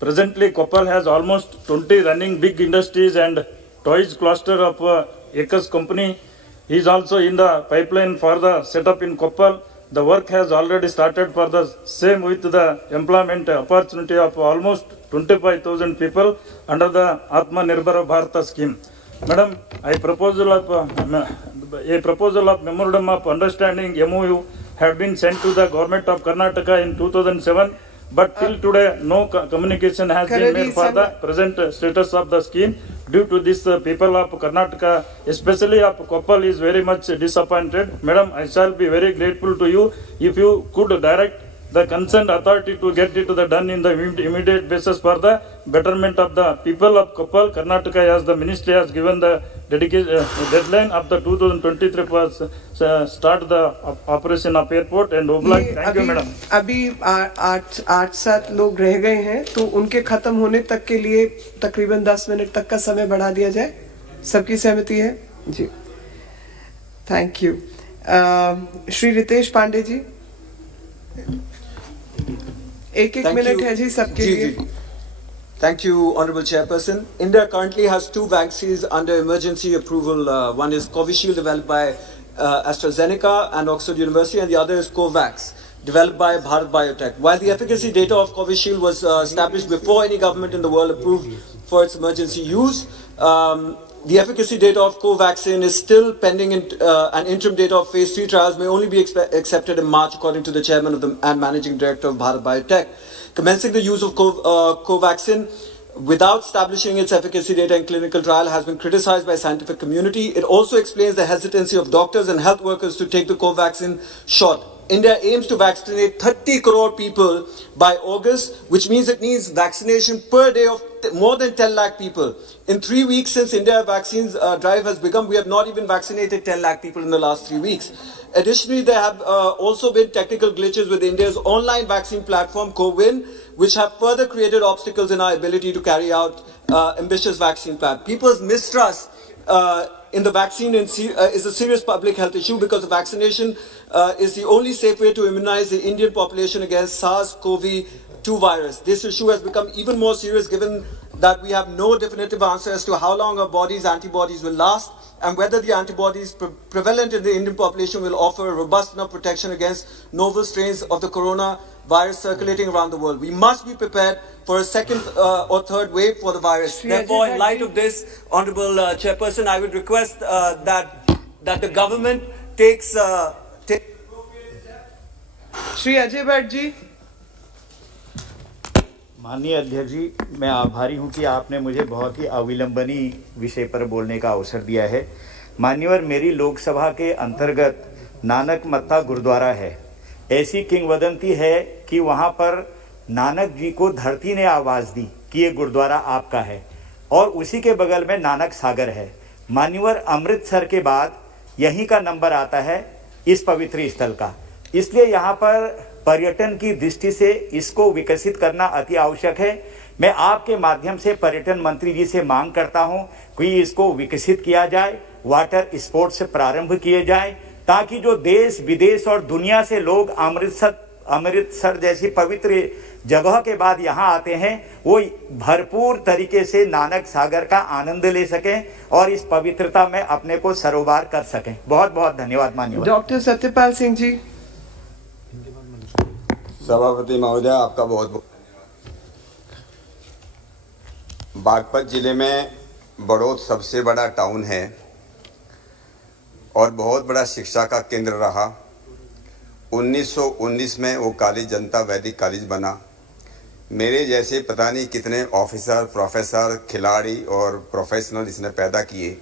presently Koppal has almost 20 running big industries and toys cluster of Acres company is also in the pipeline for the setup in Koppal. The work has already started for the same with the employment opportunity of almost 25,000 people under the Atma Nirbhar Bharata scheme. Madam, a proposal of memorandum of understanding MOU had been sent to the government of Karnataka in 2007, but till today no communication has been made for the present status of the scheme. Due to this, people of Karnataka, especially of Koppal, is very much disappointed. Madam, I shall be very grateful to you if you could direct the concerned authority to get it done in the immediate basis for the betterment of the people of Koppal, Karnataka, as the ministry has given the deadline of the 2023 for start the operation of airport and Oblak. Thank you, madam. अभी 8-7 लोग रह गए हैं, तो उनके खत्म होने तक के लिए तकरीबन 10 मिनट तक का समय बढ़ा दिया जाए। सबकी सहमति है जी? Thank you. श्री रितेश पांडे जी, एक मिनट है जी सबके लिए। Thank you, Honorable Chairperson. India currently has 2 vaccines under emergency approval. One is Covishield, developed by AstraZeneca and Oxford University, and the other is Covax, developed by Bharat Biotech. While the efficacy data of Covishield was established before any government in the world approved for its emergency use, the efficacy data of Covaxin is still pending, and interim data of phase 3 trials may only be accepted in March, according to the chairman and managing director of Bharat Biotech. Commencing the use of Covaxin without establishing its efficacy data in clinical trial has been criticized by scientific community. It also explains the hesitancy of doctors and health workers to take the Covaxin shot. India aims to vaccinate 30 crore people by August, which means it needs vaccination per day of more than 10 lakh people. In 3 weeks since India vaccines drive has begun, we have not even vaccinated 10 lakh people in the last 3 weeks. Additionally, there have also been technical glitches with India's online vaccine platform, CoWIN, which have further created obstacles in our ability to carry out ambitious vaccine plan. People's mistrust in the vaccine is a serious public health issue, because the vaccination is the only safe way to immunize the Indian population against SARS-CoV-2 virus. This issue has become even more serious given that we have no definitive answer as to how long our body's antibodies will last, and whether the antibodies prevalent in the Indian population will offer a robust enough protection against novel strains of the coronavirus circulating around the world. We must be prepared for a second or third wave for the virus. Therefore, in light of this, Honorable Chairperson, I would request that the government takes... Shri Ajay Bhatt ji. माननीय अध्यक्ष जी, मैं आभारी हूं कि आपने मुझे बहुत ही अविलंबनी विषय पर बोलने का अवसर दिया है। मान्यवर, मेरी लोकसभा के अंतर्गत नानक मत्ता गुरुद्वारा है। ऐसी किंवदंती है कि वहां पर नानक जी को धरती ने आवाज़ दी कि ये गुरुद्वारा आपका है, और उसी के बगल में नानक सागर है। मान्यवर, अमृतसर के बाद यहीं का नंबर आता है इस पवित्र स्थल का, इसलिए यहाँ पर पर्यटन की दृष्टि से इसको विकसित करना अति आवश्यक है। मैं आपके माध्यम से पर्यटन मंत्री जी से मांग करता हूं कि इसको विकसित किया जाए, वाटर स्पोर्ट्स से प्रारंभ किए जाए, ताकि जो देश विदेश और दुनिया से लोग अमृतसर जैसी पवित्र जगह के बाद यहाँ आते हैं, वो भरपूर तरीके से नानक सागर का आनंद ले सकें और इस पवित्रता में अपने को सरोवर कर सकें। बहुत बहुत धन्यवाद माननीय डॉक्टर सत्यपाल सिंह जी। सभापति महोदय, आपका बहुत बहुत बागपत जिले में बड़ौद सबसे बड़ा टाउन है और बहुत बड़ा शिक्षा का केंद्र रहा। 1919 में वो कॉलेज जनता वैदिक कॉलेज बना। मेरे जैसे पता नहीं कितने ऑफिसर, प्रोफेसर, खिलाड़ी और प्रोफेशनल इसने पैदा किए,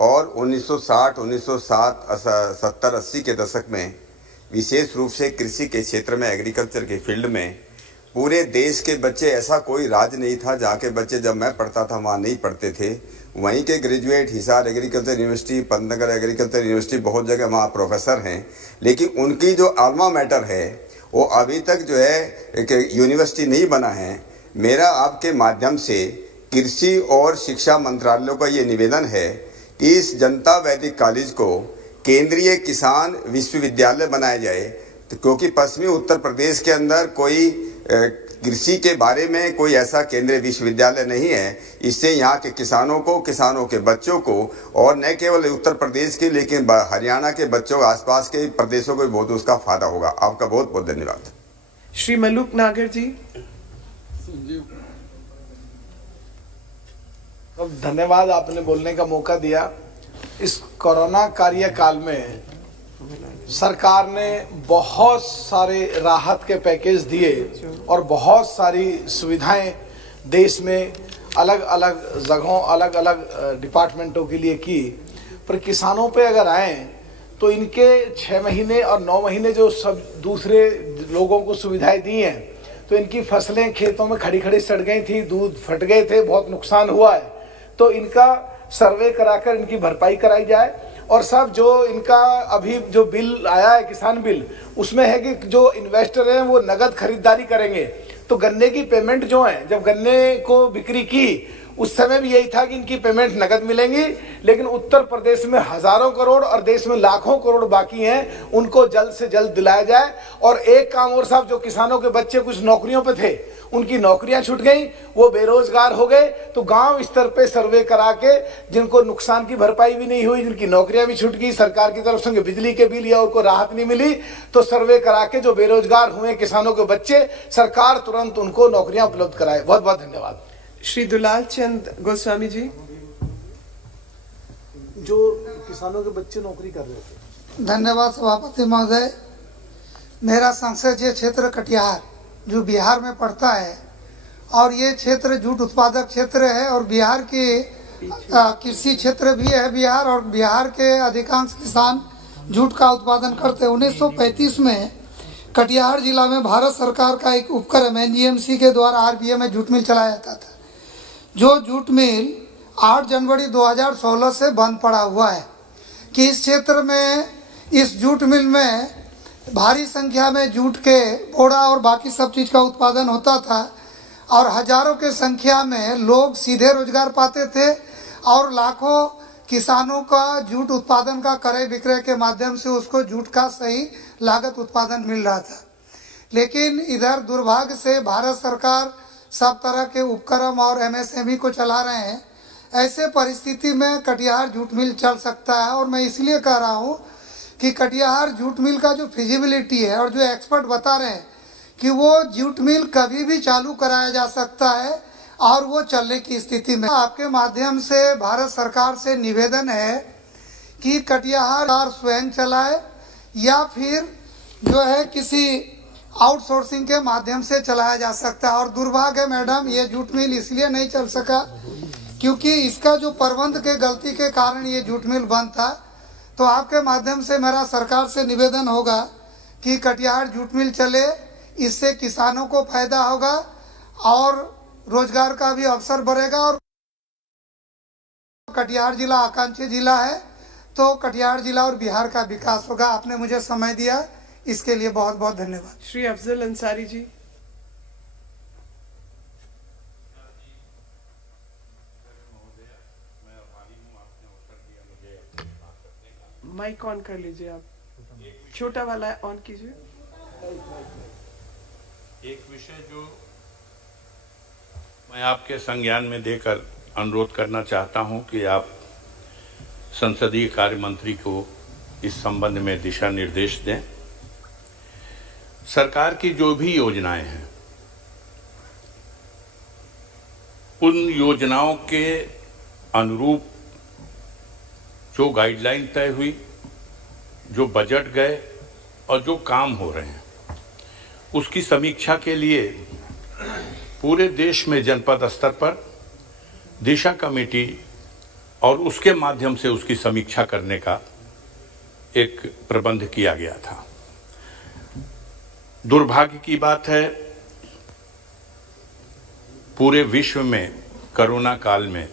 और 1960, 1970, 80 के दशक में विशेष रूप से कृषि के क्षेत्र में, एग्रीकल्चर के फील्ड में पूरे देश के बच्चे, ऐसा कोई राज्य नहीं था जहाँ के बच्चे जब मैं पढ़ता था वहाँ नहीं पढ़ते थे। वहीं के graduate Hisar agriculture university, Pantnagar agriculture university, बहुत जगह वहाँ प्रोफेसर हैं, लेकिन उनकी जो अल्मा मैटर है वो अभी तक जो है एक यूनिवर्सिटी नहीं बना है। मेरा आपके माध्यम से कृषि और शिक्षा मंत्रालयों का ये निवेदन है कि इस जनता वैदिक कॉलेज को केंद्रीय किसान विश्वविद्यालय बनाया जाए, तो क्योंकि पश्चिमी उत्तर प्रदेश के अंदर कोई कृषि के बारे में कोई ऐसा केंद्रीय विश्वविद्यालय नहीं है। इससे यहाँ के किसानों को, किसानों के बच्चों को, और न केवल उत्तर प्रदेश के लेकिन हरियाणा के बच्चों, आसपास के प्रदेशों को भी बहुत उसका फायदा होगा। आपका बहुत बहुत धन्यवाद। श्री मलुक नागर जी। धन्यवाद, आपने बोलने का मौका दिया। इस कोरोना कार्यकाल में सरकार ने बहुत सारे राहत के पैकेज दिए और बहुत सारी सुविधाएं देश में अलग अलग जगहों अलग अलग डिपार्टमेंटों के लिए की, पर किसानों पे अगर आए तो इनके 6 महीने और 9 महीने जो सब दूसरे लोगों को सुविधाएं दी हैं, तो इनकी फसलें खेतों में खड़ी खड़ी सड़ गई थी, दूध फट गए थे, बहुत नुकसान हुआ है। तो इनका सर्वे कराकर इनकी भरपाई कराई जाए। और सब जो इनका अभी जो बिल आया है किसान बिल, उसमें है कि जो इन्वेस्टर हैं वो नगद खरीदारी करेंगे, तो गन्ने की पेमेंट जो है, जब गन्ने को बिक्री की उस समय भी यही था कि इनकी पेमेंट नगद मिलेंगी, लेकिन उत्तर प्रदेश में हजारों करोड़ और देश में लाखों करोड़ बाकी हैं, उनको जल्द से जल्द दिलाया जाए। और एक काम और साहब, जो किसानों के बच्चे कुछ नौकरियों पे थे, उनकी नौकरियां छूट गई, वो बेरोजगार हो गए, तो गांव स्तर पे सर्वे करा के जिनको नुकसान की भरपाई भी नहीं हुई, जिनकी नौकरियां भी छूट गई, सरकार की तरफ से बिजली के बिल या उनको राहत नहीं मिली, तो सर्वे करा के जो बेरोजगार हुए किसानों के बच्चे, सरकार तुरंत उनको नौकरियां उपलब्ध कराए। बहुत बहुत धन्यवाद। श्री दुलाल चंद गोस्वामी जी। जो किसानों के बच्चे नौकरी कर रहे थे। धन्यवाद सभापति महोदय। मेरा संसदीय क्षेत्र कटिहार जो बिहार में पड़ता है, और ये क्षेत्र जूट उत्पादक क्षेत्र है और बिहार के कृषि क्षेत्र भी है बिहार, और बिहार के अधिकांश किसान जूट का उत्पादन करते हैं। 1935 में कटिहार जिला में भारत सरकार का एक उपक्रम एनजीएमसी के द्वारा आरबीए में जूट मिल चलाया जाता था। जो जूट मिल 8 जनवरी 2016 से बंद पड़ा हुआ है कि इस क्षेत्र में इस जूट मिल में भारी संख्या में जूट के बोरा और बाकी सब चीज़ का उत्पादन होता था, और हजारों के संख्या में लोग सीधे रोजगार पाते थे, और लाखों किसानों का जूट उत्पादन का क्रय विक्रय के माध्यम से उसको जूट का सही लागत उत्पादन मिल रहा था। लेकिन इधर दुर्भाग्य से भारत सरकार सब तरह के उपक्रम और एमएसएमई को चला रहे हैं। ऐसे परिस्थिति में कटिहार जूट मिल चल सकता है, और मैं इसलिए कह रहा हूँ कि कटिहार जूट मिल का जो फिजिबिलिटी है और जो एक्सपर्ट बता रहे हैं कि वो जूट मिल कभी भी चालू कराया जा सकता है और वो चलने की स्थिति में। आपके माध्यम से भारत सरकार से निवेदन है कि कटिहार स्वयं चलाए या फिर जो है किसी आउटसोर्सिंग के माध्यम से चलाया जा सकता है। और दुर्भाग्य है मैडम, ये जूट मिल इसलिए नहीं चल सका क्योंकि इसका जो प्रबंध के गलती के कारण ये जूट मिल बंद था। तो आपके माध्यम से मेरा सरकार से निवेदन होगा कि कटिहार जूट मिल चले, इससे किसानों को फायदा होगा और रोजगार का भी अवसर बढ़ेगा। और कटिहार जिला आकांक्षी जिला है, तो कटिहार जिला और बिहार का विकास होगा। आपने मुझे समय दिया, इसके लिए बहुत बहुत धन्यवाद। श्री अफजल अंसारी जी। माइक ऑन कर लीजिए, आप छोटा वाला ऑन कीजिए। एक विषय जो मैं आपके संज्ञान में देकर अनुरोध करना चाहता हूं कि आप संसदीय कार्य मंत्री को इस संबंध में दिशा निर्देश दें। सरकार की जो भी योजनाएं हैं, उन योजनाओं के अनुरूप जो गाइडलाइन तय हुई, जो बजट गए और जो काम हो रहे हैं, उसकी समीक्षा के लिए पूरे देश में जनपद स्तर पर दिशा कमेटी और उसके माध्यम से उसकी समीक्षा करने का एक प्रबंध किया गया था। दुर्भाग्य की बात है, पूरे विश्व में कोरोना काल में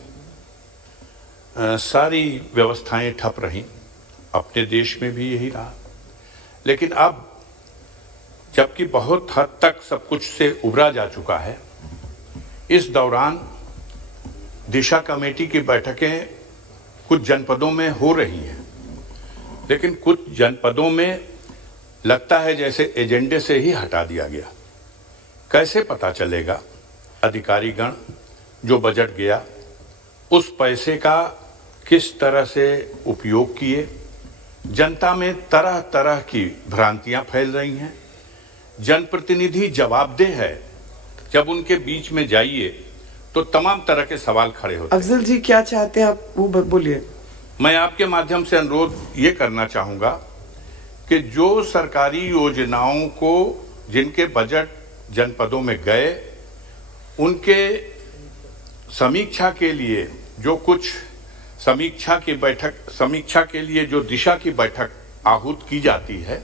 सारी व्यवस्थाएं ठप रहीं, अपने देश में भी यही रहा। लेकिन अब जबकि बहुत हद तक सब कुछ से उबरा जा चुका है, इस दौरान दिशा कमेटी की बैठकें कुछ जनपदों में हो रही हैं, लेकिन कुछ जनपदों में लगता है जैसे एजेंडे से ही हटा दिया गया। कैसे पता चलेगा अधिकारीगण जो बजट गया उस पैसे का किस तरह से उपयोग किए? जनता में तरह तरह की भ्रांतियां फैल रही हैं। जनप्रतिनिधि जवाबदेह है, जब उनके बीच में जाइए तो तमाम तरह के सवाल खड़े होते हैं। अफजल जी क्या चाहते हैं आप, वो बोलिए। मैं आपके माध्यम से अनुरोध ये करना चाहूँगा कि जो सरकारी योजनाओं को जिनके बजट जनपदों में गए उनके समीक्षा के लिए जो कुछ समीक्षा के लिए जो दिशा की बैठक आहूत की जाती है,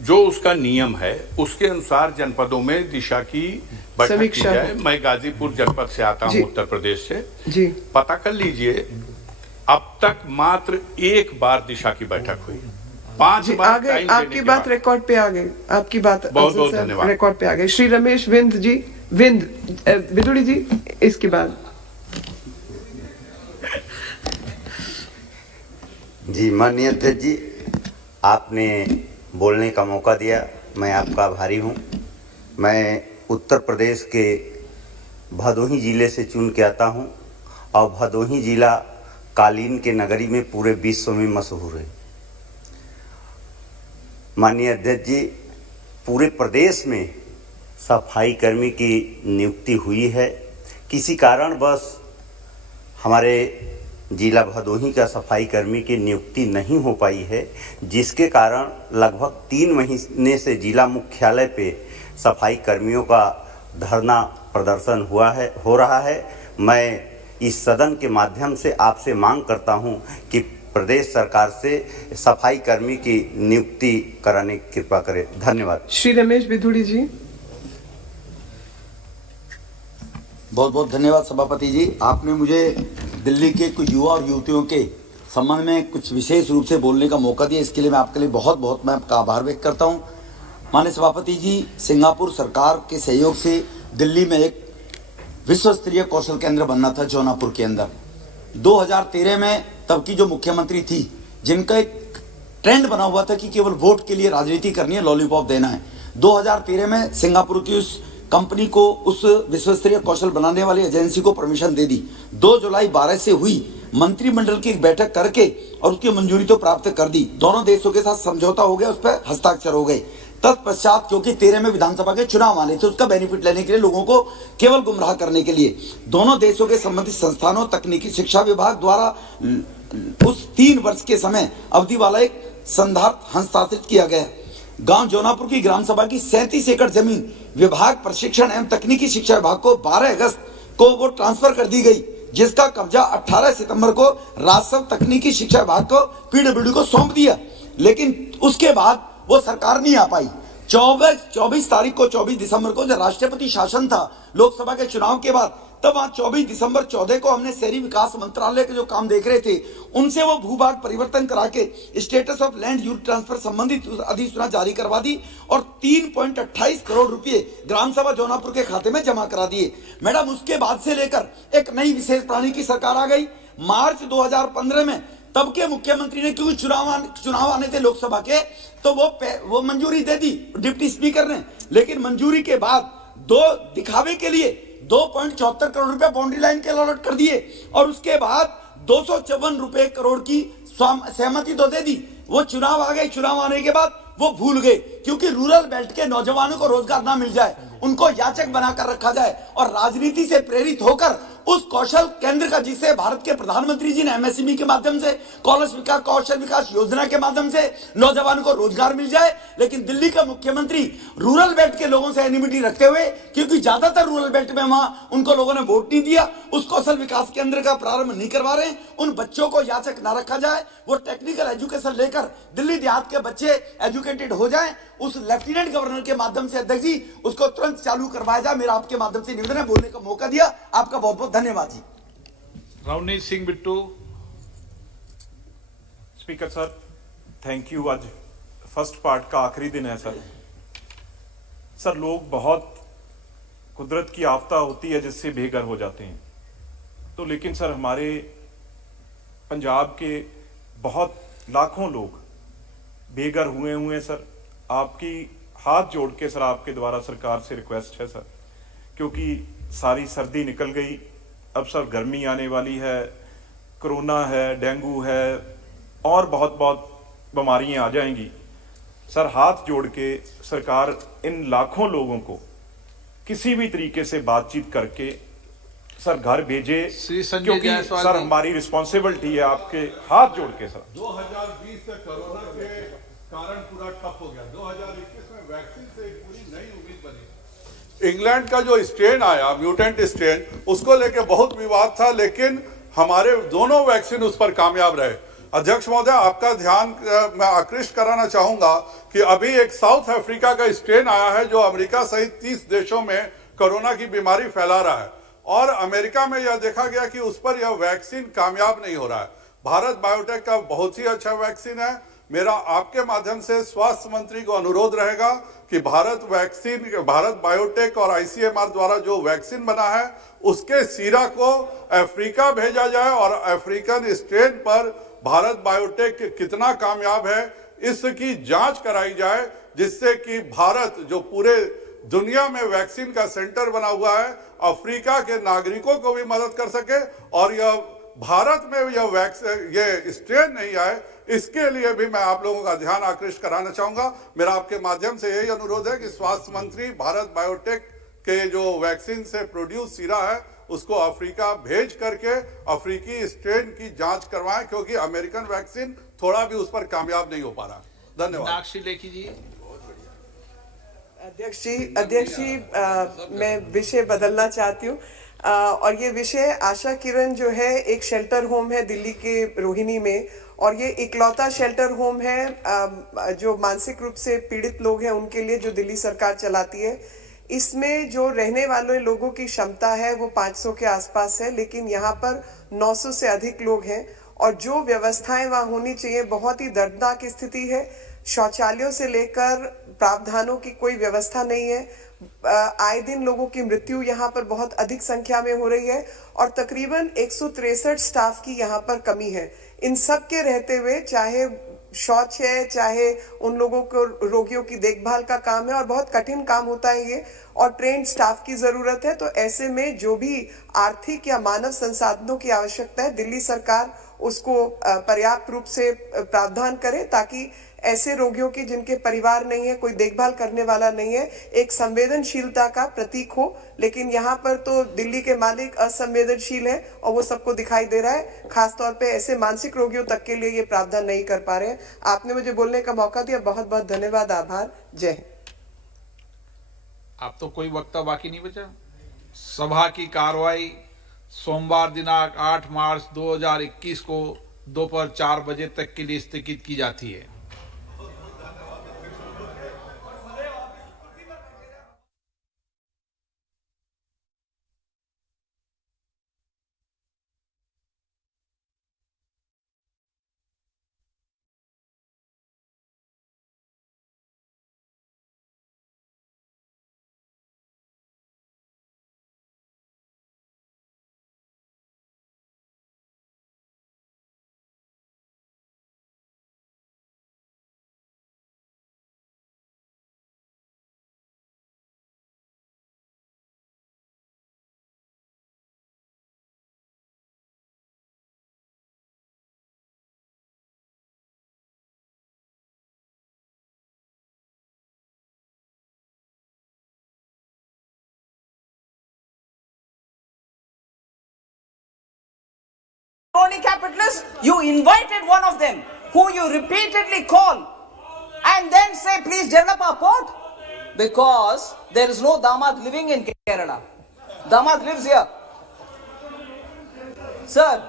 जो उसका नियम है उसके अनुसार जनपदों में दिशा की बैठक की जाए। मैं गाजीपुर जनपद से आता हूं, उत्तर प्रदेश से जी। पता कर लीजिए, अब तक मात्र एक बार दिशा की बैठक हुई, 5 बार टाइम देने आपकी बात रिकॉर्ड पे आ गई, आपकी बात बहुत बहुत धन्यवाद। रिकॉर्ड पे आ गई। श्री रमेश विदुड़ी जी इसके बाद। जी माननीय अध्यक्ष जी, आपने बोलने का मौका दिया, मैं आपका आभारी हूँ। मैं उत्तर प्रदेश के भदोही जिले से चुन के आता हूँ और भदोही जिला कालीन के नगरी में पूरे विश्व में मशहूर है। माननीय अध्यक्ष जी, पूरे प्रदेश में सफाई कर्मी की नियुक्ति हुई है। किसी कारणवश हमारे जिला भदोही का सफाई कर्मी की नियुक्ति नहीं हो पाई है, जिसके कारण लगभग 3 महीने से जिला मुख्यालय पे सफाई कर्मियों का धरना प्रदर्शन हो रहा है। मैं इस सदन के माध्यम से आपसे मांग करता हूं कि प्रदेश सरकार से सफाई कर्मी की नियुक्ति कराने की कृपा करें। धन्यवाद। श्री रमेश विदुड़ी जी। बहुत बहुत धन्यवाद सभापति जी। आपने मुझे दिल्ली के कुछ युवा और युवतियों के संबंध में कुछ विशेष रूप से बोलने का मौका दिया, इसके लिए मैं आपके लिए बहुत बहुत मैं आपका आभार व्यक्त करता हूं। माननीय सभापति जी, सिंगापुर सरकार के सहयोग से दिल्ली में एक विश्व स्तरीय कौशल केंद्र बनना था जौनापुर के अंदर। 2013 में तब की जो मुख्यमंत्री थी, जिनका एक ट्रेंड बना हुआ था कि केवल वोट के लिए राजनीति करनी है, लॉलीपॉप देना है, 2013 में सिंगापुर की उस कंपनी को, उस विश्व स्तरीय कौशल बनाने वाली एजेंसी को परमिशन दे दी। 2 जुलाई 12 से हुई मंत्रिमंडल की एक बैठक करके और उसकी मंजूरी तो प्राप्त कर दी। दोनों देशों के साथ समझौता हो गया, उस पर हस्ताक्षर हो गए। तत्पश्चात क्योंकि 13 में विधानसभा के चुनाव आने थे, उसका बेनिफिट लेने के लिए, लोगों को केवल गुमराह करने के लिए दोनों देशों के संबंधित संस्थानों, तकनीकी शिक्षा विभाग द्वारा उस 3 वर्ष के समय अवधि वाला एक संदर्भ हस्ताक्षरित किया गया। गांव जौनापुर की ग्राम सभा की 37 एकड़ जमीन विभाग प्रशिक्षण एवं तकनीकी शिक्षा विभाग को 12 अगस्त को वो ट्रांसफर कर दी गई, जिसका कब्जा 18 सितंबर को राजस्व तकनीकी शिक्षा विभाग को पीडब्ल्यूडी को सौंप दिया। लेकिन उसके बाद वो सरकार नहीं आ पाई। 24 तारीख को, 24 दिसंबर को जब राष्ट्रपति शासन था लोकसभा के चुनाव के बाद, तब वहां 24 दिसंबर 14 को हमने शहरी विकास मंत्रालय के जो काम देख रहे थे, उनसे वो भूभाग परिवर्तन करा के status of land use transfer संबंधित अधिसूचना जारी करवा दी और 3.28 करोड़ रुपए ग्राम सभा जौनापुर के खाते में जमा करा दिए। मैडम, उसके बाद से लेकर एक नई विशेष प्रणाली की सरकार आ गई। मार्च 2015 में तब के मुख्यमंत्री ने, क्योंकि चुनाव आने थे लोकसभा के, तो वो मंजूरी दे दी डिप्टी स्पीकर ने। लेकिन मंजूरी के बाद दिखावे के लिए 2.74 करोड़ रुपए बाउंड्री लाइन के अलॉट कर दिए और उसके बाद 254 करोड़ की सहमति तो दे दी। वो चुनाव आ गए, चुनाव आने के बाद वो भूल गए, क्योंकि रूरल बेल्ट के नौजवानों को रोजगार ना मिल जाए, उनको याचक बनाकर रखा जाए और राजनीति से प्रेरित होकर उस कौशल केंद्र का, जिसे भारत के प्रधानमंत्री जी ने एमएसएमई के माध्यम से, कौशल विकास योजना के माध्यम से नौजवानों को रोजगार मिल जाए, लेकिन दिल्ली का मुख्यमंत्री रूरल बेल्ट के लोगों से एनिमिटी रखते हुए, क्योंकि ज्यादातर रूरल बेल्ट में वहां उनको लोगों ने वोट नहीं दिया, उस कौशल विकास केंद्र का प्रारंभ नहीं करवा रहे। उन बच्चों को याचक ना रखा जाए, वो टेक्निकल एजुकेशन लेकर दिल्ली देहात के बच्चे एजुकेटेड हो जाएं, उस लेफ्टिनेंट गवर्नर के माध्यम से अध्यक्ष जी उसको तुरंत चालू करवाया जाए। मेरा आपके माध्यम से निवेदन है, बोलने का मौका दिया, आपका बहुत बहुत धन्यवाद जी। Ravneet Singh Bittu. Speaker sir, thank you. आज फर्स्ट पार्ट का आखिरी दिन है सर। सर, लोग बहुत कुदरत की आफता होती है जिससे बेघर हो जाते हैं, तो लेकिन सर हमारे पंजाब के बहुत लाखों लोग बेघर हुए हैं सर। आपकी हाथ जोड़ के सर, आपके द्वारा सरकार से रिक्वेस्ट है सर, क्योंकि सारी सर्दी निकल गई, अब सर गर्मी आने वाली है, कोरोना है, डेंगू है और बहुत बीमारियां आ जाएंगी। सर, हाथ जोड़ के सरकार इन लाखों लोगों को किसी भी तरीके से बातचीत करके सर घर भेजे, क्योंकि सर हमारी रिस्पॉन्सिबिलिटी है। आपके हाथ जोड़ के सर 2020 से कोरोना के कारण पूरा ठप हो गया। 2021 में वैक्सीन से एक पूरी नई उम्मीद बनी। इंग्लैंड का जो स्ट्रेन आया, म्यूटेंट स्ट्रेन, उसको लेके बहुत विवाद था, लेकिन हमारे दोनों वैक्सीन उस पर कामयाब रहे। अध्यक्ष महोदय, आपका ध्यान मैं आकृष्ट कराना चाहूंगा कि अभी एक साउथ अफ्रीका का स्ट्रेन आया है जो अमेरिका सहित 30 देशों में कोरोना की बीमारी फैला रहा है, और अमेरिका में यह देखा गया कि उस पर यह वैक्सीन कामयाब नहीं हो रहा है। भारत बायोटेक का बहुत ही अच्छा वैक्सीन है। मेरा आपके माध्यम से स्वास्थ्य मंत्री को अनुरोध रहेगा कि भारत बायोटेक और आईसीएमआर द्वारा जो वैक्सीन बना है उसके सीरा को अफ्रीका भेजा जाए और अफ्रीकन स्ट्रेन पर भारत बायोटेक कितना कामयाब है इसकी जांच कराई जाए, जिससे कि भारत जो पूरे दुनिया में वैक्सीन का सेंटर बना हुआ है, अफ्रीका के नागरिकों को भी मदद कर सके और यह भारत में ये स्ट्रेन नहीं आए, इसके लिए भी मैं आप लोगों का ध्यान आकृष्ट कराना चाहूंगा। मेरा आपके माध्यम से यही अनुरोध है कि स्वास्थ्य मंत्री भारत बायोटेक के जो वैक्सीन से प्रोड्यूस सीरा है उसको अफ्रीका भेज करके अफ्रीकी स्ट्रेन की जांच करवाएं, क्योंकि अमेरिकन वैक्सीन थोड़ा भी उस पर कामयाब नहीं हो पा रहा। धन्यवाद। अध्यक्ष जी, मैं विषय बदलना चाहती हूँ और ये विषय आशा किरण जो है एक शेल्टर होम है दिल्ली के रोहिणी में, और ये इकलौता शेल्टर होम है जो मानसिक रूप से पीड़ित लोग हैं उनके लिए, जो दिल्ली सरकार चलाती है। इसमें जो रहने वाले लोगों की क्षमता है वो 500 के आसपास है, लेकिन यहाँ पर 900 से अधिक लोग हैं और जो व्यवस्थाएं वहाँ होनी चाहिए बहुत ही दर्दनाक स्थिति है। शौचालयों से लेकर प्रावधानों की कोई व्यवस्था नहीं है। आए दिन लोगों की मृत्यु यहाँ पर बहुत अधिक संख्या में हो रही है और तकरीबन 163 स्टाफ की यहाँ पर कमी है। इन सब के रहते हुए चाहे शौच है, चाहे उन लोगों को रोगियों की देखभाल का काम है और बहुत कठिन काम होता है ये, और ट्रेन्ड स्टाफ की जरूरत है। तो ऐसे में जो भी आर्थिक या मानव संसाधनों की आवश्यकता है, दिल्ली सरकार उसको पर्याप्त रूप से प्रावधान करे ताकि ऐसे रोगियों की जिनके परिवार नहीं है, कोई देखभाल करने वाला नहीं है, एक संवेदनशीलता का प्रतीक हो। लेकिन यहाँ पर तो दिल्ली के मालिक असंवेदनशील है और वो सबको दिखाई दे रहा है। खासतौर पे ऐसे मानसिक रोगियों तक के लिए ये प्रावधान नहीं कर पा रहे हैं। आपने मुझे बोलने का मौका दिया, बहुत बहुत धन्यवाद, आभार, जय हिंद। अब तो कोई वक्ता बाकी नहीं बचा। सभा की कार्रवाई सोमवार दिनांक 8 मार्च 2021 को दोपहर 4 बजे तक के लिए स्थगित की जाती है। Crony capitalists, you invited one of them who you repeatedly call and then say, please develop our port, because there is no Damad living in Kerala. Damad lives here. Sir,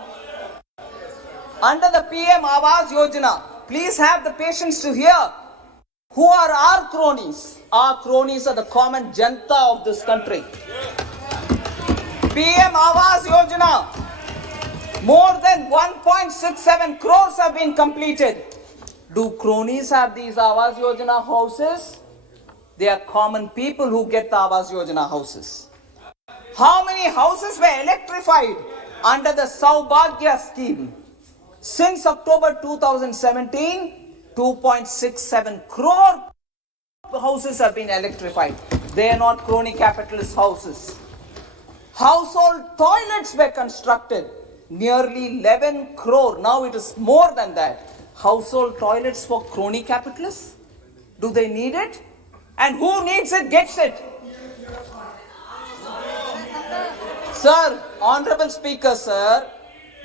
under the PM Awas Yojana, please have the patience to hear who are our cronies. Our cronies are the common janta of this country. PM Awas Yojana, more than 1.67 crores have been completed. Do cronies have these Awas Yojana houses? They are common people who get the Awas Yojana houses. How many houses were electrified under the Saubhagya scheme? Since October 2017, 2.67 crore houses have been electrified. They are not crony capitalist houses. Household toilets were constructed. Nearly 11 crore. Now it is more than that. Household toilets for crony capitalists? Do they need it? And who needs it gets it. Sir, Honorable Speaker, sir,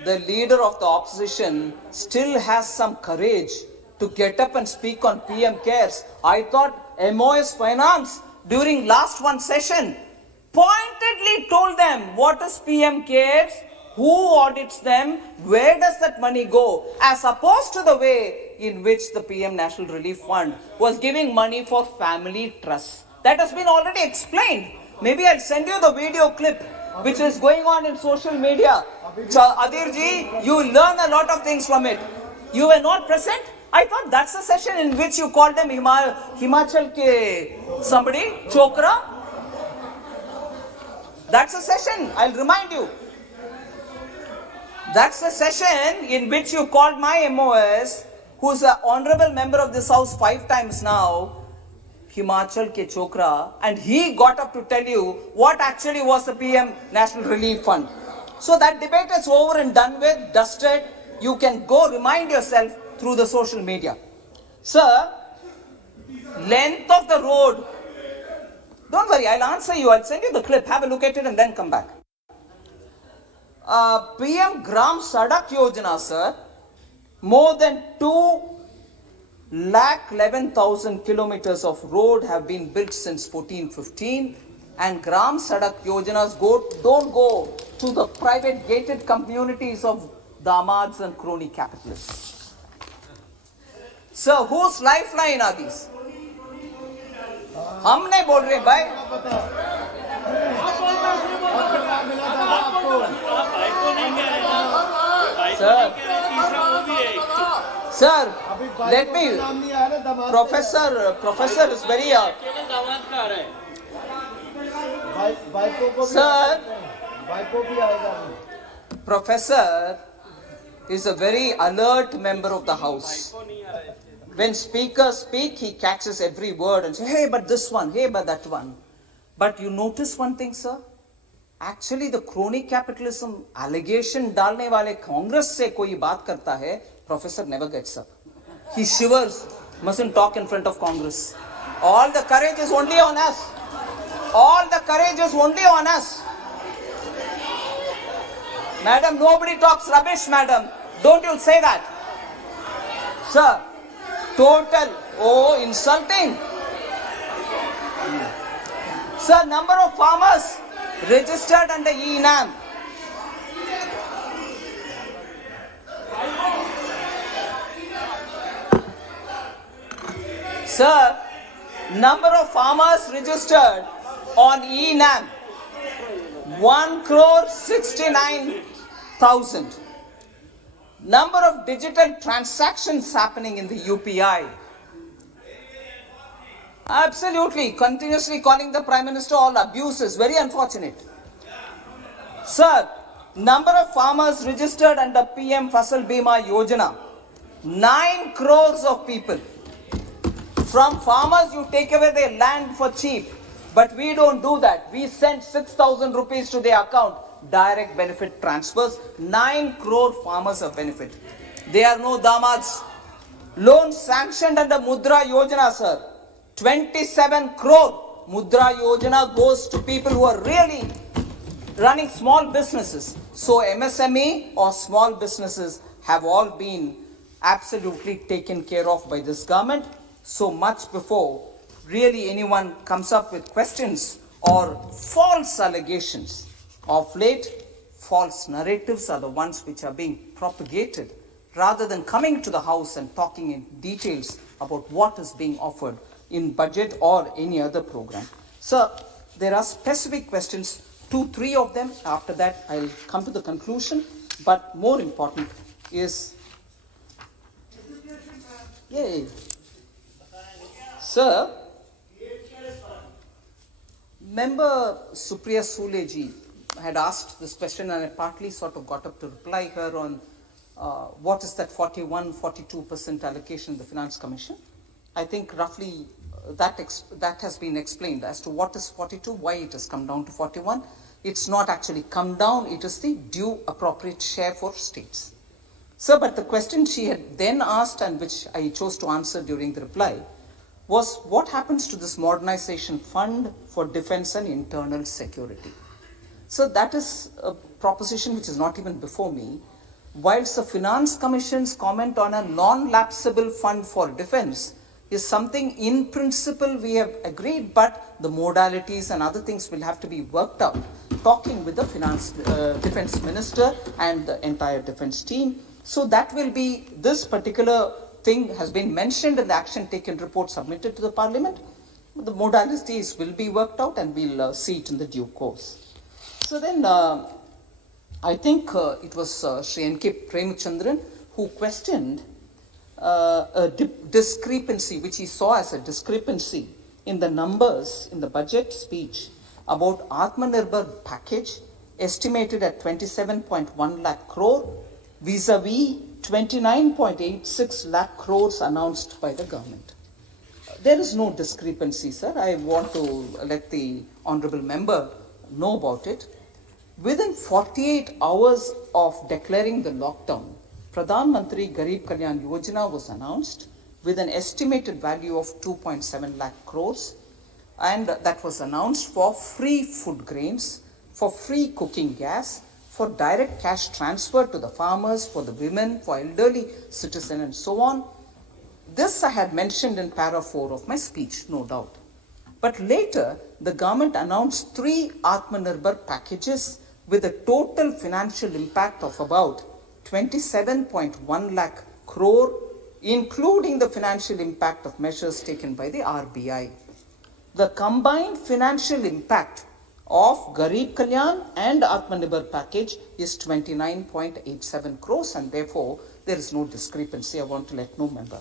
the leader of the opposition still has some courage to get up and speak on PM Cares. I thought MOS Finance during last one session pointedly told them what is PM Cares, who audits them, where does that money go, as opposed to the way in which the PM National Relief Fund was giving money for family trusts. That has been already explained. Maybe I'll send you the video clip which is going on in social media. So, Adirji, you learn a lot of things from it. You were not present? I thought that's a session in which you called them Himachal ke somebody, Chokra. That's a session, I'll remind you. That's the session in which you called my MOS, who's an honorable member of this house 5 times now, Himachal ke Chokra, and he got up to tell you what actually was the PM National Relief Fund. So that debate is over and done with, dusted. You can go remind yourself through the social media. Sir, length of the road. Don't worry, I'll answer you. I'll send you the clip. Have a look at it and then come back. PM Gram Sadak Yojana, sir, more than 2,11,000 kilometers of road have been built since 14-15, and Gram Sadak Yojanas don't go to the private gated communities of damads and crony capitalists. Sir, whose lifeline are these? हम नहीं बोल रहे भाई. Sir, let me. Professor is very. Sir, Professor is a very alert member of the House. When speakers speak, he catches every word and says, hey, but this one, hey, but that one. But you notice one thing, sir? Actually, the crony capitalism allegation डालने वाले Congress से कोई बात करता है, Professor never gets up. He shivers, mustn't talk in front of Congress. All the courage is only on us. All the courage is only on us. Madam, nobody talks rubbish, madam. Don't you say that. Sir, total, insulting. Sir, number of farmers registered under E-NAM. Sir, number of farmers registered on E-NAM, 1,69,000. Number of digital transactions happening in the UPI. Absolutely, continuously calling the Prime Minister all abuses, very unfortunate. Sir, number of farmers registered under PM Fasal Bima Yojana, 9 crores of people. From farmers, you take away their land for cheap. But we don't do that. We send 6,000 rupees to their account. Direct benefit transfers. 9 crore farmers are benefited. There are no damads. Loans sanctioned under Mudra Yojana, sir. 27 crore Mudra Yojana goes to people who are really running small businesses. So MSME or small businesses have all been absolutely taken care of by this government. So much before really anyone comes up with questions or false allegations. Of late, false narratives are the ones which are being propagated rather than coming to the House and talking in details about what is being offered in budget or any other program. Sir, there are specific questions, 2-3 of them. After that, I'll come to the conclusion. But more important is, Sir, Member Supriya Sule ji had asked this question and I partly sort of got up to reply her on what is that 41-42% allocation in the Finance Commission. I think roughly that has been explained as to what is 42, why it has come down to 41. It's not actually come down, it is the due appropriate share for states. Sir, but the question she had then asked and which I chose to answer during the reply was what happens to this modernization fund for defense and internal security? So that is a proposition which is not even before me. whilst the Finance Commission's comment on a non-lapsable fund for defence is something in principle we have agreed, but the modalities and other things will have to be worked out, talking with the defence minister and the entire defence team. So that will be, this particular thing has been mentioned in the action taken report submitted to the Parliament. The modalities will be worked out and we'll see it in the due course. So then I think it was Shri N.K. Premchandran who questioned a discrepancy, which he saw as a discrepancy in the numbers in the budget speech about Atmanirbhar package estimated at 27.1 lakh crore vis-a-vis 29.86 lakh crores announced by the government. There is no discrepancy, sir. I want to let the honorable member know about it. Within 48 hours of declaring the lockdown, Pradhan Mantri Garib Kalyan Yojana was announced with an estimated value of 2.7 lakh crores, and that was announced for free food grains, for free cooking gas, for direct cash transfer to the farmers, for the women, for elderly citizens and so on. This I had mentioned in para 4 of my speech, no doubt. But later, the government announced 3 Atmanirbhar packages with a total financial impact of about 27.1 lakh crore, including the financial impact of measures taken by the RBI. The combined financial impact of Garib Kalyan and Atmanirbhar package is 29.87 crores, and therefore there is no discrepancy. I want to let no member.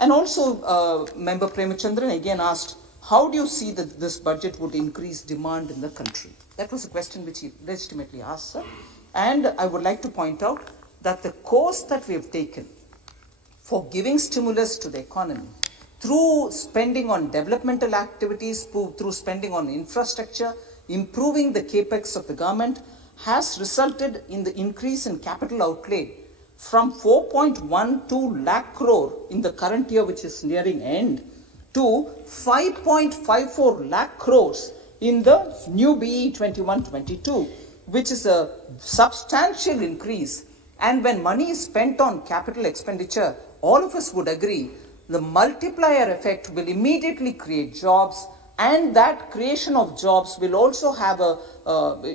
And also Member Premchandran again asked, how do you see that this budget would increase demand in the country? That was a question which he legitimately asked, sir. And I would like to point out that the course that we have taken for giving stimulus to the economy through spending on developmental activities, through spending on infrastructure, improving the capex of the government, has resulted in the increase in capital outlay from 4.12 lakh crore in the current year, which is nearing end, to 5.54 lakh crores in the new BE 21-22, which is a substantial increase. And when money is spent on capital expenditure, all of us would agree the multiplier effect will immediately create jobs, and that creation of jobs will also have a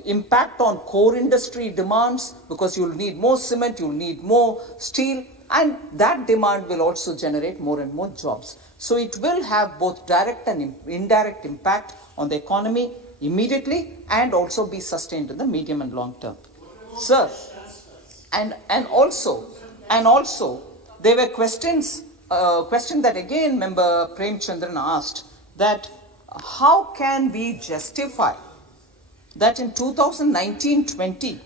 impact on core industry demands, because you'll need more cement, you'll need more steel, and that demand will also generate more and more jobs. So it will have both direct and indirect impact on the economy immediately and also be sustained in the medium and long term. Sir, and also there were questions that again Member Premchandran asked, that how can we justify that in 2019-20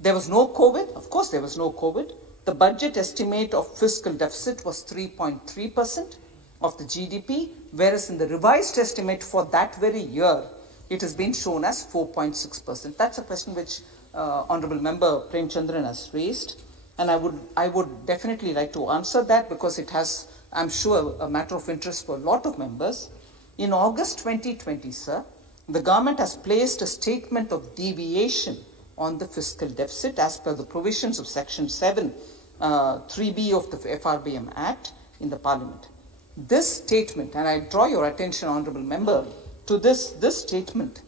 there was no COVID? Of course there was no COVID. The budget estimate of fiscal deficit was 3.3% of the GDP, whereas in the revised estimate for that very year, it has been shown as 4.6%. That's a question which Honorable Member Premchandran has raised, and I would definitely like to answer that, because it has, I'm sure, a matter of interest for a lot of members. In August 2020, sir, the government has placed a statement of deviation on the fiscal deficit as per the provisions of Section 7, 3B of the FRBM Act in the Parliament. This statement, and I draw your attention, Honourable Member, to this statement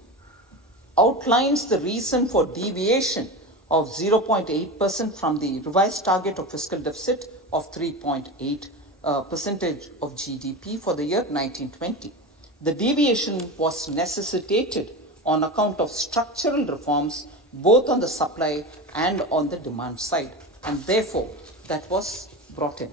outlines the reason for deviation of 0.8% from the revised target of fiscal deficit of 3.8% of GDP for the year 1920. The deviation was necessitated on account of structural reforms both on the supply and on the demand side, and therefore that was brought in.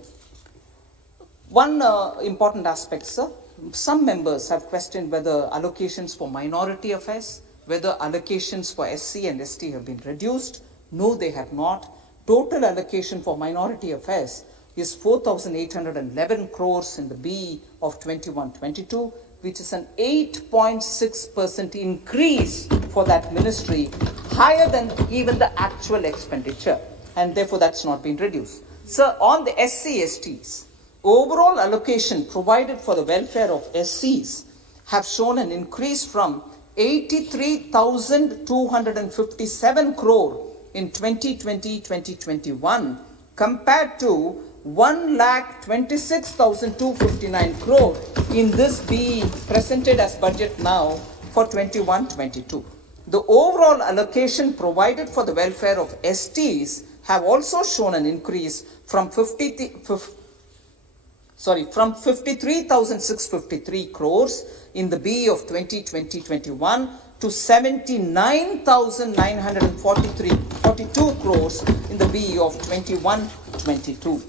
One important aspect, sir, some members have questioned whether allocations for minority affairs, whether allocations for SC and ST have been reduced. No, they have not. Total allocation for minority affairs is 4,811 crores in the BE of 21-22, which is an 8.6% increase for that ministry, higher than even the actual expenditure, and therefore that's not been reduced. Sir, on the SC/STs, overall allocation provided for the welfare of SCs have shown an increase from 83,257 crore in 2020-2021 compared to 1,26,259 crore in this being presented as budget now for 21-22. The overall allocation provided for the welfare of STs have also shown an increase from 53,653 crores in the BE of 2020-21 to 79,942 crores in the BE of 21-22.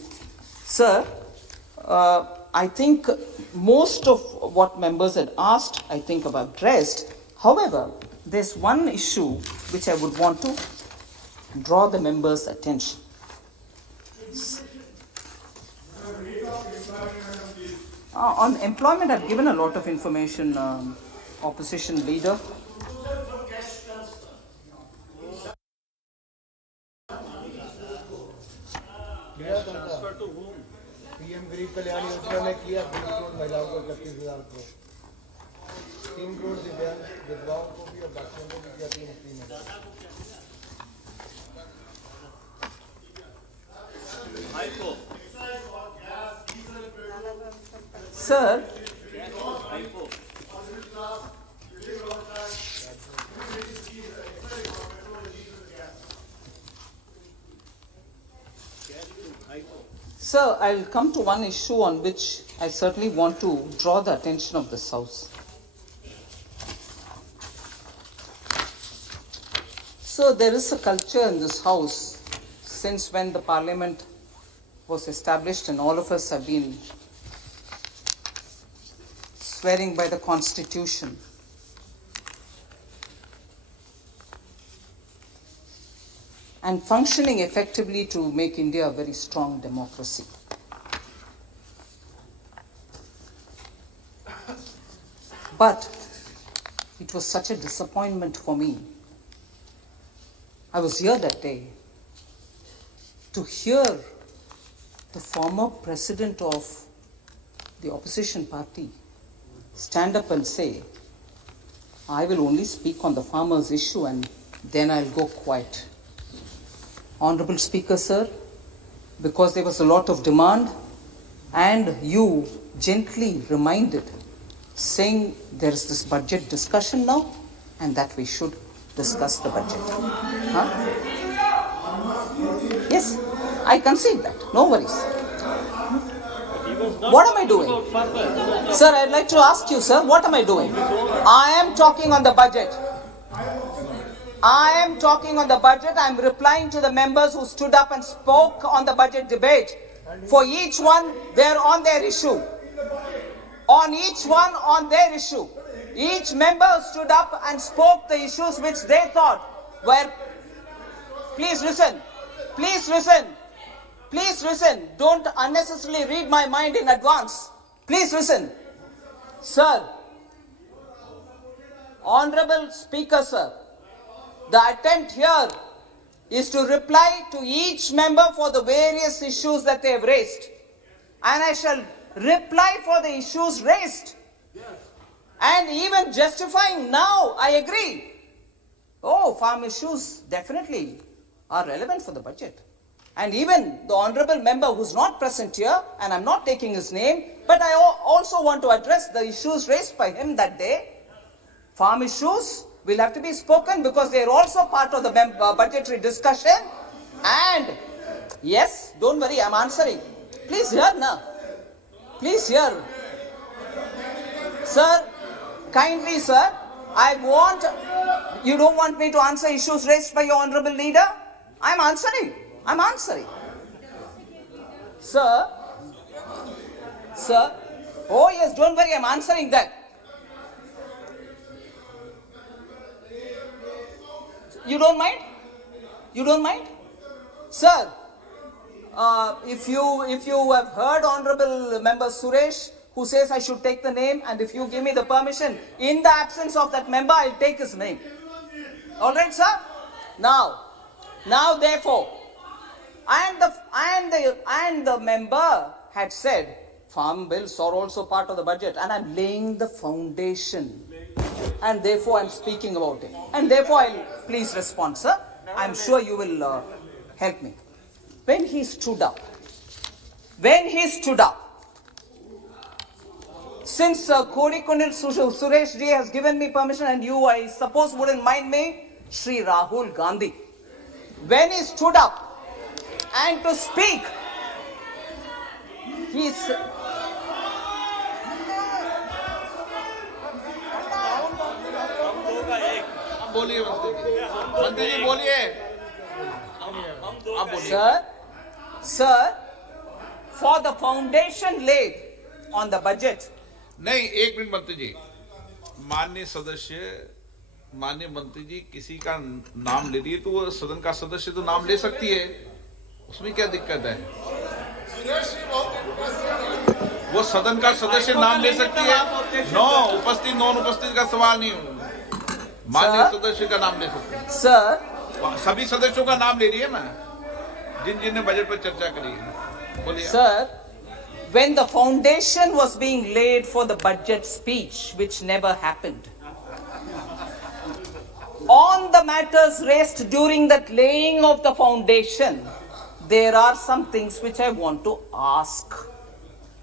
Sir, I think most of what members had asked, I think I've addressed. However, there's one issue which I would want to draw the members' attention. On employment, I've given a lot of information, opposition leader. Transfer to home PM Garib Kalyan योजना में किया 20 करोड़ महिलाओं को 31,000 करोड़ 3 करोड़ दिव्यांग विधवाओं को भी और बच्चों को भी किया 3,000 Sir, Sir, I'll come to one issue on which I certainly want to draw the attention of this House. So there is a culture in this House since when the Parliament was established and all of us have been swearing by the Constitution. And functioning effectively to make India a very strong democracy. But it was such a disappointment for me. I was here that day to hear the former president of the opposition party stand up and say, I will only speak on the farmers' issue and then I'll go quiet. Honorable Speaker, sir, because there was a lot of demand and you gently reminded, saying there is this budget discussion now and that we should discuss the budget. Huh? Yes, I concede that. No worries. What am I doing? Sir, I'd like to ask you, sir, what am I doing? I am talking on the budget. I am talking on the budget. I am replying to the members who stood up and spoke on the budget debate. For each one, they're on their issue. On each one, on their issue. Each member stood up and spoke the issues which they thought were... Please listen. Please listen. Please listen. Don't unnecessarily read my mind in advance. Please listen. Sir, Honorable Speaker, sir, the attempt here is to reply to each member for the various issues that they have raised. And I shall reply for the issues raised. And even justifying now, I agree. Oh, farm issues definitely are relevant for the budget. And even the honorable member who's not present here, and I'm not taking his name, but I also want to address the issues raised by him that day. Farm issues will have to be spoken because they are also part of the budgetary discussion. And yes, don't worry, I'm answering. Please hear now. Please hear. Sir, kindly sir, you don't want me to answer issues raised by your honorable leader? I'm answering. I'm answering. Sir, oh yes, don't worry, I'm answering that. You don't mind? You don't mind? Sir, if you have heard Honorable Member Suresh, who says I should take the name, and if you give me the permission, in the absence of that member, I'll take his name. All right, sir? Now therefore, and the member had said, farm bills are also part of the budget, and I'm laying the foundation. And therefore I'm speaking about it. And therefore I'll please respond, sir. I'm sure you will help me. When he stood up, since Kodikundil Suresh ji has given me permission, and you, I suppose, wouldn't mind me, Shri Rahul Gandhi, when he stood up and to speak, he's बोलिए मंत्री जी बोलिए आप बोलिए sir, for the foundation laid on the budget. नहीं, एक minute मंत्री जी, माननीय सदस्य, माननीय मंत्री जी किसी का नाम ले रही है तो वो सदन का सदस्य तो नाम ले सकती है, उसमें क्या दिक्कत है? वो सदन का सदस्य नाम ले सकती है। उपस्थित नॉन उपस्थित का सवाल नहीं, माननीय सदस्य का नाम ले सकते हैं। सर, सभी सदस्यों का नाम ले रही है मैं, जिन ने बजट पर चर्चा करी है। बोलिए sir, when the foundation was being laid for the budget speech, which never happened, on the matters raised during that laying of the foundation, there are some things which I want to ask.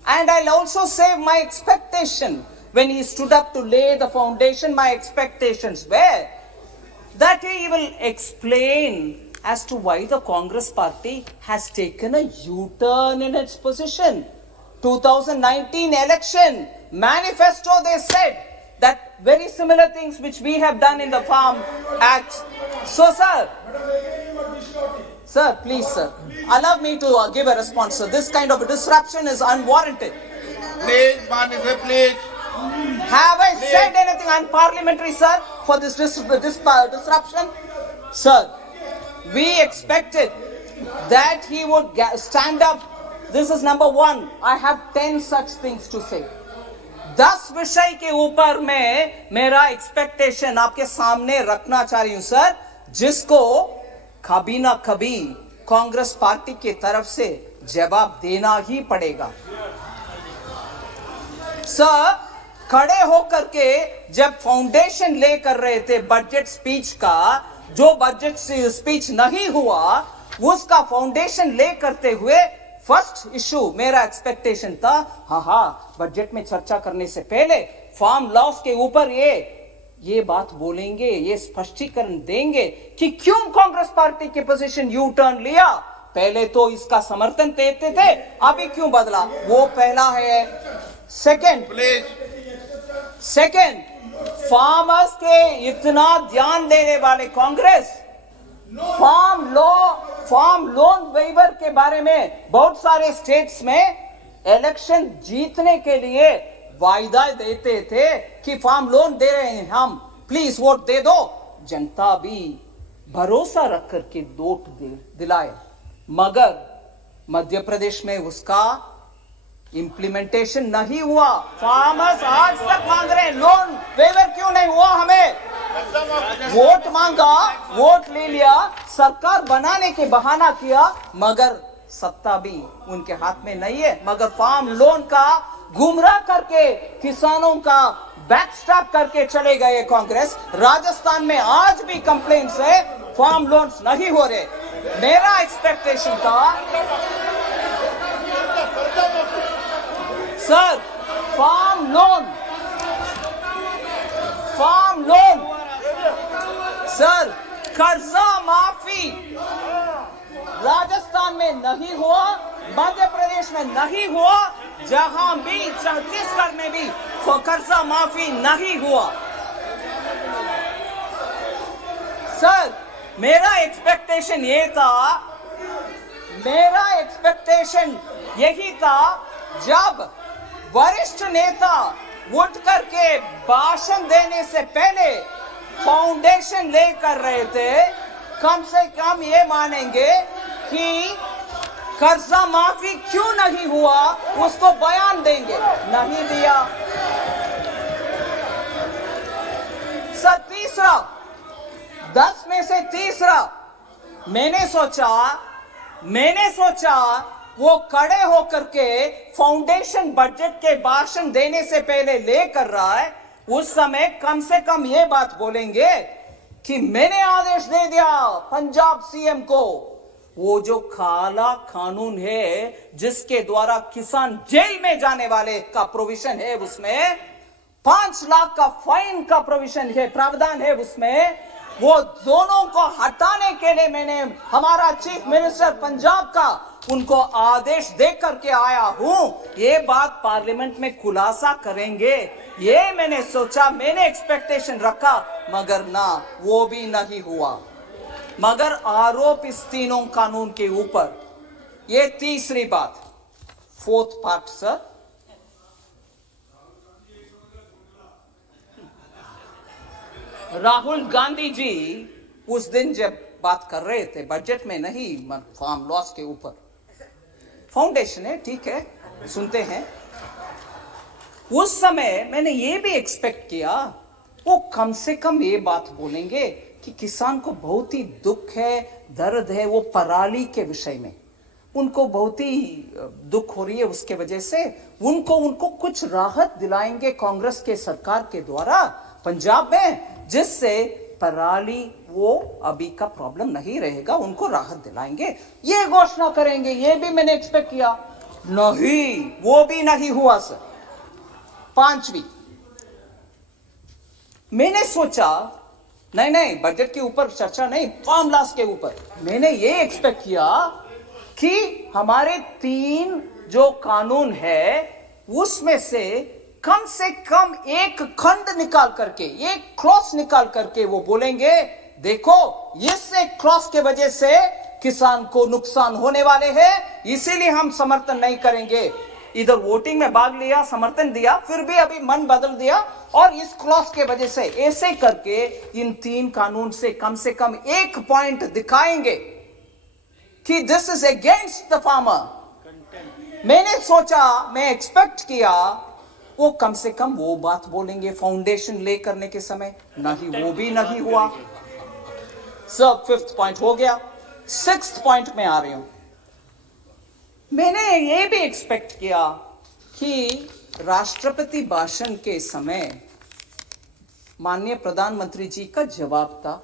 And I'll also say my expectation when he stood up to lay the foundation, my expectations were that he will explain as to why the Congress party has taken a U-turn in its position. 2019 election manifesto, they said that very similar things which we have done in the Farm Act. So sir, please sir, allow me to give a response. So this kind of a disruption is unwarranted. Please, please. Have I said anything unparliamentary, sir, for this disruption? Sir, we expected that he would stand up. This is number one. I have 10 such things to say. 10 विषय के ऊपर में मेरा expectation आपके सामने रखना चाह रही हूं सर, जिसको कभी ना कभी कांग्रेस पार्टी की तरफ से जवाब देना ही पड़ेगा। सर, खड़े होकर के जब फाउंडेशन ले कर रहे थे बजट स्पीच का, जो बजट स्पीच नहीं हुआ उसका फाउंडेशन ले करते हुए फर्स्ट इशू मेरा एक्सपेक्टेशन था, हाँ बजट में चर्चा करने से पहले फार्म लॉस के ऊपर ये बात बोलेंगे, ये स्पष्टीकरण देंगे कि क्यों कांग्रेस पार्टी की पोजीशन यू टर्न लिया। पहले तो इसका समर्थन देते थे, अभी क्यों बदला, वो पहला है। सेकंड, फार्मर्स के इतना ध्यान देने वाले कांग्रेस फार्म लोन वेवर के बारे में बहुत सारे स्टेट्स में इलेक्शन जीतने के लिए वायदा देते थे कि फार्म लोन दे रहे हैं हम, प्लीज वोट दे दो। जनता भी भरोसा रख करके वोट दिलाए, मगर मध्य प्रदेश में उसका इम्प्लीमेंटेशन नहीं हुआ। फार्मर्स आज तक मांग रहे हैं लोन वेवर क्यों नहीं हुआ, हमें वोट मांगा, वोट ले लिया, सरकार बनाने के बहाना किया, मगर सत्ता भी उनके हाथ में नहीं है। मगर फार्म लोन का गुमराह करके किसानों का बैकस्टॉप करके चले गए कांग्रेस। राजस्थान में आज भी कंप्लेंट्स है, फार्म लोन्स नहीं हो रहे। मेरा एक्सपेक्टेशन था सर, फार्म लोन सर, कर्जा माफी राजस्थान में नहीं हुआ, मध्य प्रदेश में नहीं हुआ, जहां भी छत्तीसगढ़ में भी कर्जा माफी नहीं हुआ। सर, मेरा एक्सपेक्टेशन यही था जब वरिष्ठ नेता उठ करके भाषण देने से पहले फाउंडेशन ले कर रहे थे, कम से कम ये मानेंगे कि कर्जा माफी क्यों नहीं हुआ, उसको बयान देंगे, नहीं दिया। सर, तीसरा, 10 में से तीसरा, मैंने सोचा वो खड़े होकर के फाउंडेशन बजट के भाषण देने से पहले ले कर रहा है, उस समय कम से कम ये बात बोलेंगे कि मैंने आदेश दे दिया पंजाब सीएम को, वो जो काला कानून है जिसके द्वारा किसान जेल में जाने वाले का प्रोविजन है, उसमें 5 लाख का फाइन का प्रोविजन है, प्रावधान है उसमें, वो दोनों को हटाने के लिए मैंने हमारा चीफ मिनिस्टर पंजाब का उनको आदेश दे करके आया हूं। ये बात पार्लियामेंट में खुलासा करेंगे, ये मैंने सोचा, मैंने एक्सपेक्टेशन रखा, मगर ना, वो भी नहीं हुआ। मगर आरोप इस तीनों कानून के ऊपर। ये तीसरी बात, 4th part sir, Rahul Gandhi ji उस दिन जब बात कर रहे थे बजट में नहीं, फार्म लॉस के ऊपर, फाउंडेशन है, ठीक है, सुनते हैं। उस समय मैंने ये भी एक्सपेक्ट किया वो कम से कम ये बात बोलेंगे कि किसान को बहुत ही दुख है, दर्द है, वो पराली के विषय में उनको बहुत ही दुख हो रही है, उसके वजह से उनको कुछ राहत दिलाएंगे कांग्रेस के सरकार के द्वारा पंजाब में, जिससे पराली वो अभी का प्रॉब्लम नहीं रहेगा, उनको राहत दिलाएंगे, ये घोषणा करेंगे। ये भी मैंने एक्सपेक्ट किया, नहीं, वो भी नहीं हुआ सर। 5वीं, मैंने सोचा नहीं, बजट के ऊपर चर्चा नहीं, फार्म लॉस के ऊपर मैंने ये एक्सपेक्ट किया कि हमारे 3 जो कानून है उसमें से कम एक खंड निकाल करके, एक क्लॉज निकाल करके वो बोलेंगे देखो इससे क्लॉज के वजह से किसान को नुकसान होने वाले हैं, इसीलिए हम समर्थन नहीं करेंगे। इधर वोटिंग में भाग लिया, समर्थन दिया, फिर भी अभी मन बदल दिया और इस क्लॉज के वजह से, ऐसे करके इन 3 कानून से कम एक पॉइंट दिखाएंगे कि this is against the farmer. मैंने सोचा, मैं एक्सपेक्ट किया वो कम से कम वो बात बोलेंगे फाउंडेशन ले करने के समय, नहीं, वो भी नहीं हुआ। सब 5th पॉइंट हो गया। 6th पॉइंट में आ रही हूं। मैंने ये भी एक्सपेक्ट किया कि राष्ट्रपति भाषण के समय माननीय प्रधानमंत्री जी का जवाब था,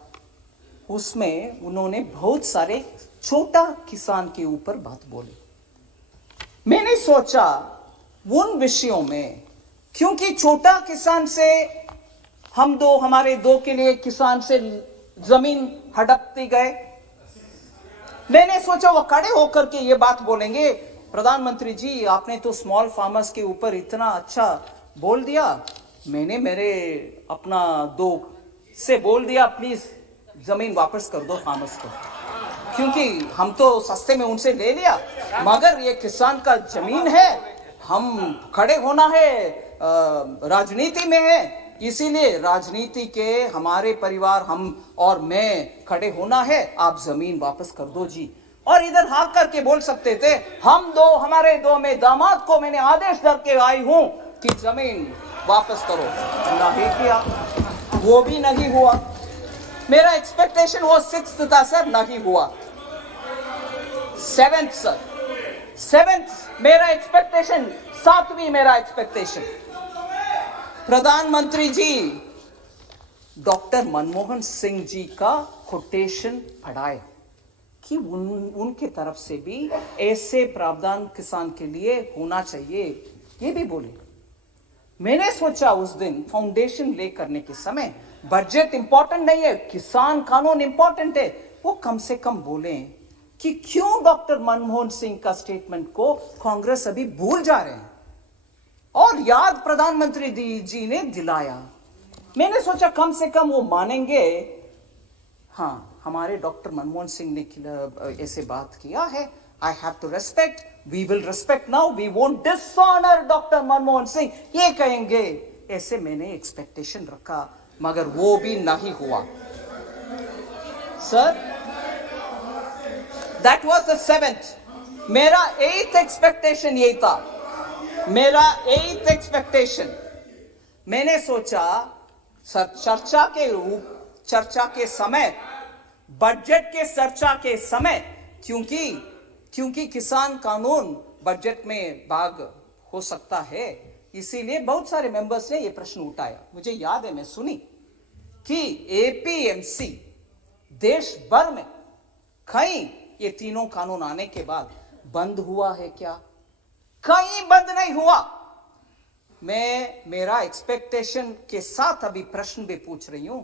उसमें उन्होंने बहुत सारे छोटा किसान के ऊपर बात बोली। मैंने सोचा उन विषयों में, क्योंकि छोटा किसान से हमारे दो के लिए किसान से जमीन हड़पती गए, मैंने सोचा वो खड़े होकर के ये बात बोलेंगे, प्रधानमंत्री जी आपने तो स्मॉल फार्मर्स के ऊपर इतना अच्छा बोल दिया, मैंने मेरे अपना 2 से बोल दिया प्लीज जमीन वापस कर दो फार्मर्स को, क्योंकि हम तो सस्ते में उनसे ले लिया, मगर ये किसान का जमीन है, हम खड़े होना है, राजनीति में है, इसीलिए राजनीति के हमारे परिवार हम और मैं खड़े होना है, आप जमीन वापस कर दो जी। और इधर हाथ करके बोल सकते थे हमारे 2 में दामाद को मैंने आदेश करके आई हूं कि जमीन वापस करो, नहीं किया, वो भी नहीं हुआ। मेरा एक्सपेक्टेशन वो 6th था सर, नहीं हुआ। 7th सर, 7th मेरा एक्सपेक्टेशन, 7वीं मेरा एक्सपेक्टेशन, प्रधानमंत्री जी डॉक्टर मनमोहन सिंह जी का कोटेशन पढ़ाया कि उनके तरफ से भी ऐसे प्रावधान किसान के लिए होना चाहिए, ये भी बोले। मैंने सोचा उस दिन फाउंडेशन ले करने के समय बजट इंपॉर्टेंट नहीं है, किसान कानून इंपॉर्टेंट है, वो कम से कम बोले कि क्यों डॉक्टर मनमोहन सिंह का स्टेटमेंट को कांग्रेस अभी भूल जा रहे हैं, और याद प्रधानमंत्री जी ने दिलाया। मैंने सोचा कम से कम वो मानेंगे, हाँ हमारे डॉक्टर मनमोहन सिंह ने ऐसे बात किया है, I have to respect, we will respect now, we won't dishonour doctor Manmohan Singh, ये कहेंगे, ऐसे मैंने एक्सपेक्टेशन रखा, मगर वो भी नहीं हुआ sir. That was the 7th। मेरा 8th एक्सपेक्टेशन यही था, मेरा 8th एक्सपेक्टेशन, मैंने सोचा चर्चा के समय, बजट के चर्चा के समय, क्योंकि किसान कानून बजट में भाग हो सकता है, इसीलिए बहुत सारे मेंबर्स ने यह प्रश्न उठाया, मुझे याद है मैं सुनी, कि एपीएमसी देश भर में कहीं ये तीनों कानून आने के बाद बंद हुआ है क्या? कहीं बंद नहीं हुआ। मैं मेरा एक्सपेक्टेशन के साथ अभी प्रश्न भी पूछ रही हूं।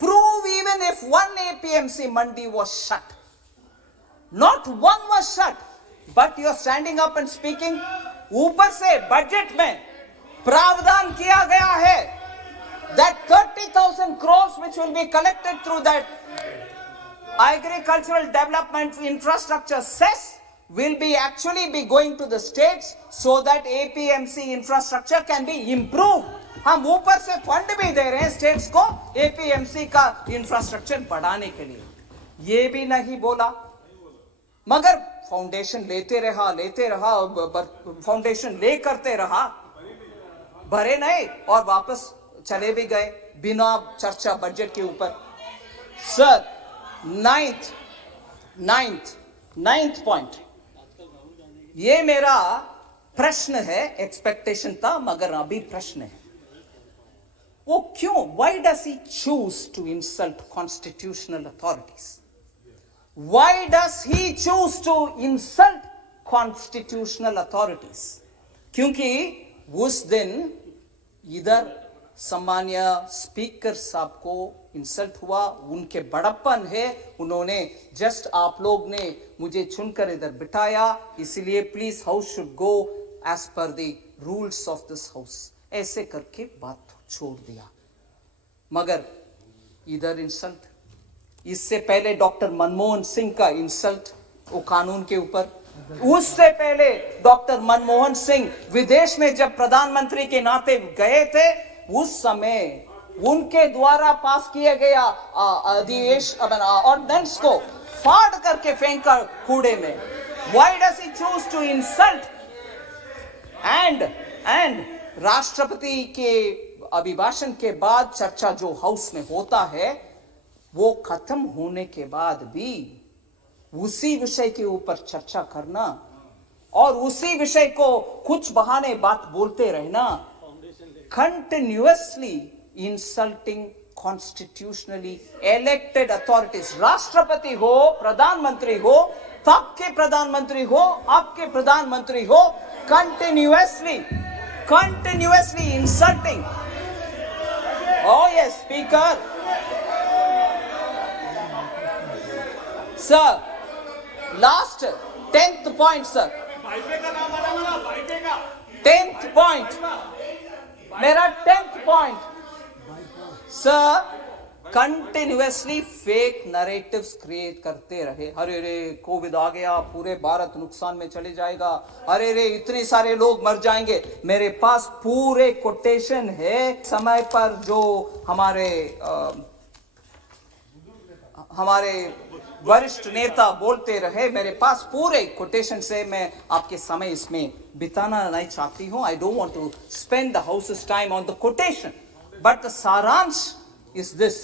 Prove even if one APMC Mandi was shut, not one was shut, but you are standing up and speaking। ऊपर से बजट में प्रावधान किया गया है that 30,000 crores which will be collected through that agricultural development infrastructure cess will be actually be going to the states so that APMC infrastructure can be improved। हम ऊपर से फंड भी दे रहे हैं स्टेट्स को APMC का इंफ्रास्ट्रक्चर बढ़ाने के लिए। ये भी नहीं बोला, मगर फाउंडेशन लेते रहा, फाउंडेशन ले करते रहा, भरे नहीं और वापस चले भी गए बिना चर्चा बजट के ऊपर। सर, नाइन्थ पॉइंट, ये मेरा प्रश्न है। एक्सपेक्टेशन था मगर अभी प्रश्न है, वो क्यों, why does he choose to insult constitutional authorities? Why does he choose to insult constitutional authorities? क्योंकि उस दिन इधर सम्मान्य स्पीकर साहब को इंसल्ट हुआ, उनके बड़प्पन है, उन्होंने जस्ट आप लोग ने मुझे चुनकर इधर बिठाया, इसलिए please house should go as per the rules of this house, ऐसे करके बात छोड़ दिया। मगर इधर इंसल्ट, इससे पहले डॉक्टर मनमोहन सिंह का इंसल्ट वो कानून के ऊपर, उससे पहले डॉक्टर मनमोहन सिंह विदेश में जब प्रधानमंत्री के नाते गए थे, उस समय उनके द्वारा पास किए गया ऑर्डिनेंस को फाड़ करके फेंका कूड़े में। Why does he choose to insult? And राष्ट्रपति के अभिभाषण के बाद चर्चा जो हाउस में होता है, वो खत्म होने के बाद भी उसी विषय के ऊपर चर्चा करना और उसी विषय को कुछ बहाने बात बोलते रहना, continuously insulting constitutionally elected authorities. राष्ट्रपति हो, प्रधानमंत्री हो, तब के प्रधानमंत्री हो, आपके प्रधानमंत्री हो, continuously insulting. Oh yes, Speaker. Sir, last 10th point, sir. 10th point. मेरा 10th point. Sir, continuously fake narratives create करते रहे। अरे रे कोविड आ गया, पूरे भारत नुकसान में चले जाएगा, अरे रे इतने सारे लोग मर जाएंगे। मेरे पास पूरे कोटेशन है, समय पर जो हमारे वरिष्ठ नेता बोलते रहे, मेरे पास पूरे कोटेशन से मैं आपके समय इसमें बिताना नहीं चाहती हूं। I don't want to spend the house's time on the quotation, but the सारांश is this: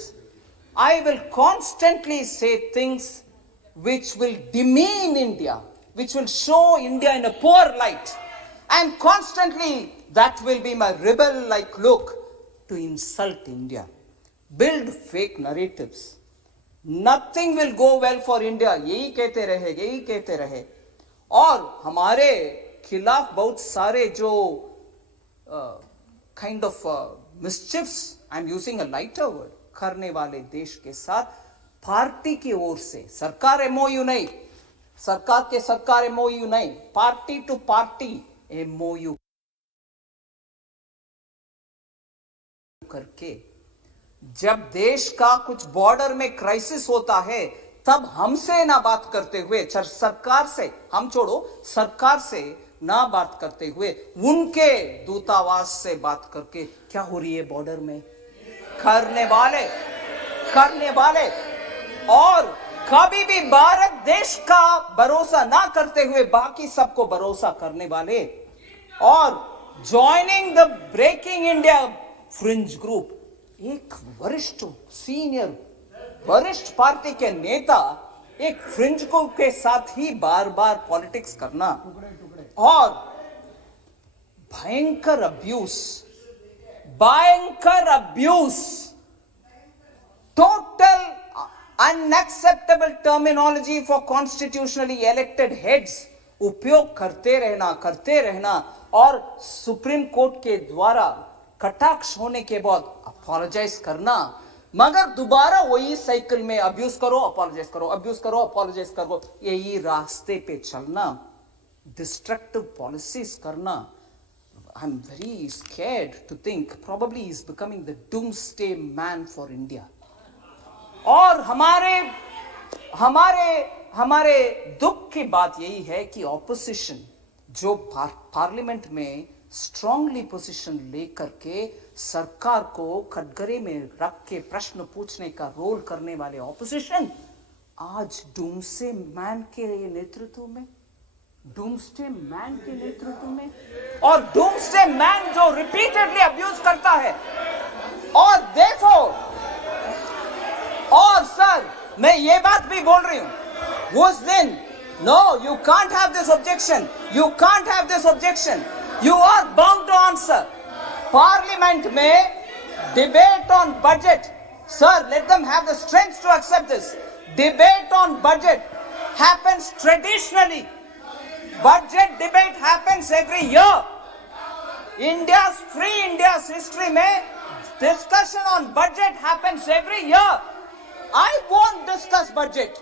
I will constantly say things which will demean India, which will show India in a poor light, and constantly that will be my rebel-like look to insult India, build fake narratives. Nothing will go well for India. यही कहते रहे और हमारे खिलाफ बहुत सारे जो kind of mischiefs, I'm using a lighter word, करने वाले देश के साथ पार्टी की ओर से, सरकार एमओयू नहीं, सरकार एमओयू नहीं, पार्टी टू पार्टी एमओयू करके जब देश का कुछ बॉर्डर में क्राइसिस होता है, तब हमसे ना बात करते हुए, सरकार से हम छोड़ो, सरकार से ना बात करते हुए उनके दूतावास से बात करके क्या हो रही है बॉर्डर में करने वाले और कभी भी भारत देश का भरोसा ना करते हुए बाकी सबको भरोसा करने वाले और joining the breaking India fringe group. एक वरिष्ठ पार्टी के नेता एक फ्रिंज ग्रुप के साथ ही बार बार पॉलिटिक्स करना और भयंकर abuse unacceptable terminology for constitutionally elected heads उपयोग करते रहना और सुप्रीम कोर्ट के द्वारा कटाक्ष होने के बाद अपोलोजाइज करना, मगर दोबारा वही साइकिल में अब्यूज करो, अपोलोजाइज करो, अब्यूज करो, अपोलोजाइज करो, यही रास्ते पे चलना, डिस्ट्रक्टिव पॉलिसीज करना। I am very scared to think probably is becoming the doomsday man for India. और हमारे दुख की बात यही है कि ऑपोजिशन जो पार्लियामेंट में स्ट्रांगली पोजीशन लेकर के सरकार को कटघरे में रख के प्रश्न पूछने का रोल करने वाले ऑपोजिशन आज डूम्सडे मैन के नेतृत्व में, और डूम्सडे मैन जो रिपीटेडली अब्यूज करता है। और देखो, और सर मैं ये बात भी बोल रही हूं उस दिन, no you can't have this objection, you can't have this objection, you are bound to answer. Parliament में debate on budget, sir let them have the strength to accept this. Debate on budget happens traditionally, budget debate happens every year. India's history में discussion on budget happens every year. I won't discuss budget.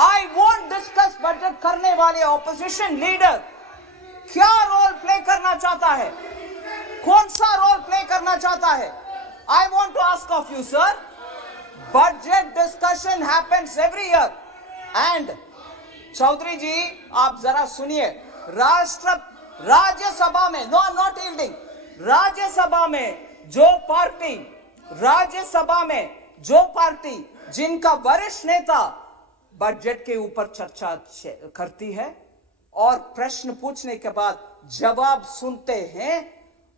I won't discuss budget करने वाले opposition leader क्या role play करना चाहता है, कौन सा role play करना चाहता है? I want to ask of you, sir. Budget discussion happens every year. And Chaudhary जी आप जरा सुनिए, राज्यसभा में, no I'm not yielding, Rajya Sabha में जो पार्टी जिनका वरिष्ठ नेता बजट के ऊपर चर्चा करती है और प्रश्न पूछने के बाद जवाब सुनते हैं,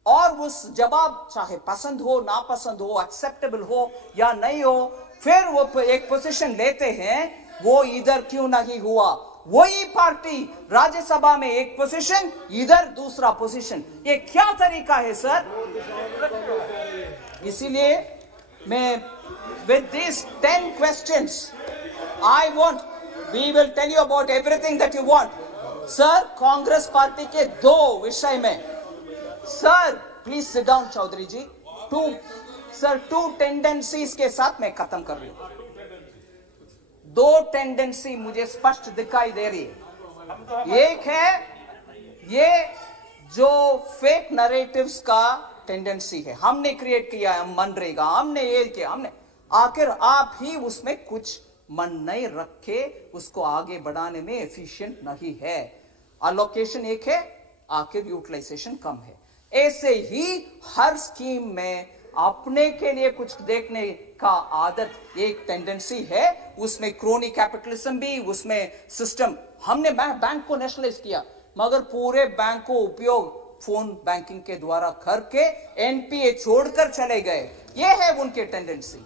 और उस जवाब चाहे पसंद हो ना पसंद हो, एक्सेप्टेबल हो या नहीं हो, फिर वो एक पोजीशन लेते हैं, वो इधर क्यों नहीं हुआ? वही पार्टी राज्यसभा में एक पोजीशन, इधर दूसरा पोजीशन, ये क्या तरीका है सर? इसीलिए मैं with these 10 questions we will tell you about everything that you want. Sir Congress party के दो विषय में, sir please sit down Chaudhary ji, two tendencies के साथ मैं खत्म कर रही हूं। दो टेंडेंसी मुझे स्पष्ट दिखाई दे रही है। एक है ये जो फेक नरेटिव्स का टेंडेंसी है, हमने क्रिएट किया है, मनरेगा हमने ये किया, हमने, आखिर आप ही उसमें कुछ मन नहीं रखे, उसको आगे बढ़ाने में एफिशिएंट नहीं है। अलोकेशन एक है, आखिर यूटिलाइजेशन कम है। ऐसे ही हर स्कीम में अपने के लिए कुछ देखने का आदत एक टेंडेंसी है, उसमें क्रोनी कैपिटलिज्म भी, उसमें सिस्टम, हमने बैंक को नेशनलाइज किया मगर पूरे बैंक को उपयोग फोन बैंकिंग के द्वारा करके एनपीए छोड़कर चले गए, ये है उनके tendency.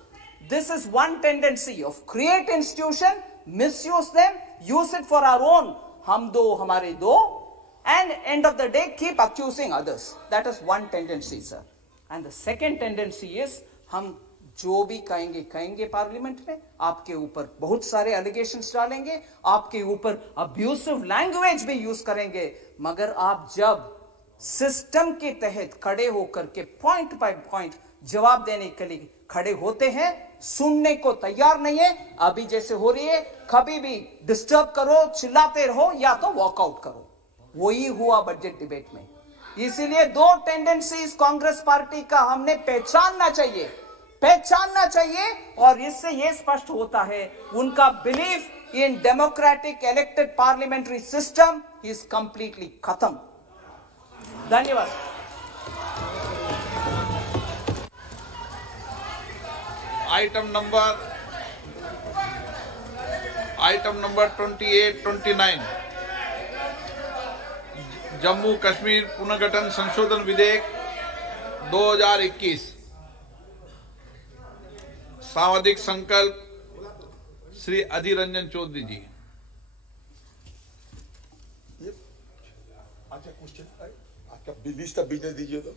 This is one tendency of create institution, misuse them, use it for our own, हम दो हमारे दो, and end of the day keep accusing others. That is one tendency, sir. And the second tendency is हम जो भी कहेंगे parliament में, आपके ऊपर बहुत सारे एलिगेशंस डालेंगे, आपके ऊपर अब्यूसिव लैंग्वेज भी यूज करेंगे, मगर आप जब सिस्टम के तहत खड़े होकर के पॉइंट बाय पॉइंट जवाब देने के लिए खड़े होते हैं, सुनने को तैयार नहीं है, अभी जैसे हो रही है, कभी भी डिस्टर्ब करो, चिल्लाते रहो या तो वॉकआउट करो, वही हुआ बजट डिबेट में। इसीलिए दो टेंडेंसीज कांग्रेस पार्टी का हमने पहचानना चाहिए, और इससे यह स्पष्ट होता है उनका belief in democratic elected parliamentary system is completely खत्म। धन्यवाद। आइटम नंबर 28-29 जम्मू कश्मीर पुनर्गठन संशोधन विधेयक 2021, सावधिक संकल्प श्री अधीर रंजन चौधरी जी। अच्छा क्वेश्चन आपका लिस्ट ऑफ बिजनेस दीजिए तो।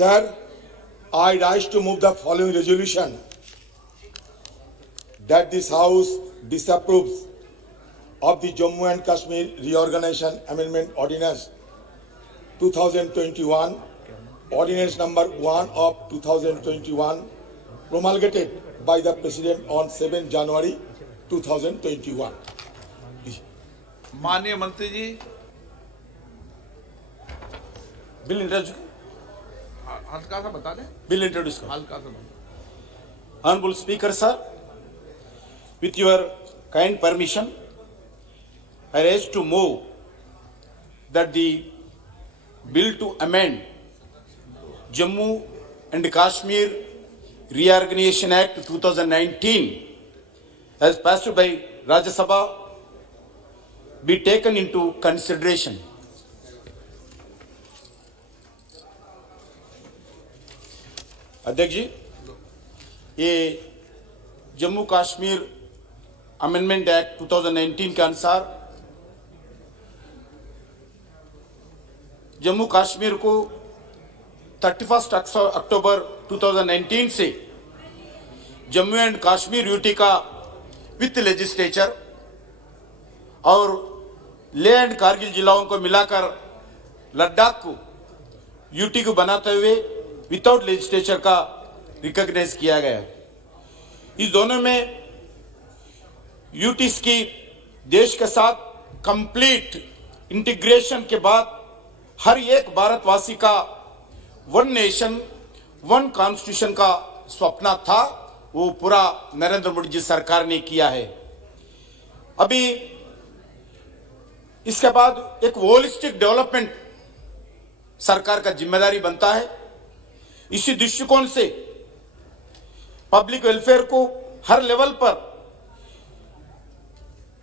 Sir, I rise to move the following resolution that this House disapproves of the Jammu and Kashmir Reorganization Amendment Ordinance 2021, Ordinance number 1 of 2021, promulgated by the President on 7 January 2021. माननीय मंत्री जी, bill introduce हल्का सा बता दें। Bill introduce हल्का सा Honorable Speaker, sir, with your kind permission, I rise to move that the bill to amend Jammu and Kashmir Reorganization Act 2019 as passed by Rajya Sabha be taken into consideration. अध्यक्ष जी, ये Jammu Kashmir amendment act 2019 के अनुसार जम्मू कश्मीर को 31 अक्टूबर 2019 से Jammu and Kashmir UT का वित्त legislature और ले एंड कारगिल जिलाओं को मिलाकर लद्दाख को यूटी को बनाते हुए विदाउट लेजिस्लेचर का रिकॉग्नाइज किया गया। इस दोनों में यूटीज की देश के साथ कंप्लीट इंटीग्रेशन के बाद हर एक भारतवासी का वन नेशन वन कॉन्स्टिट्यूशन का स्वप्न था, वो पूरा नरेंद्र मोदी जी सरकार ने किया है। अभी इसके बाद एक होलिस्टिक डेवलपमेंट सरकार का जिम्मेदारी बनता है। इसी दृष्टिकोण से पब्लिक वेलफेयर को हर लेवल पर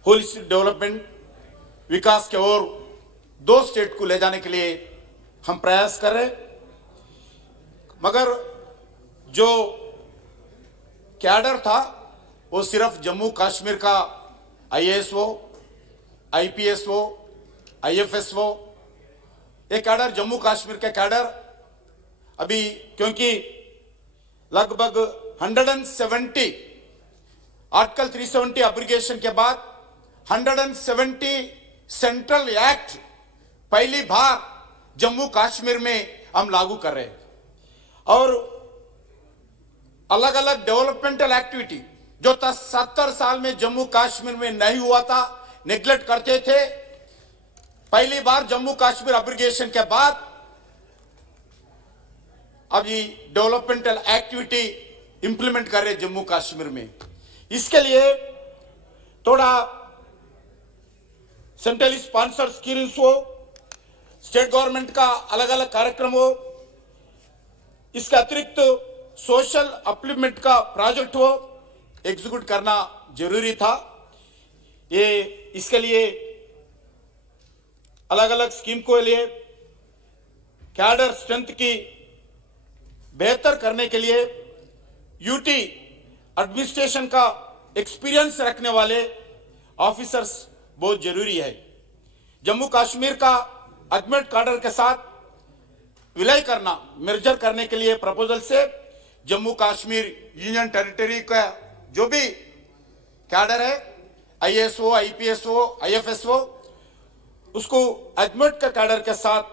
होलिस्टिक डेवलपमेंट विकास के ओर 2 स्टेट को ले जाने के लिए हम प्रयास कर रहे हैं। मगर जो कैडर था वो सिर्फ जम्मू कश्मीर का आईएएस हो, आईपीएस हो, आईएफएस हो, ये कैडर जम्मू कश्मीर के कैडर अभी क्योंकि लगभग 170 आर्टिकल 370 एब्रिगेशन के बाद 170 सेंट्रल एक्ट पहली बार जम्मू कश्मीर में हम लागू कर रहे हैं और अलग अलग डेवलपमेंटल एक्टिविटी जो 70 साल में जम्मू कश्मीर में नहीं हुआ था, नेग्लेक्ट करते थे, पहली बार जम्मू कश्मीर एब्रिगेशन के बाद अभी डेवलपमेंटल एक्टिविटी इंप्लीमेंट कर रहे जम्मू कश्मीर में। इसके लिए थोड़ा सेंट्रली स्पॉन्सर स्कीम्स हो, स्टेट गवर्नमेंट का अलग अलग कार्यक्रम हो, इसके अतिरिक्त सोशल अपलिफ्टमेंट का प्रोजेक्ट हो, एग्जीक्यूट करना जरूरी था। ये इसके लिए अलग अलग स्कीम को लिए कैडर स्ट्रेंथ की बेहतर करने के लिए यूटी एडमिनिस्ट्रेशन का एक्सपीरियंस रखने वाले ऑफिसर्स बहुत जरूरी है। जम्मू कश्मीर का एडमिट कैडर के साथ विलय करना, मर्जर करने के लिए प्रपोजल से जम्मू कश्मीर यूनियन टेरिटरी का जो भी कैडर है, आईएएस हो, आईपीएस हो, आईएफएस हो, उसको एडमिट का कैडर के साथ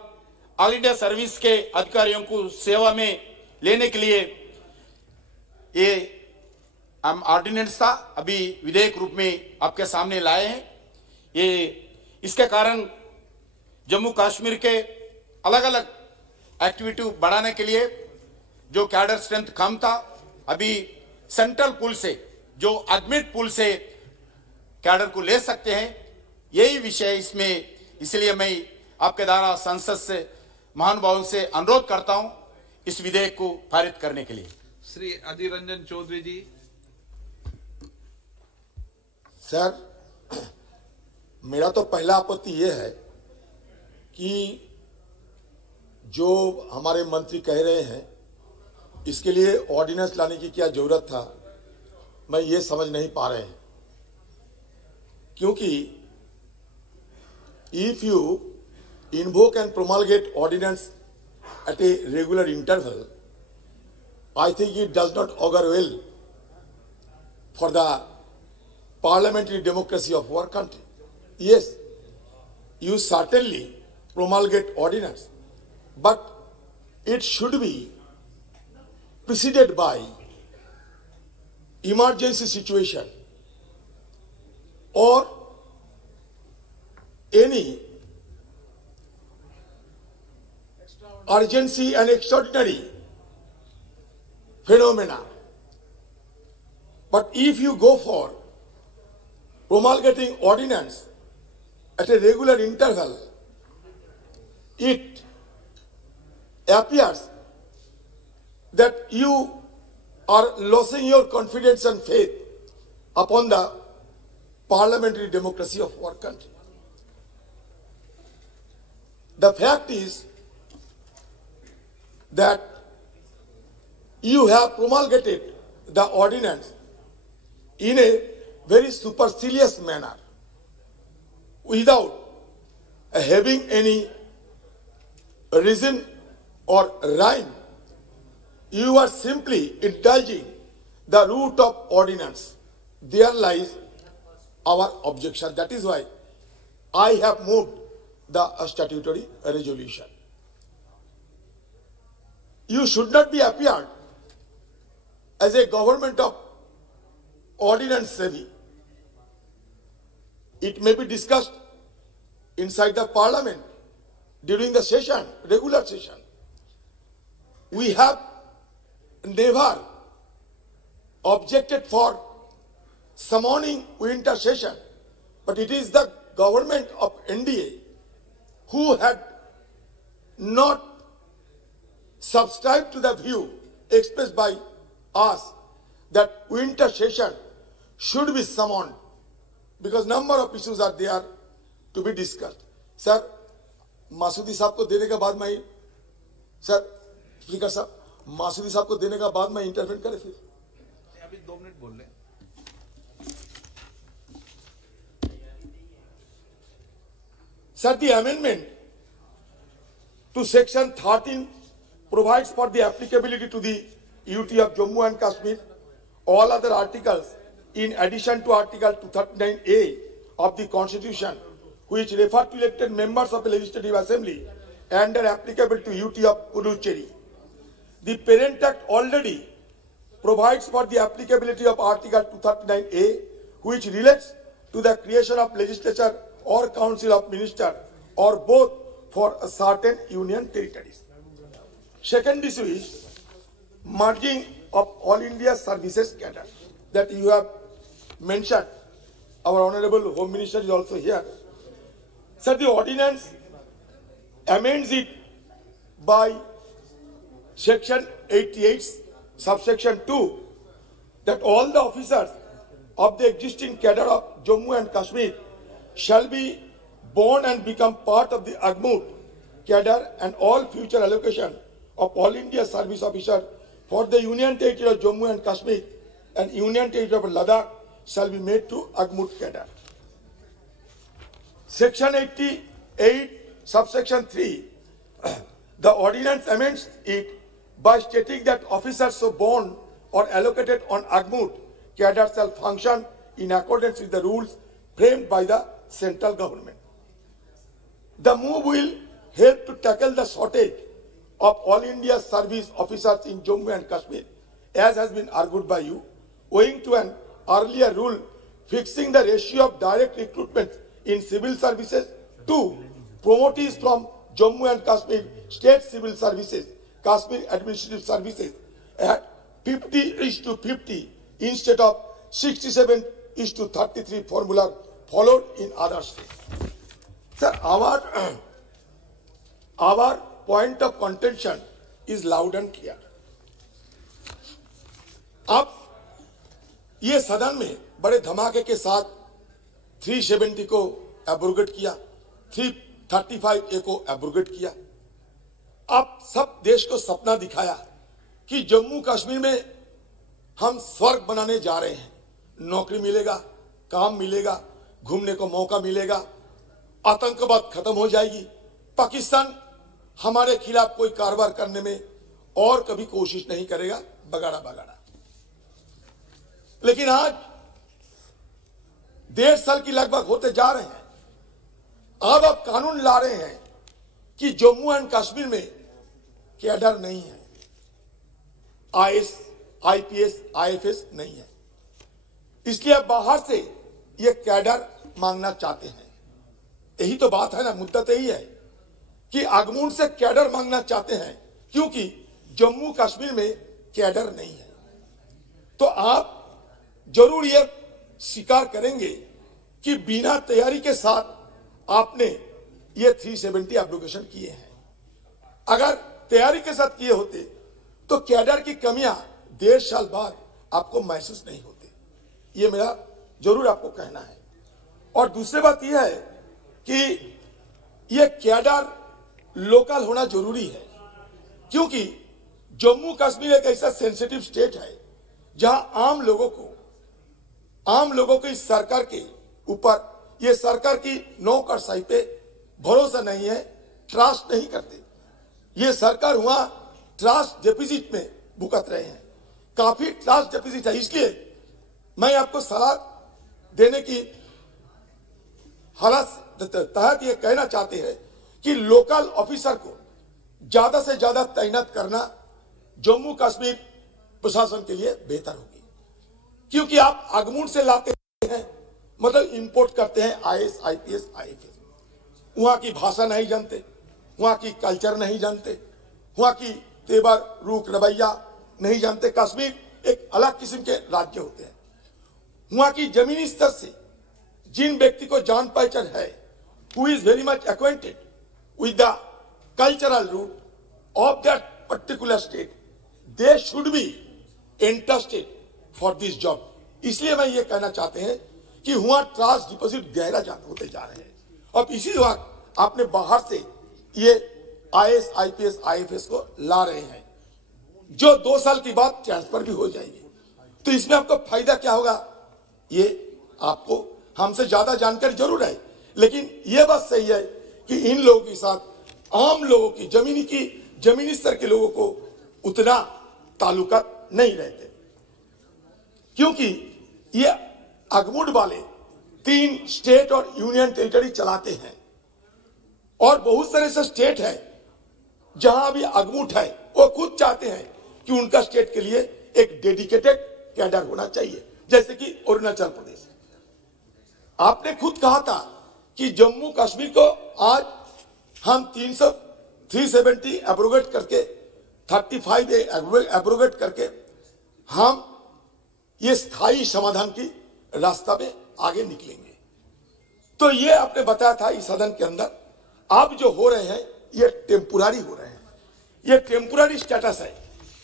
ऑल इंडिया सर्विस के अधिकारियों को सेवा में लेने के लिए ये हम ऑर्डिनेंस था, अभी विधेयक रूप में आपके सामने लाए हैं। ये इसके कारण जम्मू कश्मीर के अलग अलग एक्टिविटी बढ़ाने के लिए जो कैडर स्ट्रेंथ कम था, अभी सेंट्रल पूल से जो एडमिट पूल से कैडर को ले सकते हैं, यही विषय इसमें। इसलिए मैं आपके द्वारा संसद से महानुभावों से अनुरोध करता हूं इस विधेयक को पारित करने के लिए। श्री अधीर रंजन चौधरी जी। सर, मेरा तो पहला आपत्ति ये है कि जो हमारे मंत्री कह रहे हैं इसके लिए ऑर्डिनेंस लाने की क्या जरूरत था, मैं ये समझ नहीं पा रहे हैं। क्योंकि if you invoke and promulgate ordinance at a regular interval, I think it does not augur well for the parliamentary democracy of our country. Yes, you certainly promulgate ordinance, but it should be preceded by emergency situation or any urgency and extraordinary phenomena. But if you go for promulgating ordinance at a regular interval, it appears that you are losing your confidence and faith upon the parliamentary democracy of our country. The fact is that you have promulgated the ordinance in a very supercilious manner without having any reason or rhyme. You are simply indulging the root of ordinance. There lies our objection. That is why I have moved the statutory resolution. You should not be appeared as a government of ordinance savvy. It may be discussed inside the parliament during the session, regular session. We have never objected for summoning winter session, but it is the government of NDA who had not subscribed to the view expressed by us that winter session should be summoned because number of issues are there to be discussed. Sir, मासूदी साहब को देने के बाद मैं sir speaker साहब मासूदी साहब को देने के बाद मैं इंटरवेंट करे फिर अभी 2 मिनट बोल लें. Sir, the amendment to section 13 provides for the applicability to the UT of Jammu and Kashmir. All other articles, in addition to Article 239A of the Constitution, which refer to elected members of the Legislative Assembly and are applicable to UT of Puducherry. The Parent Act already provides for the applicability of Article 239A, which relates to the creation of legislature or council of ministers or both for a certain union territories. Second issue is merging of All India Services Cadre that you have mentioned. Our Honorable Home Minister is also here. Sir, the ordinance amends it by section 88, subsection 2, that all the officers of the existing cadre of Jammu and Kashmir shall be born and become part of the Agmut cadre, and all future allocation of All India Service Officers for the Union Territory of Jammu and Kashmir and Union Territory of Ladakh shall be made to Agmut cadre. Section 88, subsection 3, the ordinance amends it by stating that officers so born or allocated on Agmut cadre shall function in accordance with the rules framed by the central government. The move will help to tackle the shortage of All India Service Officers in Jammu and Kashmir, as has been argued by you, owing to an earlier rule fixing the ratio of direct recruitment in civil services to promotees from Jammu and Kashmir State Civil Services, Kashmir Administrative Services at 50:50 instead of 67:33 formula followed in other states. Sir, our point of contention is loud and clear. अब ये सदन में बड़े धमाके के साथ 370 को abrogate किया, 335A को एब्रोगेट किया. अब सब देश को सपना दिखाया कि जम्मू कश्मीर में हम स्वर्ग बनाने जा रहे हैं. नौकरी मिलेगा, काम मिलेगा, घूमने को मौका मिलेगा, आतंकवाद खत्म हो जाएगी, पाकिस्तान हमारे खिलाफ कोई कारोबार करने में और कभी कोशिश नहीं करेगा, बगाड़ा बगाड़ा। लेकिन आज 1.5 साल की लगभग होते जा रहे हैं, अब आप कानून ला रहे हैं कि जम्मू एंड कश्मीर में कैडर नहीं है, आईएएस, आईपीएस, आईएफएस नहीं है, इसलिए आप बाहर से ये कैडर मांगना चाहते हैं। यही तो बात है ना, मुद्दा तो यही है कि आगमन से कैडर मांगना चाहते हैं क्योंकि जम्मू कश्मीर में कैडर नहीं है। तो आप जरूर ये स्वीकार करेंगे कि बिना तैयारी के साथ आपने ये 370 एप्लीकेशन किए हैं। अगर तैयारी के साथ किए होते तो कैडर की कमियां 1.5 साल बाद आपको महसूस नहीं होती। ये मेरा जरूर आपको कहना है। और दूसरी बात यह है कि ये कैडर लोकल होना जरूरी है क्योंकि जम्मू कश्मीर एक ऐसा सेंसिटिव स्टेट है जहां आम लोगों को इस सरकार के ऊपर, ये सरकार की नौकरशाही पे भरोसा नहीं है, ट्रस्ट नहीं करते। ये सरकार हुआ ट्रस्ट डिपॉजिट में भुगत रहे हैं, काफी ट्रस्ट डिपॉजिट है। इसलिए मैं आपको सलाह देने की हालत तहत ये कहना चाहते हैं कि लोकल ऑफिसर को ज्यादा से ज्यादा तैनात करना जम्मू कश्मीर प्रशासन के लिए बेहतर होगी क्योंकि आप आगमन से लाते हैं, मतलब इंपोर्ट करते हैं आईएएस, आईपीएस, आईएफएस, वहां की भाषा नहीं जानते, वहां की कल्चर नहीं जानते, वहां की तेवर रूख रवैया नहीं जानते। कश्मीर एक अलग किस्म के राज्य होते हैं। वहां की जमीनी स्तर से जिन व्यक्ति को जान पहचान है, who is very much acquainted with the cultural root of that particular state, they should be interested for this job। इसलिए मैं ये कहना चाहते हैं कि वहां ट्रस्ट डिपॉजिट गहरा होते जा रहे हैं। अब इसी वक्त आपने बाहर से ये आईएएस, आईपीएस, आईएफएस को ला रहे हैं जो 2 साल के बाद ट्रांसफर भी हो जाएंगे। तो इसमें आपको फायदा क्या होगा, ये आपको हमसे ज्यादा जानकारी जरूर है, लेकिन यह बात सही है कि इन लोगों के साथ आम लोगों की जमीनी स्तर के लोगों को उतना ताल्लुकात नहीं रहते क्योंकि ये अगमुड वाले 3 स्टेट और यूनियन टेरिटरी चलाते हैं और बहुत सारे ऐसे स्टेट है जहां भी अगमुट है, वो खुद चाहते हैं कि उनका स्टेट के लिए एक डेडिकेटेड कैडर होना चाहिए, जैसे कि अरुणाचल प्रदेश। आपने खुद कहा था कि जम्मू कश्मीर को आज हम 370 एब्रोगेट करके 35 एब्रोगेट करके हम ये स्थायी समाधान की रास्ता में आगे निकलेंगे। तो ये आपने बताया था इस सदन के अंदर। अब जो हो रहे हैं ये टेम्पुरारी हो रहे हैं, ये टेम्पुरारी स्टेटस है,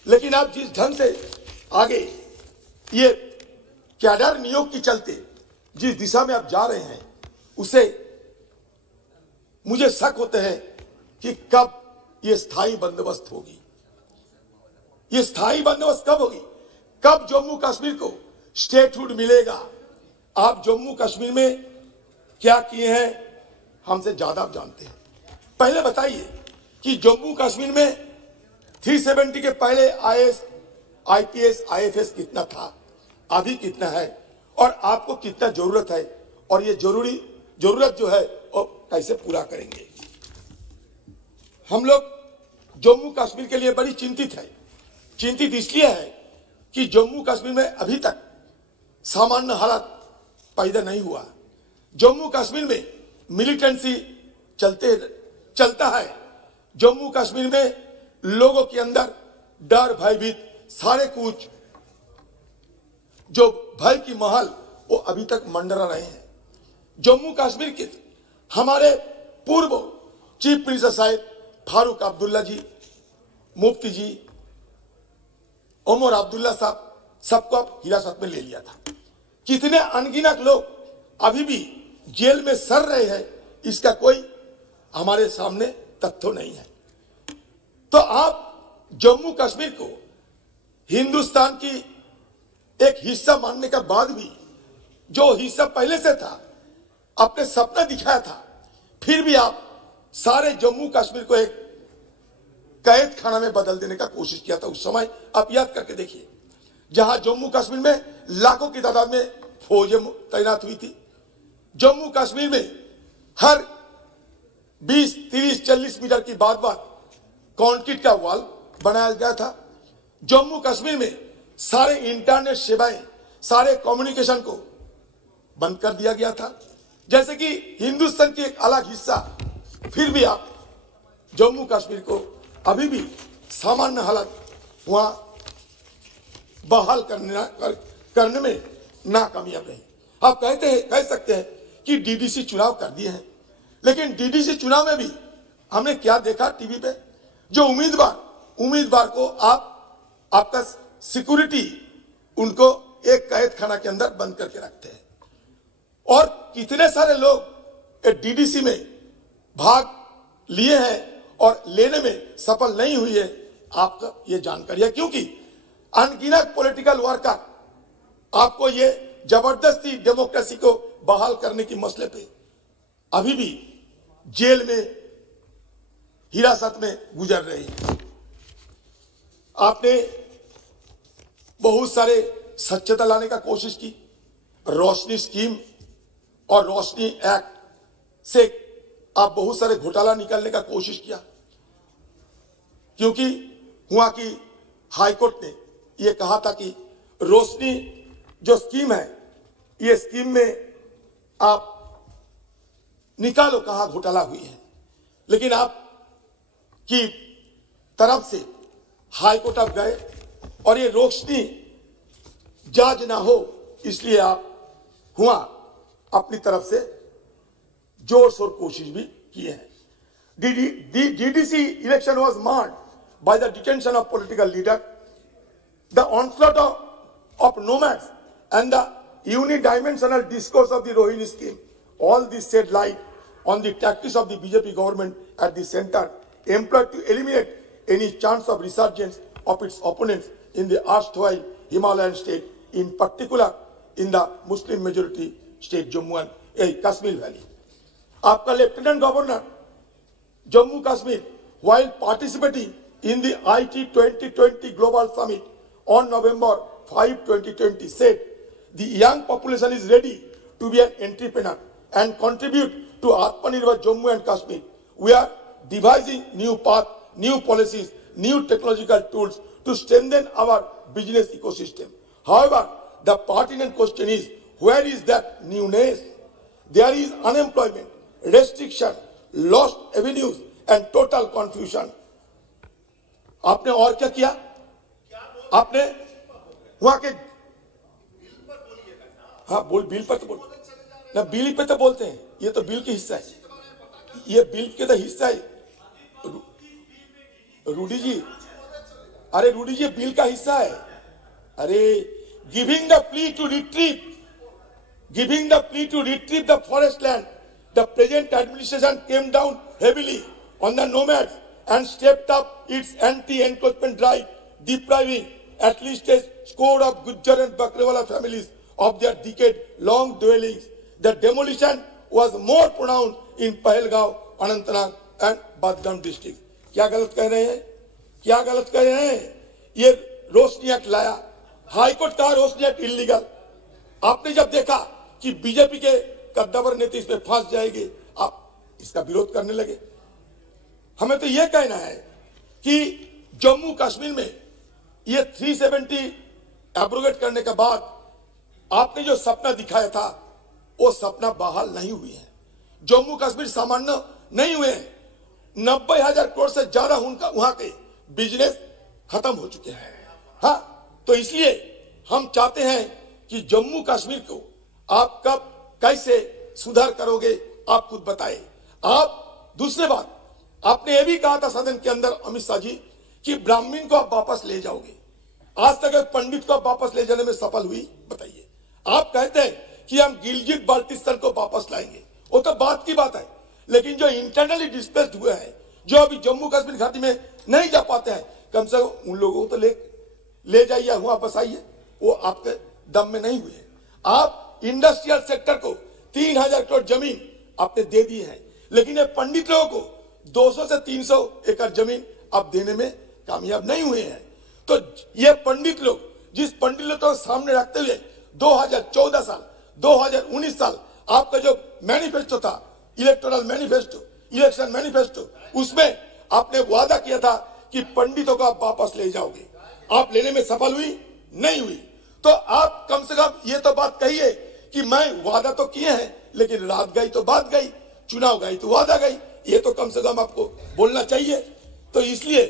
लेकिन आप जिस ढंग से आगे ये कैडर नियोग की चलते जिस दिशा में आप जा रहे हैं उसे मुझे शक होते हैं कि कब ये स्थायी बंदोबस्त होगी, ये स्थायी बंदोबस्त कब होगी, कब जम्मू कश्मीर को स्टेटहुड मिलेगा। आप जम्मू कश्मीर में क्या किए हैं हमसे ज्यादा आप जानते हैं। पहले बताइए कि जम्मू कश्मीर में 370 के पहले आईएएस, आईपीएस, आईएफएस कितना था, अभी कितना है और आपको कितना जरूरत है, और ये जरूरत जो है वो कैसे पूरा करेंगे। हम लोग जम्मू कश्मीर के लिए बड़ी चिंतित है। चिंतित इसलिए है कि जम्मू कश्मीर में अभी तक सामान्य हालात पैदा नहीं हुआ। जम्मू कश्मीर में मिलिटेंसी चलता है। जम्मू कश्मीर में लोगों के अंदर डर, भयभीत, सारे कुछ जो भय की महल वो अभी तक मंडरा रहे हैं। जम्मू कश्मीर के हमारे पूर्व चीफ मिनिस्टर साहब फारूक अब्दुल्ला जी, मुफ्ती जी, उमर अब्दुल्ला साहब, सबको अब हिरासत में ले लिया था। कितने अनगिनत लोग अभी भी जेल में सड़ रहे हैं, इसका कोई हमारे सामने तथ्य नहीं है। तो आप जम्मू कश्मीर को हिंदुस्तान की एक हिस्सा मानने के बाद भी जो हिस्सा पहले से था, आपने सपना दिखाया था, फिर भी आप सारे जम्मू कश्मीर को एक कैद खाना में बदल देने का कोशिश किया था उस समय। आप याद करके देखिए, जहां जम्मू कश्मीर में लाखों की तादाद में फौजें तैनात हुई थी, जम्मू कश्मीर में हर 20, 30, 40 मीटर की बात कंक्रीट का वॉल बनाया गया था। जम्मू कश्मीर में सारे इंटरनेट सेवाएं, सारे कम्युनिकेशन को बंद कर दिया गया था, जैसे कि हिंदुस्तान की एक अलग हिस्सा। फिर भी आप जम्मू कश्मीर को अभी भी सामान्य हालत वहां बहाल करने में नाकामयाब रही। आप कह सकते हैं कि डीडीसी चुनाव कर दिए हैं, लेकिन डीडीसी चुनाव में भी हमने क्या देखा टीवी पे, जो उम्मीदवार को आपका सिक्योरिटी उनको एक कैद खाना के अंदर बंद करके रखते हैं, और कितने सारे लोग डीडीसी में भाग लिए हैं और लेने में सफल नहीं हुई है, आपका ये जानकारी है। क्योंकि अनगिनत पॉलिटिकल वर्कर आपको ये जबरदस्ती डेमोक्रेसी को बहाल करने की मसले पे अभी भी जेल में हिरासत में गुजर रहे हैं। आपने बहुत सारे स्वच्छता लाने का कोशिश की, रोशनी स्कीम और रोशनी एक्ट से आप बहुत सारे घोटाला निकालने का कोशिश किया, क्योंकि वहां की हाईकोर्ट ने यह कहा था कि रोशनी जो स्कीम है, ये स्कीम में आप निकालो कहां घोटाला हुई है, लेकिन आप की तरफ से हाईकोर्ट आप गए और ये रोशनी जांच ना हो, इसलिए आप हुआ अपनी तरफ से जोर शोर कोशिश भी किए हैं। DDC election was marred by the detention of political leaders, the onslaught of nomads, and the unidimensional discourse of the Rohini scheme. All this shed light on the tactics of the BJP government at the center, employed to eliminate any chance of resurgence of its opponents in the erstwhile Himalayan state, in particular in the Muslim majority state Jammu and Kashmir Valley. आपका lieutenant governor Jammu Kashmir, while participating in the IT 2020 Global Summit on November 5, 2020, said the young population is ready to be an entrepreneur and contribute to Atmanirbhar Jammu and Kashmir. We are devising new path, new policies, new technological tools to strengthen our business ecosystem. However, the pertinent question is, where is that newness? There is unemployment, restriction, lost avenues and total confusion. आपने और क्या किया? आपने वहां के bill पर तो बोल ना, बिल पे तो बोलते हैं, ये तो बिल का हिस्सा है, ये बिल के तो हिस्सा है। रूडी जी, अरे रूडी जी, बिल का हिस्सा है। Are giving the plea to retrieve the forest land, the present administration came down heavily on the nomads and stepped up its anti-encroachment drive, depriving at least a score of Gujjar and Bakrewala families of their decade-long dwellings. The demolition was more pronounced in Pahalgaon, Anantnag and Badgaon districts. क्या गलत कह रहे हैं? ये रोशनी act लाया, high court कहा रोशनी act illegal. आपने जब देखा कि बीजेपी के कद्दावर नेता इसमें फंस जाएंगे, आप इसका विरोध करने लगे। हमें तो यह कहना है कि जम्मू कश्मीर में ये 370 एब्रोगेट करने के बाद आपने जो सपना दिखाया था, वो सपना बहाल नहीं हुई है। जम्मू कश्मीर सामान्य नहीं हुए हैं। 90,000 करोड़ से ज्यादा वहां के बिजनेस खत्म हो चुके हैं। हाँ, तो इसलिए हम चाहते हैं कि जम्मू कश्मीर को आप कब कैसे सुधार करोगे, आप खुद बताएं। आप दूसरी बात, आपने ये भी कहा था सदन के अंदर अमित शाह जी कि ब्राह्मण को आप वापस ले जाओगे। आज तक एक पंडित को आप वापस ले जाने में सफल हुई? बताइए। आप कहते हैं कि हम गिलगित बाल्टिस्तान को वापस लाएंगे, वो तो बात की बात है, लेकिन जो इंटरनली डिस्प्लेस्ड हुए हैं, जो अभी जम्मू कश्मीर घाटी में नहीं जा पाते हैं, कम से कम उन लोगों को तो ले जाइए, वहां बसाइए। वो आपके दम में नहीं हुए। आप इंडस्ट्रियल सेक्टर को 3,000 करोड़ जमीन आपने दे दी है, लेकिन ये पंडित लोगों को 200 से 300 एकड़ जमीन अब देने में कामयाब नहीं हुए हैं। तो ये पंडित लोग जिस पंडित को सामने रखते हुए 2014 साल 2019 साल आपका जो मैनिफेस्टो था, इलेक्टोरल मैनिफेस्टो, इलेक्शन मैनिफेस्टो, उसमें आपने वादा किया था कि पंडितों को आप वापस ले जाओगे। आप लेने में सफल हुई नहीं हुई। तो आप कम से कम ये तो बात कहिए कि मैं वादा तो किए हैं, लेकिन रात गई तो बात गई, चुनाव गई तो वादा गई, ये तो कम से कम आपको बोलना चाहिए। तो इसलिए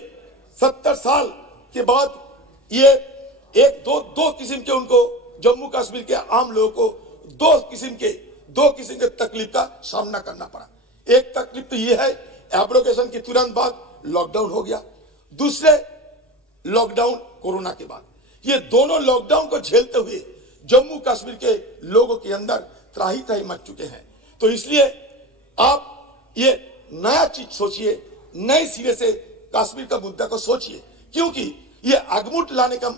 70 साल के बाद ये एक दो किस्म के उनको जम्मू कश्मीर के आम लोगों को दो किस्म के तकलीफ का सामना करना पड़ा। एक तकलीफ तो ये है, एब्रोगेशन के तुरंत बाद लॉकडाउन हो गया, दूसरे लॉकडाउन कोरोना के बाद। ये दोनों लॉकडाउन को झेलते हुए जम्मू कश्मीर के लोगों के अंदर त्राही त्राही मच चुके हैं। तो इसलिए आप ये नया चीज सोचिए, नए सिरे से कश्मीर का मुद्दा को सोचिए, क्योंकि ये अगमुट लाने का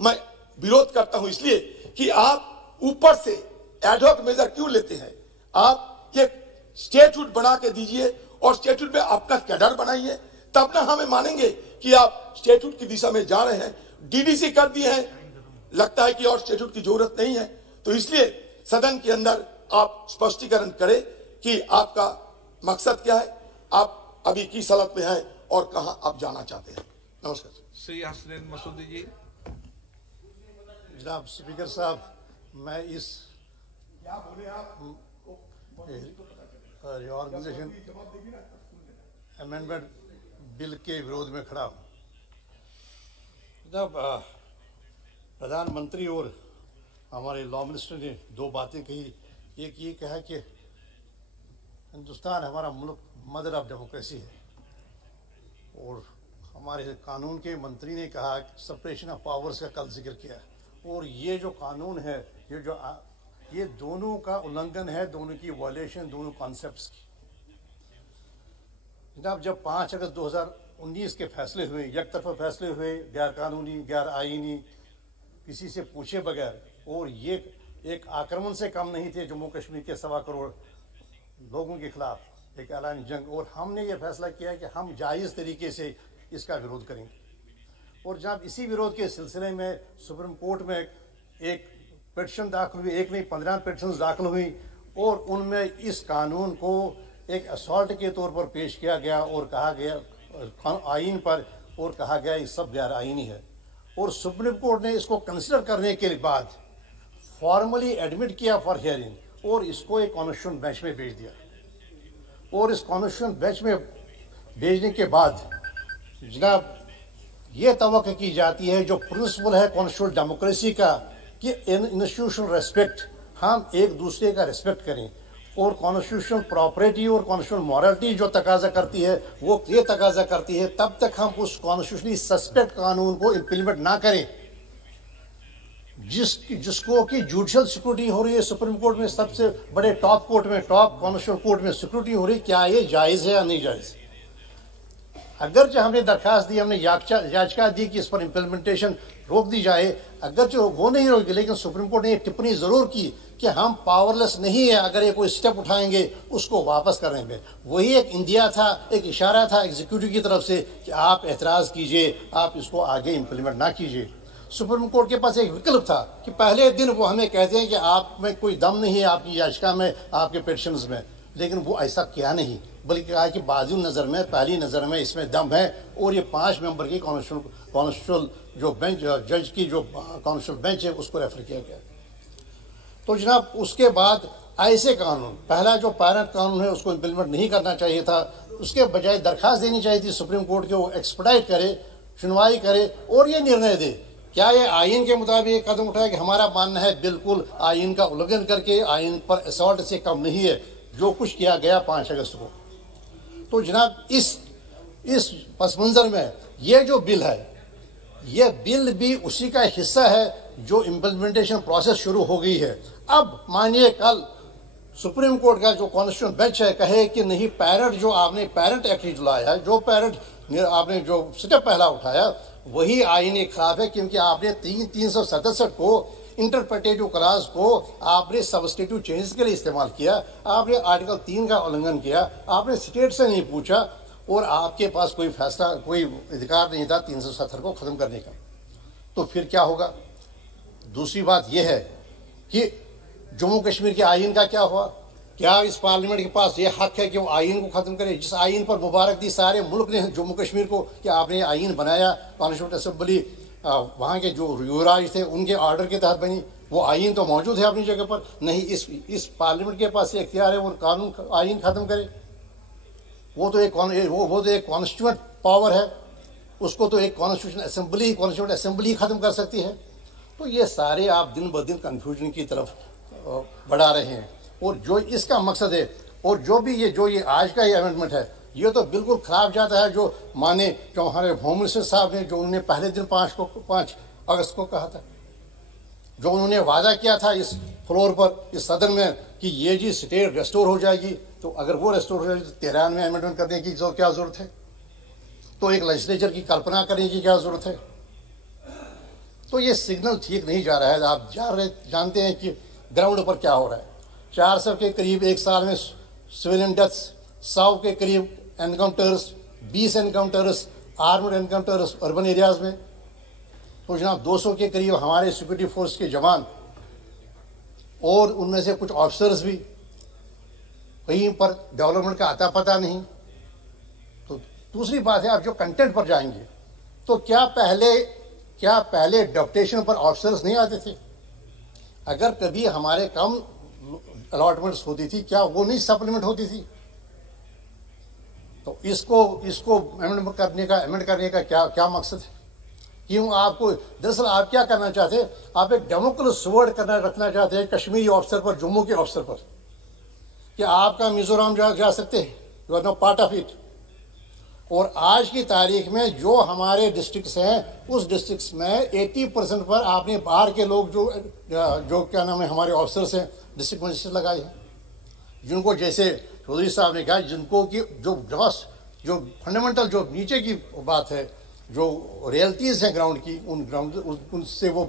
मैं विरोध करता हूं, इसलिए कि आप ऊपर से एडहॉक मेजर क्यों लेते हैं। आप ये स्टेट्यूट बना के दीजिए और स्टेट्यूट में अपना कैडर बनाइए, तब ना हमें मानेंगे कि आप स्टेट्यूट की दिशा में जा रहे हैं। डीडीसी कर दिए हैं, लगता है कि और स्टेट्यूट की जरूरत नहीं है। तो इसलिए सदन के अंदर आप स्पष्टीकरण करें कि आपका मकसद क्या है, आप अभी किस हालत में हैं और कहां आप जाना चाहते हैं। नमस्कार। श्री हसनैन मसूदी जी। जनाब स्पीकर साहब, मैं इस रिऑर्गेनाइजेशन अमेंडमेंट बिल के विरोध में खड़ा हूँ। जनाब, प्रधानमंत्री और हमारे लॉ मिनिस्टर ने दो बातें कही। एक ये कहा कि हिंदुस्तान हमारा मुल्क मदर ऑफ डेमोक्रेसी है, और हमारे कानून के मंत्री ने कहा सेपरेशन ऑफ पावर्स का कल जिक्र किया। और ये जो कानून है, ये दोनों का उल्लंघन है, दोनों की वायलेशन, दोनों कॉन्सेप्ट्स की। जनाब, जब 5 अगस्त 2019 के फैसले हुए, एक तरफा फैसले हुए, गैर कानूनी, गैर आईनी, किसी से पूछे बगैर, और ये एक आक्रमण से कम नहीं थे जम्मू कश्मीर के 1.25 करोड़ लोगों के खिलाफ एक ऐलान जंग। और हमने ये फैसला किया कि हम जायज़ तरीके से इसका विरोध करेंगे। और जब इसी विरोध के सिलसिले में सुप्रीम कोर्ट में एक पिटीशन दाखिल हुई, एक नहीं 15 पिटीशन दाखिल हुई, और उनमें इस कानून को एक असॉल्ट के तौर पर पेश किया गया और कहा गया आइन पर, और कहा गया ये सब गैर आइनी है। और सुप्रीम कोर्ट ने इसको कंसिडर करने के बाद फॉर्मली एडमिट किया फॉर हियरिंग, और इसको एक कॉन्स्टिट्यूशन बेंच में भेज दिया। और इस कॉन्स्टिट्यूशन बेंच में भेजने के बाद जनाब ये तवक्को की जाती है, जो प्रिंसिपल है कॉन्स्टिट्यूशनल डेमोक्रेसी का, कि इंस्टीट्यूशनल रेस्पेक्ट, हम एक दूसरे का रेस्पेक्ट करें, और कॉन्स्टिट्यूशनल प्रॉपर्टी और कॉन्स्टिट्यूशनल मॉरलिटी जो तकाजा करती है वो ये तकाजा करती है, तब तक हम उस कॉन्स्टिट्यूशनली सस्पेक्ट कानून को इम्प्लीमेंट ना करें जिसको कि जुडिशल सिक्योरिटी हो रही है। सुप्रीम कोर्ट में, सबसे बड़े टॉप कोर्ट में, टॉप कॉन्स्टिट्यूशनल कोर्ट में सिक्योरिटी हो रही है। क्या ये जायज़ है या नहीं जायज़? अगर जो हमने दरखास्त दी, हमने याचिका दी कि इस पर इम्प्लीमेंटेशन रोक दी जाए, अगर जो वो नहीं रोकी, लेकिन सुप्रीम कोर्ट ने एक टिप्पणी जरूर की कि हम पावरलेस नहीं है, अगर ये कोई स्टेप उठाएंगे उसको वापस करने में। वही एक इंडिया था, एक इशारा था एग्जीक्यूटिव की तरफ से कि आप एतराज़ कीजिए, आप इसको आगे इम्प्लीमेंट ना कीजिए। सुप्रीम कोर्ट के पास एक विकल्प था कि पहले दिन वो हमें कहते हैं कि आप में कोई दम नहीं है आपकी याचिका में, आपके पिटीशंस में, लेकिन वो ऐसा किया नहीं, बल्कि कहा कि बाजू नज़र में, पहली नज़र में इसमें दम है। और ये 5 मेंबर की कॉन्स्टिट्यूशनल जो बेंच, जज की जो कॉन्स्टिट्यूशनल बेंच है, उसको रेफर किया गया। तो जनाब, उसके बाद ऐसे कानून, पहला जो पैरेंट कानून है उसको इम्प्लीमेंट नहीं करना चाहिए था, उसके बजाय दरखास्त देनी चाहिए थी सुप्रीम कोर्ट के, वो एक्सपेडाइट करे, सुनवाई करे और ये निर्णय दे क्या ये आइन के मुताबिक कदम उठाए कि हमारा मानना है बिल्कुल आइन का उल्लंघन करके, आइन पर असॉल्ट से कम नहीं है जो कुछ किया गया 5 अगस्त को। तो जनाब, इस पस मंज़र में ये जो बिल है, ये बिल भी उसी का हिस्सा है जो इम्प्लीमेंटेशन प्रोसेस शुरू हो गई है। अब मानिए कल सुप्रीम कोर्ट का जो कॉन्स्टिट्यूशन बेंच है कहे कि नहीं, पैरेंट जो आपने पैरेंट एक्ट जो लाया है, जो पैरेंट आपने जो स्टेप पहला उठाया वही आईनी खिलाफ है, क्योंकि आपने 367 को इंटरप्रेटेटिव क्लास को आपने सब्स्टिट्यूट चेंजेस के लिए इस्तेमाल किया, आपने आर्टिकल 3 का उल्लंघन किया, आपने स्टेट से नहीं पूछा, और आपके पास कोई फैसला, कोई अधिकार नहीं था 370 को ख़त्म करने का, तो फिर क्या होगा? दूसरी बात यह है कि जम्मू कश्मीर के आइन का क्या हुआ? क्या इस पार्लियामेंट के पास ये हक है कि वो आइन को ख़त्म करे? जिस आइन पर मुबारक दी सारे मुल्क ने जम्मू कश्मीर को कि आपने आइन बनाया, कॉन्स्टिट्यूंट असेंबली वहाँ के जो युवराज थे उनके ऑर्डर के तहत बनी, वो आइन तो मौजूद है अपनी जगह पर। नहीं, इस पार्लियामेंट के पास ये इख्तियार है वो कानून आइन ख़त्म करे। वो तो एक कॉन्स्टिट्यूंट पावर है, उसको तो एक कॉन्स्टिट्यूंट असेंबली ख़त्म कर सकती है। तो ये सारे आप दिन ब दिन कन्फ्यूजन की तरफ बढ़ा रहे हैं। और जो इसका मकसद है, और जो ये आज का ये अमेंडमेंट है, ये तो बिल्कुल ख़राब जाता है। जो हमारे होम मिनिस्टर साहब ने जो उन्होंने पहले दिन 5 अगस्त को कहा था, जो उन्होंने वादा किया था इस फ्लोर पर, इस सदन में, कि ये जी स्टेट रेस्टोर हो जाएगी, तो अगर वो रेस्टोर हो जाएगी तो 93 अमेंडमेंट करने की क्या ज़रूरत है? तो एक लेजिस्लेचर की कल्पना करने की क्या ज़रूरत है? तो ये सिग्नल ठीक नहीं जा रहा है। आप जानते हैं कि ग्राउंड पर क्या हो रहा है। 400 के करीब एक साल में सिविलियन डेथ्स, 100 के करीब encounters, 20 encounters, armed encounters urban areas में। तो जनाब 200 के करीब हमारे सिक्योरिटी फोर्स के जवान और उनमें से कुछ ऑफिसर्स भी, कहीं पर डेवलपमेंट का आता पता नहीं। तो दूसरी बात है, आप जो कंटेंट पर जाएंगे तो क्या पहले डेप्यूटेशन पर ऑफिसर्स नहीं आते थे? अगर कभी हमारे कम अलॉटमेंट्स होती थी, क्या वो नहीं सप्लीमेंट होती थी? तो इसको अमेंड करने का क्या मकसद है? क्यों आपको, दरअसल आप क्या करना चाहते हैं? आप एक डेमोक्रेटिक स्वर्ड रखना चाहते हैं कश्मीरी ऑफिसर पर, जम्मू के ऑफिसर पर, कि आपका मिजोरम जा सकते हैं, you are not part of it. और आज की तारीख में जो हमारे डिस्ट्रिक्ट्स हैं, उस डिस्ट्रिक्ट्स में 80% पर आपने बाहर के लोग जो क्या नाम है हमारे ऑफिसर्स हैं, डिस्ट्रिक्ट मजिस्ट्रेट लगाए हैं, जिनको जैसे चौधरी साहब ने कहा, जिनको कि जो फंडामेंटल जो नीचे की बात है, जो रियलिटीज़ हैं ग्राउंड की, उनसे वो